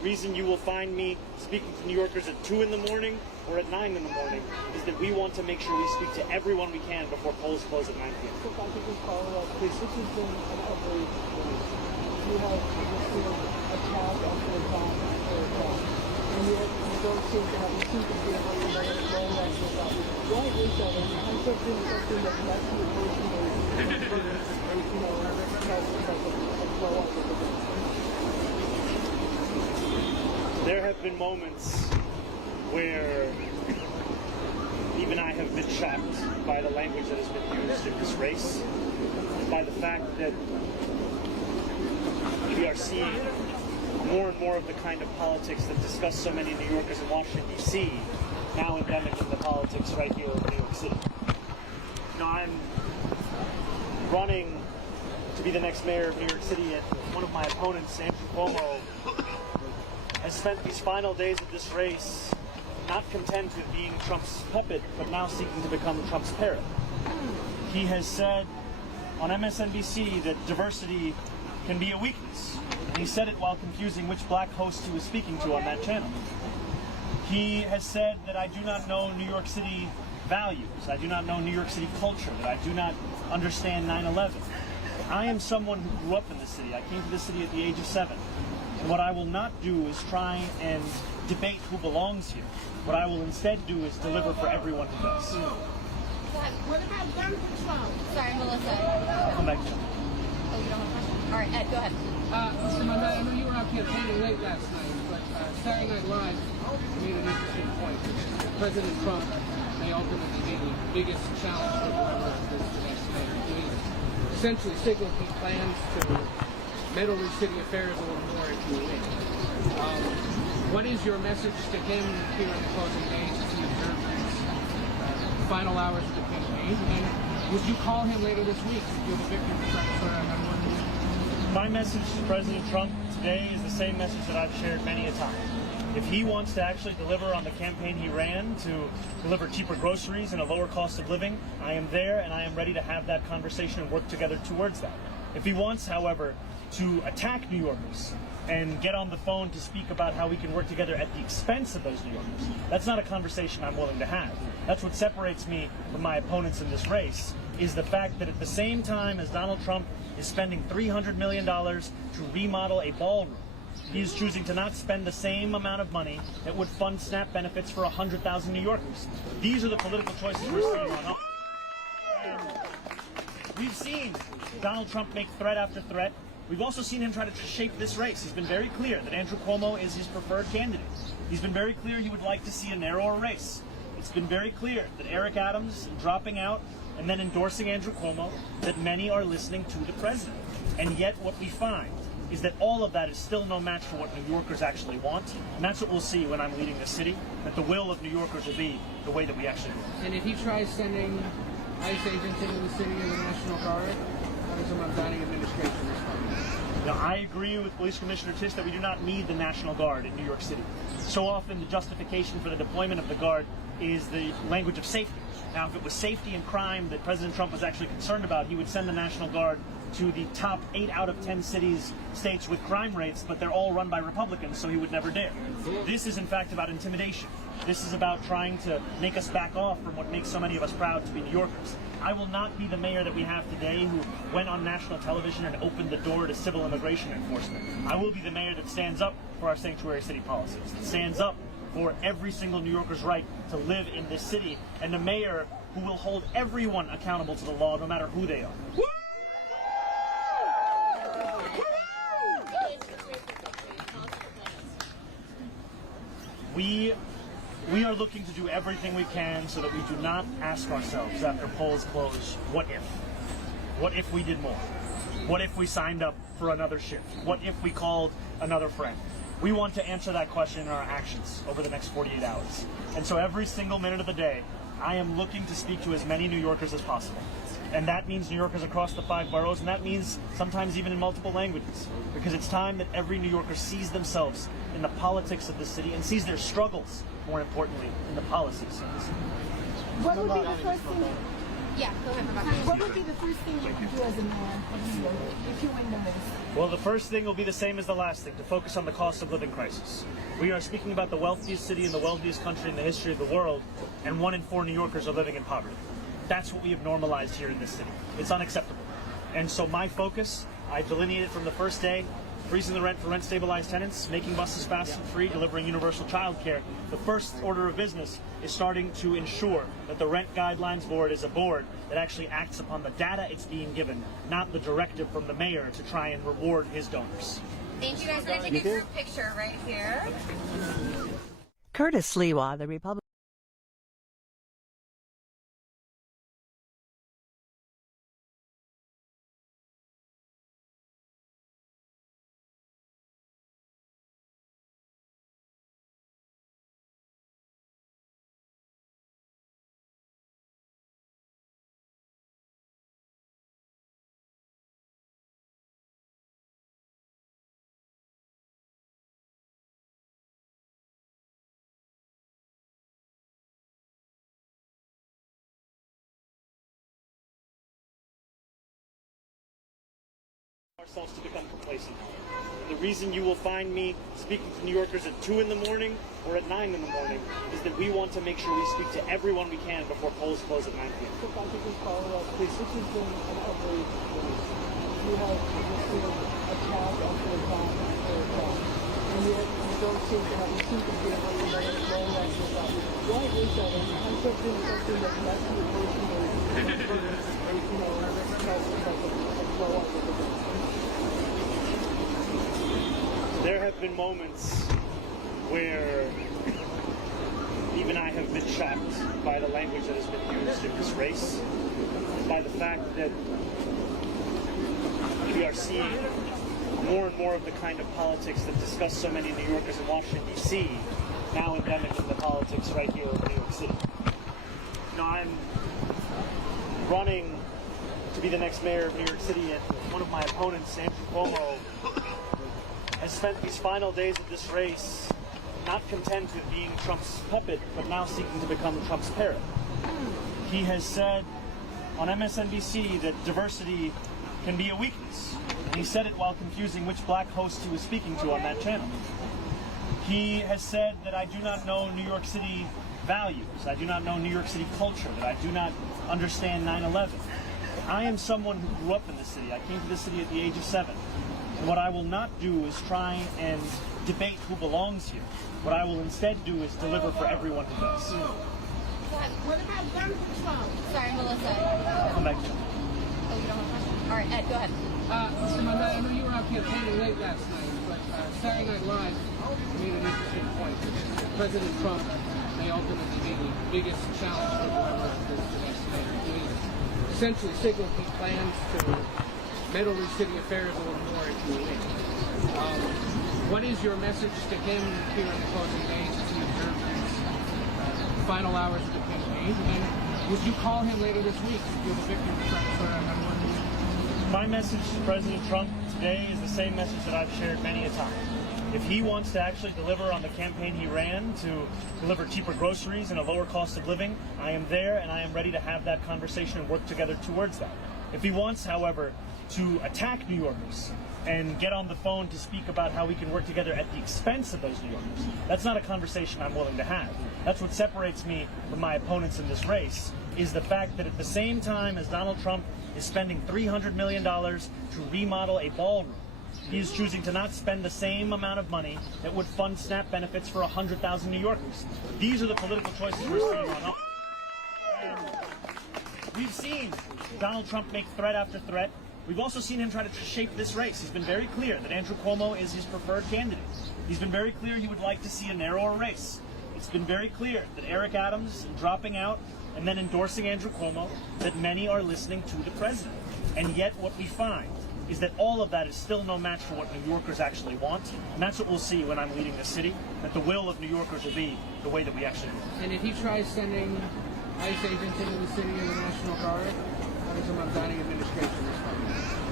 reason you will find me speaking to New Yorkers at 2 in the morning or at 9 in the morning is that we want to make sure we speak to everyone we can before polls close at 9 p.m. So if I could just follow up, please. This has been an outrage. You have attack after attack after attack. And you don't seem to have, you seem to be able to let it go like this. Why is that? And I'm something that lets you personally, blow up with the There have been moments where even I have been shocked by the language that has been used in this race, by the fact that we are seeing more and more of the kind of politics that disgust so many New Yorkers in Washington, D.C., now endemic in the politics right here in New York City. I'm running to be the next mayor of New York City, and one of my opponents, Andrew Cuomo, has spent these final days of this race not content with being Trump's puppet, but now seeking to become Trump's parrot. He has said on MSNBC that diversity can be a weakness. And he said it while confusing which black host he was speaking to on that channel. He has said that I do not know New York City values, I do not know New York City culture, that I do not understand 9/11. I am someone who grew up in the city. I came to the city at the age of 7. And what I will not do is try and debate who belongs here. What I will instead do is deliver for everyone who does. What about gun control? Sorry, Melissa. I'll come back to you. Oh, you don't have a question? All right, Ed, go ahead. Mr. Mamdani, I know you were out campaigning late last night, but Saturday Night Live made an interesting point. President Trump may ultimately be the biggest challenge for whoever is the next mayor. He essentially signaled he plans to meddle in city affairs a little more if you win. What is your message to him here in the closing days as he observes these final hours of the campaign? And would you call him later this week if you're the victor to try to sort out how to work? My message to President Trump today is the same message that I've shared many a time. If he wants to actually deliver on the campaign he ran to deliver cheaper groceries and a lower cost of living, I am there and I am ready to have that conversation and work together towards that. If he wants, however, to attack New Yorkers and get on the phone to speak about how we can work together at the expense of those New Yorkers, that's not a conversation I'm willing to have. That's what separates me from my opponents in this race, is the fact that at the same time as Donald Trump is spending $300 million to remodel a ballroom, he is choosing to not spend the same amount of money that would fund SNAP benefits for 100,000 New Yorkers. These are the political choices we're seeing on. And we've seen Donald Trump make threat after threat. We've also seen him try to shape this race. He's been very clear that Andrew Cuomo is his preferred candidate. He's been very clear he would like to see a narrower race. It's been very clear that Eric Adams dropping out and then endorsing Andrew Cuomo, that many are listening to the president. And yet what we find is that all of that is still no match for what New Yorkers actually want. And that's what we'll see when I'm leading the city, that the will of New Yorkers will be the way that we actually do. And if he tries sending ICE agents into the city of the National Guard, how does the Mamdani administration respond? Now, I agree with Police Commissioner Tisch that we do not need the National Guard in New York City. So often the justification for the deployment of the Guard is the language of safety. Now, if it was safety and crime that President Trump was actually concerned about, he would send the National Guard to the top 8 out of 10 states with crime rates, but they're all run by Republicans, so he would never dare. This is, in fact, about intimidation. This is about trying to make us back off from what makes so many of us proud to be New Yorkers. I will not be the mayor that we have today who went on national television and opened the door to civil immigration enforcement. I will be the mayor that stands up for our sanctuary city policies, that stands up for every single New Yorker's right to live in this city, and the mayor who will hold everyone accountable to the law, no matter who they are. We are looking to do everything we can so that we do not ask ourselves after polls close, what if? What if we did more? What if we signed up for another shift? What if we called another friend? We want to answer that question in our actions over the next 48 hours. And so every single minute of the day, I am looking to speak to as many New Yorkers as possible. And that means New Yorkers across the 5 boroughs, and that means sometimes even in multiple languages. Because it's time that every New Yorker sees themselves in the politics of the city and sees their struggles, more importantly, in the policies of the city. What would be the first thing? Yeah, go ahead, Rebecca. What would be the first thing you would do as a mayor of New York if you win the race? Well, the first thing will be the same as the last thing, to focus on the cost of living crisis. We are speaking about the wealthiest city in the wealthiest country in the history of the world, and 1 in 4 New Yorkers are living in poverty. That's what we have normalized here in this city. It's unacceptable. And so my focus, I delineated from the first day, freezing the rent for rent-stabilized tenants, making buses fast and free, delivering universal childcare. The first order of business is starting to ensure that the Rent Guidelines Board is a board that actually acts upon the data it's being given, not the directive from the mayor to try and reward his donors. Thank you guys. We're going to take a group picture right here. Curtis Sliwa, the Republican. Ourselves to become complacent. The reason you will find me speaking to New Yorkers at 2 in the morning or at 9 in the morning is that we want to make sure we speak to everyone we can before polls close at 9 p.m. If I could just follow up, please. This has been an outrageous race. You have just seen attack after attack after attack. And yet you don't seem to be able to let it go after that. Why is that? And I'm something that lets you emotionally, because a blow up with the There have been moments where even I have been shocked by the language that has been used in this race, by the fact that we are seeing more and more of the kind of politics that disgust so many New Yorkers in Washington, D.C., now endemic in the politics right here in New York City. You know, I'm running to be the next mayor of New York City, and one of my opponents, Andrew Cuomo, has spent these final days of this race not content with being Trump's puppet, but now seeking to become Trump's parrot. He has said on MSNBC that diversity can be a weakness. And he said it while confusing which black host he was speaking to on that channel. He has said that I do not know New York City values, I do not know New York City culture, that I do not understand 9/11. I am someone who grew up in the city. I came to the city at the age of 7. And what I will not do is try and debate who belongs here. What I will instead do is deliver for everyone who does. What about gun control? Sorry, Melissa. I'll come back to you. Oh, you don't have time? All right, Ed, go ahead. Mr. Mamdani, I know you were out campaigning late last night, but Saturday Night Live made an interesting point. President Trump may ultimately be the biggest challenge for whoever is the next mayor. He essentially signaled he plans to meddle in city affairs a little more if you win. What is your message to him here in the closing days as he observes these final hours of the campaign? And would you call him later this week if you're the victor of the My message to President Trump today is the same message that I've shared many a time. If he wants to actually deliver on the campaign he ran to deliver cheaper groceries and a lower cost of living, I am there and I am ready to have that conversation and work together towards that. If he wants, however, to attack New Yorkers and get on the phone to speak about how we can work together at the expense of those New Yorkers, that's not a conversation I'm willing to have. That's what separates me from my opponents in this race, is the fact that at the same time as Donald Trump is spending $300 million to remodel a ballroom, he is choosing to not spend the same amount of money that would fund SNAP benefits for 100,000 New Yorkers. These are the political choices we're seeing on. We've seen Donald Trump make threat after threat. We've also seen him try to shape this race. He's been very clear that Andrew Cuomo is his preferred candidate. He's been very clear he would like to see a narrower race. It's been very clear that Eric Adams dropping out and then endorsing Andrew Cuomo, that many are listening to the president. And yet what we find is that all of that is still no match for what New Yorkers actually want. And that's what we'll see when I'm leading the city, that the will of New Yorkers will be the way that we actually will. And if he tries sending ICE agents into the city and the National Guard, how does the Mamdani administration respond?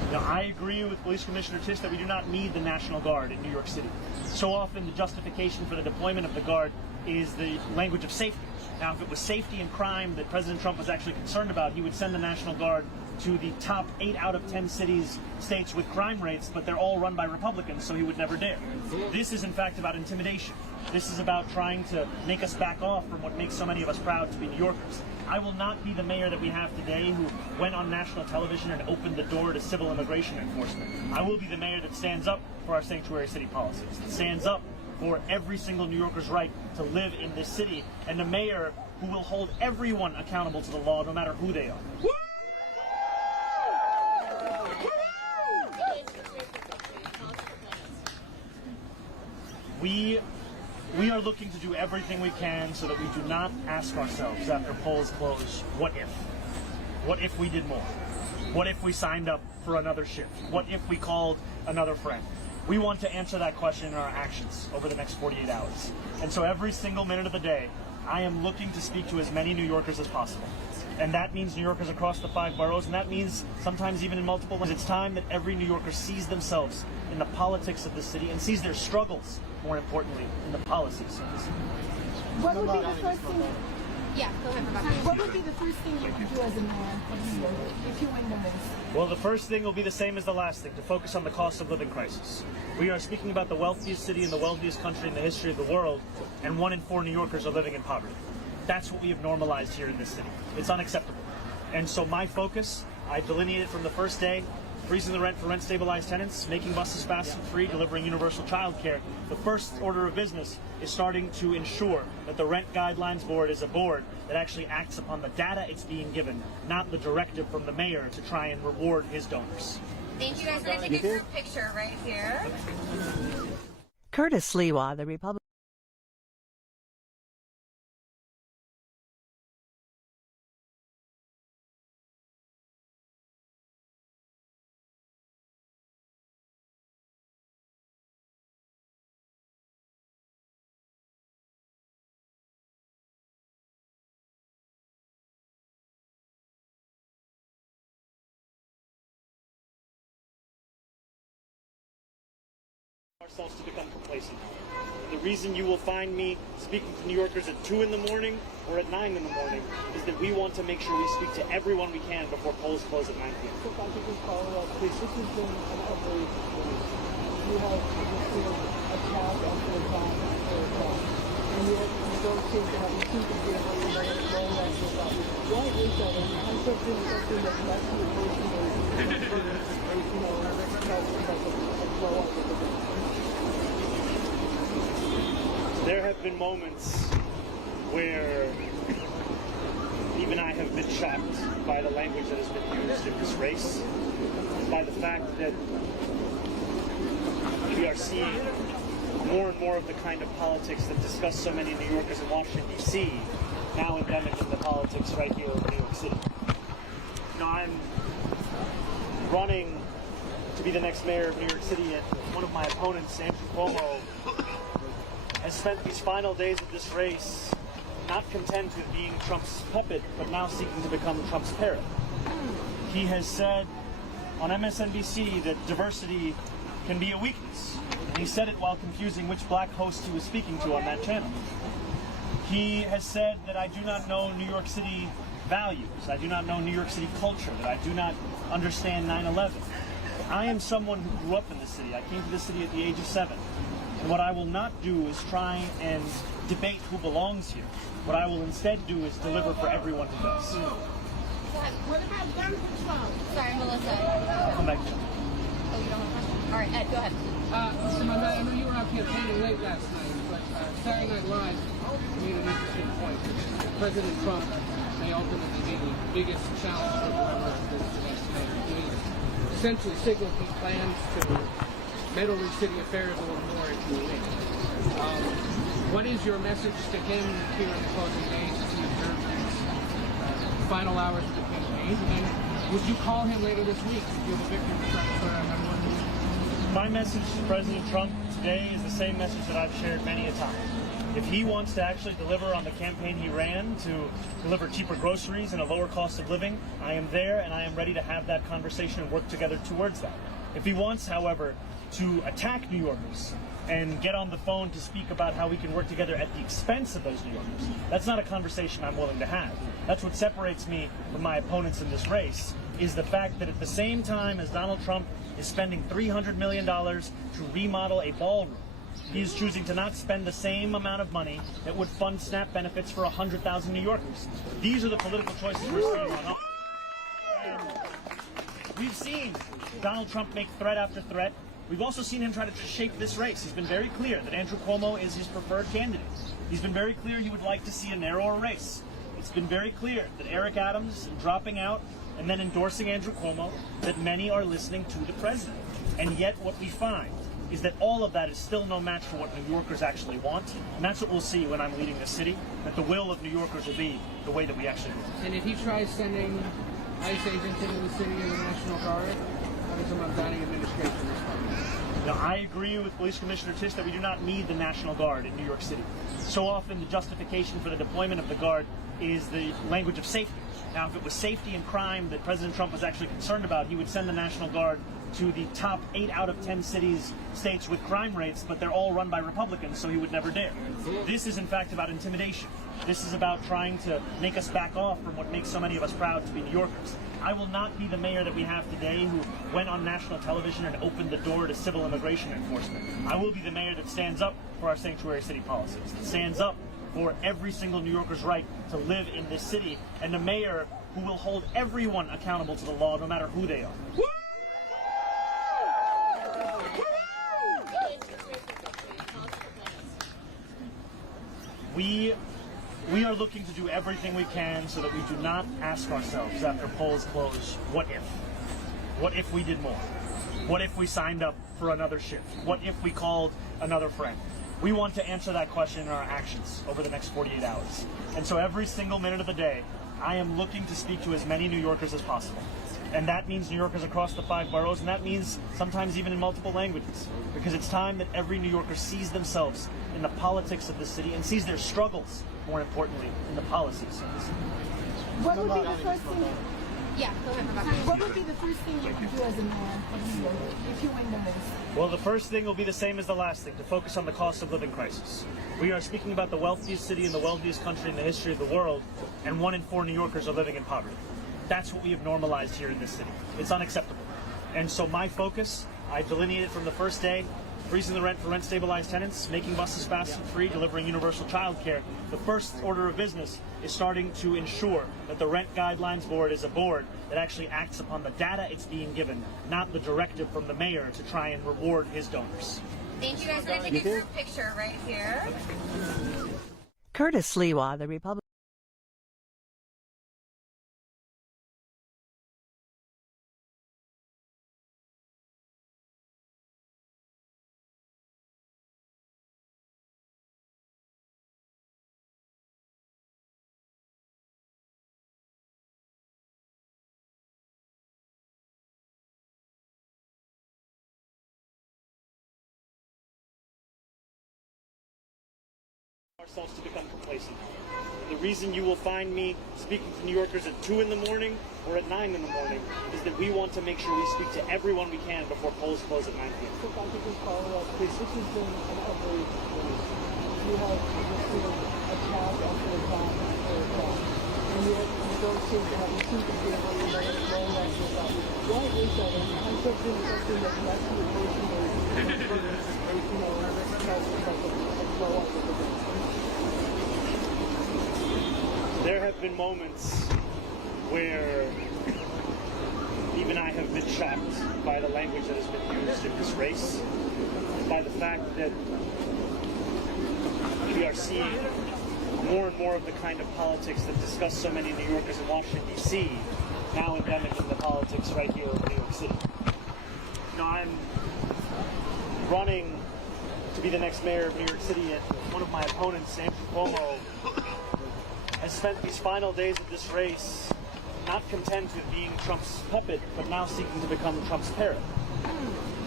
Now, I agree with Police Commissioner Tisch that we do not need the National Guard in New York City. So often the justification for the deployment of the Guard is the language of safety. Now, if it was safety and crime that President Trump was actually concerned about, he would send the National Guard to the top 8 out of 10 states with crime rates, but they're all run by Republicans, so he would never dare. This is, in fact, about intimidation. This is about trying to make us back off from what makes so many of us proud to be New Yorkers. I will not be the mayor that we have today who went on national television and opened the door to civil immigration enforcement. I will be the mayor that stands up for our sanctuary city policies, that stands up for every single New Yorker's right to live in this city, and the mayor who will hold everyone accountable to the law, no matter who they are. We are looking to do everything we can so that we do not ask ourselves after polls close, what if? What if we did more? What if we signed up for another shift? What if we called another friend? We want to answer that question in our actions over the next 48 hours. And so every single minute of the day, I am looking to speak to as many New Yorkers as possible. And that means New Yorkers across the 5 boroughs, and that means sometimes even in multiple ones. It's time that every New Yorker sees themselves in the politics of the city and sees their struggles, more importantly, in the policies of the city. What would be the first thing? Yeah, go ahead, Rebecca. What would be the first thing you would do as a mayor if you win the race? Well, the first thing will be the same as the last thing, to focus on the cost of living crisis. We are speaking about the wealthiest city in the wealthiest country in the history of the world, and 1 in 4 New Yorkers are living in poverty. That's what we have normalized here in this city. It's unacceptable. And so my focus, I've delineated from the first day, freezing the rent for rent-stabilized tenants, making buses fast and free, delivering universal child care. The first order of business is starting to ensure that the Rent Guidelines Board is a board that actually acts upon the data it's being given, not the directive from the mayor to try and reward his donors. Thank you guys. We're going to take a group picture right here. Curtis Sliwa, the Republican. Ourselves to become complacent. The reason you will find me speaking to New Yorkers at 2 in the morning or at 9 in the morning is that we want to make sure we speak to everyone we can before polls close at 9 p.m. So if I could just follow up, please. This has been an ugly race. You have just attack after attack after attack. And yet you don't seem to have, you seem to be able to let it go after that. Why is that? And I'm something that lets you personally, blow up with it. There have been moments where even I have been shocked by the language that has been used in this race, by the fact that we are seeing more and more of the kind of politics that disgust so many New Yorkers in Washington, D.C., now endemic in the politics right here in New York City. You know, I'm running to be the next mayor of New York City, and one of my opponents, Andrew Cuomo, has spent these final days of this race not content with being Trump's puppet, but now seeking to become Trump's parrot. He has said on MSNBC that diversity can be a weakness. And he said it while confusing which black host he was speaking to on that channel. He has said that I do not know New York City values, I do not know New York City culture, that I do not understand 9/11. I am someone who grew up in the city. I came to the city at the age of 7. And what I will not do is try and debate who belongs here. What I will instead do is deliver for everyone who does. What about gun control? Sorry, Melissa. Come back to you. Oh, you don't have a question? All right, Ed, go ahead. Mr. Mamdani, I know you were out campaigning late last night, but Saturday Night Live made an interesting point. President Trump may ultimately be the biggest challenge for whoever is the next mayor. He essentially signaled he plans to meddle in city affairs a little more if you win. What is your message to him here in the closing days as he observes these final hours of the campaign? And then would you call him later this week if you're the victor of Trump? My message to President Trump today is the same message that I've shared many a time. If he wants to actually deliver on the campaign he ran to deliver cheaper groceries and a lower cost of living, I am there and I am ready to have that conversation and work together towards that. If he wants, however, to attack New Yorkers and get on the phone to speak about how we can work together at the expense of those New Yorkers, that's not a conversation I'm willing to have. That's what separates me from my opponents in this race, is the fact that at the same time as Donald Trump is spending $300 million to remodel a ballroom, he is choosing to not spend the same amount of money that would fund SNAP benefits for 100,000 New Yorkers. These are the political choices we're seeing on. And we've seen Donald Trump make threat after threat. We've also seen him try to shape this race. He's been very clear that Andrew Cuomo is his preferred candidate. He's been very clear he would like to see a narrower race. It's been very clear that Eric Adams dropping out and then endorsing Andrew Cuomo, that many are listening to the president. And yet what we find is that all of that is still no match for what New Yorkers actually want. And that's what we'll see when I'm leading this city, that the will of New Yorkers will be the way that we actually want. And if he tries sending ICE agents into the city and the National Guard, how does the Mamdani administration respond? Now, I agree with Police Commissioner Tisch that we do not need the National Guard in New York City. So often the justification for the deployment of the Guard is the language of safety. Now, if it was safety and crime that President Trump was actually concerned about, he would send the National Guard to the top 8 out of 10 states with crime rates, but they're all run by Republicans, so he would never dare. This is, in fact, about intimidation. This is about trying to make us back off from what makes so many of us proud to be New Yorkers. I will not be the mayor that we have today who went on national television and opened the door to civil immigration enforcement. I will be the mayor that stands up for our sanctuary city policies, that stands up for every single New Yorker's right to live in this city, and the mayor who will hold everyone accountable to the law, no matter who they are. We are looking to do everything we can so that we do not ask ourselves after polls close, what if? What if we did more? What if we signed up for another shift? What if we called another friend? We want to answer that question in our actions over the next 48 hours. And so every single minute of the day, I am looking to speak to as many New Yorkers as possible. And that means New Yorkers across the 5 boroughs, and that means sometimes even in multiple languages. Because it's time that every New Yorker sees themselves in the politics of the city and sees their struggles, more importantly, in the policies of the city. What would be the first thing? Yeah, go ahead, Rebecca. What would be the first thing you would do as a mayor of New York if you win the race? Well, the first thing will be the same as the last thing, to focus on the cost of living crisis. We are speaking about the wealthiest city in the wealthiest country in the history of the world, and 1 in 4 New Yorkers are living in poverty. That's what we have normalized here in this city. It's unacceptable. And so my focus, I've delineated from the first day, freezing the rent for rent-stabilized tenants, making buses fast and free, delivering universal child care. The first order of business is starting to ensure that the Rent Guidelines Board is a board that actually acts upon the data it's being given, not the directive from the mayor to try and reward his donors. Thank you guys. We're going to take a group picture right here. Curtis Sliwa, the Republican. Ourselves to become complacent. The reason you will find me speaking to New Yorkers at 2 in the morning or at 9 in the morning is that we want to make sure we speak to everyone we can before polls close at 9 p.m. So if I could just follow up, this has been an ugly race. You have just been attack after attack after attack. And yet you don't seem to have, you seem to be able to let it go after attack. Why is that? And I'm something that you actually personally, blow up with the There have been moments where even I have been shocked by the language that has been used in this race, by the fact that we are seeing more and more of the kind of politics that disgust so many New Yorkers in Washington, D.C., now endemic in the politics right here in New York City. You know, I'm running to be the next mayor of New York City, and one of my opponents, Andrew Cuomo, has spent these final days of this race not content with being Trump's puppet, but now seeking to become Trump's parrot.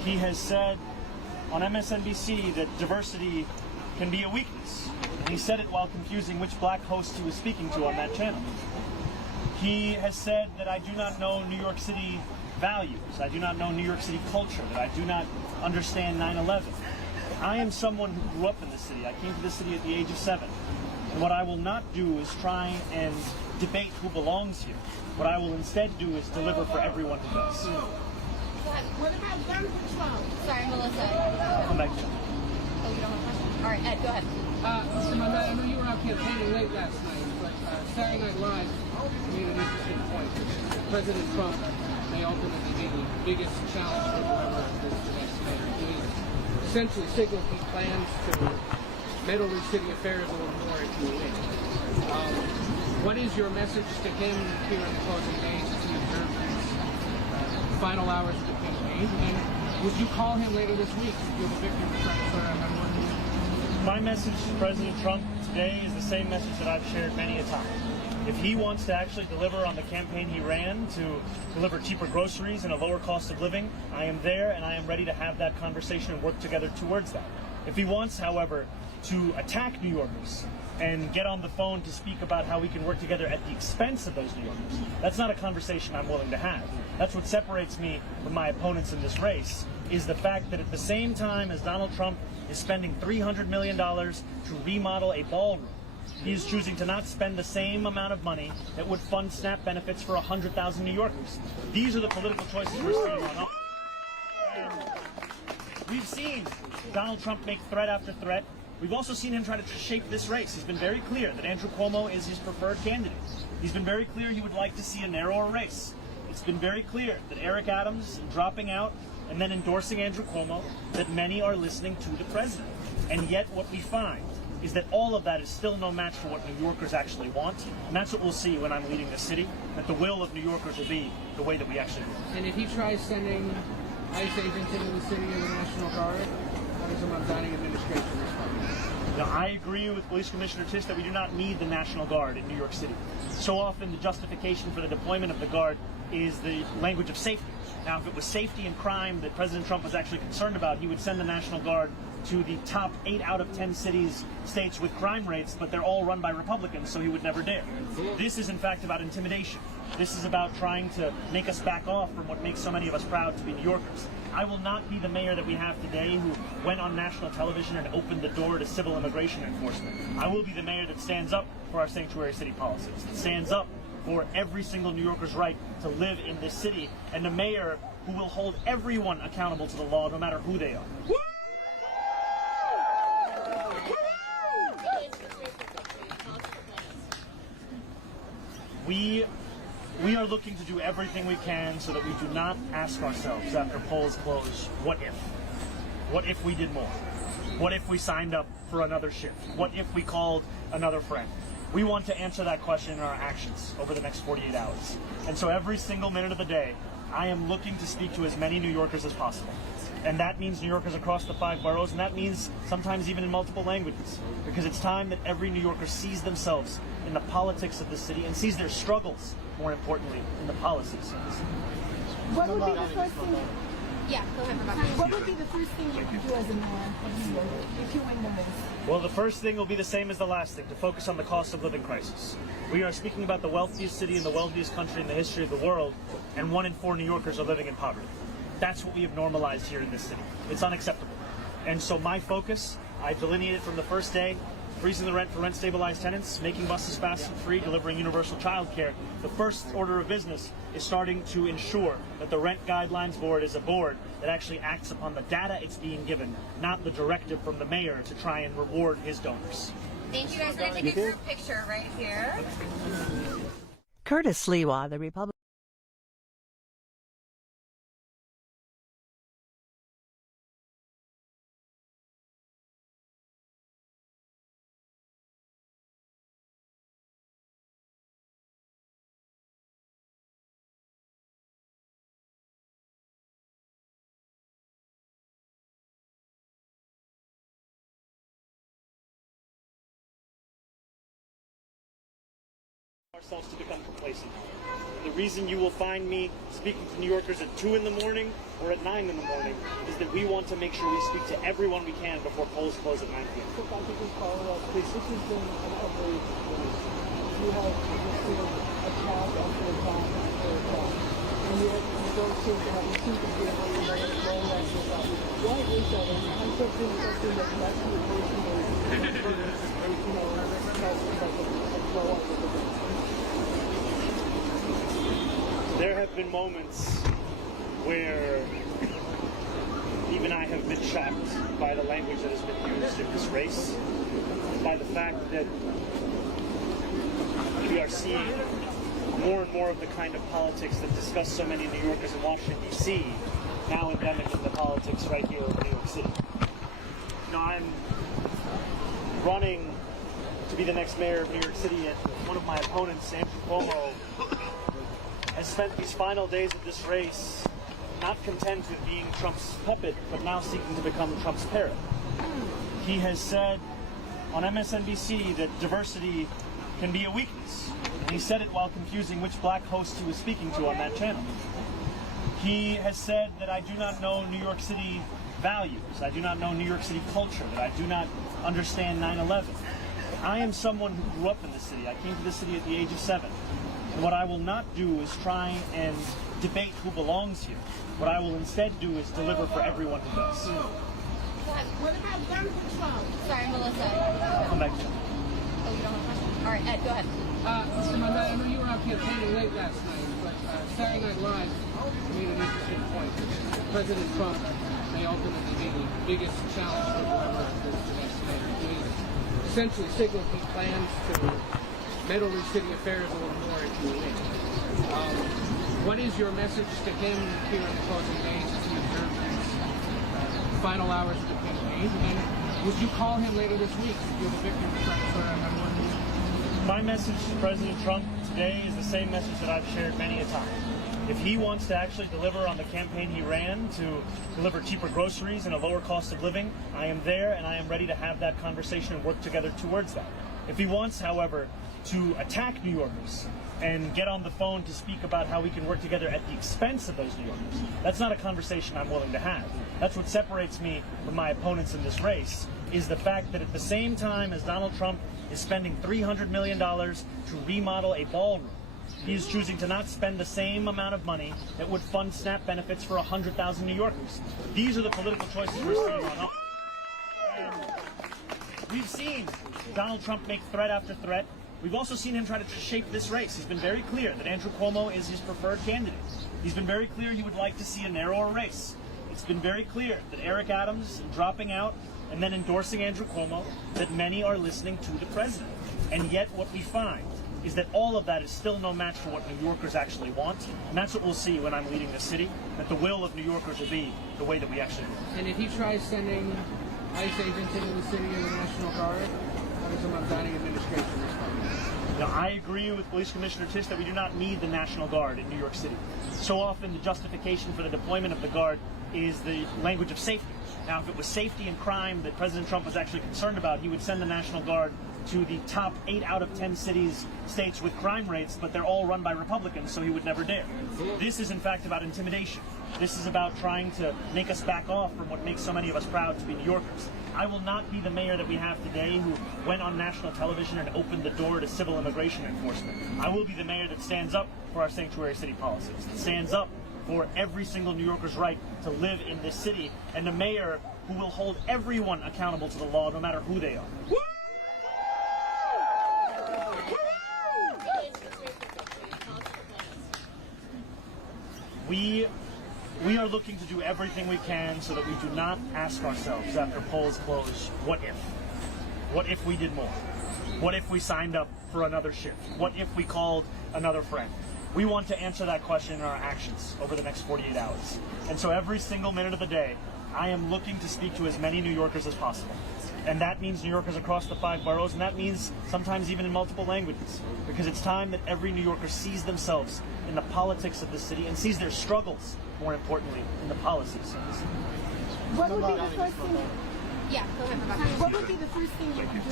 He has said on MSNBC that diversity can be a weakness. And he said it while confusing which black host he was speaking to on that channel. He has said that I do not know New York City values, I do not know New York City culture, that I do not understand 9/11. I am someone who grew up in the city. I came to the city at the age of 7. And what I will not do is try and debate who belongs here. What I will instead do is deliver for everyone who does. What about gun control? Sorry, Melissa. Come back to Oh, you don't have a question? All right, Ed, go ahead. Mr. Mamdani, I know you were out campaigning late last night, but Saturday Night Live made an interesting point. President Trump may ultimately be the biggest challenge for whoever is the next mayor. He essentially signaled he plans to meddle in city affairs a little more if you win. What is your message to him here in the closing days as he observes these final hours of the campaign? And would you call him later this week if you're the victim of trying to sort out how to work? My message to President Trump today is the same message that I've shared many a time. If he wants to actually deliver on the campaign he ran to deliver cheaper groceries and a lower cost of living, I am there and I am ready to have that conversation and work together towards that. If he wants, however, to attack New Yorkers and get on the phone to speak about how we can work together at the expense of those New Yorkers, that's not a conversation I'm willing to have. That's what separates me from my opponents in this race, is the fact that at the same time as Donald Trump is spending $300 million to remodel a ballroom, he is choosing to not spend the same amount of money that would fund SNAP benefits for 100,000 New Yorkers. These are the political choices we're seeing on. And we've seen Donald Trump make threat after threat. We've also seen him try to shape this race. He's been very clear that Andrew Cuomo is his preferred candidate. He's been very clear he would like to see a narrower race. It's been very clear that Eric Adams dropping out and then endorsing Andrew Cuomo, that many are listening to the president. And yet what we find is that all of that is still no match for what New Yorkers actually want. And that's what we'll see when I'm leading the city, that the will of New Yorkers will be the way that we actually do. And if he tries sending ICE agents into the city or the National Guard, how does the Mamdani administration respond? Now, I agree with Police Commissioner Tisch that we do not need the National Guard in New York City. So often the justification for the deployment of the Guard is the language of safety. Now, if it was safety and crime that President Trump was actually concerned about, he would send the National Guard to the top 8 out of 10 states with crime rates, but they're all run by Republicans, so he would never dare. This is, in fact, about intimidation. This is about trying to make us back off from what makes so many of us proud to be New Yorkers. I will not be the mayor that we have today who went on national television and opened the door to civil immigration enforcement. I will be the mayor that stands up for our sanctuary city policies, that stands up for every single New Yorker's right to live in this city, and the mayor who will hold everyone accountable to the law, no matter who they are. We are looking to do everything we can so that we do not ask ourselves after polls close, what if? What if we did more? What if we signed up for another shift? What if we called another friend? We want to answer that question in our actions over the next 48 hours. And so every single minute of the day, I am looking to speak to as many New Yorkers as possible. And that means New Yorkers across the 5 boroughs, and that means sometimes even in multiple languages. Because it's time that every New Yorker sees themselves in the politics of the city and sees their struggles, more importantly, in the policies of the city. What would be the first thing? Yeah, go ahead, Rebecca. What would be the first thing you could do as a mayor if you win the race? Well, the first thing will be the same as the last thing, to focus on the cost of living crisis. We are speaking about the wealthiest city in the wealthiest country in the history of the world, and 1 in 4 New Yorkers are living in poverty. That's what we have normalized here in this city. It's unacceptable. And so my focus, I've delineated from the first day, freezing the rent for rent-stabilized tenants, making buses fast and free, delivering universal child care. The first order of business is starting to ensure that the Rent Guidelines Board is a board that actually acts upon the data it's being given, not the directive from the mayor to try and reward his donors. Thank you guys. We're going to take a group picture right here. Curtis Sliwa, the Republican. ourselves to become complacent. The reason you will find me speaking to New Yorkers at 2 in the morning or at 9 in the morning is that we want to make sure we speak to everyone we can before polls close at 9 p.m. So if I could just follow up, please. This has been an outrage. You have just seen attack after attack after attack, and yet you don't seem to have, you seem to be able to let it go after that. Why is that? And I'm something that that's you personally, blow up with it. There have been moments where even I have been shocked by the language that has been used in this race, by the fact that we are seeing more and more of the kind of politics that disgust so many New Yorkers in Washington, D.C., now endemic in the politics right here in New York City. You know, I'm running to be the next mayor of New York City, and one of my opponents, Andrew Cuomo, has spent these final days of this race not content with being Trump's puppet, but now seeking to become Trump's parrot. He has said on MSNBC that diversity can be a weakness. And he said it while confusing which black host he was speaking to on that channel. He has said that I do not know New York City values, I do not know New York City culture, that I do not understand 9/11. I am someone who grew up in the city. I came to the city at the age of 7. And what I will not do is try and debate who belongs here. What I will instead do is deliver for everyone who does. What about gun control? Sorry, Melissa. Come back to you. Oh, you don't have a question? All right, Ed, go ahead. Mr. Mamdani, I know you were out campaigning late last night, but Saturday Night Live made an interesting point. President Trump may ultimately be the biggest challenge for whoever is the next mayor. He essentially signaled he plans to meddle in city affairs a little more if you win. What is your message to him here in the closing days as he observes these final hours of the campaign? And would you call him later this week if you're the victim of Trump? My message to President Trump today is the same message that I've shared many a time. If he wants to actually deliver on the campaign he ran to deliver cheaper groceries and a lower cost of living, I am there and I am ready to have that conversation and work together towards that. If he wants, however, to attack New Yorkers and get on the phone to speak about how we can work together at the expense of those New Yorkers, that's not a conversation I'm willing to have. That's what separates me from my opponents in this race, is the fact that at the same time as Donald Trump is spending $300 million to remodel a ballroom, he is choosing to not spend the same amount of money that would fund SNAP benefits for 100,000 New Yorkers. These are the political choices we're seeing on us. And we've seen Donald Trump make threat after threat. We've also seen him try to shape this race. He's been very clear that Andrew Cuomo is his preferred candidate. He's been very clear he would like to see a narrower race. It's been very clear that Eric Adams dropping out and then endorsing Andrew Cuomo, that many are listening to the president. And yet what we find is that all of that is still no match for what New Yorkers actually want. And that's what we'll see when I'm leading the city, that the will of New Yorkers will be the way that we actually want. And if he tries sending ICE agents into the city or the National Guard, how does the Mamdani administration respond? Now, I agree with Police Commissioner Tisch that we do not need the National Guard in New York City. So often the justification for the deployment of the Guard is the language of safety. Now, if it was safety and crime that President Trump was actually concerned about, he would send the National Guard to the top 8 out of 10 states with crime rates, but they're all run by Republicans, so he would never dare. This is, in fact, about intimidation. This is about trying to make us back off from what makes so many of us proud to be New Yorkers. I will not be the mayor that we have today who went on national television and opened the door to civil immigration enforcement. I will be the mayor that stands up for our sanctuary city policies, that stands up for every single New Yorker's right to live in this city, and the mayor who will hold everyone accountable to the law, no matter who they are. We are looking to do everything we can so that we do not ask ourselves after polls close, what if? What if we did more? What if we signed up for another shift? What if we called another friend? We want to answer that question in our actions over the next 48 hours. And so every single minute of the day, I am looking to speak to as many New Yorkers as possible. And that means New Yorkers across the 5 boroughs, and that means sometimes even in multiple languages. Because it's time that every New Yorker sees themselves in the politics of the city and sees their struggles, more importantly, in the policies of the city. What would be the first thing? Yeah, go ahead. What would be the first thing you could do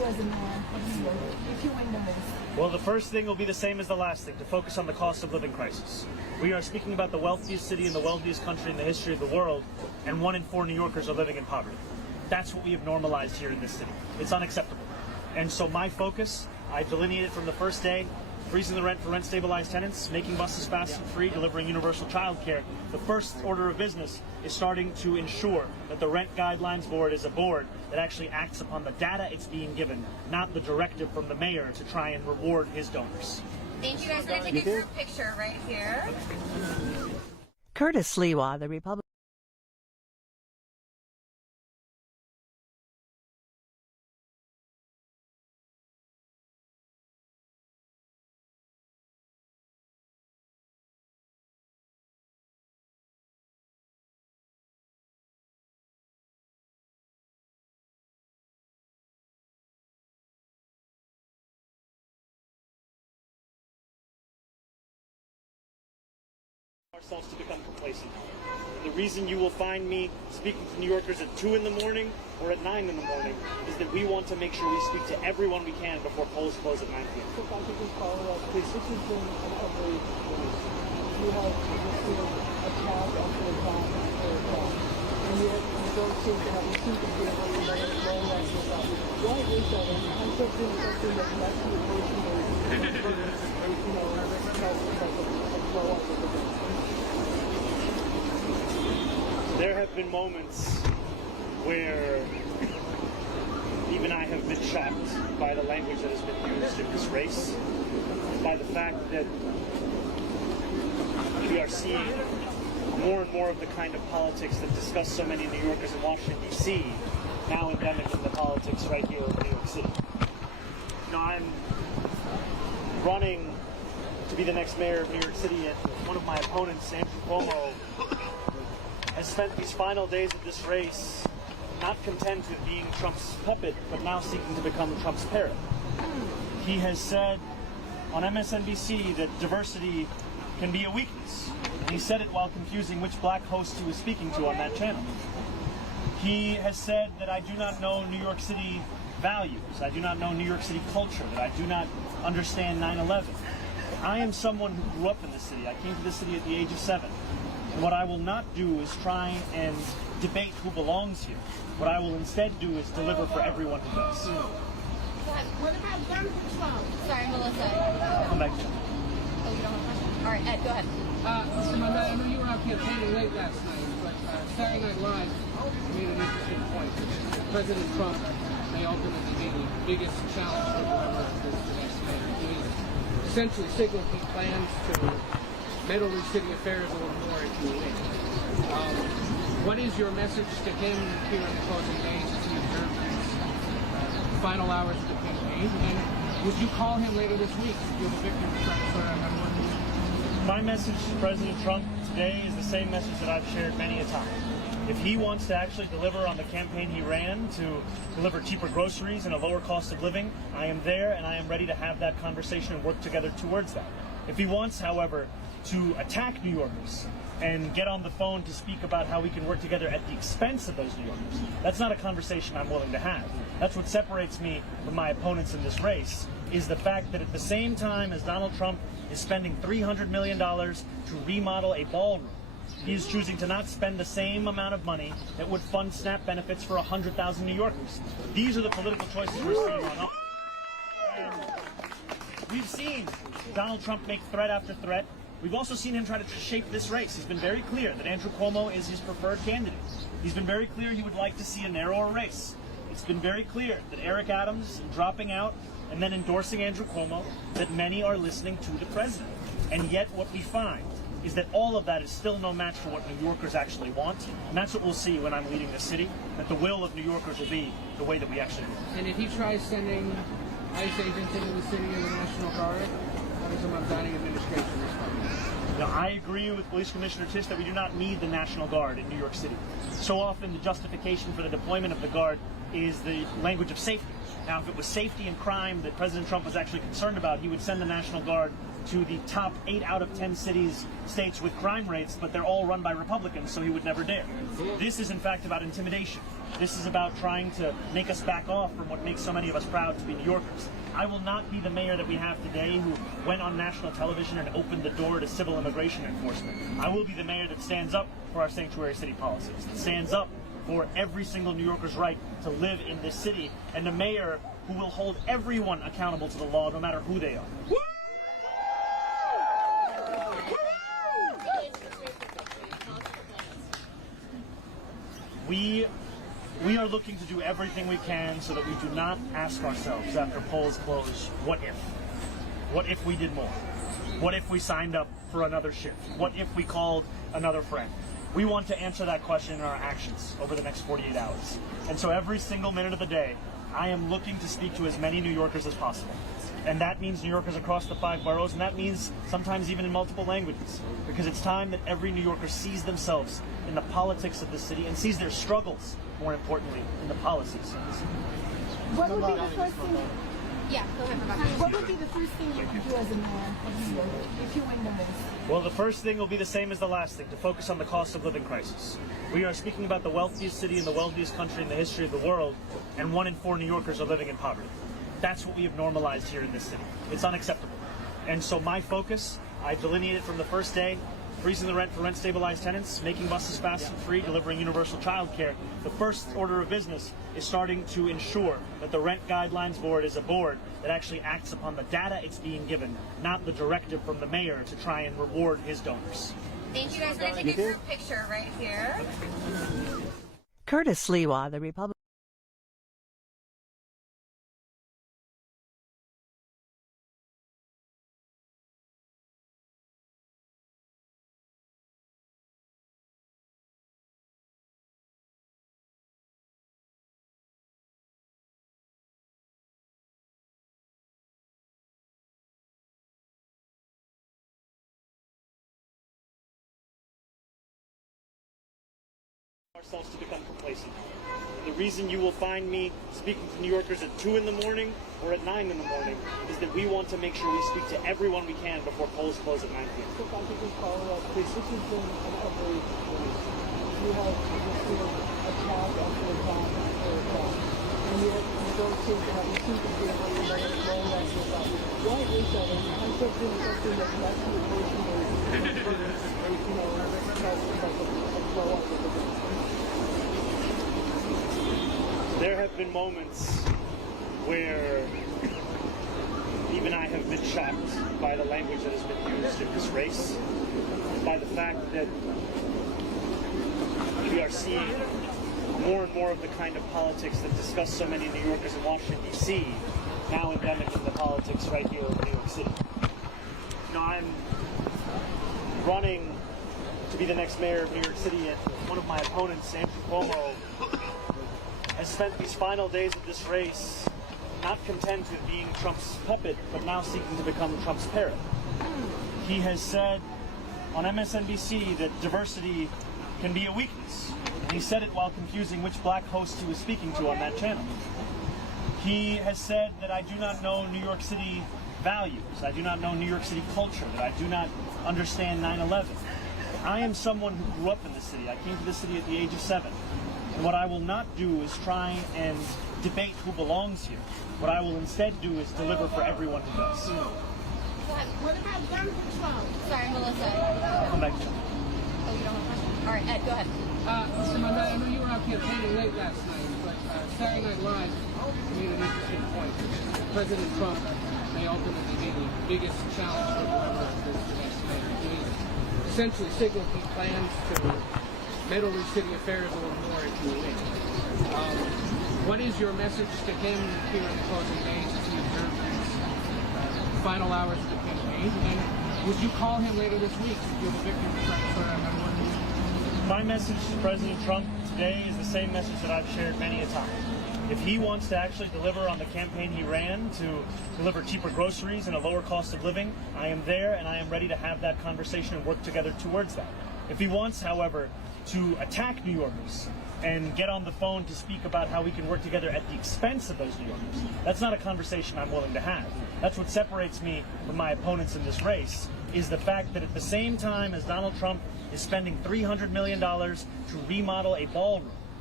as a man if you win the race? Well, the first thing will be the same as the last thing, to focus on the cost of living crisis. We are speaking about the wealthiest city in the wealthiest country in the history of the world, and 1 in 4 New Yorkers are living in poverty. That's what we have normalized here in this city. It's unacceptable. And so my focus, I delineated from the first day, freezing the rent for rent-stabilized tenants, making buses fast and free, delivering universal child care. The first order of business is starting to ensure that the Rent Guidelines Board is a board that actually acts upon the data it's being given, not the directive from the mayor to try and reward his donors. Thank you guys. We're going to take a group picture right here. Curtis Sliwa, the Republican. Ourselves to become complacent. And the reason you will find me speaking to New Yorkers at 2 in the morning or at 9 in the morning is that we want to make sure we speak to everyone we can before polls close at 9 p.m. So if I could just follow up, please. This has been an outrage race. You have resisted attack after attack after attack. And yet you don't seem to have, you seem to be able to let it go like this out. Why is that? And I'm something that can actually emotionally, blow up with the There have been moments where even I have been shocked by the language that has been used in this race, by the fact that we are seeing more and more of the kind of politics that disgust so many New Yorkers in Washington, D.C., now endemic in the politics right here in New York City. You know, I'm running to be the next mayor of New York City, and one of my opponents, Andrew Cuomo, has spent these final days of this race not content with being Trump's puppet, but now seeking to become Trump's parrot. He has said on MSNBC that diversity can be a weakness. And he said it while confusing which black host he was speaking to on that channel. He has said that I do not know New York City values, I do not know New York City culture, that I do not understand 9/11. I am someone who grew up in this city. I came to this city at the age of 7. And what I will not do is try and debate who belongs here. What I will instead do is deliver for everyone who does. What about gun control? Sorry, Melissa. Come back to you. Oh, you don't have a question? All right, Ed, go ahead. Mr. Mamdani, I know you were out campaigning late last night, but Saturday Night Live made an interesting point. President Trump may ultimately be the biggest challenge for whoever is the next mayor. He essentially signaled he plans to meddle in city affairs a little more if you win. What is your message to him here in the closing days as he observes these final hours of the campaign? And would you call him later this week if you're the victim of My message to President Trump today is the same message that I've shared many a time. If he wants to actually deliver on the campaign he ran to deliver cheaper groceries and a lower cost of living, I am there and I am ready to have that conversation and work together towards that. If he wants, however, to attack New Yorkers and get on the phone to speak about how we can work together at the expense of those New Yorkers, that's not a conversation I'm willing to have. That's what separates me from my opponents in this race, is the fact that at the same time as Donald Trump is spending $300 million to remodel a ballroom, he is choosing to not spend the same amount of money that would fund SNAP benefits for 100,000 New Yorkers. These are the political choices we're seeing on. And we've seen Donald Trump make threat after threat. We've also seen him try to shape this race. He's been very clear that Andrew Cuomo is his preferred candidate. He's been very clear he would like to see a narrower race. It's been very clear that Eric Adams dropping out and then endorsing Andrew Cuomo, that many are listening to the president. And yet what we find is that all of that is still no match for what New Yorkers actually want. And that's what we'll see when I'm leading this city, that the will of New Yorkers will be the way that we actually do it. And if he tries sending ICE agents into the city and the National Guard, how does the Mamdani administration respond? Now, I agree with Police Commissioner Tisch that we do not need the National Guard in New York City. So often the justification for the deployment of the Guard is the language of safety. Now, if it was safety and crime that President Trump was actually concerned about, he would send the National Guard to the top 8 out of 10 states with crime rates, but they're all run by Republicans, so he would never dare. This is, in fact, about intimidation. This is about trying to make us back off from what makes so many of us proud to be New Yorkers. I will not be the mayor that we have today who went on national television and opened the door to civil immigration enforcement. I will be the mayor that stands up for our sanctuary city policies, that stands up for every single New Yorker's right to live in this city, and the mayor who will hold everyone accountable to the law, no matter who they are. We are looking to do everything we can so that we do not ask ourselves after polls close, what if? What if we did more? What if we signed up for another shift? What if we called another friend? We want to answer that question in our actions over the next 48 hours. And so every single minute of the day, I am looking to speak to as many New Yorkers as possible. And that means New Yorkers across the 5 boroughs, and that means sometimes even in multiple languages. Because it's time that every New Yorker sees themselves in the politics of the city and sees their struggles, more importantly, in the policies of the city. What would be the first thing? Yeah, go ahead. What would be the first thing you would do as a mayor of New York if you win the race? Well, the first thing will be the same as the last thing, to focus on the cost of living crisis. We are speaking about the wealthiest city in the wealthiest country in the history of the world, and 1 in 4 New Yorkers are living in poverty. That's what we have normalized here in this city. It's unacceptable. And so my focus, I delineated from the first day, freezing the rent for rent-stabilized tenants, making buses fast and free, delivering universal child care. The first order of business is starting to ensure that the Rent Guidelines Board is a board that actually acts upon the data it's being given, not the directive from the mayor to try and reward his donors. Thank you guys. We're going to take a group picture right here. Curtis Sliwa, the Republican. Ourselves to become complacent. The reason you will find me speaking to New Yorkers at 2 in the morning or at 9 in the morning is that we want to make sure we speak to everyone we can before polls close at 9 p.m. So if I could just follow up, this has been an outrage race. You have just attack after attack after attack, and yet you don't seem to have, you seem to be able to let it go like that. Why is that? And has there been something that's actually emotionally, tries to like a blow up with the There have been moments where even I have been shocked by the language that has been used in this race, by the fact that we are seeing more and more of the kind of politics that disgust so many New Yorkers in Washington, D.C., now endemic in the politics right here in New York City. You know, I'm running to be the next mayor of New York City, and one of my opponents, Cuomo, has spent these final days of this race not content with being Trump's puppet, but now seeking to become Trump's parrot. He has said on MSNBC that diversity can be a weakness. And he said it while confusing which black host he was speaking to on that channel. He has said that I do not know New York City values, I do not know New York City culture, that I do not understand 9/11. I am someone who grew up in the city. I came to the city at the age of 7. And what I will not do is try and debate who belongs here. What I will instead do is deliver for everyone who does. What about gun control? Sorry, Melissa. Come back to you. Oh, you don't have a question? All right, Ed, go ahead. Mr. Mamdani, I know you were out campaigning late last night, but Saturday Night Live made an interesting point. President Trump may ultimately be the biggest challenge for whoever is the next mayor. He essentially signaled he plans to meddle with city affairs a little more if you win. What is your message to him here in the closing days as he observes these final hours of the campaign? And would you call him later this week to feel the victory for everyone? My message to President Trump today is the same message that I've shared many a time. If he wants to actually deliver on the campaign he ran to deliver cheaper groceries and a lower cost of living, I am there and I am ready to have that conversation and work together towards that. If he wants, however, to attack New Yorkers and get on the phone to speak about how we can work together at the expense of those New Yorkers, that's not a conversation I'm willing to have. That's what separates me from my opponents in this race, is the fact that at the same time as Donald Trump is spending $300 million to remodel a ballroom,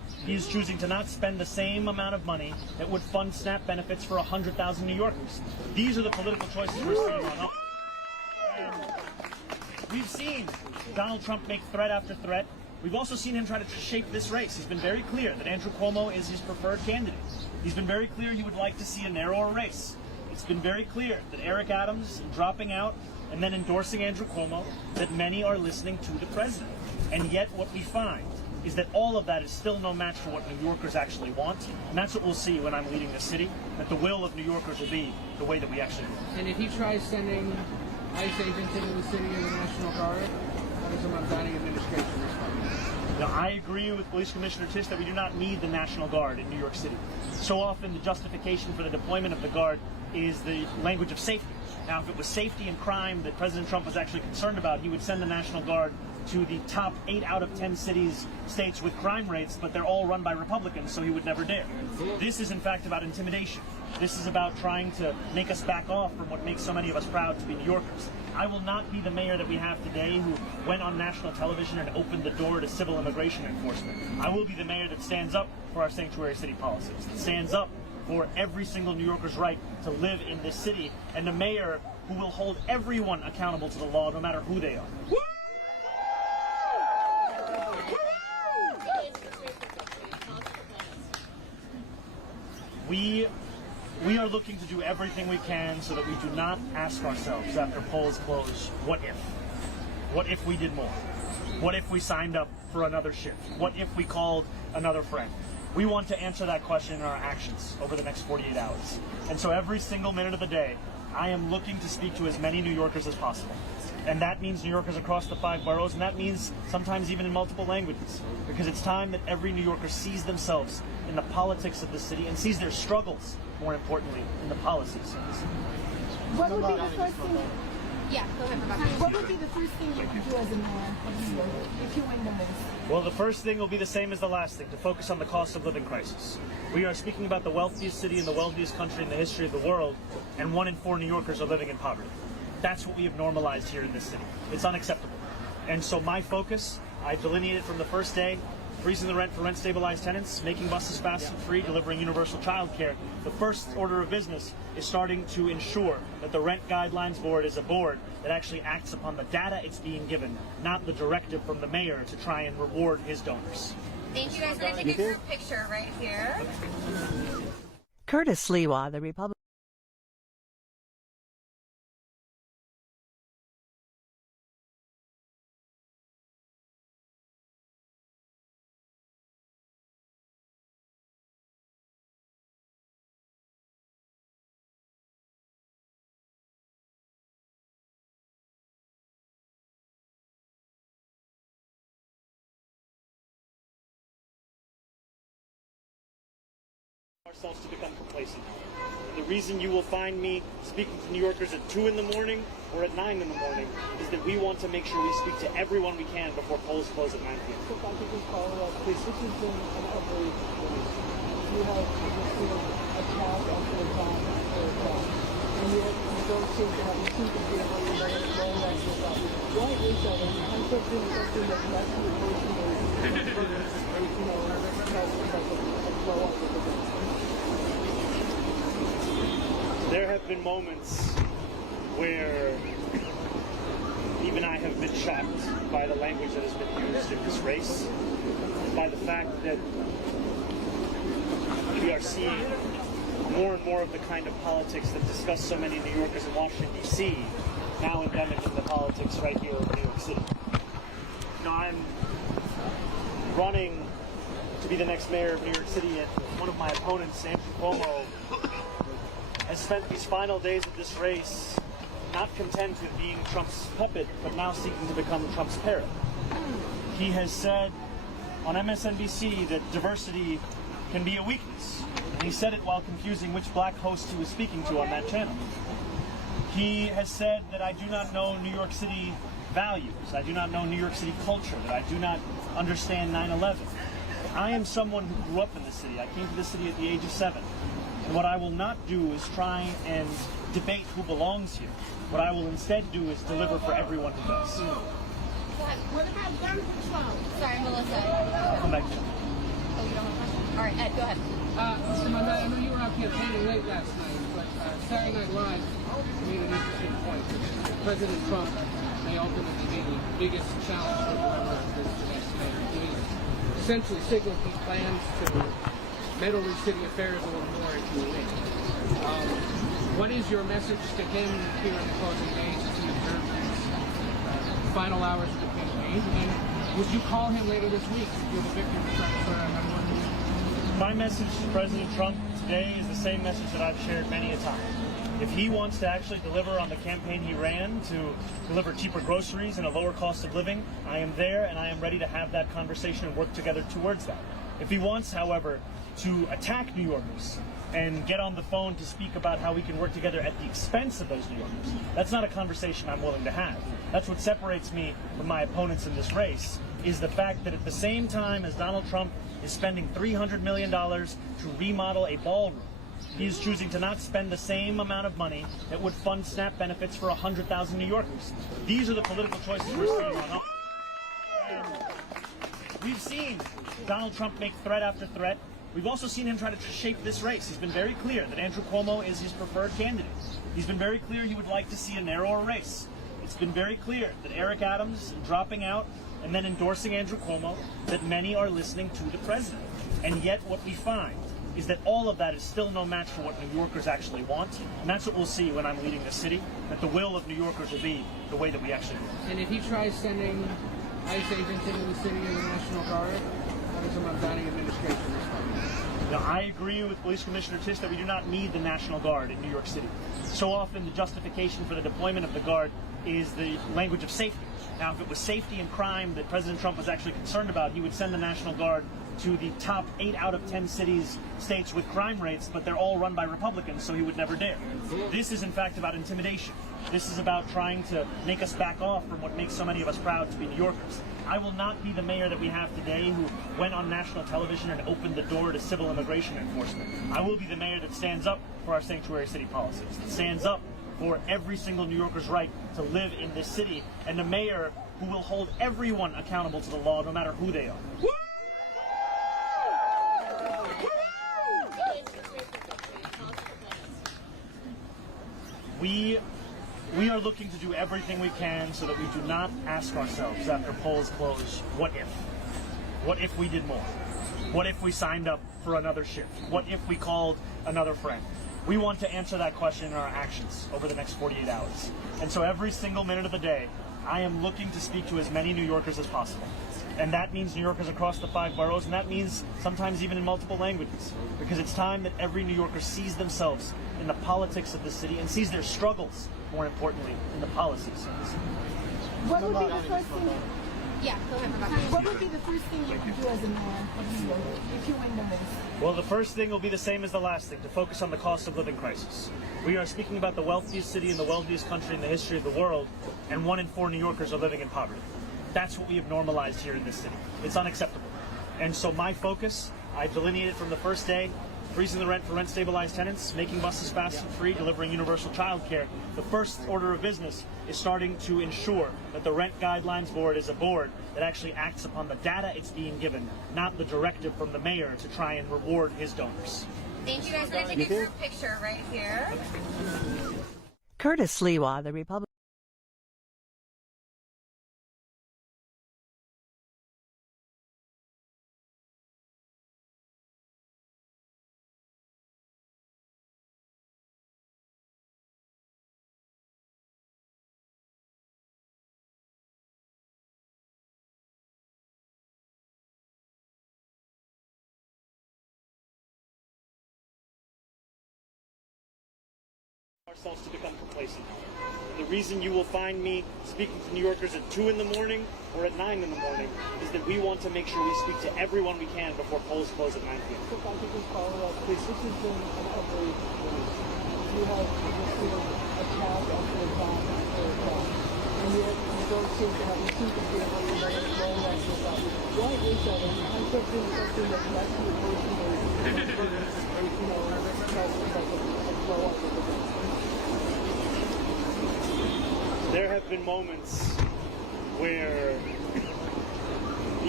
he is choosing to not spend the same amount of money that would fund SNAP benefits for 100,000 New Yorkers. These are the political choices we're seeing on. And we've seen Donald Trump make threat after threat. We've also seen him try to shape this race. He's been very clear that Andrew Cuomo is his preferred candidate. He's been very clear he would like to see a narrower race. It's been very clear that Eric Adams dropping out and then endorsing Andrew Cuomo, that many are listening to the president. And yet what we find is that all of that is still no match for what New Yorkers actually want. And that's what we'll see when I'm leading the city, that the will of New Yorkers will be the way that we actually do. And if he tries sending ICE agents into the city or the National Guard, how does the Mamdani administration respond? Now, I agree with Police Commissioner Tisch that we do not need the National Guard in New York City. So often the justification for the deployment of the Guard is the language of safety. Now, if it was safety and crime that President Trump was actually concerned about, he would send the National Guard to the top 8 out of 10 states with crime rates, but they're all run by Republicans, so he would never dare. This is, in fact, about intimidation. This is about trying to make us back off from what makes so many of us proud to be New Yorkers. I will not be the mayor that we have today who went on national television and opened the door to civil immigration enforcement. I will be the mayor that stands up for our sanctuary city policies, that stands up for every single New Yorker's right to live in this city, and the mayor who will hold everyone accountable to the law, no matter who they are. We are looking to do everything we can so that we do not ask ourselves after polls close, what if? What if we did more? What if we signed up for another shift? What if we called another friend? We want to answer that question in our actions over the next 48 hours. And so every single minute of the day, I am looking to speak to as many New Yorkers as possible. And that means New Yorkers across the 5 boroughs, and that means sometimes even in multiple languages. Because it's time that every New Yorker sees themselves in the politics of the city and sees their struggles, more importantly, in the policies of the city. What would be the first thing? Yeah, go ahead, Rebecca. What would be the first thing you would do as a mayor of New York if you win the race? Well, the first thing will be the same as the last thing, to focus on the cost of living crisis. We are speaking about the wealthiest city in the wealthiest country in the history of the world, and 1 in 4 New Yorkers are living in poverty. That's what we have normalized here in this city. It's unacceptable. And so my focus, I delineated from the first day, freezing the rent for rent-stabilized tenants, making buses fast and free, delivering universal child care. The first order of business is starting to ensure that the Rent Guidelines Board is a board that actually acts upon the data it's being given, not the directive from the mayor to try and reward his donors. Thank you guys. We're going to take a group picture right here. Curtis Sliwa, the Republican. Ourselves to become complacent. And the reason you will find me speaking to New Yorkers at 2 in the morning or at 9 in the morning is that we want to make sure we speak to everyone we can before polls close at 9 p.m. So if I could just follow up, please. This has been an outrage race. You have just seen attack after attack after attack. And yet you don't seem to be able to let it go like this. Why is that? And I'm something that actually personally, a blow up with the There have been moments where even I have been shocked by the language that has been used in this race, and by the fact that we are seeing more and more of the kind of politics that disgust so many New Yorkers in Washington, D.C., now endemic in the politics right here in New York City. You know, I'm running to be the next mayor of New York City, and one of my opponents, Andrew Cuomo, has spent these final days of this race not content with being Trump's puppet, but now seeking to become Trump's parrot. He has said on MSNBC that diversity can be a weakness, and he said it while confusing which black host he was speaking to on that channel. He has said that I do not know New York City values, I do not know New York City culture, that I do not understand 9/11. I am someone who grew up in the city. I came to the city at the age of 7. And what I will not do is try and debate who belongs here. What I will instead do is deliver for everyone who does. What about gun control? Sorry, Melissa. Come back to Oh, you don't have one? All right, Ed, go ahead. Mr. Mamdani, I know you were out campaigning late last night, but Saturday Night Live made an interesting point. President Trump may ultimately be the biggest challenge for whoever is the next mayor. He essentially signaled he plans to meddle in city affairs a little more if you win. What is your message to him here in the closing days as he observes these final hours of the campaign? And would you call him later this week if you're the victor of My message to President Trump today is the same message that I've shared many a time. If he wants to actually deliver on the campaign he ran to deliver cheaper groceries and a lower cost of living, I am there and I am ready to have that conversation and work together towards that. If he wants, however, to attack New Yorkers and get on the phone to speak about how we can work together at the expense of those New Yorkers, that's not a conversation I'm willing to have. That's what separates me from my opponents in this race, is the fact that at the same time as Donald Trump is spending $300 million to remodel a ballroom, he is choosing to not spend the same amount of money that would fund SNAP benefits for 100,000 New Yorkers. These are the political choices we're seeing on. And we've seen Donald Trump make threat after threat. We've also seen him try to shape this race. He's been very clear that Andrew Cuomo is his preferred candidate. He's been very clear he would like to see a narrower race. It's been very clear that Eric Adams dropping out and then endorsing Andrew Cuomo, that many are listening to the president. And yet what we find is that all of that is still no match for what New Yorkers actually want. And that's what we'll see when I'm leading the city, that the will of New Yorkers will be the way that we actually do. And if he tries sending ICE agents into the city and the National Guard, how does the Mamdani administration respond? Now, I agree with Police Commissioner Tisch that we do not need the National Guard in New York City. So often the justification for the deployment of the Guard is the language of safety. Now, if it was safety and crime that President Trump was actually concerned about, he would send the National Guard to the top 8 out of 10 states with crime rates, but they're all run by Republicans, so he would never dare. This is, in fact, about intimidation. This is about trying to make us back off from what makes so many of us proud to be New Yorkers. I will not be the mayor that we have today who went on national television and opened the door to civil immigration enforcement. I will be the mayor that stands up for our sanctuary city policies, that stands up for every single New Yorker's right to live in this city, and a mayor who will hold everyone accountable to the law, no matter who they are. We are looking to do everything we can so that we do not ask ourselves after polls close, what if? What if we did more? What if we signed up for another shift? What if we called another friend? We want to answer that question in our actions over the next 48 hours. And so every single minute of the day, I am looking to speak to as many New Yorkers as possible. And that means New Yorkers across the 5 boroughs, and that means sometimes even in multiple languages. Because it's time that every New Yorker sees themselves in the politics of the city and sees their struggles, more importantly, in the policies of the city. What would be the first thing? Yeah, go ahead, Rebecca. What would be the first thing you would do as a mayor of New York if you win the race? Well, the first thing will be the same as the last thing, to focus on the cost of living crisis. We are speaking about the wealthiest city in the wealthiest country in the history of the world, and 1 in 4 New Yorkers are living in poverty. That's what we have normalized here in this city. It's unacceptable. And so my focus, I delineated from the first day, freezing the rent for rent-stabilized tenants, making buses fast and free, delivering universal child care. The first order of business is starting to ensure that the Rent Guidelines Board is a board that actually acts upon the data it's being given, not the directive from the mayor to try and reward his donors. Thank you guys. We're going to take a group picture right here. Curtis Sliwa, the Republican. Ourselves to become complacent. The reason you will find me speaking to New Yorkers at 2 in the morning or at 9 in the morning is that we want to make sure we speak to everyone we can before polls close at 9 p.m. So if I could just follow up, please. This has been an ugly race. You have just been attack after attack after attack. And yet you don't seem to have, you seem to be able to let it flow after attack. Why is that? And I'm thinking something that can actually emotionally, blow up with the There have been moments where even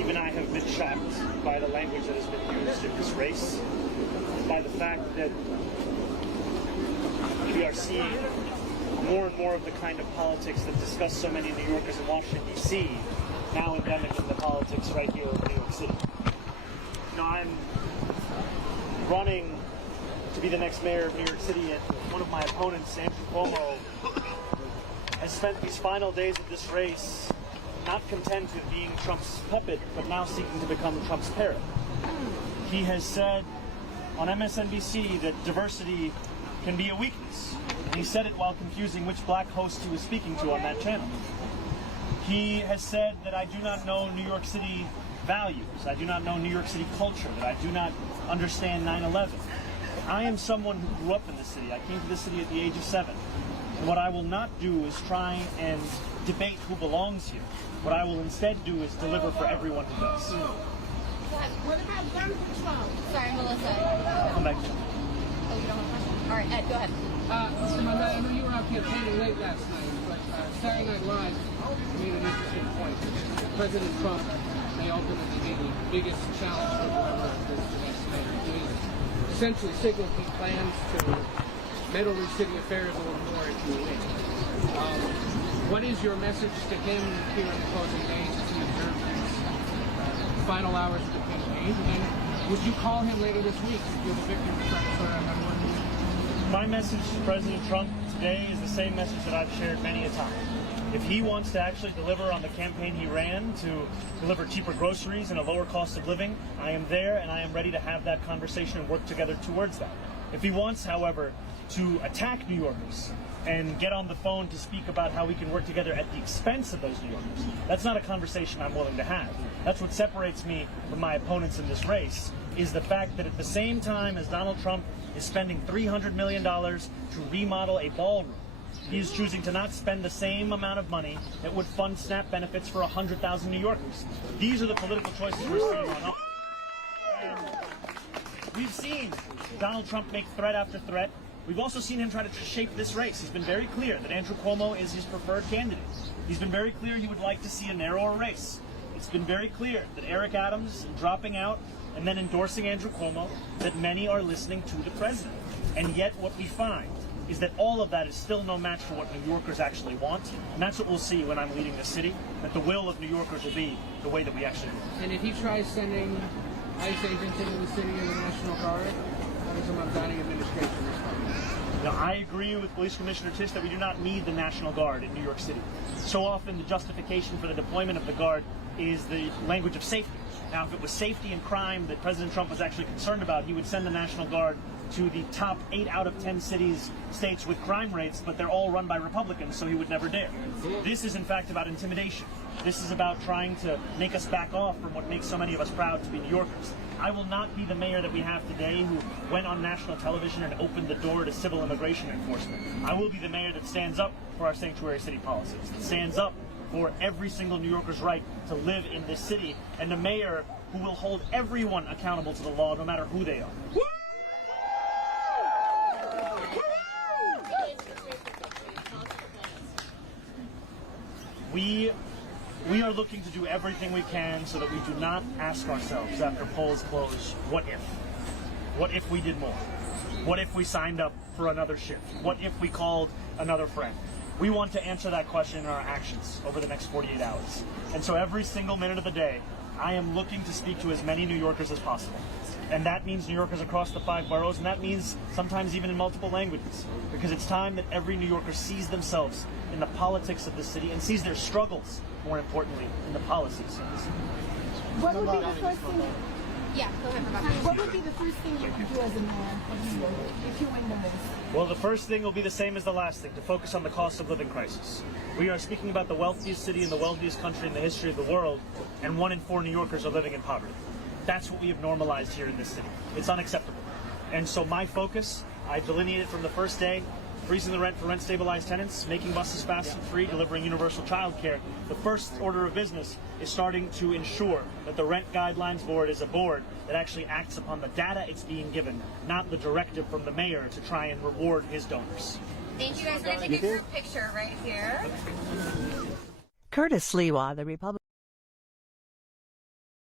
even I have been shocked by the language that has been used in this race, by the fact that we are seeing more and more of the kind of politics that disgust so many New Yorkers in Washington, D.C., now endemic in the politics right here in New York City. I'm running to be the next mayor of New York City, and one of my opponents, Andrew Cuomo, has spent these final days of this race not content with being Trump's puppet, but now seeking to become Trump's parrot. He has said on MSNBC that diversity can be a weakness. And he said it while confusing which black host he was speaking to on that channel. He has said that I do not know New York City values, I do not know New York City culture, that I do not understand 9/11. I am someone who grew up in the city. I came to the city at the age of 7. And what I will not do is try and debate who belongs here. What I will instead do is deliver for everyone who does. What about gun control? Sorry, Melissa. I'll come back to you. Oh, you don't have a question? All right, Ed, go ahead. Mr. Mamdani, I know you were out campaigning late last night, but Saturday Night Live made an interesting point. President Trump may ultimately be the biggest challenge for whoever is the next mayor. He essentially signaled he plans to meddle in city affairs a little more if you win. What is your message to him here in the closing days as he observes these final hours of the campaign? And would you call him later this week if you're the victor to try to sort out how to work? My message to President Trump today is the same message that I've shared many a time. If he wants to actually deliver on the campaign he ran to deliver cheaper groceries and a lower cost of living, I am there and I am ready to have that conversation and work together towards that. If he wants, however, to attack New Yorkers and get on the phone to speak about how we can work together at the expense of those New Yorkers, that's not a conversation I'm willing to have. That's what separates me from my opponents in this race, is the fact that at the same time as Donald Trump is spending $300 million to remodel a ballroom, he is choosing to not spend the same amount of money that would fund SNAP benefits for 100,000 New Yorkers. These are the political choices we're seeing on. And we've seen Donald Trump make threat after threat. We've also seen him try to shape this race. He's been very clear that Andrew Cuomo is his preferred candidate. He's been very clear he would like to see a narrower race. It's been very clear that Eric Adams dropping out and then endorsing Andrew Cuomo, that many are listening to the president. And yet what we find is that all of that is still no match for what New Yorkers actually want. And that's what we'll see when I'm leading the city, that the will of New Yorkers will be the way that we actually live. And if he tries sending ICE agents into the city and the National Guard, how does the Mamdani administration respond? Now, I agree with Police Commissioner Tisch that we do not need the National Guard in New York City. So often the justification for the deployment of the Guard is the language of safety. Now, if it was safety and crime that President Trump was actually concerned about, he would send the National Guard to the top 8 out of 10 states with crime rates, but they're all run by Republicans, so he would never dare. This is, in fact, about intimidation. This is about trying to make us back off from what makes so many of us proud to be New Yorkers. I will not be the mayor that we have today who went on national television and opened the door to civil immigration enforcement. I will be the mayor that stands up for our sanctuary city policies, that stands up for every single New Yorker's right to live in this city, and a mayor who will hold everyone accountable to the law, no matter who they are. We are looking to do everything we can so that we do not ask ourselves after polls close, what if? What if we did more? What if we signed up for another shift? What if we called another friend? We want to answer that question in our actions over the next 48 hours. And so every single minute of the day, I am looking to speak to as many New Yorkers as possible. And that means New Yorkers across the 5 boroughs, and that means sometimes even in multiple languages. Because it's time that every New Yorker sees themselves in the politics of the city and sees their struggles, more importantly, in the policies of the city. What would be the first thing? Yeah, go ahead, Rebecca. What would be the first thing you would do as a mayor of New York if you win the race? Well, the first thing will be the same as the last thing, to focus on the cost of living crisis. We are speaking about the wealthiest city in the wealthiest country in the history of the world, and 1 in 4 New Yorkers are living in poverty. That's what we have normalized here in this city. It's unacceptable. And so my focus, I delineated from the first day, freezing the rent for rent-stabilized tenants, making buses fast and free, delivering universal child care. The first order of business is starting to ensure that the Rent Guidelines Board is a board that actually acts upon the data it's being given, not the directive from the mayor to try and reward his donors. Thank you guys. We're going to take a group picture right here. Curtis Sliwa, the Republican.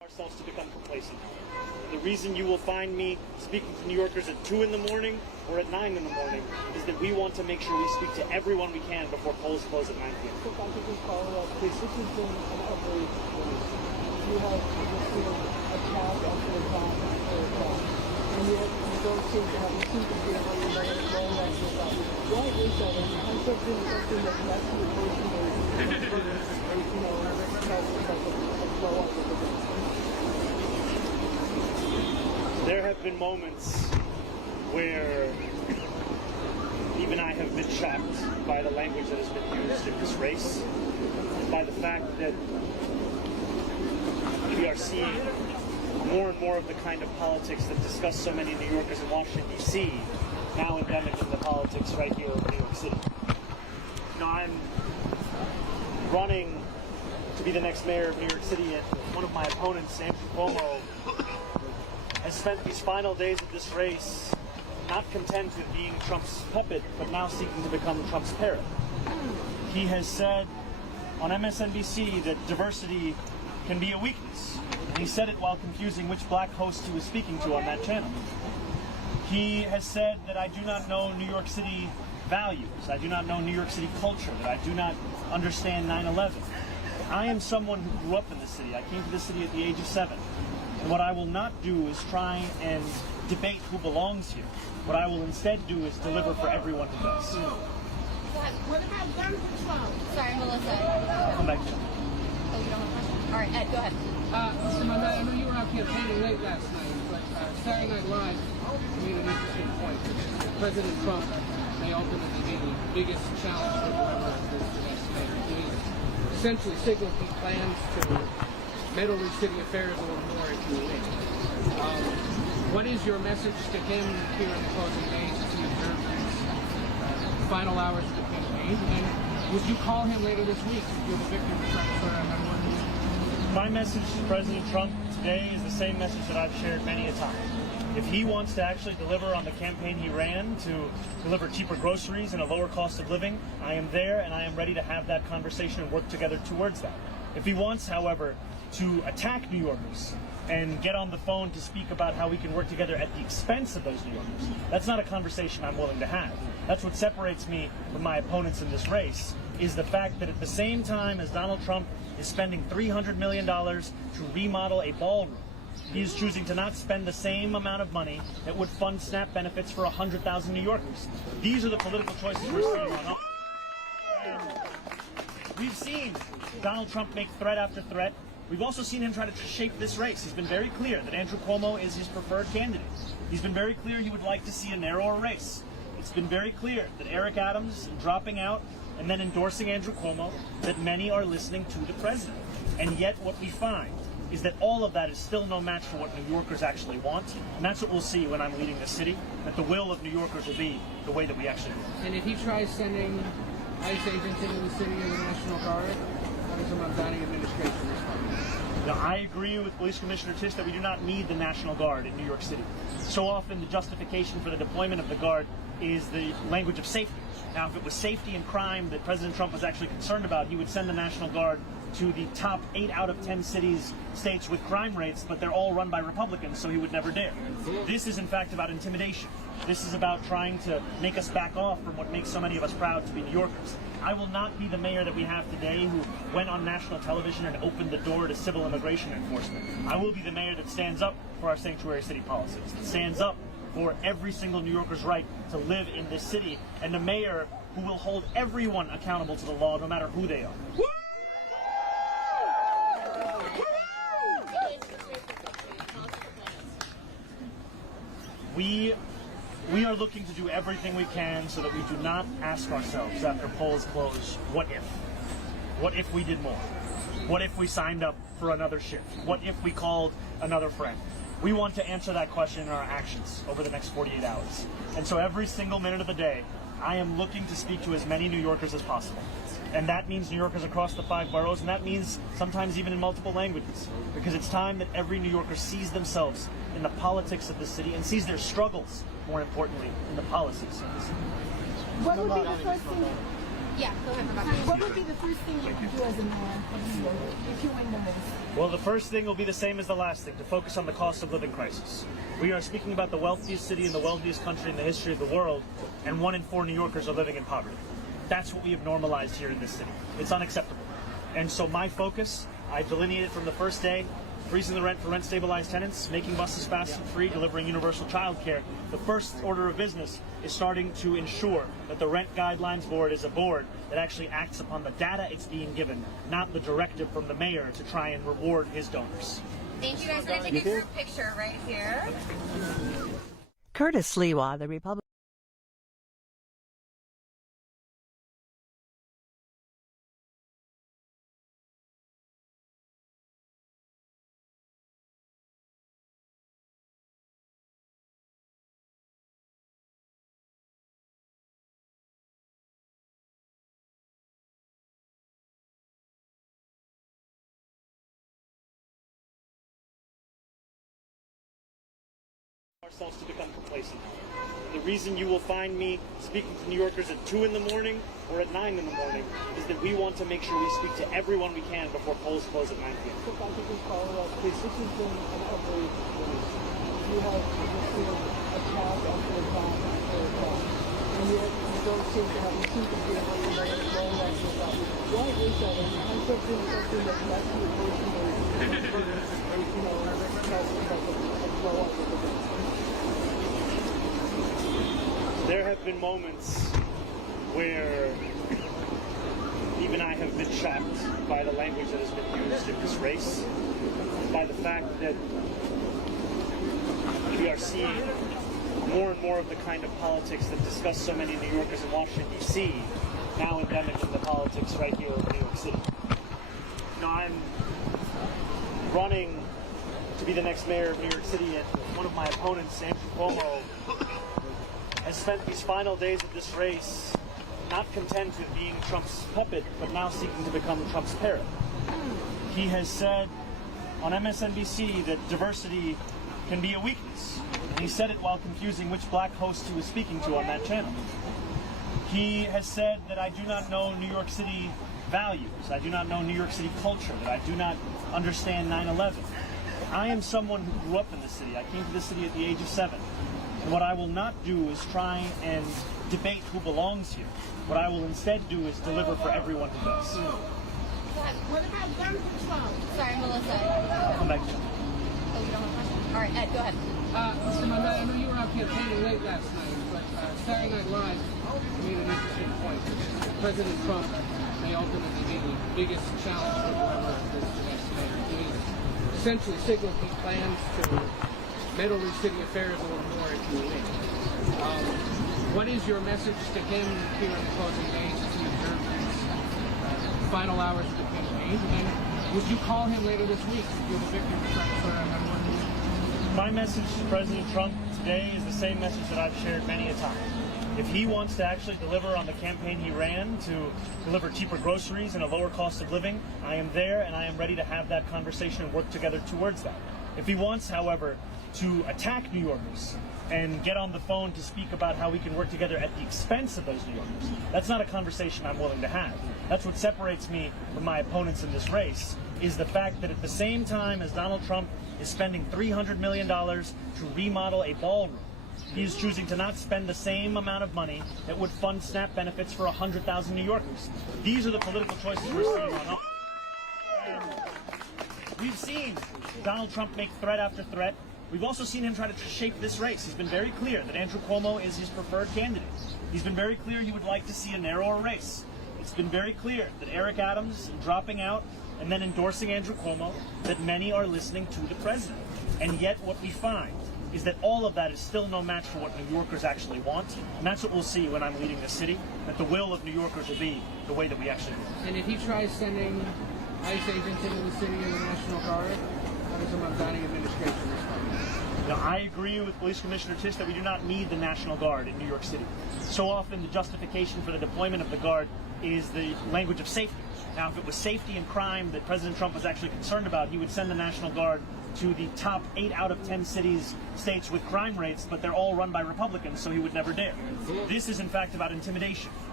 ourselves to become complacent. The reason you will find me speaking to New Yorkers at 2 in the morning or at 9 in the morning is that we want to make sure we speak to everyone we can before polls close at 9 p.m. So if I could just follow up, please, this has been an outrage race. You have just been attack after attack after attack, and yet you don't seem to have, you seem to be able to let it go after that. Why is that? And I'm something that you actually personally, blow up with the There have been moments where even I have been shocked by the language that has been used in this race, and by the fact that we are seeing more and more of the kind of politics that disgust so many New Yorkers in Washington, D.C., now endemic in the politics right here in New York City. Now, I'm running to be the next mayor of New York City, and one of my opponents, Andrew Cuomo, has spent these final days of this race not content with being Trump's puppet, but now seeking to become Trump's parrot. He has said on MSNBC that diversity can be a weakness. And he said it while confusing which black host he was speaking to on that channel. He has said that I do not know New York City values, I do not know New York City culture, that I do not understand 9/11. I am someone who grew up in the city. I came to the city at the age of 7. And what I will not do is try and debate who belongs here. What I will instead do is deliver for everyone who does. What about gun control? Sorry, Melissa. Come back to you. Oh, you don't have a question? All right, Ed, go ahead. Mr. Mamdani, I know you were out campaigning late last night, but Saturday Night Live made an interesting point. President Trump may ultimately be the biggest challenge for whoever is the next mayor. He essentially signaled he plans to meddle in city affairs a little more if you win. What is your message to him here in the closing days as he observes these final hours of the campaign? And would you call him later this week if you're the victim of Trump's sort of My message to President Trump today is the same message that I've shared many a time. If he wants to actually deliver on the campaign he ran to deliver cheaper groceries and a lower cost of living, I am there and I am ready to have that conversation and work together towards that. If he wants, however, to attack New Yorkers and get on the phone to speak about how we can work together at the expense of those New Yorkers, that's not a conversation I'm willing to have. That's what separates me from my opponents in this race, is the fact that at the same time as Donald Trump is spending $300 million to remodel a ballroom, he is choosing to not spend the same amount of money that would fund SNAP benefits for 100,000 New Yorkers. These are the political choices we're seeing on. And we've seen Donald Trump make threat after threat. We've also seen him try to shape this race. He's been very clear that Andrew Cuomo is his preferred candidate. He's been very clear he would like to see a narrower race. It's been very clear that Eric Adams dropping out and then endorsing Andrew Cuomo, that many are listening to the president. And yet what we find is that all of that is still no match for what New Yorkers actually want. And that's what we'll see when I'm leading the city, that the will of New Yorkers will be the way that we actually do. And if he tries sending ICE agents into the city or the National Guard, how does the Mamdani administration respond? Now, I agree with Police Commissioner Tisch that we do not need the National Guard in New York City. So often the justification for the deployment of the Guard is the language of safety. Now, if it was safety and crime that President Trump was actually concerned about, he would send the National Guard to the top 8 out of 10 states with crime rates, but they're all run by Republicans, so he would never dare. This is, in fact, about intimidation. This is about trying to make us back off from what makes so many of us proud to be New Yorkers. I will not be the mayor that we have today who went on national television and opened the door to civil immigration enforcement. I will be the mayor that stands up for our sanctuary city policies, that stands up for every single New Yorker's right to live in this city, and the mayor who will hold everyone accountable to the law, no matter who they are. We are looking to do everything we can so that we do not ask ourselves after polls close, what if? What if we did more? What if we signed up for another shift? What if we called another friend? We want to answer that question in our actions over the next 48 hours. And so every single minute of the day, I am looking to speak to as many New Yorkers as possible. And that means New Yorkers across the 5 boroughs, and that means sometimes even in multiple languages. Because it's time that every New Yorker sees themselves in the politics of the city and sees their struggles, more importantly, in the policies of the city. What would be the first thing? Yeah, go ahead, Rebecca. What would be the first thing you would do as a man if you win the race? Well, the first thing will be the same as the last thing, to focus on the cost of living crisis. We are speaking about the wealthiest city in the wealthiest country in the history of the world, and 1 in 4 New Yorkers are living in poverty. That's what we have normalized here in this city. It's unacceptable. And so my focus, I delineated from the first day, freezing the rent for rent-stabilized tenants, making buses fast and free, delivering universal childcare. The first order of business is starting to ensure that the Rent Guidelines Board is a board that actually acts upon the data it's being given, not the directive from the mayor to try and reward his donors. Thank you guys. We're going to take a group picture right here. Curtis Sliwa, the Republican. Ourselves to become complacent. The reason you will find me speaking to New Yorkers at 2 in the morning or at 9 in the morning is that we want to make sure we speak to everyone we can before polls close at 9 p.m. So if I could just follow up, please. This has been an outrage race. You have just attack after attack after attack, and yet you don't seem to have, you seem to be able to let it go after that. Why is that? And I'm something that lets you emotionally, blow up with it. There have been moments where even I have been shocked by the language that has been used in this race, by the fact that we are seeing more and more of the kind of politics that disgust so many New Yorkers in Washington, D.C., now endemic in the politics right here in New York City. You know, I'm running to be the next mayor of New York City, and one of my opponents, Andrew Cuomo, has spent these final days of this race not content with being Trump's puppet, but now seeking to become Trump's parrot. He has said on MSNBC that diversity can be a weakness. And he said it while confusing which black host he was speaking to on that channel. He has said that I do not know New York City values, I do not know New York City culture, that I do not understand 9/11. I am someone who grew up in the city. I came to the city at the age of 7. And what I will not do is try and debate who belongs here. What I will instead do is deliver for everyone who does. What about gun control? Sorry, Melissa. Come back to you. Oh, you don't have a question? All right, Ed, go ahead. Mr. Mamdani, I know you were out campaigning late last night, but Saturday Night Live made an interesting point. President Trump may ultimately be the biggest challenge for whoever is the next mayor. He essentially signaled he plans to meddle in city affairs a little more if you win. What is your message to him here in the closing days as he observes these final hours of the campaign? And would you call him later this week if you're the victim of Trump's My message to President Trump today is the same message that I've shared many a time. If he wants to actually deliver on the campaign he ran to deliver cheaper groceries and a lower cost of living, I am there and I am ready to have that conversation and work together towards that. If he wants, however, to attack New Yorkers and get on the phone to speak about how we can work together at the expense of those New Yorkers, that's not a conversation I'm willing to have. That's what separates me from my opponents in this race, is the fact that at the same time as Donald Trump is spending $300 million to remodel a ballroom, he is choosing to not spend the same amount of money that would fund SNAP benefits for 100,000 New Yorkers. These are the political choices we're seeing on. And we've seen Donald Trump make threat after threat. We've also seen him try to shape this race. He's been very clear that Andrew Cuomo is his preferred candidate. He's been very clear he would like to see a narrower race. It's been very clear that Eric Adams dropping out and then endorsing Andrew Cuomo, that many are listening to the president. And yet what we find is that all of that is still no match for what New Yorkers actually want. And that's what we'll see when I'm leading this city, that the will of New Yorkers will be the way that we actually want. And if he tries sending ICE agents into the city and the National Guard, how does the Mamdani administration respond? Now, I agree with Police Commissioner Tisch that we do not need the National Guard in New York City. So often the justification for the deployment of the Guard is the language of safety. Now, if it was safety and crime that President Trump was actually concerned about, he would send the National Guard to the top 8 out of 10 states with crime rates, but they're all run by Republicans, so he would never dare. This is, in fact, about intimidation.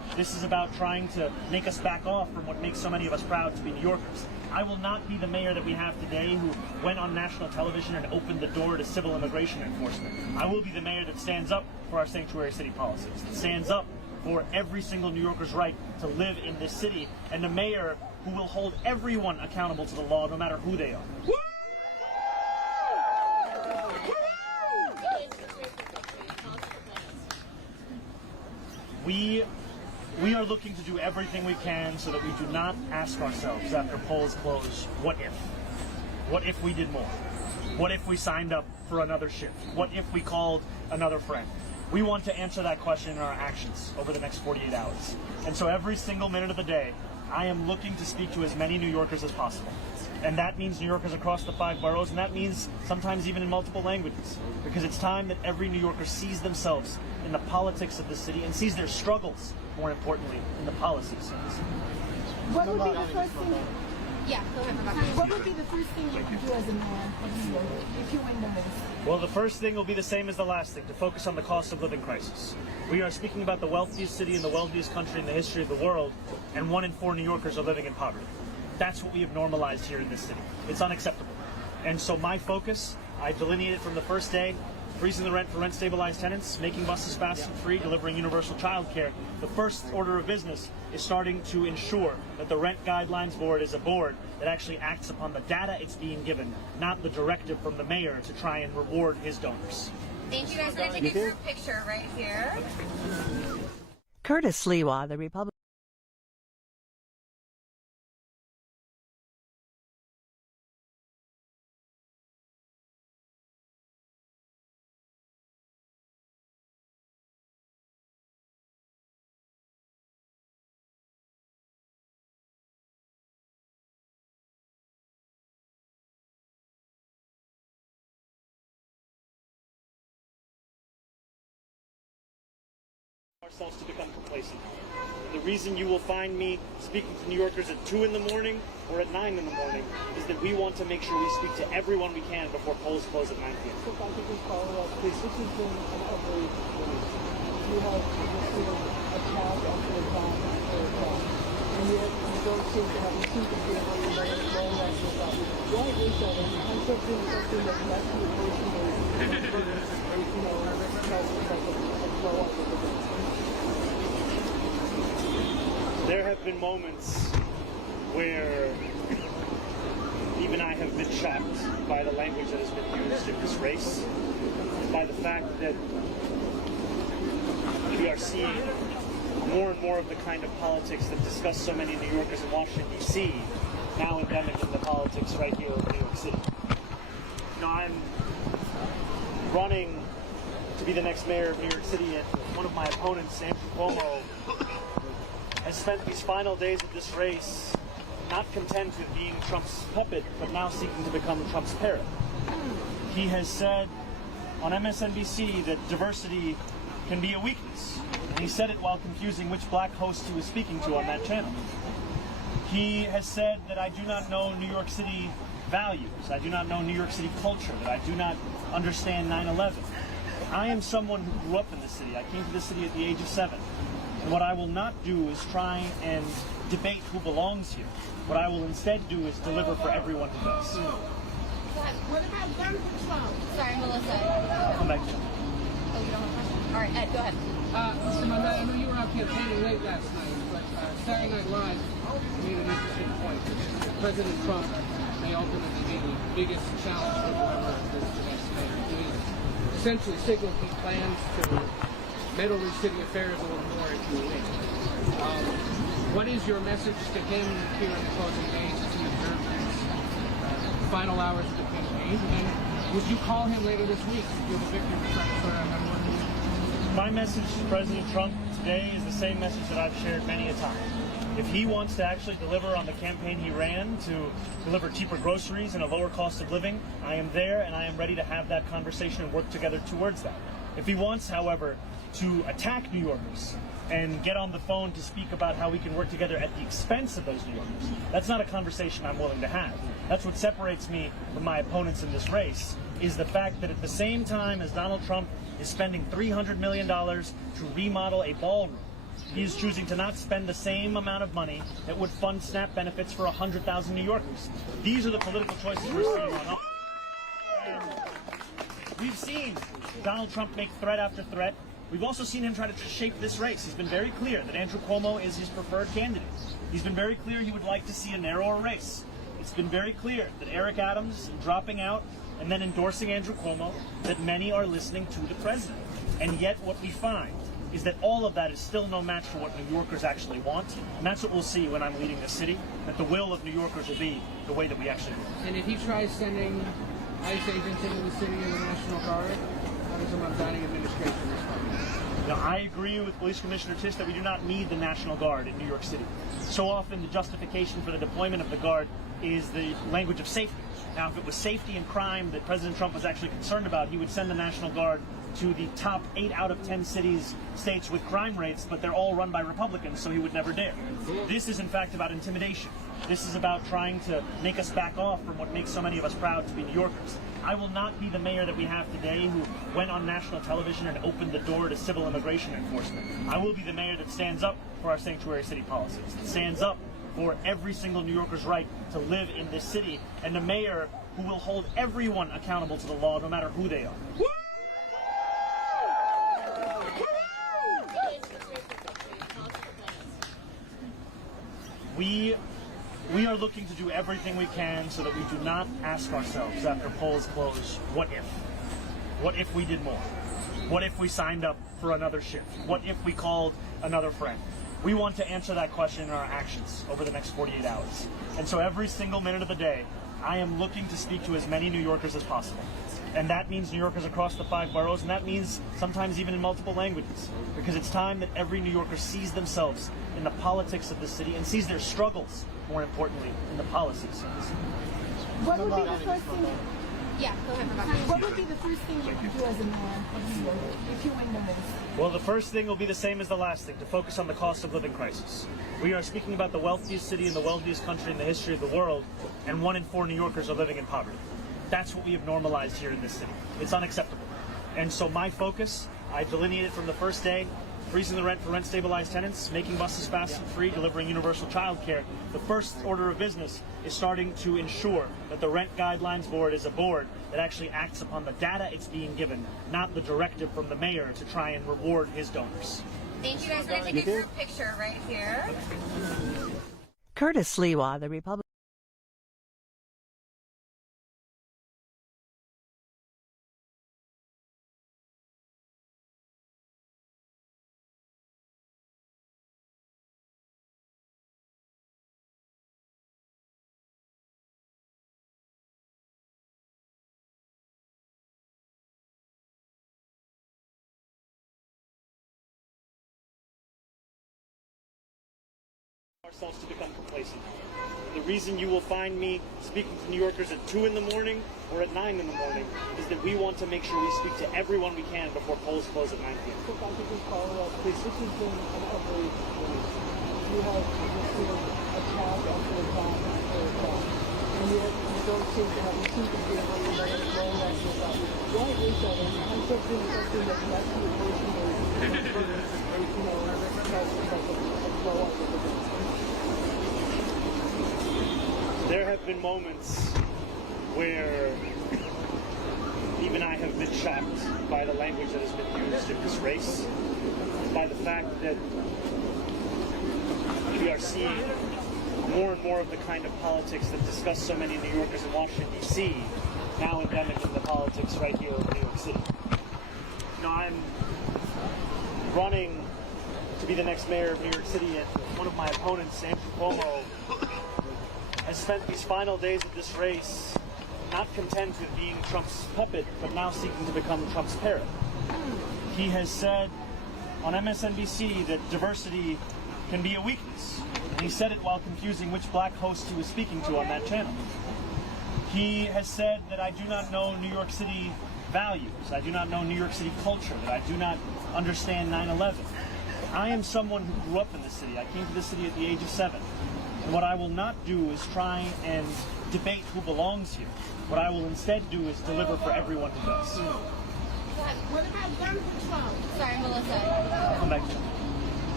This is about trying to make us back off from what makes so many of us proud to be New Yorkers. I will not be the mayor that we have today who went on national television and opened the door to civil immigration enforcement. I will be the mayor that stands up for our sanctuary city policies, that stands up for every single New Yorker's right to live in this city, and the mayor who will hold everyone accountable to the law, no matter who they are. We are looking to do everything we can so that we do not ask ourselves after polls close, what if? What if we did more? What if we signed up for another shift? What if we called another friend? We want to answer that question in our actions over the next 48 hours. And so every single minute of the day, I am looking to speak to as many New Yorkers as possible. And that means New Yorkers across the 5 boroughs, and that means sometimes even in multiple languages. Because it's time that every New Yorker sees themselves in the politics of the city and sees their struggles, more importantly, in the policies of the city. What would be the first thing? Yeah, go ahead, Rebecca. What would be the first thing you would do as a mayor of New York if you win the race? Well, the first thing will be the same as the last thing, to focus on the cost of living crisis. We are speaking about the wealthiest city in the wealthiest country in the history of the world, and 1 in 4 New Yorkers are living in poverty. That's what we have normalized here in this city. It's unacceptable. And so my focus, I delineated from the first day, freezing the rent for rent-stabilized tenants, making buses fast and free, delivering universal child care. The first order of business is starting to ensure that the Rent Guidelines Board is a board that actually acts upon the data it's being given, not the directive from the mayor to try and reward his donors. Thank you guys. We're going to take a group picture right here. Curtis Sliwa, the Republican. Ourselves to become complacent. And the reason you will find me speaking to New Yorkers at 2 in the morning or at 9 in the morning is that we want to make sure we speak to everyone we can before polls close at 9 p.m. So if I could just follow up, this has been an outrage race. You have this attack after attack after attack, and yet you don't seem to have, you seem to be able to let it go like this. Why is that? And I'm something that left you emotionally, you know, that's like a blow up of the day. There have been moments where even I have been shocked by the language that has been used in this race, by the fact that we are seeing more and more of the kind of politics that disgust so many New Yorkers in Washington, D.C., now endemic in the politics right here in New York City. You know, I'm running to be the next mayor of New York City, and one of my opponents, Cuomo, has spent these final days of this race not content with being Trump's puppet, but now seeking to become Trump's parrot. He has said on MSNBC that diversity can be a weakness. And he said it while confusing which black host he was speaking to on that channel. He has said that I do not know New York City values, I do not know New York City culture, that I do not understand 9/11. I am someone who grew up in the city. I came to the city at the age of 7. And what I will not do is try and debate who belongs here. What I will instead do is deliver for everyone who does. What about gun control? Sorry, Melissa. I'll come back to you. Oh, you don't have a question? All right, Ed, go ahead. Mr. Mamdani, I know you were out campaigning late last night, but Saturday Night Live made an interesting point. President Trump may ultimately be the biggest challenge for whoever is the next mayor. He essentially signaled he plans to meddle in city affairs a little more if you win. What is your message to him here in the closing days as he observes these final hours of the campaign? And would you call him later this week if you're the victor of sort of My message to President Trump today is the same message that I've shared many a time. If he wants to actually deliver on the campaign he ran to deliver cheaper groceries and a lower cost of living, I am there and I am ready to have that conversation and work together towards that. If he wants, however, to attack New Yorkers and get on the phone to speak about how we can work together at the expense of those New Yorkers, that's not a conversation I'm willing to have. That's what separates me from my opponents in this race, is the fact that at the same time as Donald Trump is spending $300 million to remodel a ballroom, he is choosing to not spend the same amount of money that would fund SNAP benefits for 100,000 New Yorkers. These are the political choices we're seeing on. And we've seen Donald Trump make threat after threat. We've also seen him try to shape this race. He's been very clear that Andrew Cuomo is his preferred candidate. He's been very clear he would like to see a narrower race. It's been very clear that Eric Adams dropping out and then endorsing Andrew Cuomo, that many are listening to the president. And yet what we find is that all of that is still no match for what New Yorkers actually want. And that's what we'll see when I'm leading the city, that the will of New Yorkers will be the way that we actually do. And if he tries sending ICE agents into the city and the National Guard, how does the Mamdani administration respond? Now, I agree with Police Commissioner Tisch that we do not need the National Guard in New York City. So often the justification for the deployment of the Guard is the language of safety. Now, if it was safety and crime that President Trump was actually concerned about, he would send the National Guard to the top 8 out of 10 states with crime rates, but they're all run by Republicans, so he would never dare. This is, in fact, about intimidation. This is about trying to make us back off from what makes so many of us proud to be New Yorkers. I will not be the mayor that we have today who went on national television and opened the door to civil immigration enforcement. I will be the mayor that stands up for our sanctuary city policies, that stands up for every single New Yorker's right to live in this city, and the mayor who will hold everyone accountable to the law, no matter who they are. We are looking to do everything we can so that we do not ask ourselves after polls close, what if? What if we did more? What if we signed up for another shift? What if we called another friend? We want to answer that question in our actions over the next 48 hours. And so every single minute of the day, I am looking to speak to as many New Yorkers as possible. And that means New Yorkers across the 5 boroughs, and that means sometimes even in multiple languages. Because it's time that every New Yorker sees themselves in the politics of the city and sees their struggles, more importantly, in the policies of the city. What would be the first thing? Yeah, go ahead, Rebecca. What would be the first thing you would do as a mayor of New York if you win the race? Well, the first thing will be the same as the last thing, to focus on the cost of living crisis. We are speaking about the wealthiest city in the wealthiest country in the history of the world, and 1 in 4 New Yorkers are living in poverty. That's what we have normalized here in this city. It's unacceptable. And so my focus, I delineated from the first day, freezing the rent for rent-stabilized tenants, making buses fast and free, delivering universal child care. The first order of business is starting to ensure that the Rent Guidelines Board is a board that actually acts upon the data it's being given, not the directive from the mayor to try and reward his donors. Thank you guys. We're going to take a group picture right here. Curtis Sliwa, the Republican. Ourselves to become complacent. The reason you will find me speaking to New Yorkers at 2 in the morning or at 9 in the morning is that we want to make sure we speak to everyone we can before polls close at 9 p.m. So if I could just follow up, this has been an outrage race. You have received attack after attack after attack, and yet you don't seem to have, you seem to be able to let it go after that. Why is that? And I'm something that you actually emotionally, because a blow up with the There have been moments where even I have been shocked by the language that has been used in this race, by the fact that we are seeing more and more of the kind of politics that disgust so many New Yorkers in Washington, D.C., now endemic in the politics right here in New York City. You know, I'm running to be the next mayor of New York City, and one of my opponents, Andrew Cuomo, has spent these final days of this race not content with being Trump's puppet, but now seeking to become Trump's parrot. He has said on MSNBC that diversity can be a weakness. And he said it while confusing which black host he was speaking to on that channel. He has said that I do not know New York City values, I do not know New York City culture, that I do not understand 9/11. I am someone who grew up in the city. I came to the city at the age of 7. And what I will not do is try and debate who belongs here. What I will instead do is deliver for everyone who does. What about gun control? Sorry, Melissa. Come back to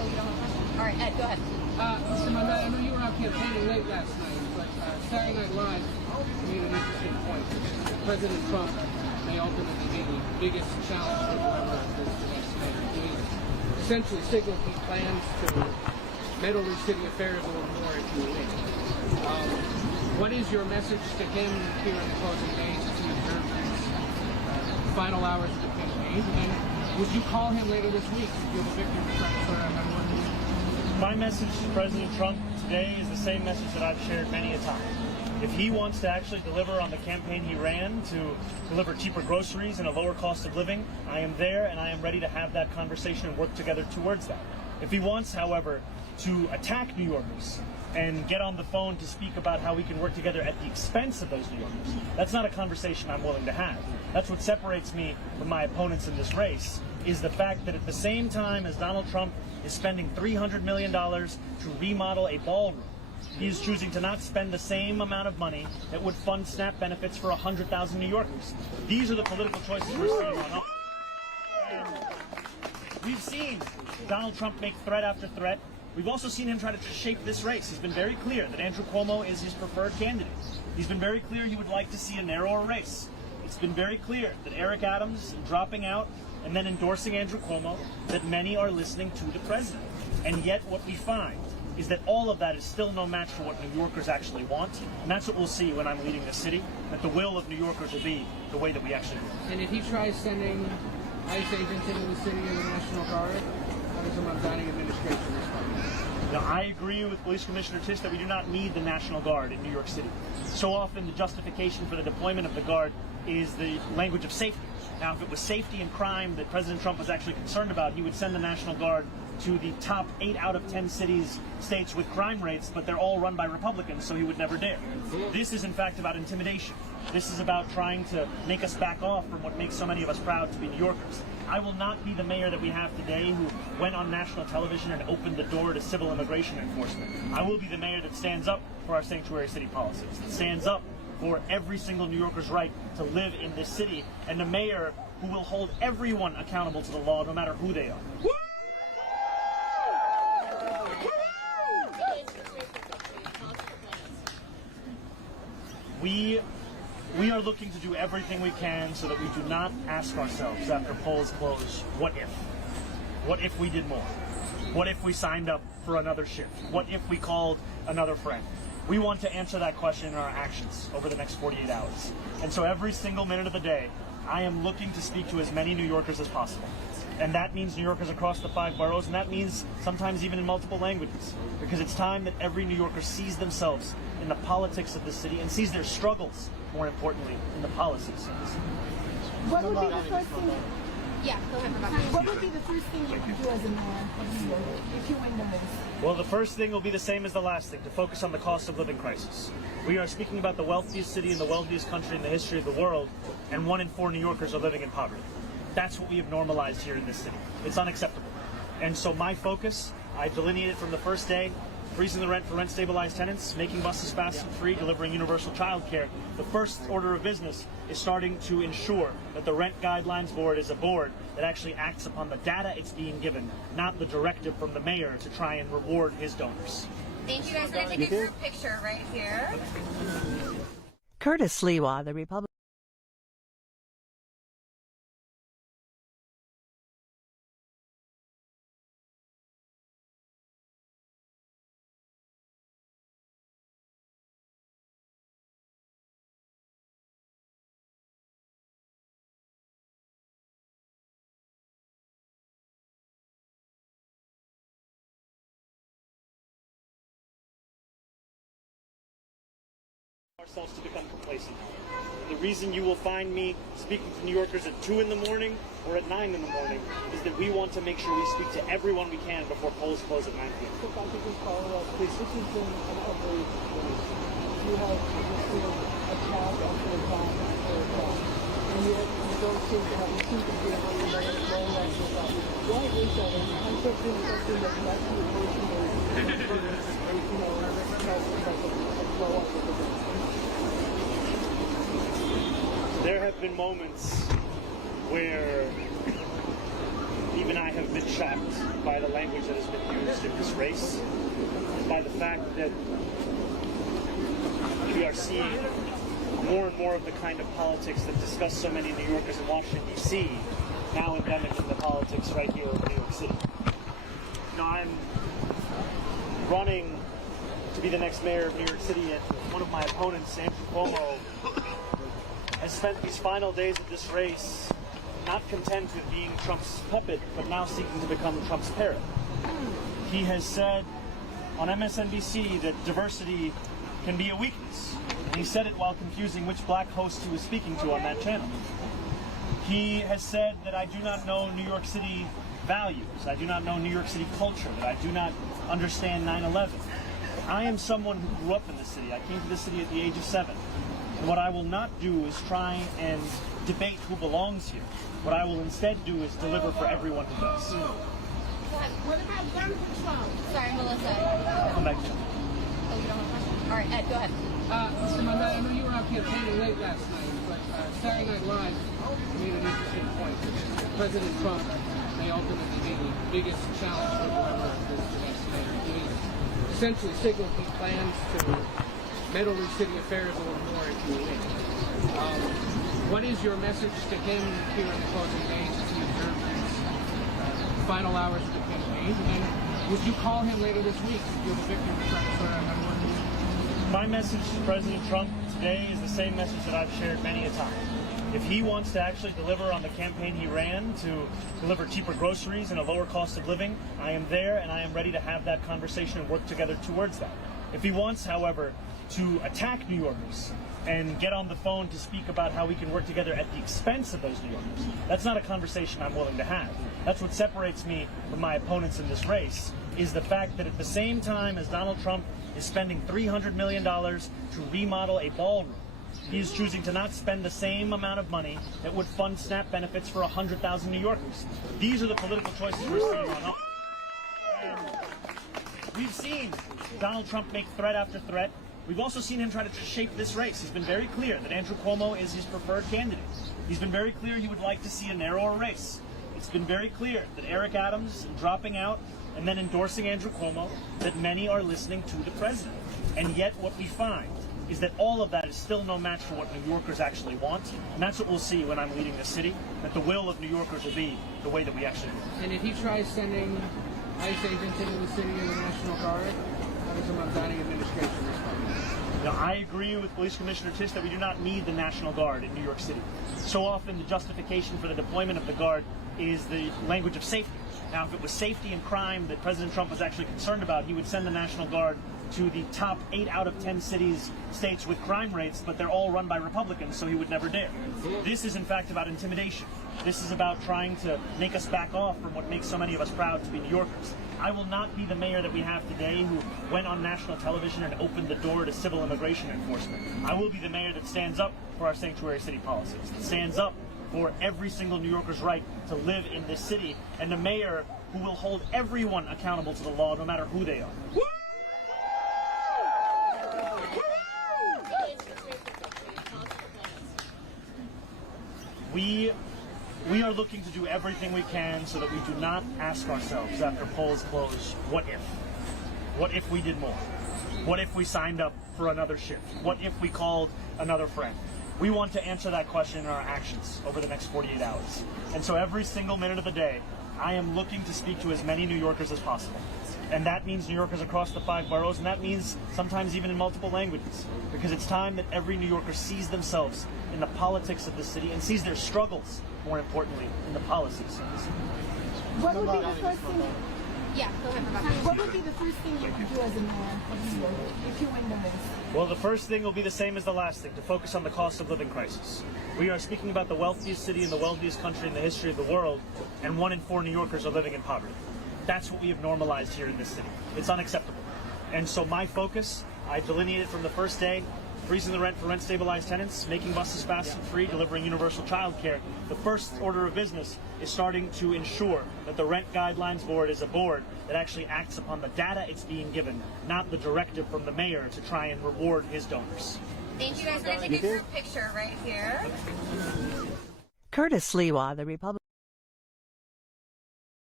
Oh, you don't have a question? All right, Ed, go ahead. Mr. Mamdani, I know you were out campaigning late last night, but Saturday Night Live made an interesting point. President Trump may ultimately be the biggest challenge for whoever is the next mayor. He essentially signaled he plans to meddle in city affairs a little more if you win. What is your message to him here in the closing days as he observes these final hours of the campaign? And would you call him later this week to feel the victory for My message to President Trump today is the same message that I've shared many a time. If he wants to actually deliver on the campaign he ran to deliver cheaper groceries and a lower cost of living, I am there and I am ready to have that conversation and work together towards that. If he wants, however, to attack New Yorkers and get on the phone to speak about how we can work together at the expense of those New Yorkers, that's not a conversation I'm willing to have. That's what separates me from my opponents in this race, is the fact that at the same time as Donald Trump is spending $300 million to remodel a ballroom, he is choosing to not spend the same amount of money that would fund SNAP benefits for 100,000 New Yorkers. These are the political choices we're seeing on. And we've seen Donald Trump make threat after threat. We've also seen him try to shape this race. He's been very clear that Andrew Cuomo is his preferred candidate. He's been very clear he would like to see a narrower race. It's been very clear that Eric Adams dropping out and then endorsing Andrew Cuomo, that many are listening to the president. And yet what we find is that all of that is still no match for what New Yorkers actually want. And that's what we'll see when I'm leading the city, that the will of New Yorkers will be the way that we actually do. And if he tries sending ICE agents into the city or the National Guard, how does the Mamdani administration respond? Now, I agree with Police Commissioner Tisch that we do not need the National Guard in New York City. So often the justification for the deployment of the Guard is the language of safety. Now, if it was safety and crime that President Trump was actually concerned about, he would send the National Guard to the top 8 out of 10 states with crime rates, but they're all run by Republicans, so he would never dare. This is, in fact, about intimidation. This is about trying to make us back off from what makes so many of us proud to be New Yorkers. I will not be the mayor that we have today who went on national television and opened the door to civil immigration enforcement. I will be the mayor that stands up for our sanctuary city policies, that stands up for every single New Yorker's right to live in this city, and the mayor who will hold everyone accountable to the law, no matter who they are. We are looking to do everything we can so that we do not ask ourselves after polls close, what if? What if we did more? What if we signed up for another shift? What if we called another friend? We want to answer that question in our actions over the next 48 hours. And so every single minute of the day, I am looking to speak to as many New Yorkers as possible. And that means New Yorkers across the 5 boroughs, and that means sometimes even in multiple languages. Because it's time that every New Yorker sees themselves in the politics of the city and sees their struggles, more importantly, in the policies of the city. What would be the first thing? Yeah, go ahead, Rebecca. What would be the first thing you would do as a mayor of New York if you win the race? Well, the first thing will be the same as the last thing, to focus on the cost of living crisis. We are speaking about the wealthiest city in the wealthiest country in the history of the world, and 1 in 4 New Yorkers are living in poverty. That's what we have normalized here in this city. It's unacceptable. And so my focus, I delineated from the first day, freezing the rent for rent-stabilized tenants, making buses fast and free, delivering universal child care. The first order of business is starting to ensure that the Rent Guidelines Board is a board that actually acts upon the data it's being given, not the directive from the mayor to try and reward his donors. Thank you guys. We're going to take a group picture right here. Curtis Sliwa, the Republican. Ourselves to become complacent. The reason you will find me speaking to New Yorkers at 2 in the morning or at 9 in the morning is that we want to make sure we speak to everyone we can before polls close at 9 p.m. If I could just follow up, please. This has been an outrageous race. You have just been attack after attack after attack. And yet you don't seem to have, you seem to be able to let it flow like this. Why is that? And I'm something that's actually emotional. You know, that's like a blow up of the There have been moments where the even I have been shocked by the language that has been used in this race, and by the fact that we are seeing more and more of the kind of politics that disgust so many New Yorkers in Washington, D.C., now endemic in the politics right here in New York City. I'm running to be the next mayor of New York City, and one of my opponents, Andrew Cuomo, has spent these final days of this race not content with being Trump's puppet, but now seeking to become Trump's parrot. He has said on MSNBC that diversity can be a weakness, and he said it while confusing which black host he was speaking to on that channel. He has said that I do not know New York City values, I do not know New York City culture, that I do not understand 9/11. I am someone who grew up in the city. I came to the city at the age of 7. And what I will not do is try and debate who belongs here. What I will instead do is deliver for everyone who does. What about gun control? Sorry, Melissa. Come back to you. Oh, you don't have one? All right, Ed, go ahead. Mr. Mamdani, I know you were out campaigning late last night, but Saturday Night Live made an interesting point. President Trump may ultimately be the biggest challenge for whoever is the next mayor. He essentially signaled he plans to meddle in city affairs a little more if you win. What is your message to him here in the closing days as he observes these final hours of the campaign? And would you call him later this week if you're the victor to try to sort out how to work this? My message to President Trump today is the same message that I've shared many a time. If he wants to actually deliver on the campaign he ran to deliver cheaper groceries and a lower cost of living, I am there and I am ready to have that conversation and work together towards that. If he wants, however, to attack New Yorkers and get on the phone to speak about how we can work together at the expense of those New Yorkers, that's not a conversation I'm willing to have. That's what separates me from my opponents in this race, is the fact that at the same time as Donald Trump is spending $300 million to remodel a ballroom, he is choosing to not spend the same amount of money that would fund SNAP benefits for 100,000 New Yorkers. These are the political choices we're seeing on. And we've seen Donald Trump make threat after threat. We've also seen him try to shape this race. He's been very clear that Andrew Cuomo is his preferred candidate. He's been very clear he would like to see a narrower race. It's been very clear that Eric Adams dropping out and then endorsing Andrew Cuomo, that many are listening to the president. And yet what we find is that all of that is still no match for what New Yorkers actually want. And that's what we'll see when I'm leading the city, that the will of New Yorkers will be the way that we actually do. And if he tries sending ICE agents into the city and the National Guard, how does the Mamdani administration respond? Now, I agree with Police Commissioner Tisch that we do not need the National Guard in New York City. So often the justification for the deployment of the Guard is the language of safety. Now, if it was safety and crime that President Trump was actually concerned about, he would send the National Guard to the top 8 out of 10 states with crime rates, but they're all run by Republicans, so he would never dare. This is, in fact, about intimidation. This is about trying to make us back off from what makes so many of us proud to be New Yorkers. I will not be the mayor that we have today who went on national television and opened the door to civil immigration enforcement. I will be the mayor that stands up for our sanctuary city policies, that stands up for every single New Yorker's right to live in this city, and the mayor who will hold everyone accountable to the law, no matter who they are. We are looking to do everything we can so that we do not ask ourselves after polls close, what if? What if we did more? What if we signed up for another shift? What if we called another friend? We want to answer that question in our actions over the next 48 hours. And so every single minute of the day, I am looking to speak to as many New Yorkers as possible. And that means New Yorkers across the 5 boroughs, and that means sometimes even in multiple languages. Because it's time that every New Yorker sees themselves in the politics of the city and sees their struggles, more importantly, in the policies of the city. What would be the first thing? Yeah, go ahead, Rebecca. What would be the first thing you would do as a mayor of New York if you win the race? Well, the first thing will be the same as the last thing, to focus on the cost of living crisis. We are speaking about the wealthiest city in the wealthiest country in the history of the world, and 1 in 4 New Yorkers are living in poverty. That's what we have normalized here in this city. It's unacceptable. And so my focus, I delineated from the first day, freezing the rent for rent-stabilized tenants, making buses fast and free, delivering universal child care. The first order of business is starting to ensure that the Rent Guidelines Board is a board that actually acts upon the data it's being given, not the directive from the mayor to try and reward his donors. Thank you guys. We're going to take a group picture right here. Curtis Sliwa, the Republican.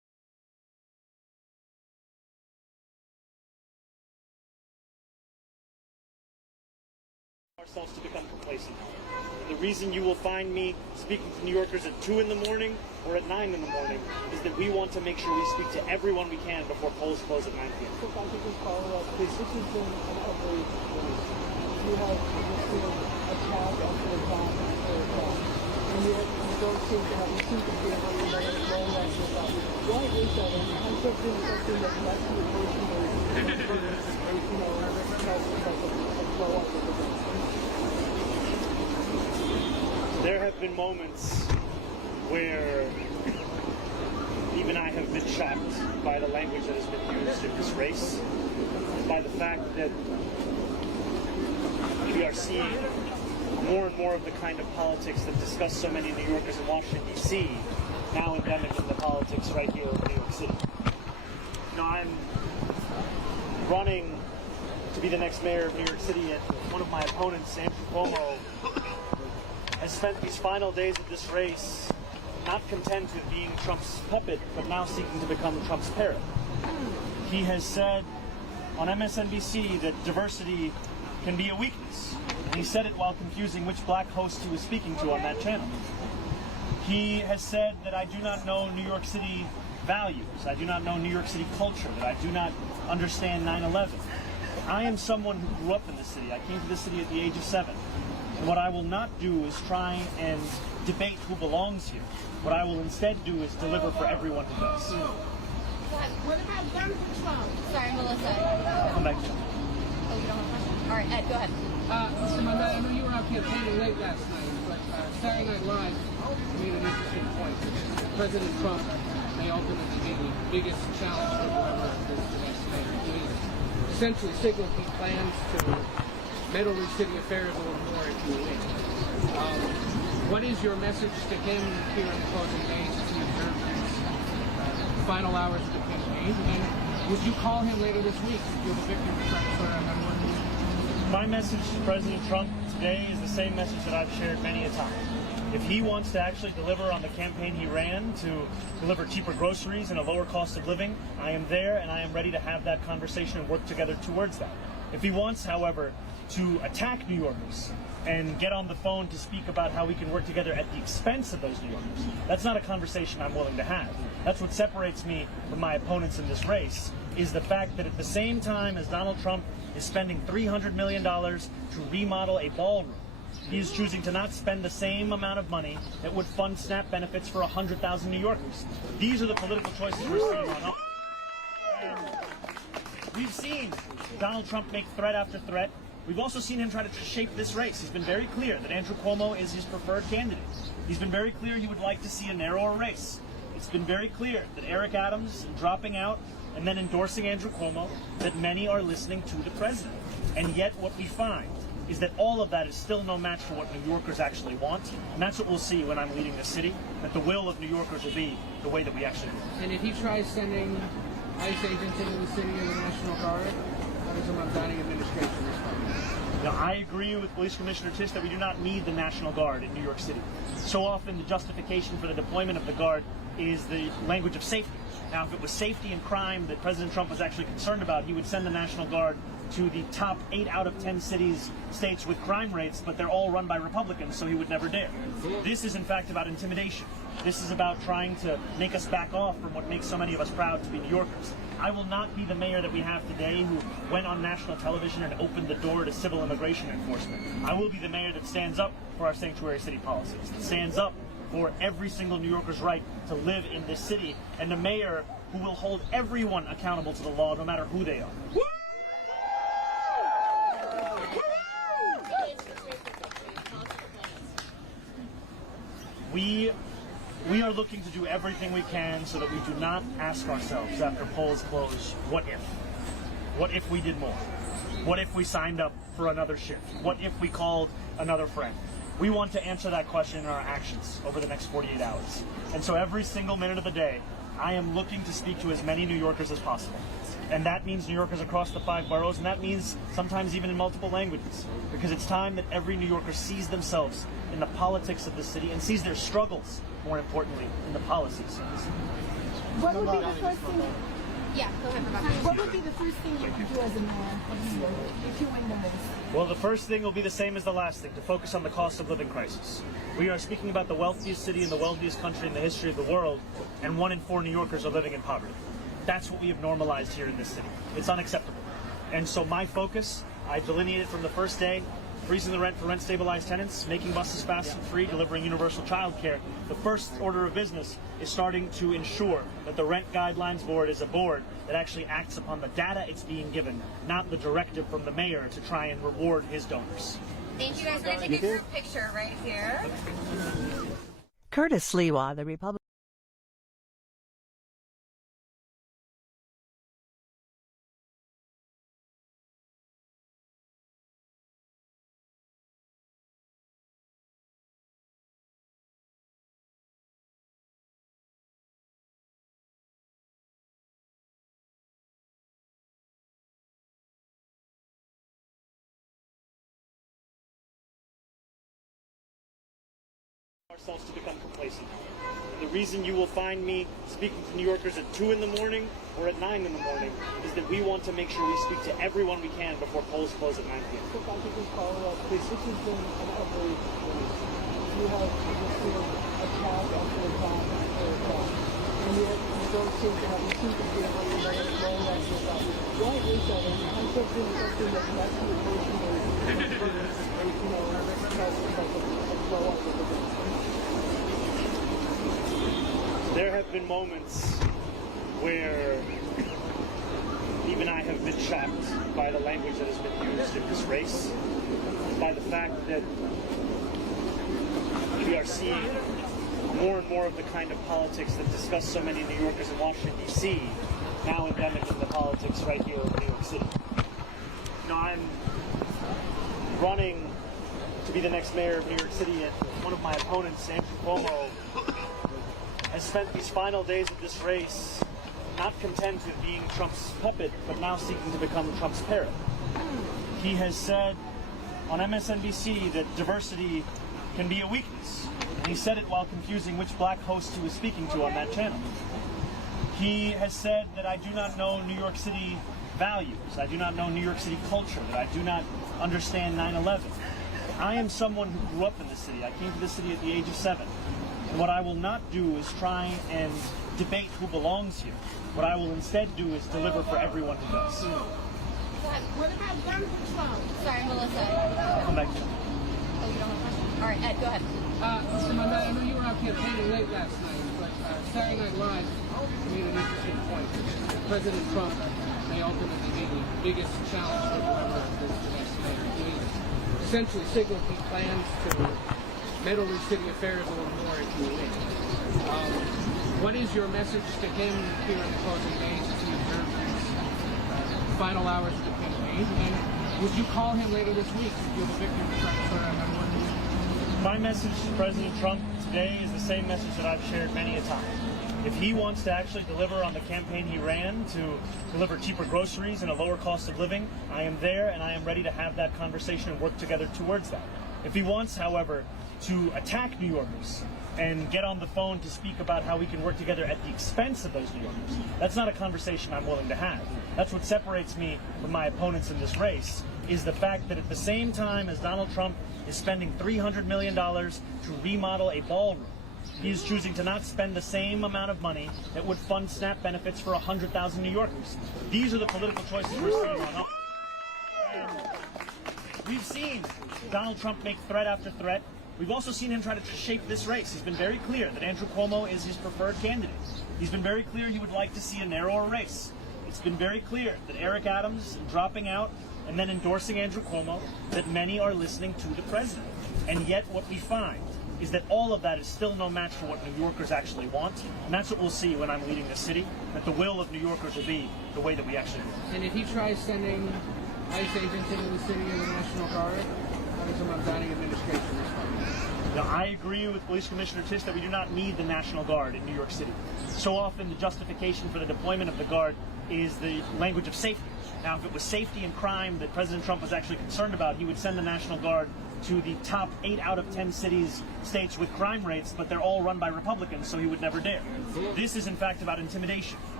ourselves to become complacent. The reason you will find me speaking to New Yorkers at 2 in the morning or at 9 in the morning is that we want to make sure we speak to everyone we can before polls close at 9 p.m. So if I could just follow up, this has been an outrageous race. You have just been attack after attack after attack. And yet you don't seem to have, you seem to be able to let it flow after attack. Why is that? And has there been something that's less emotional, you know, has a flow up of the There have been moments where even I have been shocked by the language that has been used in this race, by the fact that we are seeing more and more of the kind of politics that disgust so many New Yorkers in Washington, D.C., now endemic in the politics right here in New York City. You know, I'm running to be the next mayor of New York City, and one of my opponents, Andrew Cuomo, has spent these final days of this race not content with being Trump's puppet, but now seeking to become Trump's parrot. He has said on MSNBC that diversity can be a weakness. And he said it while confusing which black host he was speaking to on that channel. He has said that I do not know New York City values, I do not know New York City culture, that I do not understand 9/11. I am someone who grew up in the city. I came to the city at the age of 7. And what I will not do is try and debate who belongs here. What I will instead do is deliver for everyone who does. What about gun control? Sorry, Melissa. Come back to you. Oh, you don't have a question? All right, Ed, go ahead. Mr. Mamdani, I know you were out campaigning late last night, but Saturday Night Live made an interesting point. President Trump may ultimately be the biggest challenge for whoever is the next mayor. He essentially signaled he plans to meddle in city affairs a little more if you win. What is your message to him here in the closing days as he observes these final hours of the campaign? And would you call him later this week if you're the victor to try to sort out how to work? My message to President Trump today is the same message that I've shared many a time. If he wants to actually deliver on the campaign he ran to deliver cheaper groceries and a lower cost of living, I am there and I am ready to have that conversation and work together towards that. If he wants, however, to attack New Yorkers and get on the phone to speak about how we can work together at the expense of those New Yorkers, that's not a conversation I'm willing to have. That's what separates me from my opponents in this race, is the fact that at the same time as Donald Trump is spending $300 million to remodel a ballroom, he is choosing to not spend the same amount of money that would fund SNAP benefits for 100,000 New Yorkers. These are the political choices we're seeing on. And we've seen Donald Trump make threat after threat. We've also seen him try to shape this race. He's been very clear that Andrew Cuomo is his preferred candidate. He's been very clear he would like to see a narrower race. It's been very clear that Eric Adams dropping out and then endorsing Andrew Cuomo, that many are listening to the president. And yet what we find is that all of that is still no match for what New Yorkers actually want. And that's what we'll see when I'm leading the city, that the will of New Yorkers will be the way that we actually live. And if he tries sending ICE agents into the city or the National Guard, how does the Mamdani administration respond? Now, I agree with Police Commissioner Tisch that we do not need the National Guard in New York City. So often the justification for the deployment of the Guard is the language of safety. Now, if it was safety and crime that President Trump was actually concerned about, he would send the National Guard to the top 8 out of 10 states with crime rates, but they're all run by Republicans, so he would never dare. This is, in fact, about intimidation. This is about trying to make us back off from what makes so many of us proud to be New Yorkers. I will not be the mayor that we have today who went on national television and opened the door to civil immigration enforcement. I will be the mayor that stands up for our sanctuary city policies, that stands up for every single New Yorker's right to live in this city, and the mayor who will hold everyone accountable to the law, no matter who they are. We are looking to do everything we can so that we do not ask ourselves after polls close, what if? What if we did more? What if we signed up for another shift? What if we called another friend? We want to answer that question in our actions over the next 48 hours. And so every single minute of the day, I am looking to speak to as many New Yorkers as possible. And that means New Yorkers across the 5 boroughs, and that means sometimes even in multiple languages. Because it's time that every New Yorker sees themselves in the politics of the city and sees their struggles, more importantly, in the policies of the city. What would be the first thing? Yeah, go ahead, Rebecca. What would be the first thing you would do as a mayor of New York if you win the race? Well, the first thing will be the same as the last thing, to focus on the cost of living crisis. We are speaking about the wealthiest city in the wealthiest country in the history of the world, and 1 in 4 New Yorkers are living in poverty. That's what we have normalized here in this city. It's unacceptable. And so my focus, I delineated from the first day, freezing the rent for rent-stabilized tenants, making buses fast and free, delivering universal childcare. The first order of business is starting to ensure that the Rent Guidelines Board is a board that actually acts upon the data it's being given, not the directive from the mayor to try and reward his donors. Thank you guys. We're going to take a group picture right here. Curtis Sliwa, the Republican. Ourselves to become complacent. And the reason you will find me speaking to New Yorkers at 2 in the morning or at 9 in the morning is that we want to make sure we speak to everyone we can before polls close at 9 p.m. If I could just follow up, this has been an ugly race. You have attack after attack after attack, and yet you don't seem to have, you seem to be able to let it flow after attack. Why is that? And I'm something that actually personally, blow up with the There have been moments where even I have been shocked by the language that has been used in this race, by the fact that we are seeing more and more of the kind of politics that disgust so many New Yorkers in Washington, D.C., now endemic in the politics right here in New York City. You know, I'm running to be the next mayor of New York City, and one of my opponents, Andrew Cuomo, has spent these final days of this race not content with being Trump's puppet, but now seeking to become Trump's parrot. He has said on MSNBC that diversity can be a weakness. And he said it while confusing which black host he was speaking to on that channel. He has said that I do not know New York City values, I do not know New York City culture, that I do not understand 9/11. I am someone who grew up in this city. I came to this city at the age of 7. And what I will not do is try and debate who belongs here. What I will instead do is deliver for everyone who does. What about gun control? Sorry, Melissa. Come back to you. Oh, you don't have a question? All right, Ed, go ahead. Mr. Mamdani, I know you were out campaigning late last night, but Saturday Night Live made an interesting point. President Trump may ultimately be the biggest challenge for whoever is the next mayor. He essentially signaled he plans to meddle in city affairs a little more if you win. What is your message to him here in the closing days as he observes these final hours of the campaign? And would you call him later this week if you're the victim of Trump's My message to President Trump today is the same message that I've shared many a time. If he wants to actually deliver on the campaign he ran to deliver cheaper groceries and a lower cost of living, I am there and I am ready to have that conversation and work together towards that. If he wants, however, to attack New Yorkers and get on the phone to speak about how we can work together at the expense of those New Yorkers, that's not a conversation I'm willing to have. That's what separates me from my opponents in this race, is the fact that at the same time as Donald Trump is spending $300 million to remodel a ballroom, he is choosing to not spend the same amount of money that would fund SNAP benefits for 100,000 New Yorkers. These are the political choices we're seeing on. And we've seen Donald Trump make threat after threat. We've also seen him try to shape this race. He's been very clear that Andrew Cuomo is his preferred candidate. He's been very clear he would like to see a narrower race. It's been very clear that Eric Adams dropping out and then endorsing Andrew Cuomo, that many are listening to the president. And yet what we find is that all of that is still no match for what New Yorkers actually want. And that's what we'll see when I'm leading the city, that the will of New Yorkers will be the way that we actually do. And if he tries sending ICE agents into the city or the National Guard, how does the Mamdani administration respond? Now, I agree with Police Commissioner Tisch that we do not need the National Guard in New York City. So often the justification for the deployment of the Guard is the language of safety. Now, if it was safety and crime that President Trump was actually concerned about, he would send the National Guard to the top 8 out of 10 states with crime rates, but they're all run by Republicans, so he would never dare. This is, in fact, about intimidation.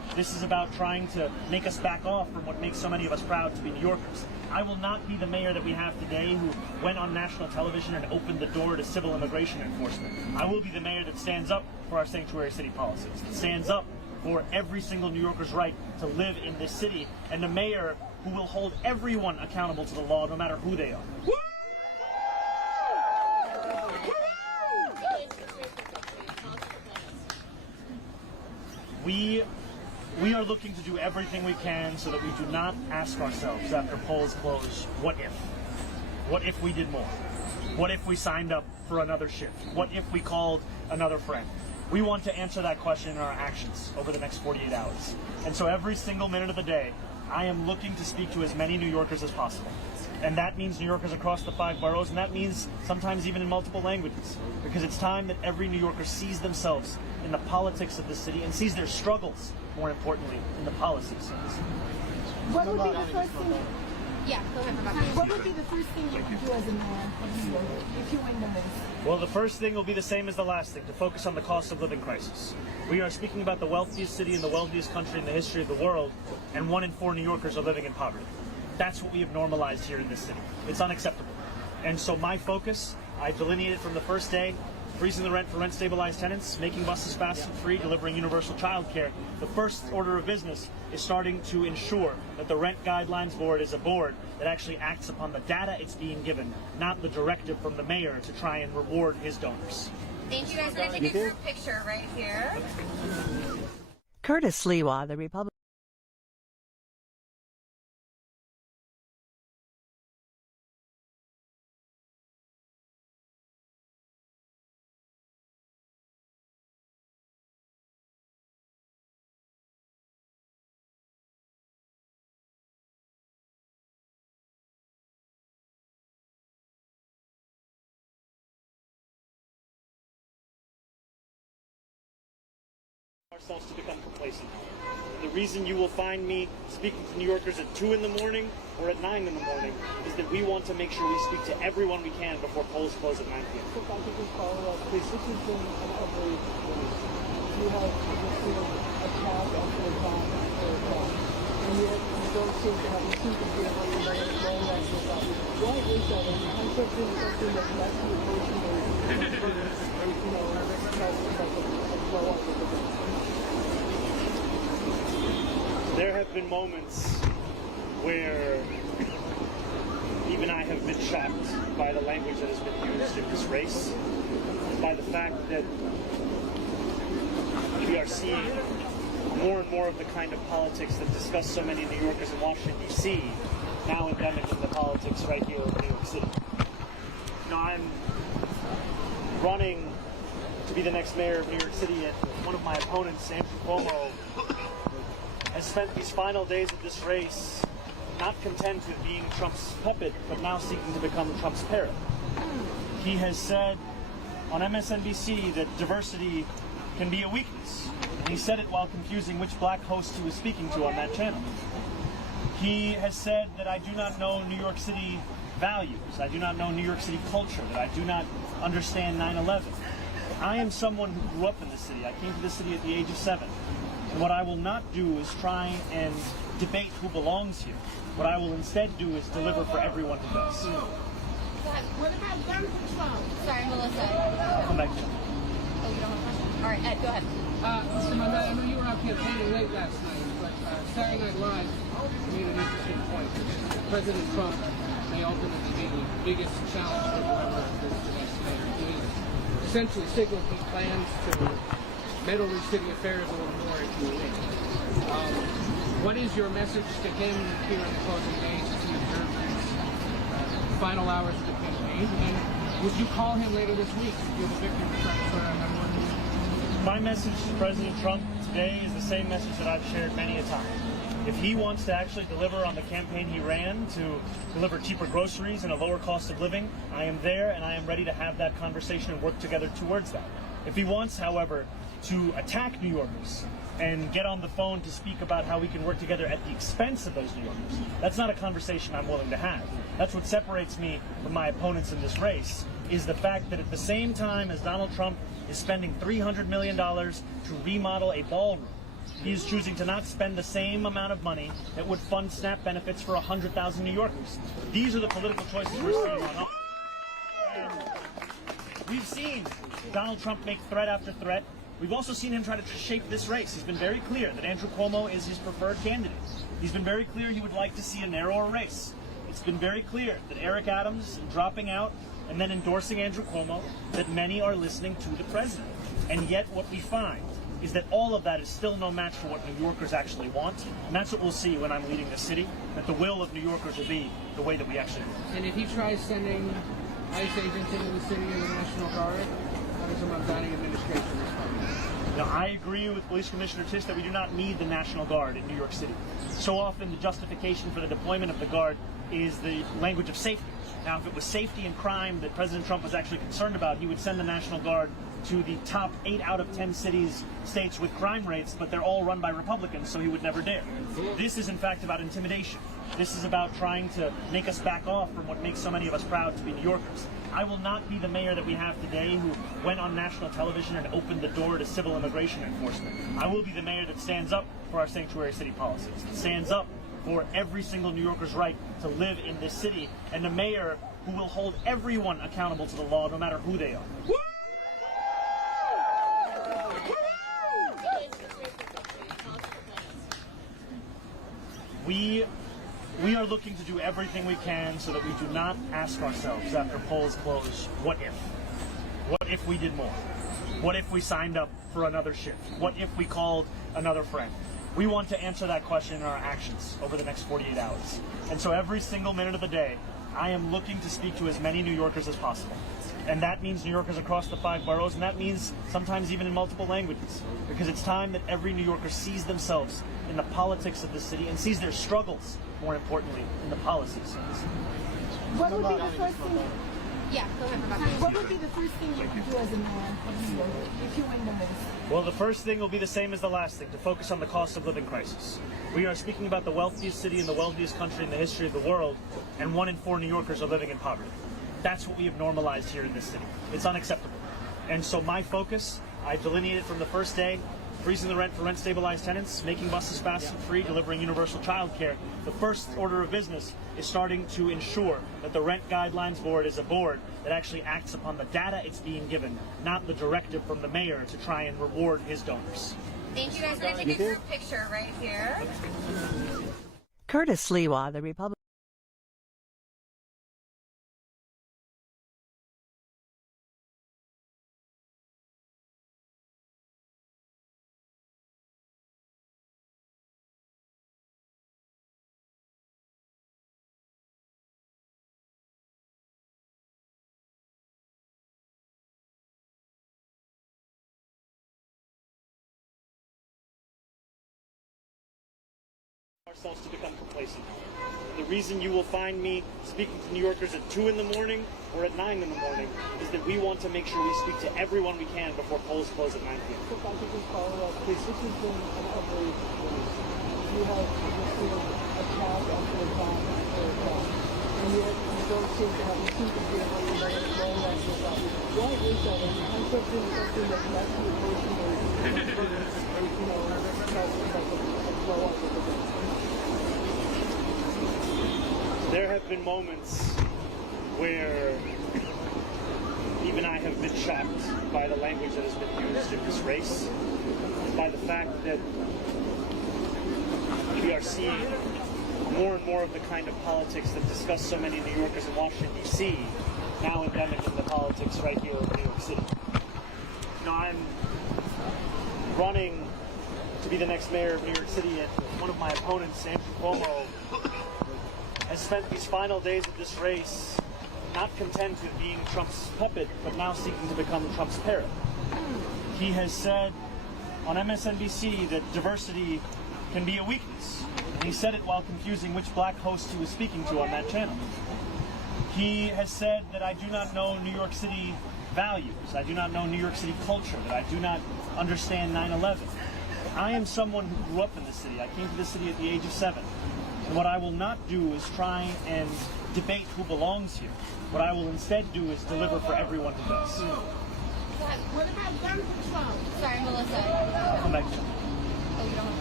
This is about trying to make us back off from what makes so many of us proud to be New Yorkers. I will not be the mayor that we have today who went on national television and opened the door to civil immigration enforcement. I will be the mayor that stands up for our sanctuary city policies, that stands up for every single New Yorker's right to live in this city, and the mayor who will hold everyone accountable to the law, no matter who they are. We are looking to do everything we can so that we do not ask ourselves after polls close, what if? What if we did more? What if we signed up for another shift? What if we called another friend? We want to answer that question in our actions over the next 48 hours. And so every single minute of the day, I am looking to speak to as many New Yorkers as possible. And that means New Yorkers across the 5 boroughs, and that means sometimes even in multiple languages. Because it's time that every New Yorker sees themselves in the politics of the city and sees their struggles, more importantly, in the policies of the city. What would be the first thing? Yeah, go ahead, Rebecca. What would be the first thing you would do as a mayor if you win the race? Well, the first thing will be the same as the last thing, to focus on the cost of living crisis. We are speaking about the wealthiest city in the wealthiest country in the history of the world, and 1 in 4 New Yorkers are living in poverty. That's what we have normalized here in this city. It's unacceptable. And so my focus, I delineated from the first day, freezing the rent for rent-stabilized tenants, making buses fast and free, delivering universal child care. The first order of business is starting to ensure that the Rent Guidelines Board is a board that actually acts upon the data it's being given, not the directive from the mayor to try and reward his donors. Thank you guys. We're going to take a group picture right here. Curtis Sliwa, the Republican. Ourselves to become complacent. And the reason you will find me speaking to New Yorkers at 2 in the morning or at 9 in the morning is that we want to make sure we speak to everyone we can before polls close at 9 p.m. So if I could just follow up, please. This has been an ugly race. You have attack after attack after attack, and yet you don't seem to have, you seem to be able to let it go like this. Why is that? And I'm something that lets you emotionally, blow up with it. There have been moments where even I have been shocked by the language that has been used in this race, by the fact that we are seeing more and more of the kind of politics that disgust so many New Yorkers in Washington, D.C., now endemic in the politics right here in New York City. You know, I'm running to be the next mayor of New York City, and one of my opponents, Andrew Cuomo, has spent these final days of this race not content with being Trump's puppet, but now seeking to become Trump's parrot. He has said on MSNBC that diversity can be a weakness. And he said it while confusing which black host he was speaking to on that channel. He has said that I do not know New York City values, I do not know New York City culture, that I do not understand 9/11. I am someone who grew up in the city. I came to the city at the age of 7. And what I will not do is try and debate who belongs here. What I will instead do is deliver for everyone who does. What about gun control? Sorry, Melissa. Come back to you. Oh, you don't have a question? All right, Ed, go ahead. Mr. Mamdani, I know you were out campaigning late last night, but Saturday Night Live made an interesting point. President Trump may ultimately be the biggest challenge for whoever is the next mayor. He essentially signaled he plans to meddle in city affairs a little more if you win. What is your message to him here in the closing days as he observes these final hours of the campaign? And would you call him later this week if you're the victim of Trump's My message to President Trump today is the same message that I've shared many a time. If he wants to actually deliver on the campaign he ran to deliver cheaper groceries and a lower cost of living, I am there and I am ready to have that conversation and work together towards that. If he wants, however, to attack New Yorkers and get on the phone to speak about how we can work together at the expense of those New Yorkers, that's not a conversation I'm willing to have. That's what separates me from my opponents in this race, is the fact that at the same time as Donald Trump is spending $300 million to remodel a ballroom, He is choosing to not spend the same amount of money that would fund SNAP benefits for 100,000 New Yorkers. These are the political choices we're seeing on. And we've seen Donald Trump make threat after threat. We've also seen him try to shape this race. He's been very clear that Andrew Cuomo is his preferred candidate. He's been very clear he would like to see a narrower race. It's been very clear that Eric Adams dropping out and then endorsing Andrew Cuomo, that many are listening to the president. And yet what we find is that all of that is still no match for what New Yorkers actually want. And that's what we'll see when I'm leading the city, that the will of New Yorkers will be the way that we actually want. And if he tries sending ICE agents into the city and the National Guard, how does the Mamdani administration respond? Now, I agree with Police Commissioner Tisch that we do not need the National Guard in New York City. So often the justification for the deployment of the Guard is the language of safety. Now, if it was safety and crime that President Trump was actually concerned about, he would send the National Guard to the top 8 out of 10 states with crime rates, but they're all run by Republicans, so he would never dare. This is, in fact, about intimidation. This is about trying to make us back off from what makes so many of us proud to be New Yorkers. I will not be the mayor that we have today who went on national television and opened the door to civil immigration enforcement. I will be the mayor that stands up for our sanctuary city policies, that stands up for every single New Yorker's right to live in this city, and the mayor who will hold everyone accountable to the law, no matter who they are. We are looking to do everything we can so that we do not ask ourselves after polls close, what if? What if we did more? What if we signed up for another shift? What if we called another friend? We want to answer that question in our actions over the next 48 hours. And so every single minute of the day, I am looking to speak to as many New Yorkers as possible. And that means New Yorkers across the 5 boroughs, and that means sometimes even in multiple languages. Because it's time that every New Yorker sees themselves in the politics of the city and sees their struggles, more importantly, in the policies of the city. What would be the first thing? Yeah, go ahead, Rebecca. What would be the first thing you would do as a man of New York if you win the race? Well, the first thing will be the same as the last thing, to focus on the cost of living crisis. We are speaking about the wealthiest city in the wealthiest country in the history of the world, and 1 in 4 New Yorkers are living in poverty. That's what we have normalized here in this city. It's unacceptable. And so my focus, I've delineated from the first day, freezing the rent for rent-stabilized tenants, making buses fast and free, delivering universal child care. The first order of business is starting to ensure that the Rent Guidelines Board is a board that actually acts upon the data it's being given, not the directive from the mayor to try and reward his donors. Thank you guys. We're going to take a group picture right here. Curtis Sliwa, the Republican. Ourselves to become complacent. The reason you will find me speaking to New Yorkers at 2 in the morning or at 9 in the morning is that we want to make sure we speak to everyone we can before polls close at 9 p.m. So if I could just follow up, this has been an outrage race. You have just seen attack after attack after attack. And yet you don't seem to be able to let it go after that. Why is that? And I'm something that left you emotionally, because a blow up with the There have been moments where even I have been shocked by the language that has been used in this race, and by the fact that we are seeing more and more of the kind of politics that disgust so many New Yorkers in Washington, D.C., now endemic in the politics right here in New York City. You know, I'm running to be the next mayor of New York City, and one of my opponents, Andrew Cuomo, has spent these final days of this race not content with being Trump's puppet, but now seeking to become Trump's parrot. He has said on MSNBC that diversity can be a weakness. And he said it while confusing which black host he was speaking to on that channel. He has said that I do not know New York City values, I do not know New York City culture, that I do not understand 9/11. I am someone who grew up in the city. I came to the city at the age of 7. And what I will not do is try and debate who belongs here. What I will instead do is deliver for everyone who does. What about gun control? Sorry, Melissa. Come back to Oh, you don't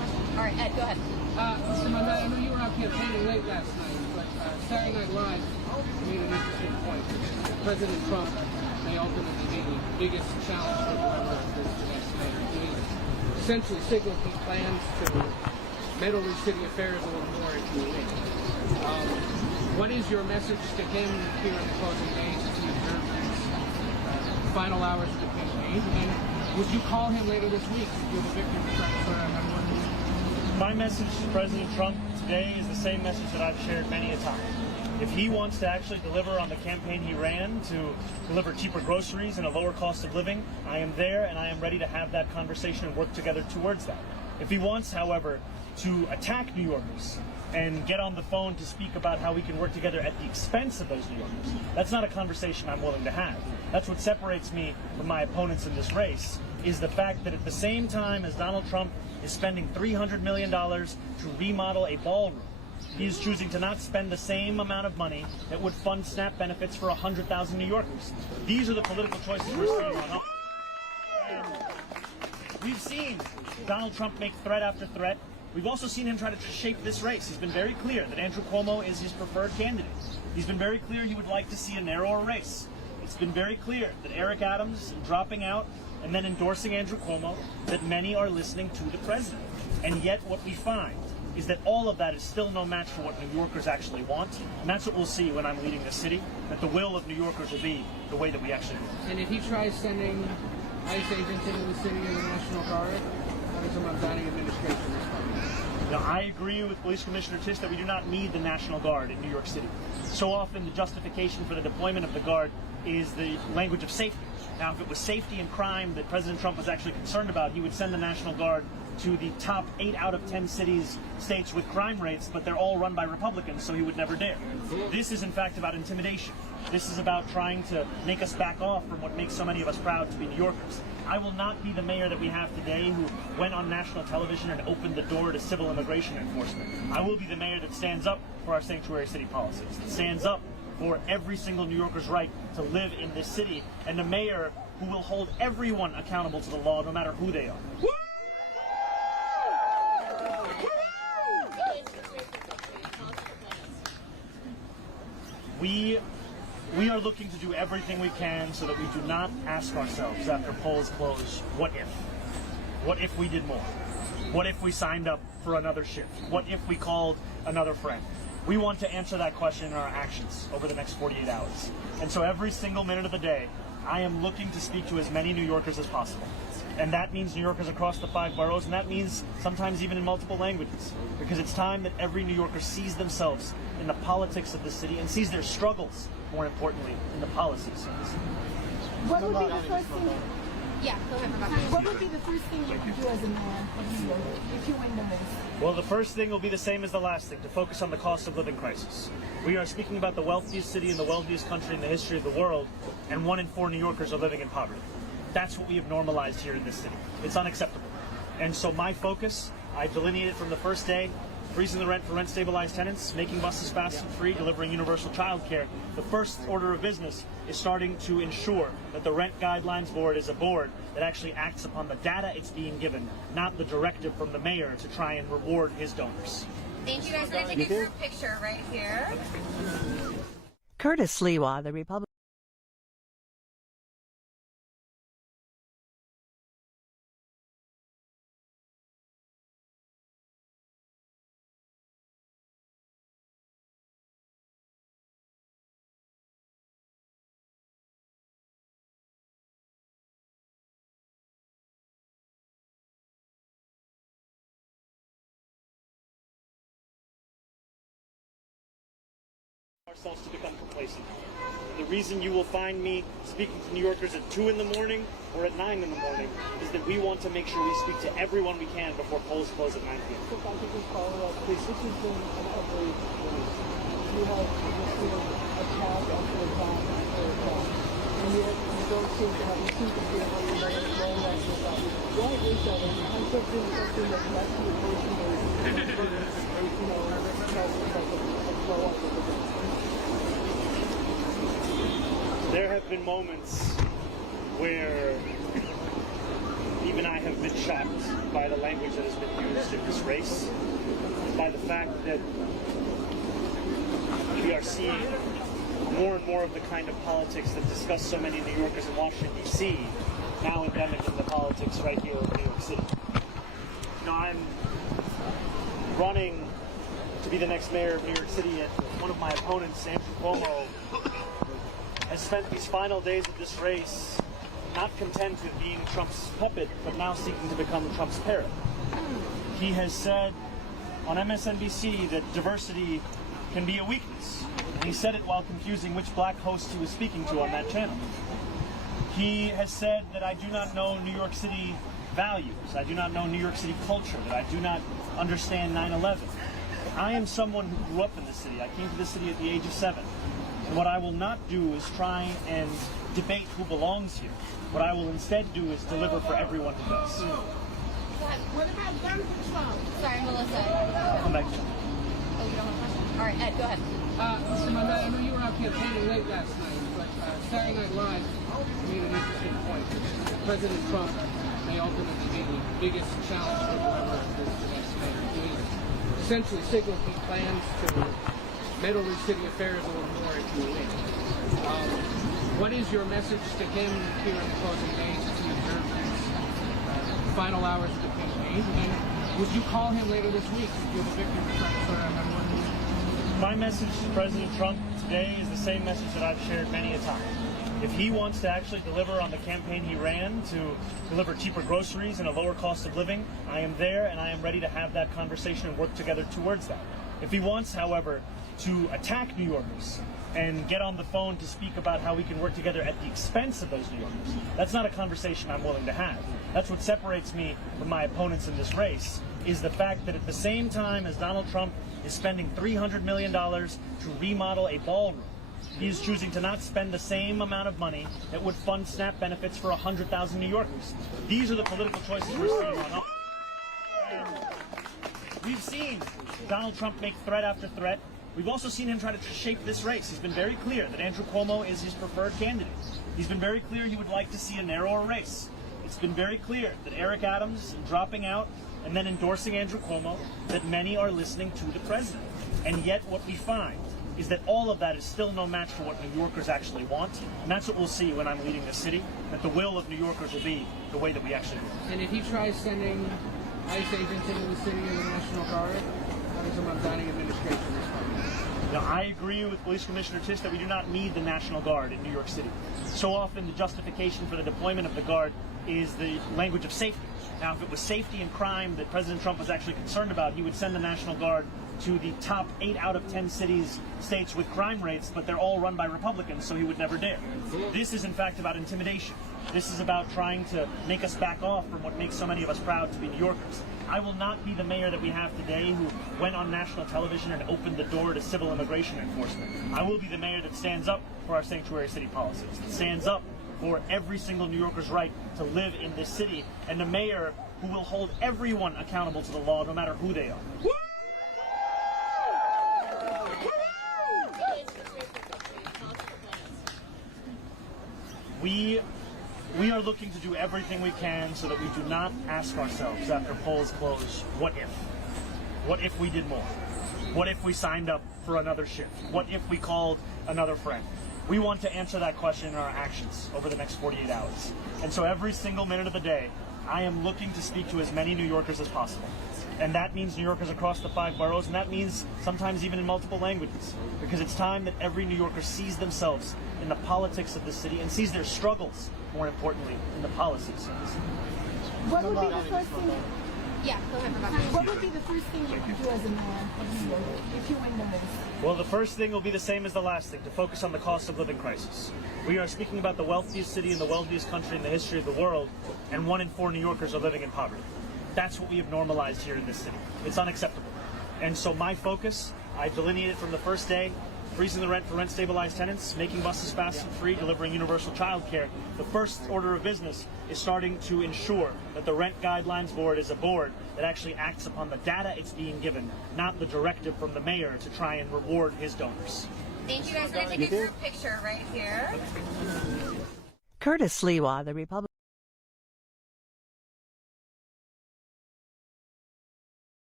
All right, Ed, go ahead. Mr. Mamdani, I know you were out campaigning late last night, but Saturday Night Live made an interesting point. President Trump may ultimately be the biggest challenge for whoever is the next mayor. He essentially signaled he plans to meddle in city affairs a little more if you win. What is your message to him here in the closing days as he observes these final hours of the campaign? And would you call him later this week if you're the victor to try to sort out how to work? My message to President Trump today is the same message that I've shared many a time. If he wants to actually deliver on the campaign he ran to deliver cheaper groceries and a lower cost of living, I am there and I am ready to have that conversation and work together towards that. If he wants, however, to attack New Yorkers and get on the phone to speak about how we can work together at the expense of those New Yorkers, that's not a conversation I'm willing to have. That's what separates me from my opponents in this race, is the fact that at the same time as Donald Trump is spending $300 million to remodel a ballroom, he is choosing to not spend the same amount of money that would fund SNAP benefits for 100,000 New Yorkers. These are the political choices we're seeing on. And we've seen Donald Trump make threat after threat. We've also seen him try to shape this race. He's been very clear that Andrew Cuomo is his preferred candidate. He's been very clear he would like to see a narrower race. It's been very clear that Eric Adams dropping out and then endorsing Andrew Cuomo, that many are listening to the president. And yet what we find is that all of that is still no match for what New Yorkers actually want. And that's what we'll see when I'm leading the city, that the will of New Yorkers will be the way that we actually do. And if he tries sending ICE agents into the city and the National Guard, how does the Mamdani administration respond? Now, I agree with Police Commissioner Tisch that we do not need the National Guard in New York City. So often the justification for the deployment of the Guard is the language of safety. Now, if it was safety and crime that President Trump was actually concerned about, he would send the National Guard to the top 8 out of 10 states with crime rates, but they're all run by Republicans, so he would never dare. This is, in fact, about intimidation. This is about trying to make us back off from what makes so many of us proud to be New Yorkers. I will not be the mayor that we have today who went on national television and opened the door to civil immigration enforcement. I will be the mayor that stands up for our sanctuary city policies, that stands up for every single New Yorker's right to live in this city, and the mayor who will hold everyone accountable to the law, no matter who they are. We are looking to do everything we can so that we do not ask ourselves after polls close, what if? What if we did more? What if we signed up for another shift? What if we called another friend? We want to answer that question in our actions over the next 48 hours. And so every single minute of the day, I am looking to speak to as many New Yorkers as possible. And that means New Yorkers across the 5 boroughs, and that means sometimes even in multiple languages. Because it's time that every New Yorker sees themselves in the politics of the city and sees their struggles, more importantly, in the policies of the city. What would be the first thing? Yeah, go ahead, Rebecca. What would be the first thing you would do as a mayor of New York if you win the race? Well, the first thing will be the same as the last thing, to focus on the cost of living crisis. We are speaking about the wealthiest city in the wealthiest country in the history of the world, and 1 in 4 New Yorkers are living in poverty. That's what we have normalized here in this city. It's unacceptable. And so my focus, I delineated from the first day, freezing the rent for rent-stabilized tenants, making buses fast and free, delivering universal child care. The first order of business is starting to ensure that the Rent Guidelines Board is a board that actually acts upon the data it's being given, not the directive from the mayor to try and reward his donors. Thank you guys. We're going to take a group picture right here. Curtis Sliwa, the Republican. Ourselves to become complacent. The reason you will find me speaking to New Yorkers at 2 in the morning or at 9 in the morning is that we want to make sure we speak to everyone we can before polls close at 9 p.m. So if I could just follow up, please. This has been an outrageous race. You have just attack after attack after attack. And yet you don't seem to have, you seem to be able to let it flow after attack. Why is that? And I'm something that actually personally, flow up with the There have been moments where even even I have been shocked by the language that has been used in this race, by the fact that we are seeing more and more of the kind of politics that disgust so many New Yorkers in Washington, D.C., now endemic in the politics right here in New York City. I'm running to be the next mayor of New York City, and one of my opponents, Andrew Cuomo, has spent these final days of this race not content with being Trump's puppet, but now seeking to become Trump's parrot. He has said on MSNBC that diversity can be a weakness. And he said it while confusing which black host he was speaking to on that channel. He has said that I do not know New York City values, I do not know New York City culture, that I do not understand 9/11. I am someone who grew up in the city. I came to the city at the age of 7. And what I will not do is try and debate who belongs here. What I will instead do is deliver for everyone who does. What about gun control? Sorry, Melissa. Come back to you. Oh, you don't have a question? All right, Ed, go ahead. Mr. Mamdani, I know you were out campaigning late last night, but Saturday Night Live made an interesting point. President Trump may ultimately be the biggest challenge for whoever is the next mayor. He essentially signaled he plans to meddle in city affairs a little more if you win. What is your message to him here in the closing days as he observes these final hours of the campaign? And would you call him later this week if you're the victim to try to sort out how to My message to President Trump today is the same message that I've shared many a time. If he wants to actually deliver on the campaign he ran to deliver cheaper groceries and a lower cost of living, I am there and I am ready to have that conversation and work together towards that. If he wants, however, to attack New Yorkers and get on the phone to speak about how we can work together at the expense of those New Yorkers, that's not a conversation I'm willing to have. That's what separates me from my opponents in this race, is the fact that at the same time as Donald Trump is spending $300 million to remodel a ballroom, he is choosing to not spend the same amount of money that would fund SNAP benefits for 100,000 New Yorkers. These are the political choices we're seeing on. And we've seen Donald Trump make threat after threat. We've also seen him try to shape this race. He's been very clear that Andrew Cuomo is his preferred candidate. He's been very clear he would like to see a narrower race. It's been very clear that Eric Adams dropping out and then endorsing Andrew Cuomo, that many are listening to the president. And yet what we find is that all of that is still no match for what New Yorkers actually want. And that's what we'll see when I'm leading the city, that the will of New Yorkers will be the way that we actually live. And if he tries sending ICE agents into the city or the National Guard, how does the Mamdani administration respond? Now, I agree with Police Commissioner Tisch that we do not need the National Guard in New York City. So often the justification for the deployment of the Guard is the language of safety. Now, if it was safety and crime that President Trump was actually concerned about, he would send the National Guard to the top 8 out of 10 states with crime rates, but they're all run by Republicans, so he would never dare. This is, in fact, about intimidation. This is about trying to make us back off from what makes so many of us proud to be New Yorkers. I will not be the mayor that we have today who went on national television and opened the door to civil immigration enforcement. I will be the mayor that stands up for our sanctuary city policies, that stands up for every single New Yorker's right to live in this city, and the mayor who will hold everyone accountable to the law, no matter who they are. We are looking to do everything we can so that we do not ask ourselves after polls close, what if? What if we did more? What if we signed up for another shift? What if we called another friend? We want to answer that question in our actions over the next 48 hours. And so every single minute of the day, I am looking to speak to as many New Yorkers as possible. And that means New Yorkers across the 5 boroughs, and that means sometimes even in multiple languages. Because it's time that every New Yorker sees themselves in the politics of the city and sees their struggles, more importantly, in the policies of the city. What would be the first thing? Yeah, go ahead, Rebecca. What would be the first thing you would do as a mayor of New York if you win the race? Well, the first thing will be the same as the last thing, to focus on the cost of living crisis. We are speaking about the wealthiest city in the wealthiest country in the history of the world, and 1 in 4 New Yorkers are living in poverty. That's what we have normalized here in this city. It's unacceptable. And so my focus, I delineated from the first day, freezing the rent for rent-stabilized tenants, making buses fast and free, delivering universal child care. The first order of business is starting to ensure that the Rent Guidelines Board is a board that actually acts upon the data it's being given, not the directive from the mayor to try and reward his donors. Thank you guys. We're going to take a group picture right here. Curtis Sliwa, the Republican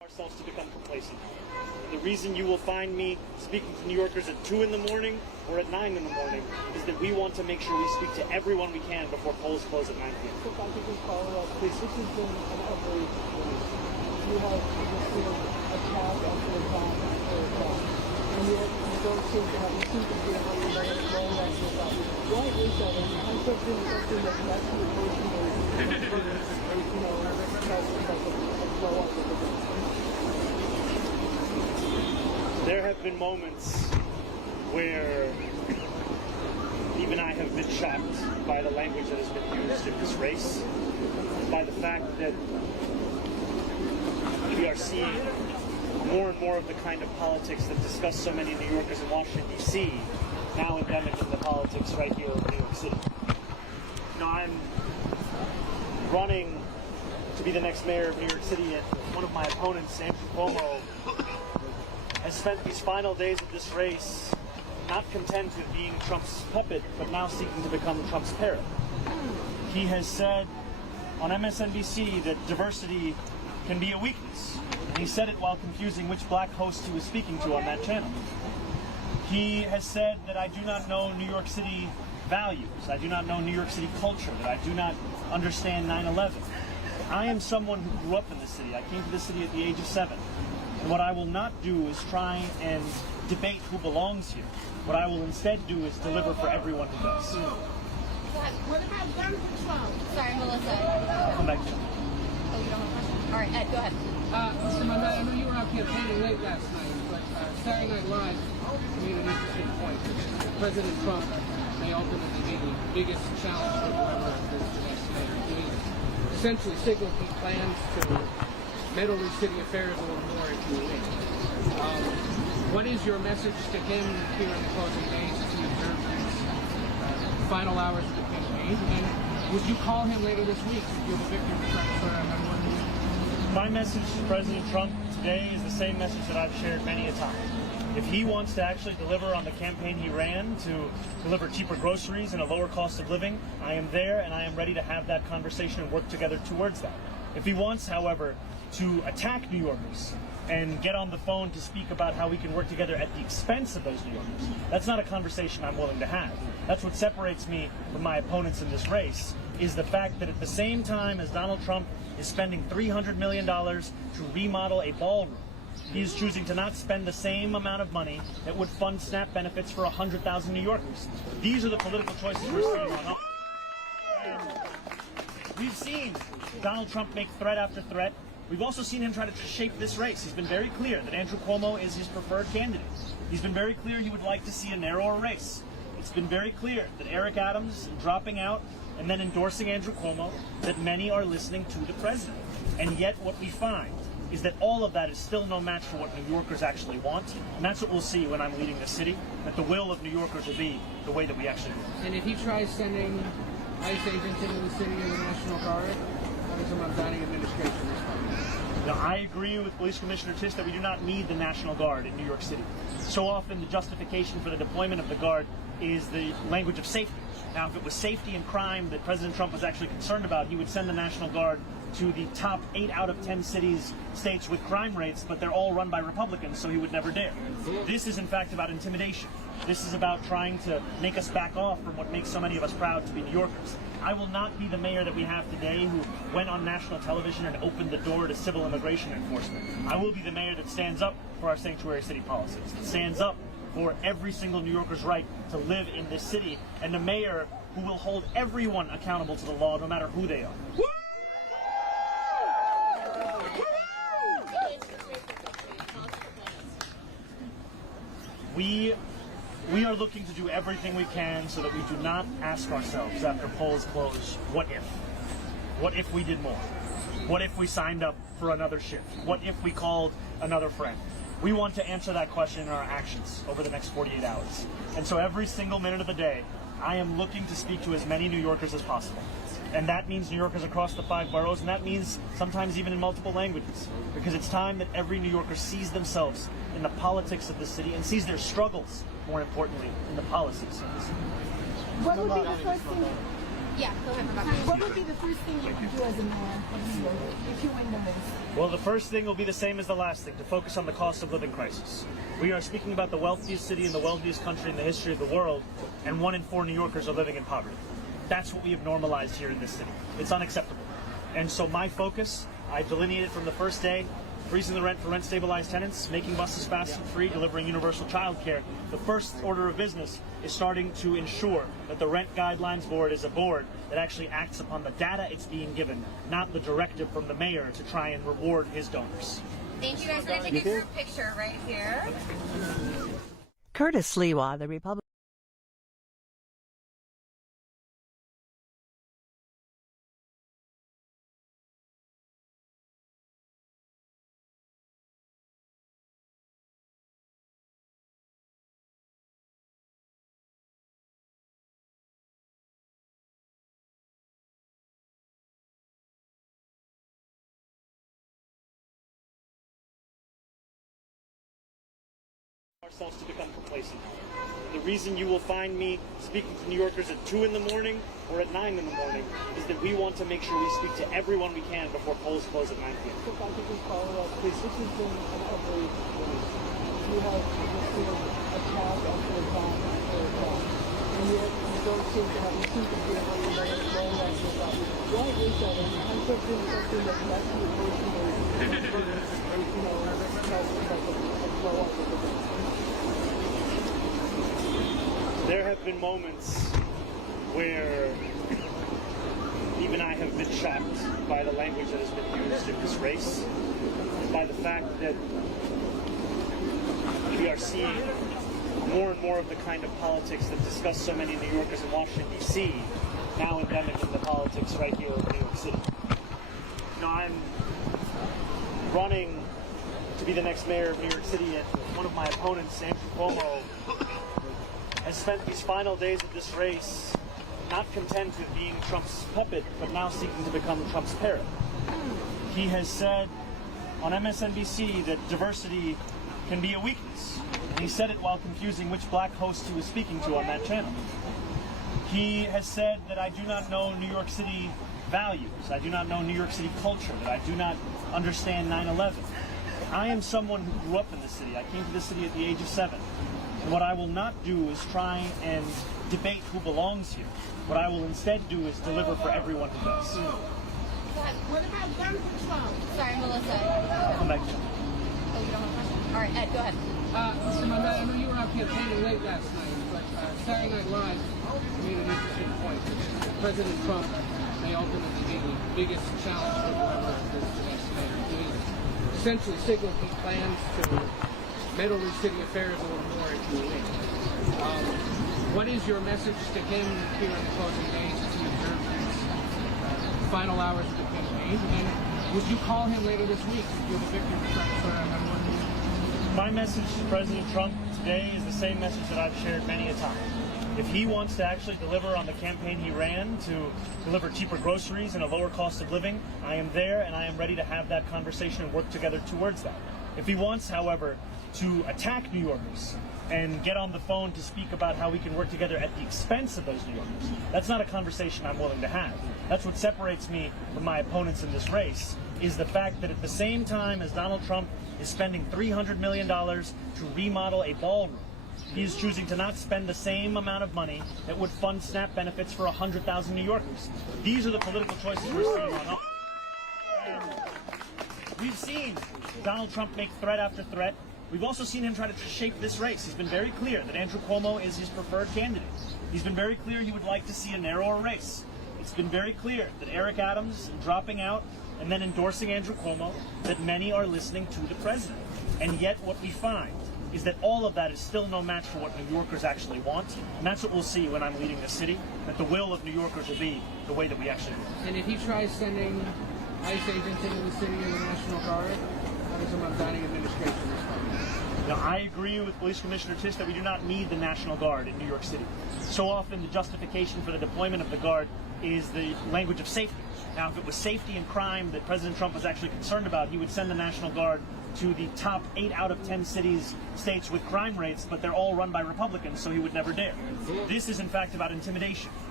ourselves to become complacent. And the reason you will find me speaking to New Yorkers at 2 in the morning or at 9 in the morning is that we want to make sure we speak to everyone we can before polls close at 9 p.m. So if I could just follow up, this has been an outrage race. You have just been attack after attack after attack. And yet you don't seem to have, you seem to be able to let it flow after attack. Why is that? And I'm something that can actually personally, blow up with it. There have been moments where even I have been shocked by the language that has been used in this race, by the fact that we are seeing more and more of the kind of politics that disgust so many New Yorkers in Washington, D.C., now endemic in the politics right here in New York City. Now, I'm running to be the next mayor of New York City, and one of my opponents, Andrew Cuomo, has spent these final days of this race not content with being Trump's puppet, but now seeking to become Trump's parrot. He has said on MSNBC that diversity can be a weakness. And he said it while confusing which black host he was speaking to on that channel. He has said that I do not know New York City values, I do not know New York City culture, that I do not understand 9/11. I am someone who grew up in the city. I came to the city at the age of 7. And what I will not do is try and debate who belongs here. What I will instead do is deliver for everyone who does. What about gun control? Sorry, Melissa. Come back to you. Oh, you don't have a question? All right, Ed, go ahead. Mr. Mamdani, I know you were out campaigning late last night, but Saturday Night Live made an interesting point. President Trump may ultimately be the biggest challenge for whoever is the next mayor. He essentially signaled he plans to meddle in city affairs a little more if you win. What is your message to him here in the closing days as he observes these final hours of the campaign? And would you call him later this week if you're the victor of Trump? My message to President Trump today is the same message that I've shared many a time. If he wants to actually deliver on the campaign he ran to deliver cheaper groceries and a lower cost of living, I am there and I am ready to have that conversation and work together towards that. If he wants, however, to attack New Yorkers and get on the phone to speak about how we can work together at the expense of those New Yorkers, that's not a conversation I'm willing to have. That's what separates me from my opponents in this race, is the fact that at the same time as Donald Trump is spending $300 million to remodel a ballroom, he is choosing to not spend the same amount of money that would fund SNAP benefits for 100,000 New Yorkers. These are the political choices we're seeing on. And we've seen Donald Trump make threat after threat. We've also seen him try to shape this race. He's been very clear that Andrew Cuomo is his preferred candidate. He's been very clear he would like to see a narrower race. It's been very clear that Eric Adams dropping out and then endorsing Andrew Cuomo, that many are listening to the president. And yet what we find is that all of that is still no match for what New Yorkers actually want. And that's what we'll see when I'm leading the city, that the will of New Yorkers will be the way that we actually do. And if he tries sending ICE agents into the city or the National Guard, how does the Mamdani administration respond? Now, I agree with Police Commissioner Tisch that we do not need the National Guard in New York City. So often the justification for the deployment of the Guard is the language of safety. Now, if it was safety and crime that President Trump was actually concerned about, he would send the National Guard to the top 8 out of 10 states with crime rates, but they're all run by Republicans, so he would never dare. This is, in fact, about intimidation. This is about trying to make us back off from what makes so many of us proud to be New Yorkers. I will not be the mayor that we have today who went on national television and opened the door to civil immigration enforcement. I will be the mayor that stands up for our sanctuary city policies, that stands up for every single New Yorker's right to live in this city, and the mayor who will hold everyone accountable to the law, no matter who they are. We are looking to do everything we can so that we do not ask ourselves after polls close, what if? What if we did more? What if we signed up for another shift? What if we called another friend? We want to answer that question in our actions over the next 48 hours. And so every single minute of the day, I am looking to speak to as many New Yorkers as possible. And that means New Yorkers across the 5 boroughs, and that means sometimes even in multiple languages. Because it's time that every New Yorker sees themselves in the politics of the city and sees their struggles, more importantly, in the policies of the city. What would be the first thing? Yeah, go ahead, Rebecca. What would be the first thing you would do as a mayor if you win the race? Well, the first thing will be the same as the last thing, to focus on the cost of living crisis. We are speaking about the wealthiest city in the wealthiest country in the history of the world, and 1 in 4 New Yorkers are living in poverty. That's what we have normalized here in this city. It's unacceptable. And so my focus, I delineated from the first day, freezing the rent for rent-stabilized tenants, making buses fast and free, delivering universal childcare. The first order of business is starting to ensure that the Rent Guidelines Board is a board that actually acts upon the data it's being given, not the directive from the mayor to try and reward his donors. Thank you guys. We're going to take a group picture right here. Curtis Sliwa, the Republican. Ourselves to become complacent. The reason you will find me speaking to New Yorkers at 2 in the morning or at 9 in the morning is that we want to make sure we speak to everyone we can before polls close at 9 p.m. So if I could just follow up, please. This has been an outrage. You have just attack after attack after attack, and yet you don't seem to have, you seem to be able to let it go after that. Why is that? And I'm something that lets you personally, you know, blow up with it. There have been moments where even I have been shocked by the language that has been used in this race, by the fact that we are seeing more and more of the kind of politics that disgust so many New Yorkers in Washington, D.C., now endemic in the politics right here in New York City. You know, I'm running to be the next mayor of New York City, and one of my opponents, Andrew Cuomo, has spent these final days of this race not content with being Trump's puppet, but now seeking to become Trump's parrot. He has said on MSNBC that diversity can be a weakness. And he said it while confusing which black host he was speaking to on that channel. He has said that I do not know New York City values, I do not know New York City culture, that I do not understand 9/11. I am someone who grew up in the city. I came to the city at the age of 7. And what I will not do is try and debate who belongs here. What I will instead do is deliver for everyone who does. What about gun control? Sorry, Melissa. Come back to you. Oh, you don't have a question? All right, Ed, go ahead. Mr. Mamdani, I know you were out campaigning late last night, but Saturday Night Live made an interesting point. President Trump may ultimately be the biggest challenge for whoever is the next mayor. He essentially signaled he plans to meddle in city affairs a little more if you win. What is your message to him here in the closing days as he observes these final hours of the campaign? And would you call him later this week if you're the victim of Trump's My message to President Trump today is the same message that I've shared many a time. If he wants to actually deliver on the campaign he ran to deliver cheaper groceries and a lower cost of living, I am there and I am ready to have that conversation and work together towards that. If he wants, however, to attack New Yorkers and get on the phone to speak about how we can work together at the expense of those New Yorkers, that's not a conversation I'm willing to have. That's what separates me from my opponents in this race, is the fact that at the same time as Donald Trump is spending $300 million to remodel a ballroom, he is choosing to not spend the same amount of money that would fund SNAP benefits for 100,000 New Yorkers. These are the political choices we're seeing on us. And we've seen Donald Trump make threat after threat. We've also seen him try to shape this race. He's been very clear that Andrew Cuomo is his preferred candidate. He's been very clear he would like to see a narrower race. It's been very clear that Eric Adams dropping out and then endorsing Andrew Cuomo, that many are listening to the president. And yet what we find is that all of that is still no match for what New Yorkers actually want. And that's what we'll see when I'm leading the city, that the will of New Yorkers will be the way that we actually want. And if he tries sending ICE agents into the city and the National Guard, how does the Mamdani administration respond? Now, I agree with Police Commissioner Tisch that we do not need the National Guard in New York City. So often the justification for the deployment of the Guard is the language of safety. Now, if it was safety and crime that President Trump was actually concerned about, he would send the National Guard to the top 8 out of 10 states with crime rates, but they're all run by Republicans, so he would never dare. This is, in fact, about intimidation.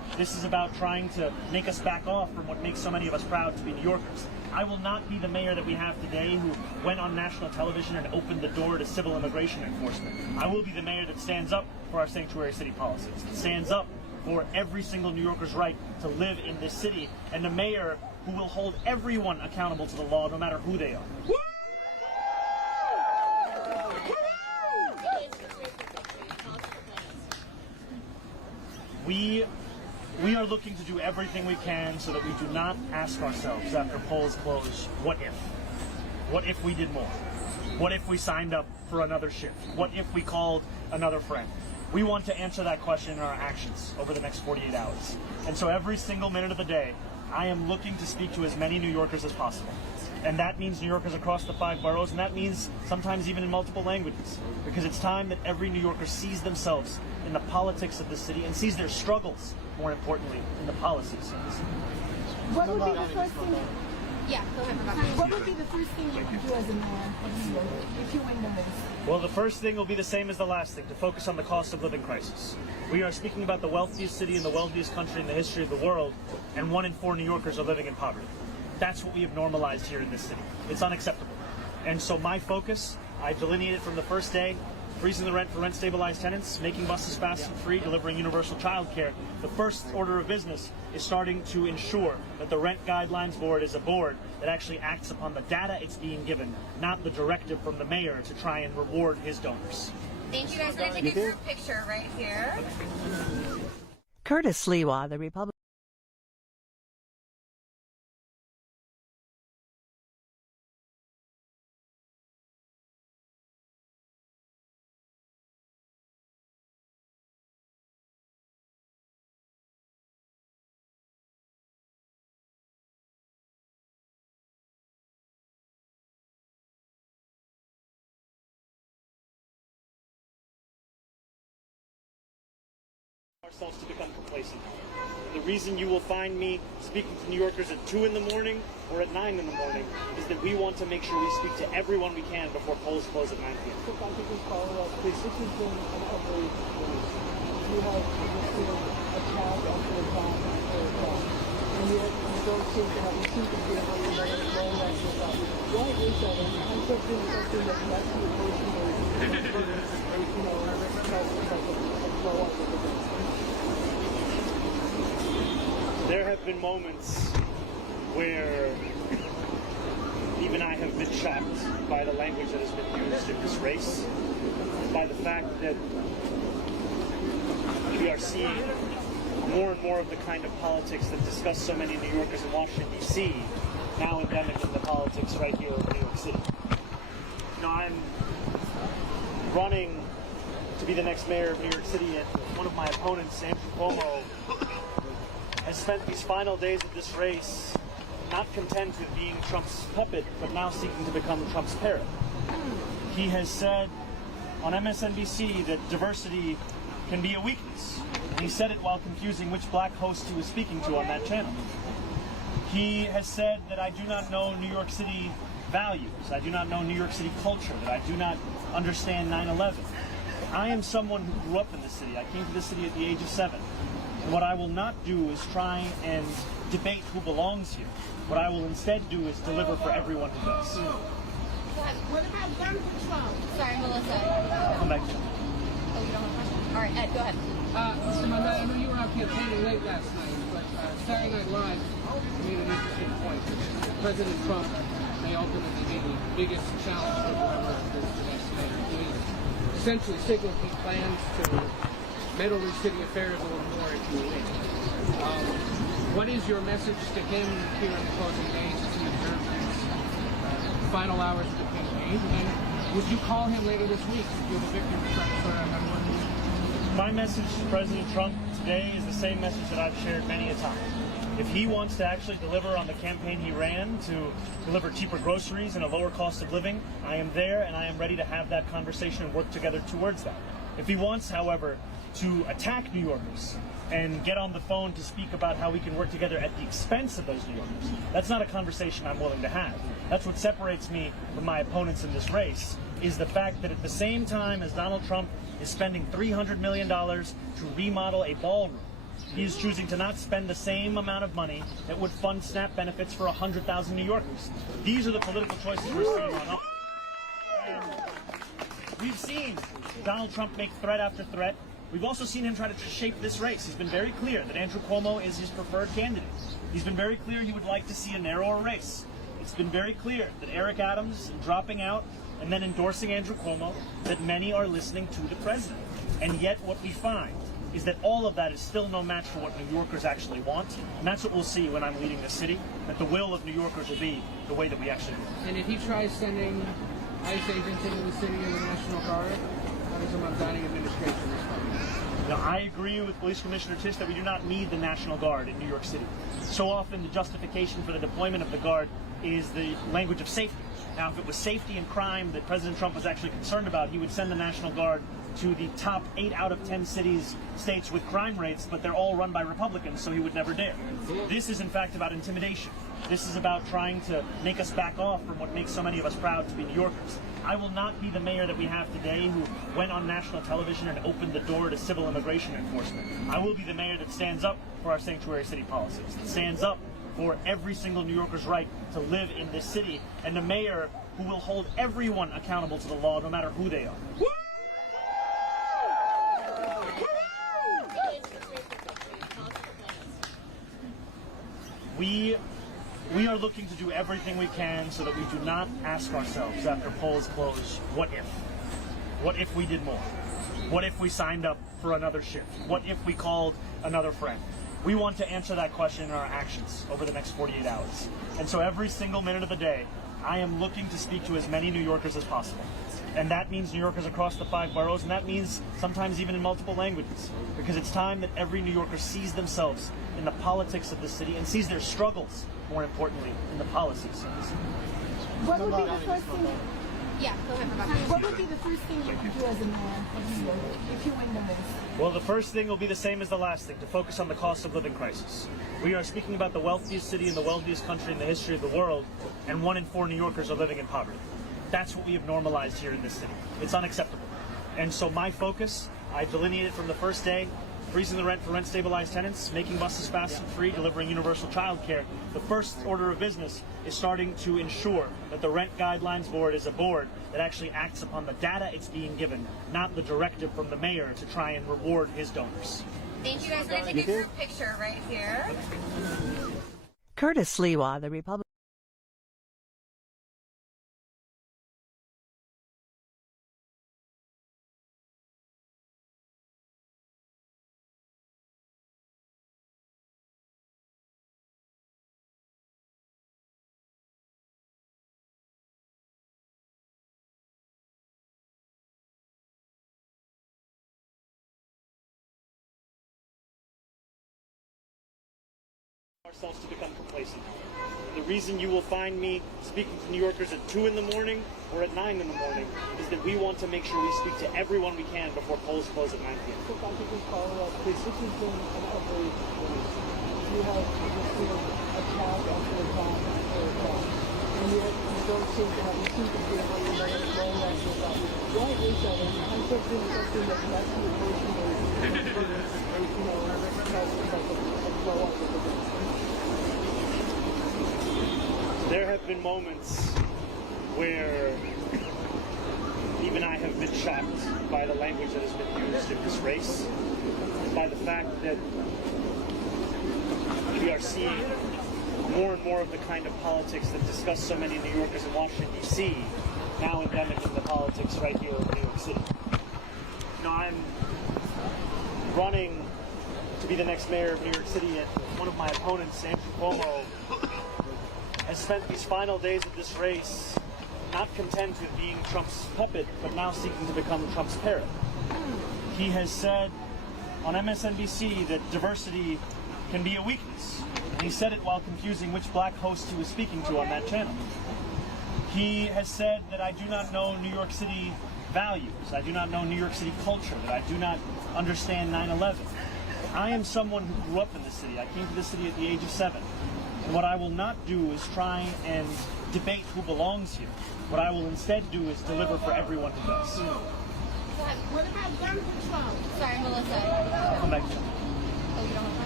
This is about trying to make us back off from what makes so many of us proud to be New Yorkers. I will not be the mayor that we have today who went on national television and opened the door to civil immigration enforcement. I will be the mayor that stands up for our sanctuary city policies, that stands up for every single New Yorker's right to live in this city, and the mayor who will hold everyone accountable to the law, no matter who they are. We are looking to do everything we can so that we do not ask ourselves after polls close, what if? What if we did more? What if we signed up for another shift? What if we called another friend? We want to answer that question in our actions over the next 48 hours. And so every single minute of the day, I am looking to speak to as many New Yorkers as possible. And that means New Yorkers across the 5 boroughs, and that means sometimes even in multiple languages. Because it's time that every New Yorker sees themselves in the politics of the city and sees their struggles, more importantly, in the policies of the city. What would be the first thing? Yeah, go ahead. What would be the first thing you would do as a mayor of New York if you win the race? Well, the first thing will be the same as the last thing, to focus on the cost of living crisis. We are speaking about the wealthiest city in the wealthiest country in the history of the world, and 1 in 4 New Yorkers are living in poverty. That's what we have normalized here in this city. It's unacceptable. And so my focus, I've delineated from the first day, freezing the rent for rent-stabilized tenants, making buses fast and free, delivering universal child care. The first order of business is starting to ensure that the Rent Guidelines Board is a board that actually acts upon the data it's being given, not the directive from the mayor to try and reward his donors. Thank you guys. Can I take a group picture right here? Curtis Sliwa, the Republican. Ourselves to become complacent. And the reason you will find me speaking to New Yorkers at 2 in the morning or at 9 in the morning is that we want to make sure we speak to everyone we can before polls close at 9 p.m. So if I could just follow up, please. This has been an outrage race. You have resisted attack after attack after attack. And yet you don't seem to have, you seem to be able to let it go like this. Why is that? And I'm something that lets you emotionally, you know, like a blow up of the There have been moments where even I have been shocked by the language that has been used in this race, by the fact that we are seeing more and more of the kind of politics that disgust so many New Yorkers in Washington, D.C., now endemic in the politics right here in New York City. You know, I'm running to be the next mayor of New York City, and one of my opponents, Cuomo, has spent these final days of this race not content with being Trump's puppet, but now seeking to become Trump's parrot. He has said on MSNBC that diversity can be a weakness. And he said it while confusing which black host he was speaking to on that channel. He has said that I do not know New York City values, I do not know New York City culture, that I do not understand 9/11. I am someone who grew up in this city. I came to this city at the age of 7. And what I will not do is try and debate who belongs here. What I will instead do is deliver for everyone who does. What about gun control? Sorry, Melissa. Come back to you. Oh, you don't have a question? All right, Ed, go ahead. Mr. Mamdani, I know you were out campaigning late last night, but Saturday Night Live made an interesting point. President Trump may ultimately be the biggest challenge for whoever is the next mayor. He essentially signaled he plans to meddle in city affairs a little more if you win. What is your message to him here in the closing days as he observes these final hours of the campaign? And would you call him later this week if you're the victim for everyone? My message to President Trump today is the same message that I've shared many a time. If he wants to actually deliver on the campaign he ran to deliver cheaper groceries and a lower cost of living, I am there and I am ready to have that conversation and work together towards that. If he wants, however, to attack New Yorkers and get on the phone to speak about how we can work together at the expense of those New Yorkers, that's not a conversation I'm willing to have. That's what separates me from my opponents in this race, is the fact that at the same time as Donald Trump is spending $300 million to remodel a ballroom, He is choosing to not spend the same amount of money that would fund SNAP benefits for 100,000 New Yorkers. These are the political choices we're seeing on. And we've seen Donald Trump make threat after threat. We've also seen him try to shape this race. He's been very clear that Andrew Cuomo is his preferred candidate. He's been very clear he would like to see a narrower race. It's been very clear that Eric Adams dropping out and then endorsing Andrew Cuomo, that many are listening to the president. And yet what we find is that all of that is still no match for what New Yorkers actually want. And that's what we'll see when I'm leading the city, that the will of New Yorkers will be the way that we actually do. And if he tries sending ICE agents into the city or the National Guard, how does the Mamdani administration respond? Now, I agree with Police Commissioner Tisch that we do not need the National Guard in New York City. So often the justification for the deployment of the Guard is the language of safety. Now, if it was safety and crime that President Trump was actually concerned about, he would send the National Guard to the top 8 out of 10 states with crime rates, but they're all run by Republicans, so he would never dare. This is, in fact, about intimidation. This is about trying to make us back off from what makes so many of us proud to be New Yorkers. I will not be the mayor that we have today who went on national television and opened the door to civil immigration enforcement. I will be the mayor that stands up for our sanctuary city policies, that stands up for every single New Yorker's right to live in this city, and the mayor who will hold everyone accountable to the law, no matter who they are. We are looking to do everything we can so that we do not ask ourselves after polls close, what if? What if we did more? What if we signed up for another shift? What if we called another friend? We want to answer that question in our actions over the next 48 hours. And so every single minute of the day, I am looking to speak to as many New Yorkers as possible. And that means New Yorkers across the 5 boroughs, and that means sometimes even in multiple languages. Because it's time that every New Yorker sees themselves in the politics of the city and sees their struggles, more importantly, in the policies of the city. What would be the first thing? Yeah, go ahead. What would be the first thing you would do as a mayor of New York if you win the race? Well, the first thing will be the same as the last thing, to focus on the cost of living crisis. We are speaking about the wealthiest city in the wealthiest country in the history of the world, and 1 in 4 New Yorkers are living in poverty. That's what we have normalized here in this city. It's unacceptable. And so my focus, I delineated from the first day, freezing the rent for rent-stabilized tenants, making buses fast and free, delivering universal child care. The first order of business is starting to ensure that the Rent Guidelines Board is a board that actually acts upon the data it's being given, not the directive from the mayor to try and reward his donors. Thank you guys. Can I take a group picture right here? Curtis Sliwa, the Republican. Ourselves to become complacent. The reason you will find me speaking to New Yorkers at 2 in the morning or at 9 in the morning is that we want to make sure we speak to everyone we can before polls close at 9 p.m. So if I could just follow up, this has been an outrage race. You have just attack after attack after attack. And yet you don't seem to have, you seem to be able to let it go after that. Why is that? And I'm something that actually personally, has like a blow up with the There have been moments where even I have been shocked by the language that has been used in this race, by the fact that we are seeing more and more of the kind of politics that disgust so many New Yorkers in Washington, D.C., now endemic in the politics right here in New York City. You know, I'm running to be the next mayor of New York City, and one of my opponents, Andrew Cuomo, has spent these final days of this race not content with being Trump's puppet, but now seeking to become Trump's parrot. He has said on MSNBC that diversity can be a weakness. And he said it while confusing which black host he was speaking to on that channel. He has said that I do not know New York City values, I do not know New York City culture, that I do not understand 9/11. I am someone who grew up in the city. I came to the city at the age of 7. And what I will not do is try and debate who belongs here. What I will instead do is deliver for everyone who does. What about gun control? Sorry, Melissa. Come back to you. Oh, you don't have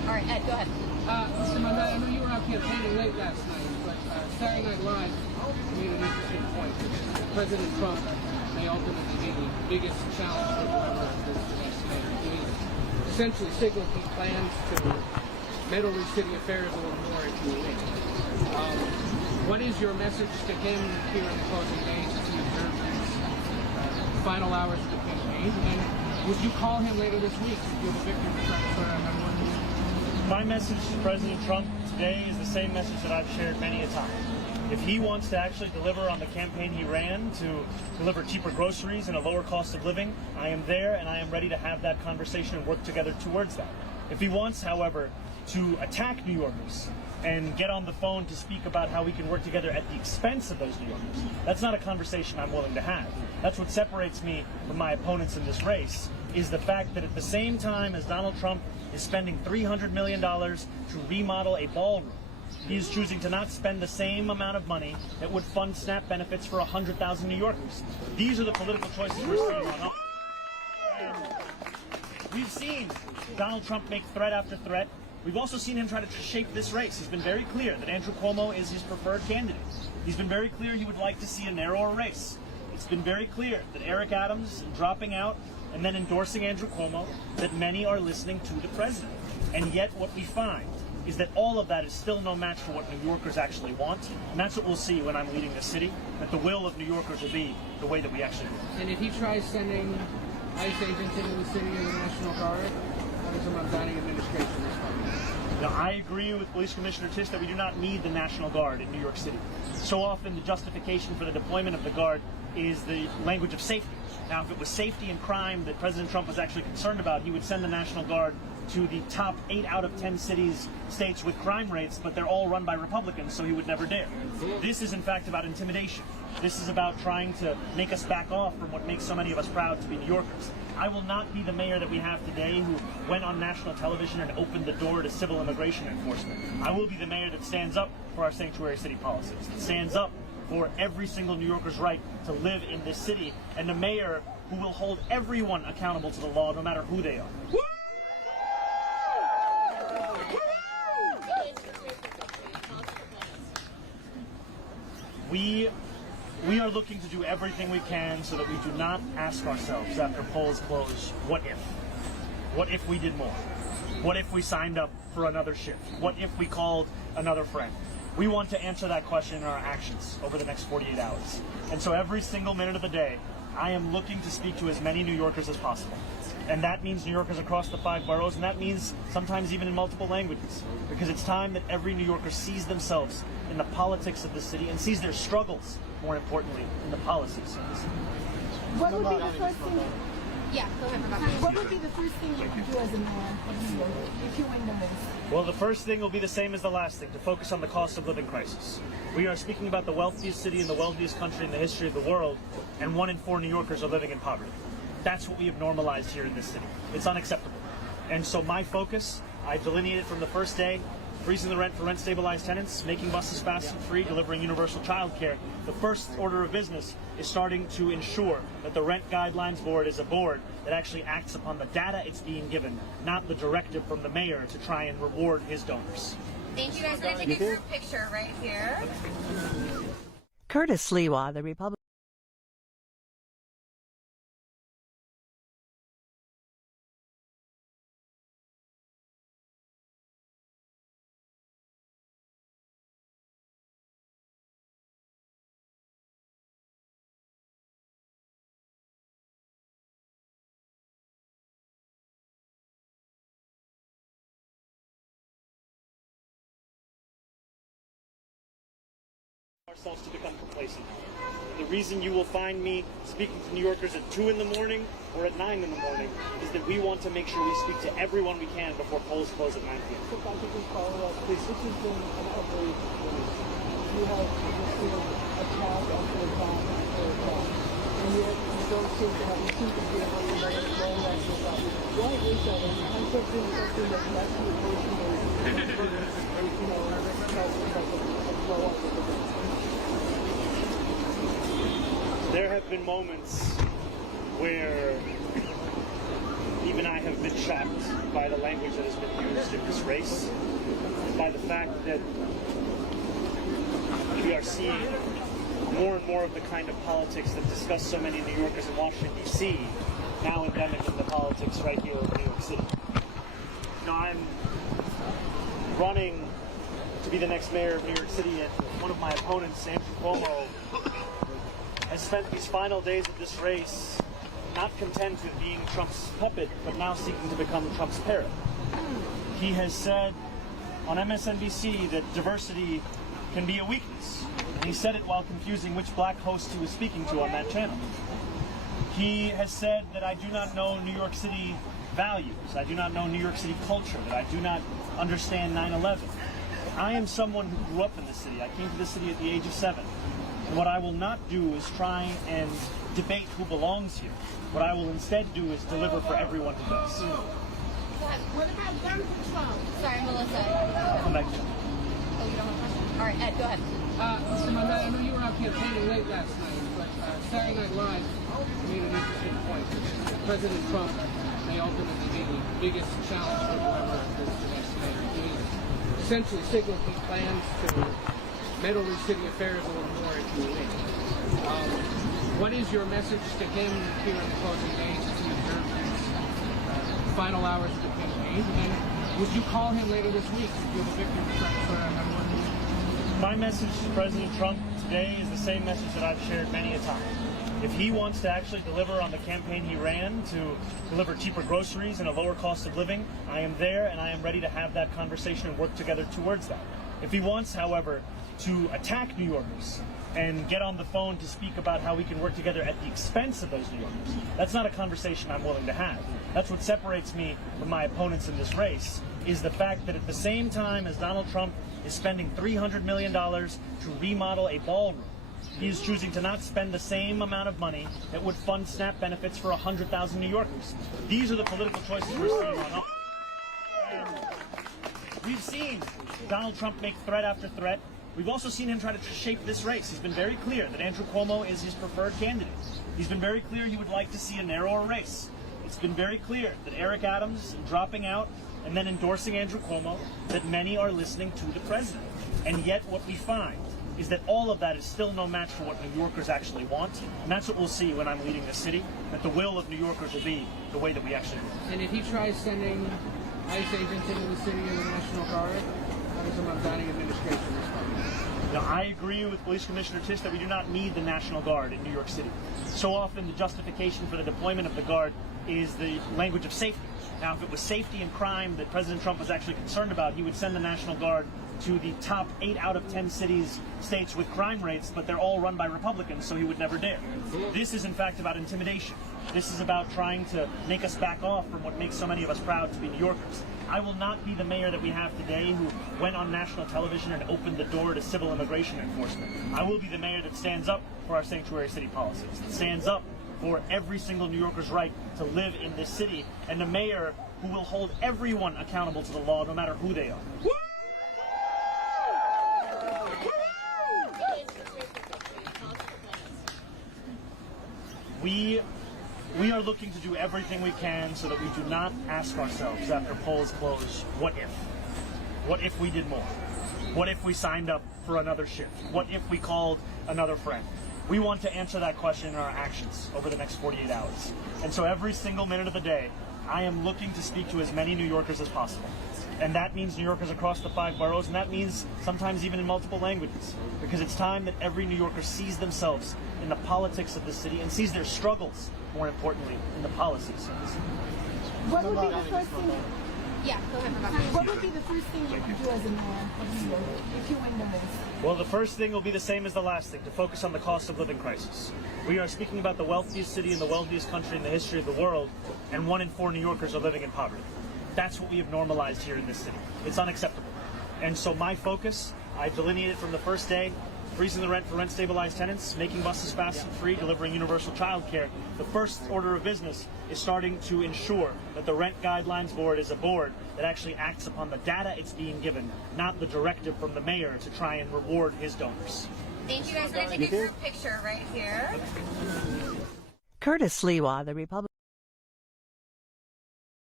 All right, Ed, go ahead. Mr. Mamdani, I know you were out campaigning late last night, but Saturday Night Live made an interesting point. President Trump may ultimately be the biggest challenge for whoever is the next mayor. He essentially signaled he plans to meddle with city affairs a little more if you win. What is your message to him here in the closing days as he observes these final hours of the campaign? And would you call him later this week to feel the victory to try to sort out everyone? My message to President Trump today is the same message that I've shared many a time. If he wants to actually deliver on the campaign he ran to deliver cheaper groceries and a lower cost of living, I am there and I am ready to have that conversation and work together towards that. If he wants, however, to attack New Yorkers and get on the phone to speak about how we can work together at the expense of those New Yorkers, that's not a conversation I'm willing to have. That's what separates me from my opponents in this race, is the fact that at the same time as Donald Trump is spending $300 million to remodel a ballroom, he is choosing to not spend the same amount of money that would fund SNAP benefits for 100,000 New Yorkers. These are the political choices we're seeing on. And we've seen Donald Trump make threat after threat. We've also seen him try to shape this race. He's been very clear that Andrew Cuomo is his preferred candidate. He's been very clear he would like to see a narrower race. It's been very clear that Eric Adams dropping out and then endorsing Andrew Cuomo, that many are listening to the president. And yet what we find is that all of that is still no match for what New Yorkers actually want. And that's what we'll see when I'm leading the city, that the will of New Yorkers will be the way that we actually do. And if he tries sending ICE agents into the city or the National Guard, how does the Mamdani administration respond? Now, I agree with Police Commissioner Tisch that we do not need the National Guard in New York City. So often the justification for the deployment of the Guard is the language of safety. Now, if it was safety and crime that President Trump was actually concerned about, he would send the National Guard to the top 8 out of 10 states with crime rates, but they're all run by Republicans, so he would never dare. This is, in fact, about intimidation. This is about trying to make us back off from what makes so many of us proud to be New Yorkers. I will not be the mayor that we have today who went on national television and opened the door to civil immigration enforcement. I will be the mayor that stands up for our sanctuary city policies, that stands up for every single New Yorker's right to live in this city, and the mayor who will hold everyone accountable to the law, no matter who they are. We are looking to do everything we can so that we do not ask ourselves after polls close, what if? What if we did more? What if we signed up for another shift? What if we called another friend? We want to answer that question in our actions over the next 48 hours. And so every single minute of the day, I am looking to speak to as many New Yorkers as possible. And that means New Yorkers across the 5 boroughs, and that means sometimes even in multiple languages. Because it's time that every New Yorker sees themselves in the politics of the city and sees their struggles, more importantly, in the policies of the city. What would be the first thing? Yeah, go ahead, Rebecca. What would be the first thing you would do as a mayor of New York if you win the race? Well, the first thing will be the same as the last thing, to focus on the cost of living crisis. We are speaking about the wealthiest city in the wealthiest country in the history of the world, and 1 in 4 New Yorkers are living in poverty. That's what we have normalized here in this city. It's unacceptable. And so my focus, I've delineated from the first day, freezing the rent for rent-stabilized tenants, making buses fast and free, delivering universal child care. The first order of business is starting to ensure that the Rent Guidelines Board is a board that actually acts upon the data it's being given, not the directive from the mayor to try and reward his donors. Thank you guys. We're going to take a group picture right here. Curtis Sliwa, the Republican. Ourselves to become complacent. The reason you will find me speaking to New Yorkers at 2 in the morning or at 9 in the morning is that we want to make sure we speak to everyone we can before polls close at 9 p.m. So if I could just follow up, this has been an outrage race. You have just attack after attack after attack. And yet you don't seem to have, you seem to be able to let it flow after that. Why is that? And I'm something that lets you emotionally, cause a blow up with the There have been moments where even I have been shocked by the language that has been used in this race, and by the fact that we are seeing more and more of the kind of politics that disgust so many New Yorkers in Washington, D.C., now endemic in the politics right here in New York City. Now, I'm running to be the next mayor of New York City, and one of my opponents, Andrew Cuomo, has spent these final days of this race not content with being Trump's puppet, but now seeking to become Trump's parrot. He has said on MSNBC that diversity can be a weakness, and he said it while confusing which black host he was speaking to on that channel. He has said that I do not know New York City values, I do not know New York City culture, that I do not understand 9/11. I am someone who grew up in the city. I came to the city at the age of 7. And what I will not do is try and debate who belongs here. What I will instead do is deliver for everyone who does. What about gun control? Sorry, Melissa. Come back to you. Oh, you don't have a question? All right, Ed, go ahead. Mr. Mamdani, I know you were out campaigning late last night, but Saturday Night Live made an interesting point. President Trump may ultimately be the biggest challenge for whoever is the next mayor. He essentially signaled he plans to meddle with city affairs a little more if you win. What is your message to him here in the closing days as he observes these final hours of the campaign? And would you call him later this week if you're the victory for everyone? My message to President Trump today is the same message that I've shared many a time. If he wants to actually deliver on the campaign he ran to deliver cheaper groceries and a lower cost of living, I am there and I am ready to have that conversation and work together towards that. If he wants, however, to attack New Yorkers and get on the phone to speak about how we can work together at the expense of those New Yorkers, that's not a conversation I'm willing to have. That's what separates me from my opponents in this race, is the fact that at the same time as Donald Trump is spending $300 million to remodel a ballroom, he is choosing to not spend the same amount of money that would fund SNAP benefits for 100,000 New Yorkers. These are the political choices we're seeing on. And we've seen Donald Trump make threat after threat. We've also seen him try to shape this race. He's been very clear that Andrew Cuomo is his preferred candidate. He's been very clear he would like to see a narrower race. It's been very clear that Eric Adams dropping out and then endorsing Andrew Cuomo, that many are listening to the president. And yet what we find is that all of that is still no match for what New Yorkers actually want. And that's what we'll see when I'm leading the city, that the will of New Yorkers will be the way that we actually live. And if he tries sending ICE agents into the city and the National Guard, how does the Mamdani administration respond? Now, I agree with Police Commissioner Tisch that we do not need the National Guard in New York City. So often the justification for the deployment of the Guard is the language of safety. Now, if it was safety and crime that President Trump was actually concerned about, he would send the National Guard to the top 8 out of 10 states with crime rates, but they're all run by Republicans, so he would never dare. This is, in fact, about intimidation. This is about trying to make us back off from what makes so many of us proud to be New Yorkers. I will not be the mayor that we have today who went on national television and opened the door to civil immigration enforcement. I will be the mayor that stands up for our sanctuary city policies, that stands up for every single New Yorker's right to live in this city, and the mayor who will hold everyone accountable to the law, no matter who they are. We are looking to do everything we can so that we do not ask ourselves after polls close, what if? What if we did more? What if we signed up for another shift? What if we called another friend? We want to answer that question in our actions over the next 48 hours. And so every single minute of the day, I am looking to speak to as many New Yorkers as possible. And that means New Yorkers across the 5 boroughs, and that means sometimes even in multiple languages. Because it's time that every New Yorker sees themselves in the politics of the city and sees their struggles, more importantly, in the policies of the city. What would be the first thing? Yeah, go ahead, Rebecca. What would be the first thing you would do as a mayor of New York if you win the race? Well, the first thing will be the same as the last thing, to focus on the cost of living crisis. We are speaking about the wealthiest city in the wealthiest country in the history of the world, and 1 in 4 New Yorkers are living in poverty. That's what we have normalized here in this city. It's unacceptable. And so my focus, I delineated from the first day, freezing the rent for rent-stabilized tenants, making buses fast and free, delivering universal child care. The first order of business is starting to ensure that the Rent Guidelines Board is a board that actually acts upon the data it's being given, not the directive from the mayor to try and reward his donors. Thank you guys. We're going to take a group picture right here. Curtis Sliwa, the Republican.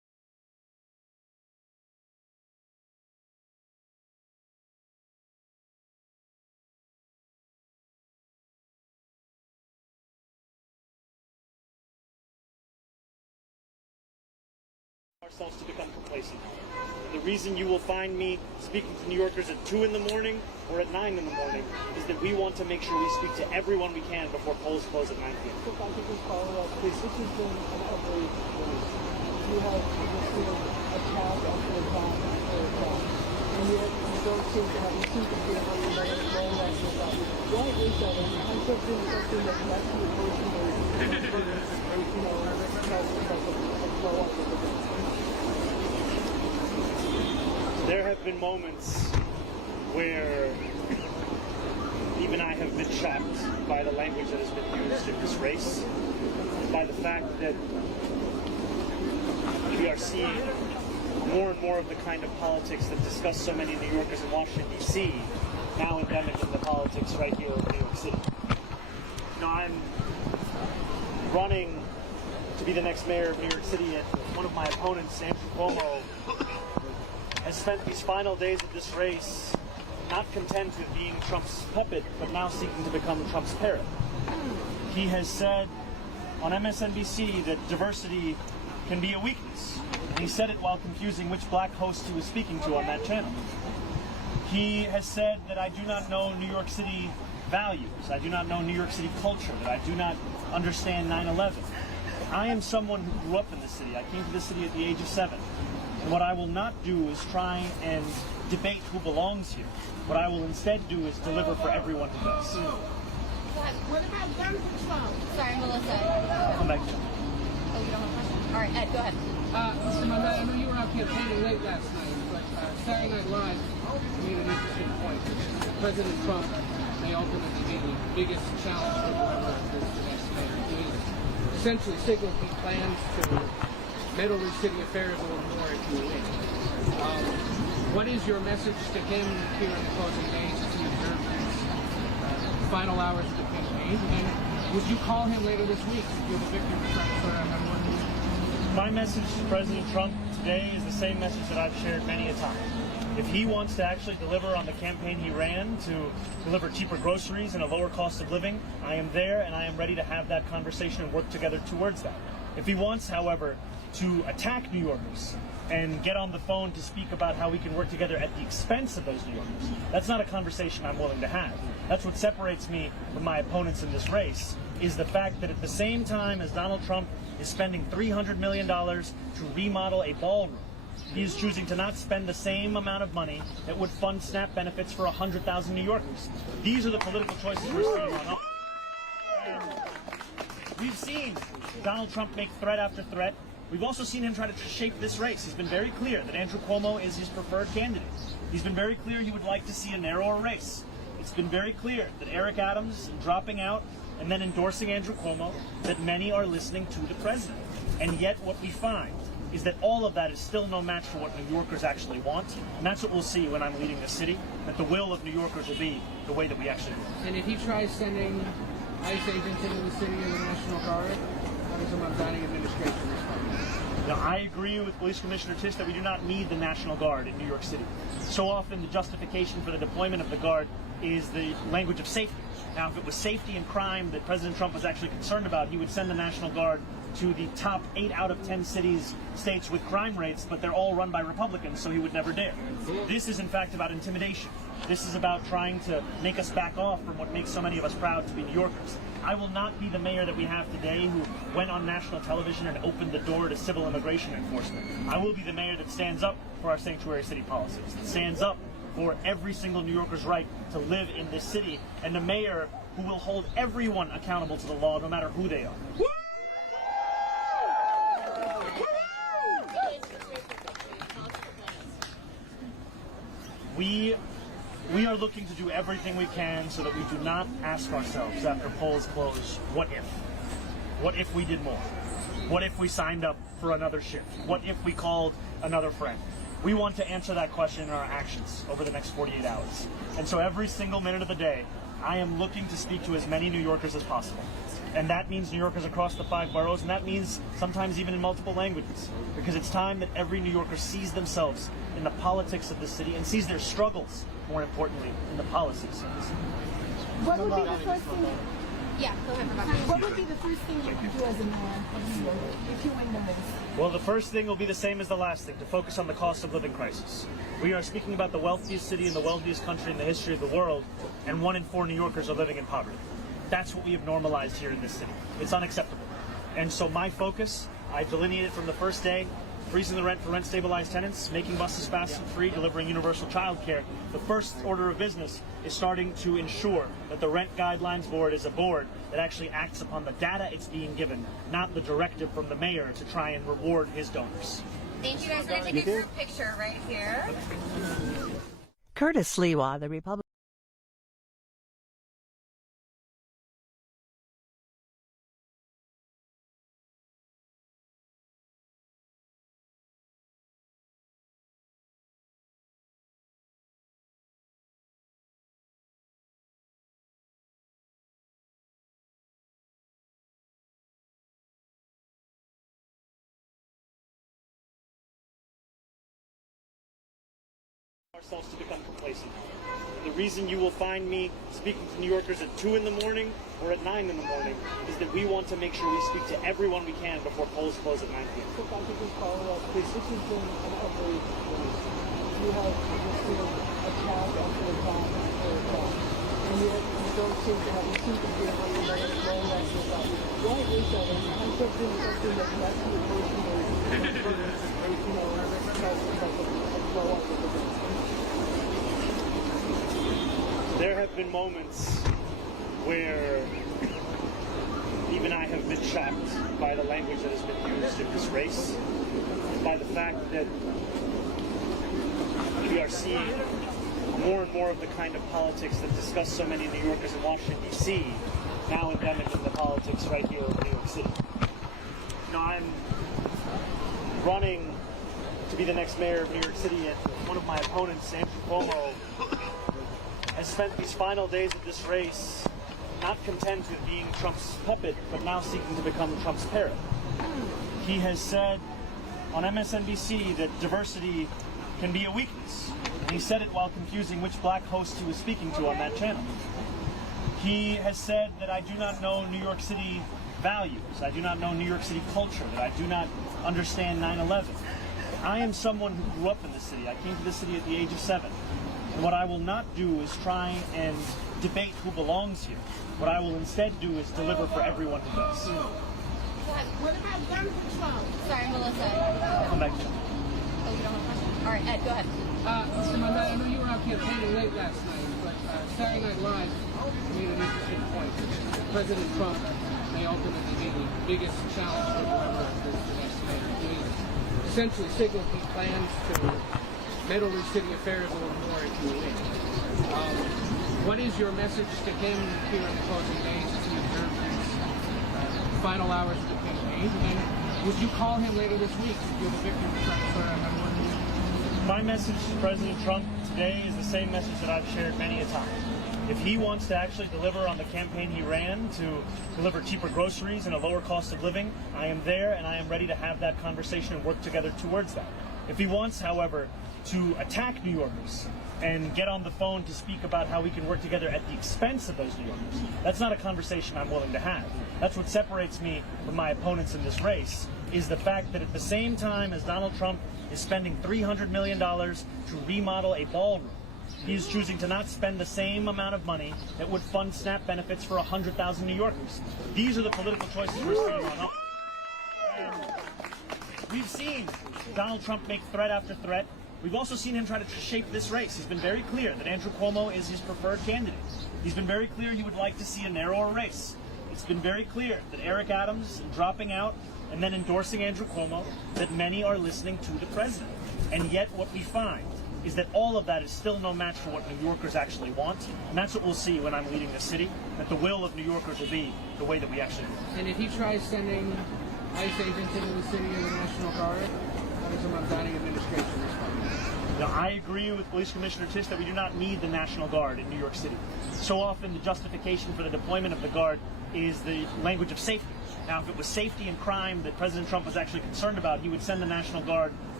ourselves to become complacent. The reason you will find me speaking to New Yorkers at 2 in the morning or at 9 in the morning is that we want to make sure we speak to everyone we can before polls close at 9 p.m. If I could just follow up, please. This has been an outrage. You have just been attack after attack after attack. And yet you don't seem to have, you seem to be able to let it flow like this. Why is that? And I'm something that connects you emotionally, you know, because of flow up of the There have been moments where even I have been shocked by the language that has been used in this race, by the fact that we are seeing more and more of the kind of politics that disgust so many New Yorkers in Washington, D.C., now endemic in the politics right here in New York City. Now, I'm running to be the next mayor of New York City, and one of my opponents, Andrew Cuomo, has spent these final days of this race not content with being Trump's puppet, but now seeking to become Trump's parrot. He has said on MSNBC that diversity can be a weakness. And he said it while confusing which black host he was speaking to on that channel. He has said that I do not know New York City values, I do not know New York City culture, that I do not understand 9/11. I am someone who grew up in the city. I came to the city at the age of 7. And what I will not do is try and debate who belongs here. What I will instead do is deliver for everyone who does. What about gun control? Sorry, Melissa. Come back to you. Oh, you don't have a question? All right, Ed, go ahead. Mr. Mamdani, I know you were out campaigning late last night, but Saturday Night Live made an interesting point. President Trump may ultimately be the biggest challenge for whoever is the next mayor. He essentially signaled he plans to meddle in city affairs a little more if you win. What is your message to him here in the closing days as he observes these final hours of the campaign? And would you call him later this week if you're the victor of one week? My message to President Trump today is the same message that I've shared many a time. If he wants to actually deliver on the campaign he ran to deliver cheaper groceries and a lower cost of living, I am there and I am ready to have that conversation and work together towards that. If he wants, however, to attack New Yorkers and get on the phone to speak about how we can work together at the expense of those New Yorkers, that's not a conversation I'm willing to have. That's what separates me from my opponents in this race, is the fact that at the same time as Donald Trump is spending $300 million to remodel a ballroom, he is choosing to not spend the same amount of money that would fund SNAP benefits for 100,000 New Yorkers. These are the political choices we're seeing on. And we've seen Donald Trump make threat after threat. We've also seen him try to shape this race. He's been very clear that Andrew Cuomo is his preferred candidate. He's been very clear he would like to see a narrower race. It's been very clear that Eric Adams dropping out and then endorsing Andrew Cuomo, that many are listening to the president. And yet what we find is that all of that is still no match for what New Yorkers actually want. And that's what we'll see when I'm leading the city, that the will of New Yorkers will be the way that we actually want. And if he tries sending ICE agents into the city of the National Guard, how does the Mamdani administration respond? Now, I agree with Police Commissioner Tisch that we do not need the National Guard in New York City. So often the justification for the deployment of the Guard is the language of safety. Now, if it was safety and crime that President Trump was actually concerned about, he would send the National Guard to the top 8 out of 10 states with crime rates, but they're all run by Republicans, so he would never dare. This is, in fact, about intimidation. This is about trying to make us back off from what makes so many of us proud to be New Yorkers. I will not be the mayor that we have today who went on national television and opened the door to civil immigration enforcement. I will be the mayor that stands up for our sanctuary city policies, that stands up for every single New Yorker's right to live in this city, and the mayor who will hold everyone accountable to the law, no matter who they are. We are looking to do everything we can so that we do not ask ourselves after polls close, what if? What if we did more? What if we signed up for another shift? What if we called another friend? We want to answer that question in our actions over the next 48 hours. And so every single minute of the day, I am looking to speak to as many New Yorkers as possible. And that means New Yorkers across the 5 boroughs, and that means sometimes even in multiple languages. Because it's time that every New Yorker sees themselves in the politics of the city and sees their struggles, more importantly, in the policies of the city. What would be the first thing? Yeah, go ahead, Rebecca. What would be the first thing you would do as a mayor of New York if you win the race? Well, the first thing will be the same as the last thing, to focus on the cost of living crisis. We are speaking about the wealthiest city in the wealthiest country in the history of the world, and 1 in 4 New Yorkers are living in poverty. That's what we have normalized here in this city. It's unacceptable. And so my focus, I delineated from the first day, freezing the rent for rent-stabilized tenants, making buses fast and free, delivering universal childcare. The first order of business is starting to ensure that the Rent Guidelines Board is a board that actually acts upon the data it's being given, not the directive from the mayor to try and reward his donors. Thank you guys. We're going to take a group picture right here. Curtis Sliwa, the Republican. Ourselves to become complacent. The reason you will find me speaking to New Yorkers at 2 in the morning or at 9 in the morning is that we want to make sure we speak to everyone we can before polls close at 9 p.m. So if I could just follow up, this has been an outrage. You have just been attack after attack after attack, and yet you don't seem to have, you seem to be able to let it flow after attack. Why is that? And I'm something that can actually personally, blow up with the There have been moments where even I have been shocked by the language that has been used in this race, by the fact that we are seeing more and more of the kind of politics that disgust so many New Yorkers in Washington, D.C., now endemic in the politics right here in New York City. Now, I'm running to be the next mayor of New York City, and one of my opponents, Andrew Cuomo, has spent these final days of this race not content with being Trump's puppet, but now seeking to become Trump's parrot. He has said on MSNBC that diversity can be a weakness. And he said it while confusing which black host he was speaking to on that channel. He has said that I do not know New York City values, I do not know New York City culture, that I do not understand 9/11. I am someone who grew up in the city. I came to the city at the age of 7. And what I will not do is try and debate who belongs here. What I will instead do is deliver for everyone who does. What about gun control? Sorry, Melissa. Come back to you. Oh, you don't have a question? All right, Ed, go ahead. Mr. Mamdani, I know you were out campaigning late last night, but Saturday Night Live made an interesting point. President Trump may ultimately be the biggest challenge for whoever is the next mayor. He essentially signaled he plans to meddle in city affairs a little more if you win. What is your message to him here in the closing days as he observes these final hours of the campaign? And would you call him later this week if you're the victim of Trump's My message to President Trump today is the same message that I've shared many a time. If he wants to actually deliver on the campaign he ran to deliver cheaper groceries and a lower cost of living, I am there and I am ready to have that conversation and work together towards that. If he wants, however, to attack New Yorkers and get on the phone to speak about how we can work together at the expense of those New Yorkers, that's not a conversation I'm willing to have. That's what separates me from my opponents in this race, is the fact that at the same time as Donald Trump is spending $300 million to remodel a ballroom, he is choosing to not spend the same amount of money that would fund SNAP benefits for 100,000 New Yorkers. These are the political choices we're seeing on. And we've seen Donald Trump make threat after threat. We've also seen him try to shape this race. He's been very clear that Andrew Cuomo is his preferred candidate. He's been very clear he would like to see a narrower race. It's been very clear that Eric Adams dropping out and then endorsing Andrew Cuomo, that many are listening to the president. And yet what we find is that all of that is still no match for what New Yorkers actually want. And that's what we'll see when I'm leading the city, that the will of New Yorkers will be the way that we actually do. And if he tries sending ICE agents into the city or the National Guard, how does the Mamdani administration respond? Now, I agree with Police Commissioner Tisch that we do not need the National Guard in New York City. So often the justification for the deployment of the Guard is the language of safety. Now, if it was safety and crime that President Trump was actually concerned about, he would send the National Guard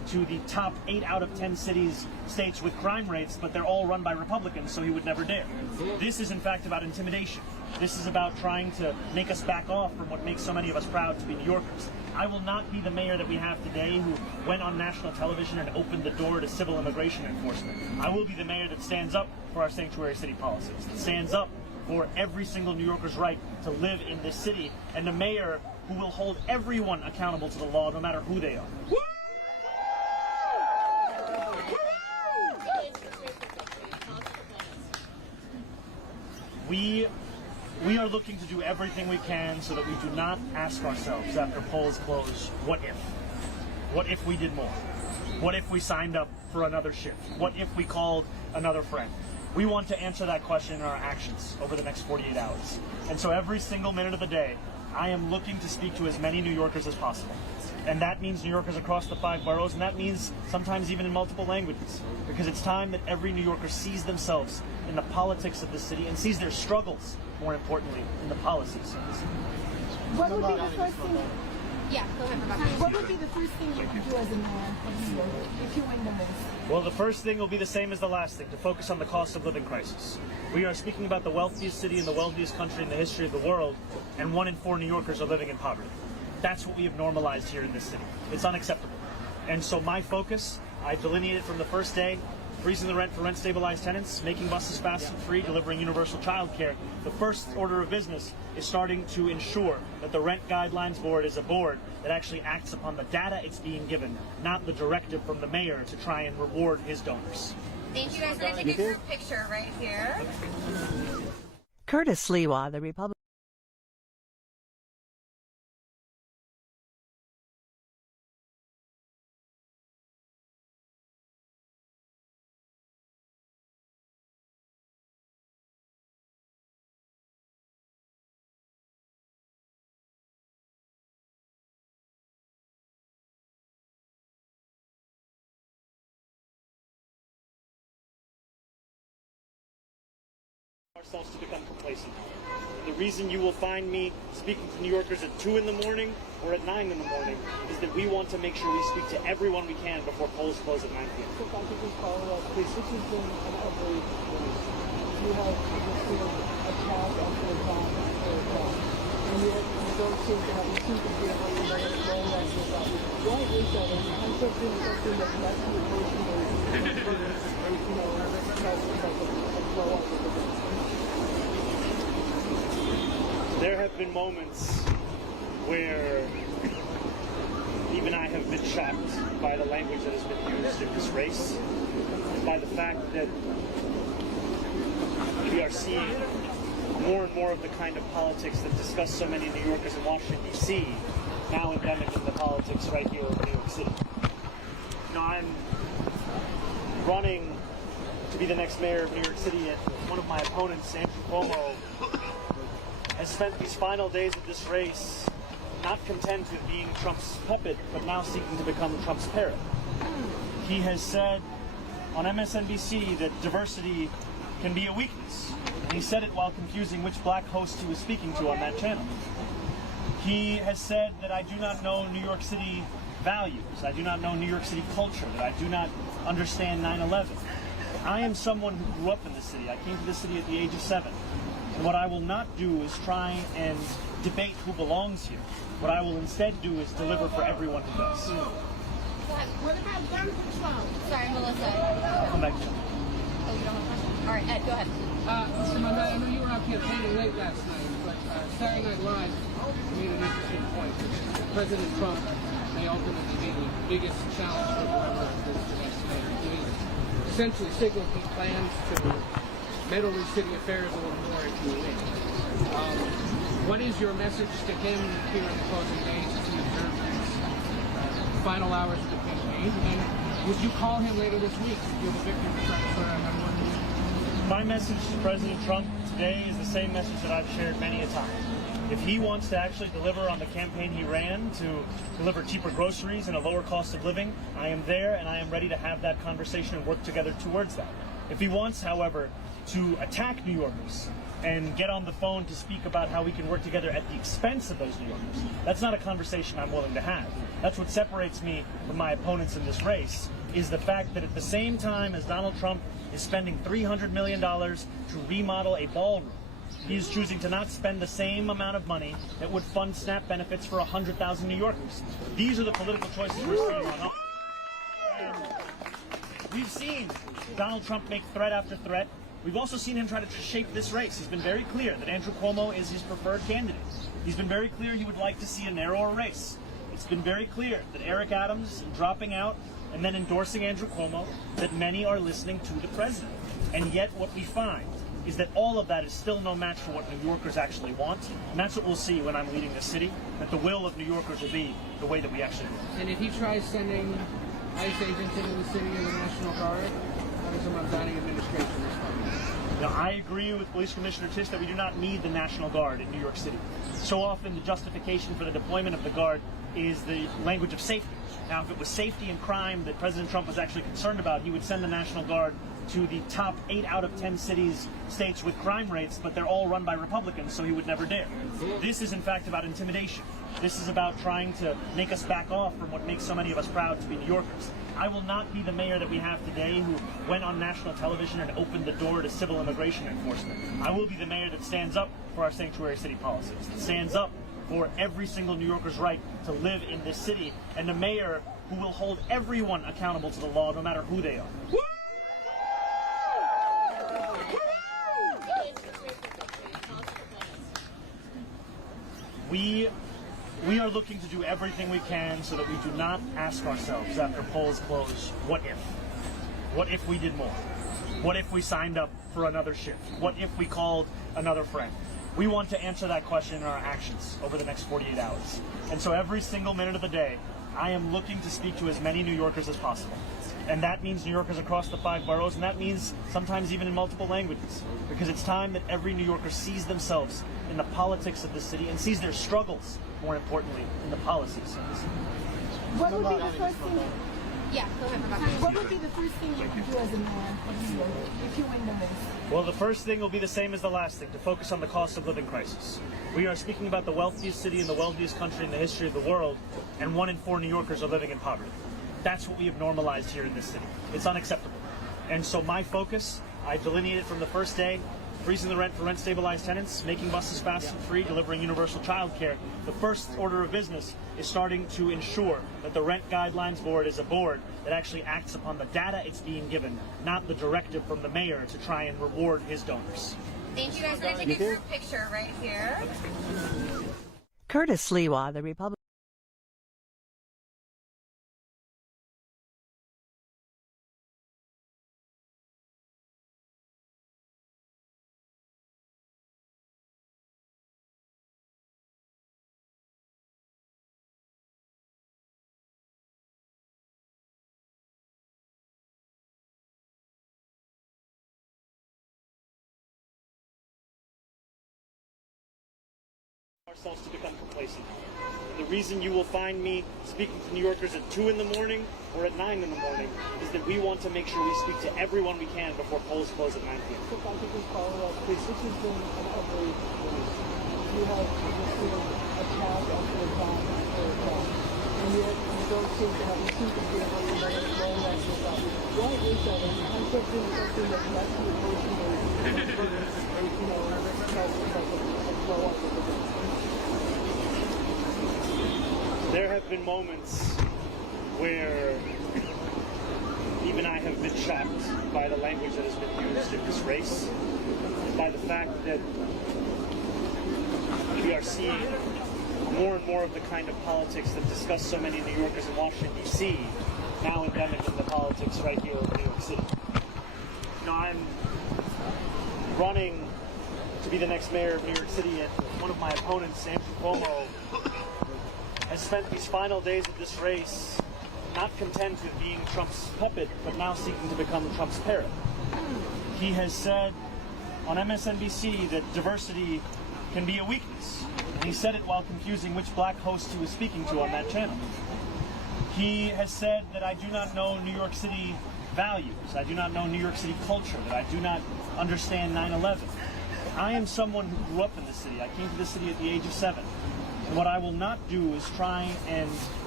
to the top 8 out of 10 states with crime rates, but they're all run by Republicans, so he would never dare. This is in fact about intimidation. This is about trying to make us back off from what makes so many of us proud to be New Yorkers. I will not be the mayor that we have today who went on national television and opened the door to civil immigration enforcement. I will be the mayor that stands up for our sanctuary city policies, that stands up for every single New Yorker's right to live in this city, and the mayor who will hold everyone accountable to the law, no matter who they are. We are looking to do everything we can so that we do not ask ourselves after polls close, what if? What if we did more? What if we signed up for another shift? What if we called another friend? We want to answer that question in our actions over the next 48 hours. And so every single minute of the day, I am looking to speak to as many New Yorkers as possible. And that means New Yorkers across the 5 boroughs, and that means sometimes even in multiple languages. Because it's time that every New Yorker sees themselves in the politics of the city and sees their struggles, more importantly, in the policies of the city. What would be the first thing? Yeah, go ahead, Rebecca. What would be the first thing you would do as a mayor of New York if you win the race? Well, the first thing will be the same as the last thing, to focus on the cost of living crisis. We are speaking about the wealthiest city in the wealthiest country in the history of the world, and 1 in 4 New Yorkers are living in poverty. That's what we have normalized here in this city. It's unacceptable. And so my focus, I delineated from the first day, freezing the rent for rent-stabilized tenants, making buses fast and free, delivering universal child care. The first order of business is starting to ensure that the Rent Guidelines Board is a board that actually acts upon the data it's being given, not the directive from the mayor to try and reward his donors. Thank you guys. We're going to take a group picture right here. Curtis Sliwa, the Republican. Ourselves to become complacent. The reason you will find me speaking to New Yorkers at 2 in the morning or at 9 in the morning is that we want to make sure we speak to everyone we can before polls close at 9 p.m. So if I could just follow up, please. This has been an ugly race. You have attack after attack after attack. And yet you don't seem to have, you seem to be able to let it go like this. Why is that? And I'm something that lets you emotionally, blow up with it. There have been moments where even I have been shocked by the language that has been used in this race, by the fact that we are seeing more and more of the kind of politics that disgust so many New Yorkers in Washington, D.C., now endemic in the politics right here in New York City. You know, I'm running to be the next mayor of New York City, and one of my opponents, Andrew Cuomo, has spent these final days of this race not content with being Trump's puppet, but now seeking to become Trump's parrot. He has said on MSNBC that diversity can be a weakness. And he said it while confusing which black host he was speaking to on that channel. He has said that I do not know New York City values, I do not know New York City culture, that I do not understand 9/11. I am someone who grew up in this city. I came to this city at the age of 7. And what I will not do is try and debate who belongs here. What I will instead do is deliver for everyone who does. What about gun control? Sorry, Melissa. Come back to you. Oh, you don't have a question? All right, Ed, go ahead. Mr. Mamdani, I know you were out campaigning late last night, but Saturday Night Live made an interesting point. President Trump may ultimately be the biggest challenge for whoever is the next mayor. He essentially signaled he plans to meddle in city affairs a little more if you win. What is your message to him here in the closing days as he observes these final hours of the campaign? And would you call him later this week if you're the victim of Trump? My message to President Trump today is the same message that I've shared many a time. If he wants to actually deliver on the campaign he ran to deliver cheaper groceries and a lower cost of living, I am there and I am ready to have that conversation and work together towards that. If he wants, however, to attack New Yorkers and get on the phone to speak about how we can work together at the expense of those New Yorkers, that's not a conversation I'm willing to have. That's what separates me from my opponents in this race, is the fact that at the same time as Donald Trump is spending $300 million to remodel a ballroom, he is choosing to not spend the same amount of money that would fund SNAP benefits for 100,000 New Yorkers. These are the political choices we're seeing on. And we've seen Donald Trump make threat after threat. We've also seen him try to shape this race. He's been very clear that Andrew Cuomo is his preferred candidate. He's been very clear he would like to see a narrower race. It's been very clear that Eric Adams dropping out and then endorsing Andrew Cuomo, that many are listening to the president. And yet what we find is that all of that is still no match for what New Yorkers actually want. And that's what we'll see when I'm leading this city, that the will of New Yorkers will be the way that we actually want. And if he tries sending ICE agents into the city and the National Guard, how does the Mamdani administration respond? Now, I agree with Police Commissioner Tisch that we do not need the National Guard in New York City. So often the justification for the deployment of the Guard is the language of safety. Now, if it was safety and crime that President Trump was actually concerned about, he would send the National Guard to the top 8 out of 10 states with crime rates, but they're all run by Republicans, so he would never dare. This is, in fact, about intimidation. This is about trying to make us back off from what makes so many of us proud to be New Yorkers. I will not be the mayor that we have today who went on national television and opened the door to civil immigration enforcement. I will be the mayor that stands up for our sanctuary city policies, that stands up for every single New Yorker's right to live in this city, and the mayor who will hold everyone accountable to the law, no matter who they are. We are looking to do everything we can so that we do not ask ourselves after polls close, what if? What if we did more? What if we signed up for another shift? What if we called another friend? We want to answer that question in our actions over the next 48 hours. And so every single minute of the day, I am looking to speak to as many New Yorkers as possible. And that means New Yorkers across the 5 boroughs, and that means sometimes even in multiple languages. Because it's time that every New Yorker sees themselves in the politics of the city and sees their struggles, more importantly, in the policies of the city. What would be the first thing? Yeah, go ahead, Rebecca. What would be the first thing you would do as a mayor of New York if you win the race? Well, the first thing will be the same as the last thing, to focus on the cost of living crisis. We are speaking about the wealthiest city in the wealthiest country in the history of the world, and 1 in 4 New Yorkers are living in poverty. That's what we have normalized here in this city. It's unacceptable. And so my focus, I've delineated from the first day, freezing the rent for rent-stabilized tenants, making buses fast and free, delivering universal child care. The first order of business is starting to ensure that the Rent Guidelines Board is a board that actually acts upon the data it's being given, not the directive from the mayor to try and reward his donors. Thank you guys. We're going to take a group picture right here. Curtis Sliwa, the Republican. Ourselves to become complacent. And the reason you will find me speaking to New Yorkers at 2 in the morning or at 9 in the morning is that we want to make sure we speak to everyone we can before polls close at 9 p.m. So if I could just follow up, please. This has been an outrage race. You have resisted attack after attack after attack. And yet you don't seem to have, you seem to be able to let it roll like this out. Why is that? And I'm something that you actually emotionally, you know, that's like a blow up of the day. There have been moments where even I have been shocked by the language that has been used in this race, by the fact that we are seeing more and more of the kind of politics that disgust so many New Yorkers in Washington, D.C., now endemic in the politics right here in New York City. You know, I'm running to be the next mayor of New York City, and one of my opponents, Andrew Cuomo, has spent these final days of this race not content with being Trump's puppet, but now seeking to become Trump's parrot. He has said on MSNBC that diversity can be a weakness. And he said it while confusing which black host he was speaking to on that channel. He has said that I do not know New York City values, I do not know New York City culture, that I do not understand 9/11. I am someone who grew up in the city. I came to the city at the age of 7. And what I will not do is try and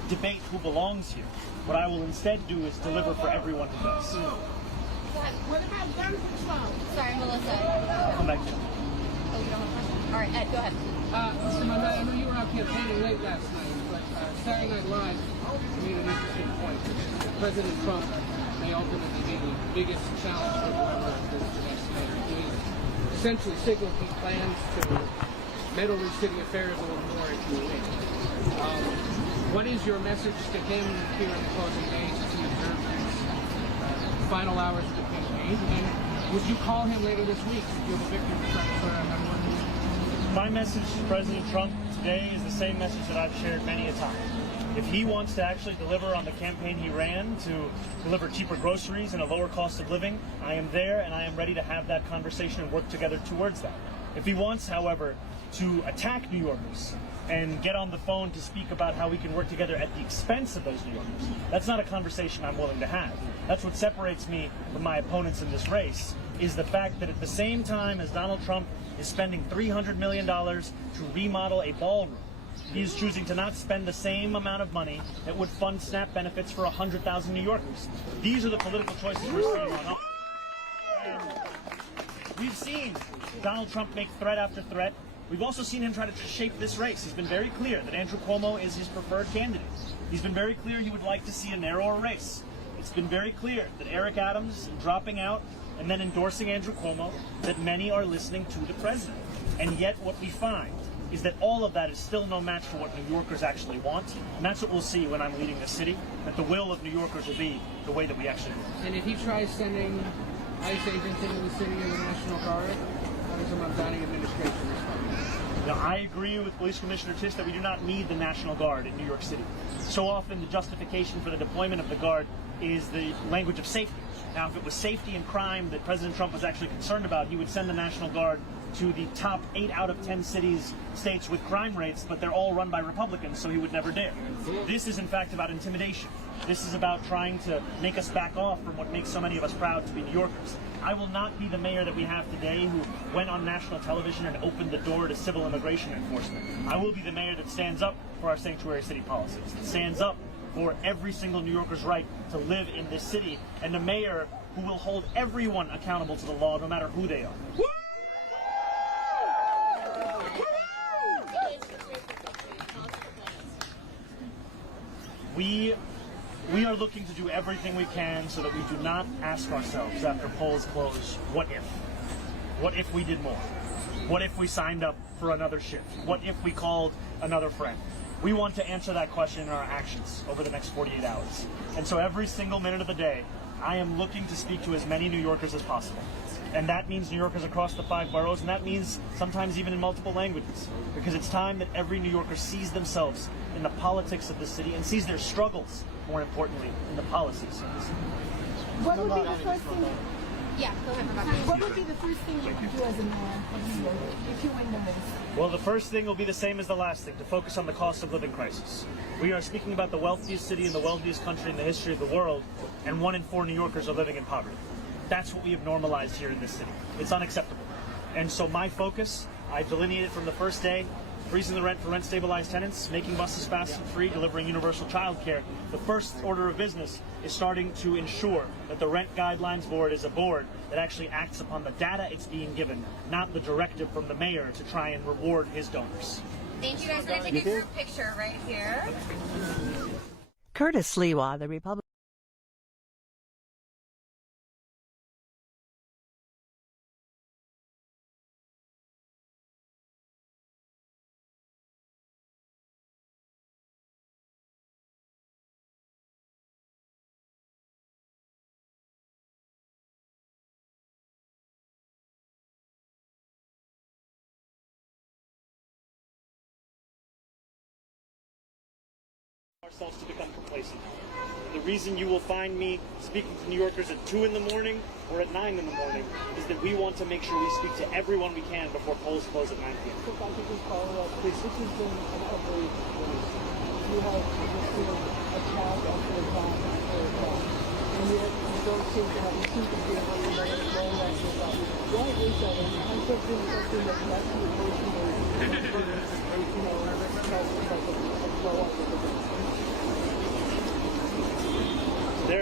debate who belongs here. What I will instead do is deliver for everyone who does. Go ahead. What about gun control? Sorry, Melissa. I'll come back to you. Oh, you don't have a question? All right, Ed, go ahead. Mr. Mamdani, I know you were out campaigning late last night, but Saturday Night Live made an interesting point. President Trump may ultimately be the biggest challenge for whoever is the next mayor. He essentially signaled he plans to meddle in city affairs a little more if you win. What is your message to him here in the closing days as he observes these final hours of the campaign? And would you call him later this week if you have a victory for everyone? My message to President Trump today is the same message that I've shared many a time. If he wants to actually deliver on the campaign he ran to deliver cheaper groceries and a lower cost of living, I am there and I am ready to have that conversation and work together towards that. If he wants, however, to attack New Yorkers and get on the phone to speak about how we can work together at the expense of those New Yorkers, that's not a conversation I'm willing to have. That's what separates me from my opponents in this race, is the fact that at the same time as Donald Trump is spending $300 million to remodel a ballroom, he is choosing to not spend the same amount of money that would fund SNAP benefits for 100,000 New Yorkers. These are the political choices we're seeing on. And we've seen Donald Trump make threat after threat. We've also seen him try to shape this race. He's been very clear that Andrew Cuomo is his preferred candidate. He's been very clear he would like to see a narrower race. It's been very clear that Eric Adams dropping out and then endorsing Andrew Cuomo, that many are listening to the president. And yet what we find is that all of that is still no match for what New Yorkers actually want. And that's what we'll see when I'm leading the city, that the will of New Yorkers will be the way that we actually do. And if he tries sending ICE agents into the city or the National Guard, how does the Mamdani administration respond? Now, I agree with Police Commissioner Tisch that we do not need the National Guard in New York City. So often the justification for the deployment of the Guard is the language of safety. Now, if it was safety and crime that President Trump was actually concerned about, he would send the National Guard to the top 8 out of 10 states with crime rates, but they're all run by Republicans, so he would never dare. This is, in fact, about intimidation. This is about trying to make us back off from what makes so many of us proud to be New Yorkers. I will not be the mayor that we have today who went on national television and opened the door to civil immigration enforcement. I will be the mayor that stands up for our sanctuary city policies, that stands up for every single New Yorker's right to live in this city, and the mayor who will hold everyone accountable to the law, no matter who they are. We are looking to do everything we can so that we do not ask ourselves after polls close, what if? What if we did more? What if we signed up for another shift? What if we called another friend? We want to answer that question in our actions over the next 48 hours. And so every single minute of the day, I am looking to speak to as many New Yorkers as possible. And that means New Yorkers across the 5 boroughs, and that means sometimes even in multiple languages. Because it's time that every New Yorker sees themselves in the politics of the city and sees their struggles, more importantly, in the policies of the city. What would be the first thing? Yeah, go ahead, Rebecca. What would be the first thing you would do as a mayor of New York if you win the race? Well, the first thing will be the same as the last thing, to focus on the cost of living crisis. We are speaking about the wealthiest city in the wealthiest country in the history of the world, and 1 in 4 New Yorkers are living in poverty. That's what we have normalized here in this city. It's unacceptable. And so my focus, I delineated from the first day, freezing the rent for rent-stabilized tenants, making buses fast and free, delivering universal child care. The first order of business is starting to ensure that the Rent Guidelines Board is a board that actually acts upon the data it's being given, not the directive from the mayor to try and reward his donors. Thank you guys. Can I take a group picture right here? Curtis Sliwa, the Republican. Ourselves to become complacent. The reason you will find me speaking to New Yorkers at 2 in the morning or at 9 in the morning is that we want to make sure we speak to everyone we can before polls close at 9 p.m. So if I could just follow up, this has been an outrage race. You have just been attack after attack after attack. And yet you don't seem to have, you seem to be able to let it go after attack. Why is that? And has there been something that left you emotionally, tries to like a blow up with the race?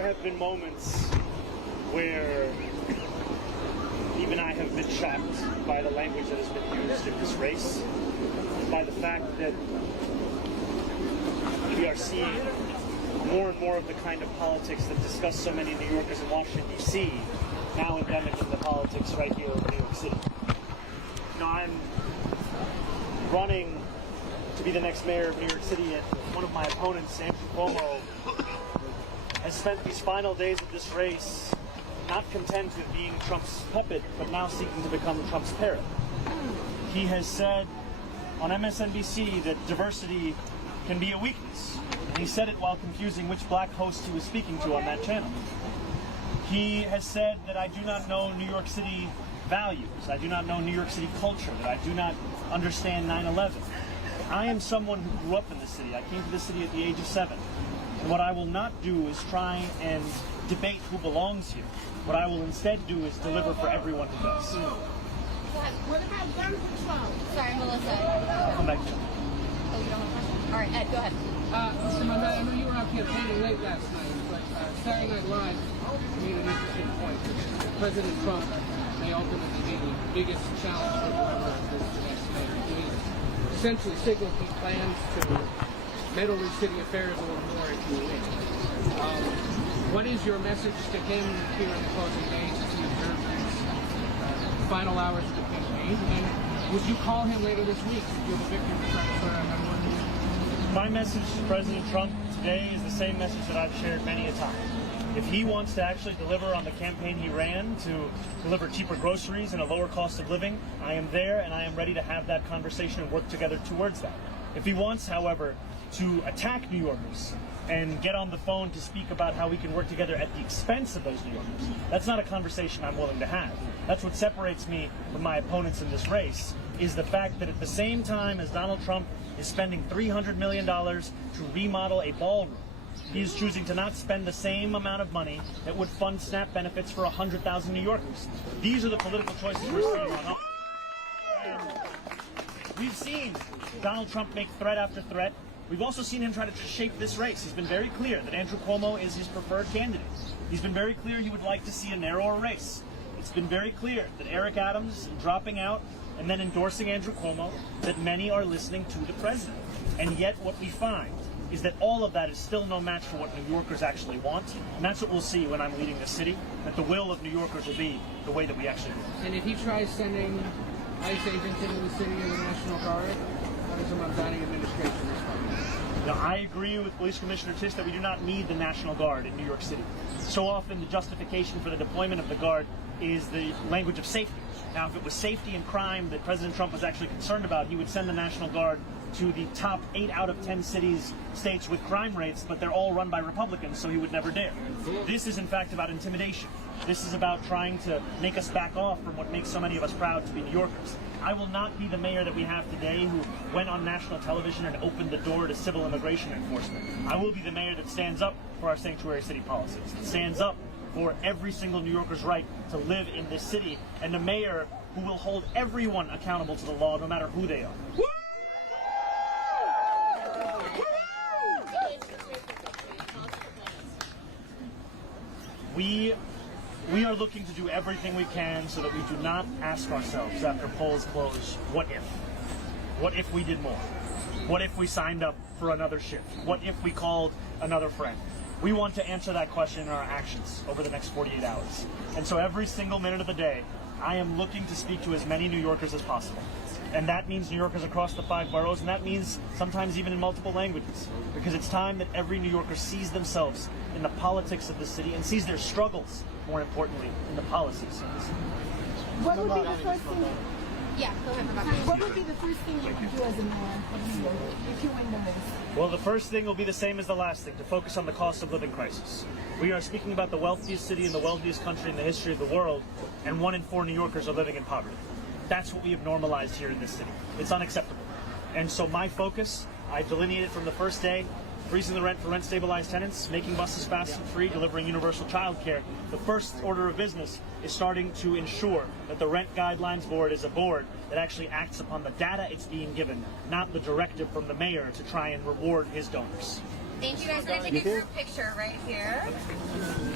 have been moments where even I have been shocked by the language that has been used in this race, by the fact that we are seeing more and more of the kind of politics that disgust so many New Yorkers in Washington, D.C., now endemic in the politics right here in New York City. You know, I'm running to be the next mayor of New York City, and one of my opponents, Andrew Cuomo, has spent these final days of this race not content with being Trump's puppet, but now seeking to become Trump's parrot. He has said on MSNBC that diversity can be a weakness. And he said it while confusing which black host he was speaking to on that channel. He has said that I do not know New York City values, I do not know New York City culture, that I do not understand 9/11. I am someone who grew up in the city. I came to the city at the age of 7. And what I will not do is try and debate who belongs here. What I will instead do is deliver for everyone who does. What about gun control? Sorry, Melissa. Come back to you. Oh, you don't have time? All right, Ed, go ahead. Mr. Mamdani, I know you were out campaigning late last night, but Saturday Night Live made an interesting point. President Trump may ultimately be the biggest challenge for whoever is the next mayor. He essentially signaled he plans to meddle in city affairs a little more if you win. What is your message to him here in the closing days as he observes these final hours of the campaign? And would you call him later this week if you're the victim of Trump? My message to President Trump today is the same message that I've shared many a time. If he wants to actually deliver on the campaign he ran to deliver cheaper groceries and a lower cost of living, I am there and I am ready to have that conversation and work together towards that. If he wants, however, to attack New Yorkers and get on the phone to speak about how we can work together at the expense of those New Yorkers, that's not a conversation I'm willing to have. That's what separates me from my opponents in this race, is the fact that at the same time as Donald Trump is spending $300 million to remodel a ballroom, he is choosing to not spend the same amount of money that would fund SNAP benefits for 100,000 New Yorkers. These are the political choices we're seeing on us. And we've seen Donald Trump make threat after threat. We've also seen him try to shape this race. He's been very clear that Andrew Cuomo is his preferred candidate. He's been very clear he would like to see a narrower race. It's been very clear that Eric Adams dropping out and then endorsing Andrew Cuomo, that many are listening to the president. And yet what we find is that all of that is still no match for what New Yorkers actually want. And that's what we'll see when I'm leading the city, that the will of New Yorkers will be the way that we actually do. And if he tries sending ICE agents into the city or the National Guard, how does the Mamdani administration respond? Now, I agree with Police Commissioner Tisch that we do not need the National Guard in New York City. So often the justification for the deployment of the Guard is the language of safety. Now, if it was safety and crime that President Trump was actually concerned about, he would send the National Guard to the top 8 out of 10 states with crime rates, but they're all run by Republicans, so he would never dare. This is, in fact, about intimidation. This is about trying to make us back off from what makes so many of us proud to be New Yorkers. I will not be the mayor that we have today who went on national television and opened the door to civil immigration enforcement. I will be the mayor that stands up for our sanctuary city policies, that stands up for every single New Yorker's right to live in this city, and the mayor who will hold everyone accountable to the law, no matter who they are. We are looking to do everything we can so that we do not ask ourselves after polls close, what if? What if we did more? What if we signed up for another shift? What if we called another friend? We want to answer that question in our actions over the next 48 hours. And so every single minute of the day, I am looking to speak to as many New Yorkers as possible. And that means New Yorkers across the 5 boroughs, and that means sometimes even in multiple languages. Because it's time that every New Yorker sees themselves in the politics of the city and sees their struggles, more importantly, in the policies of the city. What would be the first thing? Yeah, go ahead, Rebecca. What would be the first thing you would do as a mayor of New York if you win the race? Well, the first thing will be the same as the last thing, to focus on the cost of living crisis. We are speaking about the wealthiest city in the wealthiest country in the history of the world, and 1 in 4 New Yorkers are living in poverty. That's what we have normalized here in this city. It's unacceptable. And so my focus, I delineated from the first day, freezing the rent for rent-stabilized tenants, making buses fast and free, delivering universal child care. The first order of business is starting to ensure that the Rent Guidelines Board is a board that actually acts upon the data it's being given, not the directive from the mayor to try and reward his donors. Thank you guys. We're going to take a group picture right here.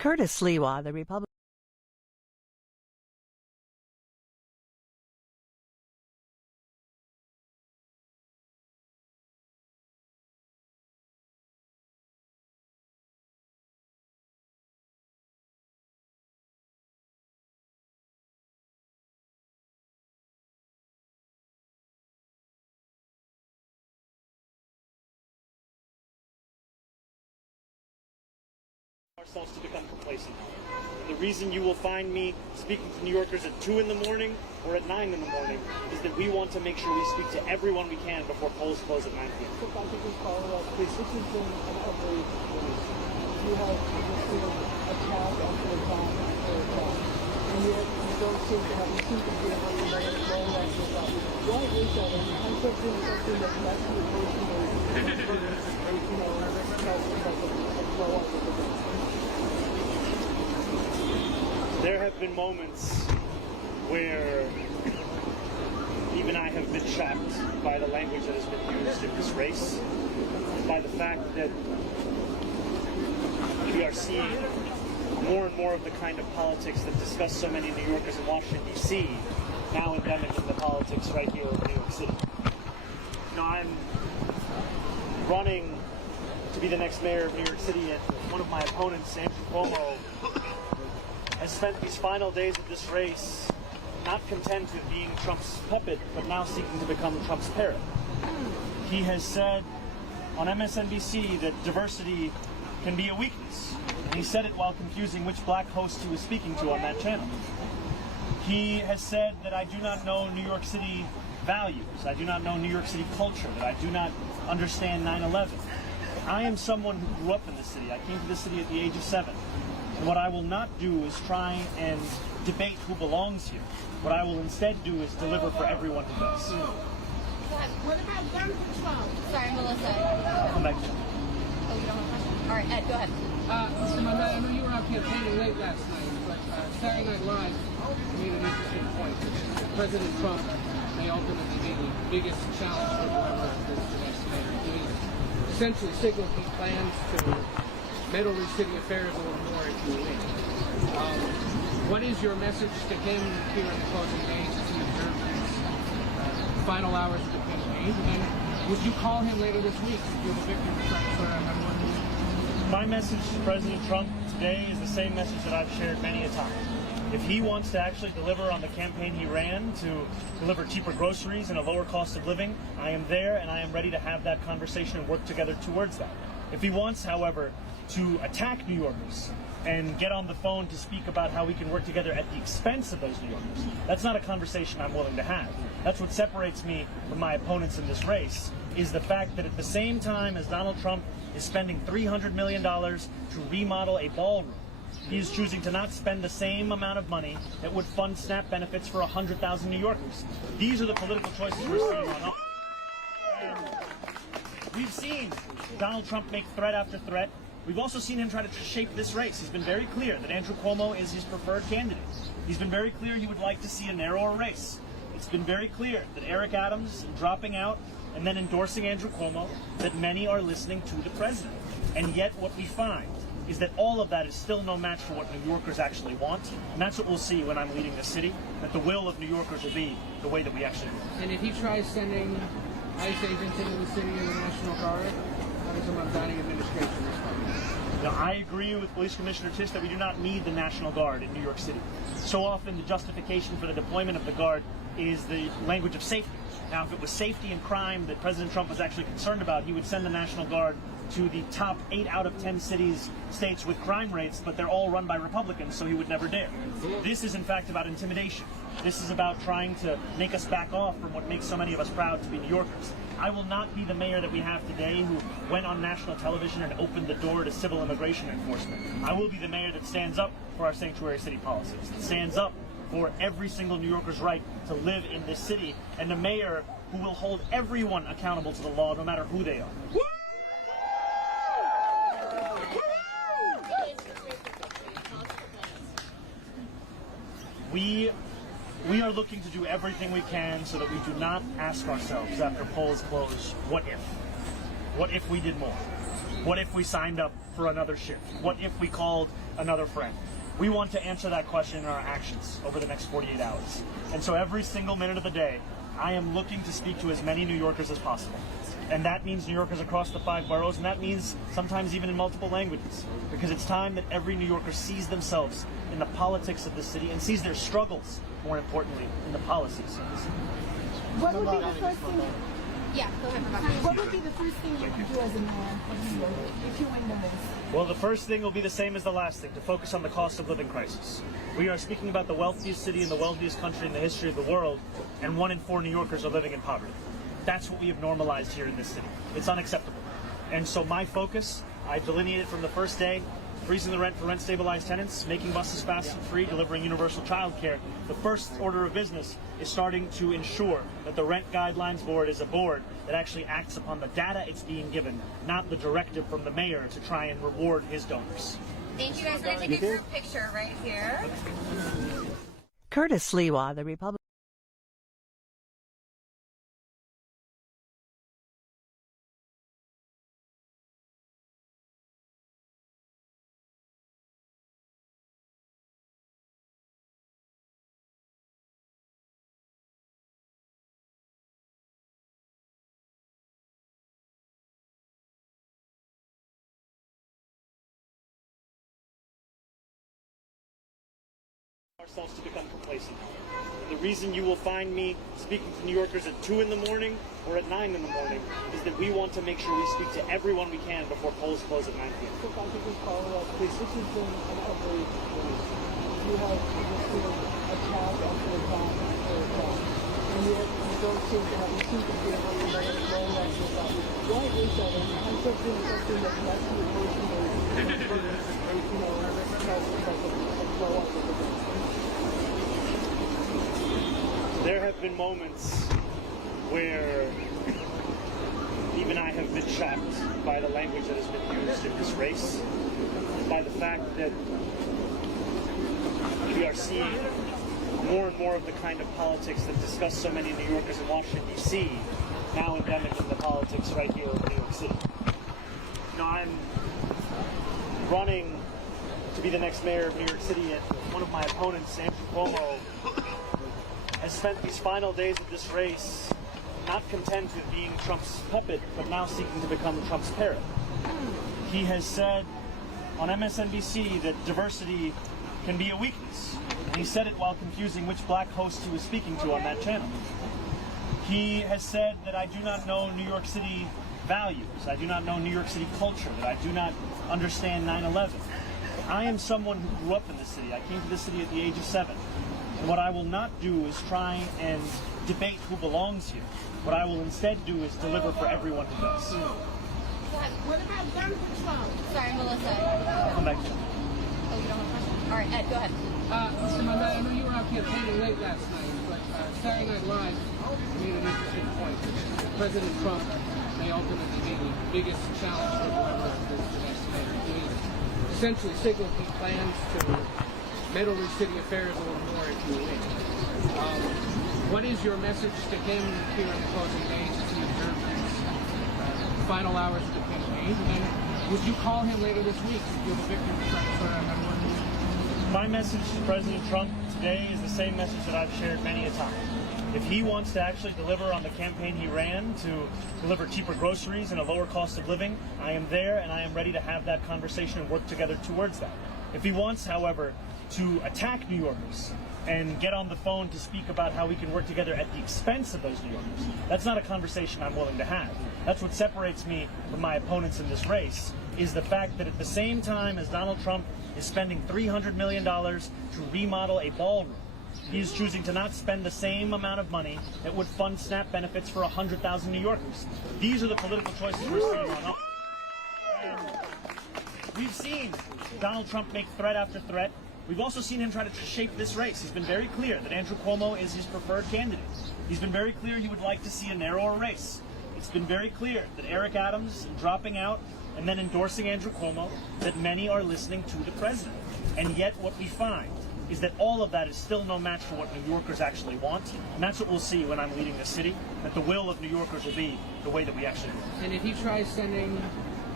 Curtis Sliwa, the Republican. Ourselves to become complacent. The reason you will find me speaking to New Yorkers at 2 in the morning or at 9 in the morning is that we want to make sure we speak to everyone we can before polls close at 9 p.m. So if I could just follow up, this has been an outrage race. You have just attack after attack after attack. And yet you don't seem to have, you seem to be able to let it flow after that. Why is that? And I'm something that lets you emotionally, blow up with the There have been moments where even I have been shocked by the language that has been used in this race, and by the fact that we are seeing more and more of the kind of politics that disgust so many New Yorkers in Washington, D.C., now endemic in the politics right here in New York City. You know, I'm running to be the next mayor of New York City, and one of my opponents, Andrew Cuomo, has spent these final days of this race not content with being Trump's puppet, but now seeking to become Trump's parrot. He has said on MSNBC that diversity can be a weakness, and he said it while confusing which black host he was speaking to on that channel. He has said that I do not know New York City values, I do not know New York City culture, that I do not understand 9/11. I am someone who grew up in the city. I came to the city at the age of 7. And what I will not do is try and debate who belongs here. What I will instead do is deliver for everyone who does. What about gun control? Sorry, Melissa. Come back to you. Oh, you don't have time? All right, Ed, go ahead. Mr. Mamdani, I know you were out campaigning late last night, but Saturday Night Live made an interesting point. President Trump may ultimately be the biggest challenge for whoever is the next mayor. He essentially signaled he plans to meddle with city affairs a little more if you win. What is your message to him here in the closing days as he observes these final hours of the campaign? And would you call him later this week if you're the victor of Trump? My message to President Trump today is the same message that I've shared many a time. If he wants to actually deliver on the campaign he ran to deliver cheaper groceries and a lower cost of living, I am there and I am ready to have that conversation and work together towards that. If he wants, however, to attack New Yorkers and get on the phone to speak about how we can work together at the expense of those New Yorkers, that's not a conversation I'm willing to have. That's what separates me from my opponents in this race, is the fact that at the same time as Donald Trump is spending $300 million to remodel a ballroom, he is choosing to not spend the same amount of money that would fund SNAP benefits for 100,000 New Yorkers. These are the political choices we're seeing on. And we've seen Donald Trump make threat after threat. We've also seen him try to shape this race. He's been very clear that Andrew Cuomo is his preferred candidate. He's been very clear he would like to see a narrower race. It's been very clear that Eric Adams dropping out and then endorsing Andrew Cuomo, that many are listening to the president. And yet what we find is that all of that is still no match for what New Yorkers actually want. And that's what we'll see when I'm leading the city, that the will of New Yorkers will be the way that we actually want. And if he tries sending ICE agents into the city and the National Guard, how does the Mamdani administration respond? Now, I agree with Police Commissioner Tisch that we do not need the National Guard in New York City. So often the justification for the deployment of the Guard is the language of safety. Now, if it was safety and crime that President Trump was actually concerned about, he would send the National Guard to the top 8 out of 10 states with crime rates, but they're all run by Republicans, so he would never dare. This is, in fact, about intimidation. This is about trying to make us back off from what makes so many of us proud to be New Yorkers. I will not be the mayor that we have today who went on national television and opened the door to civil immigration enforcement. I will be the mayor that stands up for our sanctuary city policies, that stands up for every single New Yorker's right to live in this city, and the mayor who will hold everyone accountable to the law, no matter who they are. We are looking to do everything we can so that we do not ask ourselves after polls close, what if? What if we did more? What if we signed up for another shift? What if we called another friend? We want to answer that question in our actions over the next 48 hours. And so every single minute of the day, I am looking to speak to as many New Yorkers as possible. And that means New Yorkers across the 5 boroughs, and that means sometimes even in multiple languages. Because it's time that every New Yorker sees themselves in the politics of the city and sees their struggles, more importantly, in the policies of the city. What would be the first thing? Yeah, go ahead. What would be the first thing you would do as a man of New York if you win the race? Well, the first thing will be the same as the last thing, to focus on the cost of living crisis. We are speaking about the wealthiest city in the wealthiest country in the history of the world, and 1 in 4 New Yorkers are living in poverty. That's what we have normalized here in this city. It's unacceptable. And so my focus, I delineated from the first day, freezing the rent for rent-stabilized tenants, making buses fast and free, delivering universal child care. The first order of business is starting to ensure that the Rent Guidelines Board is a board that actually acts upon the data it's being given, not the directive from the mayor to try and reward his donors. Thank you guys. We're going to take a group picture right here. Curtis Sliwa, the Republican. Ourselves to become complacent. The reason you will find me speaking to New Yorkers at 2 in the morning or at 9 in the morning is that we want to make sure we speak to everyone we can before polls close at 9 p.m. So if I could just follow up, please. This has been an outrage race. You have just attack after attack after attack. And yet you don't seem to have, you seem to be able to let it go after attack. Why is that? And I'm something that lets you emotionally, blow up with the There have been moments where even I have been shocked by the language that has been used in this race, by the fact that we are seeing more and more of the kind of politics that disgust so many New Yorkers in Washington, D.C., now endemic in the politics right here in New York City. You know, I'm running to be the next mayor of New York City, and one of my opponents, Andrew Cuomo, has spent these final days of this race not content with being Trump's puppet, but now seeking to become Trump's parrot. He has said on MSNBC that diversity can be a weakness. And he said it while confusing which black host he was speaking to on that channel. He has said that I do not know New York City values, I do not know New York City culture, that I do not understand 9/11. I am someone who grew up in the city. I came to the city at the age of 7. And what I will not do is try and debate who belongs here. What I will instead do is deliver for everyone who does. What about gun control? Sorry, Melissa. Come back to you. Oh, you don't have a question? All right, Ed, go ahead. Mr. Mamdani, I know you were out campaigning late last night, but Saturday Night Live made an interesting point. President Trump may ultimately be the biggest challenge for whoever is the next mayor. He essentially signaled he plans to meddle in city affairs a little more if you win. What is your message to him here in the closing days as he observes these final hours of the campaign? And would you call him later this week if you're the victor to try to sort out how to work this? My message to President Trump today is the same message that I've shared many a time. If he wants to actually deliver on the campaign he ran to deliver cheaper groceries and a lower cost of living, I am there and I am ready to have that conversation and work together towards that. If he wants, however, to attack New Yorkers and get on the phone to speak about how we can work together at the expense of those New Yorkers, that's not a conversation I'm willing to have. That's what separates me from my opponents in this race, is the fact that at the same time as Donald Trump is spending $300 million to remodel a ballroom, he is choosing to not spend the same amount of money that would fund SNAP benefits for 100,000 New Yorkers. These are the political choices we're seeing on. And we've seen Donald Trump make threat after threat. We've also seen him try to shape this race. He's been very clear that Andrew Cuomo is his preferred candidate. He's been very clear he would like to see a narrower race. It's been very clear that Eric Adams dropping out and then endorsing Andrew Cuomo, that many are listening to the president. And yet what we find is that all of that is still no match for what New Yorkers actually want. And that's what we'll see when I'm leading the city, that the will of New Yorkers will be the way that we actually live. And if he tries sending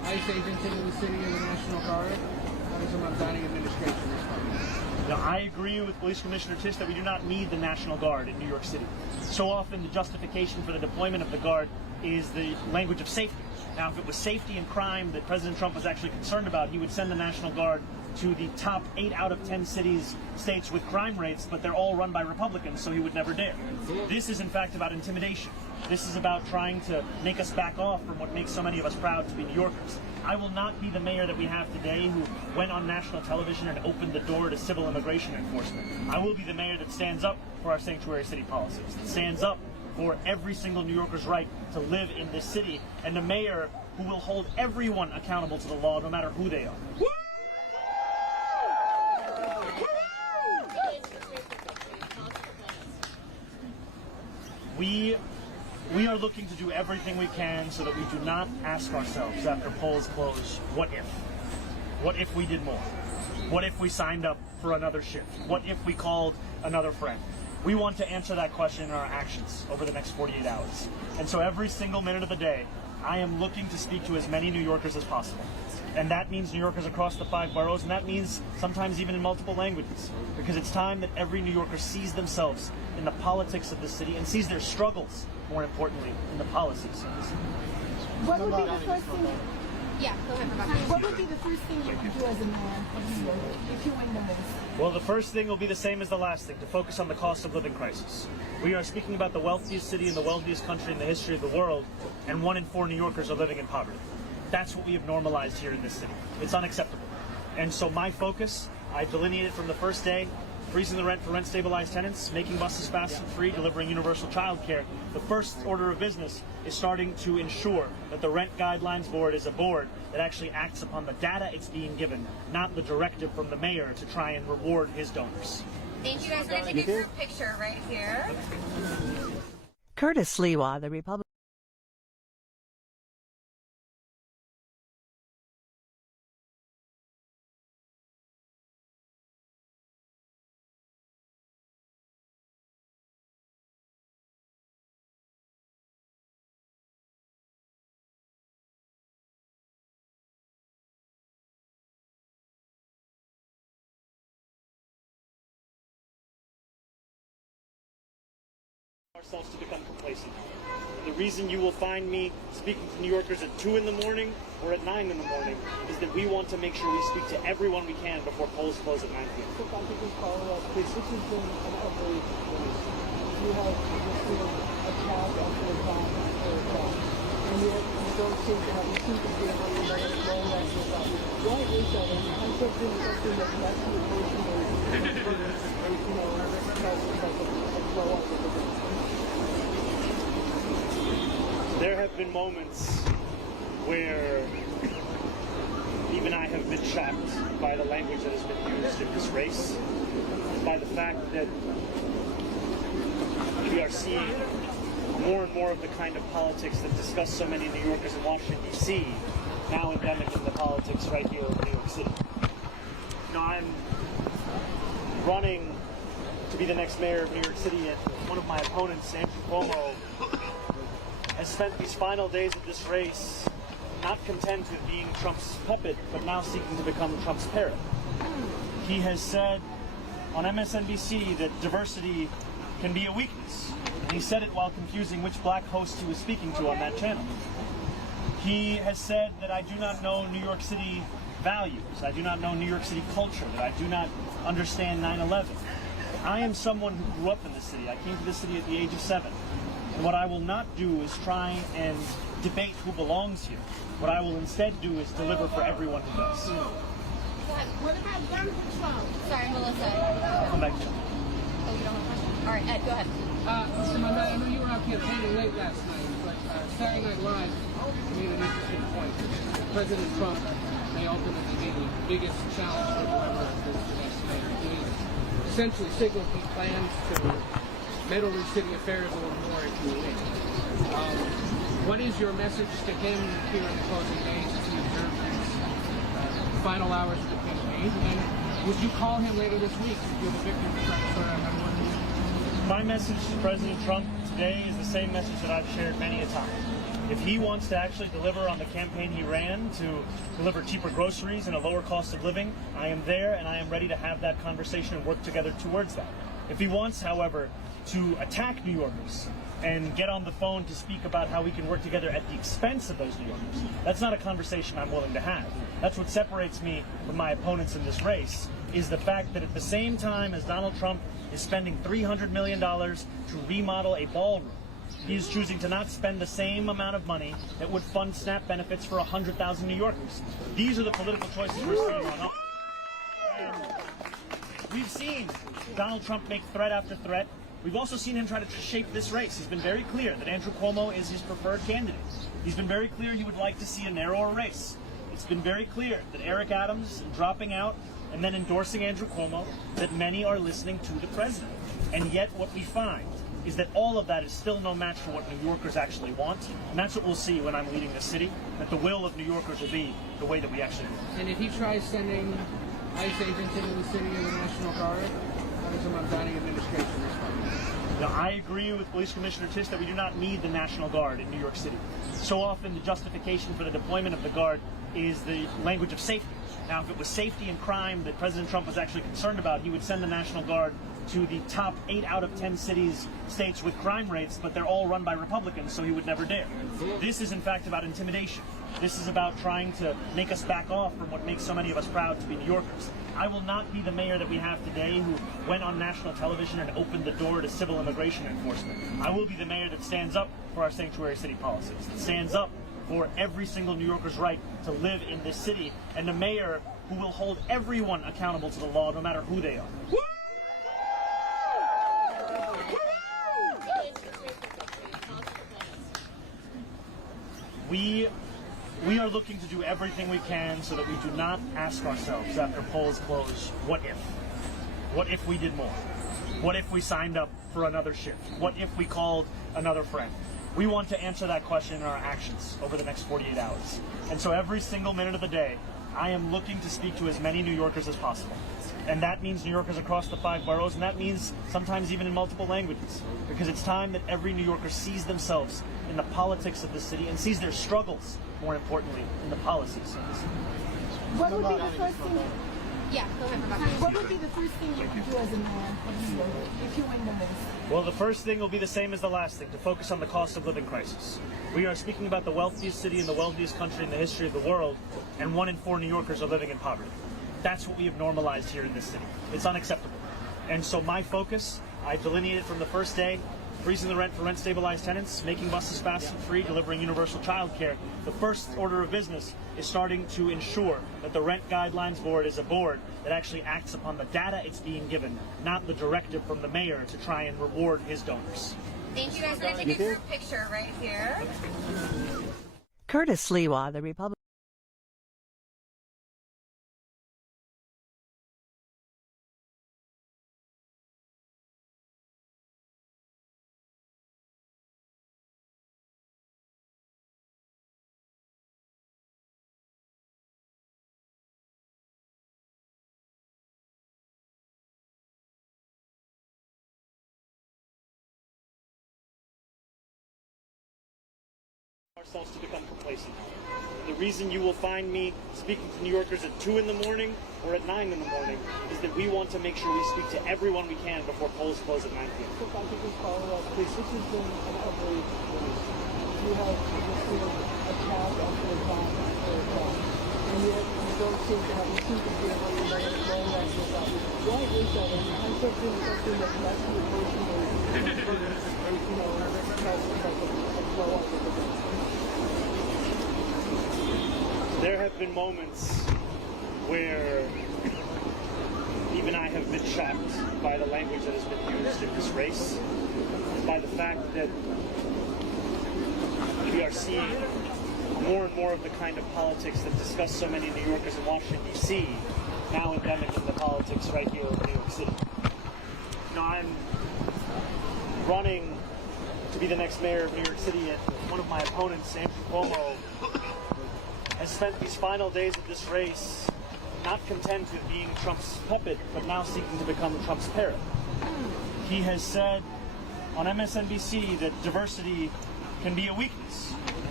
ICE agents into the city of the National Guard. How does the Mamdani administration respond? Now, I agree with Police Commissioner Tisch that we do not need the National Guard in New York City. So often the justification for the deployment of the Guard is the language of safety. Now, if it was safety and crime that President Trump was actually concerned about, he would send the National Guard to the top 8 out of 10 states with crime rates, but they're all run by Republicans, so he would never dare. This is, in fact, about intimidation. This is about trying to make us back off from what makes so many of us proud to be New Yorkers. I will not be the mayor that we have today who went on national television and opened the door to civil immigration enforcement. I will be the mayor that stands up for our sanctuary city policies, that stands up for every single New Yorker's right to live in this city, and the mayor who will hold everyone accountable to the law, no matter who they are. We are looking to do everything we can so that we do not ask ourselves after polls close, what if? What if we did more? What if we signed up for another shift? What if we called another friend? We want to answer that question in our actions over the next 48 hours. And so every single minute of the day, I am looking to speak to as many New Yorkers as possible. And that means New Yorkers across the 5 boroughs, and that means sometimes even in multiple languages. Because it's time that every New Yorker sees themselves in the politics of the city and sees their struggles, more importantly, in the policies of the city. What would be the first thing? Yeah, go ahead, Rebecca. What would be the first thing you would do as a mayor of New York if you win the race? Well, the first thing will be the same as the last thing, to focus on the cost of living crisis. We are speaking about the wealthiest city in the wealthiest country in the history of the world, and 1 in 4 New Yorkers are living in poverty. That's what we have normalized here in this city. It's unacceptable. And so my focus, I delineated from the first day, freezing the rent for rent-stabilized tenants, making buses fast and free, delivering universal child care. The first order of business is starting to ensure that the Rent Guidelines Board is a board that actually acts upon the data it's being given, not the directive from the mayor to try and reward his donors. Thank you guys. We're going to take a group picture right here. Curtis Sliwa, the Republican. Ourselves to become complacent. The reason you will find me speaking to New Yorkers at 2 in the morning or at 9 in the morning is that we want to make sure we speak to everyone we can before polls close at 9 p.m. So if I could just follow up, this has been an outrage race. You have just been attack after attack after attack. And yet you don't seem to have, you seem to be able to let it flow after attack. Why is that? And I'm something that can actually emotionally, flow up with it. There have been moments where even I have been shocked by the language that has been used in this race, by the fact that we are seeing more and more of the kind of politics that disgust so many New Yorkers in Washington, D.C., now endemic in the politics right here in New York City. Now, I'm running to be the next mayor of New York City, and one of my opponents, Cuomo, has spent these final days of this race not content with being Trump's puppet, but now seeking to become Trump's parrot. He has said on MSNBC that diversity can be a weakness. And he said it while confusing which black host he was speaking to on that channel. He has said that I do not know New York City values, I do not know New York City culture, that I do not understand 9/11. I am someone who grew up in this city. I came to this city at the age of 7. And what I will not do is try and debate who belongs here. What I will instead do is deliver for everyone who does. What about gun control? Sorry, Melissa. Come back to you. Oh, you don't have a question? All right, Ed, go ahead. Mr. Mamdani, I know you were out campaigning late last night, but Saturday Night Live made an interesting point. President Trump may ultimately be the biggest challenge for whoever is the next mayor. He essentially signaled he plans to meddle in city affairs a little more if you win. What is your message to him here in the closing days as he observes these final hours of the campaign? And would you call him later this week if you're the victim of Trump? My message to President Trump today is the same message that I've shared many a time. If he wants to actually deliver on the campaign he ran to deliver cheaper groceries and a lower cost of living, I am there and I am ready to have that conversation and work together towards that. If he wants, however, to attack New Yorkers and get on the phone to speak about how we can work together at the expense of those New Yorkers, that's not a conversation I'm willing to have. That's what separates me from my opponents in this race, is the fact that at the same time as Donald Trump is spending $300 million to remodel a ballroom, he is choosing to not spend the same amount of money that would fund SNAP benefits for 100,000 New Yorkers. These are the political choices we're seeing on. And we've seen Donald Trump make threat after threat. We've also seen him try to shape this race. He's been very clear that Andrew Cuomo is his preferred candidate. He's been very clear he would like to see a narrower race. It's been very clear that Eric Adams dropping out and then endorsing Andrew Cuomo, that many are listening to the president. And yet what we find is that all of that is still no match for what New Yorkers actually want. And that's what we'll see when I'm leading the city, that the will of New Yorkers will be the way that we actually do. And if he tries sending ICE agents into the city or the National Guard, how does the Mamdani administration respond? Now, I agree with Police Commissioner Tisch that we do not need the National Guard in New York City. So often the justification for the deployment of the Guard is the language of safety. Now, if it was safety and crime that President Trump was actually concerned about, he would send the National Guard to the top 8 out of 10 states with crime rates, but they're all run by Republicans, so he would never dare. This is, in fact, about intimidation. This is about trying to make us back off from what makes so many of us proud to be New Yorkers. I will not be the mayor that we have today who went on national television and opened the door to civil immigration enforcement. I will be the mayor that stands up for our sanctuary city policies, that stands up for every single New Yorker's right to live in this city, and the mayor who will hold everyone accountable to the law, no matter who they are. We are looking to do everything we can so that we do not ask ourselves after polls close, what if? What if we did more? What if we signed up for another shift? What if we called another friend? We want to answer that question in our actions over the next 48 hours. And so every single minute of the day, I am looking to speak to as many New Yorkers as possible. And that means New Yorkers across the 5 boroughs, and that means sometimes even in multiple languages. Because it's time that every New Yorker sees themselves in the politics of the city and sees their struggles, more importantly, in the policies of the city. What would be the first thing? Yeah, go ahead, Rebecca. What would be the first thing you would do as a man if you win the race? Well, the first thing will be the same as the last thing, to focus on the cost of living crisis. We are speaking about the wealthiest city in the wealthiest country in the history of the world, and 1 in 4 New Yorkers are living in poverty. That's what we have normalized here in this city. It's unacceptable. And so my focus, I've delineated from the first day, freezing the rent for rent-stabilized tenants, making buses fast and free, delivering universal child care. The first order of business is starting to ensure that the Rent Guidelines Board is a board that actually acts upon the data it's being given, not the directive from the mayor to try and reward his donors. Thank you guys. We're going to take a group picture right here. Curtis Sliwa, the Republican. Ourselves to become complacent. The reason you will find me speaking to New Yorkers at 2 in the morning or at 9 in the morning is that we want to make sure we speak to everyone we can before polls close at 9 p.m. So if I could just follow up, please. This has been an outrage race. You have just attack after attack after attack, and yet you don't seem to have a sympathy of what you're going about. Why is that? And I'm something that that's the emotional, blow up with the There have been moments where even I have been shocked by the language that has been used in this race, by the fact that we are seeing more and more of the kind of politics that disgust so many New Yorkers in Washington, D.C., now endemic in the politics right here in New York City. You know, I'm running to be the next mayor of New York City, and one of my opponents, Andrew Cuomo, has spent these final days of this race not content with being Trump's puppet, but now seeking to become Trump's parrot. He has said on MSNBC that diversity can be a weakness.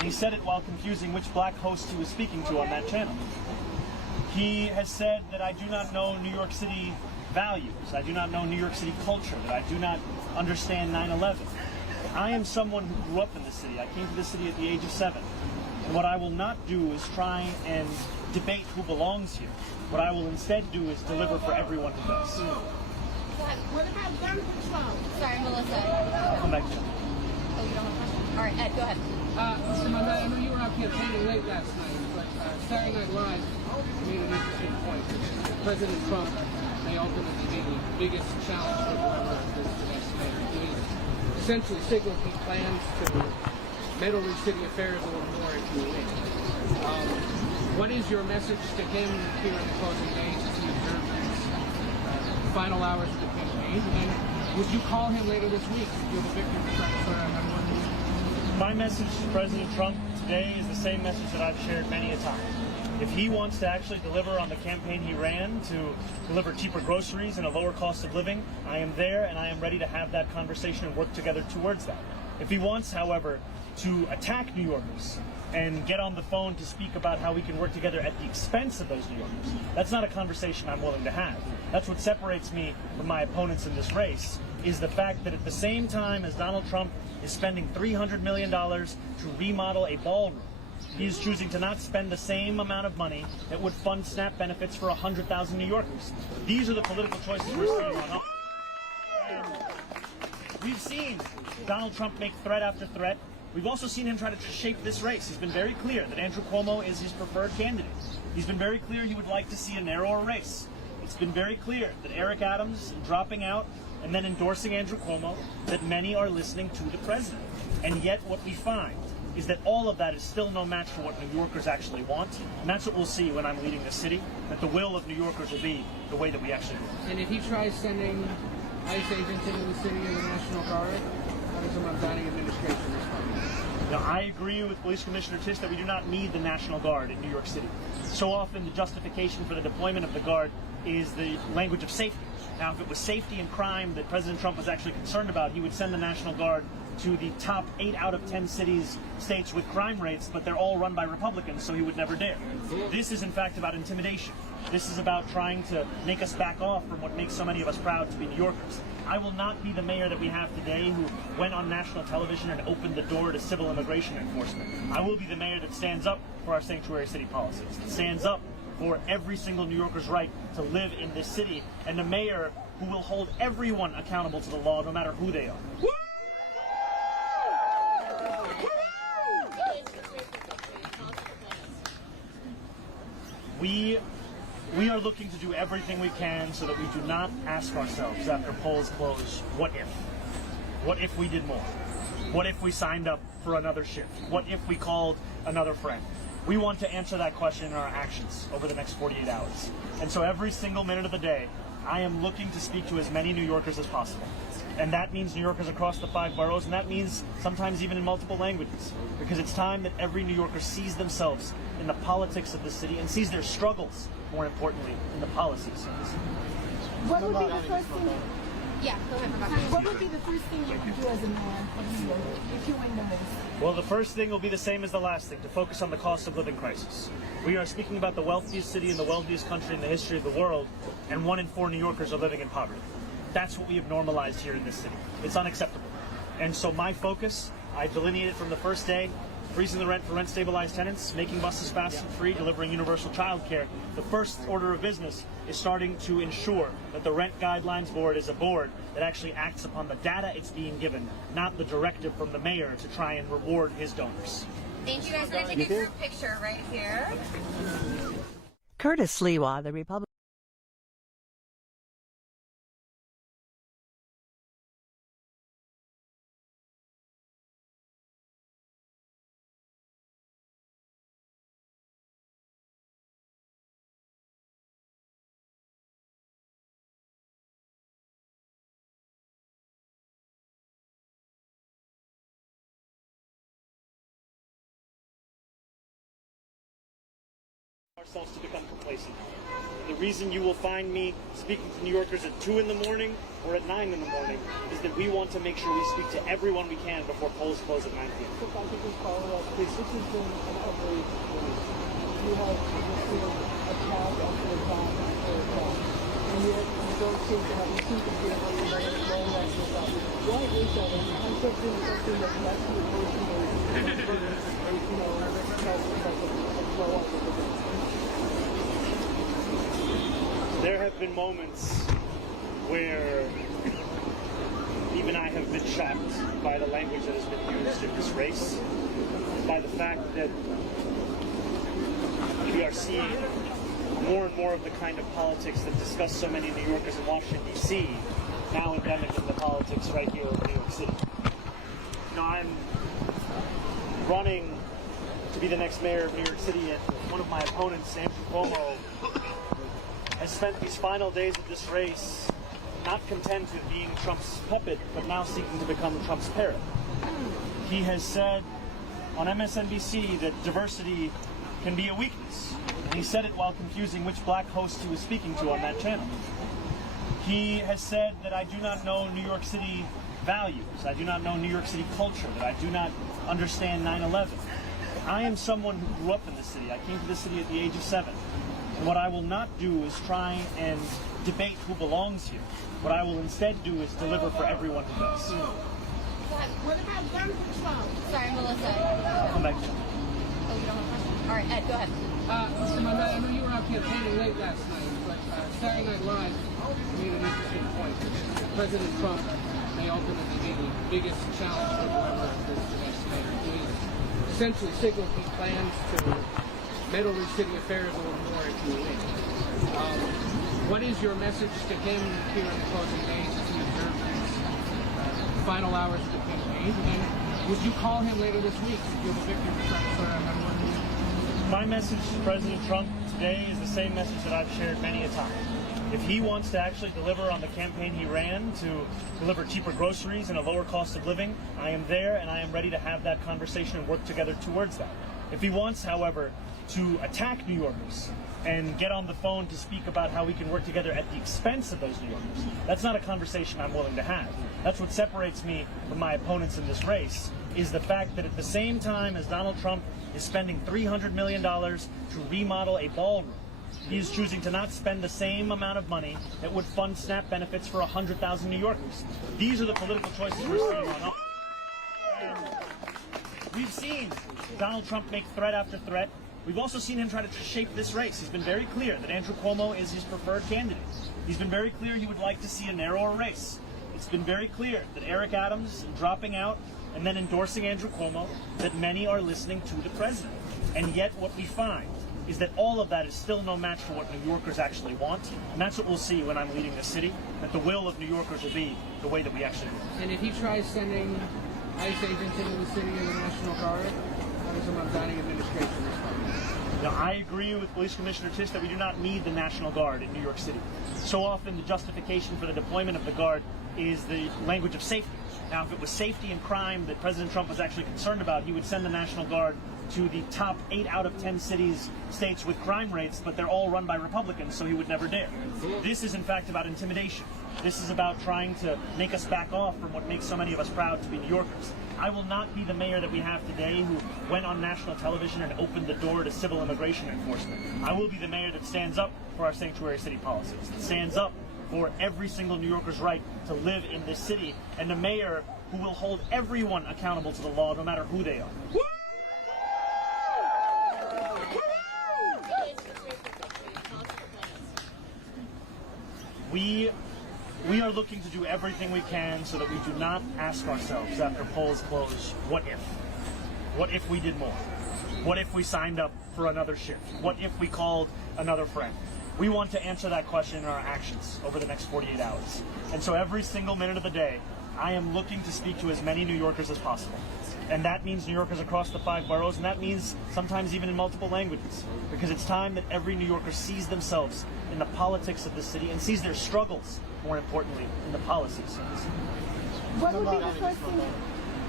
he said it while confusing which black host he was speaking to on that channel. He has said that I do not know New York City values, I do not know New York City culture, that I do not understand 9/11. I am someone who grew up in the city. I came to the city at the age of 7. And what I will not do is try and debate who belongs here. What I will instead do is deliver for everyone who does. What about gun control? Sorry, Melissa. I'll come back to you. Oh, you don't have a question? All right, Ed, go ahead. Mr. Mamdani, I know you were out campaigning late last night, but Saturday Night Live made an interesting point. President Trump may ultimately be the biggest challenge for whoever is the next mayor. He essentially signaled he plans to meddle in city affairs a little more if he wins. What is your message to him here in the closing days as he observes these final hours of the campaign? And would you call him later this week if you're the victim of Trump? My message to President Trump today is the same message that I've shared many a time. If he wants to actually deliver on the campaign he ran to deliver cheaper groceries and a lower cost of living, I am there and I am ready to have that conversation and work together towards that. If he wants, however, to attack New Yorkers and get on the phone to speak about how we can work together at the expense of those New Yorkers, that's not a conversation I'm willing to have. That's what separates me from my opponents in this race, is the fact that at the same time as Donald Trump is spending $300 million to remodel a ballroom, he is choosing to not spend the same amount of money that would fund SNAP benefits for 100,000 New Yorkers. These are the political choices we're seeing on. And we've seen Donald Trump make threat after threat. We've also seen him try to shape this race. He's been very clear that Andrew Cuomo is his preferred candidate. He's been very clear he would like to see a narrower race. It's been very clear that Eric Adams dropping out and then endorsing Andrew Cuomo, that many are listening to the president. And yet what we find is that all of that is still no match for what New Yorkers actually want. And that's what we'll see when I'm leading this city, that the will of New Yorkers will be the way that we actually do. And if he tries sending ICE agents into the city and the National Guard, how does the Mamdani administration respond? Now, I agree with Police Commissioner Tisch that we do not need the National Guard in New York City. So often the justification for the deployment of the Guard is the language of safety. Now, if it was safety and crime that President Trump was actually concerned about, he would send the National Guard to the top 8 out of 10 states with crime rates, but they're all run by Republicans, so he would never dare. This is, in fact, about intimidation. This is about trying to make us back off from what makes so many of us proud to be New Yorkers. I will not be the mayor that we have today who went on national television and opened the door to civil immigration enforcement. I will be the mayor that stands up for our sanctuary city policies, that stands up for every single New Yorker's right to live in this city, and the mayor who will hold everyone accountable to the law, no matter who they are. We are looking to do everything we can so that we do not ask ourselves after polls close, what if? What if we did more? What if we signed up for another shift? What if we called another friend? We want to answer that question in our actions over the next 48 hours. And so every single minute of the day, I am looking to speak to as many New Yorkers as possible. And that means New Yorkers across the 5 boroughs, and that means sometimes even in multiple languages. Because it's time that every New Yorker sees themselves in the politics of the city and sees their struggles, more importantly, in the policies of the city. What would be the first thing? Yeah, go ahead, Rebecca. What would be the first thing you would do as a mayor of New York if you win the race? Well, the first thing will be the same as the last thing, to focus on the cost of living crisis. We are speaking about the wealthiest city in the wealthiest country in the history of the world, and 1 in 4 New Yorkers are living in poverty. That's what we have normalized here in this city. It's unacceptable. And so my focus, I delineated from the first day, freezing the rent for rent-stabilized tenants, making buses fast and free, delivering universal child care. The first order of business is starting to ensure that the Rent Guidelines Board is a board that actually acts upon the data it's being given, not the directive from the mayor to try and reward his donors. Thank you guys. We're going to take a group picture right here. Curtis Sliwa, the Republican. ourselves to become complacent. And the reason you will find me speaking to New Yorkers at 2 in the morning or at 9 in the morning is that we want to make sure we speak to everyone we can before polls close at 9 p.m. So if I could just follow up, this has been an outrageous race. You have just attack after attack after attack. And yet you don't seem to have, you seem to be able to let it go like this. Why is that? And I'm something that lets you emotionally, blow up with the There have been moments where even I have been shocked by the language that has been used in this race, by the fact that we are seeing more and more of the kind of politics that disgust so many New Yorkers in Washington, D.C., now endemic in the politics right here in New York City. You know, I'm running to be the next mayor of New York City, and one of my opponents, Andrew Cuomo, has spent these final days of this race not content with being Trump's puppet, but now seeking to become Trump's parrot. He has said on MSNBC that diversity can be a weakness. And he said it while confusing which black host he was speaking to on that channel. He has said that I do not know New York City values, I do not know New York City culture, that I do not understand 9/11. I am someone who grew up in this city. I came to this city at the age of 7. And what I will not do is try and debate who belongs here. What I will instead do is deliver for everyone who does. What about gun control? Sorry, Melissa. I'll come back to you. Oh, you don't have a question? All right, Ed, go ahead. Mr. Mamdani, I know you were out campaigning late last night, but Saturday Night Live made an interesting point. President Trump may ultimately be the biggest challenge for whoever is the next mayor. He essentially signaled he plans to meddle in city affairs a little more if you win. What is your message to him here in the closing days as he observes these final hours of the campaign? And would you call him later this week to feel the victory for My message to President Trump today is the same message that I've shared many a time. If he wants to actually deliver on the campaign he ran to deliver cheaper groceries and a lower cost of living, I am there and I am ready to have that conversation and work together towards that. If he wants, however, to attack New Yorkers and get on the phone to speak about how we can work together at the expense of those New Yorkers, that's not a conversation I'm willing to have. That's what separates me from my opponents in this race, is the fact that at the same time as Donald Trump is spending $300 million to remodel a ballroom, he is choosing to not spend the same amount of money that would fund SNAP benefits for 100,000 New Yorkers. These are the political choices we're seeing on. And we've seen Donald Trump make threat after threat. We've also seen him try to shape this race. He's been very clear that Andrew Cuomo is his preferred candidate. He's been very clear he would like to see a narrower race. It's been very clear that Eric Adams dropping out and then endorsing Andrew Cuomo, that many are listening to the president. And yet what we find is that all of that is still no match for what New Yorkers actually want. And that's what we'll see when I'm leading the city, that the will of New Yorkers will be the way that we actually do. And if he tries sending ICE agents into the city and the National Guard, how does the Mamdani administration respond? Now, I agree with Police Commissioner Tisch that we do not need the National Guard in New York City. So often the justification for the deployment of the Guard is the language of safety. Now, if it was safety and crime that President Trump was actually concerned about, he would send the National Guard to the top 8 out of 10 states with crime rates, but they're all run by Republicans, so he would never dare. This is, in fact, about intimidation. This is about trying to make us back off from what makes so many of us proud to be New Yorkers. I will not be the mayor that we have today who went on national television and opened the door to civil immigration enforcement. I will be the mayor that stands up for our sanctuary city policies, that stands up for every single New Yorker's right to live in this city, and the mayor who will hold everyone accountable to the law, no matter who they are. We are looking to do everything we can so that we do not ask ourselves after polls close, what if? What if we did more? What if we signed up for another shift? What if we called another friend? We want to answer that question in our actions over the next 48 hours. And so every single minute of the day, I am looking to speak to as many New Yorkers as possible. And that means New Yorkers across the 5 boroughs, and that means sometimes even in multiple languages. Because it's time that every New Yorker sees themselves in the politics of the city and sees their struggles, more importantly, in the policies of the city. What would be the first thing?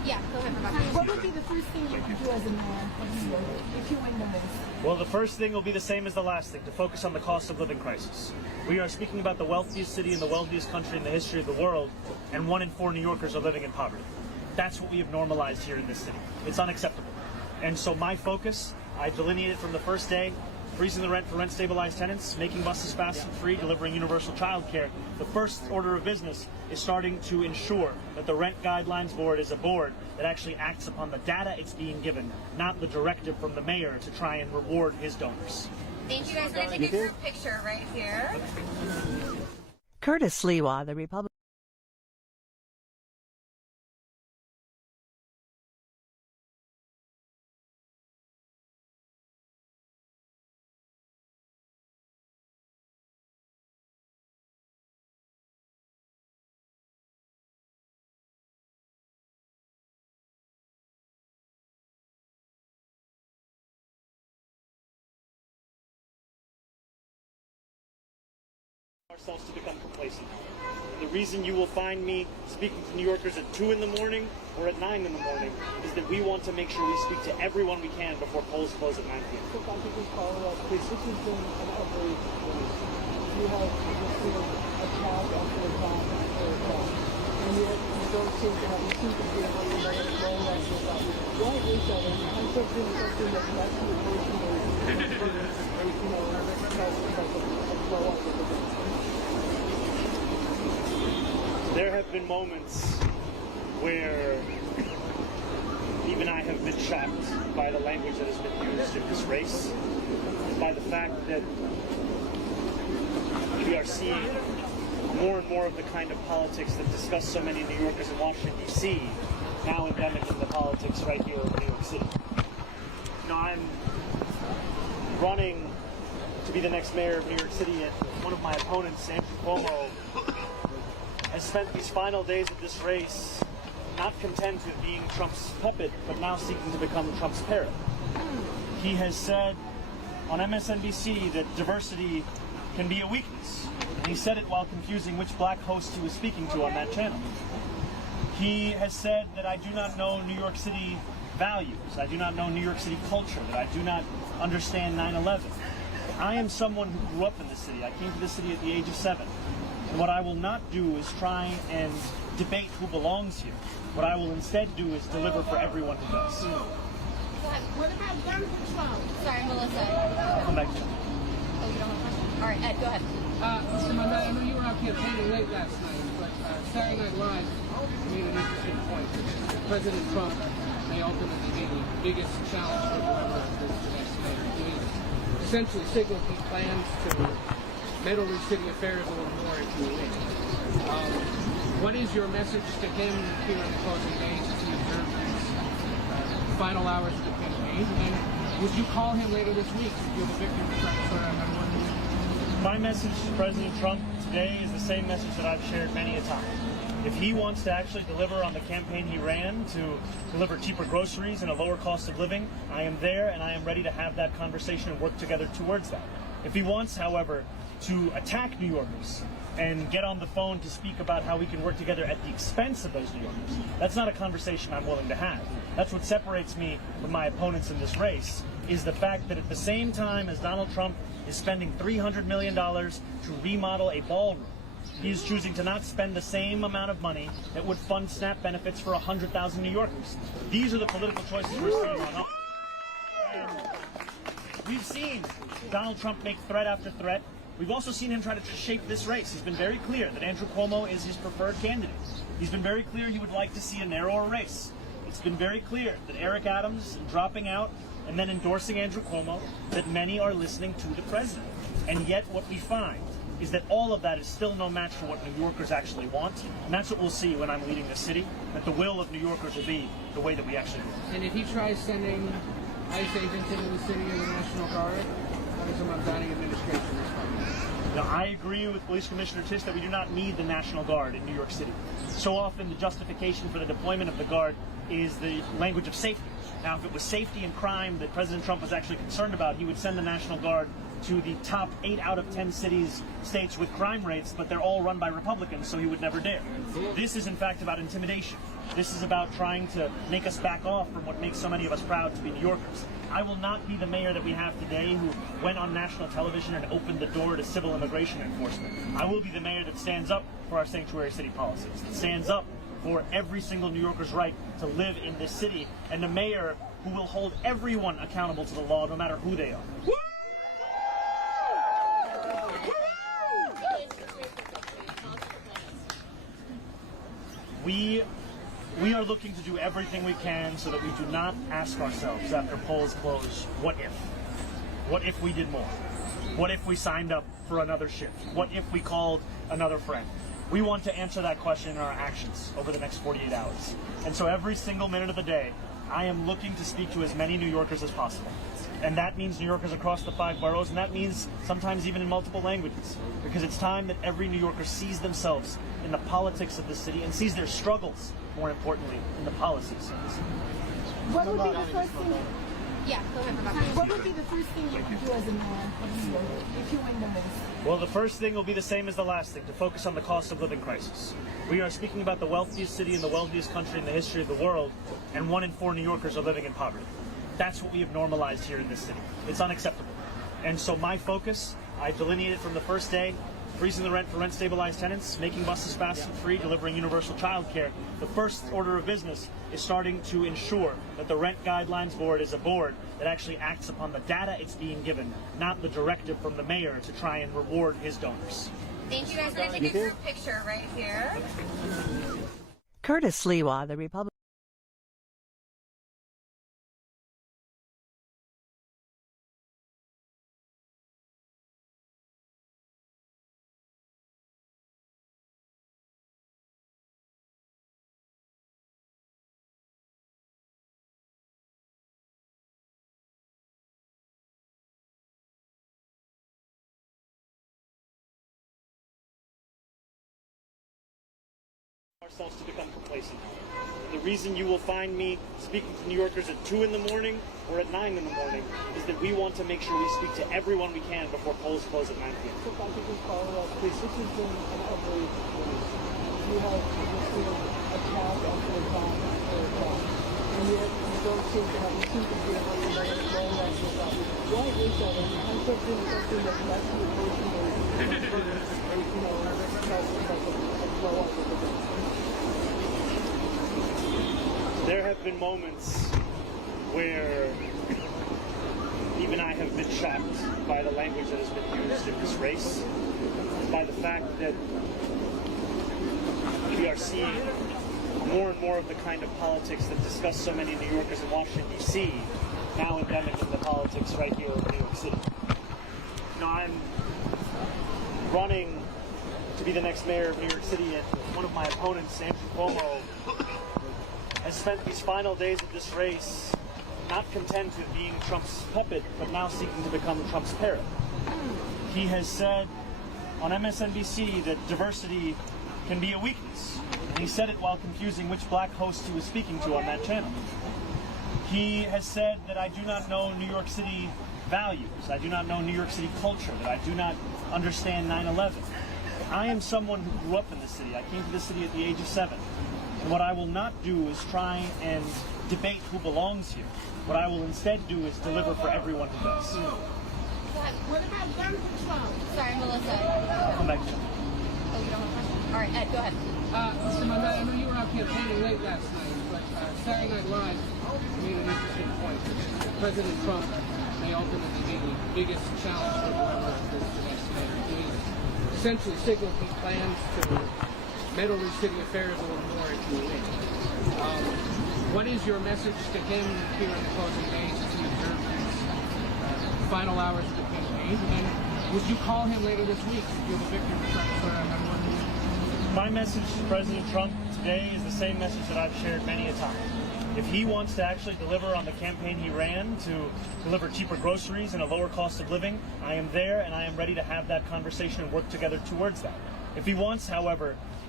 Yeah, go ahead, Rebecca. What would be the first thing you would do as a mayor of New York if you win the race? Well, the first thing will be the same as the last thing, to focus on the cost of living crisis. We are speaking about the wealthiest city in the wealthiest country in the history of the world, and 1 in 4 New Yorkers are living in poverty. That's what we have normalized here in this city. It's unacceptable. And so my focus, I delineated from the first day, freezing the rent for rent-stabilized tenants, making buses fast and free, delivering universal child care. The first order of business is starting to ensure that the Rent Guidelines Board is a board that actually acts upon the data it's being given, not the directive from the mayor to try and reward his donors. Thank you guys. We're going to take a group picture right here. Curtis Sliwa, the Republican. Ourselves to become complacent. The reason you will find me speaking to New Yorkers at 2 in the morning or at 9 in the morning is that we want to make sure we speak to everyone we can before polls close at 9 p.m. So if I could just follow up, this has been an outrage race. You have received attack after attack after attack, and yet you don't seem to have, you seem to be able to let it go like this. Why is that? And I'm something that's actually emotionally, because a blow up with the There have been moments where even I have been shocked by the language that has been used in this race, by the fact that we are seeing more and more of the kind of politics that disgust so many New Yorkers in Washington, D.C., now endemic in the politics right here in New York City. You know, I'm running to be the next mayor of New York City, and one of my opponents, Andrew Cuomo, has spent these final days of this race not content with being Trump's puppet, but now seeking to become Trump's parrot. He has said on MSNBC that diversity can be a weakness. And he said it while confusing which black host he was speaking to on that channel. He has said that I do not know New York City values, I do not know New York City culture, that I do not understand 9/11. I am someone who grew up in the city. I came to the city at the age of 7. And what I will not do is try and debate who belongs here. What I will instead do is deliver for everyone who does. What about gun control? Sorry, Melissa. Come back to you. Oh, you don't have one? All right, Ed, go ahead. Mr. Mamdani, I know you were out campaigning late last night, but Saturday Night Live made an interesting point. President Trump may ultimately be the biggest challenge for whoever is the next mayor. He essentially signaled he plans to meddle in city affairs a little more if you win. What is your message to him here in the closing days as he observes these final hours of the campaign? And would you call him later this week if you're the victim of Trump's My message to President Trump today is the same message that I've shared many a time. If he wants to actually deliver on the campaign he ran to deliver cheaper groceries and a lower cost of living, I am there and I am ready to have that conversation and work together towards that. If he wants, however, to attack New Yorkers and get on the phone to speak about how we can work together at the expense of those New Yorkers, that's not a conversation I'm willing to have. That's what separates me from my opponents in this race, is the fact that at the same time as Donald Trump is spending $300 million to remodel a ballroom, he is choosing to not spend the same amount of money that would fund SNAP benefits for 100,000 New Yorkers. These are the political choices we're seeing on. And we've seen Donald Trump make threat after threat. We've also seen him try to shape this race. He's been very clear that Andrew Cuomo is his preferred candidate. He's been very clear he would like to see a narrower race. It's been very clear that Eric Adams dropping out and then endorsing Andrew Cuomo, that many are listening to the president. And yet what we find is that all of that is still no match for what New Yorkers actually want. And that's what we'll see when I'm leading the city, that the will of New Yorkers will be the way that we actually do. And if he tries sending ICE agents into the city or the National Guard, how does the Mamdani administration respond? Now, I agree with Police Commissioner Tisch that we do not need the National Guard in New York City. So often the justification for the deployment of the Guard is the language of safety. Now, if it was safety and crime that President Trump was actually concerned about, he would send the National Guard to the top 8 out of 10 states with crime rates, but they're all run by Republicans, so he would never dare. This is in fact about intimidation. This is about trying to make us back off from what makes so many of us proud to be New Yorkers. I will not be the mayor that we have today who went on national television and opened the door to civil immigration enforcement. I will be the mayor that stands up for our sanctuary city policies, that stands up for every single New Yorker's right to live in this city, and the mayor who will hold everyone accountable to the law, no matter who they are. We are looking to do everything we can so that we do not ask ourselves after polls close, what if? What if we did more? What if we signed up for another shift? What if we called another friend? We want to answer that question in our actions over the next 48 hours. And so every single minute of the day, I am looking to speak to as many New Yorkers as possible. And that means New Yorkers across the 5 boroughs, and that means sometimes even in multiple languages. Because it's time that every New Yorker sees themselves in the politics of the city and sees their struggles, more importantly, in the policies of the city. What would be the first thing? Yeah, go ahead, Rebecca. What would be the first thing you would do as a mayor of New York if you win the race? Well, the first thing will be the same as the last thing, to focus on the cost of living crisis. We are speaking about the wealthiest city in the wealthiest country in the history of the world, and 1 in 4 New Yorkers are living in poverty. That's what we have normalized here in this city. It's unacceptable. And so my focus, I delineated from the first day, freezing the rent for rent-stabilized tenants, making buses fast and free, delivering universal child care. The first order of business is starting to ensure that the Rent Guidelines Board is a board that actually acts upon the data it's being given, not the directive from the mayor to try and reward his donors. Thank you guys. We're going to take a group picture right here. Curtis Sliwa, the Republican. Ourselves to become complacent. The reason you will find me speaking to New Yorkers at 2 in the morning or at 9 in the morning is that we want to make sure we speak to everyone we can before polls close at 9 p.m. So if I could just follow up, please. This has been an outrageous race. You have just seen attack after attack after attack. And yet you don't seem to be able to let it go after that. Why is that? And I'm something that lets you emotionally, blow up with the There have been moments where even I have been shocked by the language that has been used in this race, by the fact that we are seeing more and more of the kind of politics that disgust so many New Yorkers in Washington, D.C., now endemic in the politics right here in New York City. You know, I'm running to be the next mayor of New York City, and one of my opponents, Cuomo, has spent these final days of this race not content with being Trump's puppet, but now seeking to become Trump's parrot. He has said on MSNBC that diversity can be a weakness, and he said it while confusing which black host he was speaking to on that channel. He has said that I do not know New York City values, I do not know New York City culture, that I do not understand 9/11. I am someone who grew up in the city. I came to the city at the age of 7. And what I will not do is try and debate who belongs here. What I will instead do is deliver for everyone who does. What about gun control? Sorry, Melissa. Come back to you. Oh, you don't have one? All right, Ed, go ahead. Mr. Mamdani, I know you were out campaigning late last night, but Saturday Night Live made an interesting point. President Trump may ultimately be the biggest challenge for whoever is the next mayor. He essentially signaled he plans to meddle in city affairs a little more if you win. What is your message to him here in the closing days as he observes these final hours of the campaign? And would you call him later this week if you're the victor to try to sort out how to work? My message to President Trump today is the same message that I've shared many a time. If he wants to actually deliver on the campaign he ran to deliver cheaper groceries and a lower cost of living, I am there and I am ready to have that conversation and work together towards that. If he wants, however,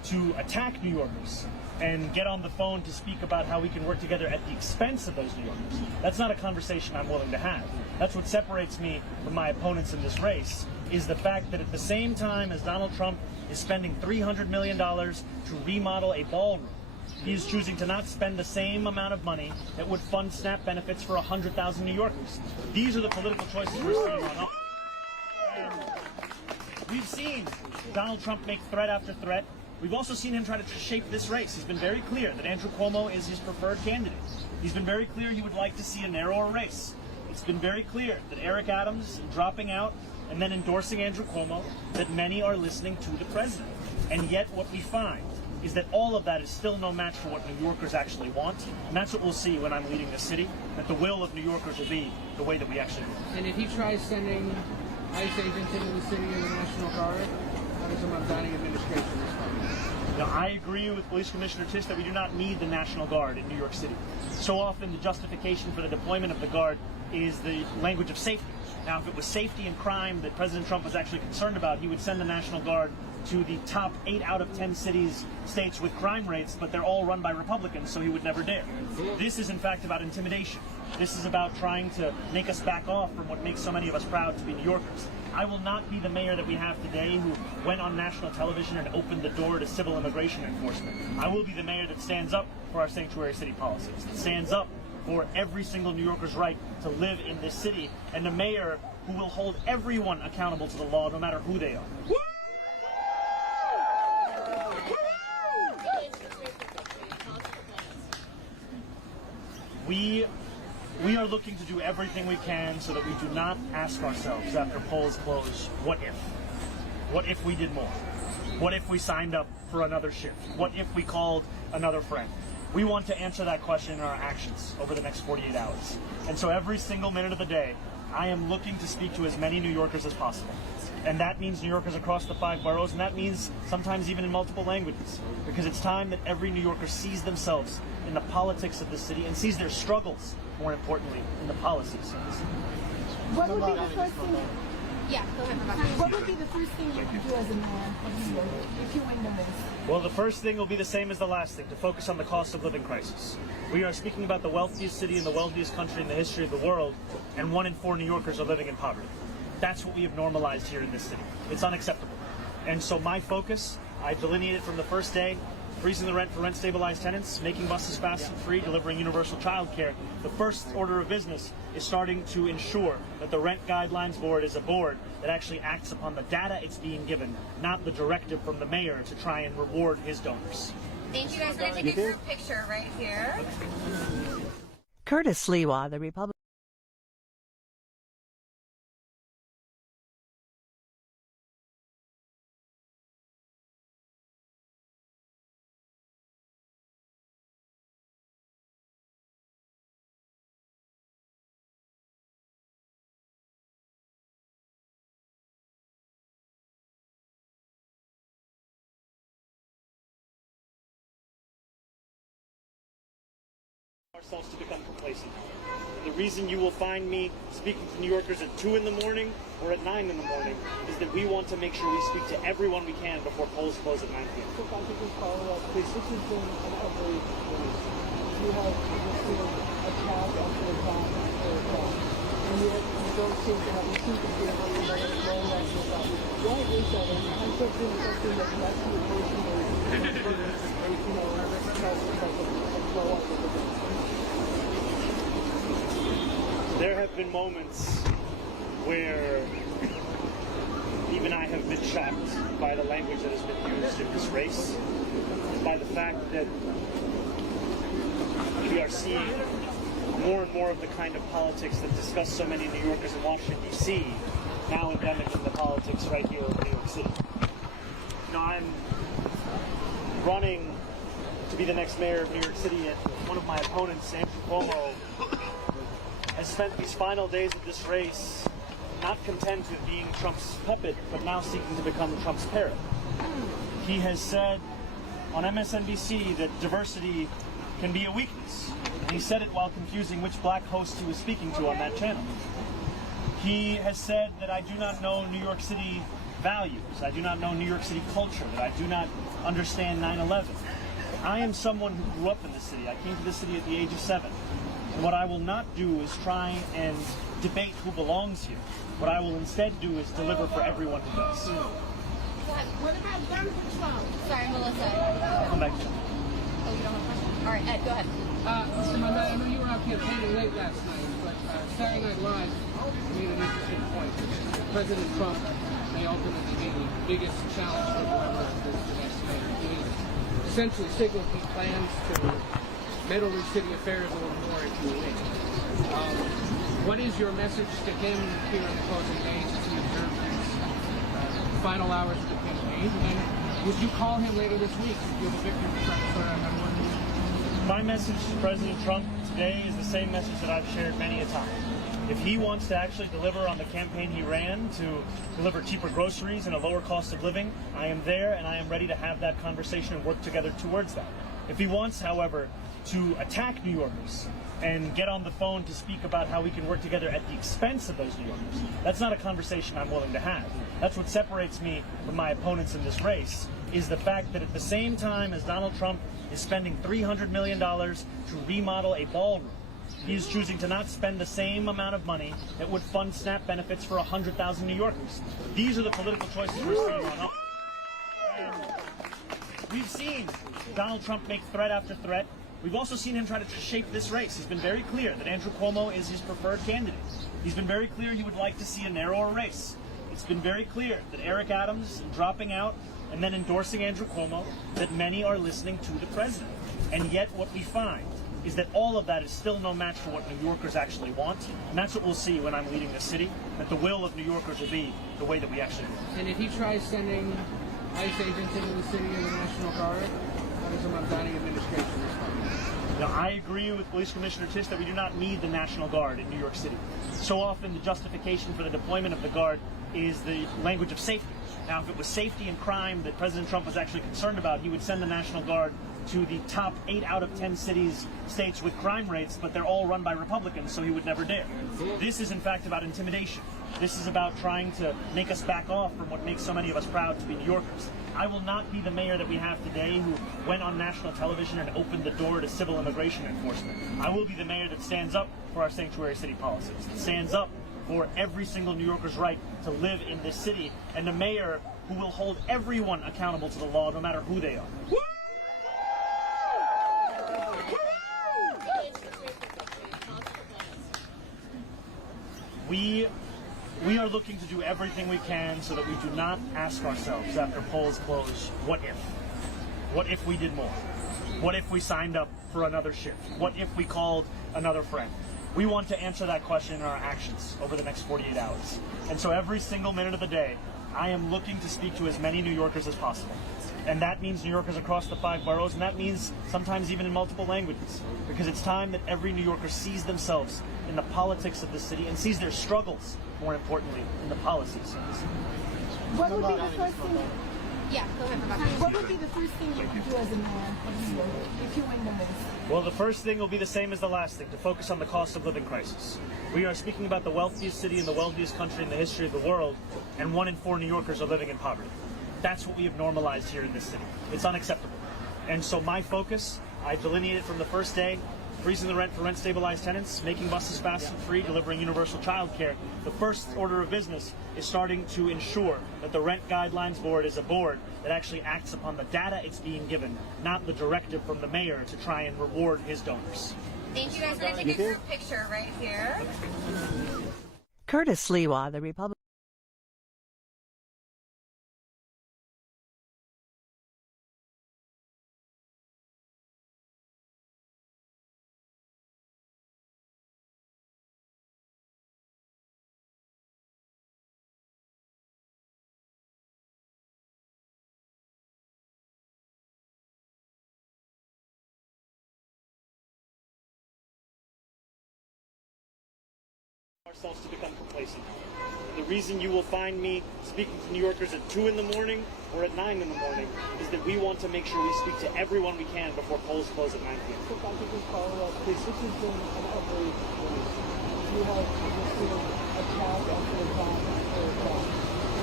to attack New Yorkers and get on the phone to speak about how we can work together at the expense of those New Yorkers. That's not a conversation I'm willing to have. That's what separates me from my opponents in this race, is the fact that at the same time as Donald Trump is spending $300 million to remodel a ballroom, he is choosing to not spend the same amount of money that would fund SNAP benefits for 100,000 New Yorkers. These are the political choices we're seeing on. And we've seen Donald Trump make threat after threat. We've also seen him try to shape this race. He's been very clear that Andrew Cuomo is his preferred candidate. He's been very clear he would like to see a narrower race. It's been very clear that Eric Adams dropping out and then endorsing Andrew Cuomo, that many are listening to the president. And yet what we find is that all of that is still no match for what New Yorkers actually want. And that's what we'll see when I'm leading the city, that the will of New Yorkers will be the way that we actually want. And if he tries sending ICE agents into the city or the National Guard, how does the Mamdani administration respond? Now, I agree with Police Commissioner Tisch that we do not need the National Guard in New York City. So often the justification for the deployment of the Guard is the language of safety. Now, if it was safety and crime that President Trump was actually concerned about, he would send the National Guard to the top 8 out of 10 states with crime rates, but they're all run by Republicans, so he would never dare. This is, in fact, about intimidation. This is about trying to make us back off from what makes so many of us proud to be New Yorkers. I will not be the mayor that we have today who went on national television and opened the door to civil immigration enforcement. I will be the mayor that stands up for our sanctuary city policies, that stands up for every single New Yorker's right to live in this city, and a mayor who will hold everyone accountable to the law, no matter who they are. We are looking to do everything we can so that we do not ask ourselves after polls close, what if? What if we did more? What if we signed up for another shift? What if we called another friend? We want to answer that question in our actions over the next 48 hours. And so every single minute of the day, I am looking to speak to as many New Yorkers as possible. And that means New Yorkers across the 5 boroughs, and that means sometimes even in multiple languages. Because it's time that every New Yorker sees themselves in the politics of the city and sees their struggles, more importantly, in the policies of the city. What would be the first thing? Yeah, go ahead, Rebecca. What would be the first thing you would do as a mayor of New York if you win the race? Well, the first thing will be the same as the last thing, to focus on the cost of living crisis. We are speaking about the wealthiest city in the wealthiest country in the history of the world, and 1 in 4 New Yorkers are living in poverty. That's what we have normalized here in this city. It's unacceptable. And so my focus, I delineated from the first day, freezing the rent for rent-stabilized tenants, making buses fast and free, delivering universal child care. The first order of business is starting to ensure that the Rent Guidelines Board is a board that actually acts upon the data it's being given, not the directive from the mayor to try and reward his donors. Thank you guys. We're going to take a group picture right here. Curtis Sliwa, the Republican. Ourselves to become complacent. The reason you will find me speaking to New Yorkers at 2 in the morning or at 9 in the morning is that we want to make sure we speak to everyone we can before polls close at 9 p.m. So if I could just follow up, please. This has been an ugly race. You have seen attack after attack after attack. And yet you don't seem to have, you seem to be able to let it flow after attack. Why is that? And I'm something that lets you emotionally, blow up with the There have been moments where even I have been shocked by the language that has been used in this race, by the fact that we are seeing more and more of the kind of politics that disgust so many New Yorkers in Washington, D.C., now endemic in the politics right here in New York City. I'm running to be the next mayor of New York City, and one of my opponents, Andrew Cuomo, has spent these final days of this race not content with being Trump's puppet, but now seeking to become Trump's parrot. He has said on MSNBC that diversity can be a weakness. And he said it while confusing which black host he was speaking to on that channel. He has said that I do not know New York City values. I do not know New York City culture, that I do not understand 9/11. I am someone who grew up in the city. I came to the city at the age of 7. And what I will not do is try and debate who belongs here. What I will instead do is deliver for everyone who does. What about gun control? Sorry, Melissa. I'll come back to you. Oh, you don't have a question? All right, Ed, go ahead. Mr. Mamdani, I know you were out campaigning late last night, but Saturday Night Live made an interesting point. President Trump may ultimately be the biggest challenge for whoever is the next mayor. He essentially signaled he plans to meddle in city affairs a little more if you win. What is your message to him here in the closing days as he observes these final hours of the campaign? And would you call him later this week if you're the victor to try to sort out how to work? My message to President Trump today is the same message that I've shared many a time. If he wants to actually deliver on the campaign he ran to deliver cheaper groceries and a lower cost of living, I am there and I am ready to have that conversation and work together towards that. If he wants, however, to attack New Yorkers and get on the phone to speak about how we can work together at the expense of those New Yorkers, that's not a conversation I'm willing to have. That's what separates me from my opponents in this race, is the fact that at the same time as Donald Trump is spending $300 million to remodel a ballroom, he is choosing to not spend the same amount of money that would fund SNAP benefits for 100,000 New Yorkers. These are the political choices we're seeing on. And we've seen Donald Trump make threat after threat. We've also seen him try to shape this race. He's been very clear that Andrew Cuomo is his preferred candidate. He's been very clear he would like to see a narrower race. It's been very clear that Eric Adams dropping out and then endorsing Andrew Cuomo, that many are listening to the president. And yet what we find is that all of that is still no match for what New Yorkers actually want. And that's what we'll see when I'm leading the city, that the will of New Yorkers will be the way that we actually live. And if he tries sending ICE agents into the city or the National Guard, how does the Mamdani administration respond? Now, I agree with Police Commissioner Tisch that we do not need the National Guard in New York City. So often the justification for the deployment of the Guard is the language of safety. Now, if it was safety and crime that President Trump was actually concerned about, he would send the National Guard to the top 8 out of 10 states with crime rates, but they're all run by Republicans, so he would never dare. This is, in fact, about intimidation. This is about trying to make us back off from what makes so many of us proud to be New Yorkers. I will not be the mayor that we have today who went on national television and opened the door to civil immigration enforcement. I will be the mayor that stands up for our sanctuary city policies, that stands up for every single New Yorker's right to live in this city, and the mayor who will hold everyone accountable to the law, no matter who they are. We are looking to do everything we can so that we do not ask ourselves after polls close, what if? What if we did more? What if we signed up for another shift? What if we called another friend? We want to answer that question in our actions over the next 48 hours. And so every single minute of the day, I am looking to speak to as many New Yorkers as possible. And that means New Yorkers across the 5 boroughs, and that means sometimes even in multiple languages. Because it's time that every New Yorker sees themselves in the politics of the city and sees their struggles, more importantly, in the policies of the city. What would be the first thing? Yeah, go ahead, Rebecca. What would be the first thing you would do as a mayor of New York if you win the race? Well, the first thing will be the same as the last thing, to focus on the cost of living crisis. We are speaking about the wealthiest city in the wealthiest country in the history of the world, and 1 in 4 New Yorkers are living in poverty. That's what we have normalized here in this city. It's unacceptable. And so my focus, I delineated from the first day, freezing the rent for rent-stabilized tenants, making buses fast and free, delivering universal child care. The first order of business is starting to ensure that the Rent Guidelines Board is a board that actually acts upon the data it's being given, not the directive from the mayor to try and reward his donors. Thank you guys. We're going to take a group picture right here. Curtis Sliwa, the Republican. Ourselves to become complacent. The reason you will find me speaking to New Yorkers at 2 in the morning or at 9 in the morning is that we want to make sure we speak to everyone we can before polls close at 9 p.m. So if I could just follow up, this has been an outrage race. You have just seen attack after attack after attack. And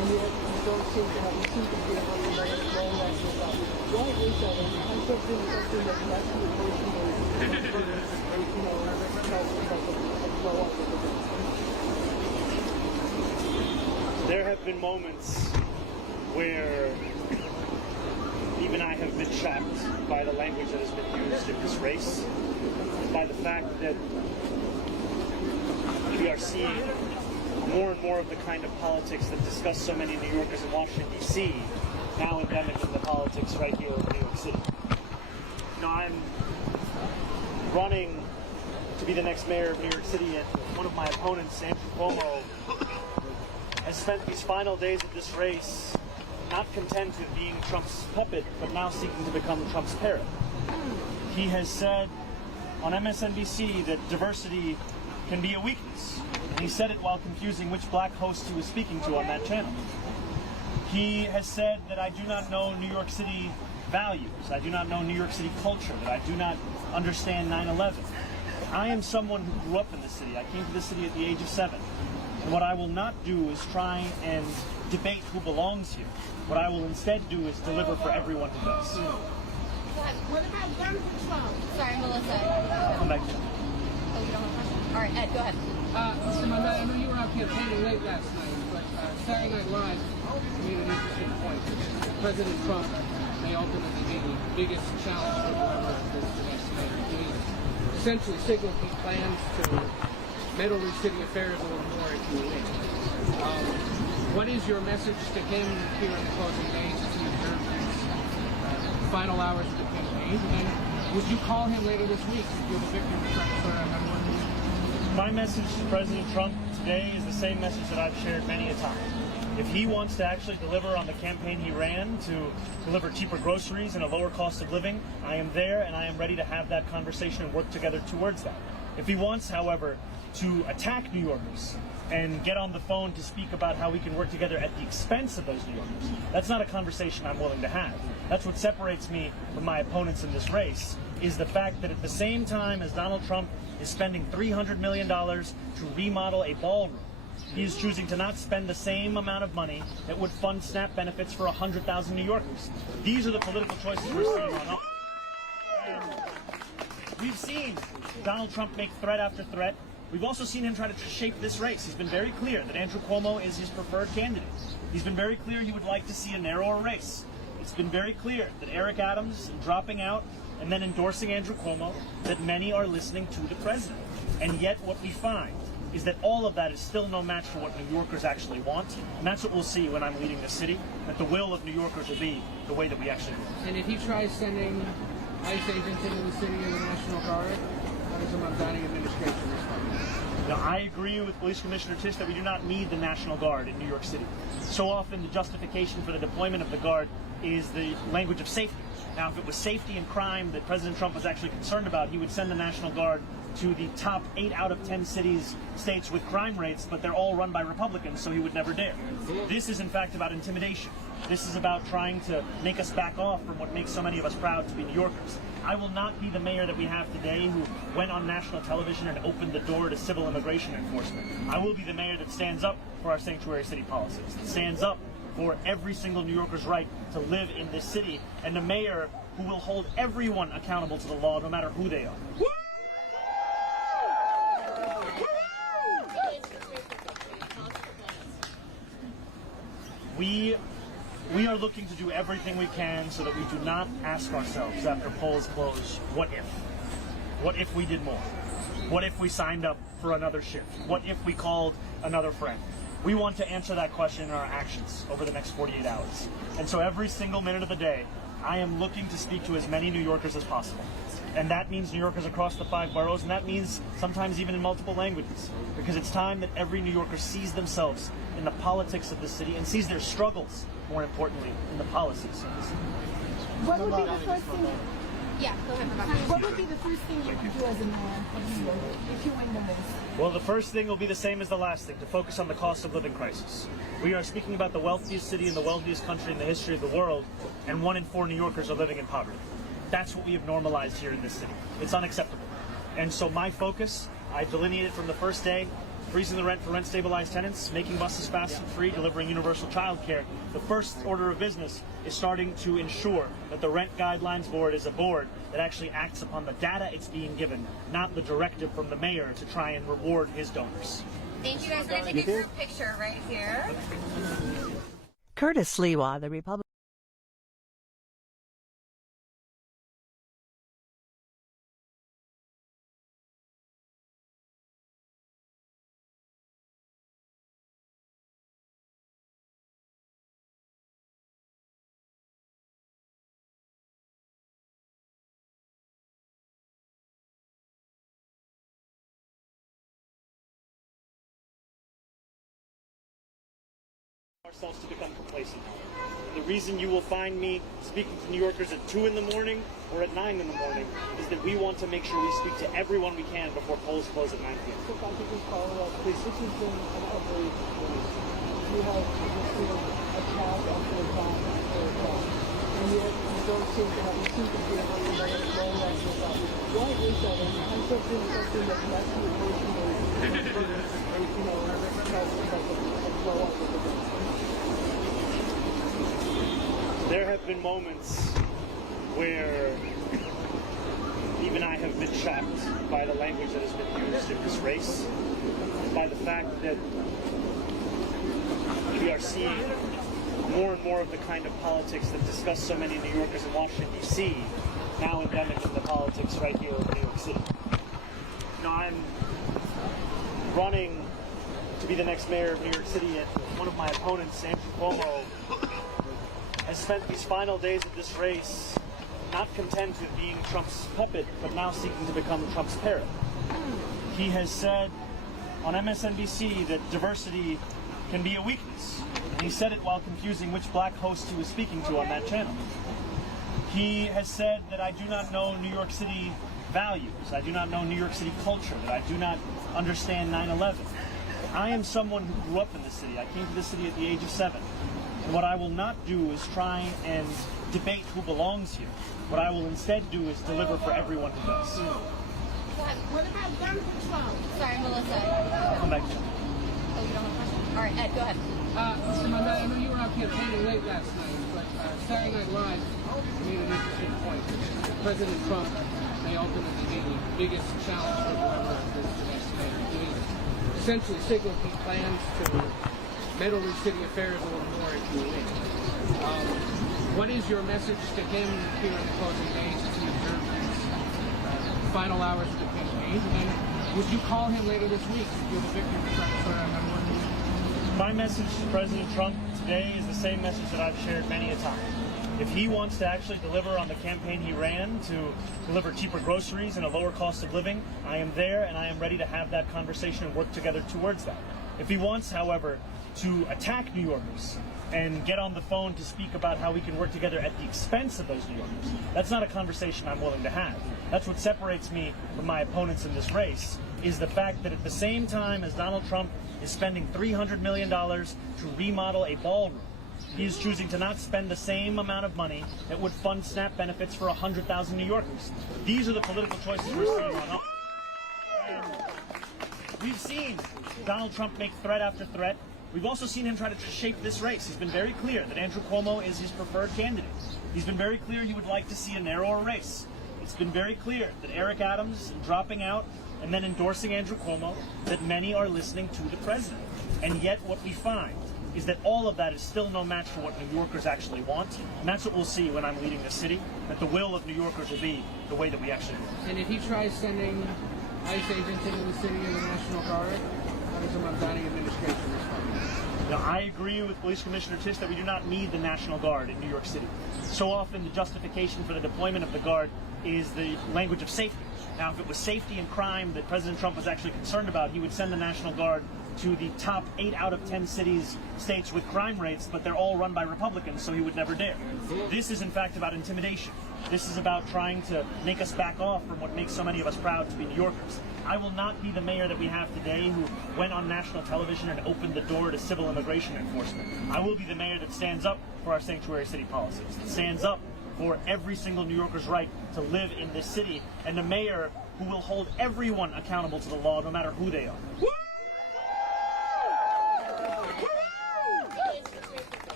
and yet you don't seem to have, you seem to be able to let it flow like this up. Why is that? And I'm something that can actually personally, blow up with it. There have been moments where even I have been shocked by the language that has been used in this race, by the fact that we are seeing more and more of the kind of politics that disgust so many New Yorkers in Washington, D.C., now endemic in the politics right here in New York City. You know, I'm running to be the next mayor of New York City, and one of my opponents, Andrew Cuomo, has spent these final days of this race not content with being Trump's puppet, but now seeking to become Trump's parrot. He has said on MSNBC that diversity can be a weakness. And he said it while confusing which black host he was speaking to on that channel. He has said that I do not know New York City values, I do not know New York City culture, that I do not understand 9/11. I am someone who grew up in the city. I came to the city at the age of 7. And what I will not do is try and debate who belongs here. What I will instead do is deliver for everyone who does. What about gun control? Sorry, Melissa. Come back to you. Oh, you don't have one? All right, Ed, go ahead. Mr. Mamdani, I know you were out campaigning late last night, but Saturday Night Live made an interesting point. President Trump may ultimately be the biggest challenge for whoever is the next mayor. He essentially signaled he plans to meddle in city affairs a little more if you win. What is your message to him here in the closing days as he observes these final hours of the campaign? And would you call him later this week if you're the victim of Trump's My message to President Trump today is the same message that I've shared many a time. If he wants to actually deliver on the campaign he ran to deliver cheaper groceries and a lower cost of living, I am there and I am ready to have that conversation and work together towards that. If he wants, however, to attack New Yorkers and get on the phone to speak about how we can work together at the expense of those New Yorkers, that's not a conversation I'm willing to have. That's what separates me from my opponents in this race, is the fact that at the same time as Donald Trump is spending $300 million to remodel a ballroom, he is choosing to not spend the same amount of money that would fund SNAP benefits for 100,000 New Yorkers. These are the political choices we're seeing on. And we've seen Donald Trump make threat after threat. We've also seen him try to shape this race. He's been very clear that Andrew Cuomo is his preferred candidate. He's been very clear he would like to see a narrower race. It's been very clear that Eric Adams dropping out and then endorsing Andrew Cuomo, that many are listening to the president. And yet what we find is that all of that is still no match for what New Yorkers actually want. And that's what we'll see when I'm leading the city, that the will of New Yorkers will be the way that we actually live. And if he tries sending ICE agents into the city or the National Guard, how does the Mamdani administration respond? Now, I agree with Police Commissioner Tisch that we do not need the National Guard in New York City. So often the justification for the deployment of the Guard is the language of safety. Now, if it was safety and crime that President Trump was actually concerned about, he would send the National Guard to the top 8 out of 10 states with crime rates, but they're all run by Republicans, so he would never dare. This is, in fact, about intimidation. This is about trying to make us back off from what makes so many of us proud to be New Yorkers. I will not be the mayor that we have today who went on national television and opened the door to civil immigration enforcement. I will be the mayor that stands up for our sanctuary city policies, that stands up for every single New Yorker's right to live in this city, and the mayor who will hold everyone accountable to the law, no matter who they are. We are looking to do everything we can so that we do not ask ourselves after polls close, what if? What if we did more? What if we signed up for another shift? What if we called another friend? We want to answer that question in our actions over the next 48 hours. And so every single minute of the day, I am looking to speak to as many New Yorkers as possible. And that means New Yorkers across the 5 boroughs, and that means sometimes even in multiple languages. Because it's time that every New Yorker sees themselves in the politics of the city and sees their struggles, more importantly, in the policies of the city. What would be the first thing? Yeah, go ahead, Rebecca. What would be the first thing you would do as a mayor if you win the race? Well, the first thing will be the same as the last thing, to focus on the cost of living crisis. We are speaking about the wealthiest city in the wealthiest country in the history of the world, and 1 in 4 New Yorkers are living in poverty. That's what we have normalized here in this city. It's unacceptable. And so my focus, I delineated from the first day, freezing the rent for rent-stabilized tenants, making buses fast and free, delivering universal child care. The first order of business is starting to ensure that the Rent Guidelines Board is a board that actually acts upon the data it's being given, not the directive from the mayor to try and reward his donors. Thank you guys. We're going to take a group picture right here. Curtis Sliwa, the Republican. Ourselves to become complacent. And the reason you will find me speaking to New Yorkers at 2 in the morning or at 9 in the morning is that we want to make sure we speak to everyone we can before polls close at 9 p.m. So if I could just follow up, please. This has been an ugly race. You have attack after attack after attack, and yet you don't seem to have, you seem to be able to let it go like this. Why is that? And I'm something that lets you personally, you know, blow up with it. There have been moments where even I have been shocked by the language that has been used in this race, by the fact that we are seeing more and more of the kind of politics that disgust so many New Yorkers in Washington, D.C., now endemic in the politics right here in New York City. You know, I'm running to be the next mayor of New York City, and one of my opponents, Andrew Cuomo, has spent these final days of this race not content with being Trump's puppet, but now seeking to become Trump's parrot. He has said on MSNBC that diversity can be a weakness. And he said it while confusing which black host he was speaking to on that channel. He has said that I do not know New York City values, I do not know New York City culture, that I do not understand 9/11. I am someone who grew up in this city. I came to this city at the age of 7. And what I will not do is try and debate who belongs here. What I will instead do is deliver for everyone who does. What about gun control? Sorry, Melissa. Come back to you. Oh, you don't have a question? All right, Ed, go ahead. Mr. Mamdani, I know you were out campaigning late last night, but Saturday Night Live made an interesting point. President Trump may ultimately be the biggest challenge for whoever is the next mayor. He essentially signaled he plans to meddle in city affairs a little more if you win. What is your message to him here in the closing days as he observes these final hours of the campaign? And would you call him later this week if you're the victor of Trump? My message to President Trump today is the same message that I've shared many a time. If he wants to actually deliver on the campaign he ran to deliver cheaper groceries and a lower cost of living, I am there and I am ready to have that conversation and work together towards that. If he wants, however, to attack New Yorkers and get on the phone to speak about how we can work together at the expense of those New Yorkers, that's not a conversation I'm willing to have. That's what separates me from my opponents in this race, is the fact that at the same time as Donald Trump is spending $300 million to remodel a ballroom, he is choosing to not spend the same amount of money that would fund SNAP benefits for 100,000 New Yorkers. These are the political choices we're seeing on. And we've seen Donald Trump make threat after threat. We've also seen him try to shape this race. He's been very clear that Andrew Cuomo is his preferred candidate. He's been very clear he would like to see a narrower race. It's been very clear that Eric Adams dropping out and then endorsing Andrew Cuomo, that many are listening to the president. And yet what we find is that all of that is still no match for what New Yorkers actually want. And that's what we'll see when I'm leading the city, that the will of New Yorkers will be the way that we actually want. And if he tries sending ICE agents into the city and the National Guard, how does the Mamdani administration respond? Now, I agree with Police Commissioner Tisch that we do not need the National Guard in New York City. So often the justification for the deployment of the Guard is the language of safety. Now, if it was safety and crime that President Trump was actually concerned about, he would send the National Guard to the top 8 out of 10 states with crime rates, but they're all run by Republicans, so he would never dare. This is, in fact, about intimidation. This is about trying to make us back off from what makes so many of us proud to be New Yorkers. I will not be the mayor that we have today who went on national television and opened the door to civil immigration enforcement. I will be the mayor that stands up for our sanctuary city policies, that stands up for every single New Yorker's right to live in this city, and the mayor who will hold everyone accountable to the law, no matter who they are.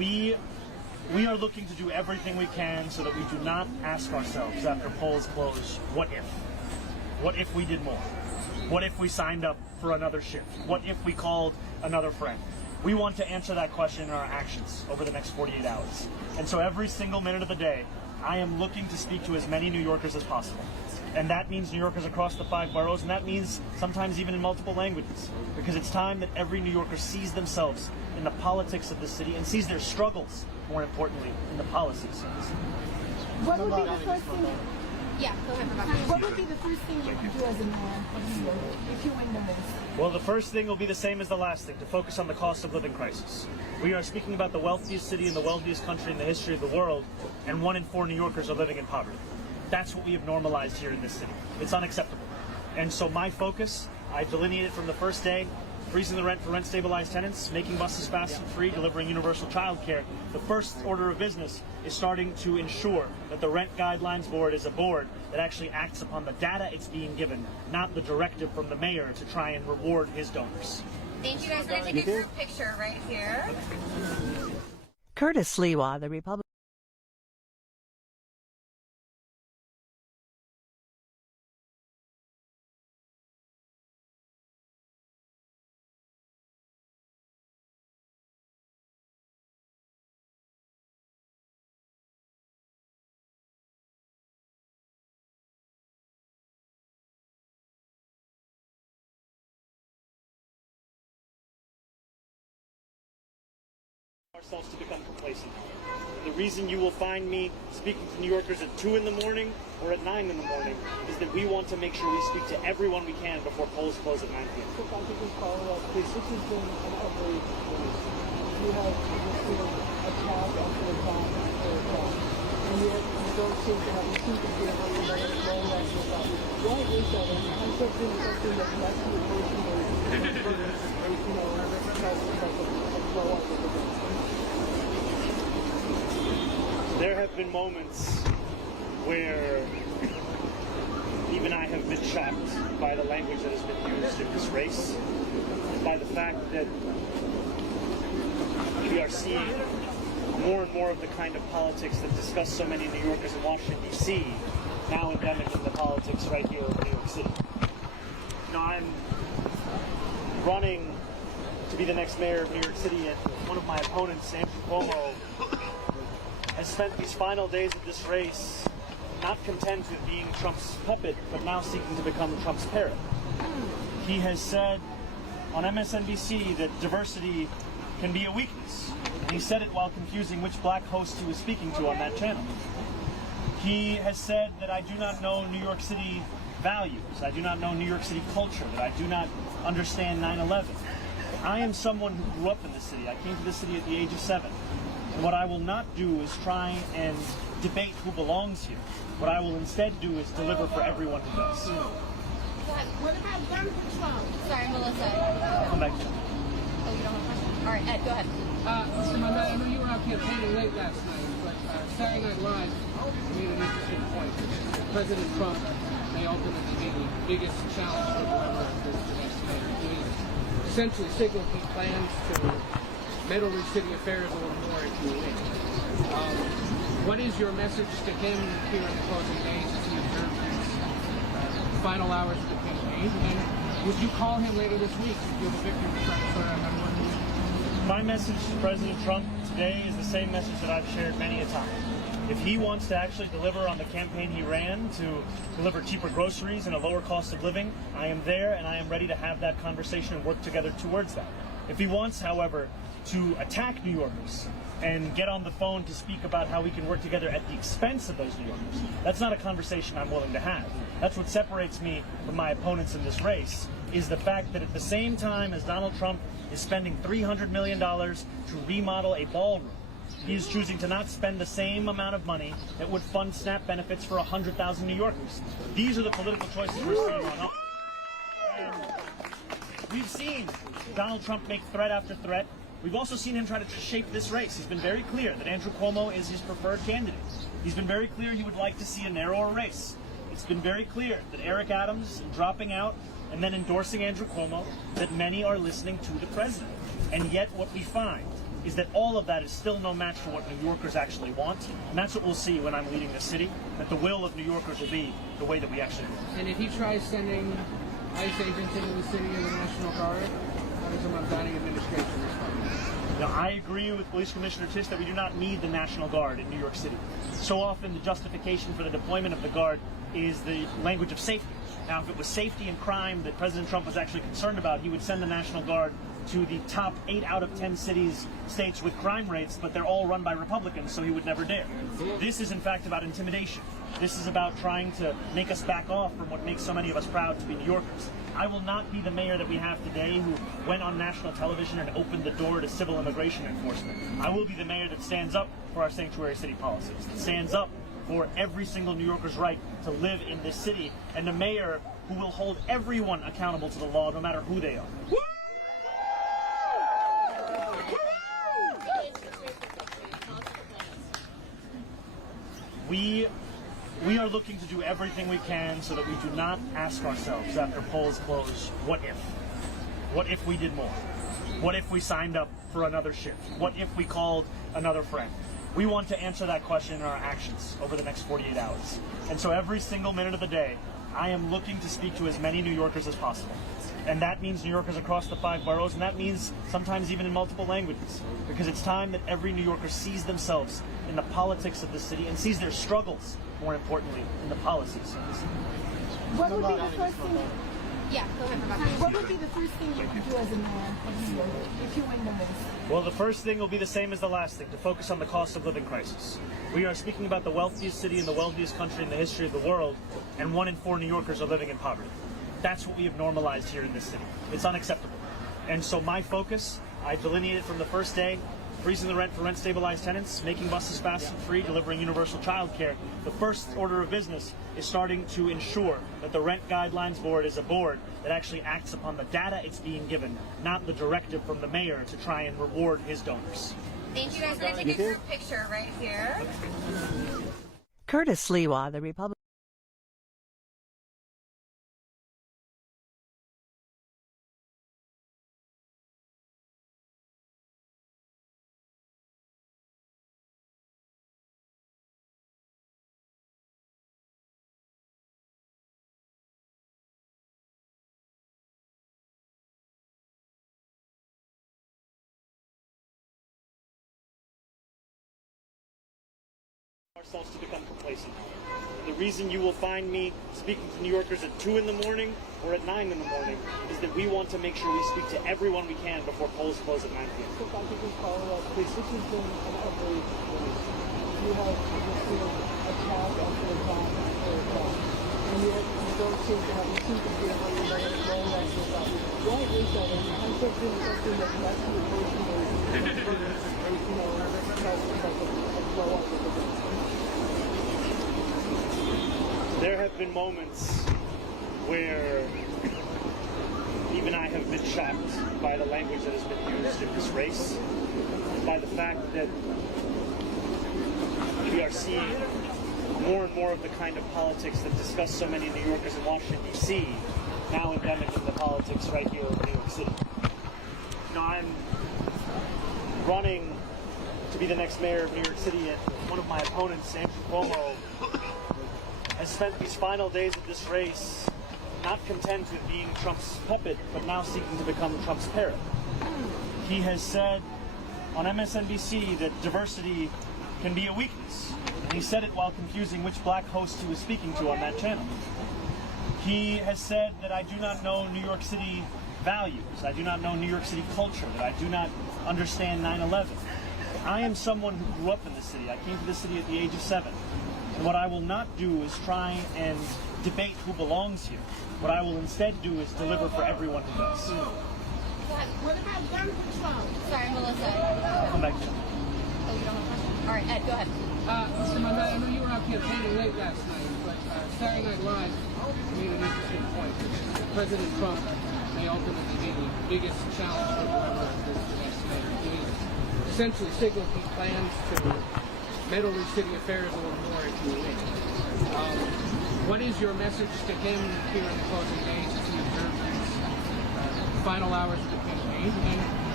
we are looking to do everything we can so that we do not ask ourselves after polls close, what if? What if we did more? What if we signed up for another shift? What if we called another friend? We want to answer that question in our actions over the next 48 hours. And so every single minute of the day, I am looking to speak to as many New Yorkers as possible. And that means New Yorkers across the 5 boroughs, and that means sometimes even in multiple languages. Because it's time that every New Yorker sees themselves in the politics of the city and sees their struggles, more importantly, in the policies of the city. What would be the first thing? Yeah, go ahead, Rebecca. What would be the first thing you would do as a man if you win the race? Well, the first thing will be the same as the last thing, to focus on the cost of living crisis. We are speaking about the wealthiest city in the wealthiest country in the history of the world, and 1 in 4 New Yorkers are living in poverty. That's what we have normalized here in this city. It's unacceptable. And so my focus, I delineated from the first day, freezing the rent for rent-stabilized tenants, making buses fast and free, delivering universal child care. The first order of business is starting to ensure that the Rent Guidelines Board is a board that actually acts upon the data it's being given, not the directive from the mayor to try and reward his donors. Thank you guys. We're going to take a group picture right here. Curtis Sliwa, the Republican. Ourselves to become complacent. The reason you will find me speaking to New Yorkers at 2 in the morning or at 9 in the morning is that we want to make sure we speak to everyone we can before polls close at 9 p.m. If I could just follow up, please. This has been an outrage. You have just attack after attack after attack, and yet you don't seem to have a seat to be able to let it roll like this out. Why is that? And I'm something that connects to the person There have been moments where even I have been shocked by the language that has been used in this race, by the fact that we are seeing more and more of the kind of politics that disgust so many New Yorkers in Washington, D.C., now endemic in the politics right here in New York City. You know, I'm running to be the next mayor of New York City, and one of my opponents, Andrew Cuomo, has spent these final days of this race not content with being Trump's puppet, but now seeking to become Trump's parrot. He has said on MSNBC that diversity can be a weakness. And he said it while confusing which black host he was speaking to on that channel. He has said that I do not know New York City values, I do not know New York City culture, that I do not understand 9/11. I am someone who grew up in this city. I came to this city at the age of 7. And what I will not do is try and debate who belongs here. What I will instead do is deliver for everyone who does. What about gun control? Sorry, Melissa. Come back to you. Oh, you don't have a question? All right, Ed, go ahead. Mr. Mamdani, I know you were out campaigning late last night, but Saturday Night Live made an interesting point. President Trump may ultimately be the biggest challenge for whoever is the next mayor. He essentially signaled he plans to meddle with city affairs a little more if you win. What is your message to him here in the closing days as he observes these final hours of the campaign? And would you call him later this week if you have a victory to try to sort out number one? My message to President Trump today is the same message that I've shared many a time. If he wants to actually deliver on the campaign he ran to deliver cheaper groceries and a lower cost of living, I am there and I am ready to have that conversation and work together towards that. If he wants, however, to attack New Yorkers and get on the phone to speak about how we can work together at the expense of those New Yorkers, that's not a conversation I'm willing to have. That's what separates me from my opponents in this race, is the fact that at the same time as Donald Trump is spending $300 million to remodel a ballroom, he is choosing to not spend the same amount of money that would fund SNAP benefits for 100,000 New Yorkers. These are the political choices we're seeing on. And we've seen Donald Trump make threat after threat. We've also seen him try to shape this race. He's been very clear that Andrew Cuomo is his preferred candidate. He's been very clear he would like to see a narrower race. It's been very clear that Eric Adams dropping out and then endorsing Andrew Cuomo, that many are listening to the president. And yet what we find is that all of that is still no match for what New Yorkers actually want. And that's what we'll see when I'm leading the city, that the will of New Yorkers will be the way that we actually do. And if he tries sending ICE agents into the city or the National Guard, how does the Mamdani administration respond? Now, I agree with Police Commissioner Tisch that we do not need the National Guard in New York City. So often the justification for the deployment of the Guard is the language of safety. Now, if it was safety and crime that President Trump was actually concerned about, he would send the National Guard to the top 8 out of 10 states with crime rates, but they're all run by Republicans, so he would never dare. This is, in fact, about intimidation. This is about trying to make us back off from what makes so many of us proud to be New Yorkers. I will not be the mayor that we have today who went on national television and opened the door to civil immigration enforcement. I will be the mayor that stands up for our sanctuary city policies, that stands up for every single New Yorker's right to live in this city, and the mayor who will hold everyone accountable to the law, no matter who they are. We are looking to do everything we can so that we do not ask ourselves after polls close, what if? What if we did more? What if we signed up for another shift? What if we called another friend? We want to answer that question in our actions over the next 48 hours. And so every single minute of the day, I am looking to speak to as many New Yorkers as possible. And that means New Yorkers across the 5 boroughs, and that means sometimes even in multiple languages. Because it's time that every New Yorker sees themselves in the politics of the city and sees their struggles, more importantly, in the policies of the city. What would be the first thing? Yeah, go ahead, Rebecca. What would be the first thing you would do as a mayor of New York if you win the race? Well, the first thing will be the same as the last thing, to focus on the cost of living crisis. We are speaking about the wealthiest city in the wealthiest country in the history of the world, and 1 in 4 New Yorkers are living in poverty. That's what we have normalized here in this city. It's unacceptable. And so my focus, I delineated from the first day, freezing the rent for rent-stabilized tenants, making buses fast and free, delivering universal child care. The first order of business is starting to ensure that the Rent Guidelines Board is a board that actually acts upon the data it's being given, not the directive from the mayor to try and reward his donors. Thank you guys. We're going to take a group picture right here. Curtis Sliwa, the Republican. Ourselves to become complacent. The reason you will find me speaking to New Yorkers at 2 in the morning or at 9 in the morning is that we want to make sure we speak to everyone we can before polls close at 9 p.m. So if I could just follow up, this has been an outrage race. You have received attack after attack after attack, and yet you don't seem to have, you seem to be able to let it go like that. Why is that? And I'm something that actually personally, has a blow up with the There have been moments where even I have been shocked by the language that has been used in this race, by the fact that we are seeing more and more of the kind of politics that disgust so many New Yorkers in Washington, D.C., now endemic in the politics right here in New York City. You know, I'm running to be the next mayor of New York City, and one of my opponents, Cuomo, has spent these final days of this race not content with being Trump's puppet, but now seeking to become Trump's parrot. He has said on MSNBC that diversity can be a weakness. And he said it while confusing which black host he was speaking to on that channel. He has said that I do not know New York City values, I do not know New York City culture, that I do not understand 9/11. I am someone who grew up in the city. I came to the city at the age of 7. And what I will not do is try and debate who belongs here. What I will instead do is deliver for everyone who does. What about gun control? Sorry, Melissa. Come back to you. Oh, you don't have one? All right, Ed, go ahead. Mr. Mamdani, I know you were out campaigning late last night, but Saturday Night Live made an interesting point. President Trump may ultimately be the biggest challenge for whoever is the next mayor. He essentially signaled he plans to meddle in city affairs a little more if you win. What is your message to him here in the closing days as he observes these final hours of the campaign? And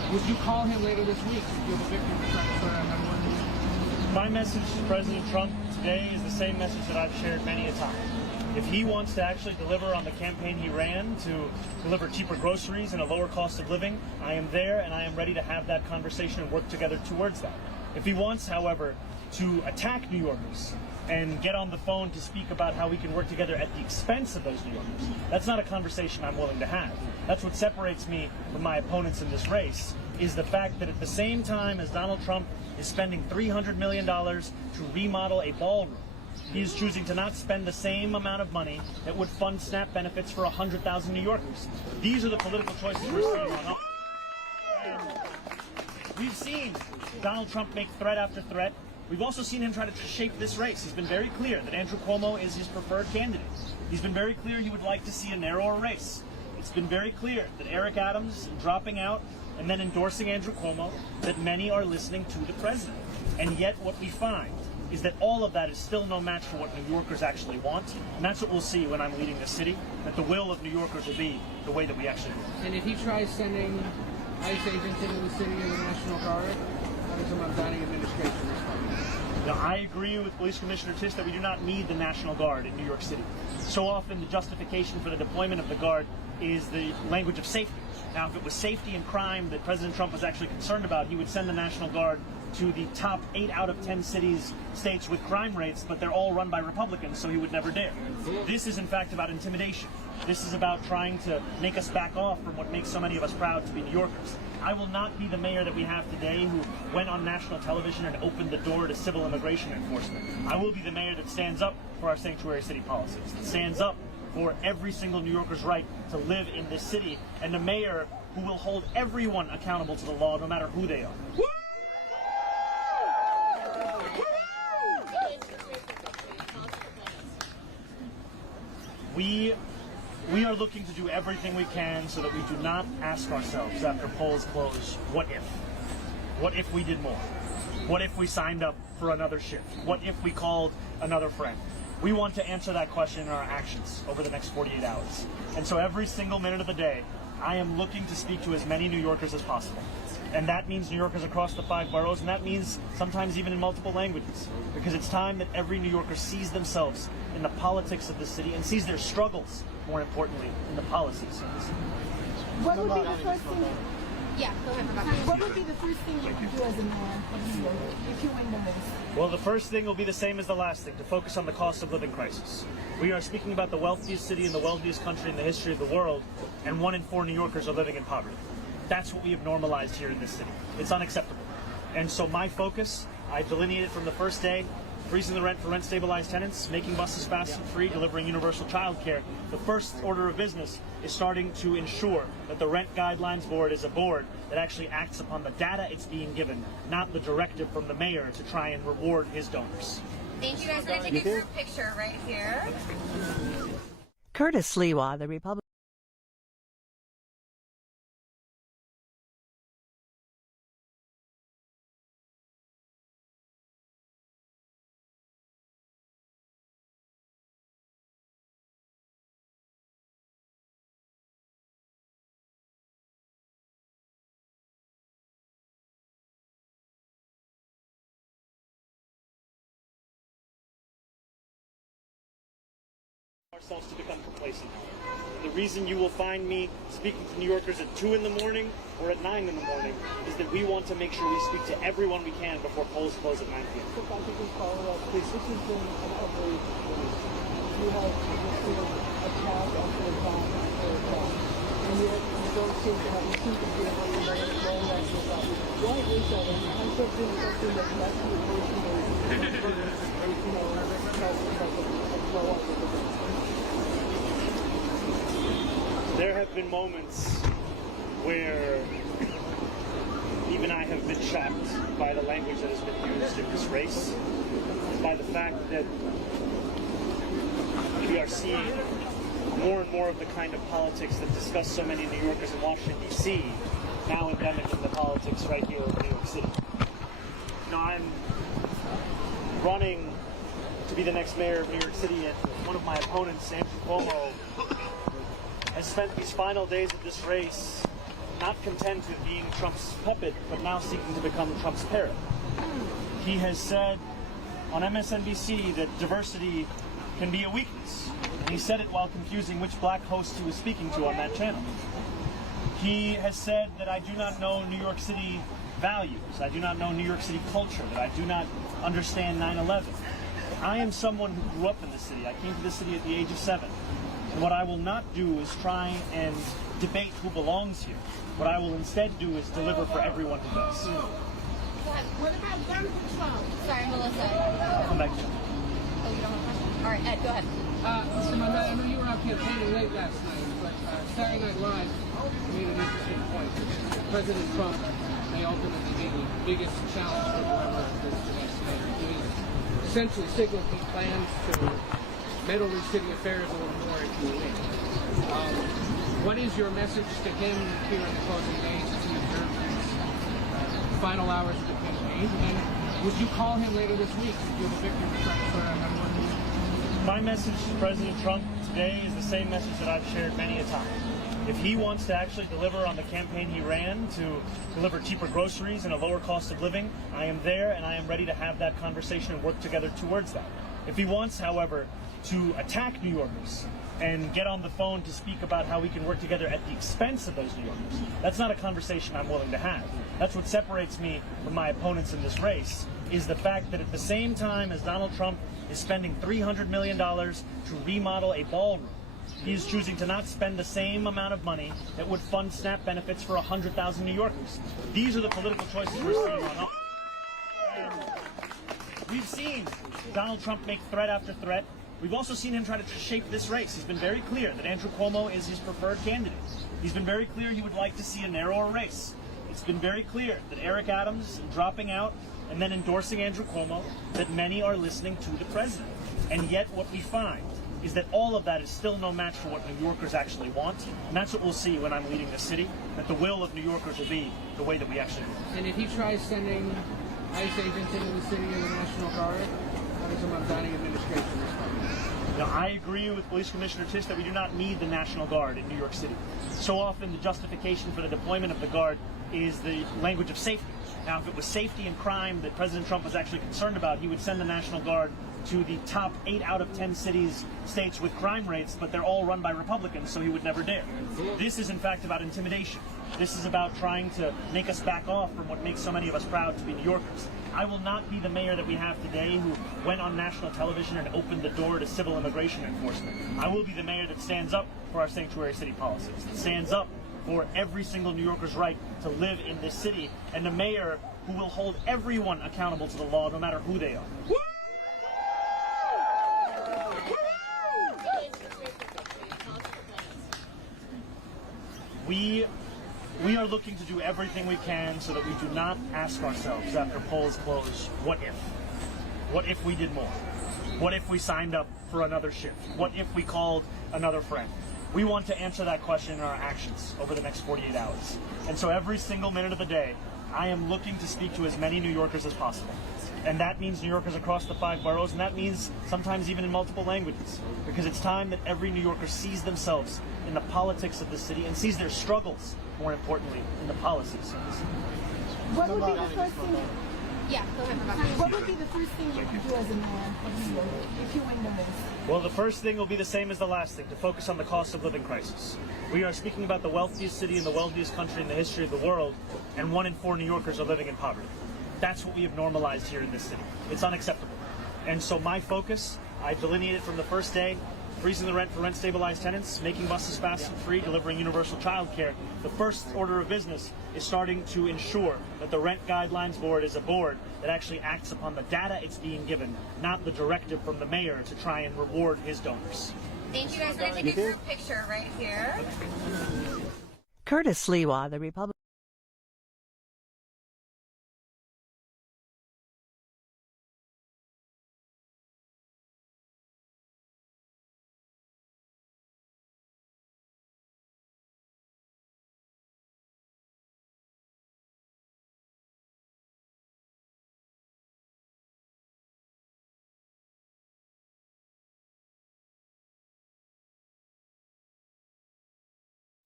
Would you call him later this week if you're the victim for everyone? My message to President Trump today is the same message that I've shared many a time. If he wants to actually deliver on the campaign he ran to deliver cheaper groceries and a lower cost of living, I am there and I am ready to have that conversation and work together towards that. If he wants, however, to attack New Yorkers and get on the phone to speak about how we can work together at the expense of those New Yorkers, that's not a conversation I'm willing to have. That's what separates me from my opponents in this race, is the fact that at the same time as Donald Trump is spending $300 million to remodel a ballroom, he is choosing to not spend the same amount of money that would fund SNAP benefits for 100,000 New Yorkers. These are the political choices we're seeing on. And we've seen Donald Trump make threat after threat. We've also seen him try to shape this race. He's been very clear that Andrew Cuomo is his preferred candidate. He's been very clear he would like to see a narrower race. It's been very clear that Eric Adams dropping out and then endorsing Andrew Cuomo, that many are listening to the president. And yet what we find is that all of that is still no match for what New Yorkers actually want. And that's what we'll see when I'm leading the city, that the will of New Yorkers will be the way that we actually do. And if he tries sending ICE agents into the city or the National Guard, how does the Mamdani administration respond? Now, I agree with Police Commissioner Tisch that we do not need the National Guard in New York City. So often the justification for the deployment of the Guard is the language of safety. Now, if it was safety and crime that President Trump was actually concerned about, he would send the National Guard to the top 8 out of 10 states with crime rates, but they're all run by Republicans, so he would never dare. This is, in fact, about intimidation. This is about trying to make us back off from what makes so many of us proud to be New Yorkers. I will not be the mayor that we have today who went on national television and opened the door to civil immigration enforcement. I will be the mayor that stands up for our sanctuary city policies, that stands up for every single New Yorker's right to live in this city, and the mayor who will hold everyone accountable to the law, no matter who they are. We are looking to do everything we can so that we do not ask ourselves after polls close, what if? What if we did more? What if we signed up for another shift? What if we called another friend? We want to answer that question in our actions over the next 48 hours. And so every single minute of the day, I am looking to speak to as many New Yorkers as possible. And that means New Yorkers across the 5 boroughs, and that means sometimes even in multiple languages. Because it's time that every New Yorker sees themselves in the politics of the city and sees their struggles, more importantly, in the policies of the city. What would be the first thing? Yeah, go ahead. What would be the first thing you would do as a man of New York if you win the race? Well, the first thing will be the same as the last thing, to focus on the cost of living crisis. We are speaking about the wealthiest city in the wealthiest country in the history of the world, and 1 in 4 New Yorkers are living in poverty. That's what we have normalized here in this city. It's unacceptable. And so my focus, I delineated from the first day, freezing the rent for rent-stabilized tenants, making buses fast and free, delivering universal child care. The first order of business is starting to ensure that the Rent Guidelines Board is a board that actually acts upon the data it's being given, not the directive from the mayor to try and reward his donors. Thank you guys. We're going to take a group picture right here. Curtis Sliwa, the Republican. Ourselves to become complacent. The reason you will find me speaking to New Yorkers at 2 in the morning or at 9 in the morning is that we want to make sure we speak to everyone we can before polls close at 9 p.m. So if I could just follow up, please. This has been an outrage race. You have just attack after attack after attack. And yet you don't seem to be able to let it go like this. Why is that? And I'm something that lets you emotionally, blow up with the There have been moments where even I have been shocked by the language that has been used in this race, and by the fact that we are seeing more and more of the kind of politics that disgust so many New Yorkers in Washington, D.C., now endemic in the politics right here in New York City. I'm running to be the next mayor of New York City, and one of my opponents, Andrew Cuomo, has spent these final days of this race not content with being Trump's puppet, but now seeking to become Trump's parrot. He has said on MSNBC that diversity can be a weakness. And he said it while confusing which black host he was speaking to on that channel. He has said that I do not know New York City values, I do not know New York City culture, that I do not understand 9/11. I am someone who grew up in the city. I came to the city at the age of 7. And what I will not do is try and debate who belongs here. What I will instead do is deliver for everyone who does. What about gun control? Sorry, Melissa. Come back to you. Oh, you don't have one? All right, Ed, go ahead. Mr. Mamdani, I know you were out campaigning late last night, but Saturday Night Live made an interesting point. President Trump may ultimately be the biggest challenge for whoever is the next mayor. He essentially signaled he plans to meddle in city affairs a little more if he wins. What is your message to him here in the closing days as he observes these final hours of the campaign? And would you call him later this week if you're the victor to try to sort out how to work this? My message to President Trump today is the same message that I've shared many a time. If he wants to actually deliver on the campaign he ran to deliver cheaper groceries and a lower cost of living, I am there and I am ready to have that conversation and work together towards that. If he wants, however, to attack New Yorkers and get on the phone to speak about how we can work together at the expense of those New Yorkers, that's not a conversation I'm willing to have. That's what separates me from my opponents in this race, is the fact that at the same time as Donald Trump is spending $300 million to remodel a ballroom, he is choosing to not spend the same amount of money that would fund SNAP benefits for 100,000 New Yorkers. These are the political choices we're seeing on. And we've seen Donald Trump make threat after threat. We've also seen him try to shape this race. He's been very clear that Andrew Cuomo is his preferred candidate. He's been very clear he would like to see a narrower race. It's been very clear that Eric Adams dropping out and then endorsing Andrew Cuomo, that many are listening to the president. And yet what we find is that all of that is still no match for what New Yorkers actually want. And that's what we'll see when I'm leading the city, that the will of New Yorkers will be the way that we actually do. And if he tries sending ICE agents into the city and the National Guard, how does the Mamdani administration respond? Now, I agree with Police Commissioner Tisch that we do not need the National Guard in New York City. So often the justification for the deployment of the Guard is the language of safety. Now, if it was safety and crime that President Trump was actually concerned about, he would send the National Guard to the top 8 out of 10 states with crime rates, but they're all run by Republicans, so he would never dare. This is, in fact, about intimidation. This is about trying to make us back off from what makes so many of us proud to be New Yorkers. I will not be the mayor that we have today who went on national television and opened the door to civil immigration enforcement. I will be the mayor that stands up for our sanctuary city policies, that stands up for every single New Yorker's right to live in this city, and the mayor who will hold everyone accountable to the law, no matter who they are. We are looking to do everything we can so that we do not ask ourselves after polls close, what if? What if we did more? What if we signed up for another shift? What if we called another friend? We want to answer that question in our actions over the next 48 hours. And so every single minute of the day, I am looking to speak to as many New Yorkers as possible. And that means New Yorkers across the 5 boroughs, and that means sometimes even in multiple languages. Because it's time that every New Yorker sees themselves in the politics of the city and sees their struggles, more importantly, in the policies of the city. What would be the first thing? Yeah, go ahead, Rebecca. What would be the first thing you would do as a mayor of New York if you win the race? Well, the first thing will be the same as the last thing, to focus on the cost of living crisis. We are speaking about the wealthiest city in the wealthiest country in the history of the world, and 1 in 4 New Yorkers are living in poverty. That's what we have normalized here in this city. It's unacceptable. And so my focus, I delineated from the first day, freezing the rent for rent-stabilized tenants, making buses fast and free, delivering universal child care. The first order of business is starting to ensure that the Rent Guidelines Board is a board that actually acts upon the data it's being given, not the directive from the mayor to try and reward his donors. Thank you guys. We're going to take a group picture right here. Curtis Sliwa, the Republican.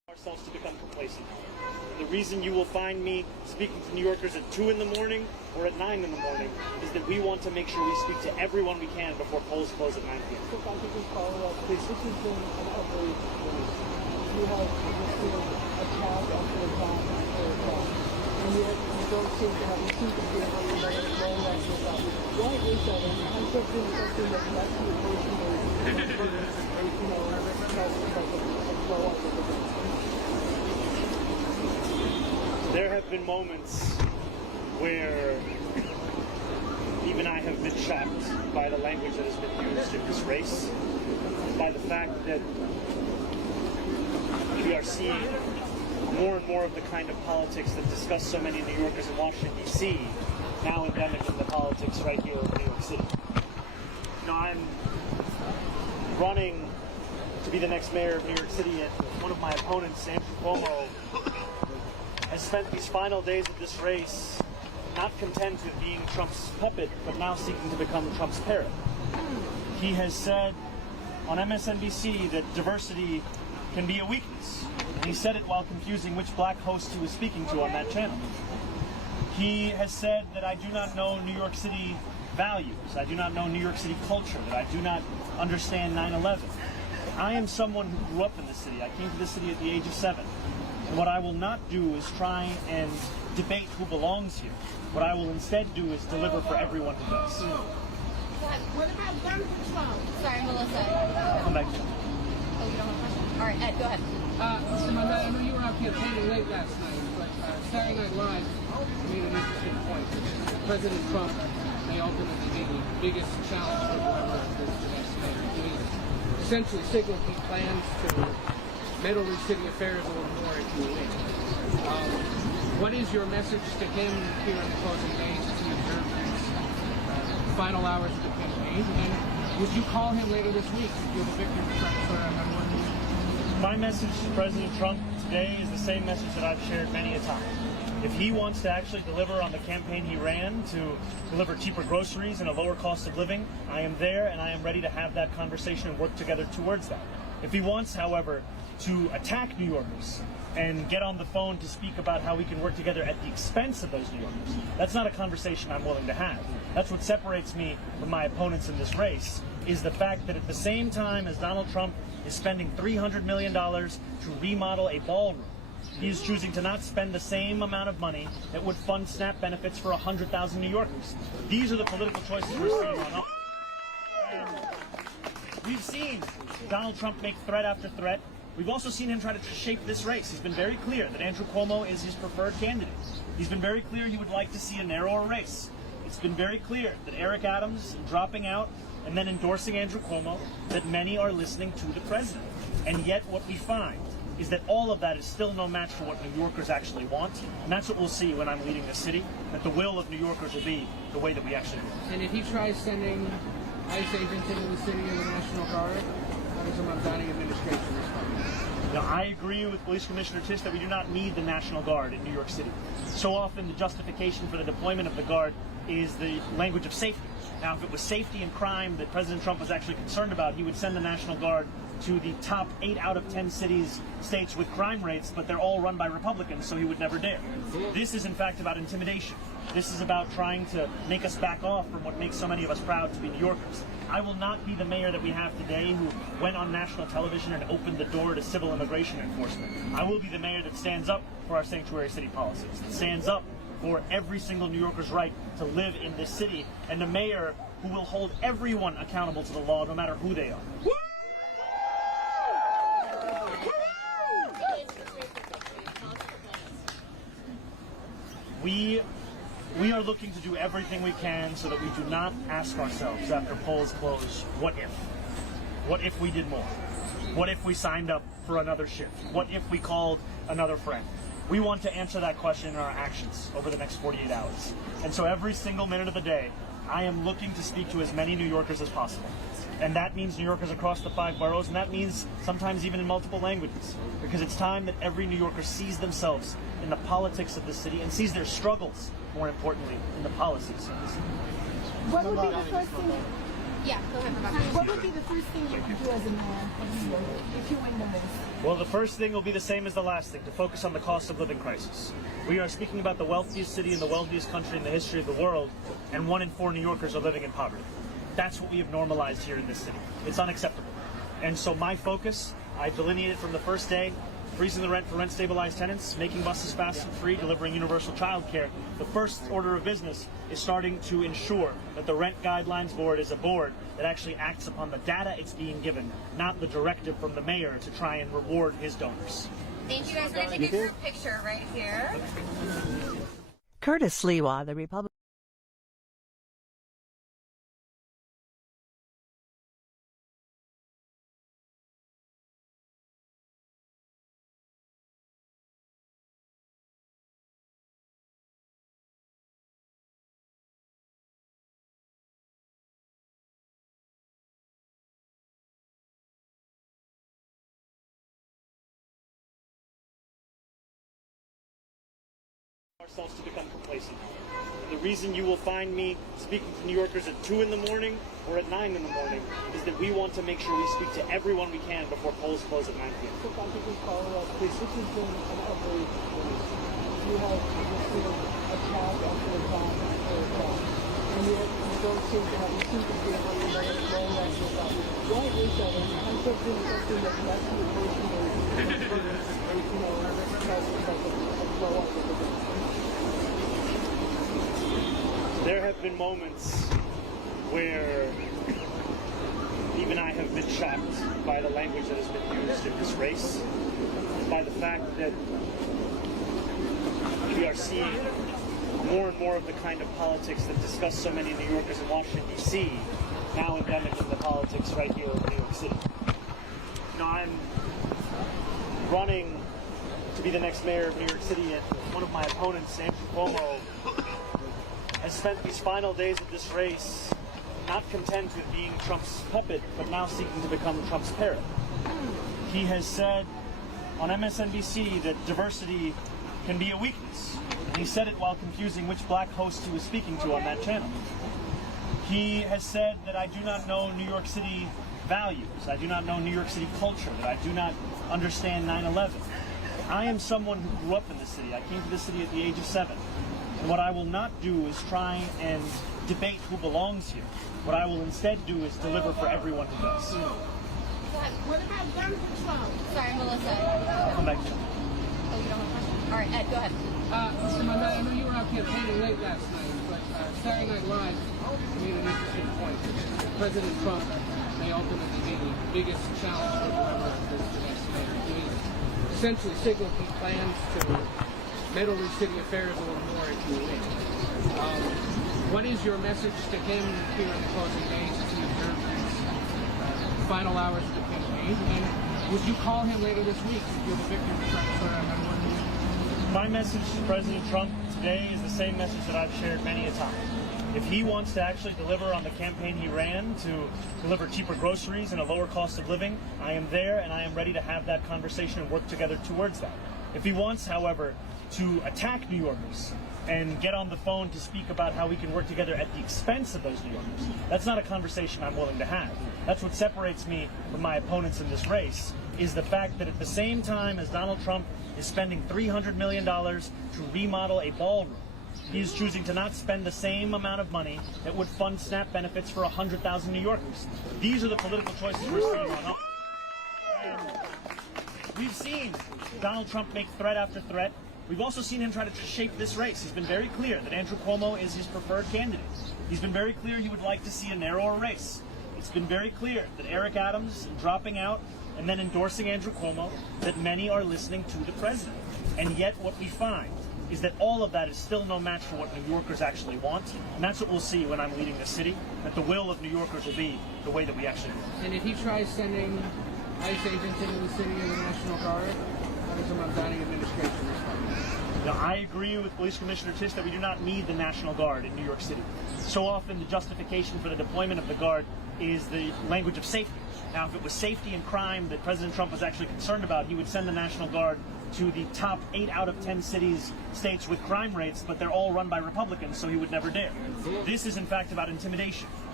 ourselves to become complacent. The reason you will find me speaking to New Yorkers at 2 in the morning or at 9 in the morning is that we want to make sure we speak to everyone we can before polls close at 9 p.m. So if I could just follow up, please. This has been an outrage. You have just been attack after attack after attack, and yet you don't seem to have, you seem to be able to let it flow like this out. Why is that? And I'm something that can actually emotionally, flow up with the There have been moments where even I have been shocked by the language that has been used in this race, by the fact that we are seeing more and more of the kind of politics that disgust so many New Yorkers in Washington, D.C., now endemic in the politics right here in New York City. You know, I'm running to be the next mayor of New York City, and one of my opponents, Andrew Cuomo, has spent these final days of this race not content with being Trump's puppet, but now seeking to become Trump's parrot. He has said on MSNBC that diversity can be a weakness. And he said it while confusing which black host he was speaking to on that channel. He has said that I do not know New York City values, I do not know New York City culture, that I do not understand 9/11. I am someone who grew up in the city. I came to the city at the age of 7. And what I will not do is try and debate who belongs here. What I will instead do is deliver for everyone who does. What about gun control? Sorry, Melissa. Come back to you. Oh, you don't have a question? All right, Ed, go ahead. Mr. Mamdani, I know you were out campaigning late last night, but Saturday Night Live made an interesting point. President Trump may ultimately be the biggest challenge for whoever is the next mayor. He essentially signaled he plans to meddle in city affairs a little more if you win. What is your message to him here in the closing days as he observes these final hours of the campaign? And would you call him later this week if you're the victor for a more? My message to President Trump today is the same message that I've shared many a time. If he wants to actually deliver on the campaign he ran to deliver cheaper groceries and a lower cost of living, I am there and I am ready to have that conversation and work together towards that. If he wants, however, to attack New Yorkers and get on the phone to speak about how we can work together at the expense of those New Yorkers, that's not a conversation I'm willing to have. That's what separates me from my opponents in this race, is the fact that at the same time as Donald Trump is spending $300 million to remodel a ballroom, he is choosing to not spend the same amount of money that would fund SNAP benefits for 100,000 New Yorkers. These are the political choices we're seeing on. And we've seen Donald Trump make threat after threat. We've also seen him try to shape this race. He's been very clear that Andrew Cuomo is his preferred candidate. He's been very clear he would like to see a narrower race. It's been very clear that Eric Adams dropping out and then endorsing Andrew Cuomo, that many are listening to the president. And yet what we find is that all of that is still no match for what New Yorkers actually want. And that's what we'll see when I'm leading the city, that the will of New Yorkers will be the way that we actually will. And if he tries sending ICE agents into the city of the National Guard, how does the Mamdani administration respond? Now, I agree with Police Commissioner Tisch that we do not need the National Guard in New York City. So often the justification for the deployment of the Guard is the language of safety. Now, if it was safety and crime that President Trump was actually concerned about, he would send the National Guard to the top 8 out of 10 states with crime rates, but they're all run by Republicans, so he would never dare. This is, in fact, about intimidation. This is about trying to make us back off from what makes so many of us proud to be New Yorkers. I will not be the mayor that we have today who went on national television and opened the door to civil immigration enforcement. I will be the mayor that stands up for our sanctuary city policies, that stands up for every single New Yorker's right to live in this city, and the mayor who will hold everyone accountable to the law, no matter who they are. We are looking to do everything we can so that we do not ask ourselves after polls close, what if? What if we did more? What if we signed up for another shift? What if we called another friend? We want to answer that question in our actions over the next 48 hours. And so every single minute of the day, I am looking to speak to as many New Yorkers as possible. And that means New Yorkers across the 5 boroughs, and that means sometimes even in multiple languages. Because it's time that every New Yorker sees themselves in the politics of the city and sees their struggles, more importantly, in the policies of the city. What would be the first thing? Yeah, go ahead, Rebecca. What would be the first thing you would do as a mayor of New York if you win the race? Well, the first thing will be the same as the last thing, to focus on the cost of living crisis. We are speaking about the wealthiest city in the wealthiest country in the history of the world, and 1 in 4 New Yorkers are living in poverty. That's what we have normalized here in this city. It's unacceptable. And so my focus, I delineated from the first day, freezing the rent for rent-stabilized tenants, making buses fast and free, delivering universal child care. The first order of business is starting to ensure that the Rent Guidelines Board is a board that actually acts upon the data it's being given, not the directive from the mayor to try and reward his donors. Thank you guys. We're going to take a group picture right here. Curtis Sliwa, the Republican. Ourselves to become complacent. And the reason you will find me speaking to New Yorkers at 2 in the morning or at 9 in the morning is that we want to make sure we speak to everyone we can before polls close at 9 p.m. So if I could just follow up, please, this has been an ugly race. You have just attack after attack after attack. And yet you don't seem to have, you seem to be able to let it go after attack. Why is that? And I'm something that you actually personally, blow up with it. There have been moments where even I have been shocked by the language that has been used in this race, by the fact that we are seeing more and more of the kind of politics that disgust so many New Yorkers in Washington, D.C., now endemic in the politics right here in New York City. You know, I'm running to be the next mayor of New York City, and one of my opponents, Andrew Cuomo, has spent these final days of this race not content with being Trump's puppet, but now seeking to become Trump's parrot. He has said on MSNBC that diversity can be a weakness. And he said it while confusing which black host he was speaking to on that channel. He has said that I do not know New York City values, I do not know New York City culture, that I do not understand 9/11. I am someone who grew up in the city. I came to the city at the age of 7. And what I will not do is try and debate who belongs here. What I will instead do is deliver for everyone who does. What about gun control? Sorry, Melissa. Come back to you. Oh, you don't have a question? All right, Ed, go ahead. Mr. Mamdani, I know you were out campaigning late last night, but Saturday Night Live made an interesting point. President Trump may ultimately be the biggest challenge for whoever is the next mayor. He essentially signaled he plans to meddle in city affairs a little more if you win. What is your message to him here in the closing days as he observes these final hours of the campaign? And would you call him later this week if you're the victor of Trump's My message to President Trump today is the same message that I've shared many a time. If he wants to actually deliver on the campaign he ran to deliver cheaper groceries and a lower cost of living, I am there and I am ready to have that conversation and work together towards that. If he wants, however, to attack New Yorkers and get on the phone to speak about how we can work together at the expense of those New Yorkers, that's not a conversation I'm willing to have. That's what separates me from my opponents in this race, is the fact that at the same time as Donald Trump is spending $300 million to remodel a ballroom, he is choosing to not spend the same amount of money that would fund SNAP benefits for 100,000 New Yorkers. These are the political choices we're seeing on. And we've seen Donald Trump make threat after threat. We've also seen him try to shape this race. He's been very clear that Andrew Cuomo is his preferred candidate. He's been very clear he would like to see a narrower race. It's been very clear that Eric Adams dropping out and then endorsing Andrew Cuomo, that many are listening to the president. And yet what we find is that all of that is still no match for what New Yorkers actually want. And that's what we'll see when I'm leading the city, that the will of New Yorkers will be the way that we actually do. And if he tries sending ICE agents into the city or the National Guard, how does the Mamdani administration respond? Now, I agree with Police Commissioner Tisch that we do not need the National Guard in New York City. So often the justification for the deployment of the Guard is the language of safety. Now, if it was safety and crime that President Trump was actually concerned about, he would send the National Guard to the top 8 out of 10 states with crime rates, but they're all run by Republicans, so he would never dare. This is, in fact, about intimidation.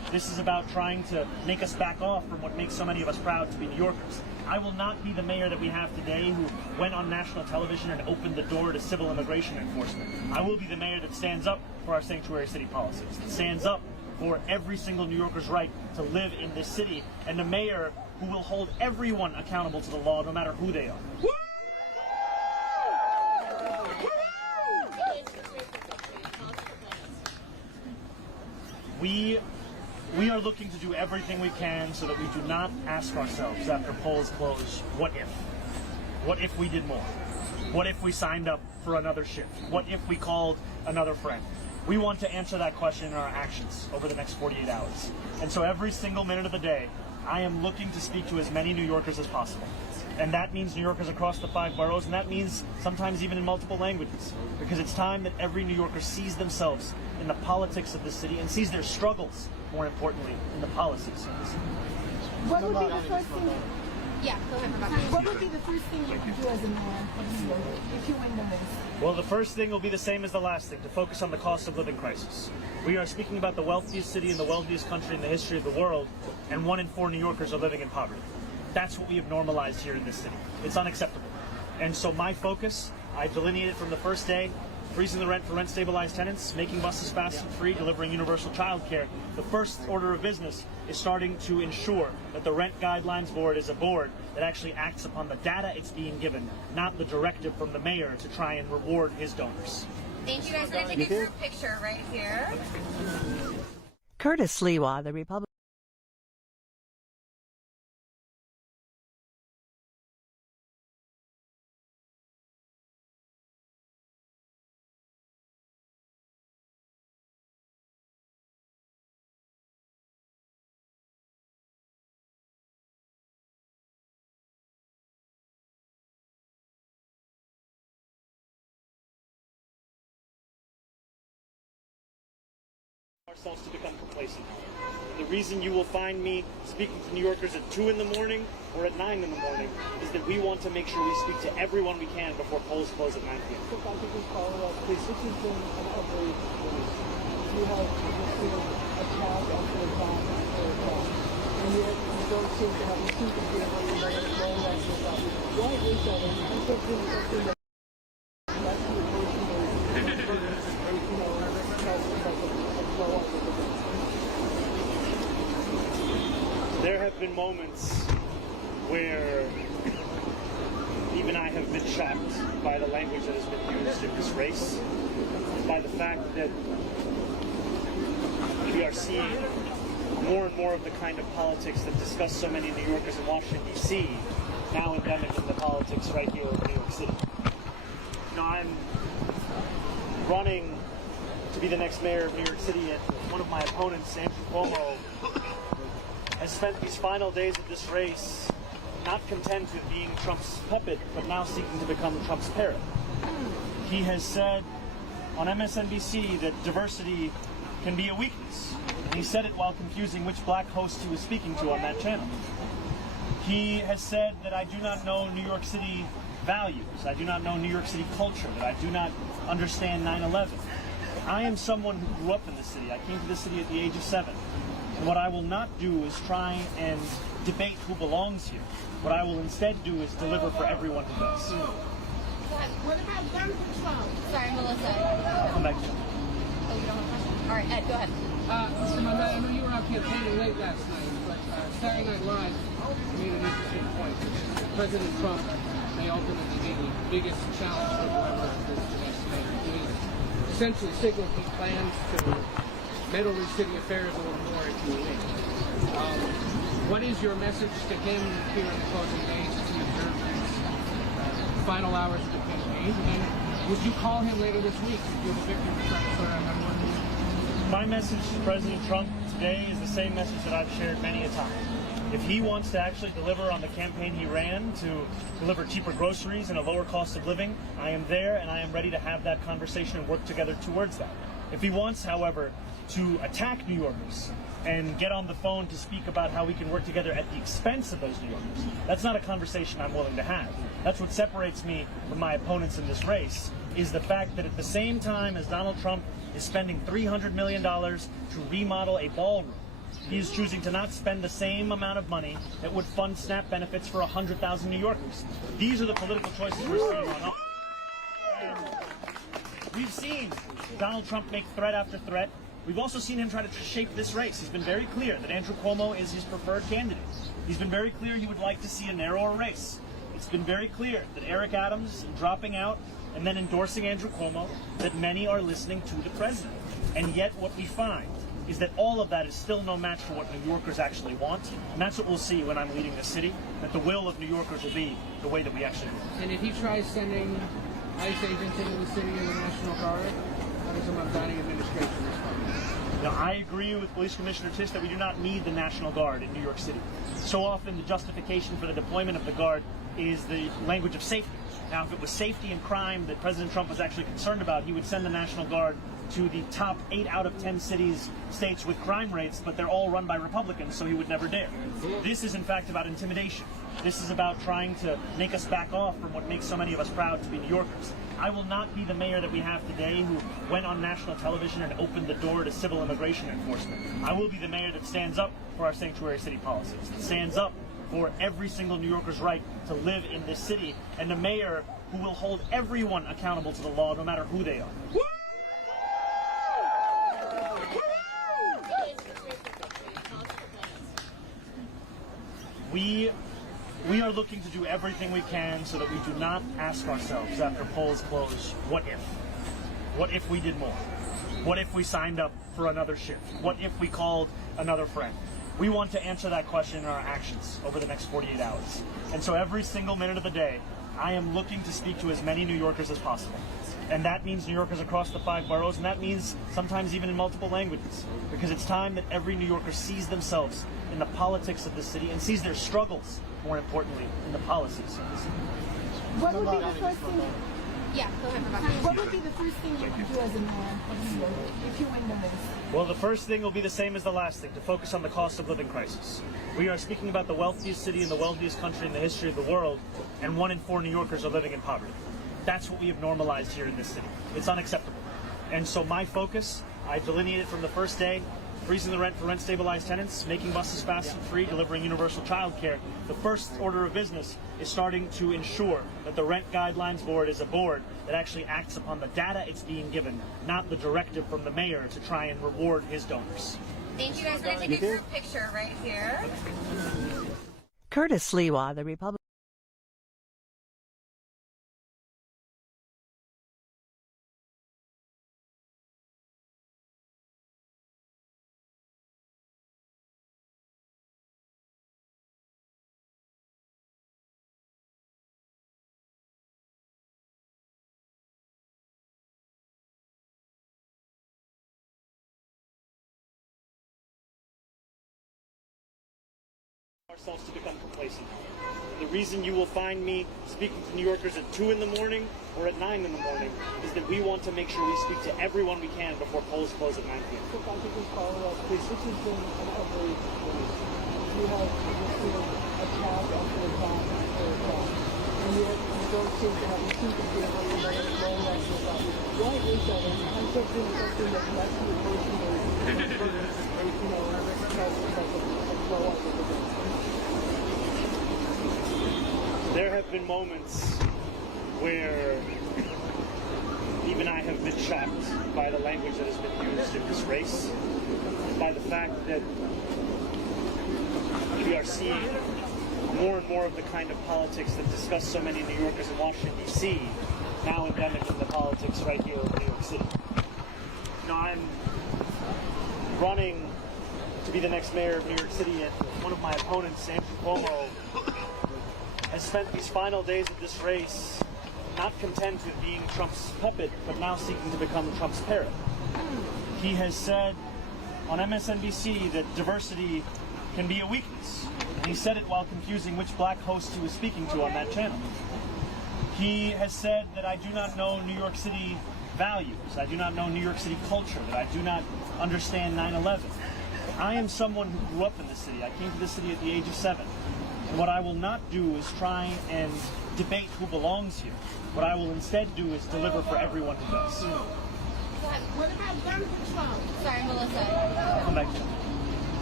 This is about trying to make us back off from what makes so many of us proud to be New Yorkers. I will not be the mayor that we have today who went on national television and opened the door to civil immigration enforcement. I will be the mayor that stands up for our sanctuary city policies, that stands up for every single New Yorker's right to live in this city, and the mayor who will hold everyone accountable to the law, no matter who they are. We are looking to do everything we can so that we do not ask ourselves after polls close, what if? What if we did more? What if we signed up for another shift? What if we called another friend? We want to answer that question in our actions over the next 48 hours. And so every single minute of the day, I am looking to speak to as many New Yorkers as possible. And that means New Yorkers across the 5 boroughs, and that means sometimes even in multiple languages. Because it's time that every New Yorker sees themselves in the politics of the city and sees their struggles, more importantly, in the policies of the city. What would be the first thing? Yeah, go ahead, Rebecca. What would be the first thing you would do as a man if you win the race? Well, the first thing will be the same as the last thing, to focus on the cost of living crisis. We are speaking about the wealthiest city in the wealthiest country in the history of the world, and 1 in 4 New Yorkers are living in poverty. That's what we have normalized here in this city. It's unacceptable. And so my focus, I delineated from the first day, freezing the rent for rent-stabilized tenants, making buses fast and free, delivering universal child care. The first order of business is starting to ensure that the Rent Guidelines Board is a board that actually acts upon the data it's being given, not the directive from the mayor to try and reward his donors. Thank you guys. We're going to take a group picture right here. Curtis Sliwa, the Republican. Ourselves to become complacent. The reason you will find me speaking to New Yorkers at 2 in the morning or at 9 in the morning is that we want to make sure we speak to everyone we can before polls close at 9 p.m. So if I could just follow up, please. This has been an ugly race. You have just attack after attack after attack. And yet you don't seem to have a sympathy of what you're going to go after that. Why is that? And I'm thinking something that that's the emotional, There have been moments where even I have been shocked by the language that has been used in this race, by the fact that we are seeing more and more of the kind of politics that disgust so many New Yorkers in Washington, D.C., now endemic in the politics right here in New York City. You know, I'm running to be the next mayor of New York City, and one of my opponents, Andrew Cuomo, has spent these final days of this race not content with being Trump's puppet, but now seeking to become Trump's parrot. He has said on MSNBC that diversity can be a weakness. And he said it while confusing which black host he was speaking to on that channel. He has said that I do not know New York City values, I do not know New York City culture, that I do not understand 9/11. I am someone who grew up in the city. I came to the city at the age of 7. And what I will not do is try and debate who belongs here. What I will instead do is deliver for everyone who does. What about gun control? Sorry, Melissa. I'll come back to you. Oh, you don't have a question? All right, Ed, go ahead. Mr. Mamdani, I know you were out campaigning late last night, but Saturday Night Live made an interesting point. President Trump may ultimately be the biggest challenge for whoever is the next mayor. He essentially signaled he plans to meddle in city affairs a little more if you win. What is your message to him here in the closing days as he observes these final hours of the campaign? And would you call him later this week if you're the victim of Trump's My message to President Trump today is the same message that I've shared many a time. If he wants to actually deliver on the campaign he ran to deliver cheaper groceries and a lower cost of living, I am there and I am ready to have that conversation and work together towards that. If he wants, however, to attack New Yorkers and get on the phone to speak about how we can work together at the expense of those New Yorkers, that's not a conversation I'm willing to have. That's what separates me from my opponents in this race, is the fact that at the same time as Donald Trump is spending $300 million to remodel a ballroom he is choosing to not spend the same amount of money that would fund SNAP benefits for 100,000 New Yorkers. These are the political choices we're seeing on. And we've seen Donald Trump make threat after threat. We've also seen him try to shape this race. He's been very clear that Andrew Cuomo is his preferred candidate. He's been very clear he would like to see a narrower race. It's been very clear that Eric Adams dropping out and then endorsing Andrew Cuomo, that many are listening to the president. And yet what we find is that all of that is still no match for what New Yorkers actually want. And that's what we'll see when I'm leading this city, that the will of New Yorkers will be the way that we actually want. And if he tries sending ICE agents into the city and the National Guard, how does the Mamdani administration respond? Now, I agree with Police Commissioner Tisch that we do not need the National Guard in New York City. So often the justification for the deployment of the Guard is the language of safety. Now, if it was safety and crime that President Trump was actually concerned about, he would send the National Guard to the top 8 out of 10 states with crime rates, but they're all run by Republicans, so he would never dare. This is, in fact, about intimidation. This is about trying to make us back off from what makes so many of us proud to be New Yorkers. I will not be the mayor that we have today who went on national television and opened the door to civil immigration enforcement. I will be the mayor that stands up for our sanctuary city policies, that stands up for every single New Yorker's right to live in this city, and the mayor who will hold everyone accountable to the law, no matter who they are. We are looking to do everything we can so that we do not ask ourselves after polls close, what if? What if we did more? What if we signed up for another shift? What if we called another friend? We want to answer that question in our actions over the next 48 hours. And so every single minute of the day, I am looking to speak to as many New Yorkers as possible. And that means New Yorkers across the 5 boroughs, and that means sometimes even in multiple languages. Because it's time that every New Yorker sees themselves in the politics of the city and sees their struggles, more importantly, in the policies of the city. What would be the first thing? Yeah, go ahead, Rebecca. What would be the first thing you would do as a mayor of New York if you win the race? Well, the first thing will be the same as the last thing, to focus on the cost of living crisis. We are speaking about the wealthiest city in the wealthiest country in the history of the world, and 1 in 4 New Yorkers are living in poverty. That's what we have normalized here in this city. It's unacceptable. And so my focus, I delineated from the first day, freezing the rent for rent-stabilized tenants, making buses fast and free, delivering universal child care. The first order of business is starting to ensure that the Rent Guidelines Board is a board that actually acts upon the data it's being given, not the directive from the mayor to try and reward his donors. Thank you guys. We're going to take a group picture right here. Curtis Sliwa, the Republican. Ourselves to become complacent. And the reason you will find me speaking to New Yorkers at 2 in the morning or at 9 in the morning is that we want to make sure we speak to everyone we can before polls close at 9 p.m. If I could just follow up, please. This has been an outrage race. You have seen attack after attack after attack. And yet you don't seem to have a sympathy of what you're going like this out. Why is that? And I'm something that you actually emotionally, blow up with it. There have been moments where even I have been shocked by the language that has been used in this race, by the fact that we are seeing more and more of the kind of politics that disgust so many New Yorkers in Washington, D.C., now endemic in the politics right here in New York City. You know, I'm running to be the next mayor of New York City, and one of my opponents, Andrew Cuomo, has spent these final days of this race not content with being Trump's puppet, but now seeking to become Trump's parrot. He has said on MSNBC that diversity can be a weakness. And he said it while confusing which black host he was speaking to on that channel. He has said that I do not know New York City values, I do not know New York City culture, that I do not understand 9/11. I am someone who grew up in this city. I came to this city at the age of 7. And what I will not do is try and debate who belongs here. What I will instead do is deliver for everyone who does. What about gun control? Sorry, Melissa. Come back to you.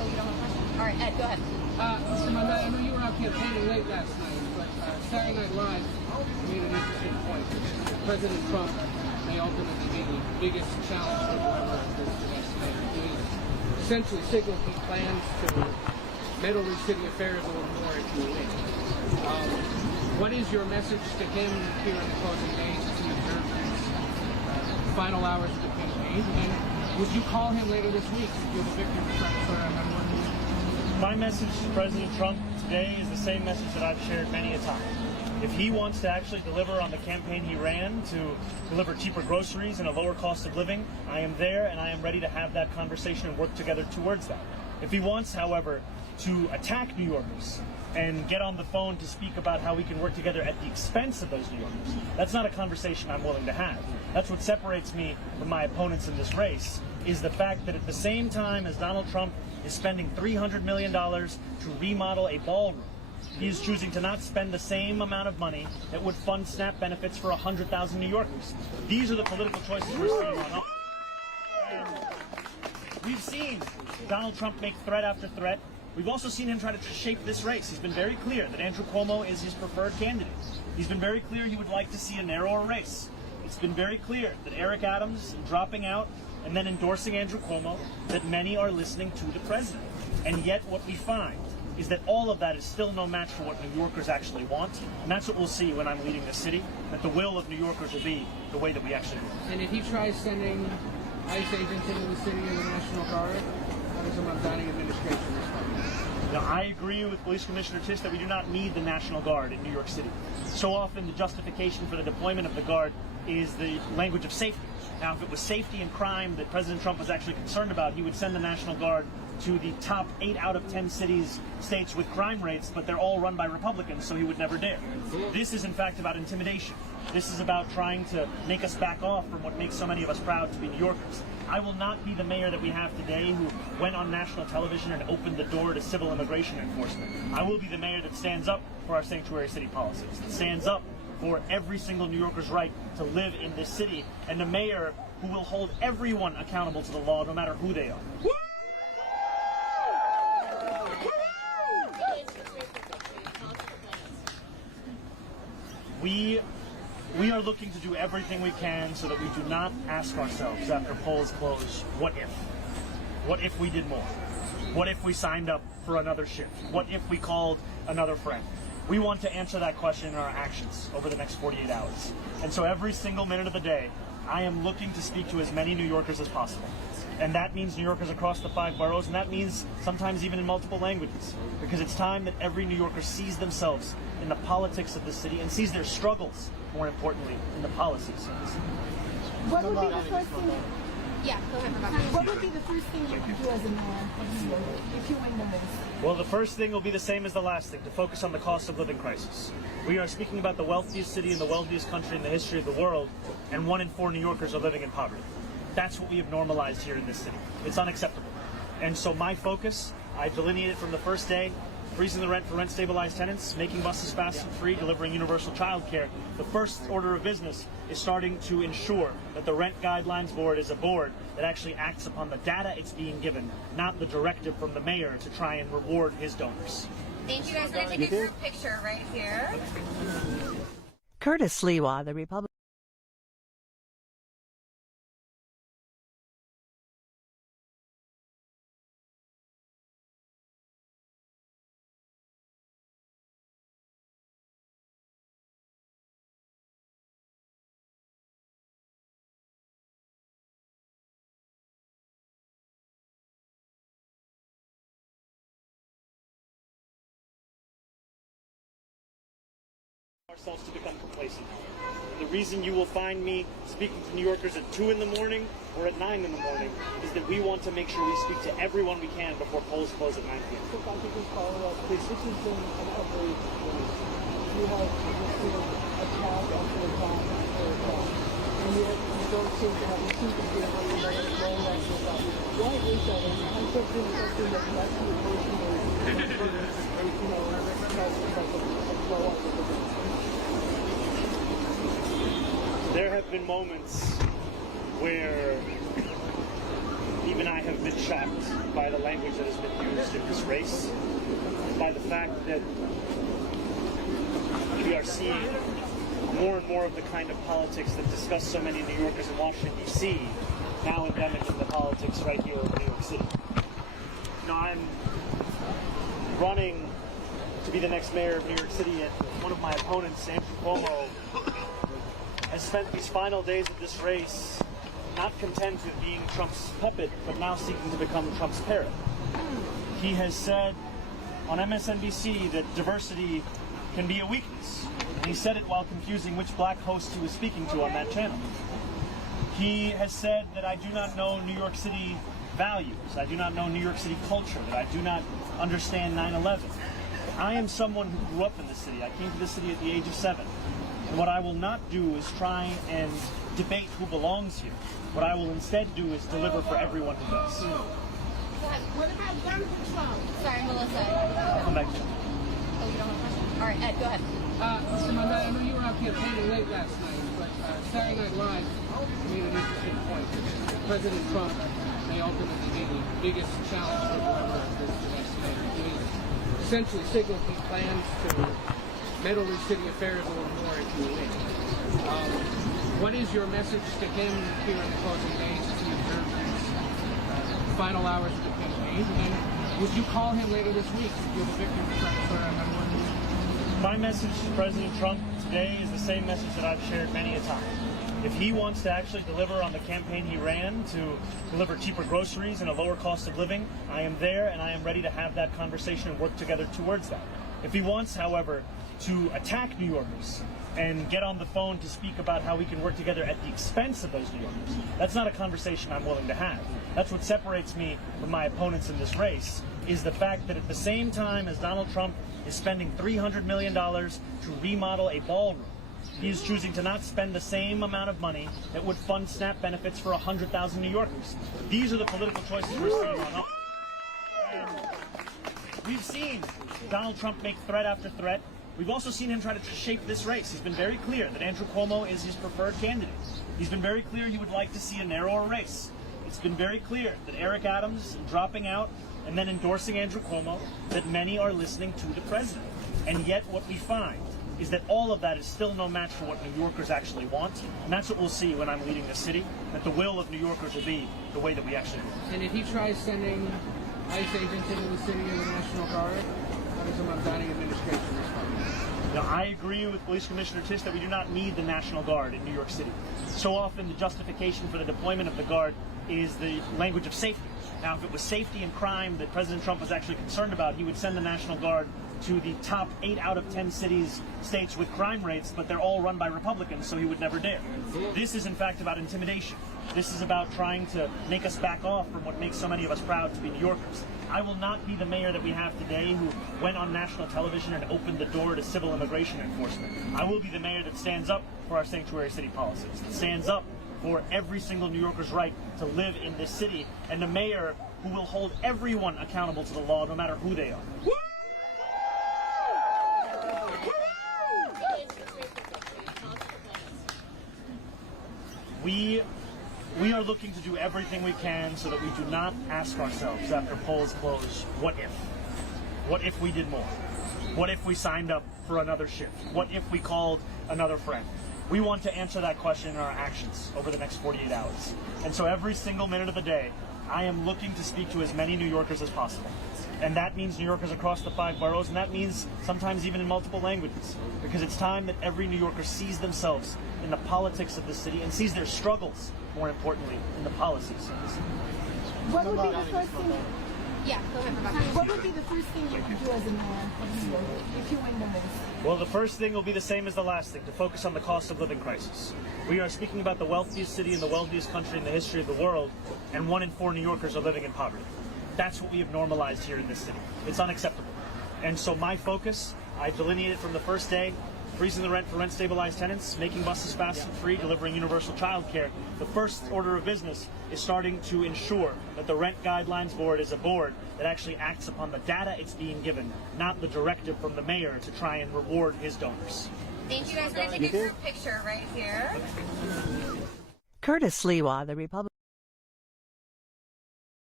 Oh, you don't have a question? All right, Ed, go ahead. Mr. Mamdani, I know you were out campaigning late last night, but Saturday Night Live made an interesting point. President Trump may ultimately be the biggest challenge for whoever is the next mayor. He essentially signaled he plans to meddle in city affairs a little more if you win. What is your message to him here in the closing days as he observes these final hours of the campaign? And would you call him later this week if you're the victim of My message to President Trump today is the same message that I've shared many a time. If he wants to actually deliver on the campaign he ran to deliver cheaper groceries and a lower cost of living, I am there and I am ready to have that conversation and work together towards that. If he wants, however, to attack New Yorkers and get on the phone to speak about how we can work together at the expense of those New Yorkers, that's not a conversation I'm willing to have. That's what separates me from my opponents in this race, is the fact that at the same time as Donald Trump is spending $300 million to remodel a ballroom, he is choosing to not spend the same amount of money that would fund SNAP benefits for 100,000 New Yorkers. These are the political choices we're seeing on. And we've seen Donald Trump make threat after threat. We've also seen him try to shape this race. He's been very clear that Andrew Cuomo is his preferred candidate. He's been very clear he would like to see a narrower race. It's been very clear that Eric Adams dropping out and then endorsing Andrew Cuomo, that many are listening to the president. And yet what we find is that all of that is still no match for what New Yorkers actually want. And that's what we'll see when I'm leading this city, that the will of New Yorkers will be the way that we actually do. And if he tries sending ICE agents into the city and the National Guard, how does the Mamdani administration respond? Now, I agree with Police Commissioner Tisch that we do not need the National Guard in New York City. So often the justification for the deployment of the Guard is the language of safety. Now, if it was safety and crime that President Trump was actually concerned about, he would send the National Guard to the top 8 out of 10 states with crime rates, but they're all run by Republicans, so he would never dare. This is, in fact, about intimidation. This is about trying to make us back off from what makes so many of us proud to be New Yorkers. I will not be the mayor that we have today who went on national television and opened the door to civil immigration enforcement. I will be the mayor that stands up for our sanctuary city policies, that stands up for every single New Yorker's right to live in this city, and the mayor who will hold everyone accountable to the law, no matter who they are. We are looking to do everything we can so that we do not ask ourselves after polls close, what if? What if we did more? What if we signed up for another shift? What if we called another friend? We want to answer that question in our actions over the next 48 hours. And so every single minute of the day, I am looking to speak to as many New Yorkers as possible. And that means New Yorkers across the 5 boroughs, and that means sometimes even in multiple languages. Because it's time that every New Yorker sees themselves in the politics of the city and sees their struggles, more importantly, in the policies of the city. What would be the first thing? Yeah, go ahead, Rebecca. What would be the first thing you would do as a mayor of New York if you win the race? Well, the first thing will be the same as the last thing, to focus on the cost of living crisis. We are speaking about the wealthiest city in the wealthiest country in the history of the world, and 1 in 4 New Yorkers are living in poverty. That's what we have normalized here in this city. It's unacceptable. And so my focus, I delineated from the first day, freezing the rent for rent-stabilized tenants, making buses fast and free, delivering universal child care. The first order of business is starting to ensure that the Rent Guidelines Board is a board that actually acts upon the data it's being given, not the directive from the mayor to try and reward his donors. Thank you guys. Can I take a group picture right here? Curtis Sliwa, the Republican. Ourselves to become complacent. The reason you will find me speaking to New Yorkers at 2 in the morning or at 9 in the morning is that we want to make sure we speak to everyone we can before polls close at 9 p.m. So if I could just follow up, this has been an outrage race. You have received attack after attack after attack, and yet you don't seem to have a sympathy of what you're going after that. Why is that? And I'm something that actually emotionally, causes like a blow up of the There have been moments where the even I have been shocked by the language that has been used in this race, by the fact that we are seeing more and more of the kind of politics that disgust so many New Yorkers in Washington, D.C., now endemic in the politics right here in New York City. I'm running to be the next mayor of New York City, and one of my opponents, Andrew Cuomo, has spent these final days of this race not content with being Trump's puppet, but now seeking to become Trump's parrot. He has said on MSNBC that diversity can be a weakness. And he said it while confusing which black host he was speaking to on that channel. He has said that I do not know New York City values, I do not know New York City culture, that I do not understand 9/11. I am someone who grew up in the city. I came to the city at the age of 7. And what I will not do is try and debate who belongs here. What I will instead do is deliver for everyone who does. What about gun control? Sorry, Melissa. Come back to you. Oh, you don't have a question? All right, Ed, go ahead. Mr. Mamdani, I know you were out campaigning late last night, but Saturday Night Live made an interesting point. President Trump may ultimately be the biggest challenge for whoever is the next mayor. He essentially signaled he plans to meddle in city affairs a little more if you win. What is your message to him here in the closing days as he observes these final hours of the campaign? And would you call him later this week if you're the victor to transfer everyone? My message to President Trump today is the same message that I've shared many a time. If he wants to actually deliver on the campaign he ran to deliver cheaper groceries and a lower cost of living, I am there and I am ready to have that conversation and work together towards that. If he wants, however, to attack New Yorkers and get on the phone to speak about how we can work together at the expense of those New Yorkers, that's not a conversation I'm willing to have. That's what separates me from my opponents in this race, is the fact that at the same time as Donald Trump is spending $300 million to remodel a ballroom, he is choosing to not spend the same amount of money that would fund SNAP benefits for 100,000 New Yorkers. These are the political choices we're seeing on us. And we've seen Donald Trump make threat after threat. We've also seen him try to shape this race. He's been very clear that Andrew Cuomo is his preferred candidate. He's been very clear he would like to see a narrower race. It's been very clear that Eric Adams dropping out and then endorsing Andrew Cuomo, that many are listening to the president. And yet what we find is that all of that is still no match for what New Yorkers actually want. And that's what we'll see when I'm leading the city, that the will of New Yorkers will be the way that we actually do. And if he tries sending ICE agents into the city or the National Guard, how does the Mamdani administration respond? Now, I agree with Police Commissioner Tisch that we do not need the National Guard in New York City. So often the justification for the deployment of the Guard is the language of safety. Now, if it was safety and crime that President Trump was actually concerned about, he would send the National Guard to the top 8 out of 10 states with crime rates, but they're all run by Republicans, so he would never dare. This is, in fact, about intimidation. This is about trying to make us back off from what makes so many of us proud to be New Yorkers. I will not be the mayor that we have today who went on national television and opened the door to civil immigration enforcement. I will be the mayor that stands up for our sanctuary city policies, that stands up for every single New Yorker's right to live in this city, and the mayor who will hold everyone accountable to the law, no matter who they are. We are looking to do everything we can so that we do not ask ourselves after polls close, what if? What if we did more? What if we signed up for another shift? What if we called another friend? We want to answer that question in our actions over the next 48 hours. And so every single minute of the day, I am looking to speak to as many New Yorkers as possible. And that means New Yorkers across the 5 boroughs, and that means sometimes even in multiple languages. Because it's time that every New Yorker sees themselves in the politics of the city and sees their struggles, more importantly, in the policies of the city. What would be the first thing? Yeah, go ahead, Rebecca. What would be the first thing you would do as a mayor of New York if you win the race? Well, the first thing will be the same as the last thing, to focus on the cost of living crisis. We are speaking about the wealthiest city in the wealthiest country in the history of the world, and 1 in 4 New Yorkers are living in poverty. That's what we have normalized here in this city. It's unacceptable. And so my focus, I delineated from the first day, freezing the rent for rent-stabilized tenants, making buses fast and free, delivering universal child care. The first order of business is starting to ensure that the Rent Guidelines Board is a board that actually acts upon the data it's being given, not the directive from the mayor to try and reward his donors. Thank you guys. We're going to take a group picture right here. Curtis Sliwa, the Republican.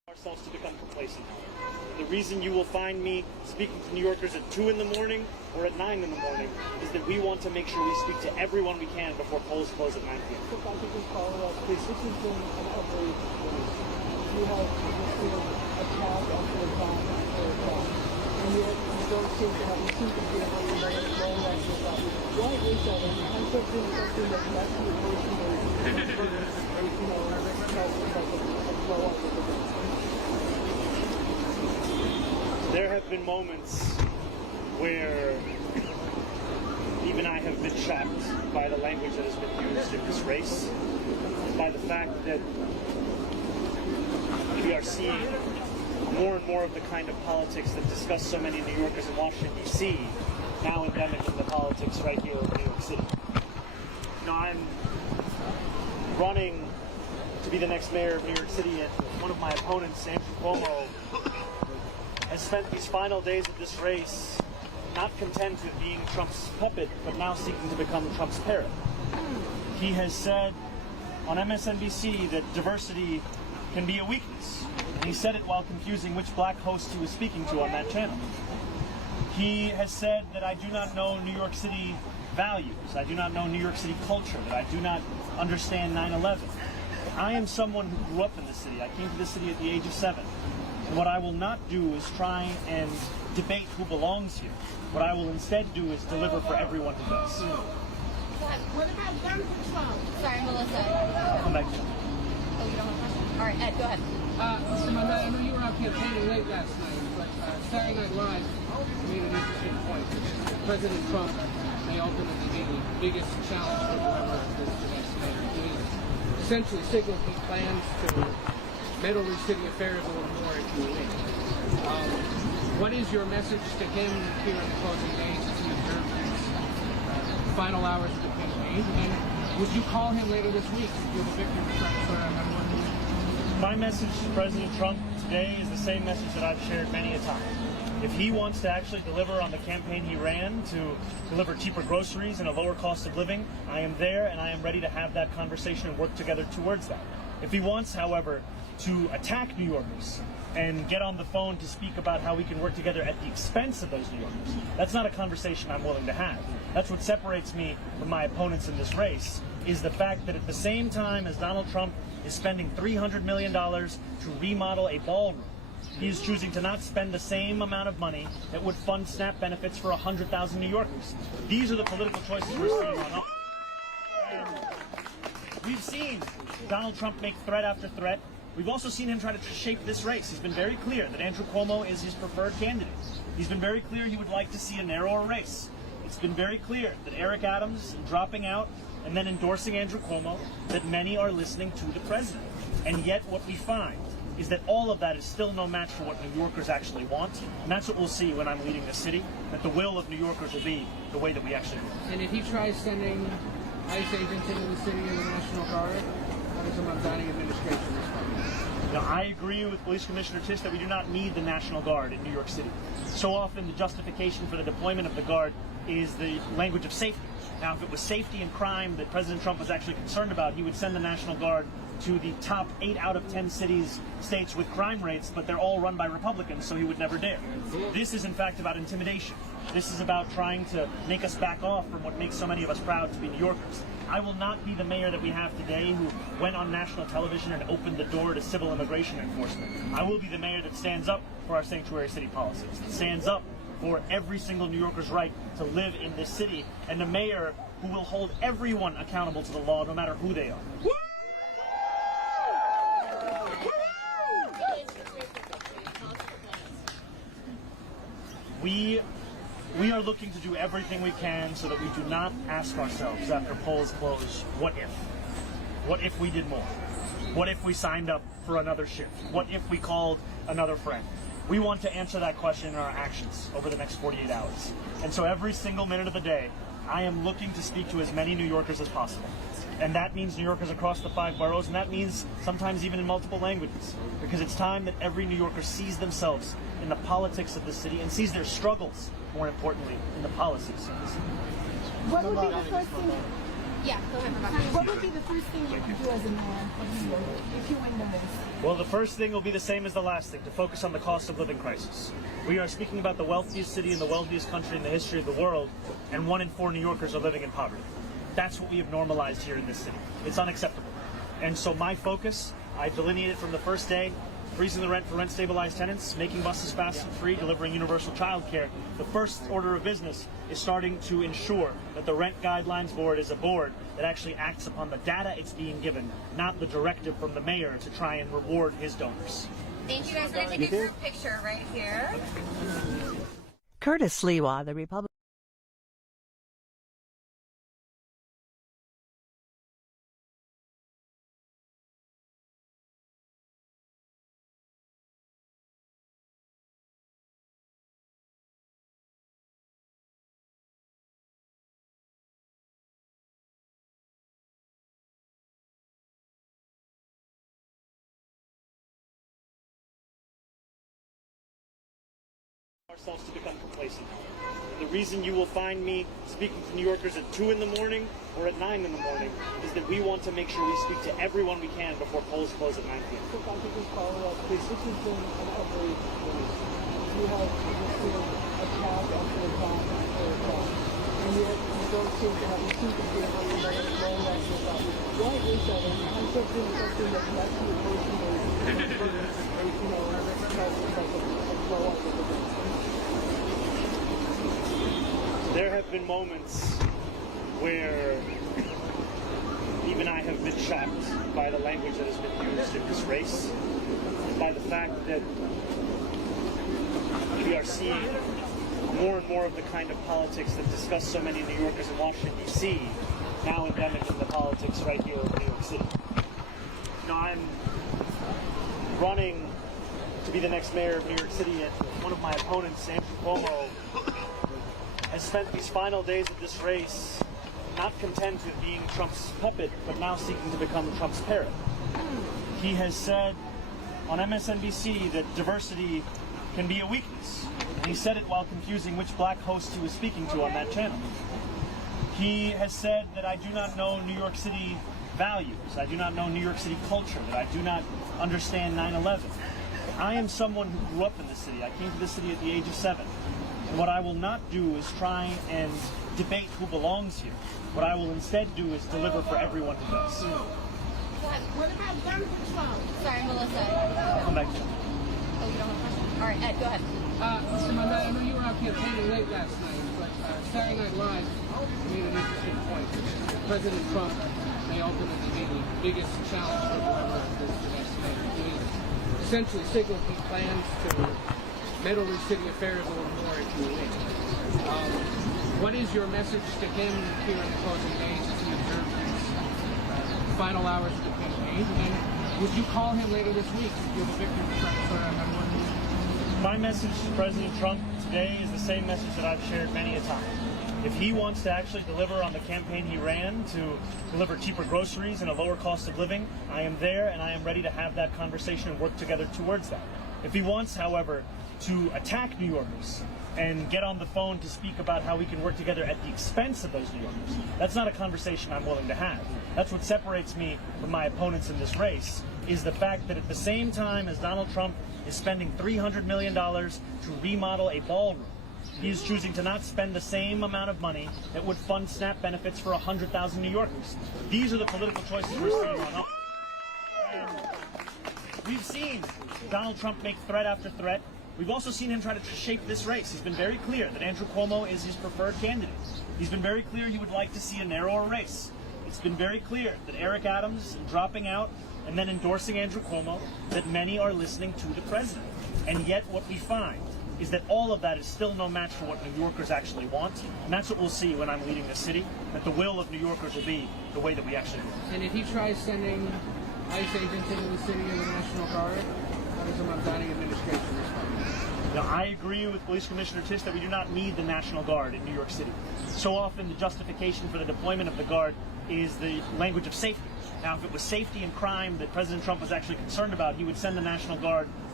ourselves to become complacent. The reason you will find me speaking to New Yorkers at 2 in the morning or at 9 in the morning is that we want to make sure we speak to everyone we can before polls close at 9 p.m. If I could just follow up, this has been an outrage. You have attack after attack after attack, and yet you don't seem to be able to let it flow like this. Why is that? And I'm something that lets you emotionally, a blow up with the There have been moments where even I have been shocked by the language that has been used in this race, and by the fact that we are seeing more and more of the kind of politics that disgust so many New Yorkers in Washington, D.C., now endemic in the politics right here in New York City. You know, I'm running to be the next mayor of New York City, and one of my opponents, Andrew Cuomo, has spent these final days of this race not content with being Trump's puppet, but now seeking to become Trump's parrot. He has said on MSNBC that diversity can be a weakness, and he said it while confusing which black host he was speaking to on that channel. He has said that I do not know New York City values, I do not know New York City culture, that I do not understand 9/11. I am someone who grew up in the city. I came to the city at the age of 7. And what I will not do is try and debate who belongs here. What I will instead do is deliver for everyone who does. What about gun control? Sorry, Melissa. Come back to you. Oh, you don't have one? All right, Ed, go ahead. Mr. Mamdani, I know you were out campaigning late last night, but Saturday Night Live made an interesting point. President Trump may ultimately be the biggest challenge for whoever is the next mayor. He essentially signaled he plans to meddle in city affairs a little more if you win. What is your message to him here in the closing days as he observes these final hours of the campaign? And would you call him later this week if you're the victor of Trump? My message to President Trump today is the same message that I've shared many a time. If he wants to actually deliver on the campaign he ran to deliver cheaper groceries and a lower cost of living, I am there and I am ready to have that conversation and work together towards that. If he wants, however, to attack New Yorkers and get on the phone to speak about how we can work together at the expense of those New Yorkers, that's not a conversation I'm willing to have. That's what separates me from my opponents in this race, is the fact that at the same time as Donald Trump is spending $300 million to remodel a ballroom, he is choosing to not spend the same amount of money that would fund SNAP benefits for 100,000 New Yorkers. These are the political choices we're seeing on. And we've seen Donald Trump make threat after threat. We've also seen him try to shape this race. He's been very clear that Andrew Cuomo is his preferred candidate. He's been very clear he would like to see a narrower race. It's been very clear that Eric Adams dropping out and then endorsing Andrew Cuomo, that many are listening to the president. And yet what we find is that all of that is still no match for what New Yorkers actually want. And that's what we'll see when I'm leading the city, that the will of New Yorkers will be the way that we actually want. And if he tries sending ICE agents into the city and the National Guard, how does the Mamdani administration respond? Now, I agree with Police Commissioner Tisch that we do not need the National Guard in New York City. So often the justification for the deployment of the Guard is the language of safety. Now, if it was safety and crime that President Trump was actually concerned about, he would send the National Guard to the top 8 out of 10 states with crime rates, but they're all run by Republicans, so he would never dare. This is, in fact, about intimidation. This is about trying to make us back off from what makes so many of us proud to be New Yorkers. I will not be the mayor that we have today who went on national television and opened the door to civil immigration enforcement. I will be the mayor that stands up for our sanctuary city policies, that stands up for every single New Yorker's right to live in this city, and the mayor who will hold everyone accountable to the law, no matter who they are. We are looking to do everything we can so that we do not ask ourselves after polls close, what if? What if we did more? What if we signed up for another shift? What if we called another friend? We want to answer that question in our actions over the next 48 hours. And so every single minute of the day, I am looking to speak to as many New Yorkers as possible. And that means New Yorkers across the 5 boroughs, and that means sometimes even in multiple languages. Because it's time that every New Yorker sees themselves in the politics of the city and sees their struggles, more importantly, in the policies of the city. What would be the first thing? Yeah, go ahead, Rebecca. What would be the first thing you would do as a mayor of New York if you win the race? Well, the first thing will be the same as the last thing, to focus on the cost of living crisis. We are speaking about the wealthiest city in the wealthiest country in the history of the world, and 1 in 4 New Yorkers are living in poverty. That's what we have normalized here in this city. It's unacceptable. And so my focus, I delineated from the first day, freezing the rent for rent-stabilized tenants, making buses fast and free, delivering universal child care. The first order of business is starting to ensure that the Rent Guidelines Board is a board that actually acts upon the data it's being given, not the directive from the mayor to try and reward his donors. Thank you guys. We're going to take a group picture right here. Curtis Sliwa, the Republican. Ourselves to become complacent. The reason you will find me speaking to New Yorkers at 2 in the morning or at 9 in the morning is that we want to make sure we speak to everyone we can before polls close at 9 p.m. So if I could just follow up, please, this has been an outrage race. You have just been attack after attack after attack. And yet you don't seem to have, you seem to be able to let it flow after attack. Why is that? And I'm something that can actually emotionally, blow up with the There have been moments where even I have been shocked by the language that has been used in this race, and by the fact that we are seeing more and more of the kind of politics that disgust so many New Yorkers in Washington, D.C., now endemic in the politics right here in New York City. I'm running to be the next mayor of New York City, and one of my opponents, Andrew Cuomo, has spent these final days of this race not content with being Trump's puppet, but now seeking to become Trump's parrot. He has said on MSNBC that diversity can be a weakness. And he said it while confusing which black host he was speaking to on that channel. He has said that I do not know New York City values, I do not know New York City culture, that I do not understand 9/11. I am someone who grew up in the city. I came to the city at the age of 7. And what I will not do is try and debate who belongs here. What I will instead do is deliver for everyone who does. What about gun control? Sorry, Melissa. I'll come back to you. Oh, you don't have a question? All right, Ed, go ahead. Mr. Mamdani, I know you were out campaigning late last night, but Saturday Night Live made an interesting point. President Trump may ultimately be the biggest challenge for whoever is the next mayor. He essentially signaled he plans to meddle in city affairs a little more if you win. What is your message to him here in the closing days as he observes these final hours of the campaign? And would you call him later this week if you're the victor to try to sort out how to work? My message to President Trump today is the same message that I've shared many a time. If he wants to actually deliver on the campaign he ran to deliver cheaper groceries and a lower cost of living, I am there and I am ready to have that conversation and work together towards that. If he wants, however, to attack New Yorkers and get on the phone to speak about how we can work together at the expense of those New Yorkers, that's not a conversation I'm willing to have. That's what separates me from my opponents in this race, is the fact that at the same time as Donald Trump is spending $300 million to remodel a ballroom, he is choosing to not spend the same amount of money that would fund SNAP benefits for 100,000 New Yorkers. These are the political choices we're seeing on. We've seen Donald Trump make threat after threat. We've also seen him try to shape this race. He's been very clear that Andrew Cuomo is his preferred candidate. He's been very clear he would like to see a narrower race. It's been very clear that Eric Adams dropping out and then endorsing Andrew Cuomo, that many are listening to the president. And yet what we find is that all of that is still no match for what New Yorkers actually want. And that's what we'll see when I'm leading the city, that the will of New Yorkers will be the way that we actually live. And if he tries sending ICE agents into the city or the National Guard, how does the Mamdani administration respond? Now, I agree with Police Commissioner Tisch that we do not need the National Guard in New York City. So often the justification for the deployment of the Guard is the language of safety. Now, if it was safety and crime that President Trump was actually concerned about, he would send the National Guard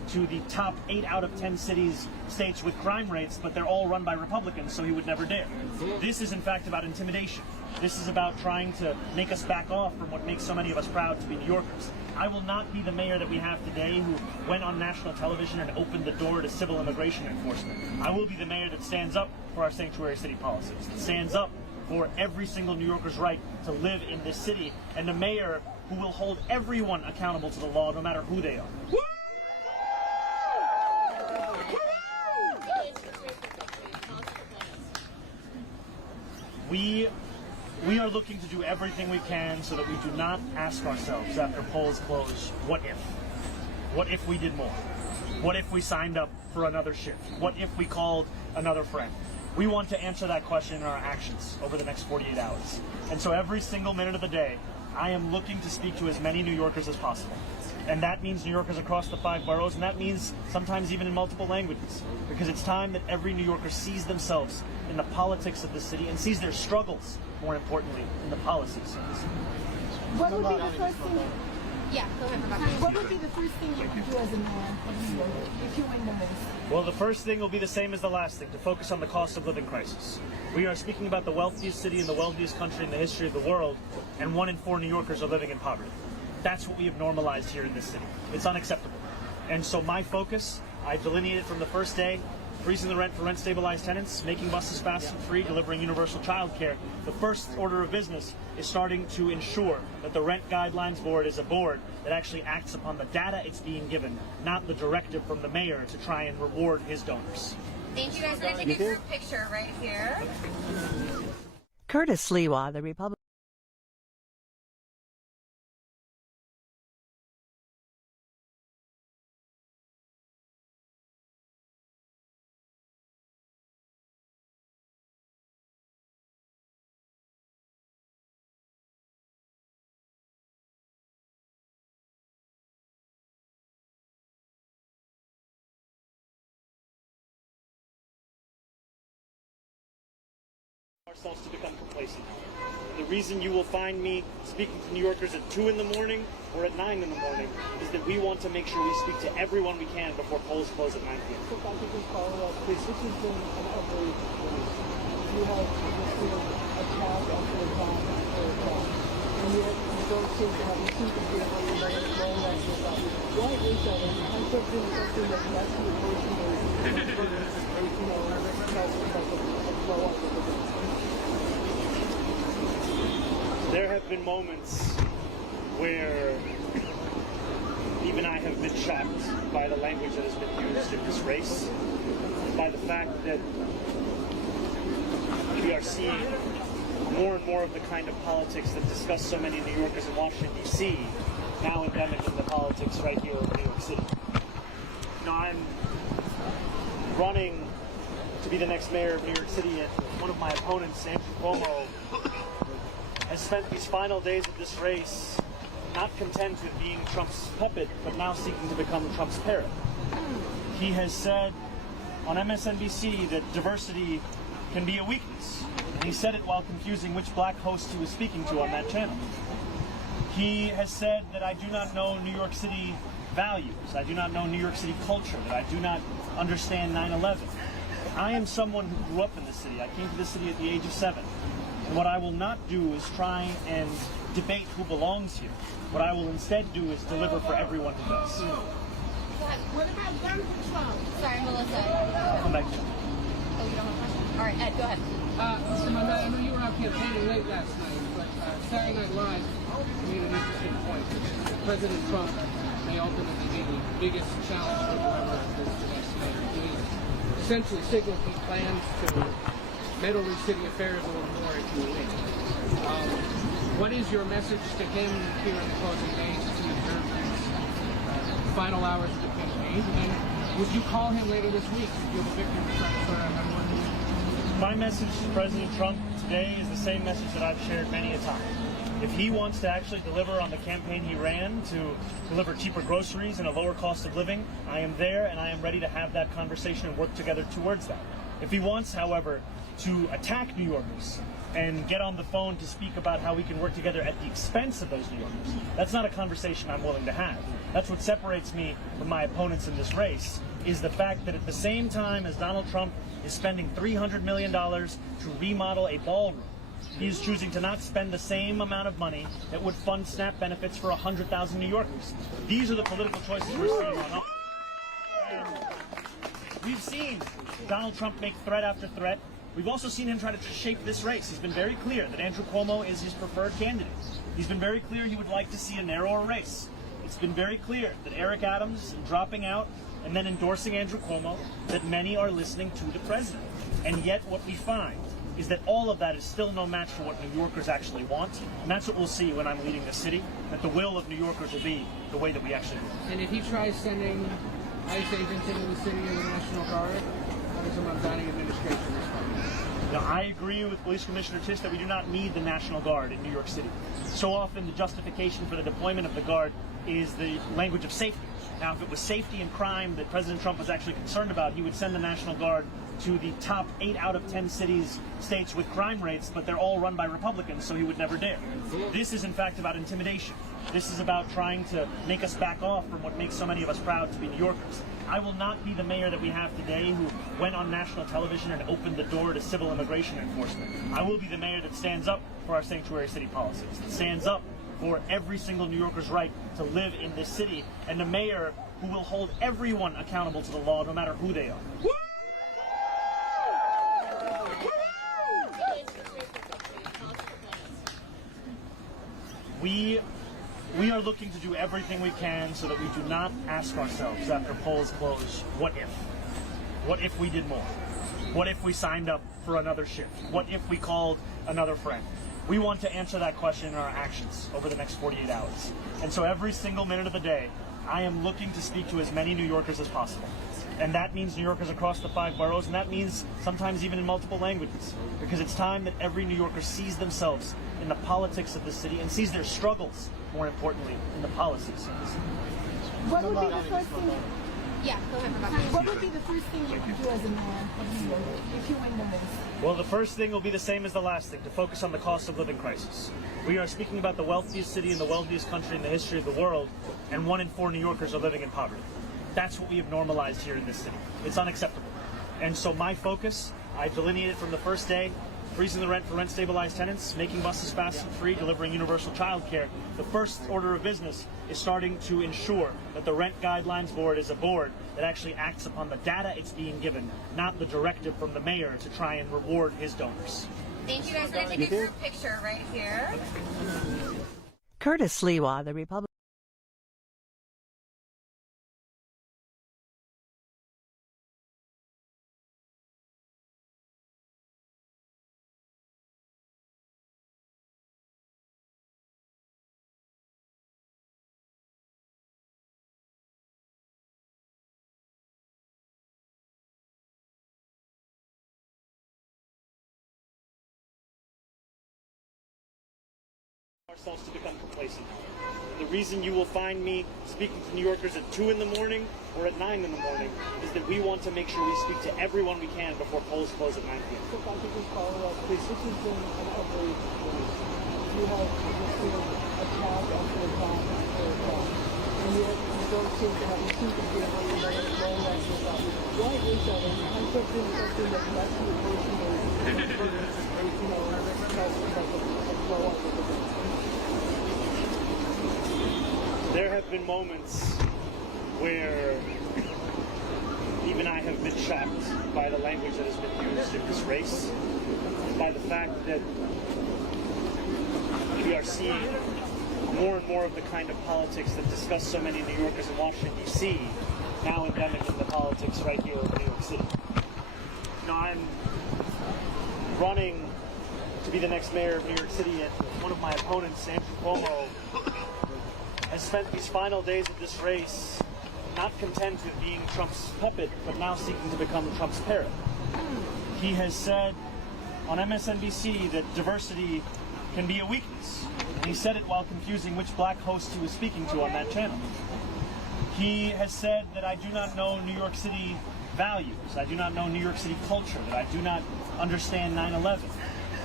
to the top 8 out of 10 states with crime rates, but they're all run by Republicans, so he would never dare. This is in fact about intimidation. This is about trying to make us back off from what makes so many of us proud to be New Yorkers. I will not be the mayor that we have today who went on national television and opened the door to civil immigration enforcement. I will be the mayor that stands up for our sanctuary city policies, that stands up for every single New Yorker's right to live in this city, and the mayor who will hold everyone accountable to the law, no matter who they are. We are looking to do everything we can so that we do not ask ourselves after polls close, what if? What if we did more? What if we signed up for another shift? What if we called another friend? We want to answer that question in our actions over the next 48 hours. And so every single minute of the day, I am looking to speak to as many New Yorkers as possible. And that means New Yorkers across the 5 boroughs, and that means sometimes even in multiple languages. Because it's time that every New Yorker sees themselves in the politics of the city and sees their struggles, more importantly, in the policies of the city. What would be the first thing? Yeah, go ahead, Rebecca. What would be the first thing you would do as a mayor of New York if you win the race? Well, the first thing will be the same as the last thing, to focus on the cost of living crisis. We are speaking about the wealthiest city in the wealthiest country in the history of the world, and 1 in 4 New Yorkers are living in poverty. That's what we have normalized here in this city. It's unacceptable. And so my focus, I delineated from the first day, freezing the rent for rent-stabilized tenants, making buses fast and free, delivering universal child care. The first order of business is starting to ensure that the Rent Guidelines Board is a board that actually acts upon the data it's being given, not the directive from the mayor to try and reward his donors. Thank you guys. We're going to take a group picture right here. Curtis Sliwa, the Republican. Ourselves to become complacent. The reason you will find me speaking to New Yorkers at 2 in the morning or at 9 in the morning is that we want to make sure we speak to everyone we can before polls close at 9 p.m. So if I could just follow up, this has been an outrage race. You have just been attack after attack after attack, and yet you don't seem to have, you seem to be able to let it flow like this out. Why is that? And I'm something that you actually personally, flow up with it. There have been moments where even I have been shocked by the language that has been used in this race, by the fact that we are seeing more and more of the kind of politics that disgust so many New Yorkers in Washington, D.C., now endemic in the politics right here in New York City. You know, I'm running to be the next mayor of New York City, and one of my opponents, Cuomo, has spent these final days of this race not content with being Trump's puppet, but now seeking to become Trump's parrot. He has said on MSNBC that diversity can be a weakness. And he said it while confusing which black host he was speaking to on that channel. He has said that I do not know New York City values, I do not know New York City culture, that I do not understand 9/11. I am someone who grew up in this city. I came to this city at the age of 7. And what I will not do is try and debate who belongs here. What I will instead do is deliver for everyone who does. What about gun control? Sorry, Melissa. Come back to you. Oh, you don't have a question? All right, Ed, go ahead. Mr. Mamdani, I know you were out campaigning late last night, but Saturday Night Live made an interesting point. President Trump may ultimately be the biggest challenge for whoever is the next mayor. He essentially signaled he plans to meddle in city affairs a little more if you win. What is your message to him here in the closing days as he observes these final hours of the campaign? And would you call him later this week if you're the victim of Trump? My message to President Trump today is the same message that I've shared many a time. If he wants to actually deliver on the campaign he ran to deliver cheaper groceries and a lower cost of living, I am there and I am ready to have that conversation and work together towards that. If he wants, however, to attack New Yorkers and get on the phone to speak about how we can work together at the expense of those New Yorkers. That's not a conversation I'm willing to have. That's what separates me from my opponents in this race, is the fact that at the same time as Donald Trump is spending $300 million to remodel a ballroom, he is choosing to not spend the same amount of money that would fund SNAP benefits for 100,000 New Yorkers. These are the political choices we're seeing on. And we've seen Donald Trump make threat after threat. We've also seen him try to shape this race. He's been very clear that Andrew Cuomo is his preferred candidate. He's been very clear he would like to see a narrower race. It's been very clear that Eric Adams dropping out and then endorsing Andrew Cuomo, that many are listening to the president. And yet what we find is that all of that is still no match for what New Yorkers actually want. And that's what we'll see when I'm leading the city, that the will of New Yorkers will be the way that we actually do. And if he tries sending ICE agents into the city or the National Guard, how does the Mamdani administration respond? Now, I agree with Police Commissioner Tisch that we do not need the National Guard in New York City. So often the justification for the deployment of the Guard is the language of safety. Now, if it was safety and crime that President Trump was actually concerned about, he would send the National Guard to the top 8 out of 10 states with crime rates, but they're all run by Republicans, so he would never dare. This is, in fact, about intimidation. This is about trying to make us back off from what makes so many of us proud to be New Yorkers. I will not be the mayor that we have today who went on national television and opened the door to civil immigration enforcement. I will be the mayor that stands up for our sanctuary city policies, that stands up for every single New Yorker's right to live in this city, and the mayor who will hold everyone accountable to the law, no matter who they are. We are looking to do everything we can so that we do not ask ourselves after polls close, what if? What if we did more? What if we signed up for another shift? What if we called another friend? We want to answer that question in our actions over the next 48 hours. And so every single minute of the day, I am looking to speak to as many New Yorkers as possible. And that means New Yorkers across the 5 boroughs, and that means sometimes even in multiple languages. Because it's time that every New Yorker sees themselves in the politics of the city and sees their struggles, more importantly, in the policies of the city. What would be the first thing? Yeah, go ahead, Rebecca. What would be the first thing you would do as a man of New York if you win the race? Well, the first thing will be the same as the last thing, to focus on the cost of living crisis. We are speaking about the wealthiest city in the wealthiest country in the history of the world, and 1 in 4 New Yorkers are living in poverty. That's what we have normalized here in this city. It's unacceptable. And so my focus, I delineated from the first day, freezing the rent for rent-stabilized tenants, making buses fast and free, delivering universal child care. The first order of business is starting to ensure that the Rent Guidelines Board is a board that actually acts upon the data it's being given, not the directive from the mayor to try and reward his donors. Thank you guys. We're going to take a group picture right here. Curtis Sliwa, the Republican. Ourselves to become complacent. The reason you will find me speaking to New Yorkers at 2 in the morning or at 9 in the morning is that we want to make sure we speak to everyone we can before polls close at 9 p.m. So if I could just follow up, please. This has been an outrage race. You have just attack after attack after attack. And yet you don't seem to have a sympathy of what you're going after about. Why is that? And I'm something that lets you personally, blow up with it. There have been moments where even I have been shocked by the language that has been used in this race, by the fact that we are seeing more and more of the kind of politics that disgust so many New Yorkers in Washington, D.C., now endemic in the politics right here in New York City. You know, I'm running to be the next mayor of New York City, and one of my opponents, Andrew Cuomo, has spent these final days of this race not content with being Trump's puppet, but now seeking to become Trump's parrot. He has said on MSNBC that diversity can be a weakness. And he said it while confusing which black host he was speaking to on that channel. He has said that I do not know New York City values, I do not know New York City culture, that I do not understand 9/11.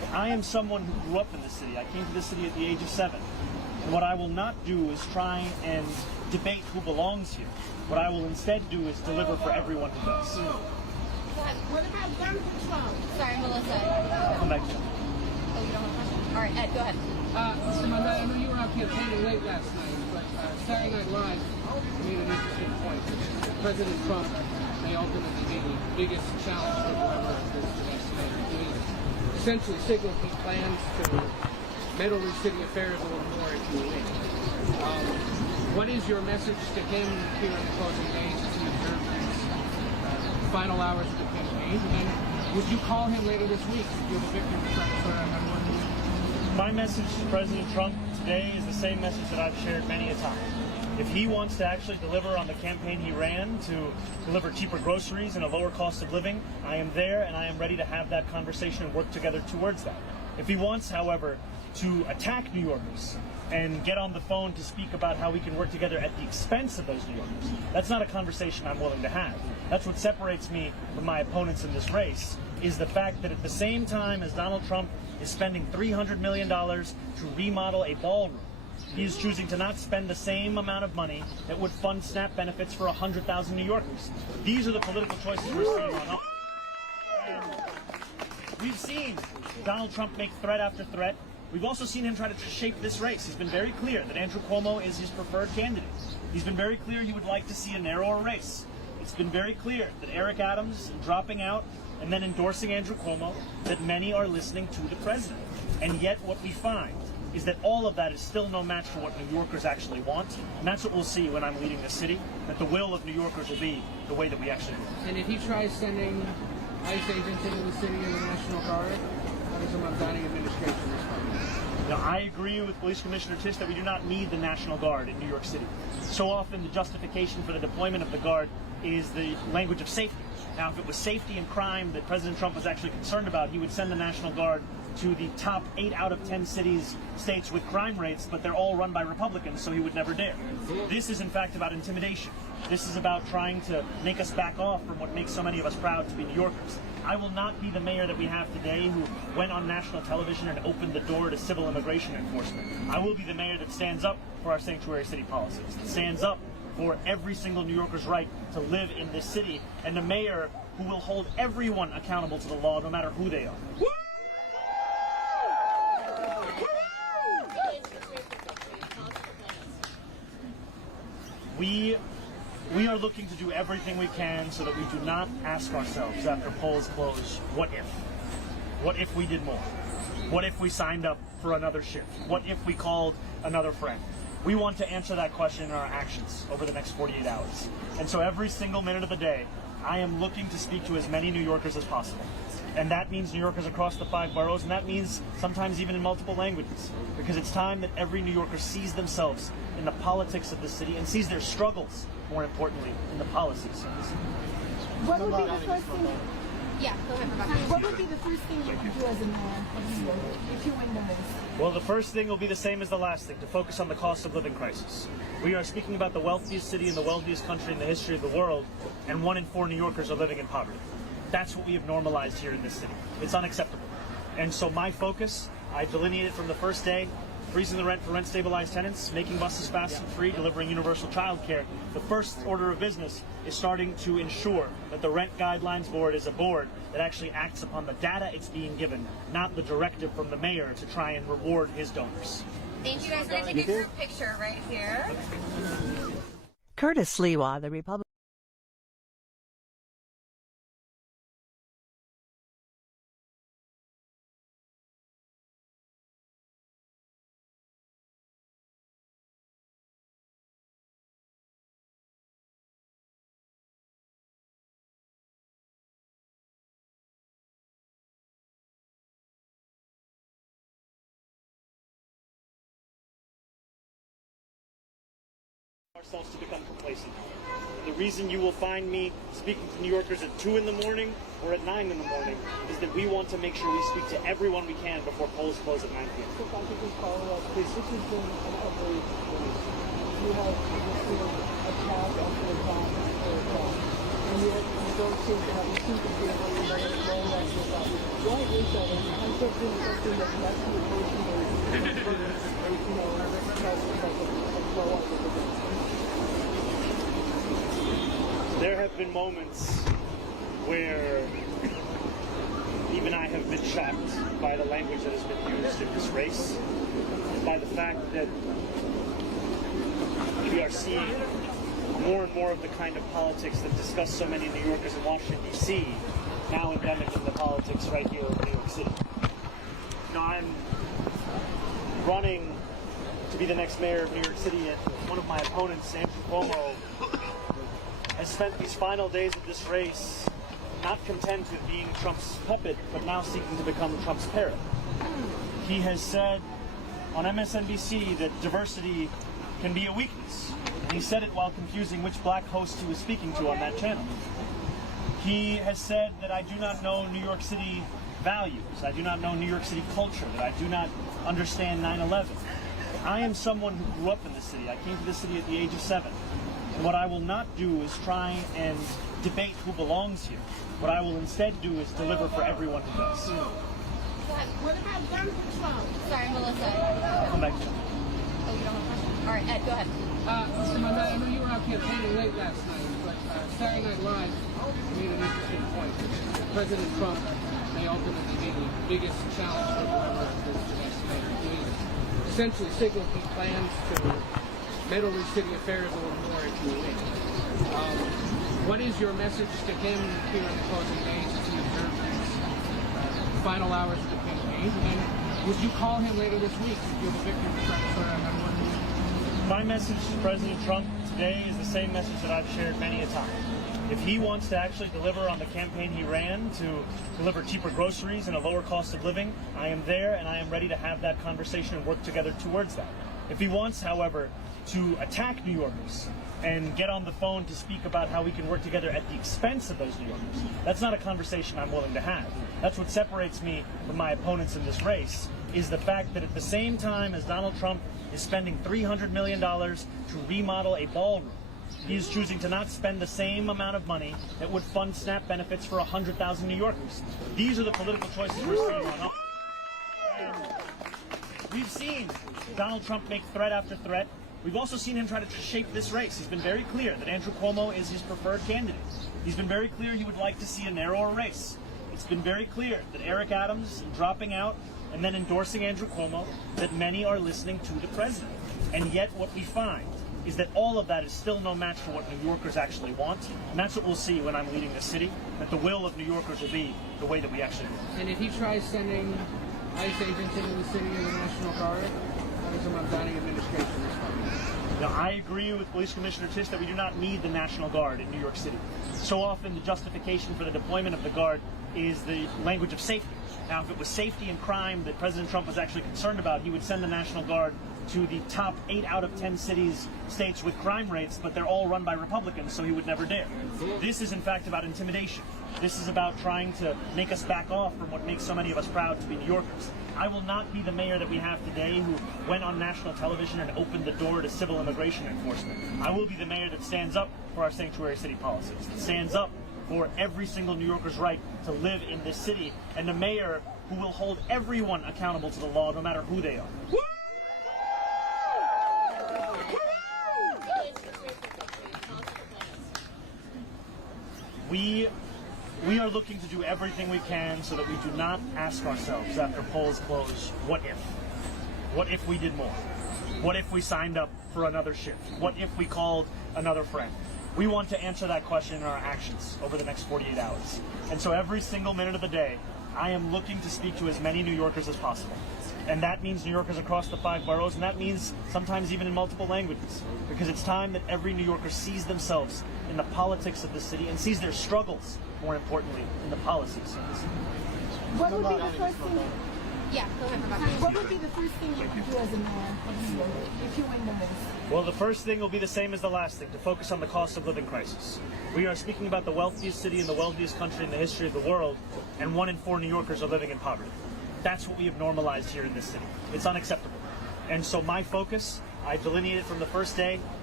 I am someone who grew up in this city. I came to this city at the age of 7. And what I will not do is try and debate who belongs here. What I will instead do is deliver for everyone who does. What about gun control? Sorry, Melissa. I'll come back to you. Oh, you don't have a question? All right, Ed, go ahead. Mr. Mamdani, I know you were out campaigning late last night, but Saturday Night Live made an interesting point. President Trump may ultimately be the biggest challenge for whoever is the next mayor. He essentially signaled he plans to meddle in city affairs a little more if you win. What is your message to him here in the closing days as he observes these final hours of the campaign? And would you call him later this week if you're the victim of Trump? My message to President Trump today is the same message that I've shared many a time. If he wants to actually deliver on the campaign he ran to deliver cheaper groceries and a lower cost of living, I am there and I am ready to have that conversation and work together towards that. If he wants, however, to attack New Yorkers and get on the phone to speak about how we can work together at the expense of those New Yorkers, that's not a conversation I'm willing to have. That's what separates me from my opponents in this race, is the fact that at the same time as Donald Trump is spending $300 million to remodel a ballroom, he is choosing to not spend the same amount of money that would fund SNAP benefits for 100,000 New Yorkers. These are the political choices we're seeing on. And we've seen Donald Trump make threat after threat. We've also seen him try to shape this race. He's been very clear that Andrew Cuomo is his preferred candidate. He's been very clear he would like to see a narrower race. It's been very clear that Eric Adams dropping out and then endorsing Andrew Cuomo, that many are listening to the president. And yet what we find is that all of that is still no match for what New Yorkers actually want. And that's what we'll see when I'm leading this city, that the will of New Yorkers will be the way that we actually do. And if he tries sending ICE agents into the city and the National Guard, how does the Mamdani administration respond? Now, I agree with Police Commissioner Tisch that we do not need the National Guard in New York City. So often the justification for the deployment of the Guard is the language of safety. Now, if it was safety and crime that President Trump was actually concerned about, he would send the National Guard to the top 8 out of 10 states with crime rates, but they're all run by Republicans, so he would never dare. This is, in fact, about intimidation. This is about trying to make us back off from what makes so many of us proud to be New Yorkers. I will not be the mayor that we have today who went on national television and opened the door to civil immigration enforcement. I will be the mayor that stands up for our sanctuary city policies, that stands up for every single New Yorker's right to live in this city, and the mayor who will hold everyone accountable to the law, no matter who they are. We are looking to do everything we can so that we do not ask ourselves after polls close, what if? What if we did more? What if we signed up for another shift? What if we called another friend? We want to answer that question in our actions over the next 48 hours. And so every single minute of the day, I am looking to speak to as many New Yorkers as possible. And that means New Yorkers across the 5 boroughs, and that means sometimes even in multiple languages. Because it's time that every New Yorker sees themselves in the politics of the city and sees their struggles, more importantly, in the policies of the city. What would be the first thing? Yeah, go ahead, Rebecca. What would be the first thing you would do as a mayor of New York if you win the race? Well, the first thing will be the same as the last thing, to focus on the cost of living crisis. We are speaking about the wealthiest city in the wealthiest country in the history of the world, and 1 in 4 New Yorkers are living in poverty. That's what we have normalized here in this city. It's unacceptable. And so my focus, I delineated from the first day, freezing the rent for rent-stabilized tenants, making buses fast and free, delivering universal child care. The first order of business is starting to ensure that the Rent Guidelines Board is a board that actually acts upon the data it's being given, not the directive from the mayor to try and reward his donors. Thank you guys. We're going to take a group picture right here. Curtis Sliwa, the Republican. Ourselves to become complacent. And the reason you will find me speaking to New Yorkers at 2 in the morning or at 9 in the morning is that we want to make sure we speak to everyone we can before polls close at 9 p.m. So if I could just follow up, please. This has been an outrage race. You have attack after attack after attack. and yet you don't seem to have a sympathy of what you're going like this up. Why is that? And I'm something that has to emotionally, blow up with it. There have been moments where even I have been shocked by the language that has been used in this race, by the fact that we are seeing more and more of the kind of politics that disgust so many New Yorkers in Washington, D.C., now endemic in the politics right here in New York City. You know, I'm running to be the next mayor of New York City, and one of my opponents, Andrew Cuomo, has spent these final days of this race not content with being Trump's puppet, but now seeking to become Trump's parrot. He has said on MSNBC that diversity can be a weakness. And he said it while confusing which black host he was speaking to on that channel. He has said that I do not know New York City values, I do not know New York City culture, that I do not understand 9/11. I am someone who grew up in this city. I came to this city at the age of 7. And what I will not do is try and debate who belongs here. What I will instead do is deliver for everyone who does. What about gun control? Sorry, Melissa. Come back to you. Oh, you don't have a question? All right, Ed, go ahead. Mr. Mamdani, I know you were out campaigning late last night, but Saturday Night Live made an interesting point. President Trump may ultimately be the biggest challenge for whoever is the next mayor. He essentially signaled he plans to meddle in city affairs a little more if you win. What is your message to him here in the closing days as he observes these final hours of the campaign? And would you call him later this week if you have a victory for everyone? My message to President Trump today is the same message that I've shared many a time. If he wants to actually deliver on the campaign he ran to deliver cheaper groceries and a lower cost of living, I am there and I am ready to have that conversation and work together towards that. If he wants, however, to attack New Yorkers and get on the phone to speak about how we can work together at the expense of those New Yorkers, that's not a conversation I'm willing to have. That's what separates me from my opponents in this race, is the fact that at the same time as Donald Trump is spending $300 million to remodel a ballroom, he is choosing to not spend the same amount of money that would fund SNAP benefits for 100,000 New Yorkers. These are the political choices we're seeing on. And we've seen Donald Trump make threat after threat. We've also seen him try to shape this race. He's been very clear that Andrew Cuomo is his preferred candidate. He's been very clear he would like to see a narrower race. It's been very clear that Eric Adams dropping out and then endorsing Andrew Cuomo, that many are listening to the president. And yet what we find is that all of that is still no match for what New Yorkers actually want. And that's what we'll see when I'm leading the city, that the will of New Yorkers will be the way that we actually do. And if he tries sending ICE agents into the city or the National Guard, how does the Mamdani administration respond? Now, I agree with Police Commissioner Tisch that we do not need the National Guard in New York City. So often the justification for the deployment of the Guard is the language of safety. Now, if it was safety and crime that President Trump was actually concerned about, he would send the National Guard to the top 8 out of 10 states with crime rates, but they're all run by Republicans, so he would never dare. This is, in fact, about intimidation. This is about trying to make us back off from what makes so many of us proud to be New Yorkers. I will not be the mayor that we have today who went on national television and opened the door to civil immigration enforcement. I will be the mayor that stands up for our sanctuary city policies, that stands up for every single New Yorker's right to live in this city, and the mayor who will hold everyone accountable to the law, no matter who they are. We are looking to do everything we can so that we do not ask ourselves after polls close, what if? What if we did more? What if we signed up for another shift? What if we called another friend? We want to answer that question in our actions over the next 48 hours. And so every single minute of the day, I am looking to speak to as many New Yorkers as possible. And that means New Yorkers across the 5 boroughs, and that means sometimes even in multiple languages. Because it's time that every New Yorker sees themselves in the politics of the city and sees their struggles, more importantly, in the policies of the city. What would be the first thing? Yeah, go ahead, Rebecca. What would be the first thing you would do as a mayor of New York if you win the race? Well, the first thing will be the same as the last thing, to focus on the cost of living crisis. We are speaking about the wealthiest city in the wealthiest country in the history of the world, and 1 in 4 New Yorkers are living in poverty. That's what we have normalized here in this city. It's unacceptable. And so my focus, I delineated from the first day,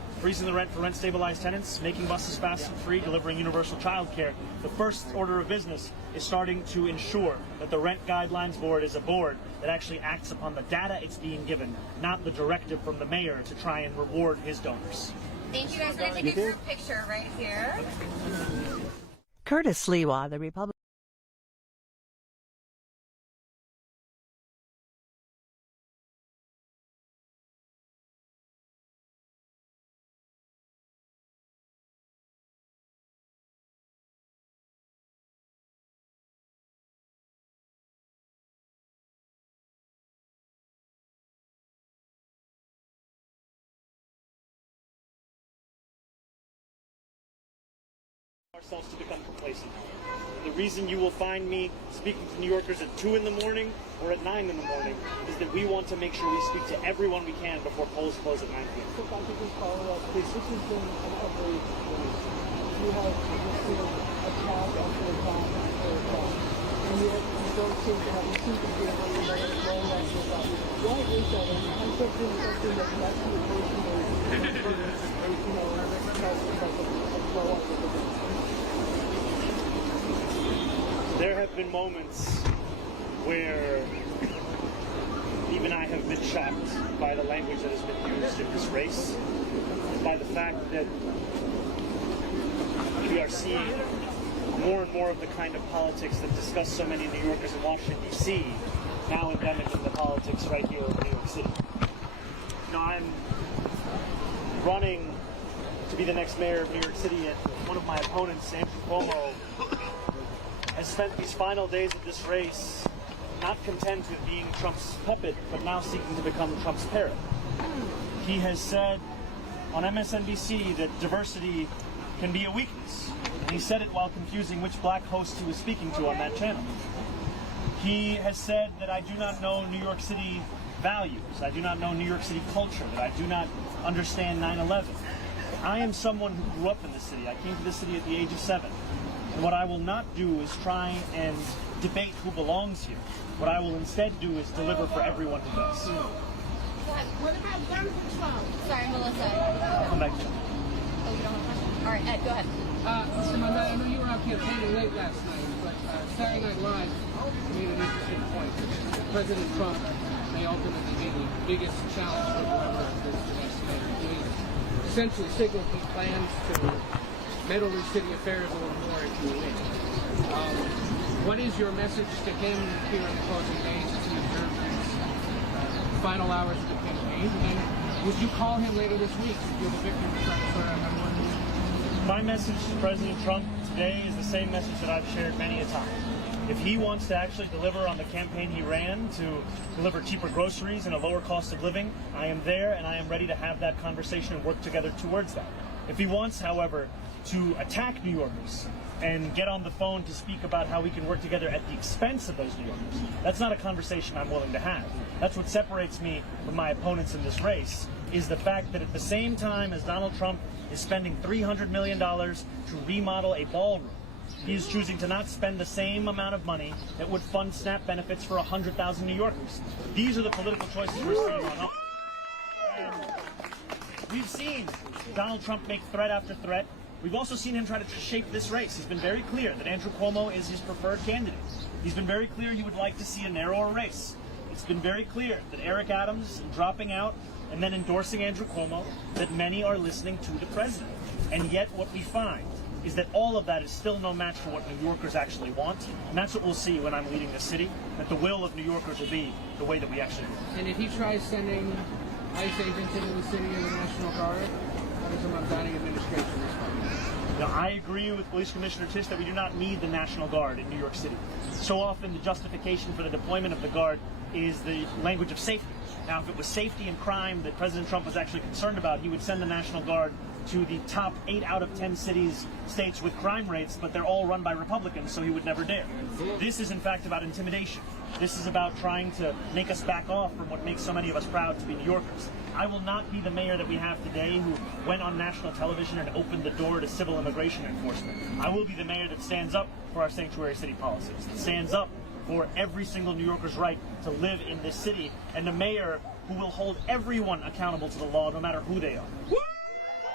freezing the rent for rent-stabilized tenants, making buses fast and free, delivering universal child care. The first order of business is starting to ensure that the Rent Guidelines Board is a board that actually acts upon the data it's being given, not the directive from the mayor to try and reward his donors. Thank you guys. Can I take a group picture right here? Curtis Sliwa, the Republican. Ourselves to become complacent. The reason you will find me speaking to New Yorkers at 2 in the morning or at 9 in the morning is that we want to make sure we speak to everyone we can before polls close at 9 p.m. So if I could just follow up, this has been an outrageous race. You have just seen attack after attack after attack, and yet you don't seem to have, you seem to be able to let it go like this. Why is that? And I'm something that actually personally, has a blow up with the There have been moments where even I have been shocked by the language that has been used in this race, by the fact that we are seeing more and more of the kind of politics that disgust so many New Yorkers in Washington, D.C., now endemic in the politics right here in New York City. Now, I'm running to be the next mayor of New York City, and one of my opponents, Andrew Cuomo, has spent these final days of this race not content with being Trump's puppet, but now seeking to become Trump's parrot. He has said on MSNBC that diversity can be a weakness. And he said it while confusing which black host he was speaking to on that channel. He has said that I do not know New York City values, I do not know New York City culture, that I do not understand 9/11. I am someone who grew up in the city. I came to the city at the age of 7. And what I will not do is try and debate who belongs here. What I will instead do is deliver for everyone who does. What about gun control? Sorry, Melissa. Come back to you. Oh, you don't have time? All right, Ed, go ahead. Mr. Mamdani, I know you were out campaigning late last night, but Saturday Night Live made an interesting point. President Trump may ultimately be the biggest challenge for whoever is the next mayor. He essentially signaled he plans to meddle in city affairs a little more if you win. What is your message to him here in the closing days as he observes these final hours of the campaign? And would you call him later this week if you're the victim of Trump's number 1? My message to President Trump today is the same message that I've shared many a time. If he wants to actually deliver on the campaign he ran to deliver cheaper groceries and a lower cost of living, I am there and I am ready to have that conversation and work together towards that. If he wants, however, to attack New Yorkers and get on the phone to speak about how we can work together at the expense of those New Yorkers, that's not a conversation I'm willing to have. That's what separates me from my opponents in this race, is the fact that at the same time as Donald Trump is spending $300 million to remodel a ballroom, he is choosing to not spend the same amount of money that would fund SNAP benefits for 100,000 New Yorkers. These are the political choices we're seeing on. And we've seen Donald Trump make threat after threat. We've also seen him try to shape this race. He's been very clear that Andrew Cuomo is his preferred candidate. He's been very clear he would like to see a narrower race. It's been very clear that Eric Adams dropping out and then endorsing Andrew Cuomo, that many are listening to the president. And yet what we find is that all of that is still no match for what New Yorkers actually want. And that's what we'll see when I'm leading the city, that the will of New Yorkers will be the way that we actually do. And if he tries sending ICE agents into the city or the National Guard, how does the Mamdani administration respond? Now, I agree with Police Commissioner Tisch that we do not need the National Guard in New York City. So often the justification for the deployment of the Guard is the language of safety. Now, if it was safety and crime that President Trump was actually concerned about, he would send the National Guard to the top 8 out of 10 states with crime rates, but they're all run by Republicans, so he would never dare. This is, in fact, about intimidation. This is about trying to make us back off from what makes so many of us proud to be New Yorkers. I will not be the mayor that we have today who went on national television and opened the door to civil immigration enforcement. I will be the mayor that stands up for our sanctuary city policies, that stands up for every single New Yorker's right to live in this city, and the mayor who will hold everyone accountable to the law, no matter who they are.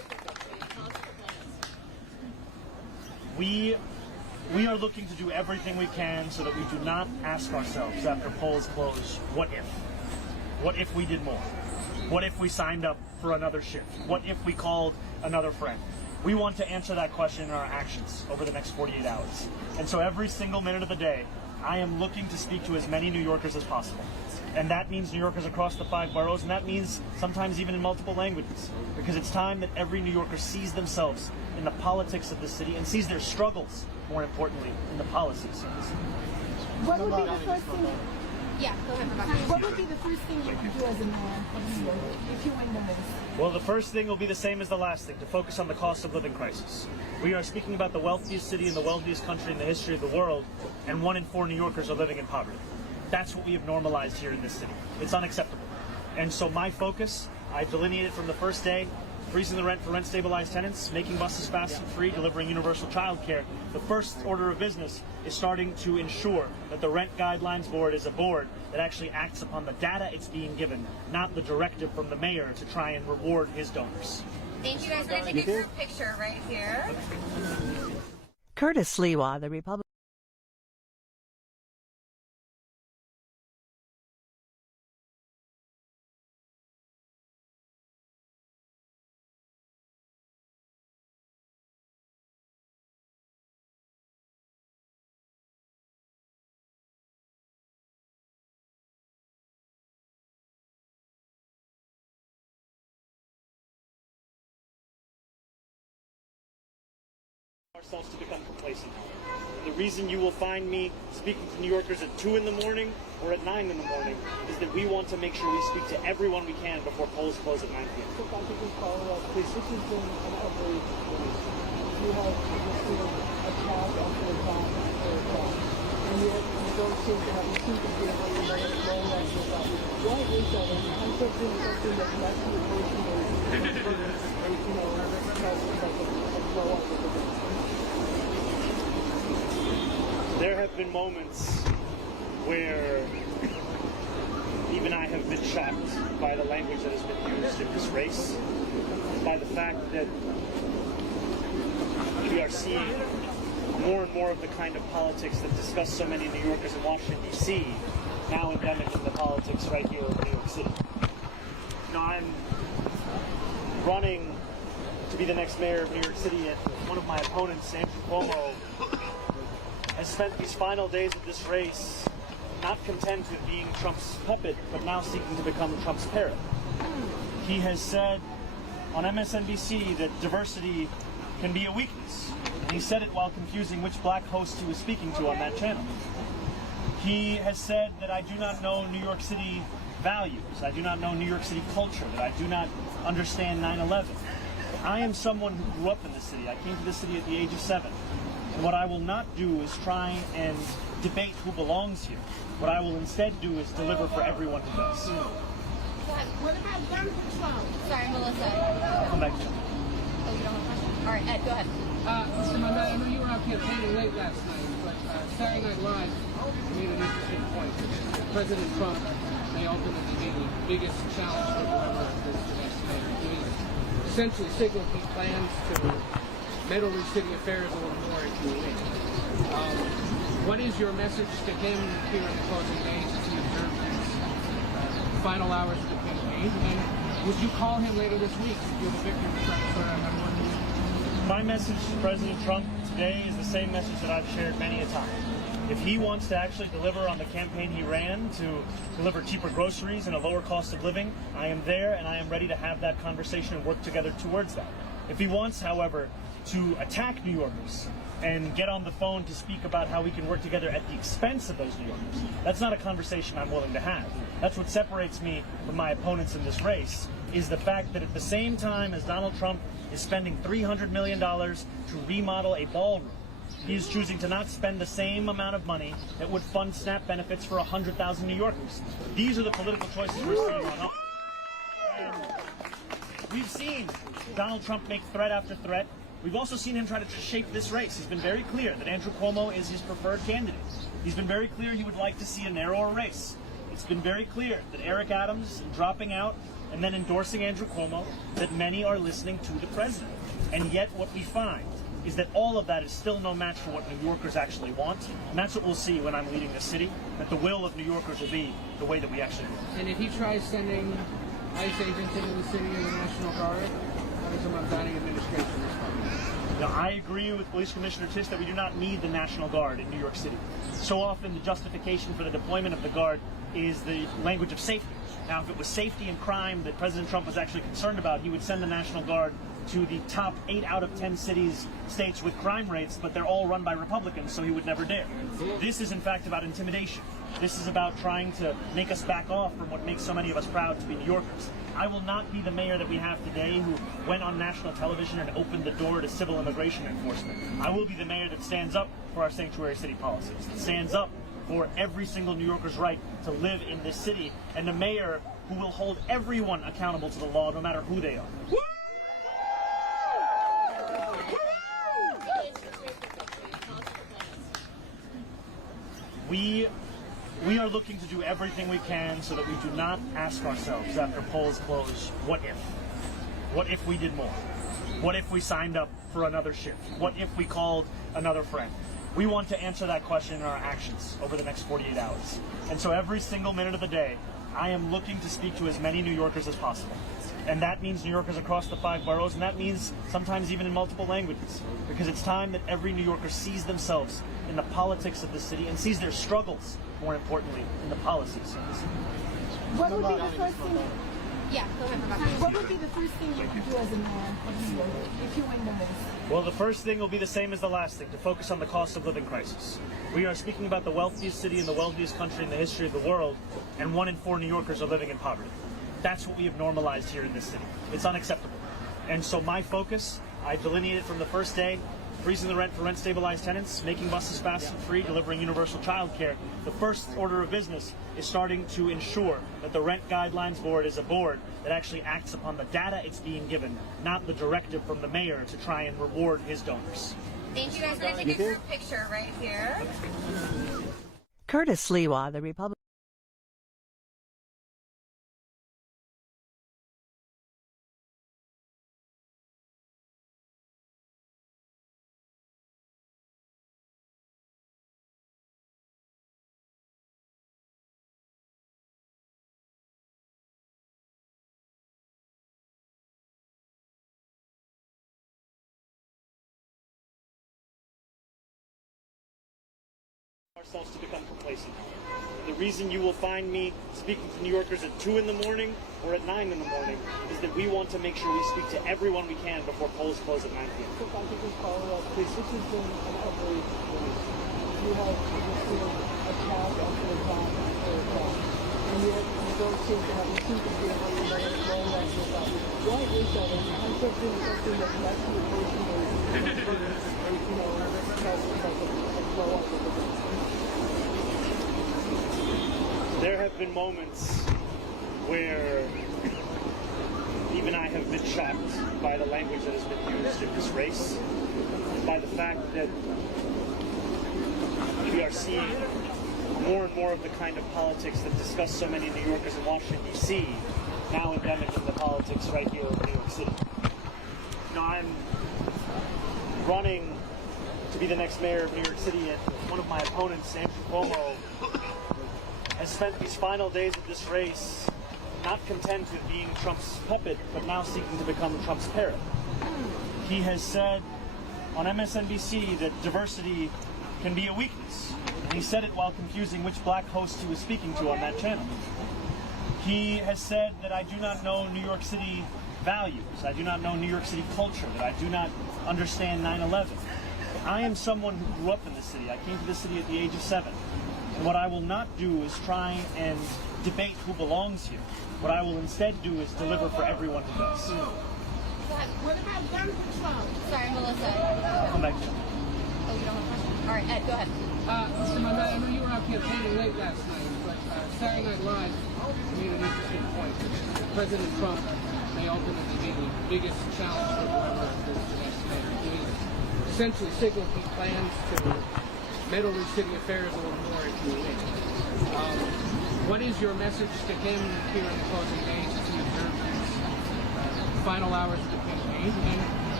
We are looking to do everything we can so that we do not ask ourselves after polls close, what if? What if we did more? What if we signed up for another shift? What if we called another friend? We want to answer that question in our actions over the next 48 hours. And so every single minute of the day, I am looking to speak to as many New Yorkers as possible. And that means New Yorkers across the 5 boroughs, and that means sometimes even in multiple languages. Because it's time that every New Yorker sees themselves in the politics of the city and sees their struggles, more importantly, in the policies of the city. What would be the first thing? Yeah, go ahead, Rebecca. What would be the first thing you would do as a man of New York if you win the race? Well, the first thing will be the same as the last thing, to focus on the cost of living crisis. We are speaking about the wealthiest city in the wealthiest country in the history of the world, and 1 in 4 New Yorkers are living in poverty. That's what we have normalized here in this city. It's unacceptable. And so my focus, I delineated from the first day, freezing the rent for rent-stabilized tenants, making buses fast and free, delivering universal child care. The first order of business is starting to ensure that the Rent Guidelines Board is a board that actually acts upon the data it's being given, not the directive from the mayor to try and reward his donors. Thank you guys. We're going to take a group picture right here. Curtis Sliwa, the Republican. Ourselves to become complacent. The reason you will find me speaking to New Yorkers at 2 in the morning or at 9 in the morning is that we want to make sure we speak to everyone we can before polls close at 9 p.m. So if I could just follow up, please. This has been an outrage race. You have just seen attack after attack after attack. And yet you don't seem to have, you seem to be able to let it flow like this out. Why is that? And I'm something that actually emotionally, has a flow up with it. There have been moments where even I have been shocked by the language that has been used in this race, and by the fact that we are seeing more and more of the kind of politics that disgust so many New Yorkers in Washington, D.C., now endemic in the politics right here in New York City. You know, I'm running to be the next mayor of New York City, and one of my opponents, Andrew Cuomo, has spent these final days of this race not content with being Trump's puppet, but now seeking to become Trump's parrot. He has said on MSNBC that diversity can be a weakness. And he said it while confusing which black host he was speaking to on that channel. He has said that I do not know New York City values, I do not know New York City culture, that I do not understand 9/11. I am someone who grew up in the city. I came to the city at the age of 7. And what I will not do is try and debate who belongs here. What I will instead do is deliver for everyone who does. What about gun control? Sorry, Melissa. Come back to you. Oh, you don't have a question? All right, Ed, go ahead. Mr. Mamdani, I know you were out campaigning late last night, but Saturday Night Live made an interesting point. President Trump may ultimately be the biggest challenge for whoever is the next mayor. He essentially signaled he plans to meddle in city affairs a little more if you win. What is your message to him here in the closing days as he observes these final hours of the campaign? And would you call him later this week if you're the victor to try to sort out how to win? My message to President Trump today is the same message that I've shared many a time. If he wants to actually deliver on the campaign he ran to deliver cheaper groceries and a lower cost of living, I am there and I am ready to have that conversation and work together towards that. If he wants, however, to attack New Yorkers and get on the phone to speak about how we can work together at the expense of those New Yorkers, that's not a conversation I'm willing to have. That's what separates me from my opponents in this race, is the fact that at the same time as Donald Trump is spending $300 million to remodel a ballroom, he is choosing to not spend the same amount of money that would fund SNAP benefits for 100,000 New Yorkers. These are the political choices we're seeing on. And we've seen Donald Trump make threat after threat. We've also seen him try to shape this race. He's been very clear that Andrew Cuomo is his preferred candidate. He's been very clear he would like to see a narrower race. It's been very clear that Eric Adams dropping out and then endorsing Andrew Cuomo, that many are listening to the president. And yet what we find is that all of that is still no match for what New Yorkers actually want. And that's what we'll see when I'm leading the city, that the will of New Yorkers will be the way that we actually do. And if he tries sending ICE agents into the city or the National Guard, how does the Mamdani administration respond? Now, I agree with Police Commissioner Tisch that we do not need the National Guard in New York City. So often the justification for the deployment of the Guard is the language of safety. Now, if it was safety and crime that President Trump was actually concerned about, he would send the National Guard to the top 8 out of 10 states with crime rates, but they're all run by Republicans, so he would never dare. This is, in fact, about intimidation. This is about trying to make us back off from what makes so many of us proud to be New Yorkers. I will not be the mayor that we have today who went on national television and opened the door to civil immigration enforcement. I will be the mayor that stands up for our sanctuary city policies, that stands up for every single New Yorker's right to live in this city, and the mayor who will hold everyone accountable to the law, no matter who they are. We are looking to do everything we can so that we do not ask ourselves after polls close, what if? What if we did more? What if we signed up for another shift? What if we called another friend? We want to answer that question in our actions over the next 48 hours. And so every single minute of the day, I am looking to speak to as many New Yorkers as possible. And that means New Yorkers across the 5 boroughs, and that means sometimes even in multiple languages. Because it's time that every New Yorker sees themselves in the politics of the city and sees their struggles, more importantly, in the policies of the city. What would be the first thing? Yeah, go ahead. What would be the first thing you would do as a mayor of New York if you win the race? Well, the first thing will be the same as the last thing, to focus on the cost of living crisis. We are speaking about the wealthiest city in the wealthiest country in the history of the world, and 1 in 4 New Yorkers are living in poverty. That's what we have normalized here in this city. It's unacceptable. And so my focus, I delineated from the first day, freezing the rent for rent-stabilized tenants, making buses fast and free, delivering universal child care. The first order of business is starting to ensure that the Rent Guidelines Board is a board that actually acts upon the data it's being given, not the directive from the mayor to try and reward his donors. Thank you guys. We're going to take a group picture right here. Curtis Sliwa, the Republican. Ourselves to become complacent. The reason you will find me speaking to New Yorkers at 2 in the morning or at 9 in the morning is that we want to make sure we speak to everyone we can before polls close at 9 p.m. So if I could just follow up, this has been an outrage race. You have seen attack after attack after attack, and yet you don't seem to have, you seem to be able to let it flow after attack. Why is that? And I'm something that actually personally, has a flow up with the There have been moments where even I have been shocked by the language that has been used in this race, by the fact that we are seeing more and more of the kind of politics that disgust so many New Yorkers in Washington, D.C., now endemic in the politics right here in New York City. I'm running to be the next mayor of New York City, and one of my opponents, Cuomo, has spent these final days of this race not content with being Trump's puppet, but now seeking to become Trump's parrot. He has said on MSNBC that diversity can be a weakness. And he said it while confusing which black host he was speaking to on that channel. He has said that I do not know New York City values, I do not know New York City culture, that I do not understand 9/11. I am someone who grew up in the city. I came to the city at the age of 7. And what I will not do is try and debate who belongs here. What I will instead do is deliver for everyone who does. What about gun control? Sorry, Melissa. I'll come back to you. Oh, you don't have a question? All right, Ed, go ahead. Mr. Mamdani, I know you were out campaigning late last night, but Saturday Night Live made an interesting point. President Trump may ultimately be the biggest challenge for whoever is the next mayor. He essentially signaled he plans to meddle in city affairs a little more if you win. What is your message to him here in the closing days as he observes these final hours of the campaign? And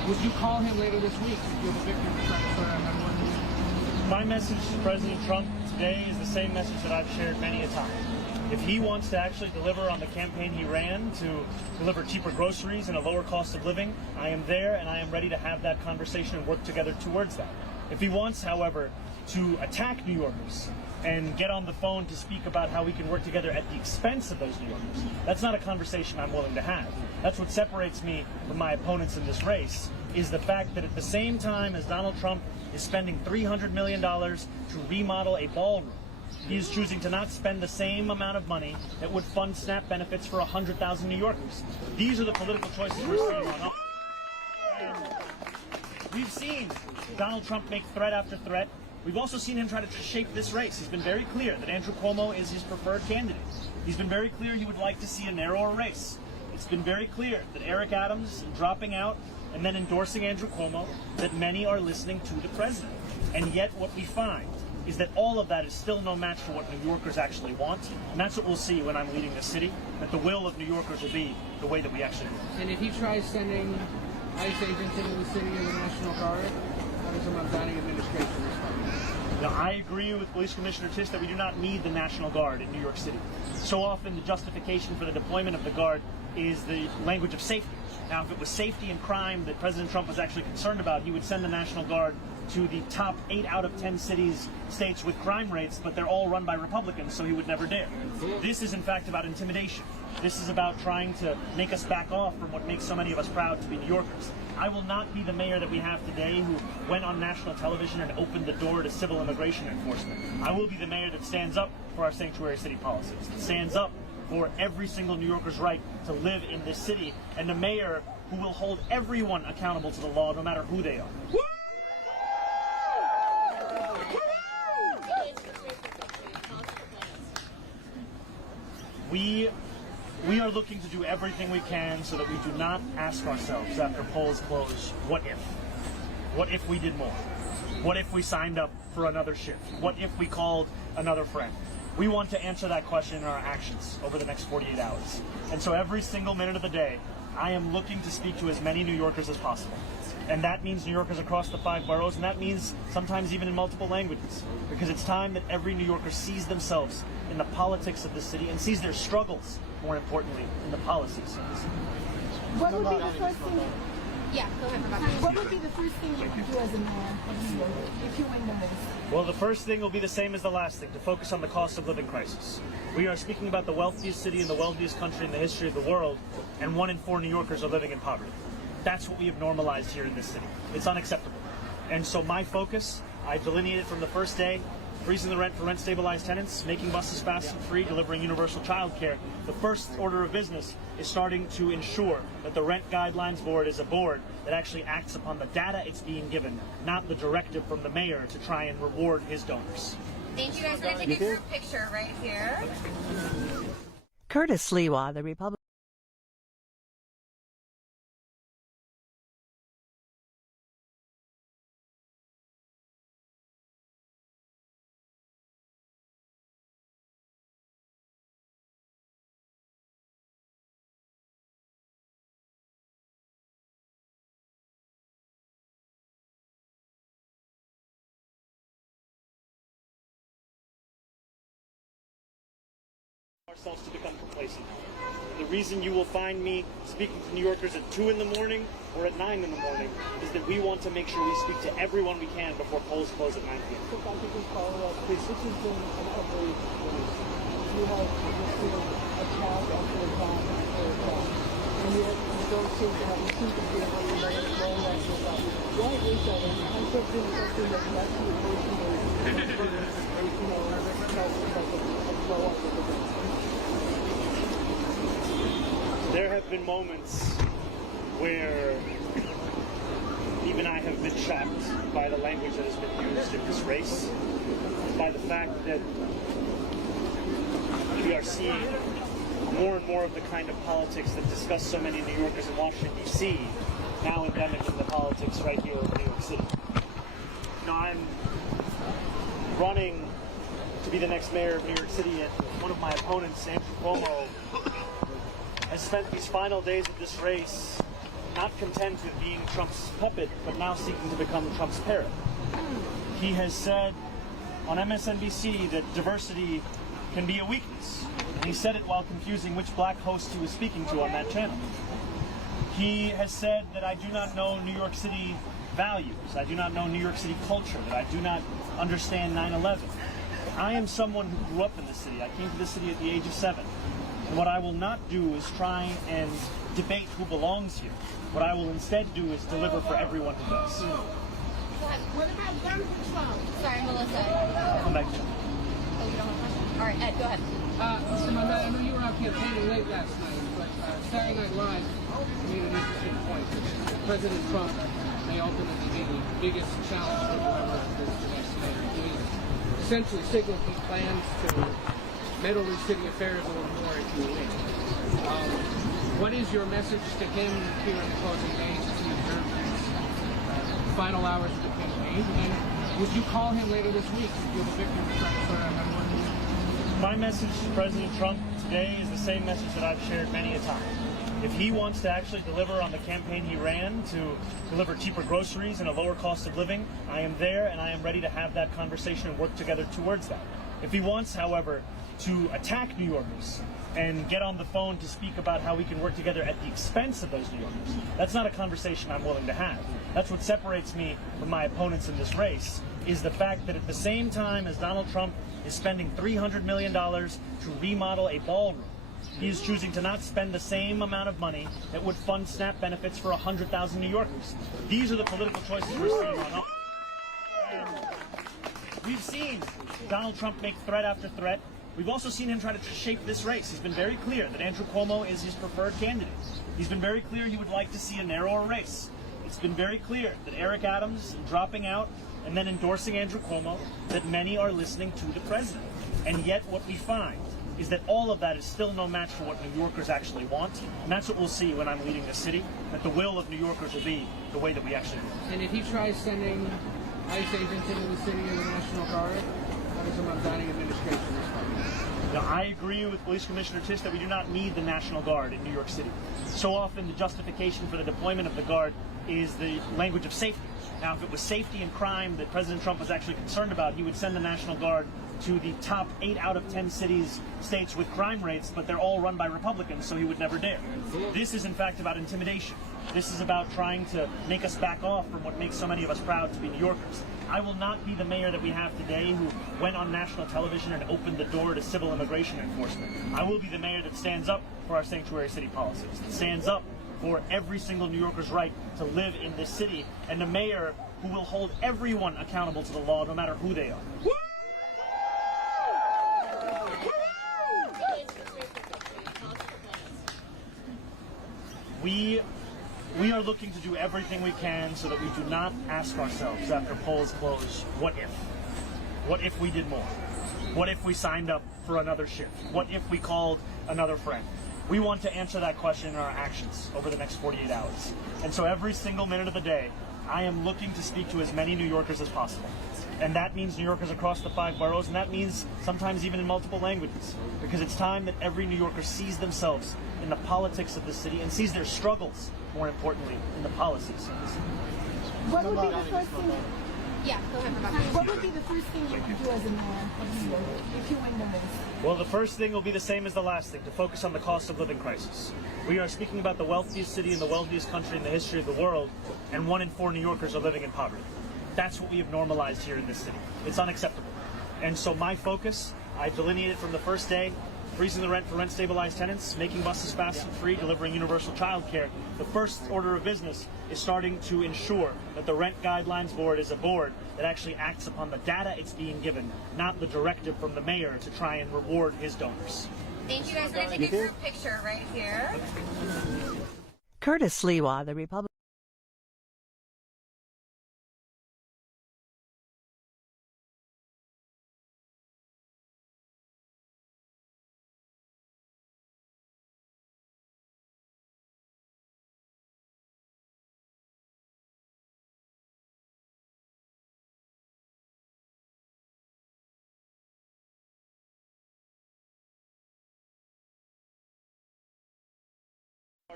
Would you call him later this week if you're the victim of trying to start out on one week? My message to President Trump today is the same message that I've shared many a time. If he wants to actually deliver on the campaign he ran to deliver cheaper groceries and a lower cost of living, I am there and I am ready to have that conversation and work together towards that. If he wants, however, to attack New Yorkers and get on the phone to speak about how we can work together at the expense of those New Yorkers, that's not a conversation I'm willing to have. That's what separates me from my opponents in this race, is the fact that at the same time as Donald Trump is spending $300 million to remodel a ballroom, he is choosing to not spend the same amount of money that would fund SNAP benefits for 100,000 New Yorkers. These are the political choices we're seeing on. And we've seen Donald Trump make threat after threat. We've also seen him try to shape this race. He's been very clear that Andrew Cuomo is his preferred candidate. He's been very clear he would like to see a narrower race. It's been very clear that Eric Adams dropping out and then endorsing Andrew Cuomo, that many are listening to the president. And yet what we find is that all of that is still no match for what New Yorkers actually want. And that's what we'll see when I'm leading the city, that the will of New Yorkers will be the way that we actually want. And if he tries sending ICE agents into the city of the National Guard, how does the Mamdani administration respond? Now, I agree with Police Commissioner Tisch that we do not need the National Guard in New York City. So often the justification for the deployment of the Guard is the language of safety. Now, if it was safety and crime that President Trump was actually concerned about, he would send the National Guard to the top 8 out of 10 states with crime rates, but they're all run by Republicans, so he would never dare. This is, in fact, about intimidation. This is about trying to make us back off from what makes so many of us proud to be New Yorkers. I will not be the mayor that we have today who went on national television and opened the door to civil immigration enforcement. I will be the mayor that stands up for our sanctuary city policies, that stands up for every single New Yorker's right to live in this city, and the mayor who will hold everyone accountable to the law, no matter who they are. We are looking to do everything we can so that we do not ask ourselves after polls close, what if? What if we did more? What if we signed up for another shift? What if we called another friend? We want to answer that question in our actions over the next 48 hours. And so every single minute of the day, I am looking to speak to as many New Yorkers as possible. And that means New Yorkers across the 5 boroughs, and that means sometimes even in multiple languages. Because it's time that every New Yorker sees themselves in the politics of the city and sees their struggles, more importantly, in the policies of the city. What would be the first thing? Yeah, go ahead, Rebecca. What would be the first thing you would do as a mayor of New York if you win the race? Well, the first thing will be the same as the last thing, to focus on the cost of living crisis. We are speaking about the wealthiest city in the wealthiest country in the history of the world, and 1 in 4 New Yorkers are living in poverty. That's what we have normalized here in this city. It's unacceptable. And so my focus, I've delineated from the first day, freezing the rent for rent-stabilized tenants, making buses fast and free, delivering universal child care. The first order of business is starting to ensure that the Rent Guidelines Board is a board that actually acts upon the data it's being given, not the directive from the mayor to try and reward his donors. Thank you guys. We're going to take a group picture right here. Curtis Sliwa, the Republican. Ourselves to become complacent. The reason you will find me speaking to New Yorkers at 2 in the morning or at 9 in the morning is that we want to make sure we speak to everyone we can before polls close at 9 p.m. So if I could just follow up, please. This has been an ugly race. You have just been attack after attack after attack. And yet you don't seem to have, you seem to be able to let it go after attack. Why is that? And I'm something that you actually personally, blow up with the There have been moments where even I have been shocked by the language that has been used in this race, by the fact that we are seeing more and more of the kind of politics that disgust so many New Yorkers in Washington, D.C., now endemic in the politics right here in New York City. Now, I'm running to be the next mayor of New York City, and one of my opponents, Andrew Cuomo, has spent these final days of this race not content with being Trump's puppet, but now seeking to become Trump's parrot. He has said on MSNBC that diversity can be a weakness. And he said it while confusing which black host he was speaking to on that channel. He has said that I do not know New York City values, I do not know New York City culture, that I do not understand 9/11. I am someone who grew up in the city. I came to the city at the age of 7. And what I will not do is try and debate who belongs here. What I will instead do is deliver for everyone who does. What about gun control? Sorry, Melissa. Come back to you. Oh, you don't have a question? All right, Ed, go ahead. Mr. Mamdani, I know you were out campaigning late last night, but Saturday Night Live made an interesting point. President Trump may ultimately be the biggest challenge for whoever is the next mayor. He essentially signaled he plans to meddle in city affairs a little more if you win. What is your message to him here in the closing days as he observes these final hours of the campaign? And would you call him later this week if you're the victim of trying to sort out that one? My message to President Trump today is the same message that I've shared many a time. If he wants to actually deliver on the campaign he ran to deliver cheaper groceries and a lower cost of living, I am there and I am ready to have that conversation and work together towards that. If he wants, however, to attack New Yorkers and get on the phone to speak about how we can work together at the expense of those New Yorkers, that's not a conversation I'm willing to have. That's what separates me from my opponents in this race, is the fact that at the same time as Donald Trump is spending $300 million to remodel a ballroom, he is choosing to not spend the same amount of money that would fund SNAP benefits for 100,000 New Yorkers. These are the political choices we're seeing on. And we've seen Donald Trump make threat after threat. We've also seen him try to shape this race. He's been very clear that Andrew Cuomo is his preferred candidate. He's been very clear he would like to see a narrower race. It's been very clear that Eric Adams dropping out and then endorsing Andrew Cuomo, that many are listening to the president. And yet what we find is that all of that is still no match for what New Yorkers actually want. And that's what we'll see when I'm leading the city, that the will of New Yorkers will be the way that we actually do. And if he tries sending ICE agents into the city or the National Guard, how does the Mamdani administration respond? Now, I agree with Police Commissioner Tisch that we do not need the National Guard in New York City. So often the justification for the deployment of the Guard is the language of safety. Now, if it was safety and crime that President Trump was actually concerned about, he would send the National Guard to the top 8 out of 10 states with crime rates, but they're all run by Republicans, so he would never dare. This is, in fact, about intimidation. This is about trying to make us back off from what makes so many of us proud to be New Yorkers. I will not be the mayor that we have today who went on national television and opened the door to civil immigration enforcement. I will be the mayor that stands up for our sanctuary city policies, that stands up for every single New Yorker's right to live in this city, and the mayor who will hold everyone accountable to the law, no matter who they are. We are looking to do everything we can so that we do not ask ourselves after polls close, what if? What if we did more? What if we signed up for another shift? What if we called another friend? We want to answer that question in our actions over the next 48 hours. And so every single minute of the day, I am looking to speak to as many New Yorkers as possible. And that means New Yorkers across the 5 boroughs, and that means sometimes even in multiple languages. Because it's time that every New Yorker sees themselves in the politics of the city and sees their struggles, more importantly, in the policies of the city. What would be the first thing? Yeah, go ahead, Rebecca. What would be the first thing you would do as a mayor of New York if you win the race? Well, the first thing will be the same as the last thing, to focus on the cost of living crisis. We are speaking about the wealthiest city in the wealthiest country in the history of the world, and 1 in 4 New Yorkers are living in poverty. That's what we have normalized here in this city. It's unacceptable. And so my focus, I've delineated from the first day, freezing the rent for rent-stabilized tenants, making buses fast and free, delivering universal child care. The first order of business is starting to ensure that the Rent Guidelines Board is a board that actually acts upon the data it's being given, not the directive from the mayor to try and reward his donors. Thank you guys. We're going to take a group picture right here. Curtis Sliwa, the Republican.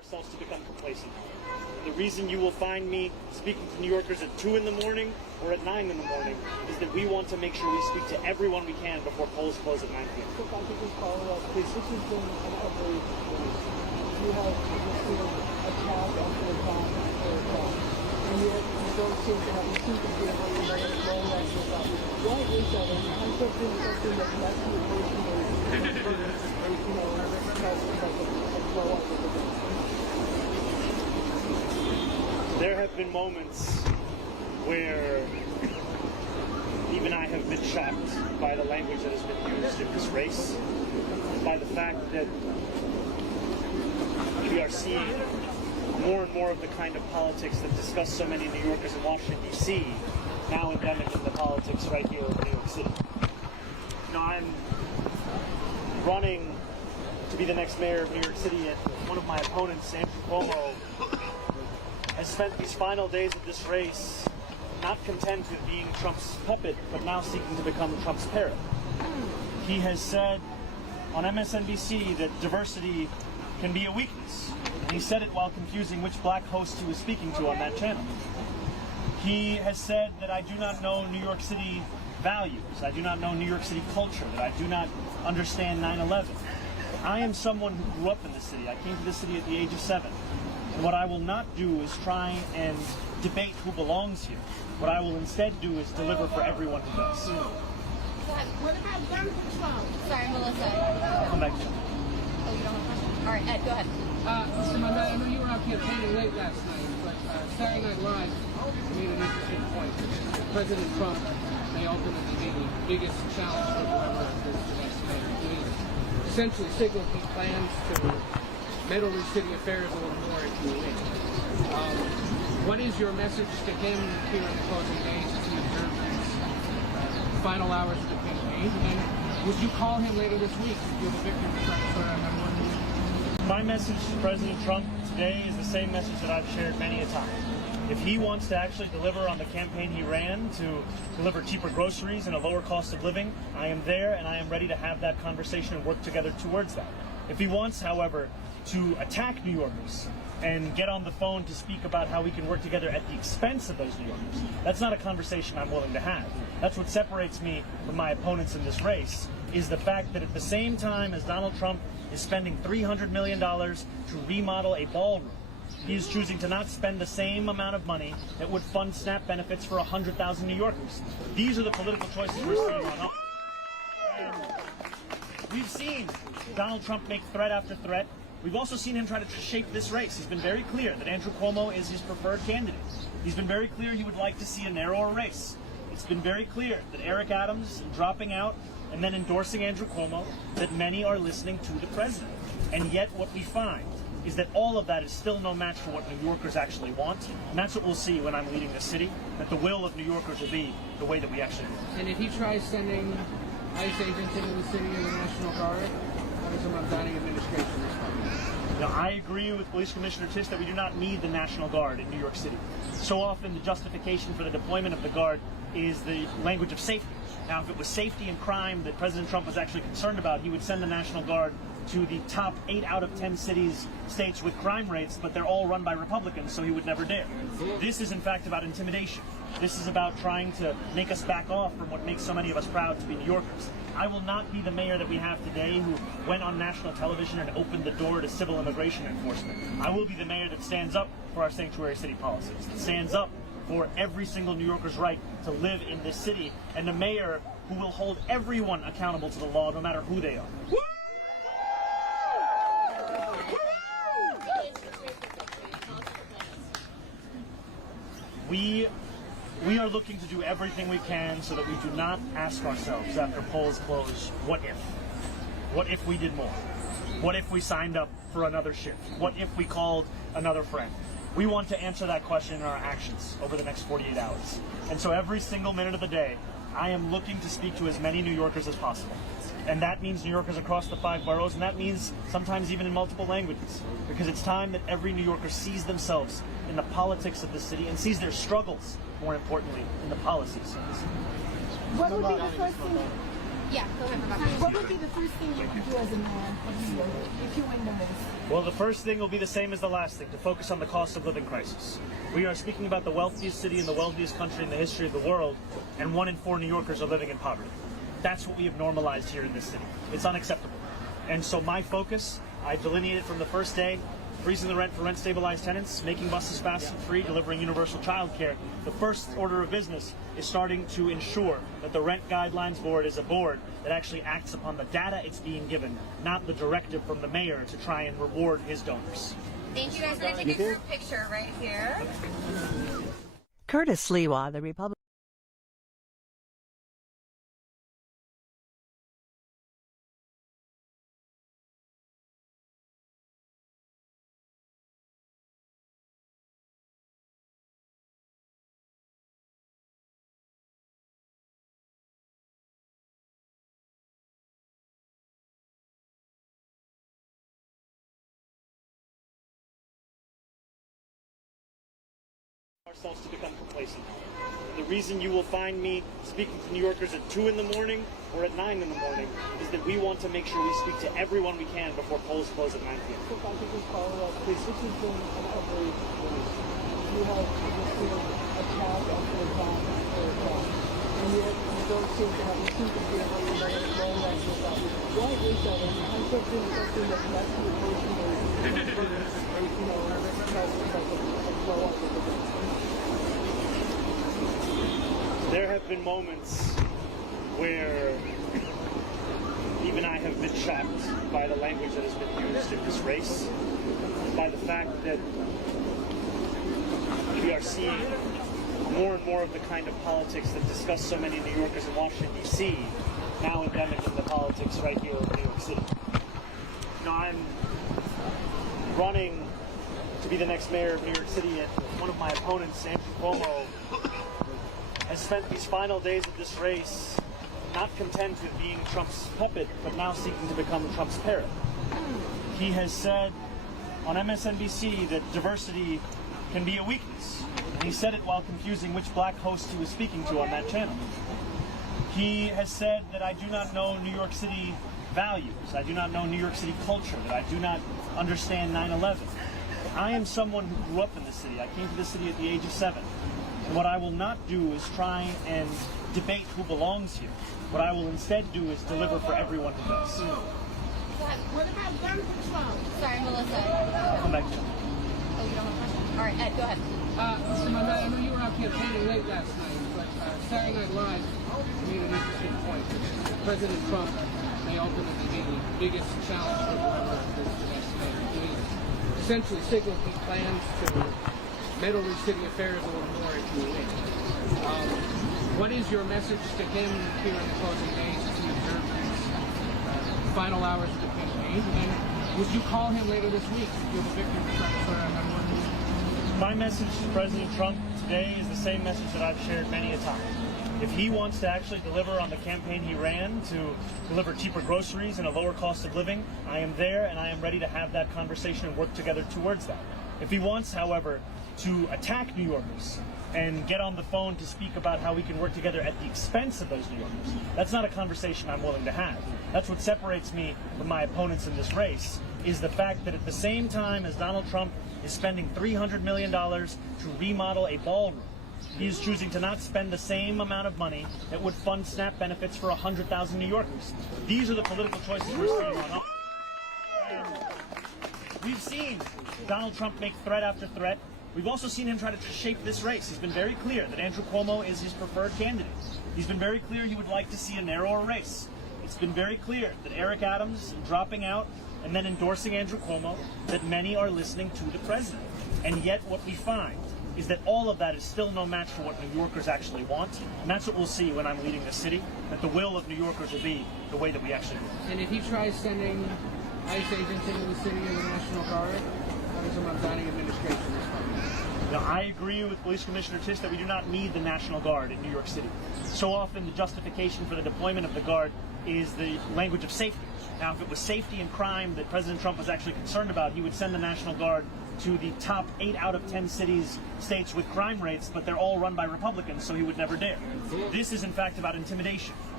ourselves to become complacent. And the reason you will find me speaking to New Yorkers at 2 in the morning or at 9 in the morning is that we want to make sure we speak to everyone we can before polls close at 9 p.m. So if I could just follow up, please. This has been an ugly race. You have attack after attack after attack. And yet you don't seem to have, you seem to be able to let it go like this. Why is that? And I'm something that left you personally, blow up with it. There have been moments where even I have been shocked by the language that has been used in this race, by the fact that we are seeing more and more of the kind of politics that disgust so many New Yorkers in Washington, D.C., now endemic in the politics right here in New York City. You know, I'm running to be the next mayor of New York City, and one of my opponents, Andrew Cuomo, has spent these final days of this race not content with being Trump's puppet, but now seeking to become Trump's parrot. He has said on MSNBC that diversity can be a weakness. He said it while confusing which black host he was speaking to on that channel. He has said that I do not know New York City values, I do not know New York City culture, that I do not understand 9/11. I am someone who grew up in the city. I came to the city at the age of 7. And what I will not do is try and debate who belongs here. What I will instead do is deliver for everyone who does. What about gun control? Sorry, Melissa. Come back to you. Oh, you don't have a question? All right, Ed, go ahead. Mr. Mamdani, I know you were out campaigning late last night, but Saturday Night Live made an interesting point. President Trump may ultimately be the biggest challenge for whoever is the next mayor. He essentially signaled he plans to meddle in city affairs a little more if he wins. What is your message to him here in the closing days as he observes these final hours of the campaign? And would you call him later this week if you're the victim of Trump? My message to President Trump today is the same message that I've shared many a time. If he wants to actually deliver on the campaign he ran to deliver cheaper groceries and a lower cost of living, I am there and I am ready to have that conversation and work together towards that. If he wants, however, to attack New Yorkers and get on the phone to speak about how we can work together at the expense of those New Yorkers, that's not a conversation I'm willing to have. That's what separates me from my opponents in this race, is the fact that at the same time as Donald Trump is spending $300 million to remodel a ballroom, he is choosing to not spend the same amount of money that would fund SNAP benefits for 100,000 New Yorkers. These are the political choices we're seeing on. And we've seen Donald Trump make threat after threat. We've also seen him try to shape this race. He's been very clear that Andrew Cuomo is his preferred candidate. He's been very clear he would like to see a narrower race. It's been very clear that Eric Adams dropping out and then endorsing Andrew Cuomo, that many are listening to the president. And yet what we find is that all of that is still no match for what New Yorkers actually want. And that's what we'll see when I'm leading the city, that the will of New Yorkers will be the way that we actually do. And if he tries sending ICE agents into the city and the National Guard, how does the Mamdani administration respond? Now, I agree with Police Commissioner Tisch that we do not need the National Guard in New York City. So often the justification for the deployment of the Guard is the language of safety. Now, if it was safety and crime that President Trump was actually concerned about, he would send the National Guard to the top 8 out of 10 states with crime rates, but they're all run by Republicans, so he would never dare. This is, in fact, about intimidation. This is about trying to make us back off from what makes so many of us proud to be New Yorkers. I will not be the mayor that we have today who went on national television and opened the door to civil immigration enforcement. I will be the mayor that stands up for our sanctuary city policies, that stands up for every single New Yorker's right to live in this city, and the mayor who will hold everyone accountable to the law, no matter who they are. We are looking to do everything we can so that we do not ask ourselves after polls close, what if? What if we did more? What if we signed up for another shift? What if we called another friend? We want to answer that question in our actions over the next 48 hours. And so every single minute of the day, I am looking to speak to as many New Yorkers as possible. And that means New Yorkers across the 5 boroughs, and that means sometimes even in multiple languages. Because it's time that every New Yorker sees themselves in the politics of the city and sees their struggles, more importantly, in the policies of the city. What would be the first thing? Yeah, go ahead, Rebecca. What would be the first thing you would do as a mayor of New York if you win the race? Well, the first thing will be the same as the last thing, to focus on the cost of living crisis. We are speaking about the wealthiest city in the wealthiest country in the history of the world, and 1 in 4 New Yorkers are living in poverty. That's what we have normalized here in this city. It's unacceptable. And so my focus, I delineated from the first day, freezing the rent for rent-stabilized tenants, making buses fast and free, delivering universal child care. The first order of business is starting to ensure that the Rent Guidelines Board is a board that actually acts upon the data it's being given, not the directive from the mayor to try and reward his donors. Thank you guys. We're going to take a group picture right here. Curtis Sliwa, the Republican. Ourselves to become complacent. And the reason you will find me speaking to New Yorkers at 2 in the morning or at 9 in the morning is that we want to make sure we speak to everyone we can before polls close at 9 p.m. So if I could just follow up, please. This has been an outrage race. You have resisted attack after attack after attack. And yet you don't seem to have, you seem to be able to let it roll like this out. Why is that? And I'm something that that's the emotional, blow up of the There have been moments where even I have been shocked by the language that has been used in this race, by the fact that we are seeing more and more of the kind of politics that disgust so many New Yorkers in Washington, D.C., now endemic in the politics right here in New York City. You know, I'm running to be the next mayor of New York City, and one of my opponents, Andrew Cuomo, has spent these final days of this race not content with being Trump's puppet, but now seeking to become Trump's parrot. He has said on MSNBC that diversity can be a weakness. And he said it while confusing which black host he was speaking to on that channel. He has said that I do not know New York City values, I do not know New York City culture, that I do not understand 9/11. I am someone who grew up in this city. I came to this city at the age of 7. And what I will not do is try and debate who belongs here. What I will instead do is deliver for everyone who does. What about gun control? Sorry, Melissa. Come back to you. Oh, you don't have a question? All right, Ed, go ahead. Mr. Mamdani, I know you were out campaigning late last night, but Saturday Night Live made an interesting point. President Trump may ultimately be the biggest challenge for whoever is the next mayor. He essentially signaled he plans to meddle in city affairs a little more if you win. What is your message to him here in the closing days as he observes these final hours of the campaign? And would you call him later this week if you're the victim of My message to President Trump today is the same message that I've shared many a time. If he wants to actually deliver on the campaign he ran to deliver cheaper groceries and a lower cost of living, I am there and I am ready to have that conversation and work together towards that. If he wants, however, to attack New Yorkers and get on the phone to speak about how we can work together at the expense of those New Yorkers, that's not a conversation I'm willing to have. That's what separates me from my opponents in this race, is the fact that at the same time as Donald Trump is spending $300 million to remodel a ballroom, he is choosing to not spend the same amount of money that would fund SNAP benefits for 100,000 New Yorkers. These are the political choices we're seeing on. We've seen Donald Trump make threat after threat. We've also seen him try to shape this race. He's been very clear that Andrew Cuomo is his preferred candidate. He's been very clear he would like to see a narrower race. It's been very clear that Eric Adams dropping out and then endorsing Andrew Cuomo, that many are listening to the president. And yet what we find is that all of that is still no match for what New Yorkers actually want. And that's what we'll see when I'm leading the city, that the will of New Yorkers will be the way that we actually do. And if he tries sending ICE agents into the city and the National Guard, how does the Mamdani administration respond? Now, I agree with Police Commissioner Tisch that we do not need the National Guard in New York City. So often the justification for the deployment of the Guard is the language of safety. Now, if it was safety and crime that President Trump was actually concerned about, he would send the National Guard to the top 8 out of 10 states with crime rates, but they're all run by Republicans, so he would never dare. This is, in fact, about intimidation.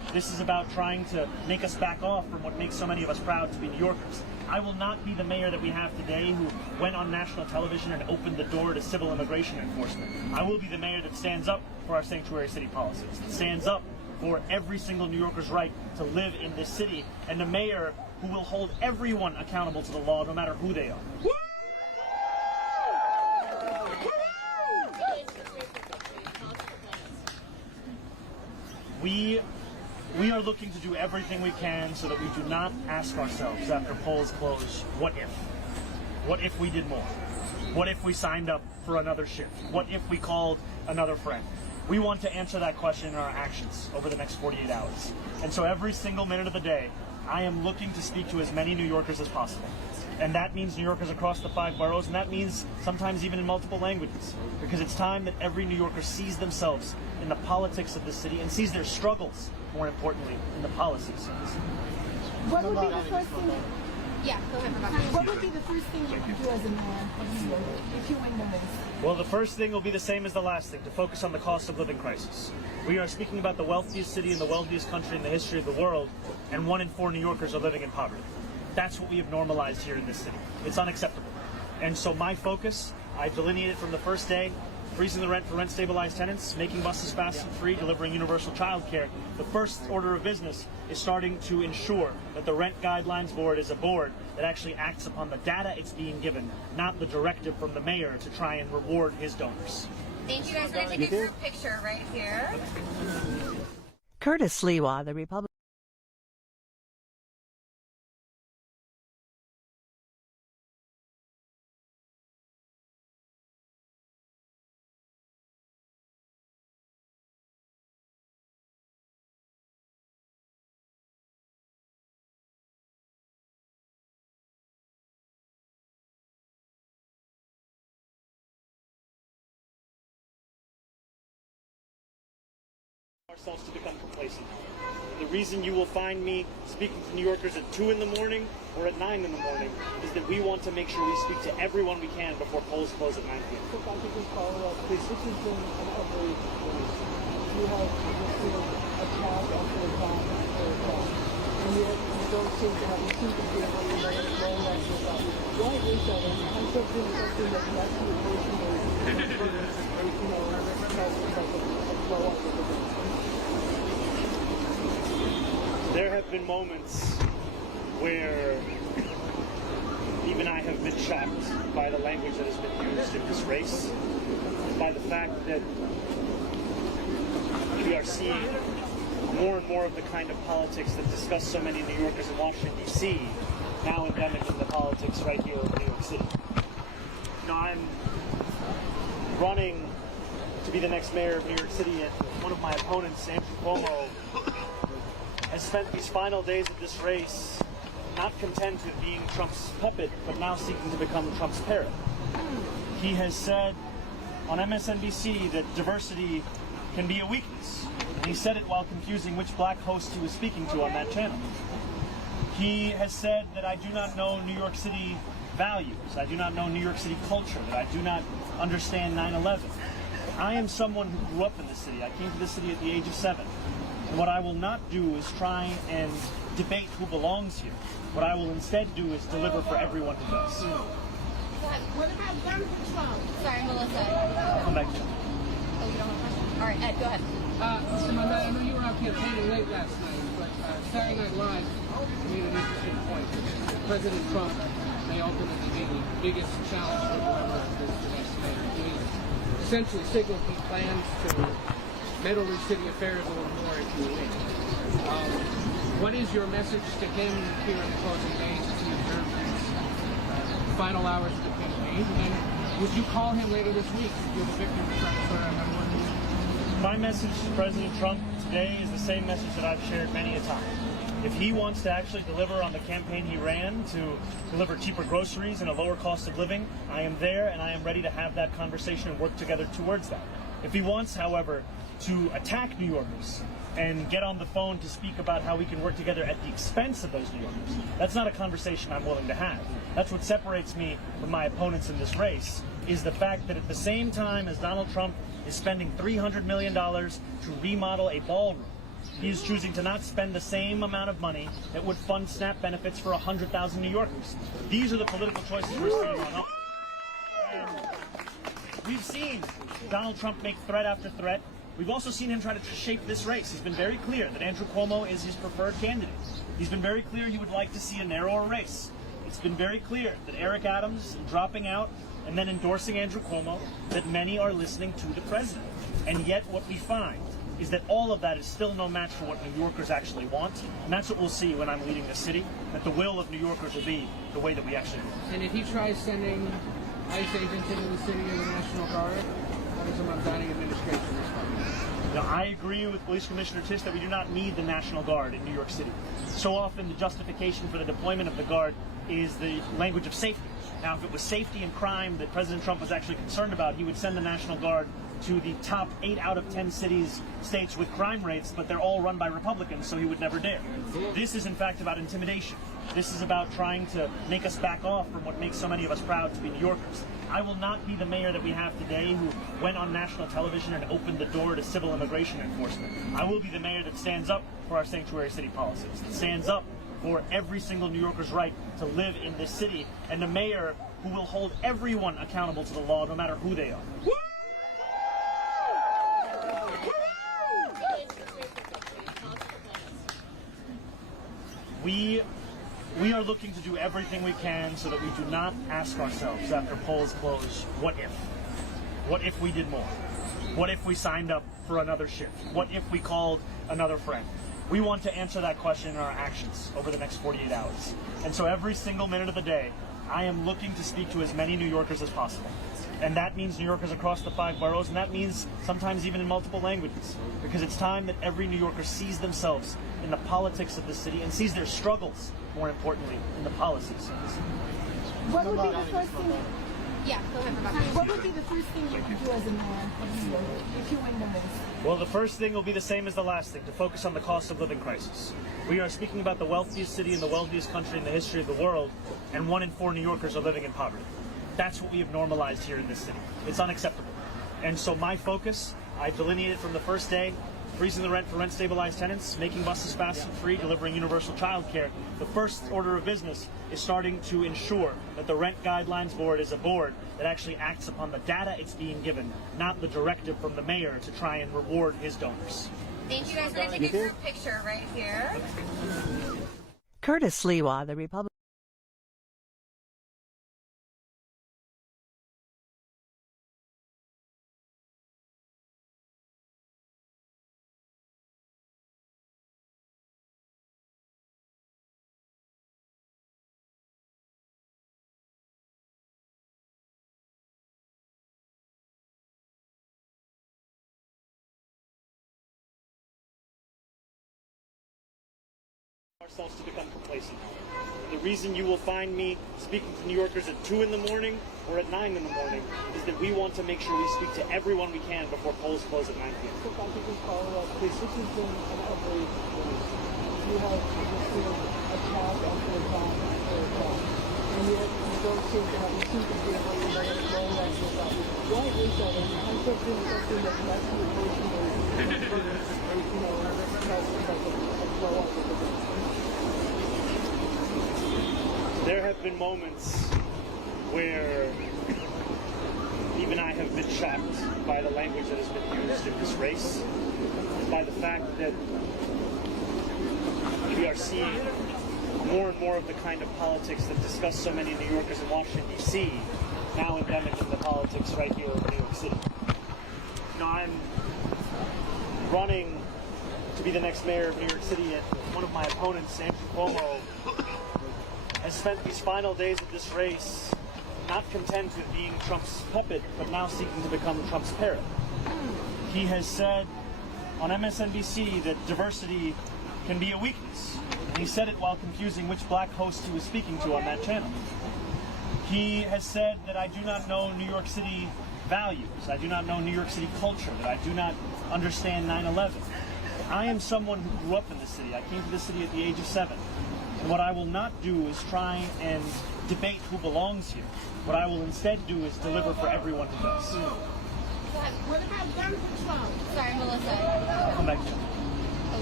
This is about trying to make us back off from what makes so many of us proud to be New Yorkers. I will not be the mayor that we have today who went on national television and opened the door to civil immigration enforcement. I will be the mayor that stands up for our sanctuary city policies, that stands up for every single New Yorker's right to live in this city, and the mayor who will hold everyone accountable to the law, no matter who they are. We are looking to do everything we can so that we do not ask ourselves after polls close, what if? What if we did more? What if we signed up for another shift? What if we called another friend? We want to answer that question in our actions over the next 48 hours. And so every single minute of the day, I am looking to speak to as many New Yorkers as possible. And that means New Yorkers across the 5 boroughs, and that means sometimes even in multiple languages. Because it's time that every New Yorker sees themselves in the politics of the city and sees their struggles, more importantly, in the policies of the city. What would be the first thing? Yeah, go ahead, Rebecca. What would be the first thing you would do as a mayor of New York if you win the race? Well, the first thing will be the same as the last thing, to focus on the cost of living crisis. We are speaking about the wealthiest city in the wealthiest country in the history of the world, and 1 in 4 New Yorkers are living in poverty. That's what we have normalized here in this city. It's unacceptable. And so my focus, I delineated from the first day, freezing the rent for rent-stabilized tenants, making buses fast and free, delivering universal child care. The first order of business is starting to ensure that the Rent Guidelines Board is a board that actually acts upon the data it's being given, not the directive from the mayor to try and reward his donors. Thank you guys. Can I take a group picture right here? Curtis Sliwa, the Republican. Ourselves to become complacent. The reason you will find me speaking to New Yorkers at 2 in the morning or at 9 in the morning is that we want to make sure we speak to everyone we can before polls close at 9 p.m. So if I could just follow up, this has been an outrage race. You have received attack after attack after attack, and yet you don't seem to have, you seem to be able to let it go like this. Why is that? And has there been something that you actually personally, has a blow up with the There have been moments where even I have been shocked by the language that has been used in this race, by the fact that we are seeing more and more of the kind of politics that disgust so many New Yorkers in Washington, D.C., now endemic in the politics right here in New York City. You know, I'm running to be the next mayor of New York City, and one of my opponents, Cuomo, has spent these final days of this race not content with being Trump's puppet, but now seeking to become Trump's parrot. He has said on MSNBC that diversity can be a weakness. And he said it while confusing which black host he was speaking to on that channel. He has said that I do not know New York City values, I do not know New York City culture, that I do not understand 9/11. I am someone who grew up in the city. I came to the city at the age of 7. And what I will not do is try and debate who belongs here. What I will instead do is deliver for everyone who does. What about gun control? Sorry, Melissa. Come back to you. Oh, you don't have a question? All right, Ed, go ahead. Mr. Mamdani, I know you were out campaigning late last night, but Saturday Night Live made an interesting point. President Trump may ultimately be the biggest challenge for whoever is the next mayor. He essentially signaled he plans to meddle in city affairs a little more if you win. What is your message to him here in the closing days as he observes these final hours of the campaign? And would you call him later this week if you're the victim of Trump's meddling? My message to President Trump today is the same message that I've shared many a time. If he wants to actually deliver on the campaign he ran to deliver cheaper groceries and a lower cost of living, I am there and I am ready to have that conversation and work together towards that. If he wants, however, to attack New Yorkers and get on the phone to speak about how we can work together at the expense of those New Yorkers, that's not a conversation I'm willing to have. That's what separates me from my opponents in this race, is the fact that at the same time as Donald Trump is spending $300 million to remodel a ballroom, he is choosing to not spend the same amount of money that would fund SNAP benefits for 100,000 New Yorkers. These are the political choices we're seeing on. And we've seen Donald Trump make threat after threat. We've also seen him try to shape this race. He's been very clear that Andrew Cuomo is his preferred candidate. He's been very clear he would like to see a narrower race. It's been very clear that Eric Adams dropping out and then endorsing Andrew Cuomo, that many are listening to the president. And yet what we find is that all of that is still no match for what New Yorkers actually want. And that's what we'll see when I'm leading the city, that the will of New Yorkers will be the way that we actually do. And if he tries sending ICE agents into the city or the National Guard, how does the Mamdani administration respond? Now, I agree with Police Commissioner Tisch that we do not need the National Guard in New York City. So often the justification for the deployment of the Guard is the language of safety. Now, if it was safety and crime that President Trump was actually concerned about, he would send the National Guard to the top 8 out of 10 states with crime rates, but they're all run by Republicans, so he would never dare. This is, in fact, about intimidation. This is about trying to make us back off from what makes so many of us proud to be New Yorkers. I will not be the mayor that we have today who went on national television and opened the door to civil immigration enforcement. I will be the mayor that stands up for our sanctuary city policies, that stands up for every single New Yorker's right to live in this city, and the mayor who will hold everyone accountable to the law, no matter who they are. We are looking to do everything we can so that we do not ask ourselves after polls close, what if? What if we did more? What if we signed up for another shift? What if we called another friend? We want to answer that question in our actions over the next 48 hours. And so every single minute of the day, I am looking to speak to as many New Yorkers as possible. And that means New Yorkers across the 5 boroughs, and that means sometimes even in multiple languages. Because it's time that every New Yorker sees themselves in the politics of the city and sees their struggles, more importantly, in the policies of the city. What would be the first thing? Yeah, go ahead, Rebecca. What would be the first thing you would do as a mayor of New York if you win the race? Well, the first thing will be the same as the last thing, to focus on the cost of living crisis. We are speaking about the wealthiest city in the wealthiest country in the history of the world, and 1 in 4 New Yorkers are living in poverty. That's what we have normalized here in this city. It's unacceptable. And so my focus, I've delineated from the first day, freezing the rent for rent-stabilized tenants, making buses fast and free, delivering universal child care. The first order of business is starting to ensure that the Rent Guidelines Board is a board that actually acts upon the data it's being given, not the directive from the mayor to try and reward his donors. Thank you guys. We're going to take a group picture right here. Curtis Sliwa, the Republican. Ourselves to become complacent. The reason you will find me speaking to New Yorkers at 2 in the morning or at 9 in the morning is that we want to make sure we speak to everyone we can before polls close at 9 p.m. So if I could just follow up, this has been an outrage race. You have just attack after attack after attack. And yet you don't seem to have, you seem to be able to let it flow like this. Why is that? And I'm something that lets you emotionally, has a flow up with the There have been moments where even I have been shocked by the language that has been used in this race, and by the fact that we are seeing more and more of the kind of politics that disgust so many New Yorkers in Washington, D.C., now endemic in the politics right here in New York City. I'm running to be the next mayor of New York City, and one of my opponents, Andrew Cuomo, has spent these final days of this race not content with being Trump's puppet, but now seeking to become Trump's parrot. He has said on MSNBC that diversity can be a weakness. And he said it while confusing which black host he was speaking to on that channel. He has said that I do not know New York City values, I do not know New York City culture, that I do not understand 9/11. I am someone who grew up in the city. I came to the city at the age of 7. And what I will not do is try and debate who belongs here. What I will instead do is deliver for everyone who does. What about gun control? Sorry, Melissa. Come back to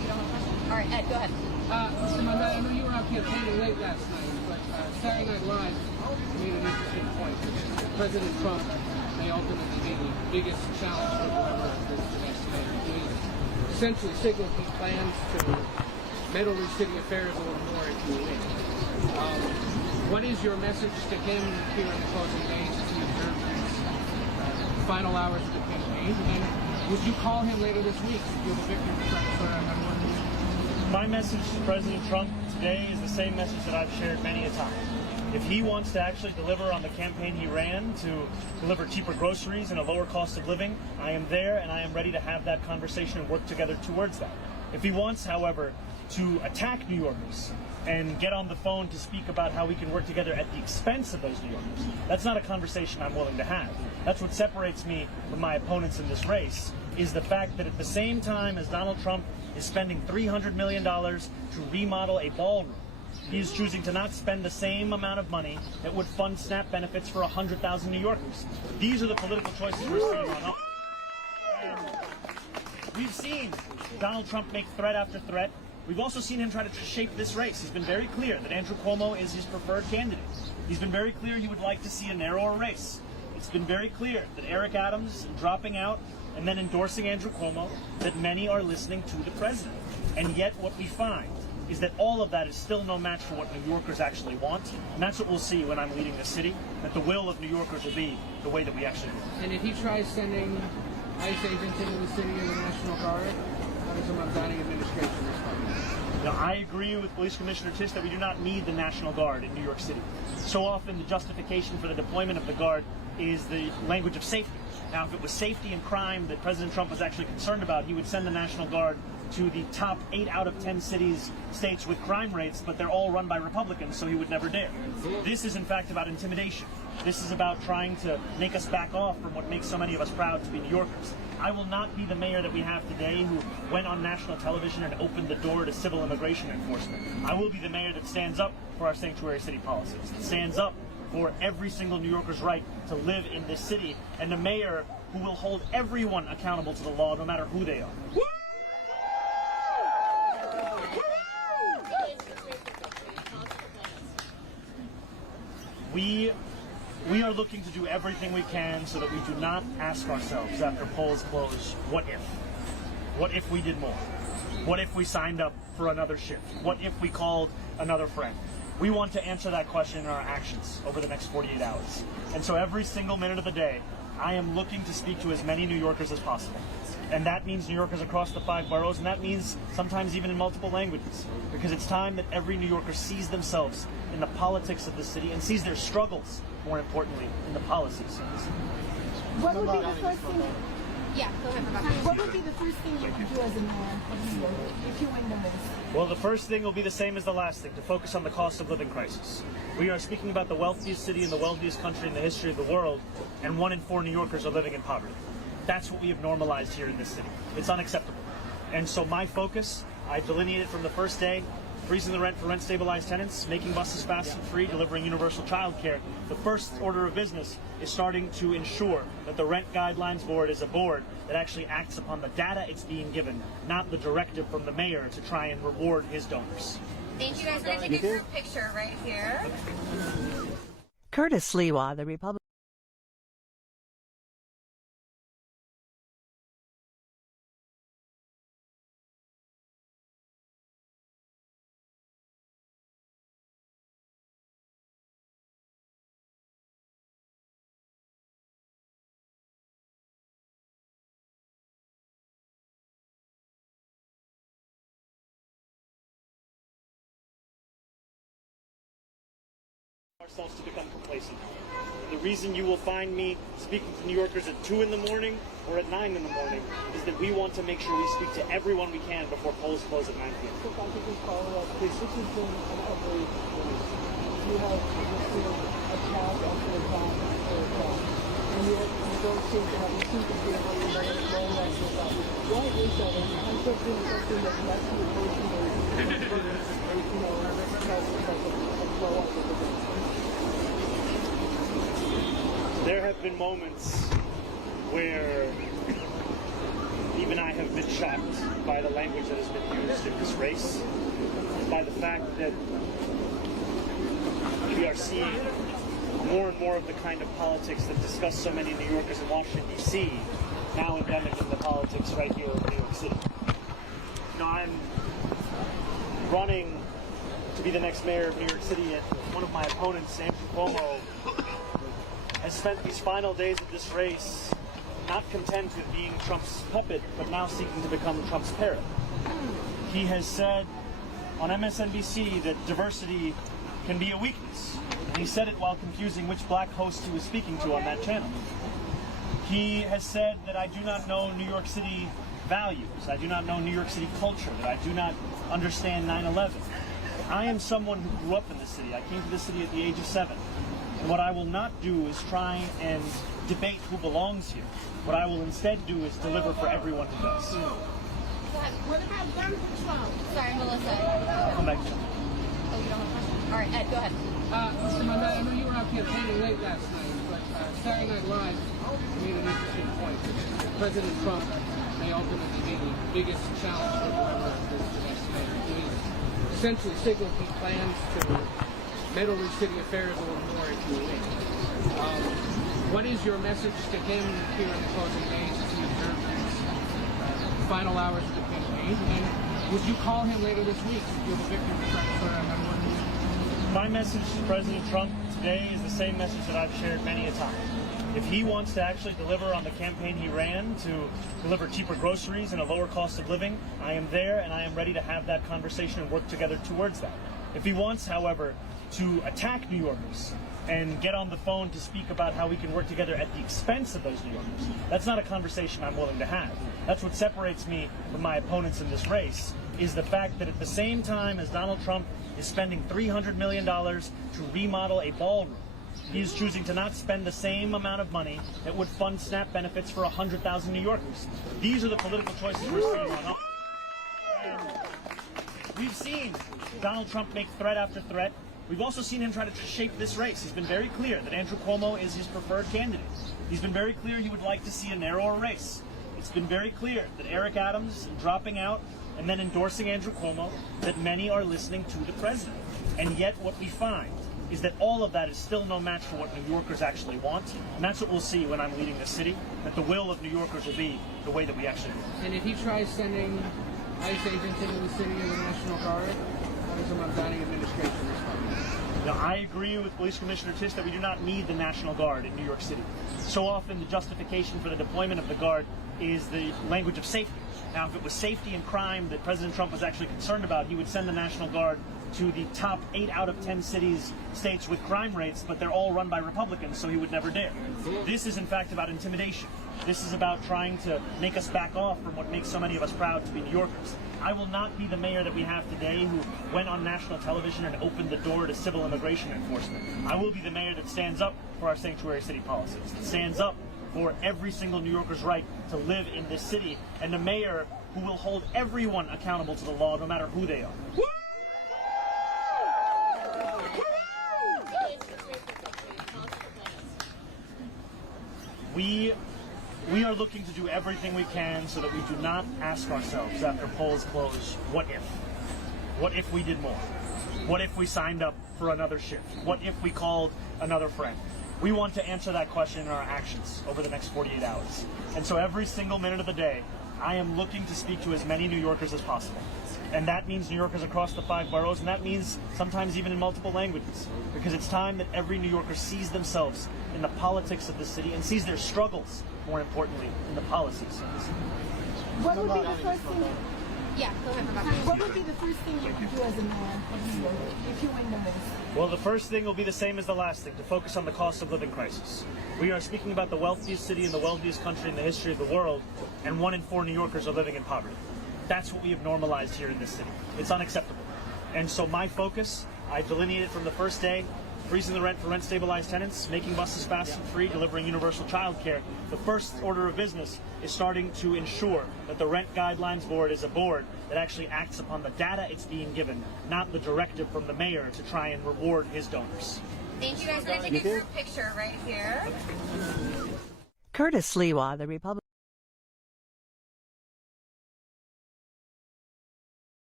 You don't have a question? All right, Ed, go ahead. Mr. Mamdani, I know you were out campaigning late last night, but Saturday Night Live made an interesting point. President Trump may ultimately be the biggest challenge for whoever is the next mayor. He essentially signaled he plans to meddle in city affairs a little more if you win. What is your message to him here in the closing days as he observes these final hours of the campaign? And would you call him later this week if you're the victor to try to sort out that one? My message to President Trump today is the same message that I've shared many a time. If he wants to actually deliver on the campaign he ran to deliver cheaper groceries and a lower cost of living, I am there and I am ready to have that conversation and work together towards that. If he wants, however, to attack New Yorkers and get on the phone to speak about how we can work together at the expense of those New Yorkers, that's not a conversation I'm willing to have. That's what separates me from my opponents in this race, is the fact that at the same time as Donald Trump is spending $300 million to remodel a ballroom, he is choosing to not spend the same amount of money that would fund SNAP benefits for 100,000 New Yorkers. These are the political choices we're seeing on. And we've seen Donald Trump make threat after threat. We've also seen him try to shape this race. He's been very clear that Andrew Cuomo is his preferred candidate. He's been very clear he would like to see a narrower race. It's been very clear that Eric Adams dropping out and then endorsing Andrew Cuomo, that many are listening to the president. And yet what we find is that all of that is still no match for what New Yorkers actually want. And that's what we'll see when I'm leading the city, that the will of New Yorkers will be the way that we actually do. And if he tries sending ICE agents into the city and the National Guard, how does the Mamdani administration respond? Now, I agree with Police Commissioner Tisch that we do not need the National Guard in New York City. So often the justification for the deployment of the Guard is the language of safety. Now, if it was safety and crime that President Trump was actually concerned about, he would send the National Guard to the top 8 out of 10 states with crime rates, but they're all run by Republicans, so he would never dare. This is, in fact, about intimidation. This is about trying to make us back off from what makes so many of us proud to be New Yorkers. I will not be the mayor that we have today who went on national television and opened the door to civil immigration enforcement. I will be the mayor that stands up for our sanctuary city policies, that stands up for every single New Yorker's right to live in this city, and the mayor who will hold everyone accountable to the law, no matter who they are. We are looking to do everything we can so that we do not ask ourselves after polls close, what if? What if we did more? What if we signed up for another shift? What if we called another friend? We want to answer that question in our actions over the next 48 hours. And so every single minute of the day, I am looking to speak to as many New Yorkers as possible. And that means New Yorkers across the 5 boroughs, and that means sometimes even in multiple languages. Because it's time that every New Yorker sees themselves in the politics of the city and sees their struggles, more importantly, in the policies of the city. What would be the first thing? Yeah, go ahead, Rebecca. What would be the first thing you would do as a mayor of New York if you win the race? Well, the first thing will be the same as the last thing, to focus on the cost of living crisis. We are speaking about the wealthiest city in the wealthiest country in the history of the world, and 1 in 4 New Yorkers are living in poverty. That's what we have normalized here in this city. It's unacceptable. And so my focus, I delineated from the first day, freezing the rent for rent-stabilized tenants, making buses fast and free, delivering universal child care. The first order of business is starting to ensure that the Rent Guidelines Board is a board that actually acts upon the data it's being given, not the directive from the mayor to try and reward his donors. Thank you guys. We're going to take a group picture right here. Curtis Sliwa, the Republican. Ourselves to become complacent. The reason you will find me speaking to New Yorkers at 2 in the morning or at 9 in the morning is that we want to make sure we speak to everyone we can before polls close at 9 p.m. So if I could just follow up, this has been an outrage race. You have just attack after attack after attack. And yet you don't seem to have, you seem to be able to let it flow after attack. Why is that? And I'm something that lets you emotionally, flow up with the day. There have been moments where even even I have been shocked by the language that has been used in this race, by the fact that we are seeing more and more of the kind of politics that disgust so many New Yorkers in Washington, D.C., now endemic in the politics right here in New York City. You know, I'm running to be the next mayor of New York City, and one of my opponents, Andrew Cuomo, has spent these final days of this race not content with being Trump's puppet, but now seeking to become Trump's parrot. He has said on MSNBC that diversity can be a weakness. And he said it while confusing which black host he was speaking to on that channel. He has said that I do not know New York City values, I do not know New York City culture, that I do not understand 9/11. I am someone who grew up in the city. I came to the city at the age of 7. And what I will not do is try and debate who belongs here. What I will instead do is deliver for everyone who does. What about gun control? Sorry, Melissa. Come back to you. Oh, you don't have a question? All right, Ed, go ahead. Mr. Mamdani, I know you were out campaigning late last night, but Saturday Night Live made an interesting point. President Trump may ultimately be the biggest challenge for whoever is the next mayor. He essentially signaled he plans to meddle in city affairs a little more if you win. What is your message to him here in the closing days as he observes these final hours of the campaign? And would you call him later this week if you're the victor to try to sort out how to work? My message to President Trump today is the same message that I've shared many a time. If he wants to actually deliver on the campaign he ran to deliver cheaper groceries and a lower cost of living, I am there and I am ready to have that conversation and work together towards that. If he wants, however, to attack New Yorkers and get on the phone to speak about how we can work together at the expense of those New Yorkers, that's not a conversation I'm willing to have. That's what separates me from my opponents in this race, is the fact that at the same time as Donald Trump is spending $300 million to remodel a ballroom, he is choosing to not spend the same amount of money that would fund SNAP benefits for 100,000 New Yorkers. These are the political choices we're seeing on. And we've seen Donald Trump make threat after threat. We've also seen him try to shape this race. He's been very clear that Andrew Cuomo is his preferred candidate. He's been very clear he would like to see a narrower race. It's been very clear that Eric Adams dropping out and then endorsing Andrew Cuomo, that many are listening to the president. And yet what we find is that all of that is still no match for what New Yorkers actually want. And that's what we'll see when I'm leading the city, that the will of New Yorkers will be the way that we actually do. And if he tries sending ICE agents into the city of the National Guard, how does the Mamdani administration respond? Now, I agree with Police Commissioner Tisch that we do not need the National Guard in New York City. So often the justification for the deployment of the Guard is the language of safety. Now, if it was safety and crime that President Trump was actually concerned about, he would send the National Guard to the top 8 out of 10 states with crime rates, but they're all run by Republicans, so he would never dare. This is, in fact, about intimidation. This is about trying to make us back off from what makes so many of us proud to be New Yorkers. I will not be the mayor that we have today who went on national television and opened the door to civil immigration enforcement. I will be the mayor that stands up for our sanctuary city policies, that stands up for every single New Yorker's right to live in this city, and the mayor who will hold everyone accountable to the law, no matter who they are. We are looking to do everything we can so that we do not ask ourselves after polls close, what if? What if we did more? What if we signed up for another shift? What if we called another friend? We want to answer that question in our actions over the next 48 hours. And so every single minute of the day, I am looking to speak to as many New Yorkers as possible. And that means New Yorkers across the 5 boroughs, and that means sometimes even in multiple languages. Because it's time that every New Yorker sees themselves in the politics of the city and sees their struggles, more importantly, in the policies of the city. What would be the first thing? Yeah, go ahead, Rebecca. What would be the first thing you would do as a mayor of New York if you win the race? Well, the first thing will be the same as the last thing, to focus on the cost of living crisis. We are speaking about the wealthiest city in the wealthiest country in the history of the world, and 1 in 4 New Yorkers are living in poverty. That's what we have normalized here in this city. It's unacceptable. And so my focus, I delineated from the first day, freezing the rent for rent-stabilized tenants, making buses fast and free, delivering universal child care. The first order of business is starting to ensure that the Rent Guidelines Board is a board that actually acts upon the data it's being given, not the directive from the mayor to try and reward his donors. Thank you guys. We're going to take a group picture right here. Curtis Sliwa, the Republican.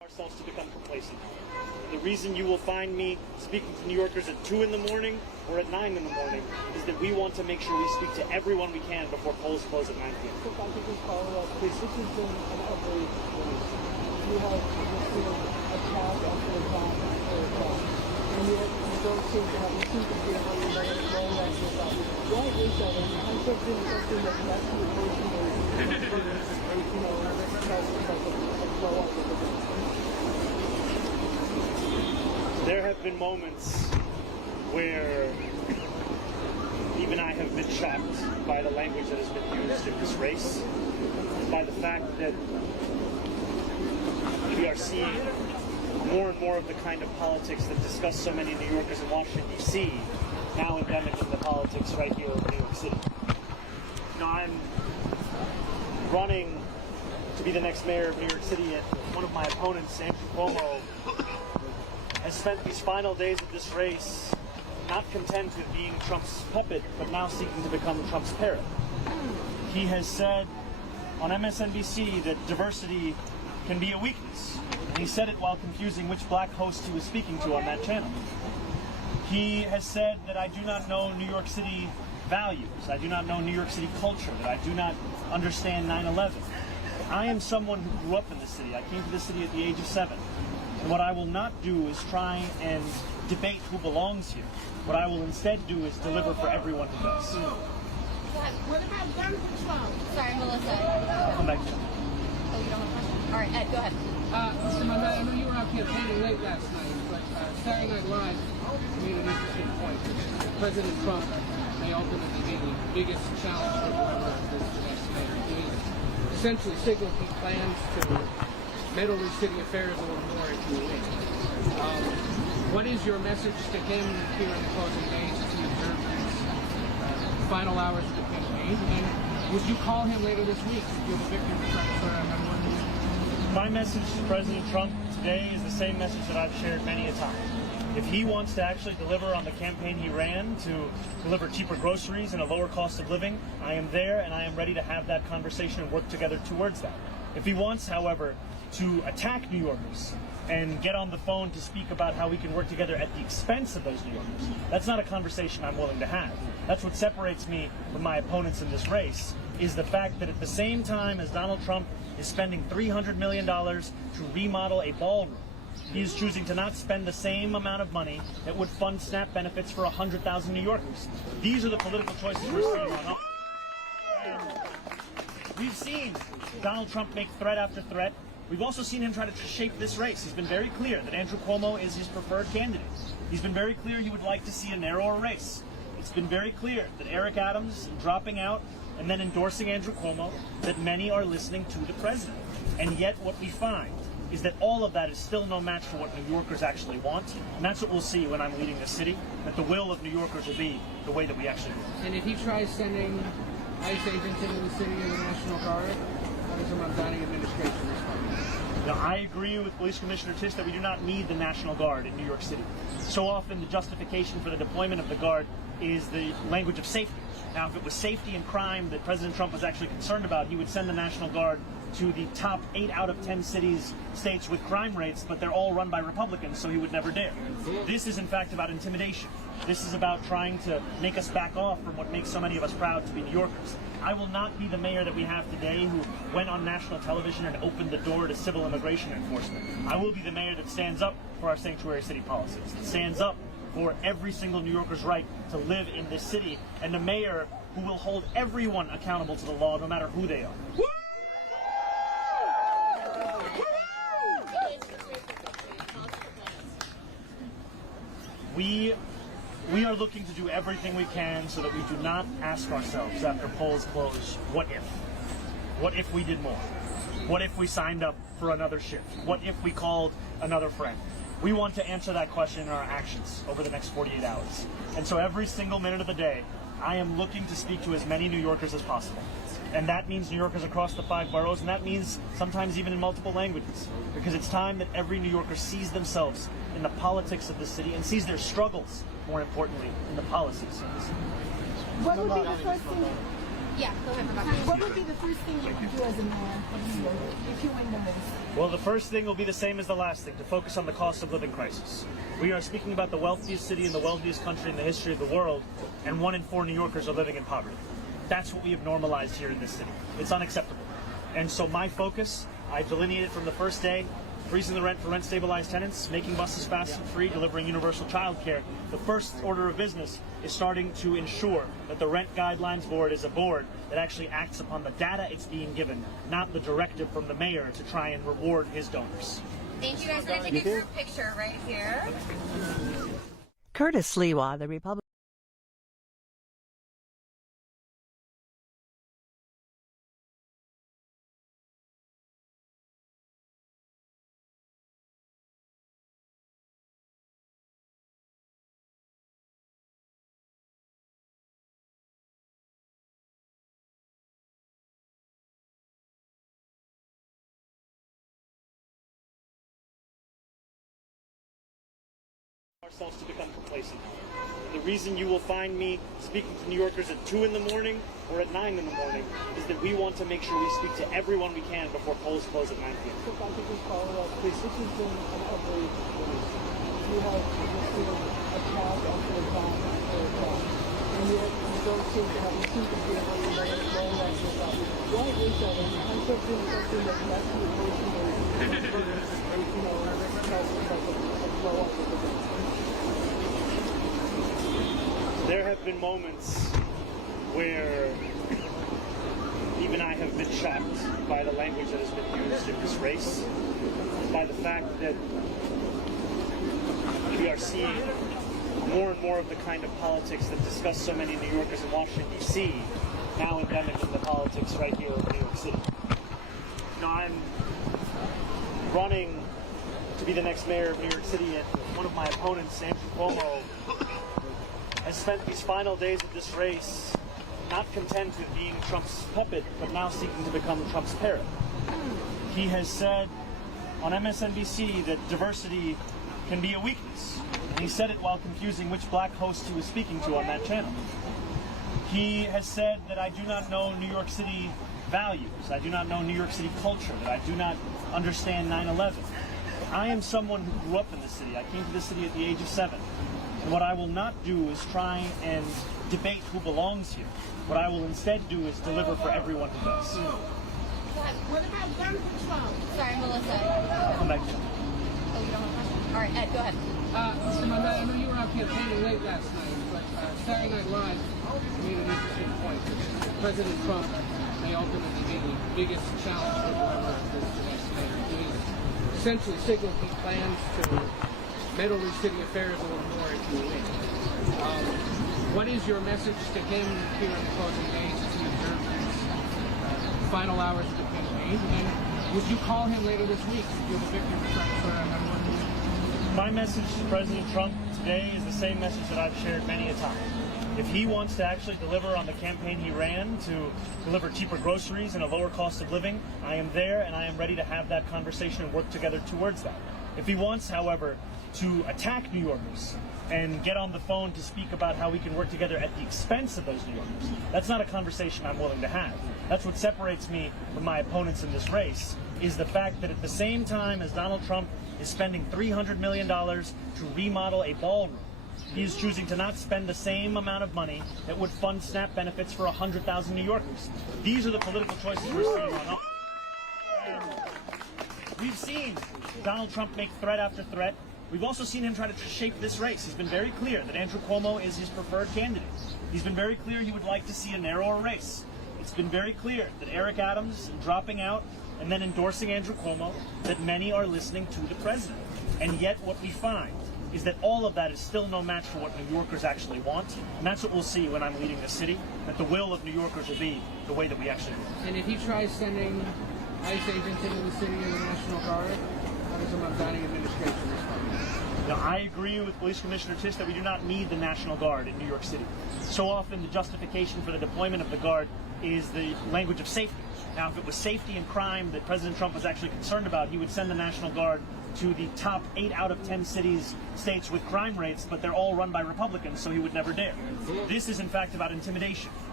ourselves to become complacent. The reason you will find me speaking to New Yorkers at 2 in the morning or at 9 in the morning is that we want to make sure we speak to everyone we can before polls close at 9 p.m. So if I could just follow up, this has been an outrage race. You have attack after attack after attack, and yet you don't seem to have, you seem to be able to let it flow after that. Why is that? And I'm something that can actually personally, blow up with it. There have been moments where even I have been shocked by the language that has been used in this race, by the fact that we are seeing more and more of the kind of politics that disgust so many New Yorkers in Washington, D.C., now endemic in the politics right here in New York City. Now, I'm running to be the next mayor of New York City, and one of my opponents, Andrew Cuomo, has spent these final days of this race not content with being Trump's puppet, but now seeking to become Trump's parrot. He has said on MSNBC that diversity can be a weakness. And he said it while confusing which black host he was speaking to on that channel. He has said that I do not know New York City values, I do not know New York City culture, that I do not understand 9/11. I am someone who grew up in the city. I came to the city at the age of 7. And what I will not do is try and debate who belongs here. What I will instead do is deliver for everyone who does. What about gun control? Sorry, Melissa. Come back to you. Oh, you don't have a question? All right, Ed, go ahead. Mr. Mamdani, I know you were out campaigning late last night, but Saturday Night Live made an interesting point. President Trump may ultimately be the biggest challenge for whoever is the next mayor. He essentially signaled he plans to meddle in city affairs a little more if you win. What is your message to him here in the closing days as he observes these final hours of the campaign? And would you call him later this week if you're the victim of Trump's My message to President Trump today is the same message that I've shared many a time. If he wants to actually deliver on the campaign he ran to deliver cheaper groceries and a lower cost of living, I am there and I am ready to have that conversation and work together towards that. If he wants, however, to attack New Yorkers and get on the phone to speak about how we can work together at the expense of those New Yorkers, that's not a conversation I'm willing to have. That's what separates me from my opponents in this race, is the fact that at the same time as Donald Trump is spending $300 million to remodel a ballroom, he is choosing to not spend the same amount of money that would fund SNAP benefits for 100,000 New Yorkers. These are the political choices we're seeing on. And we've seen Donald Trump make threat after threat. We've also seen him try to shape this race. He's been very clear that Andrew Cuomo is his preferred candidate. He's been very clear he would like to see a narrower race. It's been very clear that Eric Adams dropping out and then endorsing Andrew Cuomo, that many are listening to the president. And yet what we find is that all of that is still no match for what New Yorkers actually want. And that's what we'll see when I'm leading the city, that the will of New Yorkers will be the way that we actually do. And if he tries sending ICE agents into the city or the National Guard, how does the Mamdani administration respond? Now, I agree with Police Commissioner Tisch that we do not need the National Guard in New York City. So often the justification for the deployment of the Guard is the language of safety. Now, if it was safety and crime that President Trump was actually concerned about, he would send the National Guard to the top 8 out of 10 states with crime rates, but they're all run by Republicans, so he would never dare. This is, in fact, about intimidation. This is about trying to make us back off from what makes so many of us proud to be New Yorkers. I will not be the mayor that we have today who went on national television and opened the door to civil immigration enforcement. I will be the mayor that stands up for our sanctuary city policies, that stands up for every single New Yorker's right to live in this city, and the mayor who will hold everyone accountable to the law, no matter who they are. We are looking to do everything we can so that we do not ask ourselves after polls close, what if? What if we did more? What if we signed up for another shift? What if we called another friend? We want to answer that question in our actions over the next 48 hours. And so every single minute of the day, I am looking to speak to as many New Yorkers as possible. And that means New Yorkers across the 5 boroughs, and that means sometimes even in multiple languages. Because it's time that every New Yorker sees themselves in the politics of the city and sees their struggles, more importantly, in the policies of the city. What would be the first thing? Yeah, go ahead, Rebecca. What would be the first thing you would do as a mayor of New York if you win the race? Well, the first thing will be the same as the last thing, to focus on the cost of living crisis. We are speaking about the wealthiest city in the wealthiest country in the history of the world, and 1 in 4 New Yorkers are living in poverty. That's what we have normalized here in this city. It's unacceptable. And so my focus, I delineated from the first day, freezing the rent for rent-stabilized tenants, making buses fast and free, delivering universal childcare. The first order of business is starting to ensure that the Rent Guidelines Board is a board that actually acts upon the data it's being given, not the directive from the mayor to try and reward his donors. Thank you guys. We're going to take a group picture right here. Curtis Sliwa, the Republican. Ourselves to become complacent. The reason you will find me speaking to New Yorkers at 2 in the morning or at 9 in the morning is that we want to make sure we speak to everyone we can before polls close at 9 p.m. So if I could just follow up, please. This has been an ugly race. You have resisted attack after attack after attack, and yet you don't seem to be able to let it go like this. Why is that? And I'm something that left you emotionally, blow up with it. There have been moments where even I have been shocked by the language that has been used in this race, by the fact that we are seeing more and more of the kind of politics that disgust so many New Yorkers in Washington, D.C., now endemic in the politics right here in New York City. You know, I'm running to be the next mayor of New York City, and one of my opponents, Andrew Cuomo, has spent these final days of this race not content with being Trump's puppet, but now seeking to become Trump's parrot. He has said on MSNBC that diversity can be a weakness. And he said it while confusing which black host he was speaking to on that channel. He has said that I do not know New York City values, I do not know New York City culture, that I do not understand 9/11. I am someone who grew up in the city. I came to the city at the age of 7. And what I will not do is try and debate who belongs here. What I will instead do is deliver for everyone who does. What about gun control? Sorry, Melissa. Come back to you. Oh, you don't have a question? All right, Ed, go ahead. Mr. Mamdani, I know you were out campaigning late last night, but Saturday Night Live made an interesting point. President Trump may ultimately be the biggest challenge for whoever is the next mayor. He essentially signaled he plans to meddle in city affairs a little more if you win. What is your message to him here in the closing days as he observes these final hours of the campaign? And would you call him later this week if you're the victim for My message to President Trump today is the same message that I've shared many a time. If he wants to actually deliver on the campaign he ran to deliver cheaper groceries and a lower cost of living, I am there and I am ready to have that conversation and work together towards that. If he wants, however, to attack New Yorkers and get on the phone to speak about how we can work together at the expense of those New Yorkers, that's not a conversation I'm willing to have. That's what separates me from my opponents in this race, is the fact that at the same time as Donald Trump is spending $300 million to remodel a ballroom, he is choosing to not spend the same amount of money that would fund SNAP benefits for 100,000 New Yorkers. These are the political choices we're seeing on. And we've seen Donald Trump make threat after threat. We've also seen him try to shape this race. He's been very clear that Andrew Cuomo is his preferred candidate. He's been very clear he would like to see a narrower race. It's been very clear that Eric Adams dropping out and then endorsing Andrew Cuomo, that many are listening to the president. And yet what we find is that all of that is still no match for what New Yorkers actually want. And that's what we'll see when I'm leading the city, that the will of New Yorkers will be the way that we actually want. And if he tries sending ICE agents into the city and the National Guard, how does the Mamdani administration respond? Now, I agree with Police Commissioner Tisch that we do not need the National Guard in New York City. So often the justification for the deployment of the Guard is the language of safety. Now, if it was safety and crime that President Trump was actually concerned about, he would send the National Guard to the top 8 out of 10 states with crime rates, but they're all run by Republicans, so he would never dare. This is, in fact, about intimidation.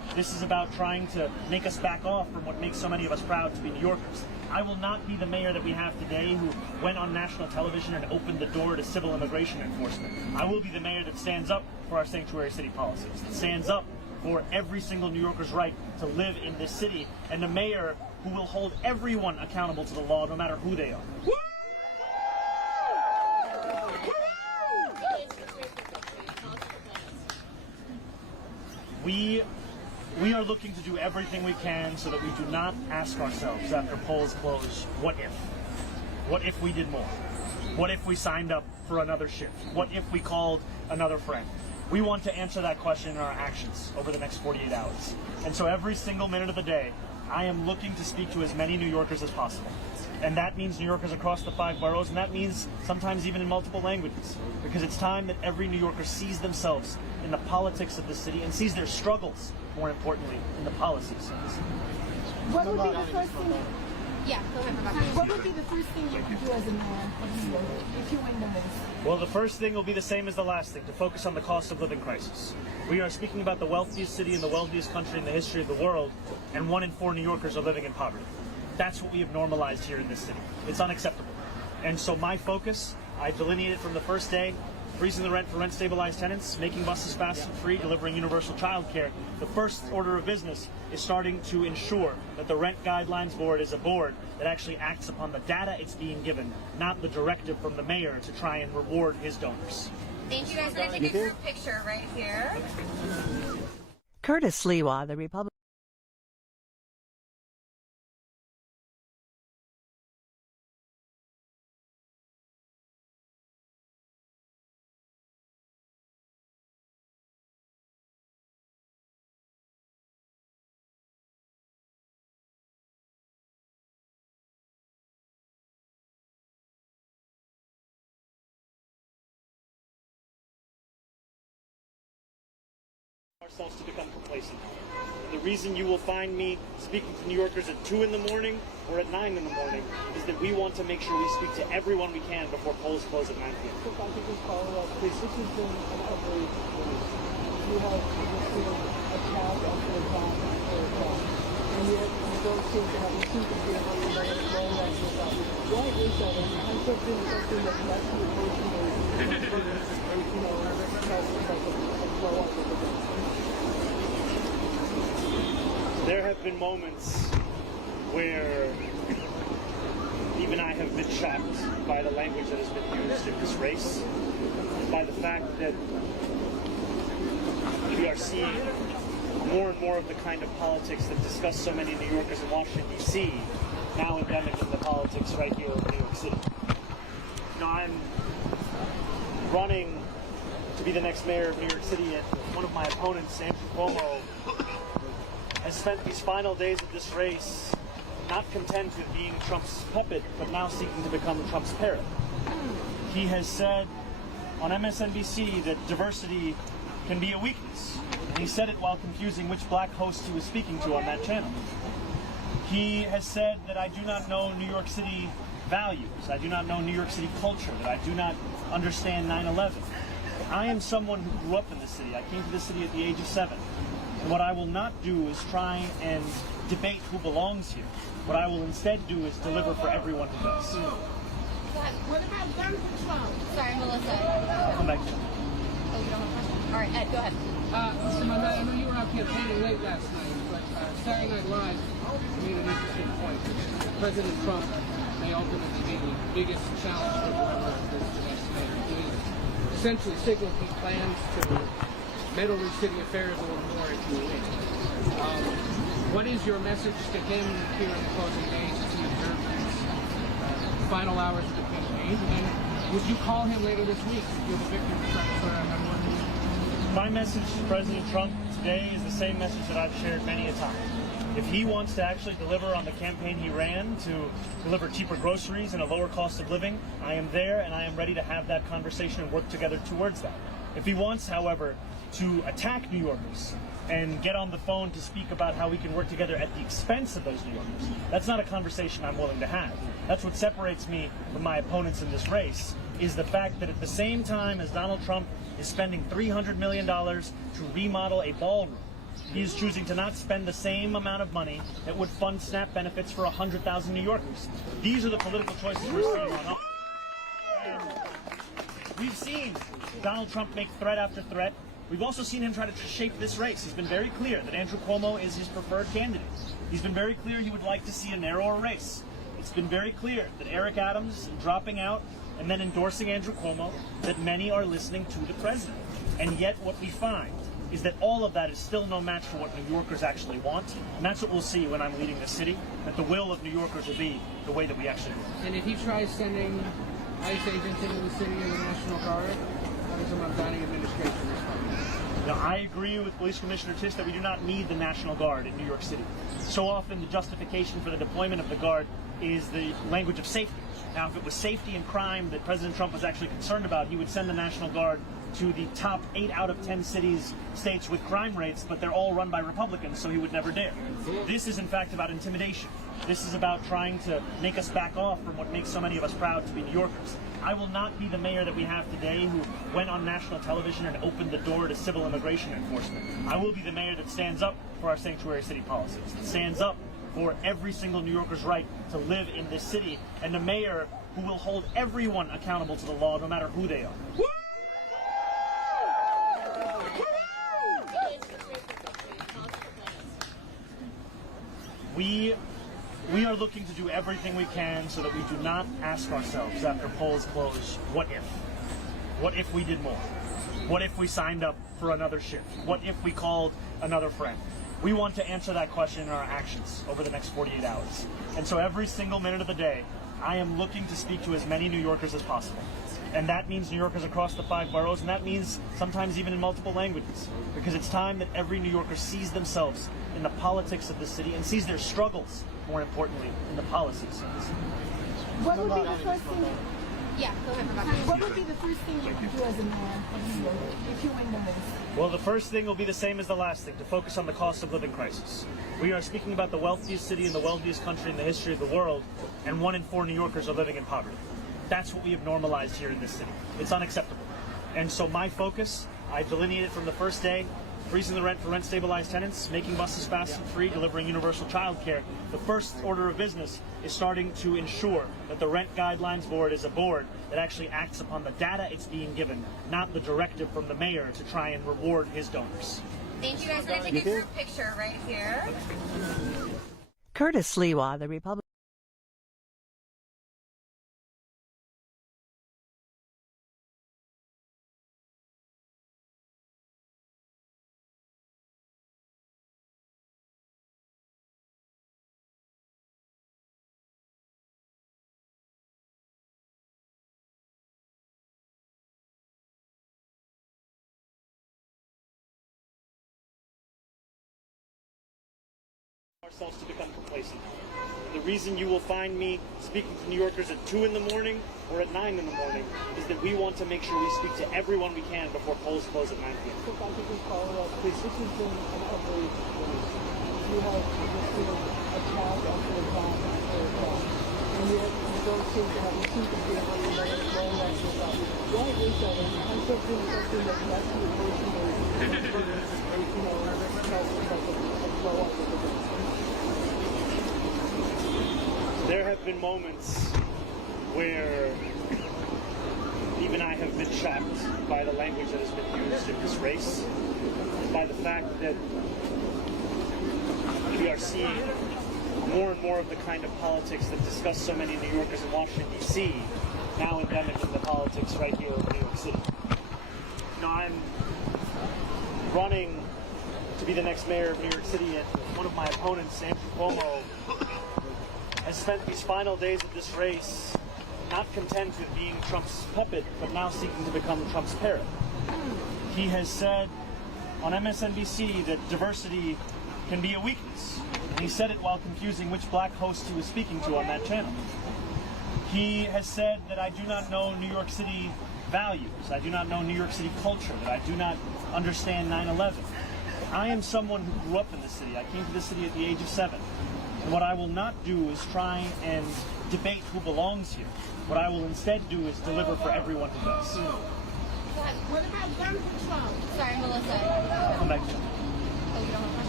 This is about trying to make us back off from what makes so many of us proud to be New Yorkers. I will not be the mayor that we have today who went on national television and opened the door to civil immigration enforcement. I will be the mayor that stands up for our sanctuary city policies, that stands up for every single New Yorker's right to live in this city, and the mayor who will hold everyone accountable to the law, no matter who they are. We are looking to do everything we can so that we do not ask ourselves after polls close, what if? What if we did more? What if we signed up for another shift? What if we called another friend? We want to answer that question in our actions over the next 48 hours. And so every single minute of the day, I am looking to speak to as many New Yorkers as possible. And that means New Yorkers across the 5 boroughs, and that means sometimes even in multiple languages. Because it's time that every New Yorker sees themselves in the politics of the city and sees their struggles, more importantly, in the policies of the city. What would be the first thing? Yeah, go ahead, Rebecca. What would be the first thing you would do as a mayor of New York if you win the race? Well, the first thing will be the same as the last thing, to focus on the cost of living crisis. We are speaking about the wealthiest city in the wealthiest country in the history of the world, and 1 in 4 New Yorkers are living in poverty. That's what we have normalized here in this city. It's unacceptable. And so my focus, I delineated from the first day, freezing the rent for rent-stabilized tenants, making buses fast and free, delivering universal child care. The first order of business is starting to ensure that the Rent Guidelines Board is a board that actually acts upon the data it's being given, not the directive from the mayor to try and reward his donors. Thank you guys. We're going to take a group picture right here. Curtis Sliwa, the Republican. Ourselves to become complacent. And the reason you will find me speaking to New Yorkers at 2 in the morning or at 9 in the morning is that we want to make sure we speak to everyone we can before polls close at 9 p.m. If I could just follow up, please. This has been an outrageous race. You have resisted attack after attack after attack, and yet you don't seem to have, you seem to be able to let it roll like this out. Why is that? And I'm something that you actually emotionally, blow up with it. There have been moments where even I have been shocked by the language that has been used in this race, by the fact that we are seeing more and more of the kind of politics that disgust so many New Yorkers in Washington, D.C., now endemic in the politics right here in New York City. You know, I'm running to be the next mayor of New York City, and one of my opponents, Cuomo, has spent these final days of this race not content with being Trump's puppet, but now seeking to become Trump's parrot. He has said on MSNBC that diversity can be a weakness. And he said it while confusing which black host he was speaking to on that channel. He has said that I do not know New York City values, I do not know New York City culture, that I do not understand 9/11. I am someone who grew up in this city. I came to this city at the age of 7. And what I will not do is try and debate who belongs here. What I will instead do is deliver for everyone who does. What about gun control? Sorry, Melissa. Come back to you. Oh, you don't have a question? All right, Ed, go ahead. Mr. Mamdani, I know you were out campaigning late last night, but Saturday Night Live made an interesting point. President Trump may ultimately be the biggest challenge for whoever is the next mayor. He essentially signaled he plans to meddle in city affairs a little more if you win. What is your message to him here in the closing days as he observes these final hours of the campaign? And would you call him later this week if you're the victim for a My message to President Trump today is the same message that I've shared many a time. If he wants to actually deliver on the campaign he ran to deliver cheaper groceries and a lower cost of living, I am there and I am ready to have that conversation and work together towards that. If he wants, however, to attack New Yorkers and get on the phone to speak about how we can work together at the expense of those New Yorkers, that's not a conversation I'm willing to have. That's what separates me from my opponents in this race, is the fact that at the same time as Donald Trump is spending $300 million to remodel a ballroom, he is choosing to not spend the same amount of money that would fund SNAP benefits for 100,000 New Yorkers. These are the political choices we're seeing on. And we've seen Donald Trump make threat after threat. We've also seen him try to shape this race. He's been very clear that Andrew Cuomo is his preferred candidate. He's been very clear he would like to see a narrower race. It's been very clear that Eric Adams dropping out and then endorsing Andrew Cuomo, that many are listening to the president. And yet what we find is that all of that is still no match for what New Yorkers actually want. And that's what we'll see when I'm leading the city, that the will of New Yorkers will be the way that we actually do. And if he tries sending ICE agents into the city or the National Guard, how does the Mamdani administration respond? Now, I agree with Police Commissioner Tisch that we do not need the National Guard in New York City. So often the justification for the deployment of the Guard is the language of safety. Now, if it was safety and crime that President Trump was actually concerned about, he would send the National Guard to the top 8 out of 10 states with crime rates, but they're all run by Republicans, so he would never dare. This is, in fact, about intimidation. This is about trying to make us back off from what makes so many of us proud to be New Yorkers. I will not be the mayor that we have today who went on national television and opened the door to civil immigration enforcement. I will be the mayor that stands up for our sanctuary city policies, that stands up for every single New Yorker's right to live in this city, and the mayor who will hold everyone accountable to the law, no matter who they are. We are looking to do everything we can so that we do not ask ourselves after polls close, what if? What if we did more? What if we signed up for another shift? What if we called another friend? We want to answer that question in our actions over the next 48 hours. And so every single minute of the day, I am looking to speak to as many New Yorkers as possible. And that means New Yorkers across the 5 boroughs, and that means sometimes even in multiple languages. Because it's time that every New Yorker sees themselves in the politics of the city and sees their struggles, more importantly, in the policies of the city. What would be the first thing? Yeah, go ahead. What would be the first thing you would do as a mayor of New York if you win the race? Well, the first thing will be the same as the last thing, to focus on the cost of living crisis. We are speaking about the wealthiest city in the wealthiest country in the history of the world, and 1 in 4 New Yorkers are living in poverty. That's what we have normalized here in this city. It's unacceptable. And so my focus, I delineated from the first day, freezing the rent for rent-stabilized tenants, making buses fast and free, delivering universal child care. The first order of business is starting to ensure that the Rent Guidelines Board is a board that actually acts upon the data it's being given, not the directive from the mayor to try and reward his donors. Thank you guys. We're going to take a group picture right here. Curtis Sliwa, the Republican. Ourselves to become complacent. The reason you will find me speaking to New Yorkers at 2 in the morning or at 9 in the morning is that we want to make sure we speak to everyone we can before polls close at 9 p.m. So if I could just follow up, this has been an outrage race. You have just attack after attack after attack. And yet you don't seem to have, you seem to be able to let it roll like this out. Why is that? And I'm something that actually emotionally, tries to blow up with the There have been moments where even I have been shocked by the language that has been used in this race, by the fact that we are seeing more and more of the kind of politics that disgust so many New Yorkers in Washington, D.C., now endemic in the politics right here in New York City. You know, I'm running to be the next mayor of New York City, and one of my opponents, Andrew Cuomo, has spent these final days of this race not content with being Trump's puppet, but now seeking to become Trump's parrot. He has said on MSNBC that diversity can be a weakness. And he said it while confusing which black host he was speaking to on that channel. He has said that I do not know New York City values, I do not know New York City culture, that I do not understand 9/11. I am someone who grew up in the city. I came to the city at the age of 7. And what I will not do is try and debate who belongs here. What I will instead do is deliver for everyone who does. What about gun control? Sorry, Melissa. Come back to you. Oh, you don't have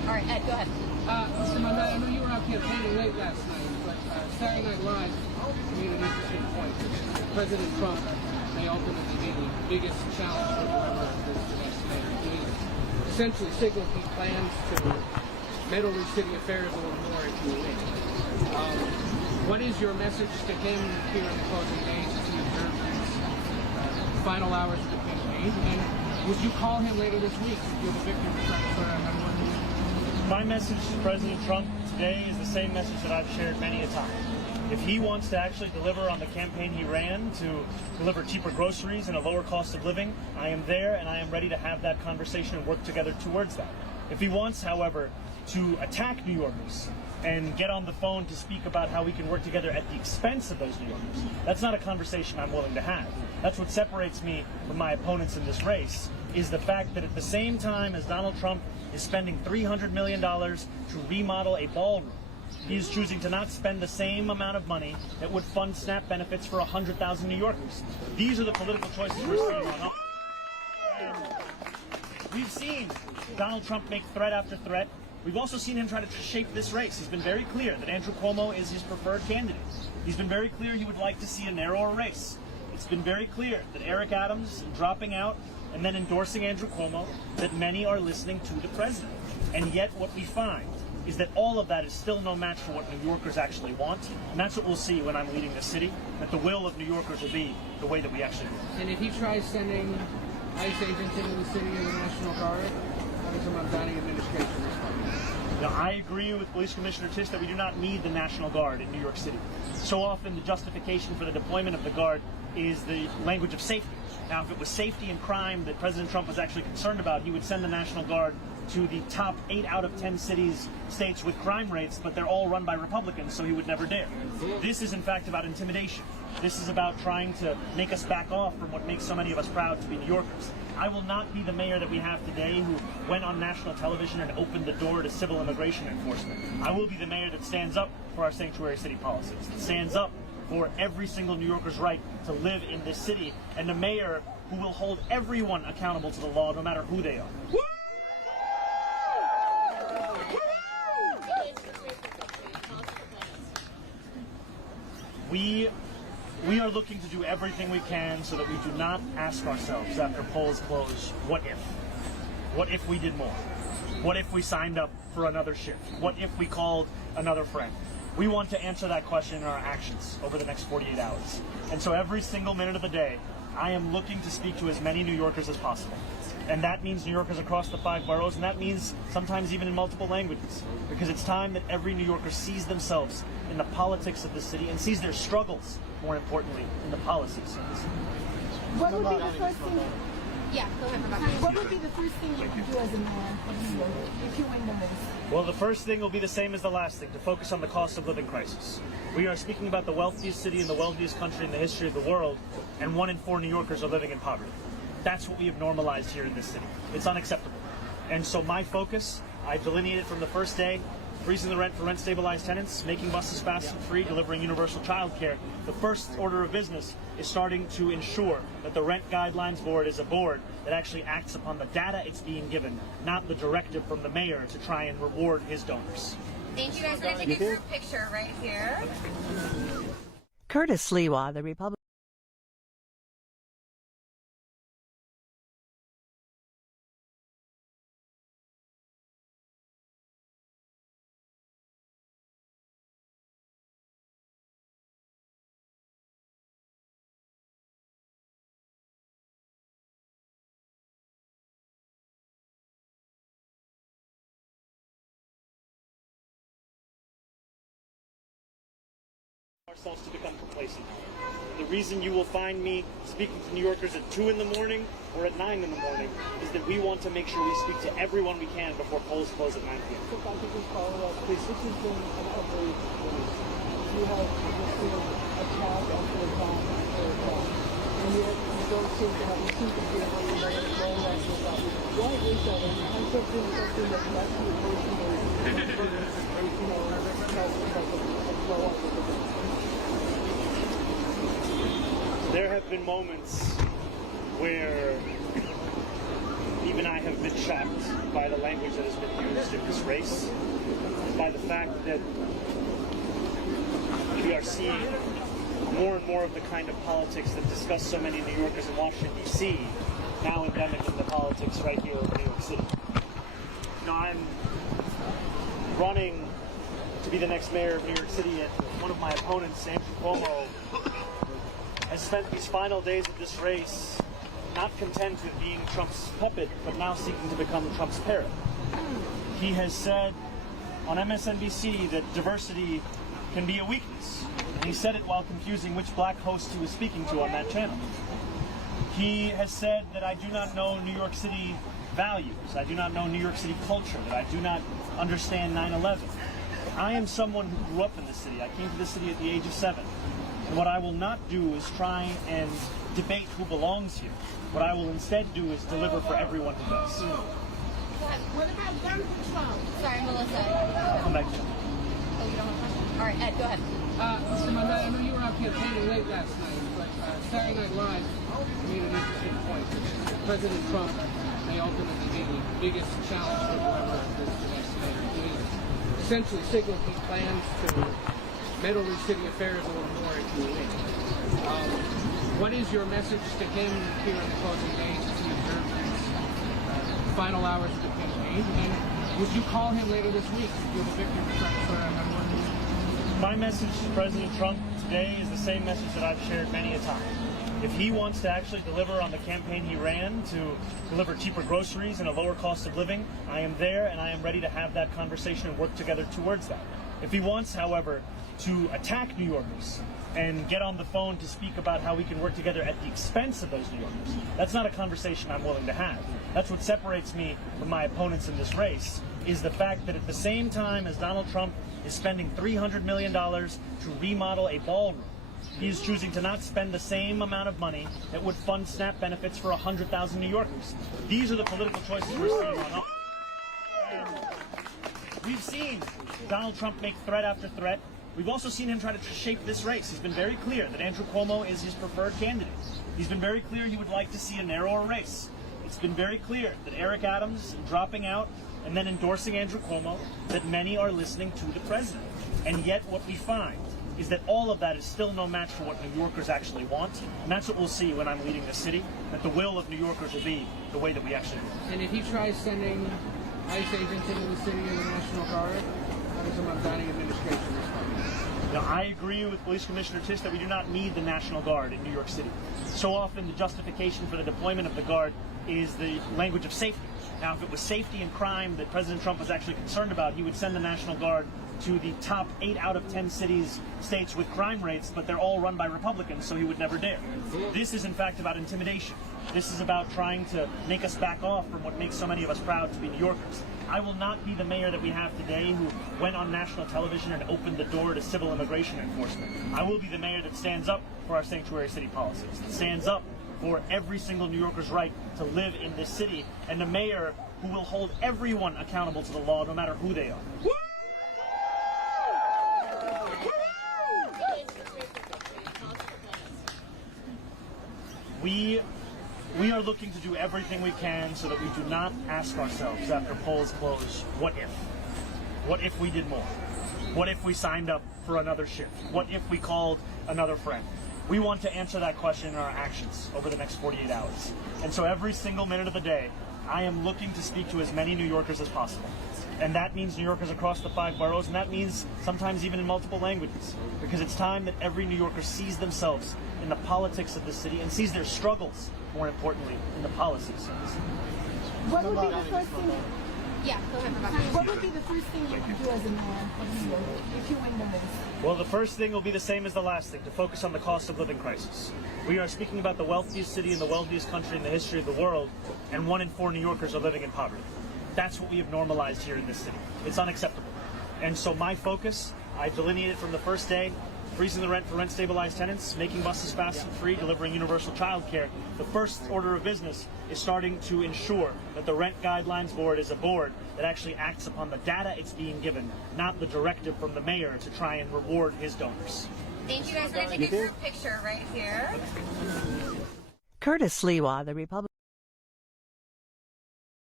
All right, Ed, go ahead. Mr. Mamdani, I know you were out campaigning late last night, but Saturday Night Live made an interesting point. President Trump may ultimately be the biggest challenge for whoever is the next mayor. He essentially signaled he plans to meddle in city affairs a little more if you win. What is your message to him here in the closing days as he observes these final hours of the campaign? And would you call him later this week if you're the victim of trying to sort out how to win? My message to President Trump today is the same message that I've shared many a time. If he wants to actually deliver on the campaign he ran to deliver cheaper groceries and a lower cost of living, I am there and I am ready to have that conversation and work together towards that. If he wants, however, to attack New Yorkers and get on the phone to speak about how we can work together at the expense of those New Yorkers, that's not a conversation I'm willing to have. That's what separates me from my opponents in this race, is the fact that at the same time as Donald Trump is spending $300 million to remodel a ballroom, he is choosing to not spend the same amount of money that would fund SNAP benefits for 100,000 New Yorkers. These are the political choices we're seeing on. And we've seen Donald Trump make threat after threat. We've also seen him try to shape this race. He's been very clear that Andrew Cuomo is his preferred candidate. He's been very clear he would like to see a narrower race. It's been very clear that Eric Adams dropping out and then endorsing Andrew Cuomo, that many are listening to the president. And yet what we find is that all of that is still no match for what New Yorkers actually want. And that's what we'll see when I'm leading the city, that the will of New Yorkers will be the way that we actually do. And if he tries sending ICE agents into the city or the National Guard, how does the Mamdani administration respond? Now, I agree with Police Commissioner Tisch that we do not need the National Guard in New York City. So often the justification for the deployment of the Guard is the language of safety. Now, if it was safety and crime that President Trump was actually concerned about, he would send the National Guard to the top 8 out of 10 states with crime rates, but they're all run by Republicans, so he would never dare. This is, in fact, about intimidation. This is about trying to make us back off from what makes so many of us proud to be New Yorkers. I will not be the mayor that we have today who went on national television and opened the door to civil immigration enforcement. I will be the mayor that stands up for our sanctuary city policies, that stands up for every single New Yorker's right to live in this city, and the mayor who will hold everyone accountable to the law, no matter who they are. We are looking to do everything we can so that we do not ask ourselves after polls close, what if? What if we did more? What if we signed up for another shift? What if we called another friend? We want to answer that question in our actions over the next 48 hours. And so every single minute of the day, I am looking to speak to as many New Yorkers as possible. And that means New Yorkers across the 5 boroughs, and that means sometimes even in multiple languages. Because it's time that every New Yorker sees themselves in the politics of the city and sees their struggles, more importantly, in the policies of the city. What would be the first thing? Yeah, go ahead, Rebecca. What would be the first thing you would do as a mayor of New York if you win the race? Well, the first thing will be the same as the last thing, to focus on the cost of living crisis. We are speaking about the wealthiest city in the wealthiest country in the history of the world, and 1 in 4 New Yorkers are living in poverty. That's what we have normalized here in this city. It's unacceptable. And so my focus, I delineated from the first day, freezing the rent for rent-stabilized tenants, making buses fast and free, delivering universal child care. The first order of business is starting to ensure that the Rent Guidelines Board is a board that actually acts upon the data it's being given, not the directive from the mayor to try and reward his donors. Thank you guys. We're going to take a group picture right here. Curtis Sliwa, the Republican. Ourselves to become complacent. The reason you will find me speaking to New Yorkers at 2 in the morning or at 9 in the morning is that we want to make sure we speak to everyone we can before polls close at 9 p.m. So if I could just follow up, please. This has been an outrage race. You have just been attack after attack after attack. And yet you don't seem to have, you seem to be able to let it go after that. Why is that? And I'm something that left you emotionally, because a blow up with the There have been moments where even even I have been shocked by the language that has been used in this race, and by the fact that we are seeing more and more of the kind of politics that disgust so many New Yorkers in Washington, D.C., now endemic in the politics right here in New York City. You know, I'm running to be the next mayor of New York City, and one of my opponents, Andrew Cuomo, has spent these final days of this race not content with being Trump's puppet, but now seeking to become Trump's parrot. He has said on MSNBC that diversity can be a weakness, and he said it while confusing which black host he was speaking to on that channel. He has said that I do not know New York City values, I do not know New York City culture, that I do not understand 9/11. I am someone who grew up in the city. I came to the city at the age of 7. And what I will not do is try and debate who belongs here. What I will instead do is deliver for everyone who does. What about gun control? Sorry, Melissa. Come back to you. Oh, you don't have one? All right, Ed, go ahead. Mr. Mamdani, I know you were out campaigning late last night, but Saturday Night Live made an interesting point. President Trump may ultimately be the biggest challenge for whoever is the next mayor. He essentially signaled he plans to meddle in city affairs a little more if you win. What is your message to him here in the closing days as he observes these final hours of the campaign? And would you call him later this week if you're the victor of Trump? My message to President Trump today is the same message that I've shared many a time. If he wants to actually deliver on the campaign he ran to deliver cheaper groceries and a lower cost of living, I am there and I am ready to have that conversation and work together towards that. If he wants, however, to attack New Yorkers and get on the phone to speak about how we can work together at the expense of those New Yorkers, that's not a conversation I'm willing to have. That's what separates me from my opponents in this race, is the fact that at the same time as Donald Trump is spending $300 million to remodel a ballroom, he is choosing to not spend the same amount of money that would fund SNAP benefits for 100,000 New Yorkers. These are the political choices we're seeing on. And we've seen Donald Trump make threat after threat. We've also seen him try to shape this race. He's been very clear that Andrew Cuomo is his preferred candidate. He's been very clear he would like to see a narrower race. It's been very clear that Eric Adams dropping out and then endorsing Andrew Cuomo, that many are listening to the president. And yet what we find is that all of that is still no match for what New Yorkers actually want. And that's what we'll see when I'm leading the city, that the will of New Yorkers will be the way that we actually do. And if he tries sending ICE agents into the city or the National Guard, how does the Mamdani administration respond? Now, I agree with Police Commissioner Tisch that we do not need the National Guard in New York City. So often the justification for the deployment of the Guard is the language of safety. Now, if it was safety and crime that President Trump was actually concerned about, he would send the National Guard to the top 8 out of 10 states with crime rates, but they're all run by Republicans, so he would never dare. This is, in fact, about intimidation. This is about trying to make us back off from what makes so many of us proud to be New Yorkers. I will not be the mayor that we have today who went on national television and opened the door to civil immigration enforcement. I will be the mayor that stands up for our sanctuary city policies, that stands up for every single New Yorker's right to live in this city, and the mayor who will hold everyone accountable to the law, no matter who they are. We are looking to do everything we can so that we do not ask ourselves after polls close, what if? What if we did more? What if we signed up for another shift? What if we called another friend? We want to answer that question in our actions over the next 48 hours. And so every single minute of the day, I am looking to speak to as many New Yorkers as possible. And that means New Yorkers across the 5 boroughs, and that means sometimes even in multiple languages. Because it's time that every New Yorker sees themselves in the politics of the city and sees their struggles, more importantly, in the policies of the city. What would be the first thing? Yeah, go ahead, Rebecca. What would be the first thing you would do as a mayor of New York if you win the race? Well, the first thing will be the same as the last thing, to focus on the cost of living crisis. We are speaking about the wealthiest city in the wealthiest country in the history of the world, and 1 in 4 New Yorkers are living in poverty. That's what we have normalized here in this city. It's unacceptable. And so my focus, I delineated from the first day, freezing the rent for rent-stabilized tenants, making buses fast and free, delivering universal child care. The first order of business is starting to ensure that the Rent Guidelines Board is a board that actually acts upon the data it's being given, not the directive from the mayor to try and reward his donors. Thank you guys. We're going to take a group picture right here. Curtis Sliwa, the Republican.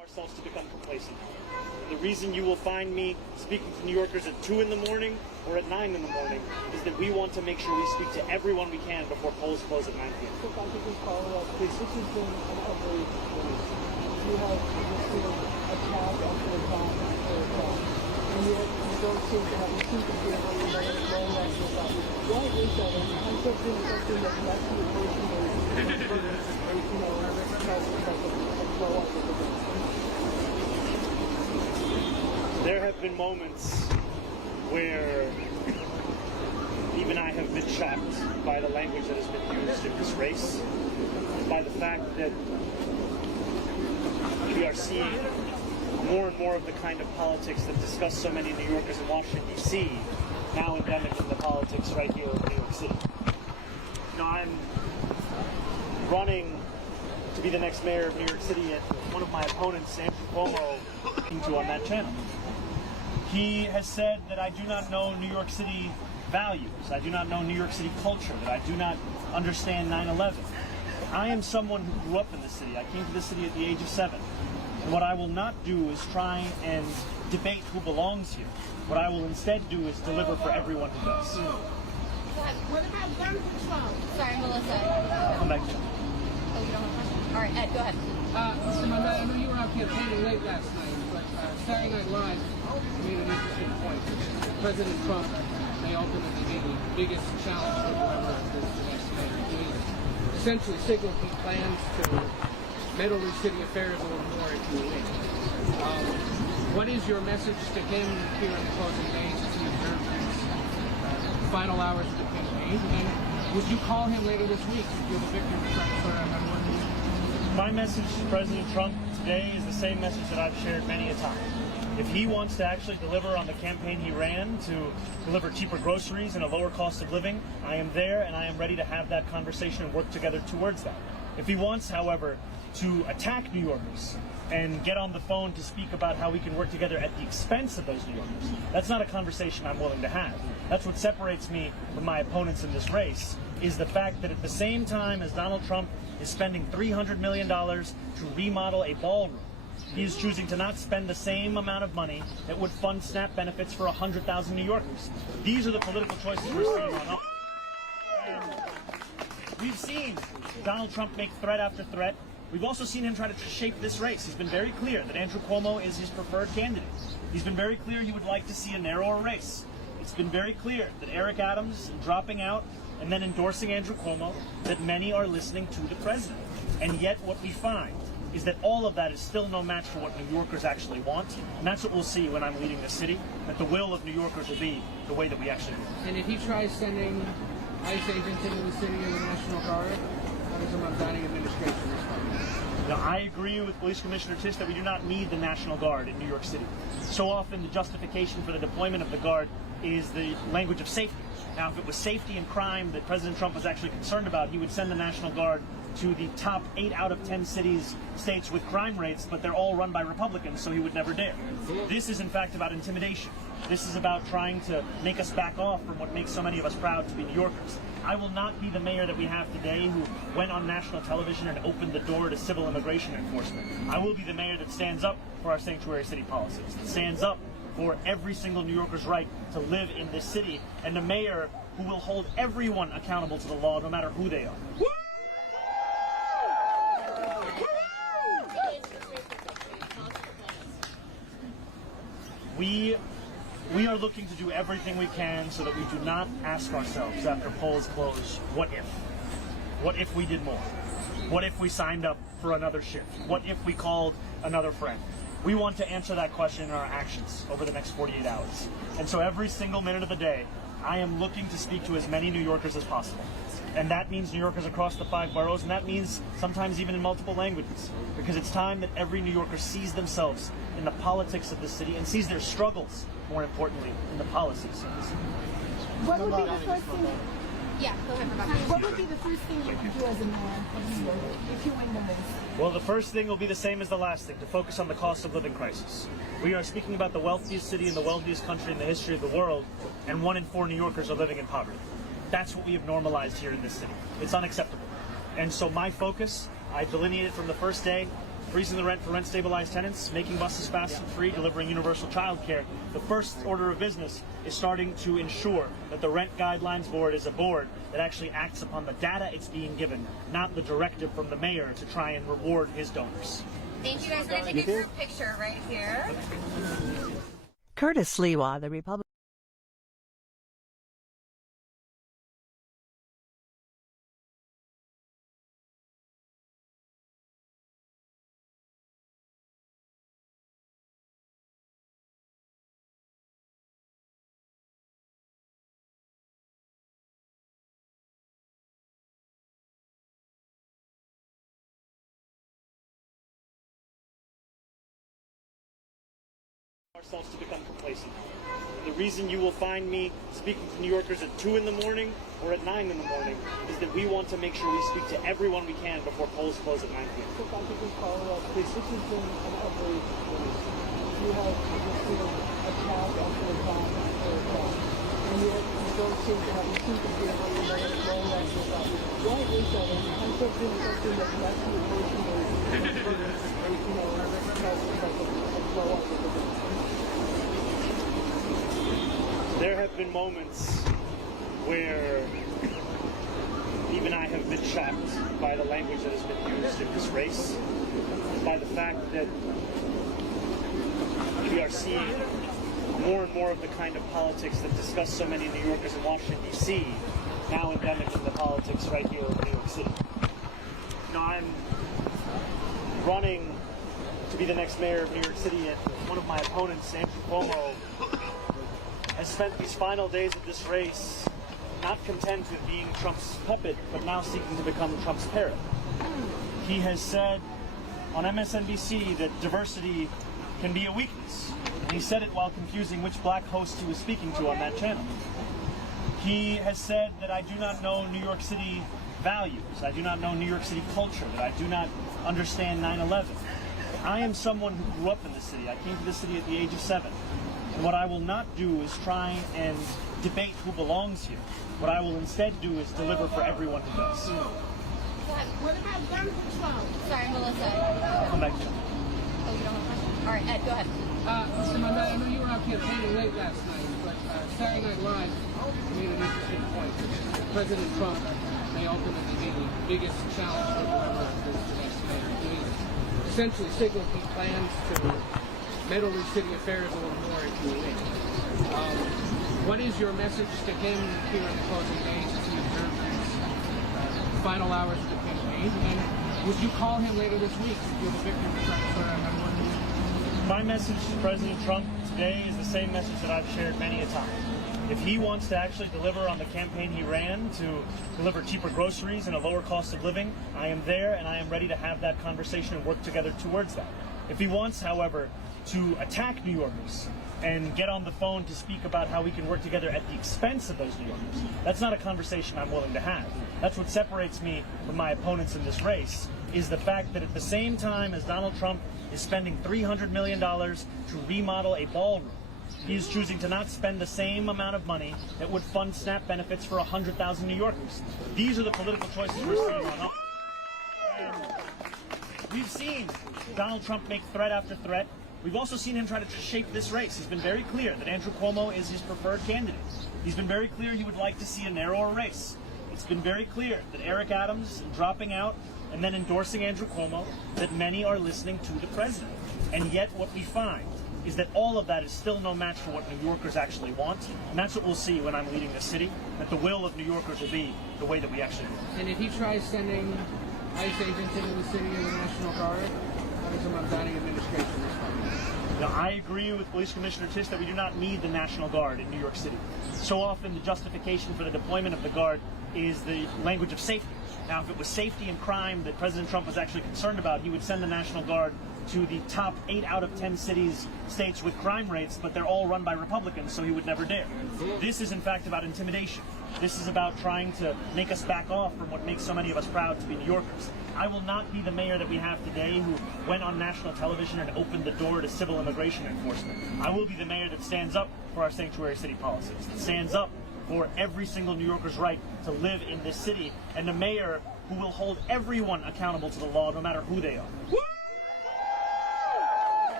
ourselves to become complacent. The reason you will find me speaking to New Yorkers at 2 in the morning or at 9 in the morning is that we want to make sure we speak to everyone we can before polls close at 9 p.m. So if I could just follow up, this has been an outrage race. You have just been attack after attack after attack. And yet you don't seem to have, you seem to be able to let it flow after attack. Why is that? And has there been something that led to the personal, flow up of the There have been moments where even I have been shocked by the language that has been used in this race, by the fact that we are seeing more and more of the kind of politics that disgust so many New Yorkers in Washington, D.C., now endemic in the politics right here in New York City. I'm running to be the next mayor of New York City, and one of my opponents, Andrew Cuomo, into on that channel. He has said that I do not know New York City values, I do not know New York City culture, that I do not understand 9/11. I am someone who grew up in the city. I came to the city at the age of 7. And what I will not do is try and debate who belongs here. What I will instead do is deliver for everyone who does. What about gun control? Sorry, Melissa. Come back to you. Oh, you don't have a question? All right, Ed, go ahead. Mr. Mamdani, I know you were out campaigning late last night, but Saturday Night Live made an interesting point. President Trump may ultimately be the biggest challenge for whoever is the next mayor. He essentially signaled he plans to meddle in city affairs a little more if he wins. What is your message to him here in the closing days as he observes these final hours of the campaign? And would you call him later this week if you're the victim of some sort of unworthy? My message to President Trump today is the same message that I've shared many a time. If he wants to actually deliver on the campaign he ran to deliver cheaper groceries and a lower cost of living, I am there and I am ready to have that conversation and work together towards that. If he wants, however, to attack New Yorkers and get on the phone to speak about how we can work together at the expense of those New Yorkers, that's not a conversation I'm willing to have. That's what separates me from my opponents in this race, is the fact that at the same time as Donald Trump is spending $300 million to remodel a ballroom, he is choosing to not spend the same amount of money that would fund SNAP benefits for 100,000 New Yorkers. These are the political choices we're seeing on. And we've seen Donald Trump make threat after threat. We've also seen him try to shape this race. He's been very clear that Andrew Cuomo is his preferred candidate. He's been very clear he would like to see a narrower race. It's been very clear that Eric Adams dropping out and then endorsing Andrew Cuomo, that many are listening to the president. And yet what we find is that all of that is still no match for what New Yorkers actually want. And that's what we'll see when I'm leading the city, that the will of New Yorkers will be the way that we actually do. And if he tries sending ICE agents into the city or the National Guard, how does the Mamdani administration respond? Now, I agree with Police Commissioner Tisch that we do not need the National Guard in New York City. So often the justification for the deployment of the Guard is the language of safety. Now, if it was safety and crime that President Trump was actually concerned about, he would send the National Guard to the top 8 out of 10 states with crime rates, but they're all run by Republicans, so he would never dare. This is, in fact, about intimidation. This is about trying to make us back off from what makes so many of us proud to be New Yorkers. I will not be the mayor that we have today who went on national television and opened the door to civil immigration enforcement. I will be the mayor that stands up for our sanctuary city policies, that stands up for every single New Yorker's right to live in this city, and the mayor who will hold everyone accountable to the law, no matter who they are. We are looking to do everything we can so that we do not ask ourselves after polls close, what if? What if we did more? What if we signed up for another shift? What if we called another friend? We want to answer that question in our actions over the next 48 hours. And so every single minute of the day, I am looking to speak to as many New Yorkers as possible. And that means New Yorkers across the 5 boroughs, and that means sometimes even in multiple languages. Because it's time that every New Yorker sees themselves in the politics of the city and sees their struggles, more importantly, in the policies of the city. What would be the first thing? Yeah, go ahead, Rebecca. What would be the first thing you would do as a mayor of New York if you win the race? Well, the first thing will be the same as the last thing, to focus on the cost of living crisis. We are speaking about the wealthiest city and the wealthiest country in the history of the world, and 1 in 4 New Yorkers are living in poverty. That's what we have normalized here in this city. It's unacceptable. And so my focus, I delineated from the first day, freezing the rent for rent-stabilized tenants, making buses fast and free, delivering universal child care. The first order of business is starting to ensure that the Rent Guidelines Board is a board that actually acts upon the data it's being given, not the directive from the mayor to try and reward his donors. Thank you guys. Can I take a group picture right here? Curtis Sliwa, the Republican. Ourselves to become complacent. The reason you will find me speaking to New Yorkers at 2 in the morning or at 9 in the morning is that we want to make sure we speak to everyone we can before polls close at 9 p.m. So if I could just follow up, this has been an outrageous race. You have seen attack after attack after attack, and yet you don't seem to have, you seem to be able to let it go like this. Why is that? And I'm something that actually emotionally, you know, has like a blow up with it. There have been moments where even I have been shocked by the language that has been used in this race, by the fact that we are seeing more and more of the kind of politics that disgust so many New Yorkers in Washington, D.C., now endemic in the politics right here in New York City. You know, I'm running to be the next mayor of New York City, and one of my opponents, Andrew Cuomo, has spent these final days of this race not content with being Trump's puppet, but now seeking to become Trump's parrot. He has said on MSNBC that diversity can be a weakness. And he said it while confusing which black host he was speaking to on that channel. He has said that I do not know New York City values, I do not know New York City culture, that I do not understand 9/11. I am someone who grew up in the city. I came to the city at the age of 7. And what I will not do is try and debate who belongs here. What I will instead do is deliver for everyone who does. What about gun control? Sorry, Melissa. Come back to you. Oh, you don't have a question? All right, Ed, go ahead. Mr. Mamdani, I know you were out campaigning late last night, but Saturday Night Live made an interesting point. President Trump may ultimately be the biggest challenge for whoever is the next mayor. He essentially signaled he plans to meddle in city affairs a little more if you win. What is your message to him here in the closing days as he observes these final hours of the campaign? And would you call him later this week if you're the victim of Trump? My message to President Trump today is the same message that I've shared many a time. If he wants to actually deliver on the campaign he ran to deliver cheaper groceries and a lower cost of living, I am there and I am ready to have that conversation and work together towards that. If he wants, however, to attack New Yorkers and get on the phone to speak about how we can work together at the expense of those New Yorkers, that's not a conversation I'm willing to have. That's what separates me from my opponents in this race, is the fact that at the same time as Donald Trump is spending $300 million to remodel a ballroom, he is choosing to not spend the same amount of money that would fund SNAP benefits for 100,000 New Yorkers. These are the political choices we're seeing on us. And we've seen Donald Trump make threat after threat. We've also seen him try to shape this race. He's been very clear that Andrew Cuomo is his preferred candidate. He's been very clear he would like to see a narrower race. It's been very clear that Eric Adams dropping out and then endorsing Andrew Cuomo, that many are listening to the president. And yet what we find is that all of that is still no match for what New Yorkers actually want. And that's what we'll see when I'm leading the city, that the will of New Yorkers will be the way that we actually do. And if he tries sending ICE agents into the city or the National Guard, how does the Mamdani administration respond? Now, I agree with Police Commissioner Tisch that we do not need the National Guard in New York City. So often the justification for the deployment of the Guard is the language of safety. Now, if it was safety and crime that President Trump was actually concerned about, he would send the National Guard to the top 8 out of 10 states with crime rates, but they're all run by Republicans, so he would never dare. This is, in fact, about intimidation. This is about trying to make us back off from what makes so many of us proud to be New Yorkers. I will not be the mayor that we have today who went on national television and opened the door to civil immigration enforcement. I will be the mayor that stands up for our sanctuary city policies, that stands up for every single New Yorker's right to live in this city, and the mayor who will hold everyone accountable to the law, no matter who they are.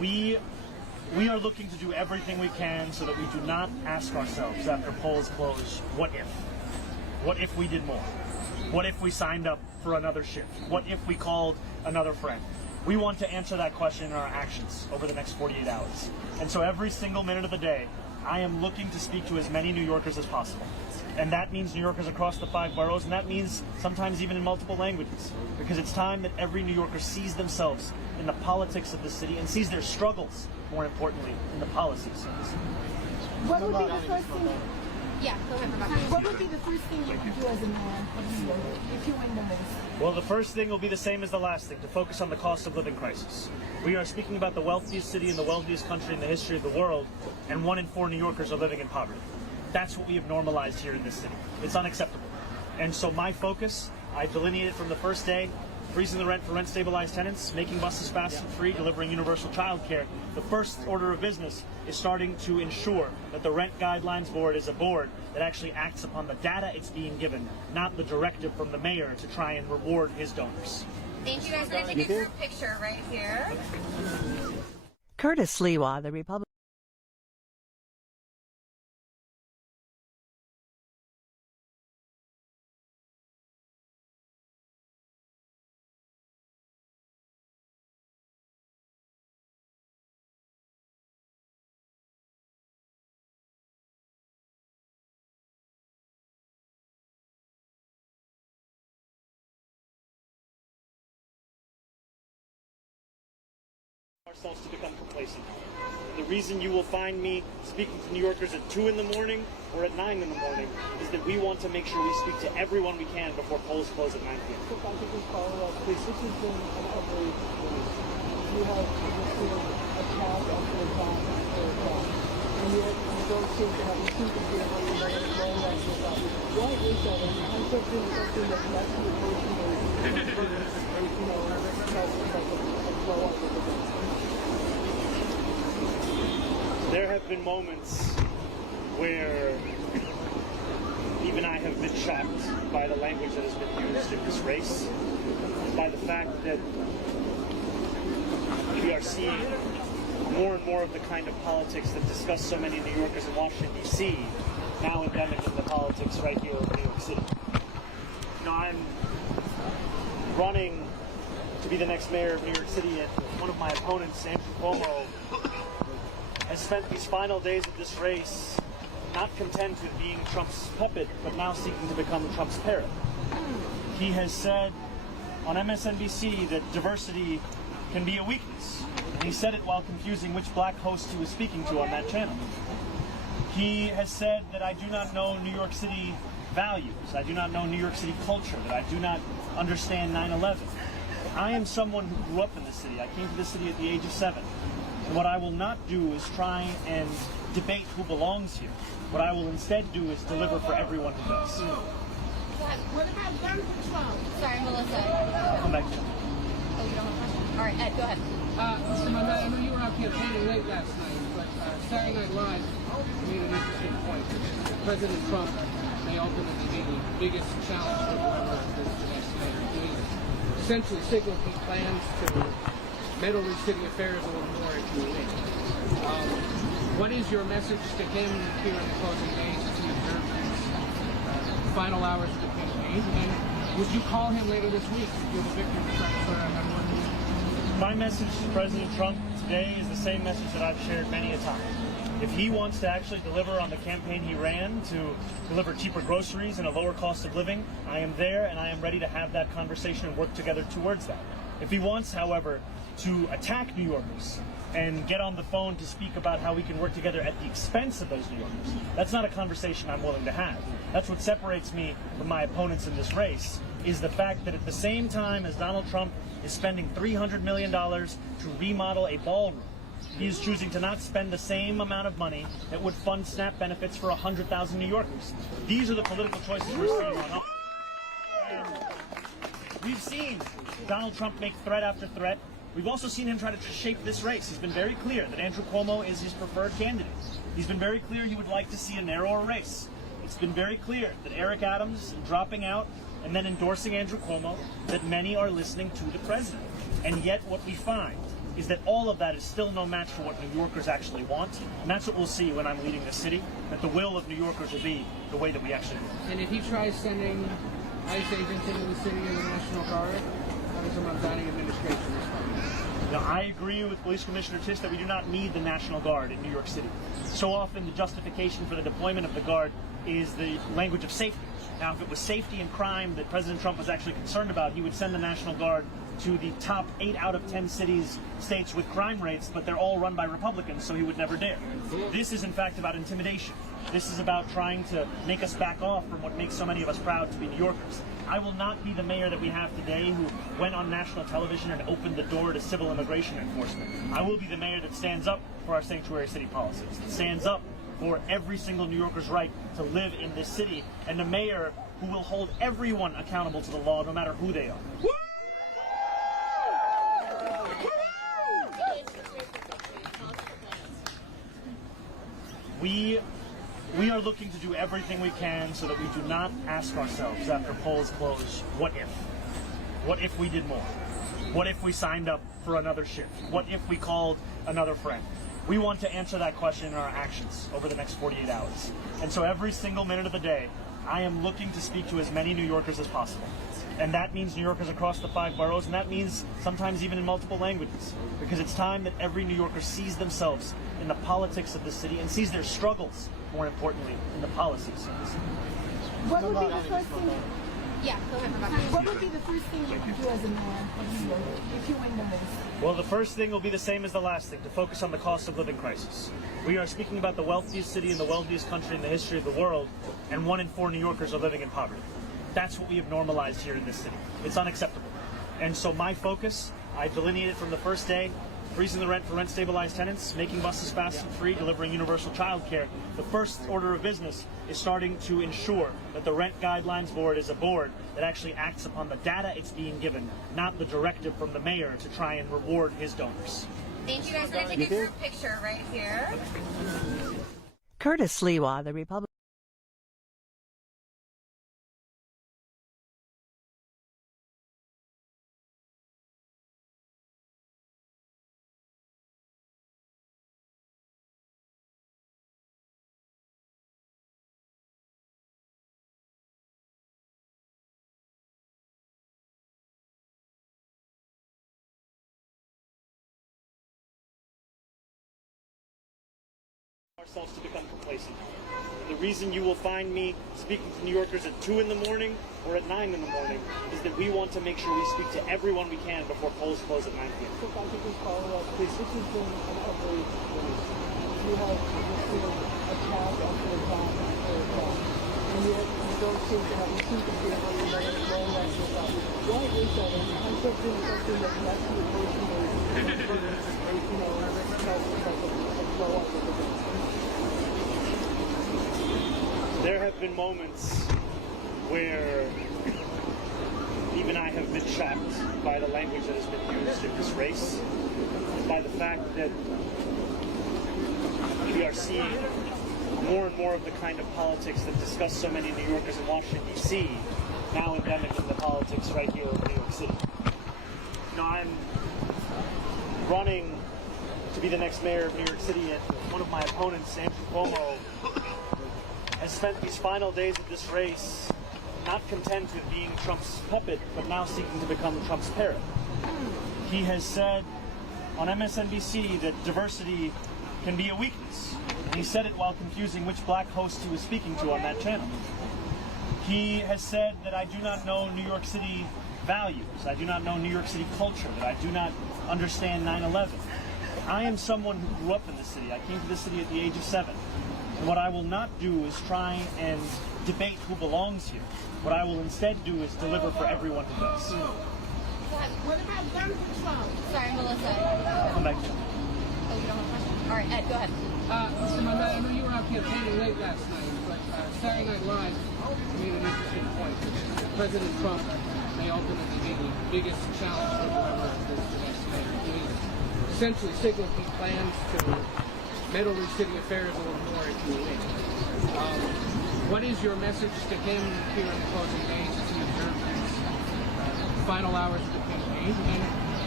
We are looking to do everything we can so that we do not ask ourselves after polls close, what if? What if we did more? What if we signed up for another shift? What if we called another friend? We want to answer that question in our actions over the next 48 hours. And so every single minute of the day, I am looking to speak to as many New Yorkers as possible. And that means New Yorkers across the 5 boroughs, and that means sometimes even in multiple languages. Because it's time that every New Yorker sees themselves in the politics of the city and sees their struggles, more importantly, in the policies of the city. What would be the first thing? Yeah, go ahead, Rebecca. What would be the first thing you would do as a mayor of New York if you win the race? Well, the first thing will be the same as the last thing, to focus on the cost of living crisis. We are speaking about the wealthiest city in the wealthiest country in the history of the world, and 1 in 4 New Yorkers are living in poverty. That's what we have normalized here in this city. It's unacceptable. And so my focus, I delineated from the first day, freezing the rent for rent-stabilized tenants, making buses fast and free, delivering universal child care. The first order of business is starting to ensure that the Rent Guidelines Board is a board that actually acts upon the data it's being given, not the directive from the mayor to try and reward his donors. Thank you guys. We're going to take a group picture right here. Curtis Sliwa, the Republican. Ourselves to become complacent. The reason you will find me speaking to New Yorkers at 2 in the morning or at 9 in the morning is that we want to make sure we speak to everyone we can before polls close at 9 p.m. So if I could just follow up, please. This has been an outrage race. You have resisted attack after attack after attack. And yet you don't seem to have a sympathy of what you're going to blow up about. Why is that? And I'm something that actually emotionally, tries to blow up with the There have been moments where even I have been shocked by the language that has been used in this race, by the fact that we are seeing more and more of the kind of politics that disgust so many New Yorkers in Washington, D.C., now endemic in the politics right here in New York City. You know, I'm running to be the next mayor of New York City, and one of my opponents, Andrew Cuomo, has spent these final days of this race not content with being Trump's puppet, but now seeking to become Trump's parrot. He has said on MSNBC that diversity can be a weakness. And he said it while confusing which black host he was speaking to on that channel. He has said that I do not know New York City values, I do not know New York City culture, that I do not understand 9/11. I am someone who grew up in the city. I came to the city at the age of 7. And what I will not do is try and debate who belongs here. What I will instead do is deliver for everyone who does. What about gun control? Sorry, Melissa. Come back to you. Oh, you don't have a question? All right, Ed, go ahead. Mr. Mamdani, I know you were out campaigning late last night, but Saturday Night Live made an interesting point. President Trump may ultimately be the biggest challenge for whoever is the next mayor. He essentially signaled he plans to meddle in city affairs a little more if you win. What is your message to him here in the closing days as he observes these final hours of the campaign? And would you call him later this week if you're the victor to transfer on one week? My message to President Trump today is the same message that I've shared many a time. If he wants to actually deliver on the campaign he ran to deliver cheaper groceries and a lower cost of living, I am there and I am ready to have that conversation and work together towards that. If he wants, however, to attack New Yorkers and get on the phone to speak about how we can work together at the expense of those New Yorkers, that's not a conversation I'm willing to have. That's what separates me from my opponents in this race, is the fact that at the same time as Donald Trump is spending $300 million to remodel a ballroom, he is choosing to not spend the same amount of money that would fund SNAP benefits for 100,000 New Yorkers. These are the political choices we're seeing on. And we've seen Donald Trump make threat after threat. We've also seen him try to shape this race. He's been very clear that Andrew Cuomo is his preferred candidate. He's been very clear he would like to see a narrower race. It's been very clear that Eric Adams dropping out and then endorsing Andrew Cuomo, that many are listening to the president. And yet what we find is that all of that is still no match for what New Yorkers actually want. And that's what we'll see when I'm leading the city, that the will of New Yorkers will be the way that we actually do. And if he tries sending ICE agents into the city and the National Guard, how does the Mamdani administration respond? Now, I agree with Police Commissioner Tisch that we do not need the National Guard in New York City. So often the justification for the deployment of the Guard is the language of safety. Now, if it was safety and crime that President Trump was actually concerned about, he would send the National Guard to the top 8 out of 10 states with crime rates, but they're all run by Republicans, so he would never dare. This is, in fact, about intimidation. This is about trying to make us back off from what makes so many of us proud to be New Yorkers. I will not be the mayor that we have today who went on national television and opened the door to civil immigration enforcement. I will be the mayor that stands up for our sanctuary city policies, that stands up for every single New Yorker's right to live in this city, and the mayor who will hold everyone accountable to the law, no matter who they are. We are looking to do everything we can so that we do not ask ourselves after polls close, what if? What if we did more? What if we signed up for another shift? What if we called another friend? We want to answer that question in our actions over the next 48 hours. And so every single minute of the day, I am looking to speak to as many New Yorkers as possible. And that means New Yorkers across the 5 boroughs, and that means sometimes even in multiple languages. Because it's time that every New Yorker sees themselves in the politics of the city and sees their struggles, more importantly, in the policies of the city. What would be the first thing? Yeah, go ahead, Rebecca. What would be the first thing you would do as a mayor of New York if you win the race? Well, the first thing will be the same as the last thing, to focus on the cost of living crisis. We are speaking about the wealthiest city in the wealthiest country in the history of the world, and 1 in 4 New Yorkers are living in poverty. That's what we have normalized here in this city. It's unacceptable. And so my focus, I delineated from the first day, freezing the rent for rent-stabilized tenants, making buses fast and free, delivering universal child care. The first order of business is starting to ensure that the Rent Guidelines Board is a board that actually acts upon the data it's being given, not the directive from the mayor to try and reward his donors. Thank you guys. We're going to take a group picture right here. Curtis Sliwa, the Republican. Ourselves to become complacent. The reason you will find me speaking to New Yorkers at 2 in the morning or at 9 in the morning is that we want to make sure we speak to everyone we can before polls close at 9 p.m. So if I could just follow up, this has been an outrage race. You have just attack after attack after attack. And yet you don't seem to have, you seem to be able to let it go after that. Why is that? And I'm something that's actually emotional, you know, because of blow up with the There have been moments where even I have been shocked by the language that has been used in this race, and by the fact that we are seeing more and more of the kind of politics that disgust so many New Yorkers in Washington, D.C., now endemic in the politics right here in New York City. You know, I'm running to be the next mayor of New York City, and one of my opponents, Cuomo, has spent these final days of this race not content with being Trump's puppet, but now seeking to become Trump's parrot. He has said on MSNBC that diversity can be a weakness. And he said it while confusing which black host he was speaking to on that channel. He has said that I do not know New York City values, I do not know New York City culture, that I do not understand 9/11. I am someone who grew up in the city. I came to the city at the age of 7. And what I will not do is try and debate who belongs here. What I will instead do is deliver for everyone who does. What about gun control? Sorry, Melissa. Come back to you. Oh, you don't have a question? All right, Ed, go ahead. Mr. Mamdani, I know you were out campaigning late last night, but Saturday Night Live made an interesting point. President Trump may ultimately be the biggest challenge for whoever is the next mayor. He essentially signaled he plans to meddle in city affairs a little more if you win. What is your message to him here in the closing days as he observes these final hours of the campaign? And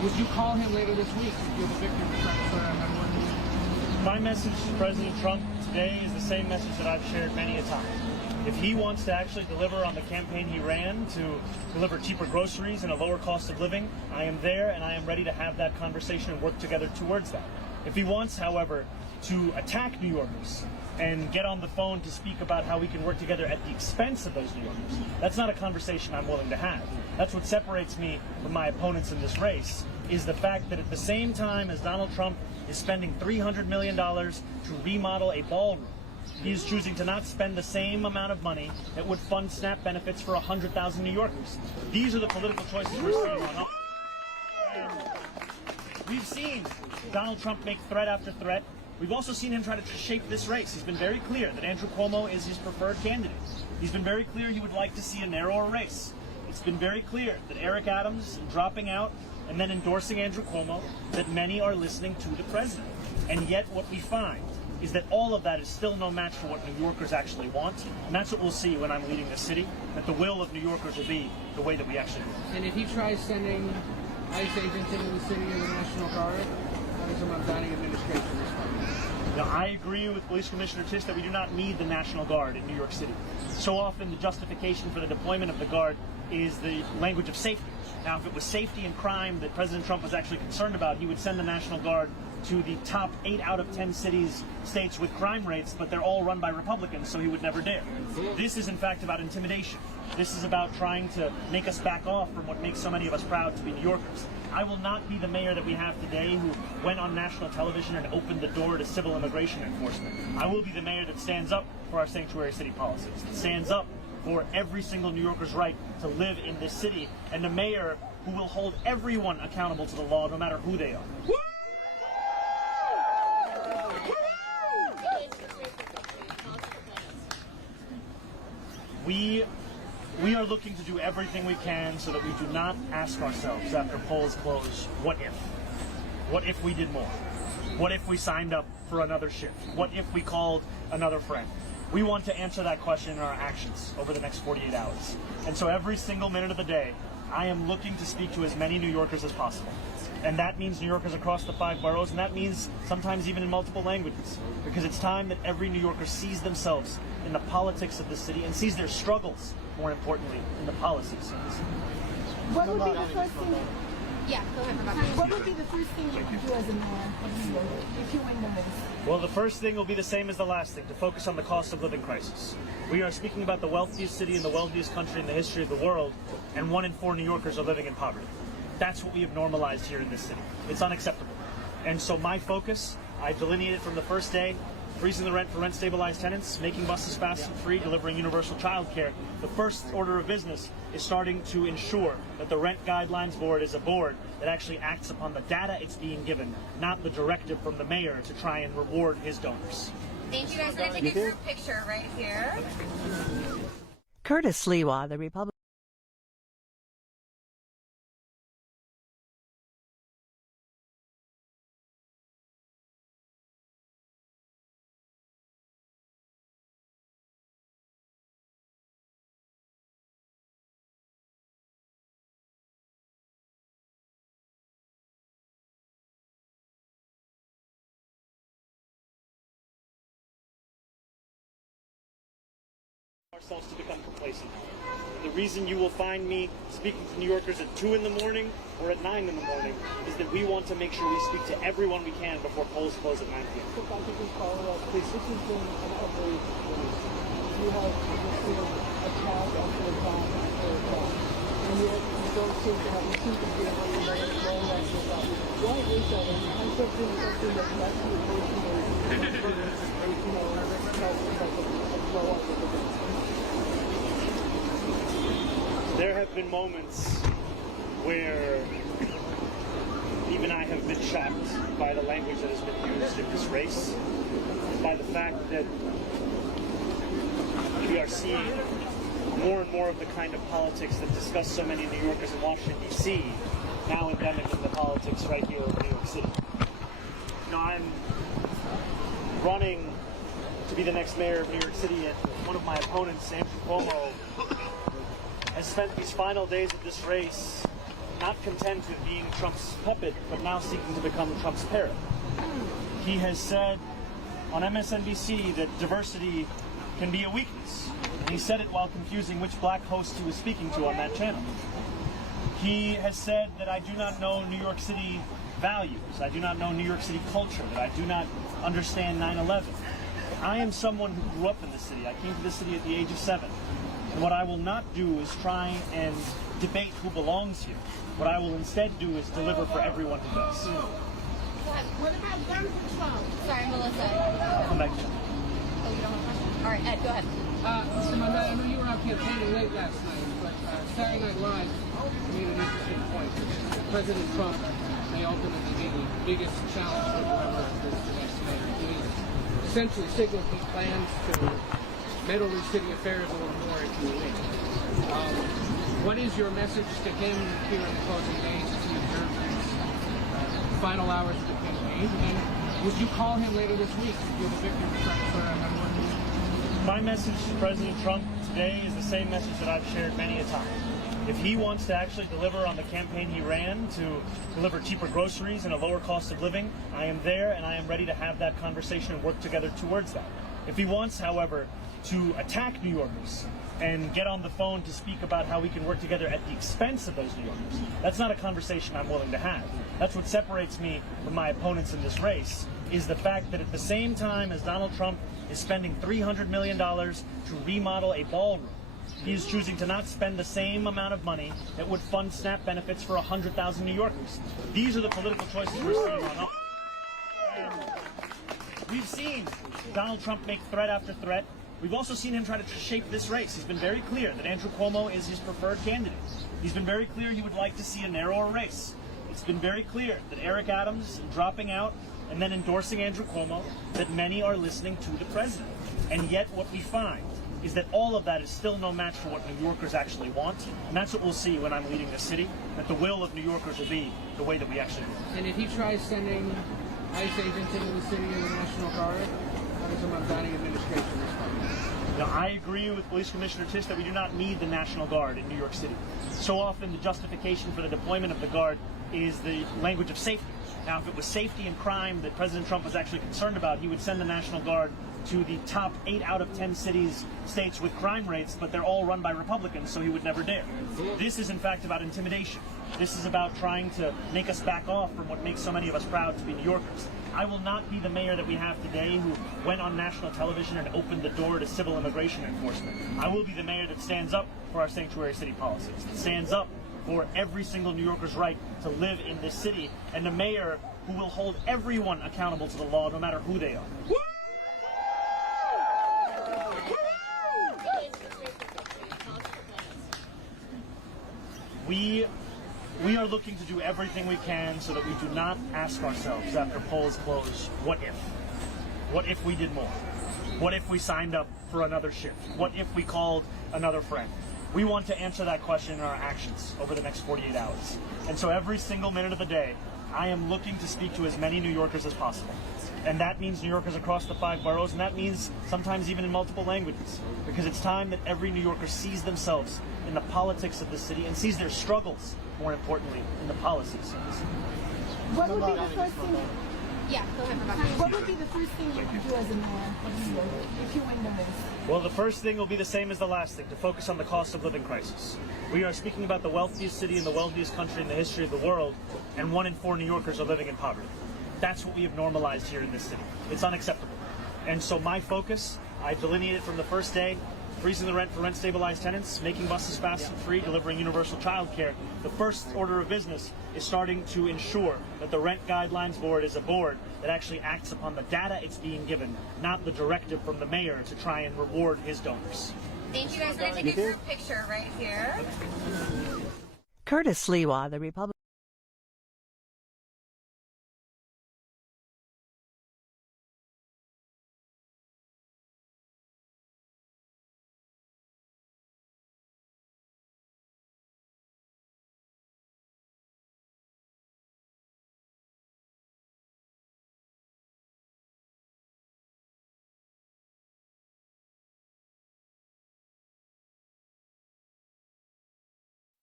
Would you call him later this week if you're the victim of threats? My message to President Trump today is the same message that I've shared many a time. If he wants to actually deliver on the campaign he ran to deliver cheaper groceries and a lower cost of living, I am there and I am ready to have that conversation and work together towards that. If he wants, however, to attack New Yorkers and get on the phone to speak about how we can work together at the expense of those New Yorkers, that's not a conversation I'm willing to have. That's what separates me from my opponents in this race, is the fact that at the same time as Donald Trump is spending $300 million to remodel a ballroom, he is choosing to not spend the same amount of money that would fund SNAP benefits for 100,000 New Yorkers. These are the political choices we're seeing on. And we've seen Donald Trump make threat after threat. We've also seen him try to shape this race. He's been very clear that Andrew Cuomo is his preferred candidate. He's been very clear he would like to see a narrower race. It's been very clear that Eric Adams dropping out and then endorsing Andrew Cuomo, that many are listening to the president. And yet what we find is that all of that is still no match for what New Yorkers actually want. And that's what we'll see when I'm leading the city, that the will of New Yorkers will be the way that we actually do. And if he tries sending ICE agents into the city or the National Guard, how does the Mamdani administration respond? Now, I agree with Police Commissioner Tisch that we do not need the National Guard in New York City. So often the justification for the deployment of the Guard is the language of safety. Now, if it was safety and crime that President Trump was actually concerned about, he would send the National Guard to the top 8 out of 10 states with crime rates, but they're all run by Republicans, so he would never dare. This is, in fact, about intimidation. This is about trying to make us back off from what makes so many of us proud to be New Yorkers. I will not be the mayor that we have today who went on national television and opened the door to civil immigration enforcement. I will be the mayor that stands up for our sanctuary city policies, that stands up for every single New Yorker's right to live in this city, and the mayor who will hold everyone accountable to the law, no matter who they are. We are looking to do everything we can so that we do not ask ourselves after polls close, what if? What if we did more? What if we signed up for another shift? What if we called another friend? We want to answer that question in our actions over the next 48 hours. And so every single minute of the day, I am looking to speak to as many New Yorkers as possible. And that means New Yorkers across the 5 boroughs, and that means sometimes even in multiple languages. Because it's time that every New Yorker sees themselves in the politics of the city and sees their struggles, more importantly, in the policies of the city. What would be the first thing? Yeah, go ahead, Rebecca. What would be the first thing you would do as a mayor of New York if you win the race? Well, the first thing will be the same as the last thing, to focus on the cost of living crisis. We are speaking about the wealthiest city in the wealthiest country in the history of the world, and 1 in 4 New Yorkers are living in poverty. That's what we have normalized here in this city. It's unacceptable. And so my focus, I've delineated from the first day, freezing the rent for rent-stabilized tenants, making buses fast and free, delivering universal child care. The first order of business is starting to ensure that the Rent Guidelines Board is a board that actually acts upon the data it's being given, not the directive from the mayor to try and reward his donors. Thank you guys. We're going to take a group picture right here. Curtis Sliwa, the Republican. Ourselves to become complacent. The reason you will find me speaking to New Yorkers at 2 in the morning or at 9 in the morning is that we want to make sure we speak to everyone we can before polls close at 9 p.m. If I could just follow up, please. This has been an outrage race. You have seen attack after attack after attack. And yet you don't seem to have, you seem to be able to let it go after attack. Why is that? And I'm something that actually personally, blow up with the There have been moments where even I have been shocked by the language that has been used in this race, by the fact that we are seeing more and more of the kind of politics that disgust so many New Yorkers in Washington, D.C., now endemic in the politics right here in New York City. You know, I'm running to be the next mayor of New York City, and one of my opponents, Andrew Cuomo, has spent these final days of this race not content with being Trump's puppet, but now seeking to become Trump's parrot. He has said on MSNBC that diversity can be a weakness. And he said it while confusing which black host he was speaking to on that channel. He has said that I do not know New York City values, I do not know New York City culture, that I do not understand 9/11. I am someone who grew up in the city. I came to the city at the age of 7. And what I will not do is try and debate who belongs here. What I will instead do is deliver for everyone who does. What about gun control? Sorry, Melissa. Come back to you. Oh, you don't have one? All right, Ed, go ahead. Mr. Mamdani, I know you were out campaigning late last night, but Saturday Night Live made an interesting point. President Trump may ultimately be the biggest challenge for whoever is the next mayor. He essentially signaled he plans to meddle in city affairs a little more if you win. What is your message to him here in the closing days as he observes these final hours of the campaign? And would you call him later this week if you're the victor of a more My message to President Trump today is the same message that I've shared many a time. If he wants to actually deliver on the campaign he ran to deliver cheaper groceries and a lower cost of living, I am there and I am ready to have that conversation and work together towards that. If he wants, however, to attack New Yorkers and get on the phone to speak about how we can work together at the expense of those New Yorkers, that's not a conversation I'm willing to have. That's what separates me from my opponents in this race, is the fact that at the same time as Donald Trump is spending $300 million to remodel a ballroom, he is choosing to not spend the same amount of money that would fund SNAP benefits for 100,000 New Yorkers. These are the political choices we're seeing on. And we've seen Donald Trump make threat after threat. We've also seen him try to shape this race. He's been very clear that Andrew Cuomo is his preferred candidate. He's been very clear he would like to see a narrower race. It's been very clear that Eric Adams dropping out and then endorsing Andrew Cuomo, that many are listening to the president. And yet what we find is that all of that is still no match for what New Yorkers actually want. And that's what we'll see when I'm leading the city, that the will of New Yorkers will be the way that we actually live. And if he tries sending ICE agents into the city or the National Guard, how does the Mamdani administration respond? Now, I agree with Police Commissioner Tisch that we do not need the National Guard in New York City. So often the justification for the deployment of the Guard is the language of safety. Now, if it was safety and crime that President Trump was actually concerned about, he would send the National Guard to the top 8 out of 10 states with crime rates, but they're all run by Republicans, so he would never dare. This is, in fact, about intimidation. This is about trying to make us back off from what makes so many of us proud to be New Yorkers. I will not be the mayor that we have today who went on national television and opened the door to civil immigration enforcement. I will be the mayor that stands up for our sanctuary city policies, that stands up for every single New Yorker's right to live in this city, and the mayor who will hold everyone accountable to the law, no matter who they are. We are looking to do everything we can so that we do not ask ourselves after polls close, what if? What if we did more? What if we signed up for another shift? What if we called another friend? We want to answer that question in our actions over the next 48 hours. And so every single minute of the day, I am looking to speak to as many New Yorkers as possible. And that means New Yorkers across the 5 boroughs, and that means sometimes even in multiple languages. Because it's time that every New Yorker sees themselves in the politics of the city and sees their struggles, more importantly, in the policies of the city. What would be the first thing? Yeah, go ahead, Rebecca. What would be the first thing you would do as a mayor of New York if you win the race? Well, the first thing will be the same as the last thing, to focus on the cost of living crisis. We are speaking about the wealthiest city in the wealthiest country in the history of the world, and 1 in 4 New Yorkers are living in poverty. That's what we have normalized here in this city. It's unacceptable. And so my focus, I delineated from the first day, freezing the rent for rent-stabilized tenants, making buses fast and free, delivering universal child care. The first order of business is starting to ensure that the Rent Guidelines Board is a board that actually acts upon the data it's being given, not the directive from the mayor to try and reward his donors. Thank you guys. We're going to take a group picture right here. Curtis Sliwa, the Republican.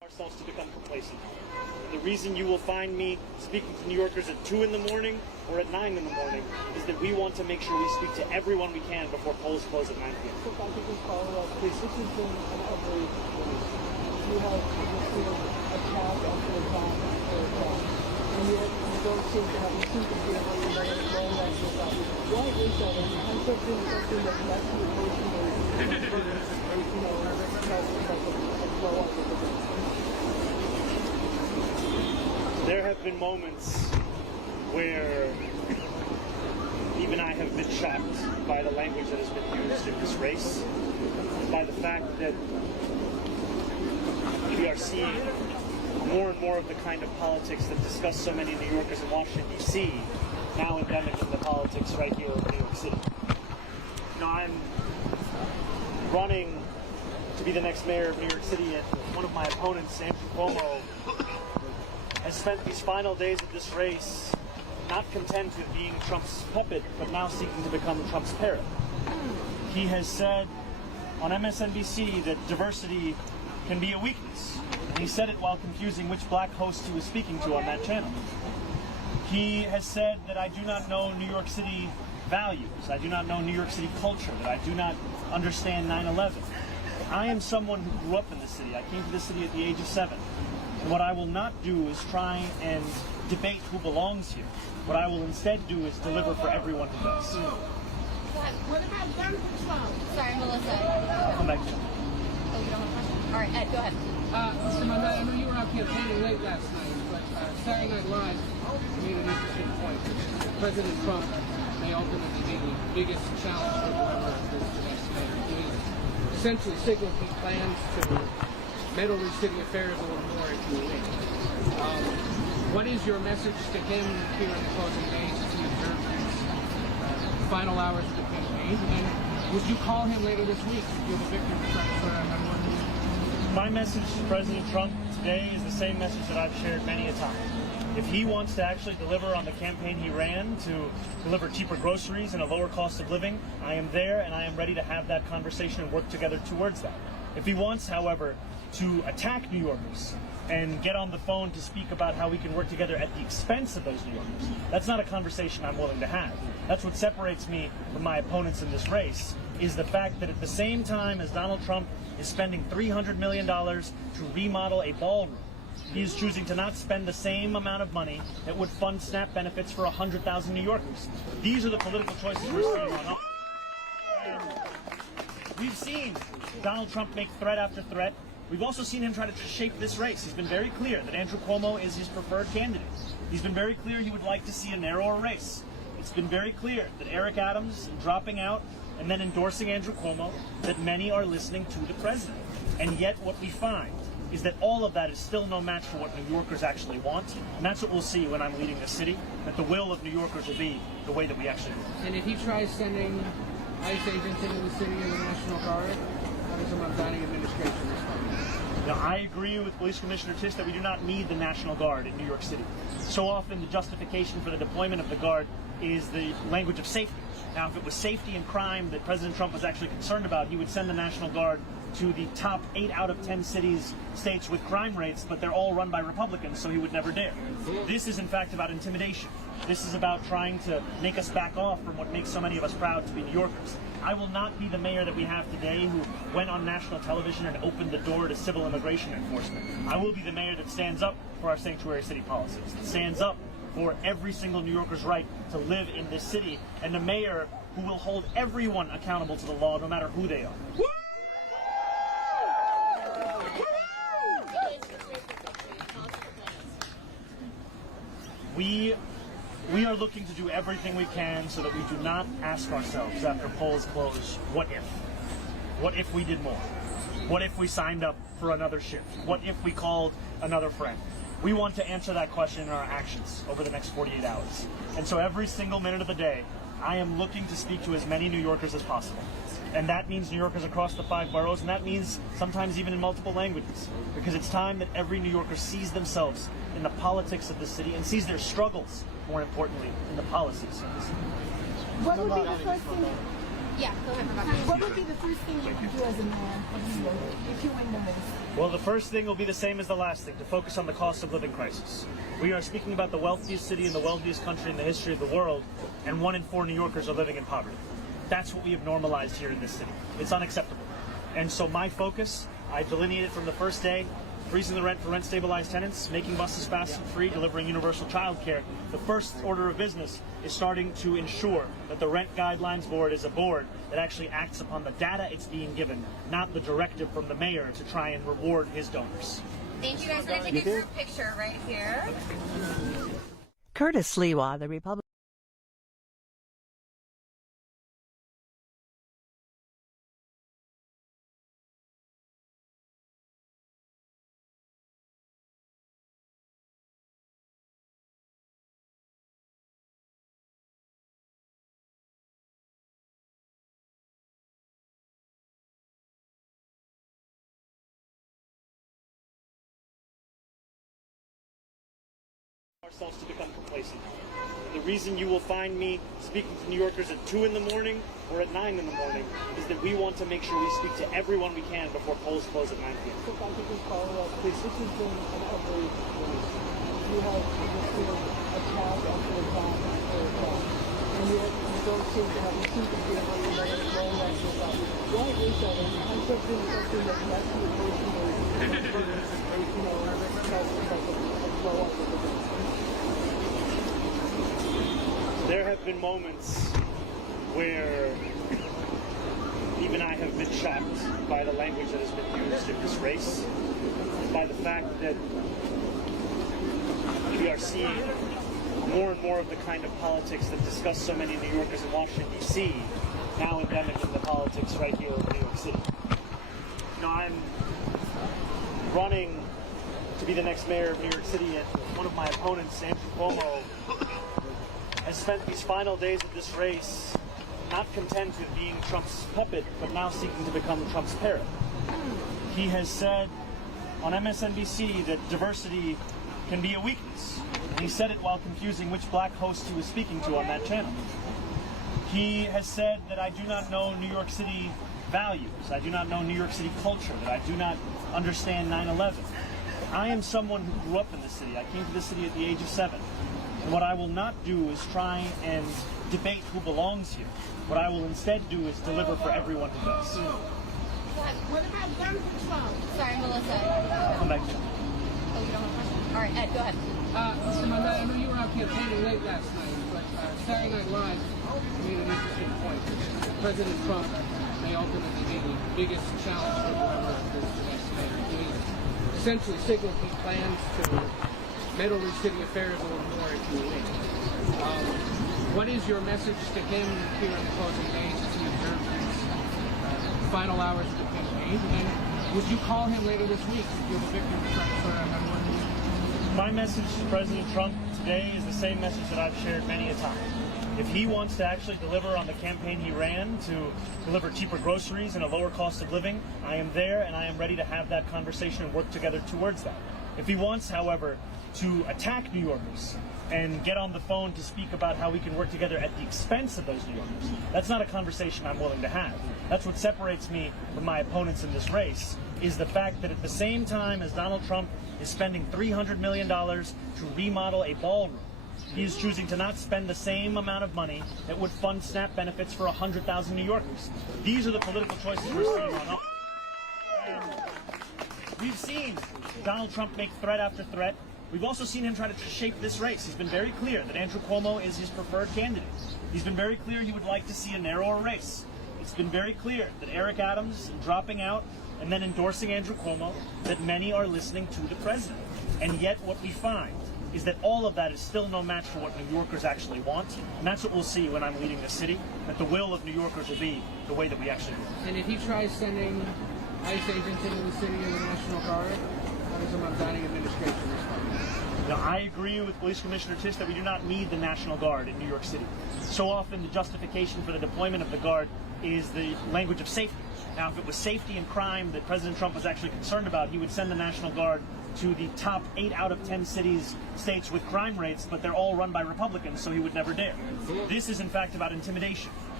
ourselves to become complacent. And the reason you will find me speaking to New Yorkers at 2 in the morning or at 9 in the morning is that we want to make sure we speak to everyone we can before polls close at 9 p.m. So if I could just follow up, please. This has been an outrage. You have attack after attack after attack. And yet you don't seem to have, you seem to be able to let it go after that. Why is that? And I'm something that actually emotionally, blow up with the There have been moments where even I have been shocked by the language that has been used in this race, by the fact that we are seeing more and more of the kind of politics that disgust so many New Yorkers in Washington, D.C., now endemic in the politics right here in New York City. You know, I'm running to be the next mayor of New York City, and one of my opponents, Andrew Cuomo, has spent these final days of this race not content with being Trump's puppet, but now seeking to become Trump's parrot. He has said on MSNBC that diversity can be a weakness. And he said it while confusing which black host he was speaking to on that channel. He has said that I do not know New York City values, I do not know New York City culture, that I do not understand 9/11. I am someone who grew up in this city. I came to this city at the age of 7. And what I will not do is try and debate who belongs here. What I will instead do is deliver for everyone who does. What about gun control? Sorry, Melissa. Come back to you. Oh, you don't have a question? All right, Ed, go ahead. Mr. Mamdani, I know you were out campaigning late last night, but Saturday Night Live made an interesting point. President Trump may ultimately be the biggest challenge for whoever is the next mayor. He essentially signaled he plans to meddle in city affairs a little more if you win. What is your message to him here in the closing days as he observes these final hours of the campaign? And would you call him later this week if you're the victim of Trump? My message to President Trump today is the same message that I've shared many a time. If he wants to actually deliver on the campaign he ran to deliver cheaper groceries and a lower cost of living, I am there and I am ready to have that conversation and work together towards that. If he wants, however, to attack New Yorkers and get on the phone to speak about how we can work together at the expense of those New Yorkers, that's not a conversation I'm willing to have. That's what separates me from my opponents in this race, is the fact that at the same time as Donald Trump is spending $300 million to remodel a ballroom, he is choosing to not spend the same amount of money that would fund SNAP benefits for 100,000 New Yorkers. These are the political choices we're seeing on. And we've seen Donald Trump make threat after threat. We've also seen him try to shape this race. He's been very clear that Andrew Cuomo is his preferred candidate. He's been very clear he would like to see a narrower race. It's been very clear that Eric Adams dropping out and then endorsing Andrew Cuomo, that many are listening to the president. And yet what we find is that all of that is still no match for what New Yorkers actually want. And that's what we'll see when I'm leading the city, that the will of New Yorkers will be the way that we actually live. And if he tries sending ICE agents into the city and the National Guard, how does the Mamdani administration respond? Now, I agree with Police Commissioner Tisch that we do not need the National Guard in New York City. So often the justification for the deployment of the Guard is the language of safety. Now, if it was safety and crime that President Trump was actually concerned about, he would send the National Guard to the top 8 out of 10 states with crime rates, but they're all run by Republicans, so he would never dare. This is, in fact, about intimidation. This is about trying to make us back off from what makes so many of us proud to be New Yorkers. I will not be the mayor that we have today who went on national television and opened the door to civil immigration enforcement. I will be the mayor that stands up for our sanctuary city policies, that stands up for every single New Yorker's right to live in this city, and the mayor who will hold everyone accountable to the law, no matter who they are. We are looking to do everything we can so that we do not ask ourselves after polls close, what if? What if we did more? What if we signed up for another shift? What if we called another friend? We want to answer that question in our actions over the next 48 hours. And so every single minute of the day, I am looking to speak to as many New Yorkers as possible. And that means New Yorkers across the 5 boroughs, and that means sometimes even in multiple languages. Because it's time that every New Yorker sees themselves in the politics of the city and sees their struggles, more importantly, in the policies of the city. What would be the first thing? Yeah, go ahead, Rebecca. What would be the first thing you would do as a mayor of New York if you win the race? Well, the first thing will be the same as the last thing, to focus on the cost of living crisis. We are speaking about the wealthiest city in the wealthiest country in the history of the world, and 1 in 4 New Yorkers are living in poverty. That's what we have normalized here in this city. It's unacceptable. And so my focus, I delineated from the first day, freezing the rent for rent-stabilized tenants, making buses fast and free, delivering universal child care. The first order of business is starting to ensure that the Rent Guidelines Board is a board that actually acts upon the data it's being given, not the directive from the mayor to try and reward his donors. Thank you guys. We're going to take a group picture right here. Curtis Sliwa, the Republican. Ourselves to become complacent. The reason you will find me speaking to New Yorkers at 2 in the morning or at 9 in the morning is that we want to make sure we speak to everyone we can before polls close at 9 p.m. So if I could just follow up, please. This has been an outrage race. You have just attack after attack after attack. And yet you don't seem to have, you seem to be able to let it go after that. Why is that? And I'm something that you actually personally, you know, that's like a blow up of the There have been moments where even I have been shocked by the language that has been used in this race, by the fact that we are seeing more and more of the kind of politics that disgust so many New Yorkers in Washington, D.C., now endemic in the politics right here in New York City. You know, I'm running to be the next mayor of New York City, and one of my opponents, Andrew Cuomo, has spent these final days of this race not content with being Trump's puppet, but now seeking to become Trump's parrot. He has said on MSNBC that diversity can be a weakness. And he said it while confusing which black host he was speaking to on that channel. He has said that I do not know New York City values, I do not know New York City culture, that I do not understand 9/11. I am someone who grew up in this city. I came to this city at the age of 7. And what I will not do is try and debate who belongs here. What I will instead do is deliver for everyone who does. What about gun control? Sorry, Melissa. Come back to you. Oh, you don't have a question? All right, Ed, go ahead. Mr. Mamdani, I know you were out campaigning late last night, but Saturday Night Live made an interesting point. President Trump may ultimately be the biggest challenge for whoever is the next mayor. He essentially signaled he plans to meddle in city affairs a little more if you win. What is your message to him here in the closing days as he observes these final hours of the campaign? And would you call him later this week if you're the victim of Trump's meddling? My message to President Trump today is the same message that I've shared many a time. If he wants to actually deliver on the campaign he ran to deliver cheaper groceries and a lower cost of living, I am there and I am ready to have that conversation and work together towards that. If he wants, however, to attack New Yorkers and get on the phone to speak about how we can work together at the expense of those New Yorkers, that's not a conversation I'm willing to have. That's what separates me from my opponents in this race, is the fact that at the same time as Donald Trump is spending $300 million to remodel a ballroom, he is choosing to not spend the same amount of money that would fund SNAP benefits for 100,000 New Yorkers. These are the political choices we're seeing on. And we've seen Donald Trump make threat after threat. We've also seen him try to shape this race. He's been very clear that Andrew Cuomo is his preferred candidate. He's been very clear he would like to see a narrower race. It's been very clear that Eric Adams dropping out and then endorsing Andrew Cuomo, that many are listening to the president. And yet what we find is that all of that is still no match for what New Yorkers actually want. And that's what we'll see when I'm leading the city, that the will of New Yorkers will be the way that we actually do. And if he tries sending ICE agents into the city of the National Guard, how does the Mamdani administration respond? Now, I agree with Police Commissioner Tisch that we do not need the National Guard in New York City. So often the justification for the deployment of the Guard is the language of safety. Now, if it was safety and crime that President Trump was actually concerned about, he would send the National Guard to the top 8 out of 10 states with crime rates, but they're all run by Republicans, so he would never dare. This is, in fact, about intimidation.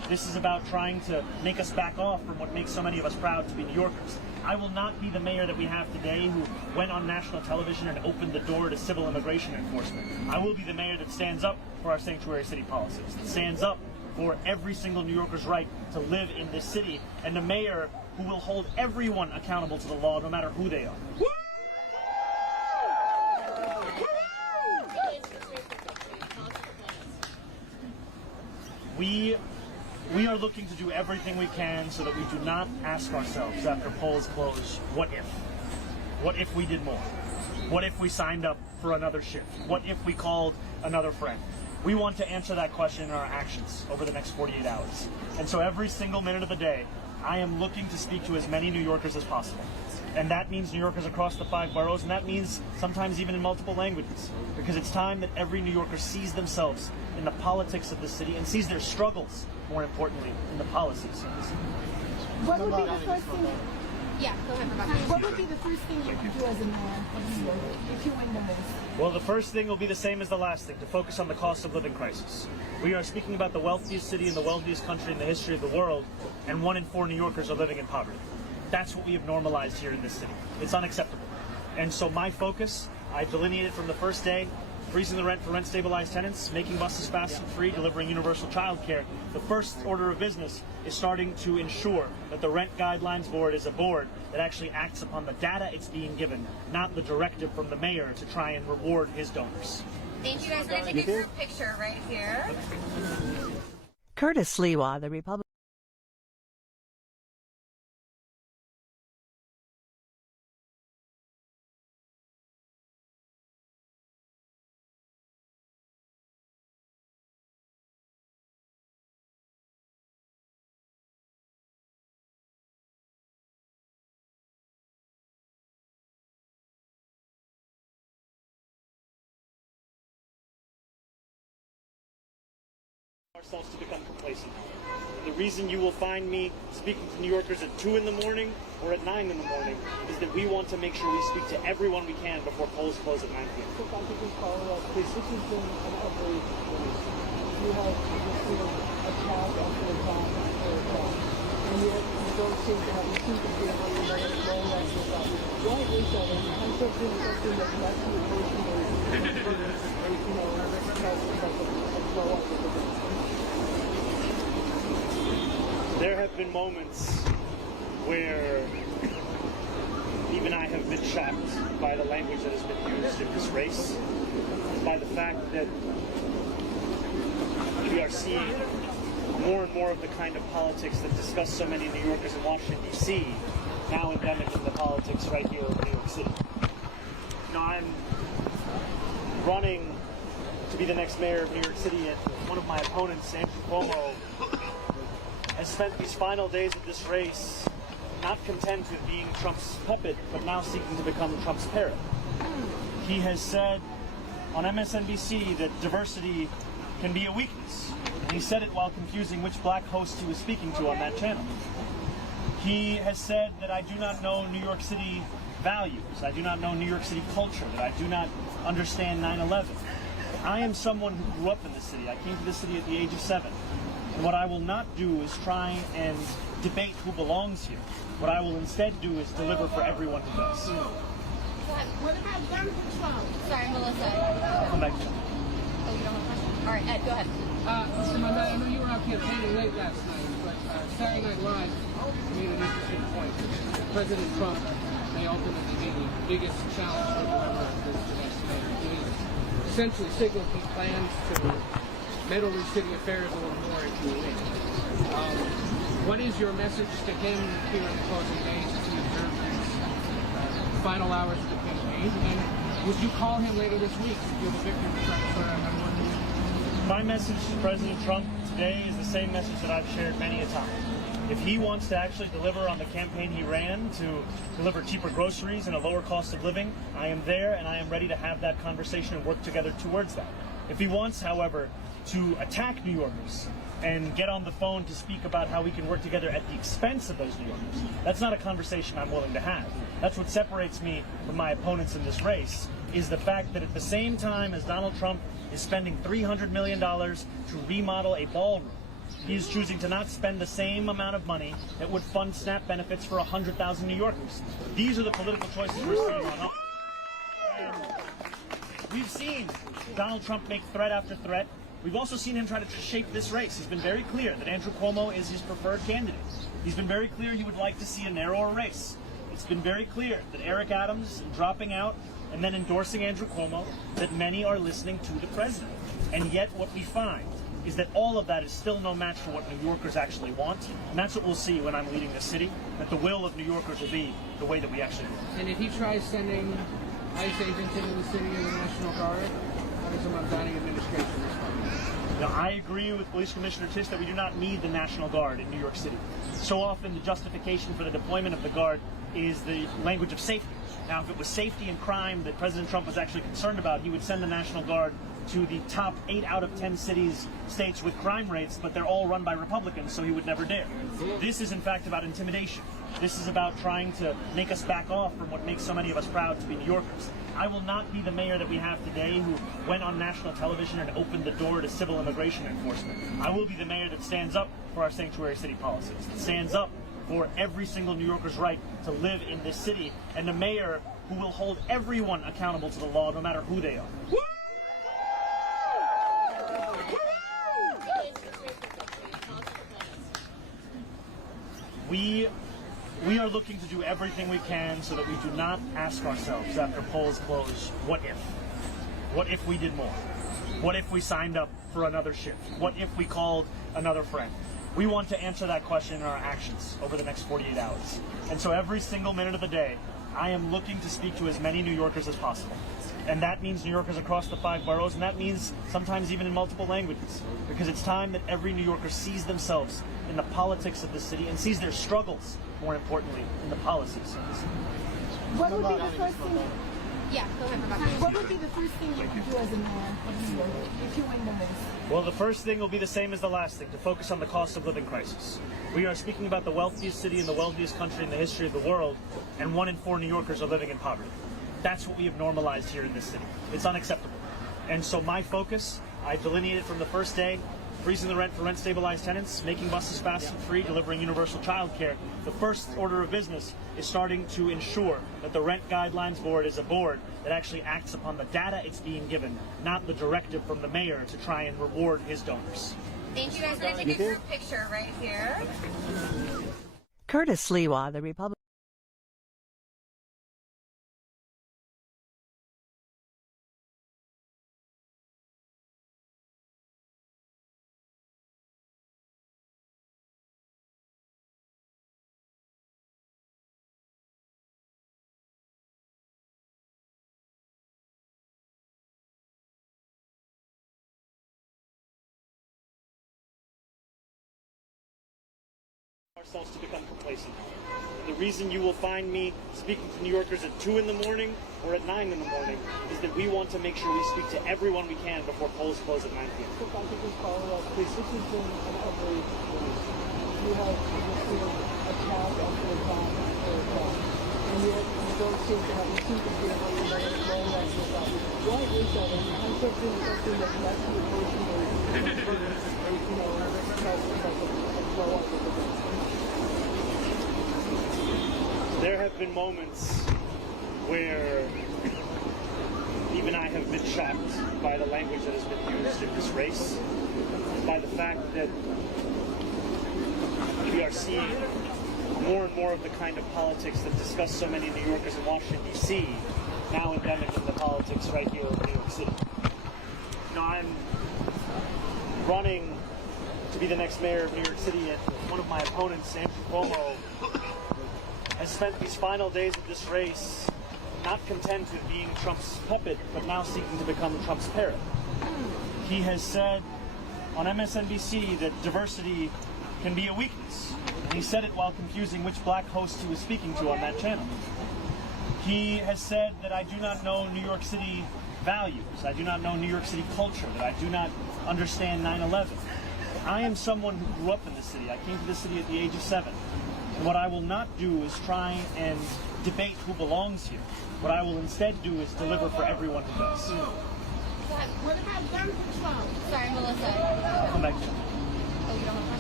This is about trying to make us back off from what makes so many of us proud to be New Yorkers. I will not be the mayor that we have today who went on national television and opened the door to civil immigration enforcement. I will be the mayor that stands up for our sanctuary city policies, that stands up for every single New Yorker's right to live in this city, and the mayor who will hold everyone accountable to the law, no matter who they are. We are looking to do everything we can so that we do not ask ourselves after polls close, what if? What if we did more? What if we signed up for another shift? What if we called another friend? We want to answer that question in our actions over the next 48 hours. And so every single minute of the day, I am looking to speak to as many New Yorkers as possible. And that means New Yorkers across the 5 boroughs, and that means sometimes even in multiple languages. Because it's time that every New Yorker sees themselves in the politics of the city and sees their struggles, more importantly, in the policies of the city. What would be the first thing? Yeah, go ahead, Rebecca. What would be the first thing you would do as a mayor of New York if you win the race? Well, the first thing will be the same as the last thing, to focus on the cost of living crisis. We are speaking about the wealthiest city and the wealthiest country in the history of the world, and 1 in 4 New Yorkers are living in poverty. That's what we have normalized here in this city. It's unacceptable. And so my focus, I've delineated from the first day, freezing the rent for rent-stabilized tenants, making buses fast and free, delivering universal child care. The first order of business is starting to ensure that the Rent Guidelines Board is a board that actually acts upon the data it's being given, not the directive from the mayor to try and reward his donors. Thank you guys. We're going to take a group picture right here. Curtis Sliwa, the Republican. Ourselves to become complacent. The reason you will find me speaking to New Yorkers at 2 in the morning or at 9 in the morning is that we want to make sure we speak to everyone we can before polls close at 9 p.m. So if I could just follow up, this has been an outrageous race. You have received attack after attack after attack, and yet you don't seem to have, you seem to be able to let it go like this up. Why is that? And I'm something that actually emotionally, that's like a blow up of the race. There have been moments where even I have been shocked by the language that has been used in this race, by the fact that we are seeing more and more of the kind of politics that disgust so many New Yorkers in Washington, D.C., now endemic in the politics right here in New York City. You know, I'm running to be the next mayor of New York City, and one of my opponents, Cuomo, has spent these final days of this race not content with being Trump's puppet, but now seeking to become Trump's parrot. He has said on MSNBC that diversity can be a weakness. And he said it while confusing which black host he was speaking to on that channel. He has said that I do not know New York City values, I do not know New York City culture, that I do not understand 9/11. I am someone who grew up in the city. I came to the city at the age of 7. And what I will not do is try and debate who belongs here. What I will instead do is deliver for everyone who does. What about gun control? Sorry, Melissa. Come back to you. Oh, you don't have a question? All right, Ed, go ahead. Mr. Mamdani, I know you were out campaigning late last night, but Saturday Night Live made an interesting point. President Trump may ultimately be the biggest challenge for whoever is the next mayor. He essentially signaled he plans to meddle in city affairs a little more if you win. What is your message to him here in the closing days as he observes these final hours of the campaign? And would you call him later this week if you're the victor to try to sort out everyone? My message to President Trump today is the same message that I've shared many a time. If he wants to actually deliver on the campaign he ran to deliver cheaper groceries and a lower cost of living, I am there and I am ready to have that conversation and work together towards that. If he wants, however, to attack New Yorkers and get on the phone to speak about how we can work together at the expense of those New Yorkers, that's not a conversation I'm willing to have. That's what separates me from my opponents in this race, is the fact that at the same time as Donald Trump is spending $300 million to remodel a ballroom, he is choosing to not spend the same amount of money that would fund SNAP benefits for 100,000 New Yorkers. These are the political choices we're seeing on. And we've seen Donald Trump make threat after threat. We've also seen him try to shape this race. He's been very clear that Andrew Cuomo is his preferred candidate. He's been very clear he would like to see a narrower race. It's been very clear that Eric Adams dropping out and then endorsing Andrew Cuomo, that many are listening to the president. And yet what we find is that all of that is still no match for what New Yorkers actually want. And that's what we'll see when I'm leading the city, that the will of New Yorkers will be the way that we actually do. And if he tries sending ICE agents into the city or the National Guard, how does the Mamdani administration respond? Now, I agree with Police Commissioner Tisch that we do not need the National Guard in New York City. So often the justification for the deployment of the Guard is the language of safety. Now, if it was safety and crime that President Trump was actually concerned about, he would send the National Guard to the top 8 out of 10 states with crime rates, but they're all run by Republicans, so he would never dare. This is, in fact, about intimidation. This is about trying to make us back off from what makes so many of us proud to be New Yorkers. I will not be the mayor that we have today who went on national television and opened the door to civil immigration enforcement. I will be the mayor that stands up for our sanctuary city policies, that stands up for every single New Yorker's right to live in this city, and the mayor who will hold everyone accountable to the law, no matter who they are. We are looking to do everything we can so that we do not ask ourselves after polls close, what if? What if we did more? What if we signed up for another shift? What if we called another friend? We want to answer that question in our actions over the next 48 hours. And so every single minute of the day, I am looking to speak to as many New Yorkers as possible. And that means New Yorkers across the 5 boroughs, and that means sometimes even in multiple languages. Because it's time that every New Yorker sees themselves in the politics of the city and sees their struggles, more importantly, in the policies of the city. What would be the first thing? Yeah, go ahead, Rebecca. What would be the first thing you would do as a mayor of New York if you win the race? Well, the first thing will be the same as the last thing, to focus on the cost of living crisis. We are speaking about the wealthiest city in the wealthiest country in the history of the world, and 1 in 4 New Yorkers are living in poverty. That's what we have normalized here in this city. It's unacceptable. And so my focus, I delineated from the first day, freezing the rent for rent-stabilized tenants, making buses fast and free, delivering universal child care. The first order of business is starting to ensure that the Rent Guidelines Board is a board that actually acts upon the data it's being given, not the directive from the mayor to try and reward his donors. Thank you guys. We're going to take a group picture right here. Curtis Sliwa, the Republican. Ourselves to become complacent. The reason you will find me speaking to New Yorkers at 2 in the morning or at 9 in the morning is that we want to make sure we speak to everyone we can before polls close at 9 p.m. So if I could just follow up, please. This has been an outrage race. You have seen attack after attack after attack. And yet you don't seem to have a seat to give on the low after attack. Why is that? And I'm something that you actually emotionally, because a blow up with the There have been moments where even I have been shocked by the language that has been used in this race, by the fact that we are seeing more and more of the kind of politics that disgust so many New Yorkers in Washington, D.C., now endemic in the politics right here in New York City. I'm running to be the next mayor of New York City, and one of my opponents, Andrew Cuomo, has spent these final days of this race not content with being Trump's puppet, but now seeking to become Trump's parrot. He has said on MSNBC that diversity can be a weakness. And he said it while confusing which black host he was speaking to on that channel. He has said that I do not know New York City values, I do not know New York City culture, that I do not understand 9/11. I am someone who grew up in the city. I came to the city at the age of 7. And what I will not do is try and debate who belongs here. What I will instead do is deliver for everyone who does. What about gun control? Sorry, Melissa. Come back to you. Oh, you don't have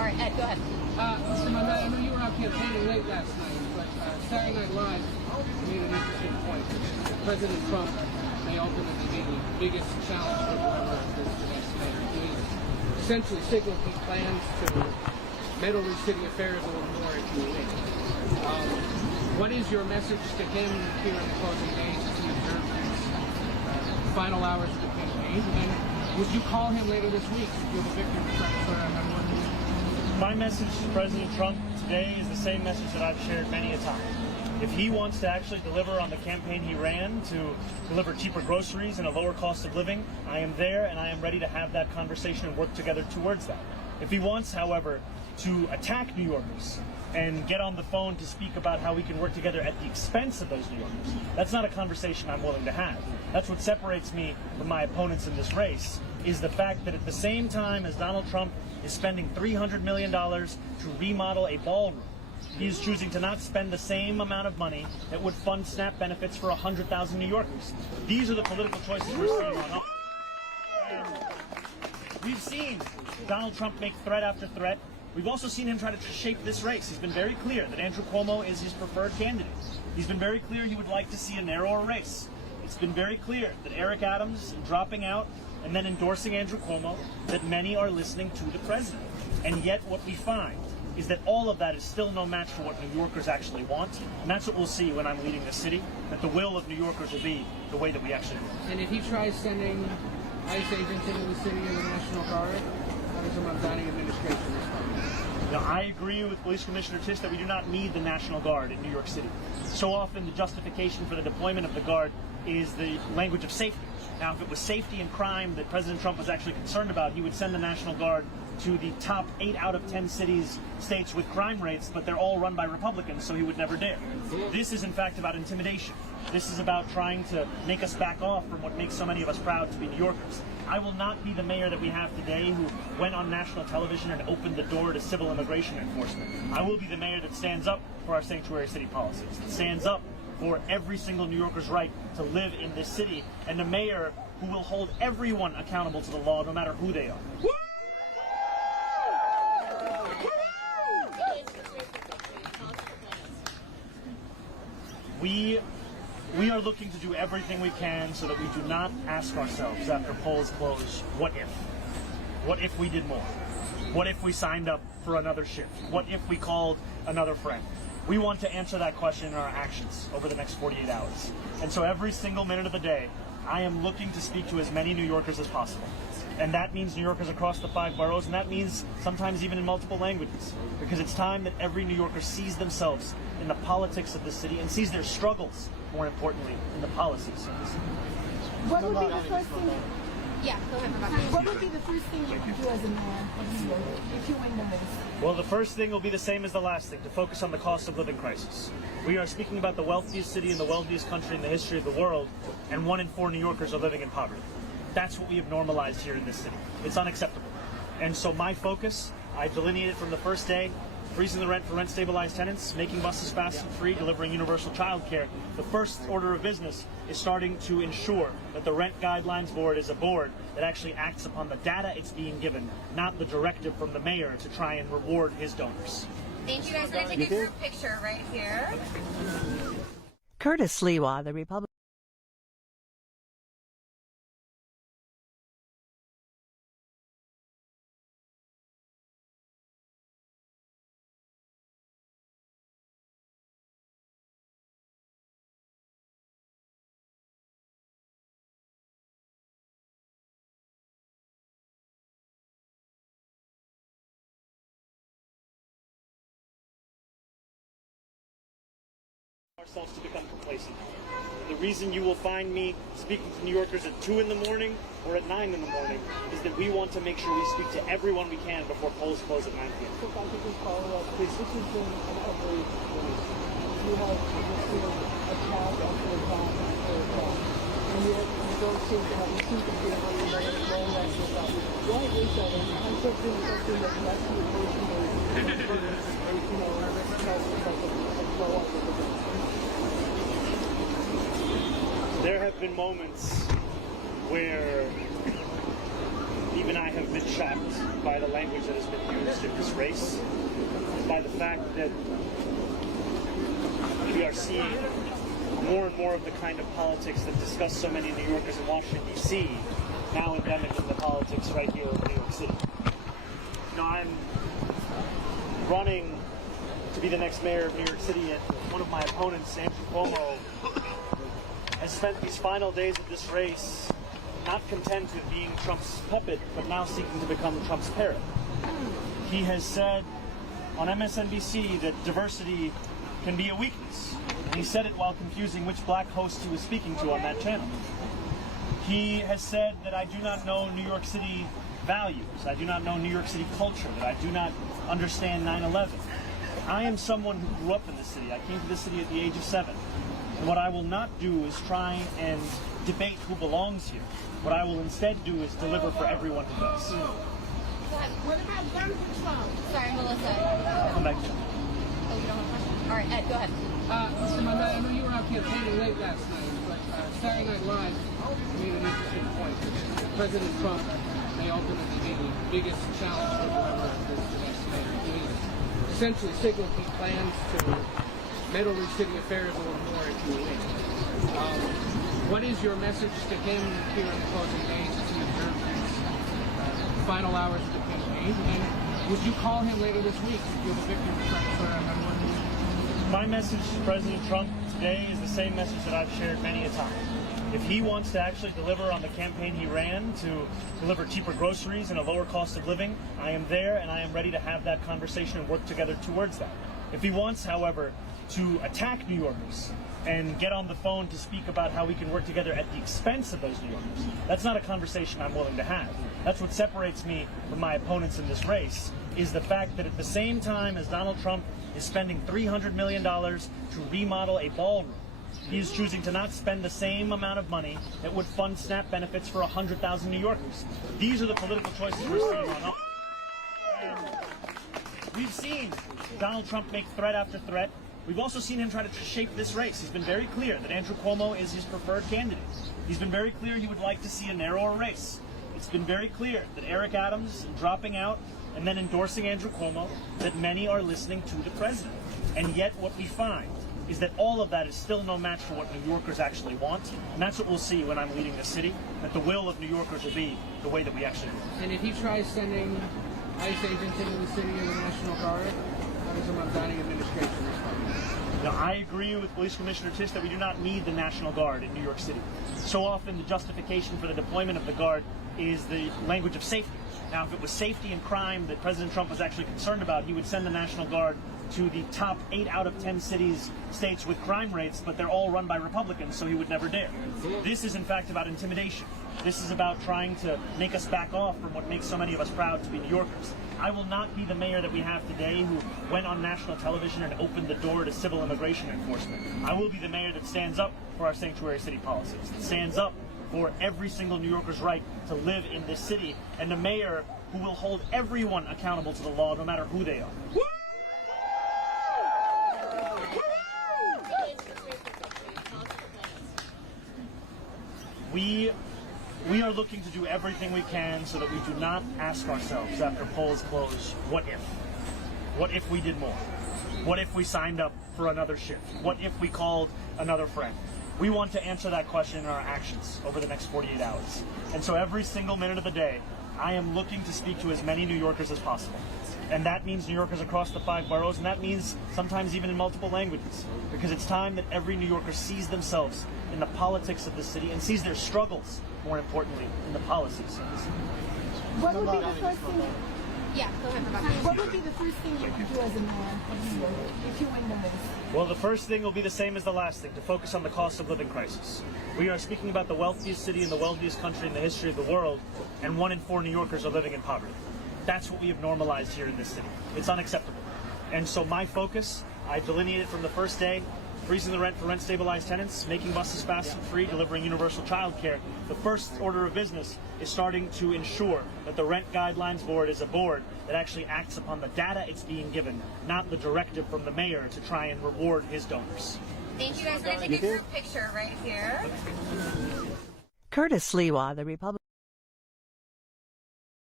All right, Ed, go ahead. Mr. Mamdani, I know you were out campaigning late last night, but Saturday Night Live made an interesting point. President Trump may ultimately be the biggest challenge for whoever is the next mayor. He essentially signaled he plans to meddle with city affairs a little more if you win. What is your message to him here in the closing days as he observes these final hours of the campaign? And would you call him later this week if you're the victor to try to sort out how to work this? My message to President Trump today is the same message that I've shared many a time. If he wants to actually deliver on the campaign he ran to deliver cheaper groceries and a lower cost of living, I am there and I am ready to have that conversation and work together towards that. If he wants, however, to attack New Yorkers and get on the phone to speak about how we can work together at the expense of those New Yorkers, that's not a conversation I'm willing to have. That's what separates me from my opponents in this race, is the fact that at the same time as Donald Trump is spending $300 million to remodel a ballroom, he is choosing to not spend the same amount of money that would fund SNAP benefits for 100,000 New Yorkers. These are the political choices we're seeing on. And we've seen Donald Trump make threat after threat. We've also seen him try to shape this race. He's been very clear that Andrew Cuomo is his preferred candidate. He's been very clear he would like to see a narrower race. It's been very clear that Eric Adams dropping out and then endorsing Andrew Cuomo, that many are listening to the president. And yet what we find is that all of that is still no match for what New Yorkers actually want. And that's what we'll see when I'm leading the city, that the will of New Yorkers will be the way that we actually want. And if he tries sending ICE agents into the city and the National Guard, how does the Mamdani administration respond? Now, I agree with Police Commissioner Tisch that we do not need the National Guard in New York City. So often the justification for the deployment of the Guard is the language of safety. Now, if it was safety and crime that President Trump was actually concerned about, he would send the National Guard to the top 8 out of 10 states with crime rates, but they're all run by Republicans, so he would never dare. This is, in fact, about intimidation. This is about trying to make us back off from what makes so many of us proud to be New Yorkers. I will not be the mayor that we have today who went on national television and opened the door to civil immigration enforcement. I will be the mayor that stands up for our sanctuary city policies, that stands up for every single New Yorker's right to live in this city, and a mayor who will hold everyone accountable to the law, no matter who they are. We are looking to do everything we can so that we do not ask ourselves after polls close, what if? What if we did more? What if we signed up for another shift? What if we called another friend? We want to answer that question in our actions over the next 48 hours. And so every single minute of the day, I am looking to speak to as many New Yorkers as possible. And that means New Yorkers across the 5 boroughs, and that means sometimes even in multiple languages. Because it's time that every New Yorker sees themselves in the politics of the city and sees their struggles, more importantly, in the policies of the city. What would be the first thing? Yeah, go ahead, Rebecca. What would be the first thing you would do as a mayor of New York if you win the race? Well, the first thing will be the same as the last thing, to focus on the cost of living crisis. We are speaking about the wealthiest city in the wealthiest country in the history of the world, and 1 in 4 New Yorkers are living in poverty. That's what we have normalized here in this city. It's unacceptable. And so my focus, I delineated from the first day, freezing the rent for rent-stabilized tenants, making buses fast and free, delivering universal child care. The first order of business is starting to ensure that the Rent Guidelines Board is a board that actually acts upon the data it's being given, not the directive from the mayor to try and reward his donors. Thank you guys. We're going to take a group picture right here. Curtis Sliwa, the Republican. Ourselves to become complacent. The reason you will find me speaking to New Yorkers at 2 in the morning or at 9 in the morning is that we want to make sure we speak to everyone we can before polls close at 9 p.m. So if I could just follow up, this has been an outrage race. You have just been attack after attack after attack. And yet you don't seem to have a seat to be able to let it go after that. Why is that? And I'm something that lets you emotionally, because a blow up with the There have been moments where even even I have been shocked by the language that has been used in this race, and by the fact that we are seeing more and more of the kind of politics that disgust so many New Yorkers in Washington, D.C., now endemic in the politics right here in New York City. You know, I'm running to be the next mayor of New York City, and one of my opponents, Andrew Cuomo, has spent these final days of this race not content with being Trump's puppet, but now seeking to become Trump's parrot. He has said on MSNBC that diversity can be a weakness, and he said it while confusing which black host he was speaking to on that channel. He has said that I do not know New York City values, I do not know New York City culture, that I do not understand 9/11. I am someone who grew up in the city. I came to the city at the age of 7. And what I will not do is try and debate who belongs here. What I will instead do is deliver for everyone who does. What about gun control? Sorry, Melissa. Come back to you. Oh, you don't have one? All right, Ed, go ahead. Mr. Mamdani, I know you were out campaigning late last night, but Saturday Night Live made an interesting point. President Trump may ultimately be the biggest challenge for whoever is the next mayor. He essentially signaled he plans to meddle with city affairs a little more if you win. What is your message to him here in the closing days as he observes these final hours of the campaign? And would you call him later this week if you're the victor of the My message to President Trump today is the same message that I've shared many a time. If he wants to actually deliver on the campaign he ran to deliver cheaper groceries and a lower cost of living, I am there and I am ready to have that conversation and work together towards that. If he wants, however, to attack New Yorkers and get on the phone to speak about how we can work together at the expense of those New Yorkers, that's not a conversation I'm willing to have. That's what separates me from my opponents in this race, is the fact that at the same time as Donald Trump is spending $300 million to remodel a ballroom, he is choosing to not spend the same amount of money that would fund SNAP benefits for 100,000 New Yorkers. These are the political choices we're seeing on. And we've seen Donald Trump make threat after threat. We've also seen him try to shape this race. He's been very clear that Andrew Cuomo is his preferred candidate. He's been very clear he would like to see a narrower race. It's been very clear that Eric Adams dropping out and then endorsing Andrew Cuomo, that many are listening to the president. And yet what we find is that all of that is still no match for what New Yorkers actually want. And that's what we'll see when I'm leading the city, that the will of New Yorkers will be the way that we actually do. And if he tries sending ICE agents into the city or the National Guard, how does the Mamdani administration respond? Now, I agree with Police Commissioner Tisch that we do not need the National Guard in New York City. So often the justification for the deployment of the Guard is the language of safety. Now, if it was safety and crime that President Trump was actually concerned about, he would send the National Guard to the top 8 out of 10 states with crime rates, but they're all run by Republicans, so he would never dare. This is, in fact, about intimidation. This is about trying to make us back off from what makes so many of us proud to be New Yorkers. I will not be the mayor that we have today who went on national television and opened the door to civil immigration enforcement. I will be the mayor that stands up for our sanctuary city policies, that stands up for every single New Yorker's right to live in this city, and a mayor who will hold everyone accountable to the law, no matter who they are. We are looking to do everything we can so that we do not ask ourselves after polls close, what if? What if we did more? What if we signed up for another shift? What if we called another friend? We want to answer that question in our actions over the next 48 hours. And so every single minute of the day, I am looking to speak to as many New Yorkers as possible. And that means New Yorkers across the 5 boroughs, and that means sometimes even in multiple languages. Because it's time that every New Yorker sees themselves in the politics of the city and sees their struggles, more importantly, in the policies of the city. What would be the first thing? Yeah, go ahead, Rebecca. What would be the first thing you would do as a mayor of New York if you win the race? Well, the first thing will be the same as the last thing, to focus on the cost of living crisis. We are speaking about the wealthiest city in the wealthiest country in the history of the world, and 1 in 4 New Yorkers are living in poverty. That's what we have normalized here in this city. It's unacceptable. And so my focus, I delineated from the first day, freezing the rent for rent-stabilized tenants, making buses fast and free, delivering universal child care. The first order of business is starting to ensure that the Rent Guidelines Board is a board that actually acts upon the data it's being given, not the directive from the mayor to try and reward his donors. Thank you guys. We're going to take a group picture right here. Curtis Sliwa, the Republican.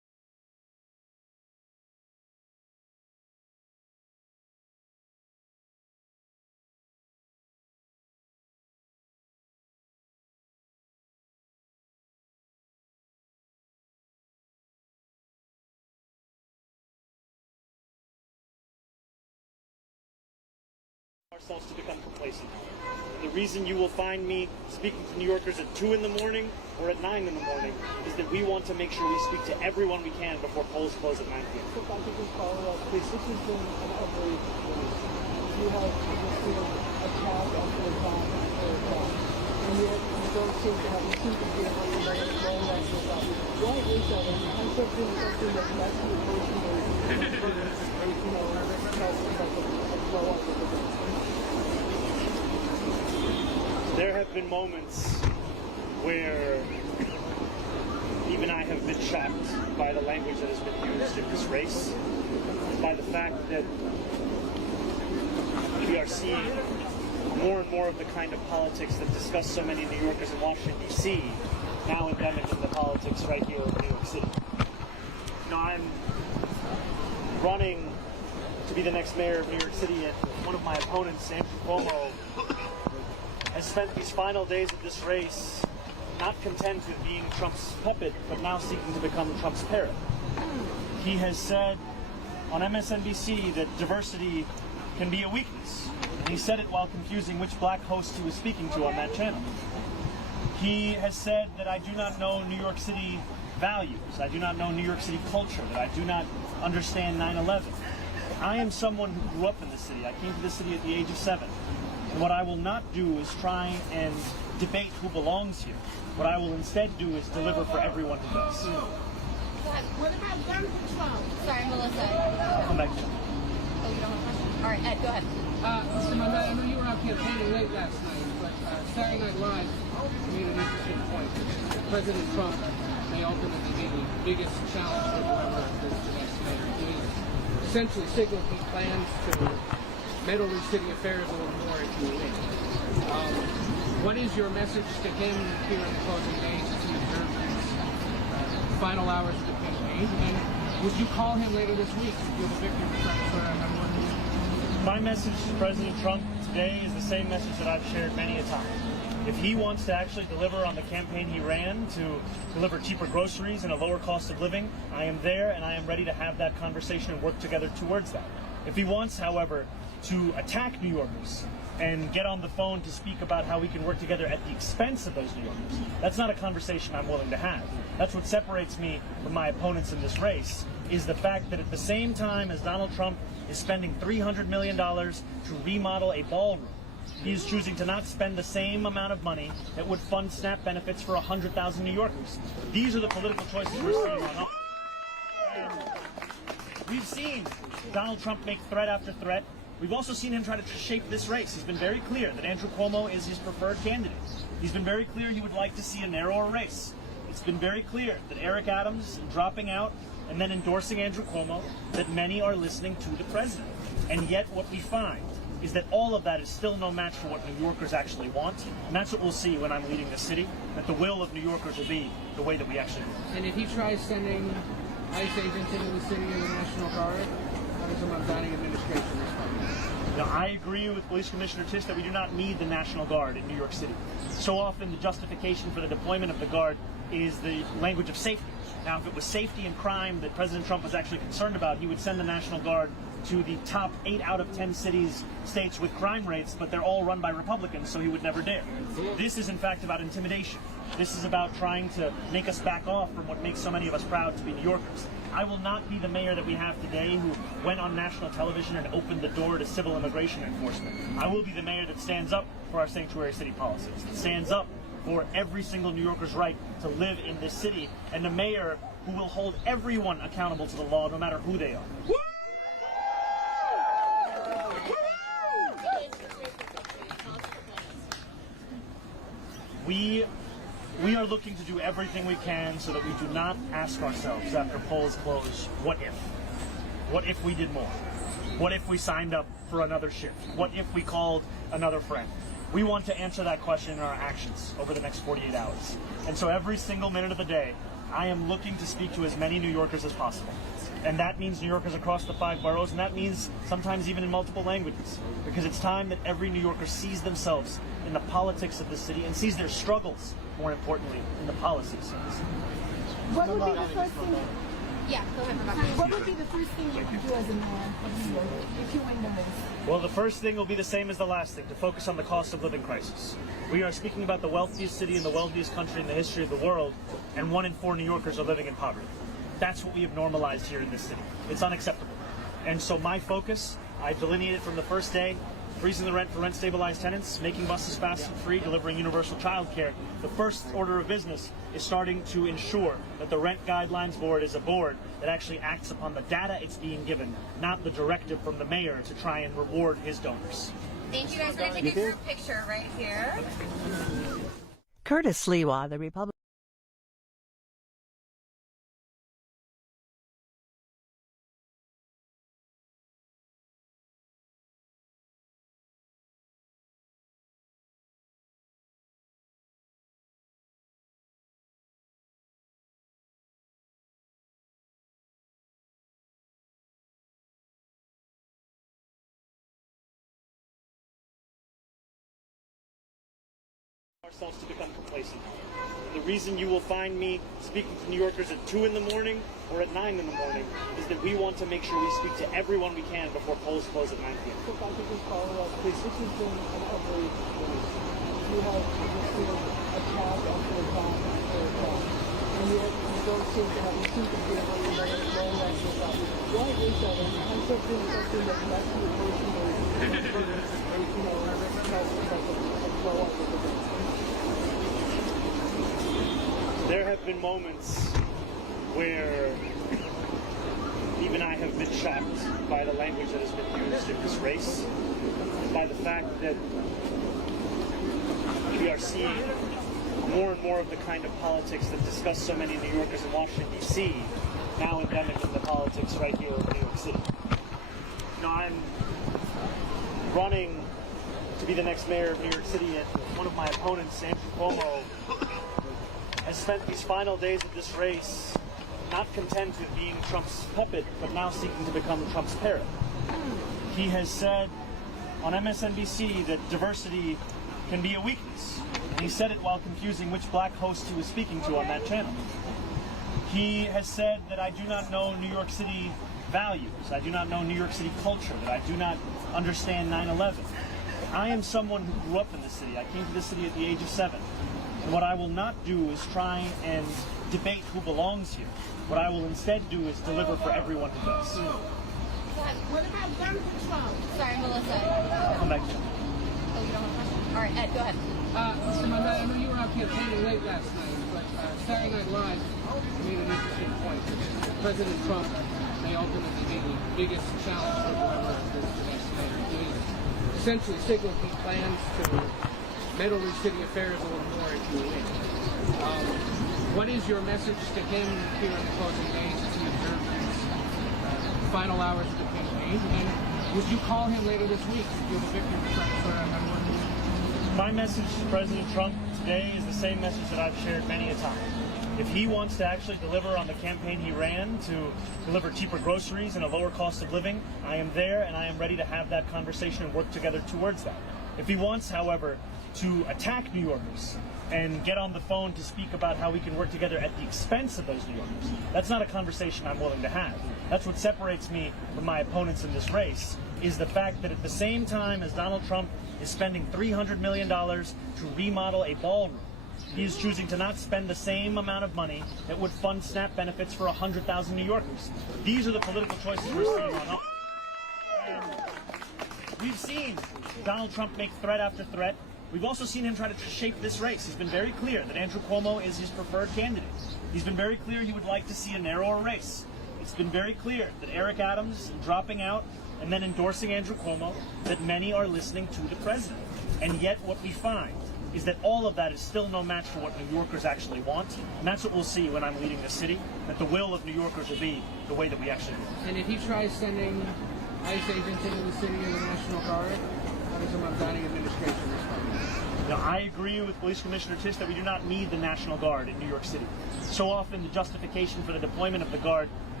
ourselves to become complacent. The reason you will find me speaking to New Yorkers at 2 in the morning or at 9 in the morning is that we want to make sure we speak to everyone we can before polls close at 9 p.m. So if I could just follow up, please. This has been an outrage. You have just been attack after attack after attack, and yet you don't seem to have, you seem to be able to let it flow after attack. Why is that? And I'm something that's actually personally, flow up with the There have been moments where even I have been shocked by the language that has been used in this race, by the fact that we are seeing more and more of the kind of politics that disgust so many New Yorkers in Washington, D.C., now endemic in the politics right here in New York City. Now, I'm running to be the next mayor of New York City, and one of my opponents, Andrew Cuomo, has spent these final days of this race not content with being Trump's puppet, but now seeking to become Trump's parrot. He has said on MSNBC that diversity can be a weakness. And he said it while confusing which black host he was speaking to on that channel. He has said that I do not know New York City values, I do not know New York City culture, that I do not understand 9/11. I am someone who grew up in the city. I came to the city at the age of 7. And what I will not do is try and debate who belongs here. What I will instead do is deliver for everyone who does. What about gun control? Sorry, Melissa. I'll come back to you. Oh, you don't have a question? All right, Ed, go ahead. Mr. Mamdani, I know you were out campaigning late last night, but Saturday Night Live made an interesting point. President Trump may ultimately be the biggest challenge for whoever is the next mayor. He essentially signaled he plans to meddle in city affairs a little more if you win. What is your message to him here in the closing days as he observes these final hours of the campaign? And would you call him later this week if you're the victor of the My message to President Trump today is the same message that I've shared many a time. If he wants to actually deliver on the campaign he ran to deliver cheaper groceries and a lower cost of living, I am there and I am ready to have that conversation and work together towards that. If he wants, however, to attack New Yorkers and get on the phone to speak about how we can work together at the expense of those New Yorkers, that's not a conversation I'm willing to have. That's what separates me from my opponents in this race, is the fact that at the same time as Donald Trump is spending $300 million to remodel a ballroom, he is choosing to not spend the same amount of money that would fund SNAP benefits for 100,000 New Yorkers. These are the political choices we're seeing on. And we've seen Donald Trump make threat after threat. We've also seen him try to shape this race. He's been very clear that Andrew Cuomo is his preferred candidate. He's been very clear he would like to see a narrower race. It's been very clear that Eric Adams dropping out and then endorsing Andrew Cuomo, that many are listening to the president. And yet what we find is that all of that is still no match for what New Yorkers actually want. And that's what we'll see when I'm leading the city, that the will of New Yorkers will be the way that we actually do. And if he tries sending ICE agents into the city or the National Guard, how does the Mamdani administration respond? Now, I agree with Police Commissioner Tisch that we do not need the National Guard in New York City. So often the justification for the deployment of the Guard is the language of safety. Now, if it was safety and crime that President Trump was actually concerned about, he would send the National Guard to the top 8 out of 10 states with crime rates, but they're all run by Republicans, so he would never dare. This is, in fact, about intimidation. This is about trying to make us back off from what makes so many of us proud to be New Yorkers. I will not be the mayor that we have today who went on national television and opened the door to civil immigration enforcement. I will be the mayor that stands up for our sanctuary city policies, that stands up for every single New Yorker's right to live in this city, and the mayor who will hold everyone accountable to the law, no matter who they are. We are looking to do everything we can so that we do not ask ourselves after polls close, what if? What if we did more? What if we signed up for another shift? What if we called another friend? We want to answer that question in our actions over the next 48 hours. And so every single minute of the day, I am looking to speak to as many New Yorkers as possible. And that means New Yorkers across the 5 boroughs, and that means sometimes even in multiple languages. Because it's time that every New Yorker sees themselves in the politics of the city and sees their struggles, more importantly, in the policies of the city. What would be the first thing? Yeah, go ahead, Rebecca. What would be the first thing you would do as a man of New York if you win the race? Well, the first thing will be the same as the last thing, to focus on the cost of living crisis. We are speaking about the wealthiest city in the wealthiest country in the history of the world, and 1 in 4 New Yorkers are living in poverty. That's what we have normalized here in this city. It's unacceptable. And so my focus, I delineated from the first day, freezing the rent for rent-stabilized tenants, making buses fast and free, delivering universal child care. The first order of business is starting to ensure that the Rent Guidelines Board is a board that actually acts upon the data it's being given, not the directive from the mayor to try and reward his donors. Thank you guys. We're going to take a group picture right here. Curtis Sliwa, the Republican. Ourselves to become complacent. And the reason you will find me speaking to New Yorkers at 2 in the morning or at 9 in the morning is that we want to make sure we speak to everyone we can before polls close at 9 p.m. So if I could just follow up, please. This has been an outrage race. You have just attack after attack after attack. And yet you don't seem to have, you seem to be able to let it go after attack. Why is that? And I'm something that lets you personally, blow up with the There have been moments where even I have been shocked by the language that has been used in this race, and by the fact that we are seeing more and more of the kind of politics that disgust so many New Yorkers in Washington, D.C., now endemic in the politics right here in New York City. You know, I'm running to be the next mayor of New York City, and one of my opponents, Andrew Cuomo, has spent these final days of this race not content with being Trump's puppet, but now seeking to become Trump's parrot. He has said on MSNBC that diversity can be a weakness. And he said it while confusing which black host he was speaking to on that channel. He has said that I do not know New York City values, I do not know New York City culture, that I do not understand 9/11. I am someone who grew up in this city. I came to this city at the age of 7. And what I will not do is try and debate who belongs here. What I will instead do is deliver for everyone who does. What about gun control? Sorry, Melissa. Come back to you. Oh, you don't have a question? All right, Ed, go ahead. Mr. Mamdani, I know you were out campaigning late last night, but Saturday Night Live made an interesting point. President Trump may ultimately be the biggest challenge for whoever is the next mayor. He essentially signaled he plans to meddle in city affairs a little more if you win. What is your message to him here in the closing days as he observes these final hours of the campaign? And would you call him later this week if you're the victor for My message to President Trump today is the same message that I've shared many a time. If he wants to actually deliver on the campaign he ran to deliver cheaper groceries and a lower cost of living, I am there and I am ready to have that conversation and work together towards that. If he wants, however, to attack New Yorkers and get on the phone to speak about how we can work together at the expense of those New Yorkers, that's not a conversation I'm willing to have. That's what separates me from my opponents in this race, is the fact that at the same time as Donald Trump is spending $300 million to remodel a ballroom, he is choosing to not spend the same amount of money that would fund SNAP benefits for 100,000 New Yorkers. These are the political choices we're seeing on. And we've seen Donald Trump make threat after threat. We've also seen him try to shape this race. He's been very clear that Andrew Cuomo is his preferred candidate. He's been very clear he would like to see a narrower race. It's been very clear that Eric Adams dropping out and then endorsing Andrew Cuomo, that many are listening to the president. And yet what we find is that all of that is still no match for what New Yorkers actually want. And that's what we'll see when I'm leading the city, that the will of New Yorkers will be the way that we actually do. And if he tries sending ICE agents into the city and the National Guard, how does the Mamdani administration respond? Now, I agree with Police Commissioner Tisch that we do not need the National Guard in New York City. So often the justification for the deployment of the Guard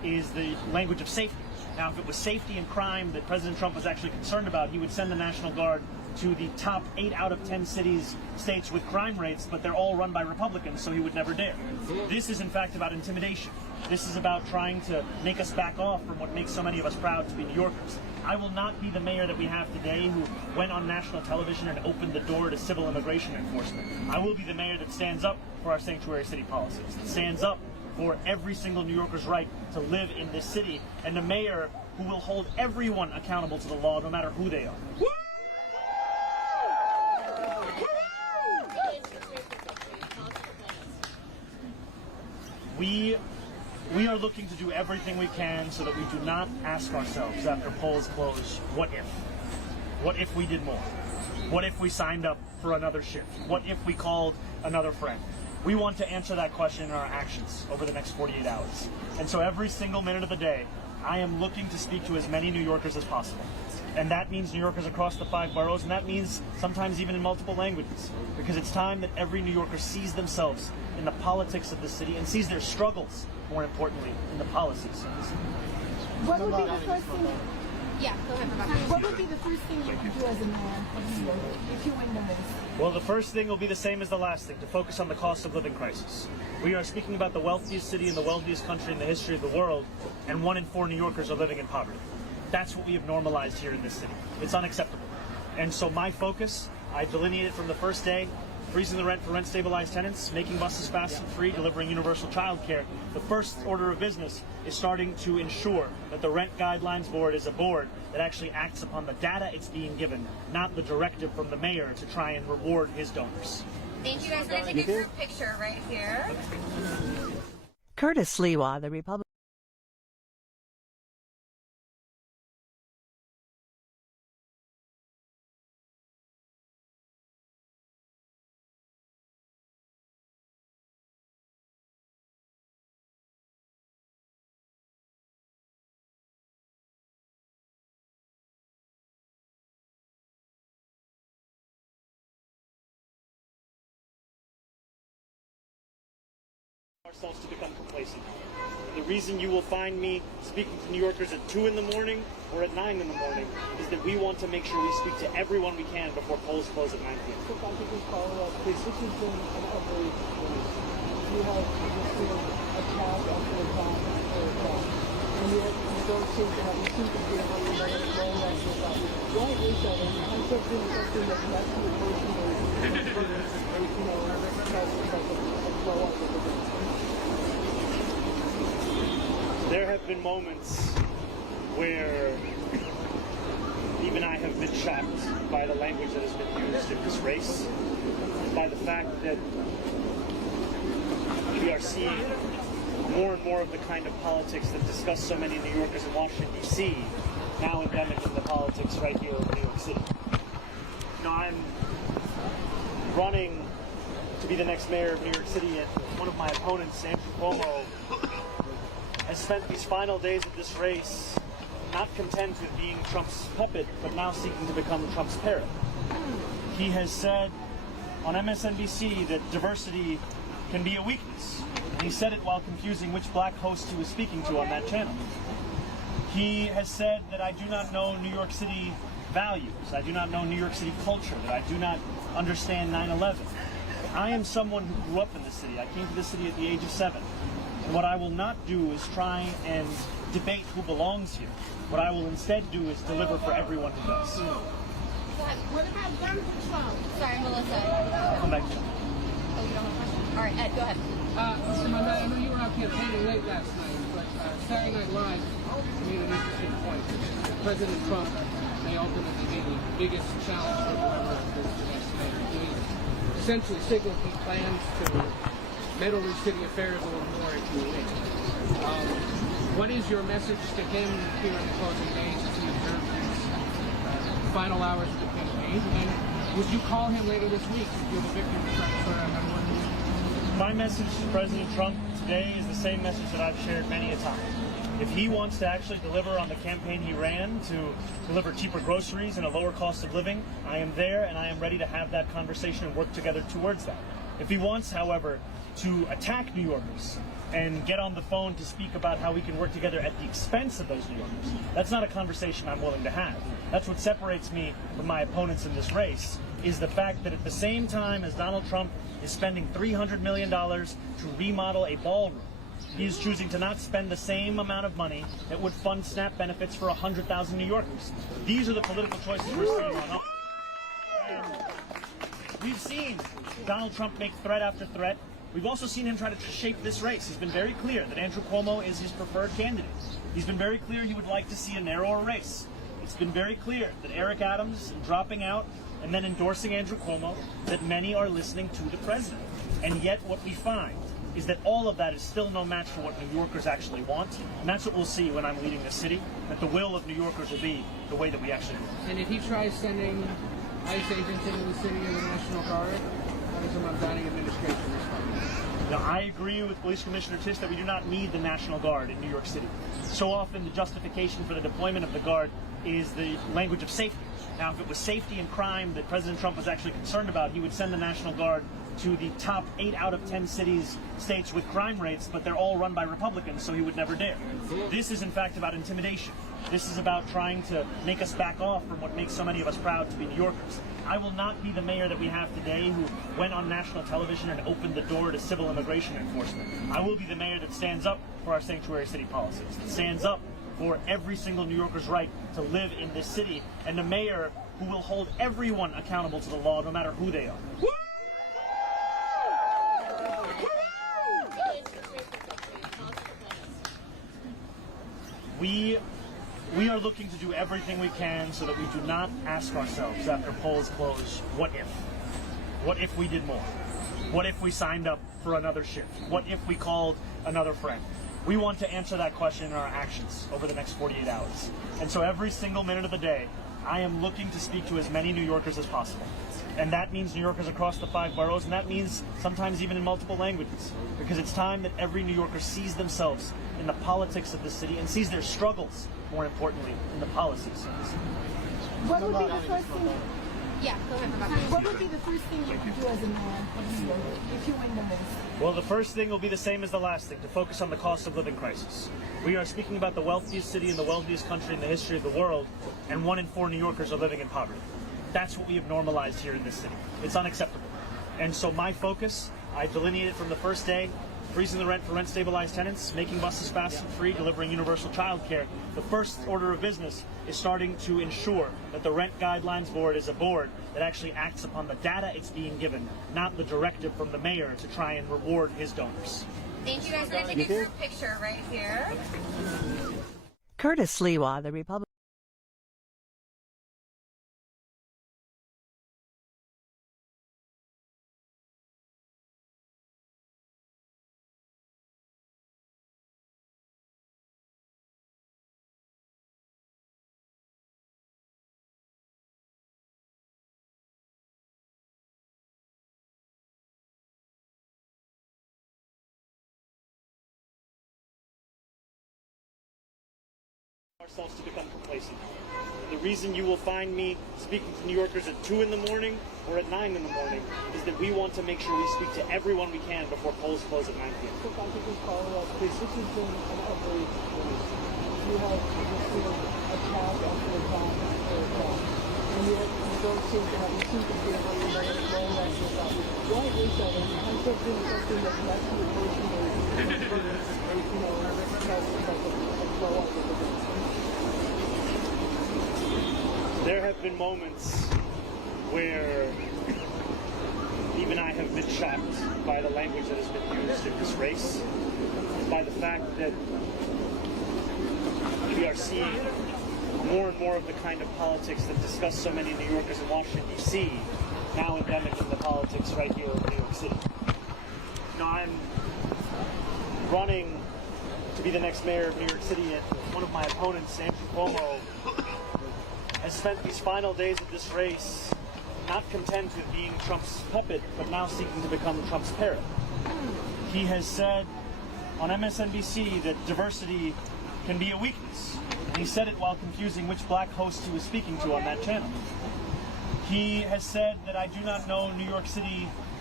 is the language of safety. Now, if it was safety and crime that President Trump was actually concerned about, he would send the National Guard to the top 8 out of 10 states with crime rates, but they're all run by Republicans, so he would never dare. This is, in fact, about intimidation. This is about trying to make us back off from what makes so many of us proud to be New Yorkers. I will not be the mayor that we have today who went on national television and opened the door to civil immigration enforcement. I will be the mayor that stands up for our sanctuary city policies, that stands up for every single New Yorker's right to live in this city, and the mayor who will hold everyone accountable to the law, no matter who they are. We are looking to do everything we can so that we do not ask ourselves after polls close, what if? What if we did more? What if we signed up for another shift? What if we called another friend? We want to answer that question in our actions over the next 48 hours. And so every single minute of the day, I am looking to speak to as many New Yorkers as possible. And that means New Yorkers across the 5 boroughs, and that means sometimes even in multiple languages. Because it's time that every New Yorker sees themselves in the politics of the city and sees their struggles, more importantly, in the policies of the city. What would be the first thing? Yeah, go ahead, Rebecca. What would be the first thing you would do as a mayor of New York if you win the race? Well, the first thing will be the same as the last thing, to focus on the cost of living crisis. We are speaking about the wealthiest city in the wealthiest country in the history of the world, and 1 in 4 New Yorkers are living in poverty. That's what we have normalized here in this city. It's unacceptable. And so my focus, I delineated from the first day, freezing the rent for rent-stabilized tenants, making buses fast and free, delivering universal child care. The first order of business is starting to ensure that the Rent Guidelines Board is a board that actually acts upon the data it's being given, not the directive from the mayor to try and reward his donors. Thank you guys. We're going to take a group picture right here. Curtis Sliwa, the Republican. Ourselves to become complacent. The reason you will find me speaking to New Yorkers at 2 in the morning or at 9 in the morning is that we want to make sure we speak to everyone we can before polls close at 9 p.m. So if I could just follow up, this has been an outrage race. You have just been attack after attack after attack. And yet you don't seem to have, you seem to be able to let it go like that. Why is that? And I'm something that you actually personally, blow up with it. There have been moments where even I have been shocked by the language that has been used in this race, by the fact that we are seeing more and more of the kind of politics that disgust so many New Yorkers in Washington, D.C., now endemic in the politics right here in New York City. You know, I'm running to be the next mayor of New York City, and one of my opponents, Andrew Cuomo, has spent these final days of this race not content with being Trump's puppet, but now seeking to become Trump's parrot. He has said on MSNBC that diversity can be a weakness. He said it while confusing which black host he was speaking to on that channel. He has said that I do not know New York City values, I do not know New York City culture, that I do not understand 9/11. I am someone who grew up in this city. I came to this city at the age of 7. And what I will not do is try and debate who belongs here. What I will instead do is deliver for everyone who does. What about gun control? Sorry, Melissa. Come back to you. Oh, you don't have a question? All right, Ed, go ahead. Mr. Mamdani, I know you were out campaigning late last night, but Saturday Night Live made an interesting point. President Trump may ultimately be the biggest challenge for whoever is the next mayor. He essentially signaled he plans to meddle in city affairs a little more if you win. What is your message to him here in the closing days as he observes these final hours of the campaign? And would you call him later this week if you're the victim of Trump's My message to President Trump today is the same message that I've shared many a time. If he wants to actually deliver on the campaign he ran to deliver cheaper groceries and a lower cost of living, I am there and I am ready to have that conversation and work together towards that. If he wants, however, to attack New Yorkers and get on the phone to speak about how we can work together at the expense of those New Yorkers, that's not a conversation I'm willing to have. That's what separates me from my opponents in this race, is the fact that at the same time as Donald Trump is spending $300 million to remodel a ballroom, he is choosing to not spend the same amount of money that would fund SNAP benefits for 100,000 New Yorkers. These are the political choices we're seeing on. And we've seen Donald Trump make threat after threat. We've also seen him try to shape this race. He's been very clear that Andrew Cuomo is his preferred candidate. He's been very clear he would like to see a narrower race. It's been very clear that Eric Adams dropping out and then endorsing Andrew Cuomo, that many are listening to the president. And yet what we find is that all of that is still no match for what New Yorkers actually want. And that's what we'll see when I'm leading the city, that the will of New Yorkers will be the way that we actually do. And if he tries sending ICE agents into the city or the National Guard, how does the Mamdani administration respond? Now, I agree with Police Commissioner Tisch that we do not need the National Guard in New York City. So often the justification for the deployment of the Guard is the language of safety. Now, if it was safety and crime that President Trump was actually concerned about, he would send the National Guard to the top 8 out of 10 states with crime rates, but they're all run by Republicans, so he would never dare. This is, in fact, about intimidation. This is about trying to make us back off from what makes so many of us proud to be New Yorkers. I will not be the mayor that we have today who went on national television and opened the door to civil immigration enforcement. I will be the mayor that stands up for our sanctuary city policies, that stands up for every single New Yorker's right to live in this city, and the mayor who will hold everyone accountable to the law, no matter who they are. We are looking to do everything we can so that we do not ask ourselves after polls close, what if? What if we did more? What if we signed up for another shift? What if we called another friend? We want to answer that question in our actions over the next 48 hours. And so every single minute of the day, I am looking to speak to as many New Yorkers as possible. And that means New Yorkers across the 5 boroughs, and that means sometimes even in multiple languages. Because it's time that every New Yorker sees themselves in the politics of the city and sees their struggles, more importantly, in the policies of the city. What would be the first thing? Yeah, go ahead. What would be the first thing you would do as a mayor of New York if you win the race? Well, the first thing will be the same as the last thing, to focus on the cost of living crisis. We are speaking about the wealthiest city in the wealthiest country in the history of the world, and 1 in 4 New Yorkers are living in poverty. That's what we have normalized here in this city. It's unacceptable. And so my focus, I delineated from the first day, freezing the rent for rent-stabilized tenants, making buses fast and free, delivering universal child care. The first order of business is starting to ensure that the Rent Guidelines Board is a board that actually acts upon the data it's being given, not the directive from the mayor to try and reward his donors. Thank you guys. Can I take a group picture right here? Curtis Sliwa, the Republican. Ourselves to become complacent. The reason you will find me speaking to New Yorkers at 2 in the morning or at 9 in the morning is that we want to make sure we speak to everyone we can before polls close at 9 p.m. If I could just follow up, this has been an outrage race. You have just seen attack after attack after attack. And yet you don't seem to have a sympathy of what you're going to go after that. Why is that? And has there been something that's actually emotionally, a blow up with the There have been moments where even I have been shocked by the language that has been used in this race, and by the fact that we are seeing more and more of the kind of politics that disgust so many New Yorkers in Washington, D.C., now endemic in the politics right here in New York City. Now, I'm running to be the next mayor of New York City, and one of my opponents, Andrew Cuomo, has spent these final days of this race not content with being Trump's puppet, but now seeking to become Trump's parrot. He has said on MSNBC that diversity can be a weakness. And he said it while confusing which black host he was speaking to on that channel. He has said that I do not know New York City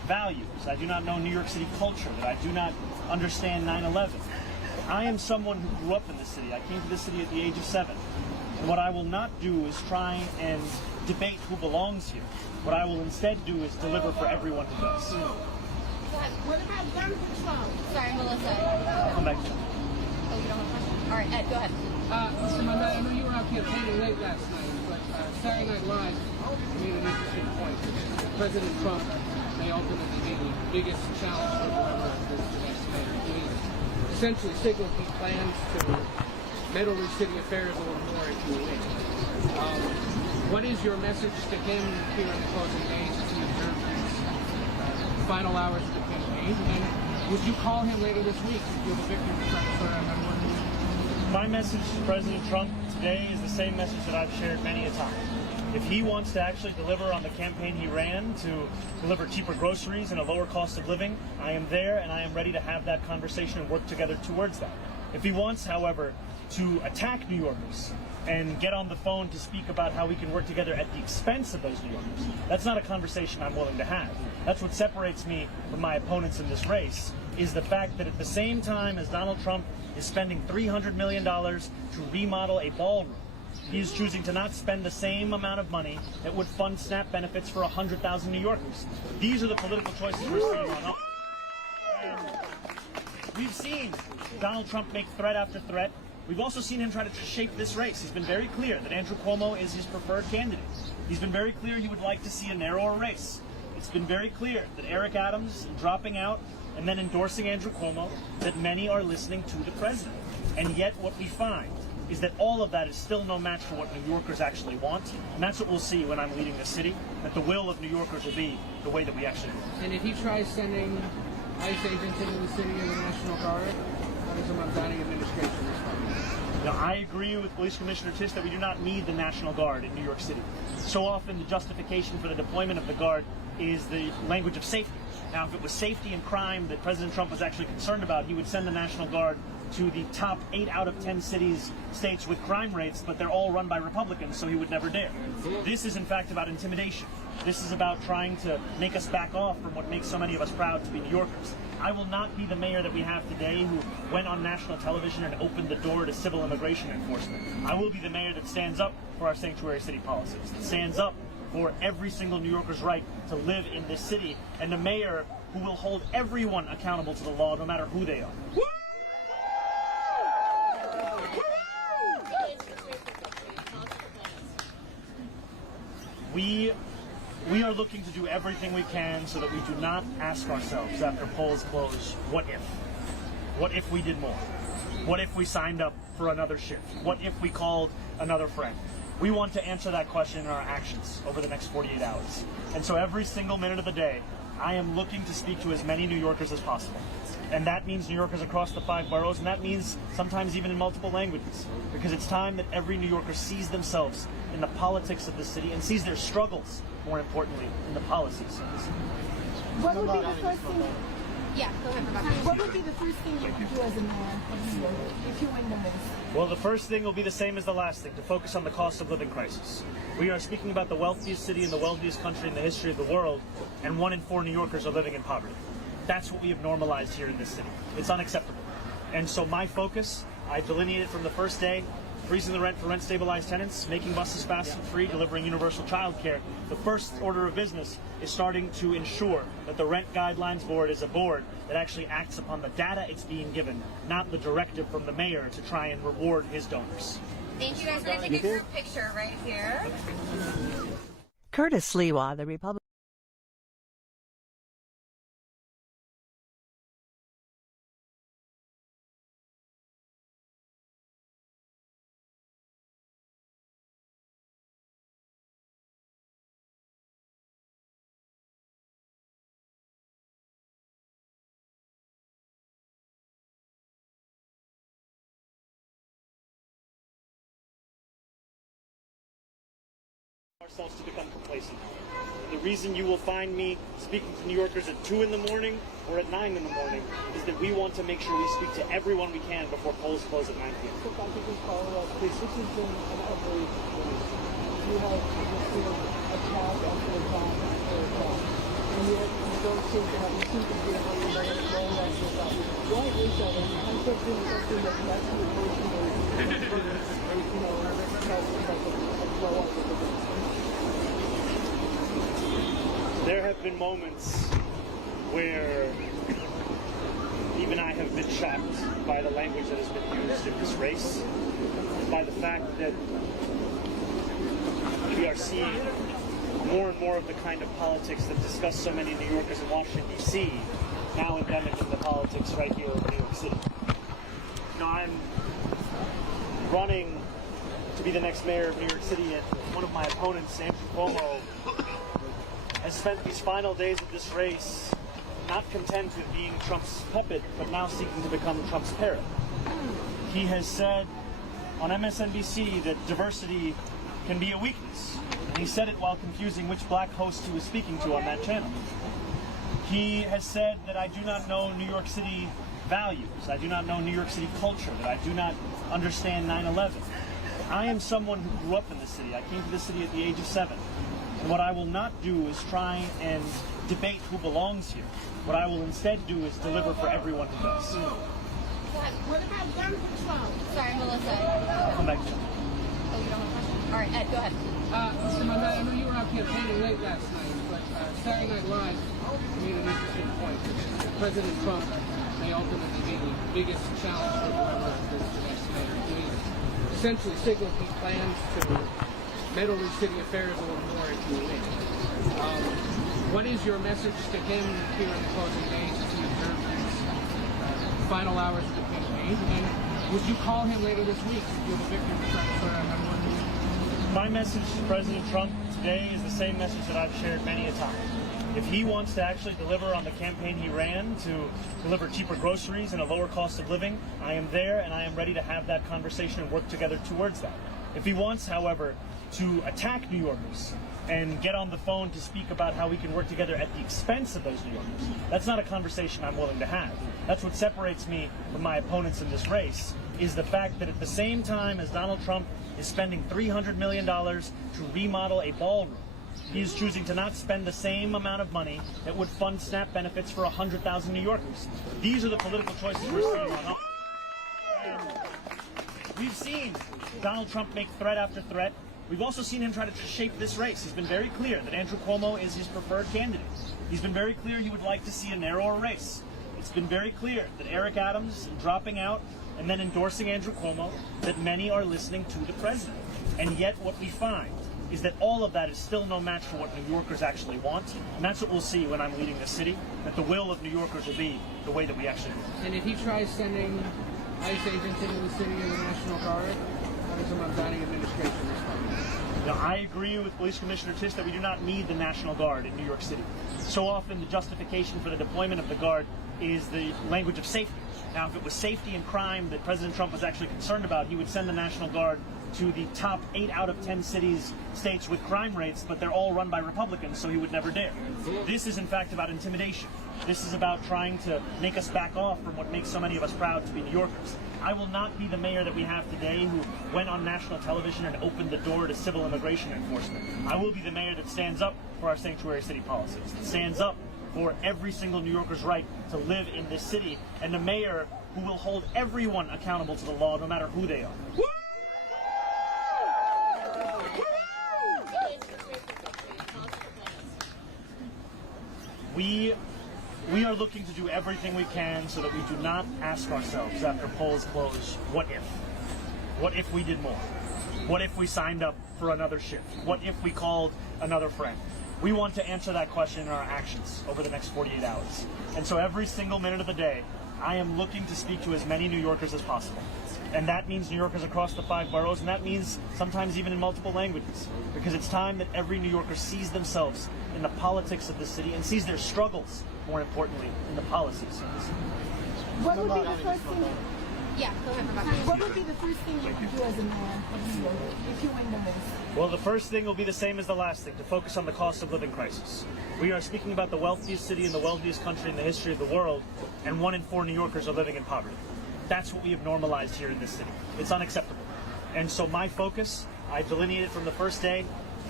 values. I do not know New York City culture, that I do not understand 9/11. I am someone who grew up in the city. I came to the city at the age of 7. And what I will not do is try and debate who belongs here. What I will instead do is deliver for everyone who does. What about gun control? Sorry, Melissa. Come back to Oh, you don't have one? All right, Ed, go ahead. Mr. Mamdani, I know you were out campaigning late last night, but Saturday Night Live made an interesting point. President Trump may ultimately be the biggest challenge for whoever is the next mayor. He essentially signaled he plans to meddle with city affairs a little more if you win. What is your message to him here in the closing days as he observes these final hours of the campaign? And would you call him later this week if you're the victor to try to sort out that one? My message to President Trump today is the same message that I've shared many a time. If he wants to actually deliver on the campaign he ran to deliver cheaper groceries and a lower cost of living, I am there and I am ready to have that conversation and work together towards that. If he wants, however, to attack New Yorkers and get on the phone to speak about how we can work together at the expense of those New Yorkers, that's not a conversation I'm willing to have. That's what separates me from my opponents in this race, is the fact that at the same time as Donald Trump is spending $300 million to remodel a ballroom, he is choosing to not spend the same amount of money that would fund SNAP benefits for 100,000 New Yorkers. These are the political choices we're seeing on. And we've seen Donald Trump make threat after threat. We've also seen him try to shape this race. He's been very clear that Andrew Cuomo is his preferred candidate. He's been very clear he would like to see a narrower race. It's been very clear that Eric Adams dropping out and then endorsing Andrew Cuomo, that many are listening to the president. And yet what we find is that all of that is still no match for what New Yorkers actually want. And that's what we'll see when I'm leading the city, that the will of New Yorkers will be the way that we actually live. And if he tries sending ICE agents into the city of the National Guard, how does the Mamdani administration respond? Now, I agree with Police Commissioner Tisch that we do not need the National Guard in New York City. So often the justification for the deployment of the Guard is the language of safety. Now, if it was safety and crime that President Trump was actually concerned about, he would send the National Guard to the top 8 out of 10 states with crime rates, but they're all run by Republicans, so he would never dare. This is, in fact, about intimidation. This is about trying to make us back off from what makes so many of us proud to be New Yorkers. I will not be the mayor that we have today who went on national television and opened the door to civil immigration enforcement. I will be the mayor that stands up for our sanctuary city policies, that stands up for every single New Yorker's right to live in this city, and the mayor who will hold everyone accountable to the law, no matter who they are. We are looking to do everything we can so that we do not ask ourselves after polls close, what if? What if we did more? What if we signed up for another shift? What if we called another friend? We want to answer that question in our actions over the next 48 hours. And so every single minute of the day, I am looking to speak to as many New Yorkers as possible. And that means New Yorkers across the 5 boroughs, and that means sometimes even in multiple languages. Because it's time that every New Yorker sees themselves in the politics of the city and sees their struggles, more importantly, in the policies of the city. What would be the first thing? Yeah, go ahead, Rebecca. What would be the first thing you would do as a mayor of New York if you win the race? Well, the first thing will be the same as the last thing, to focus on the cost of living crisis. We are speaking about the wealthiest city in the wealthiest country in the history of the world, and 1 in 4 New Yorkers are living in poverty. That's what we have normalized here in this city. It's unacceptable. And so my focus, I delineated from the first day, freezing the rent for rent-stabilized tenants, making buses fast and free, delivering universal child care. The first order of business is starting to ensure that the Rent Guidelines Board is a board that actually acts upon the data it's being given, not the directive from the mayor to try and reward his donors. Thank you guys. We're going to take a group picture right here. Curtis Sliwa, the Republican. Ourselves to become complacent. The reason you will find me speaking to New Yorkers at 2 in the morning or at 9 in the morning is that we want to make sure we speak to everyone we can before polls close at 9 p.m. So if I could just follow up, please. This has been an ugly race. You have just attack after attack after attack. And yet, don't seem to have, you seem to be able to let it flow like yourself. Why is that? And I'm thinking something that actually emotionally, flow up with it. There have been moments where even I have been shocked by the language that has been used in this race, by the fact that we are seeing more and more of the kind of politics that disgust so many New Yorkers in Washington, D.C., now endemic in the politics right here in New York City. You know, I'm running to be the next mayor of New York City, and one of my opponents, Andrew Cuomo, has spent these final days of this race not content with being Trump's puppet, but now seeking to become Trump's parrot. He has said on MSNBC that diversity can be a weakness. And he said it while confusing which black host he was speaking to on that channel. He has said that I do not know New York City values, I do not know New York City culture, that I do not understand 9/11. I am someone who grew up in the city. I came to the city at the age of 7. And what I will not do is try and debate who belongs here. What I will instead do is deliver for everyone who does. What about gun control? Sorry, Melissa. I'll come back to you. Oh, you don't have time? All right, Ed, go ahead. Mr. Mamdani, I know you were out campaigning late last night, but Saturday Night Live made an interesting point. President Trump may ultimately be the biggest challenge for whoever is the next mayor. He essentially signaled he plans to meddle in city affairs a little more if you win. What is your message to him here in the closing days as he observes these final hours of the campaign? And would you call him later this week if you're the victor to try to sort out how to work this? My message to President Trump today is the same message that I've shared many a time. If he wants to actually deliver on the campaign he ran to deliver cheaper groceries and a lower cost of living, I am there and I am ready to have that conversation and work together towards that. If he wants, however, to attack New Yorkers and get on the phone to speak about how we can work together at the expense of those New Yorkers, that's not a conversation I'm willing to have. That's what separates me from my opponents in this race, is the fact that at the same time as Donald Trump is spending $300 million to remodel a ballroom, he is choosing to not spend the same amount of money that would fund SNAP benefits for 100,000 New Yorkers. These are the political choices we're seeing on. And we've seen Donald Trump make threat after threat. We've also seen him try to shape this race. He's been very clear that Andrew Cuomo is his preferred candidate. He's been very clear he would like to see a narrower race. It's been very clear that Eric Adams dropping out and then endorsing Andrew Cuomo, that many are listening to the president. And yet what we find is that all of that is still no match for what New Yorkers actually want. And that's what we'll see when I'm leading the city, that the will of New Yorkers will be the way that we actually live. And if he tries sending ICE agents into the city or the National Guard, how does the Mamdani administration respond? Now, I agree with Police Commissioner Tisch that we do not need the National Guard in New York City. So often the justification for the deployment of the Guard is the language of safety. Now, if it was safety and crime that President Trump was actually concerned about, he would send the National Guard to the top 8 out of 10 states with crime rates, but they're all run by Republicans, so he would never dare. This is, in fact, about intimidation. This is about trying to make us back off from what makes so many of us proud to be New Yorkers. I will not be the mayor that we have today who went on national television and opened the door to civil immigration enforcement. I will be the mayor that stands up for our sanctuary city policies, that stands up for every single New Yorker's right to live in this city, and the mayor who will hold everyone accountable to the law, no matter who they are. We are looking to do everything we can so that we do not ask ourselves after polls close, what if? What if we did more? What if we signed up for another shift? What if we called another friend? We want to answer that question in our actions over the next 48 hours. And so every single minute of the day, I am looking to speak to as many New Yorkers as possible. And that means New Yorkers across the 5 boroughs, and that means sometimes even in multiple languages. Because it's time that every New Yorker sees themselves in the politics of the city and sees their struggles, more importantly, in the policies of the city. What would be the first thing? Yeah, go ahead, Rebecca. What would be the first thing you would do as a man if you win the race? Well, the first thing will be the same as the last thing, to focus on the cost of living crisis. We are speaking about the wealthiest city in the wealthiest country in the history of the world, and 1 in 4 New Yorkers are living in poverty. That's what we have normalized here in this city. It's unacceptable. And so my focus, I delineated from the first day,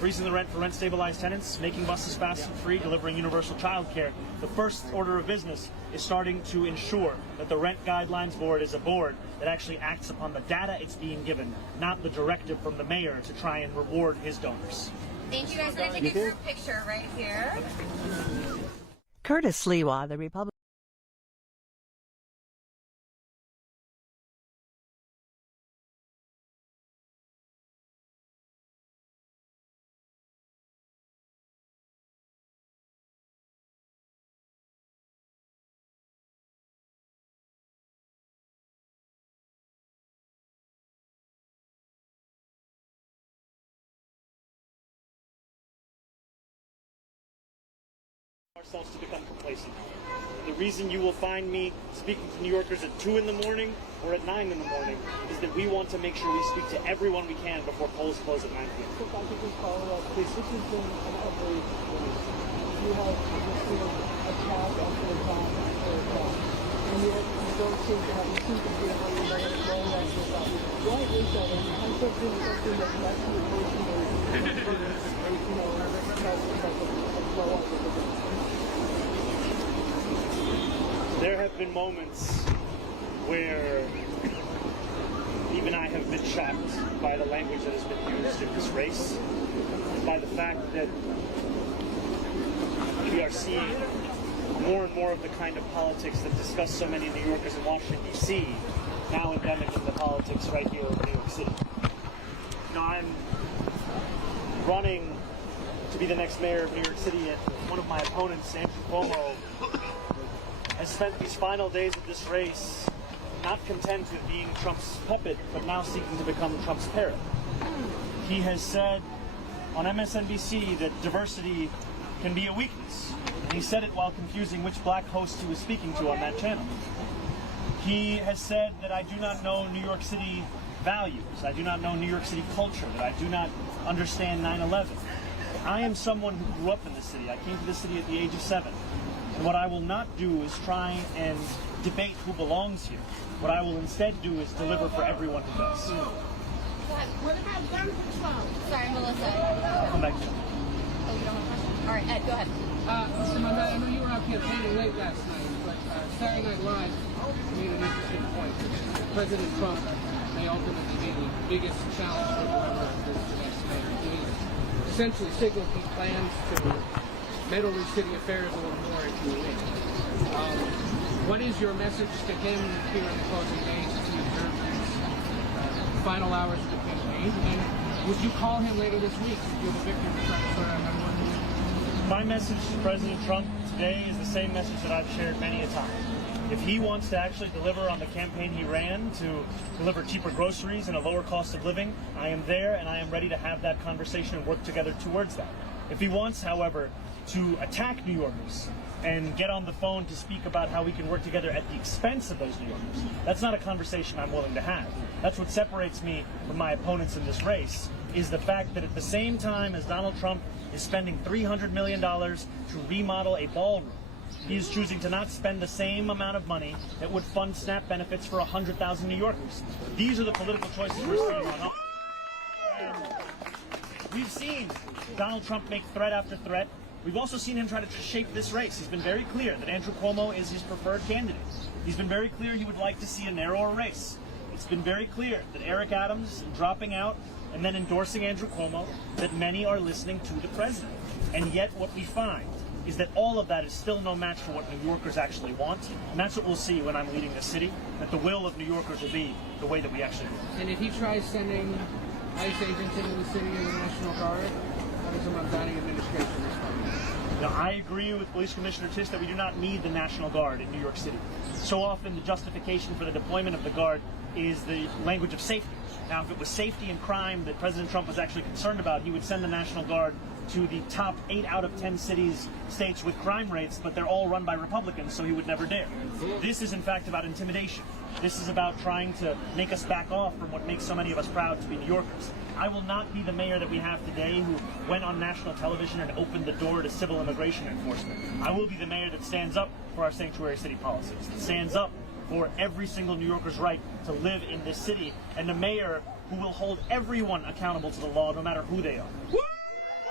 freezing the rent for rent-stabilized tenants, making buses fast and free, delivering universal child care. The first order of business is starting to ensure that the Rent Guidelines Board is a board that actually acts upon the data it's being given, not the directive from the mayor to try and reward his donors. Thank you guys. We're going to take a group picture right here. Curtis Sliwa, the Republican. Ourselves to become complacent. The reason you will find me speaking to New Yorkers at 2 in the morning or at 9 in the morning is that we want to make sure we speak to everyone we can before polls close at 9 p.m. So if I could just follow up, please. This has been an outrageous race. You have just attack after attack after attack. And yet you don't seem to have, you seem to be able to let it go like this up. Why is that? And I'm something that you actually personally, you know, has a blow up with it. There have been moments where even I have been shocked by the language that has been used in this race, by the fact that we are seeing more and more of the kind of politics that disgust so many New Yorkers in Washington, D.C., now endemic in the politics right here in New York City. You know, I'm running to be the next mayor of New York City, and one of my opponents, Andrew Cuomo, has spent these final days of this race not content with being Trump's puppet, but now seeking to become Trump's parrot. He has said on MSNBC that diversity can be a weakness. And he said it while confusing which black host he was speaking to on that channel. He has said that I do not know New York City values, I do not know New York City culture, that I do not understand 9/11. I am someone who grew up in the city. I came to the city at the age of 7. And what I will not do is try and debate who belongs here. What I will instead do is deliver for everyone who does. What about gun control? Sorry, Melissa. Come back to you. Oh, you don't have a question? All right, Ed, go ahead. Mr. Mamdani, I know you were out campaigning late last night, but Saturday Night Live made an interesting point. President Trump may ultimately be the biggest challenge for whoever is the next mayor. He essentially signaled he plans to meddle in city affairs a little more if you win. What is your message to him here in the closing days as he observes these final hours of the campaign? And would you call him later this week if you're the victor to try to sort out everyone? My message to President Trump today is the same message that I've shared many a time. If he wants to actually deliver on the campaign he ran to deliver cheaper groceries and a lower cost of living, I am there and I am ready to have that conversation and work together towards that. If he wants, however, to attack New Yorkers and get on the phone to speak about how we can work together at the expense of those New Yorkers, that's not a conversation I'm willing to have. That's what separates me from my opponents in this race, is the fact that at the same time as Donald Trump is spending $300 million to remodel a ballroom, he is choosing to not spend the same amount of money that would fund SNAP benefits for 100,000 New Yorkers. These are the political choices we're seeing on us. And we've seen Donald Trump make threat after threat. We've also seen him try to shape this race. He's been very clear that Andrew Cuomo is his preferred candidate. He's been very clear he would like to see a narrower race. It's been very clear that Eric Adams dropping out and then endorsing Andrew Cuomo, that many are listening to the president. And yet what we find is that all of that is still no match for what New Yorkers actually want. And that's what we'll see when I'm leading the city, that the will of New Yorkers will be the way that we actually do. And if he tries sending ICE agents into the city and the National Guard, how does the Mamdani administration respond? Now, I agree with Police Commissioner Tisch that we do not need the National Guard in New York City. So often the justification for the deployment of the Guard is the language of safety. Now, if it was safety and crime that President Trump was actually concerned about, he would send the National Guard to the top 8 out of 10 states with crime rates, but they're all run by Republicans, so he would never dare. This is, in fact, about intimidation. This is about trying to make us back off from what makes so many of us proud to be New Yorkers. I will not be the mayor that we have today who went on national television and opened the door to civil immigration enforcement. I will be the mayor that stands up for our sanctuary city policies, that stands up for every single New Yorker's right to live in this city, and the mayor who will hold everyone accountable to the law, no matter who they are.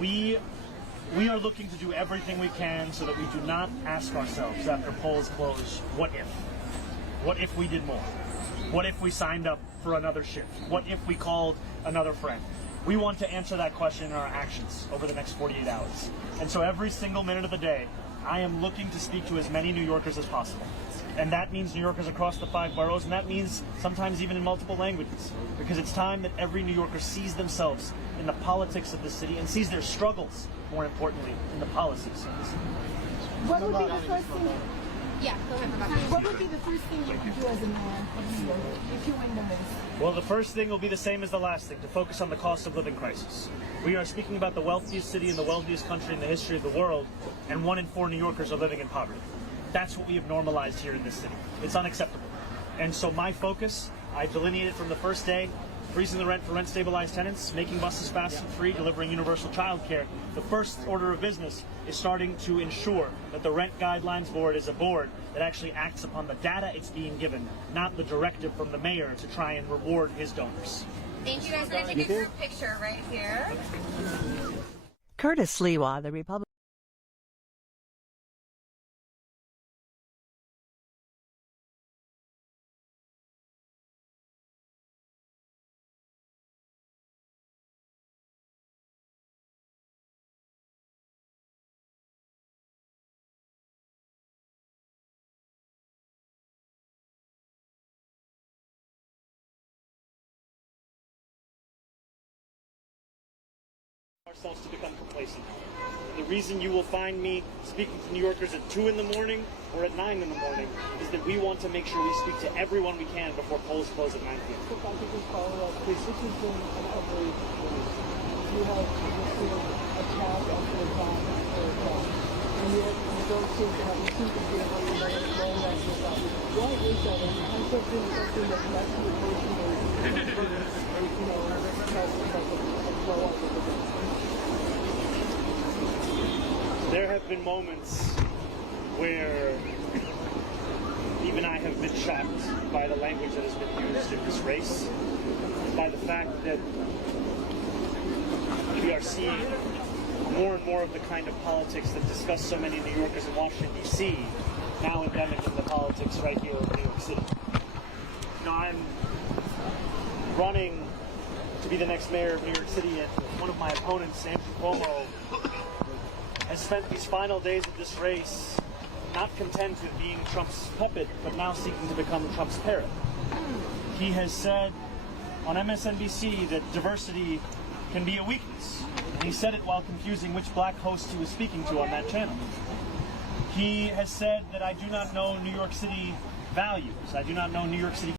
We are looking to do everything we can so that we do not ask ourselves after polls close, what if? What if we did more? What if we signed up for another shift? What if we called another friend? We want to answer that question in our actions over the next 48 hours. And so every single minute of the day, I am looking to speak to as many New Yorkers as possible. And that means New Yorkers across the 5 boroughs, and that means sometimes even in multiple languages. Because it's time that every New Yorker sees themselves in the politics of the city and sees their struggles, more importantly, in the policies of the city. What would be the first thing? Yeah, go ahead, Rebecca. What would be the first thing you would do as a mayor of New York if you win the race? Well, the first thing will be the same as the last thing, to focus on the cost of living crisis. We are speaking about the wealthiest city in the wealthiest country in the history of the world, and 1 in 4 New Yorkers are living in poverty. That's what we have normalized here in this city. It's unacceptable. And so my focus, I delineated from the first day, freezing the rent for rent-stabilized tenants, making buses fast and free, delivering universal child care. The first order of business is starting to ensure that the Rent Guidelines Board is a board that actually acts upon the data it's being given, not the directive from the mayor to try and reward his donors. Thank you guys. We're going to take a group picture right here. Curtis Sliwa, the Republican. Ourselves to become complacent. The reason you will find me speaking to New Yorkers at 2 in the morning or at 9 in the morning is that we want to make sure we speak to everyone we can before polls close at 9 p.m. So if I could just follow up, this has been an outrage race. You have just attack after attack after attack. And yet you don't seem to have a seat to be able to let it go after that. Why is that? And I'm something that actually emotionally, has a blow up with the There have been moments where even I have been shocked by the language that has been used in this race, by the fact that we are seeing more and more of the kind of politics that disgust so many New Yorkers in Washington, D.C., now endemic in the politics right here in New York City. You know, I'm running to be the next mayor of New York City, and one of my opponents, Cuomo, has spent these final days of this race not content with being Trump's puppet, but now seeking to become Trump's parrot. He has said on MSNBC that diversity can be a weakness. And he said it while confusing which black host he was speaking to on that channel. He has said that I do not know New York City values. I do not know New York City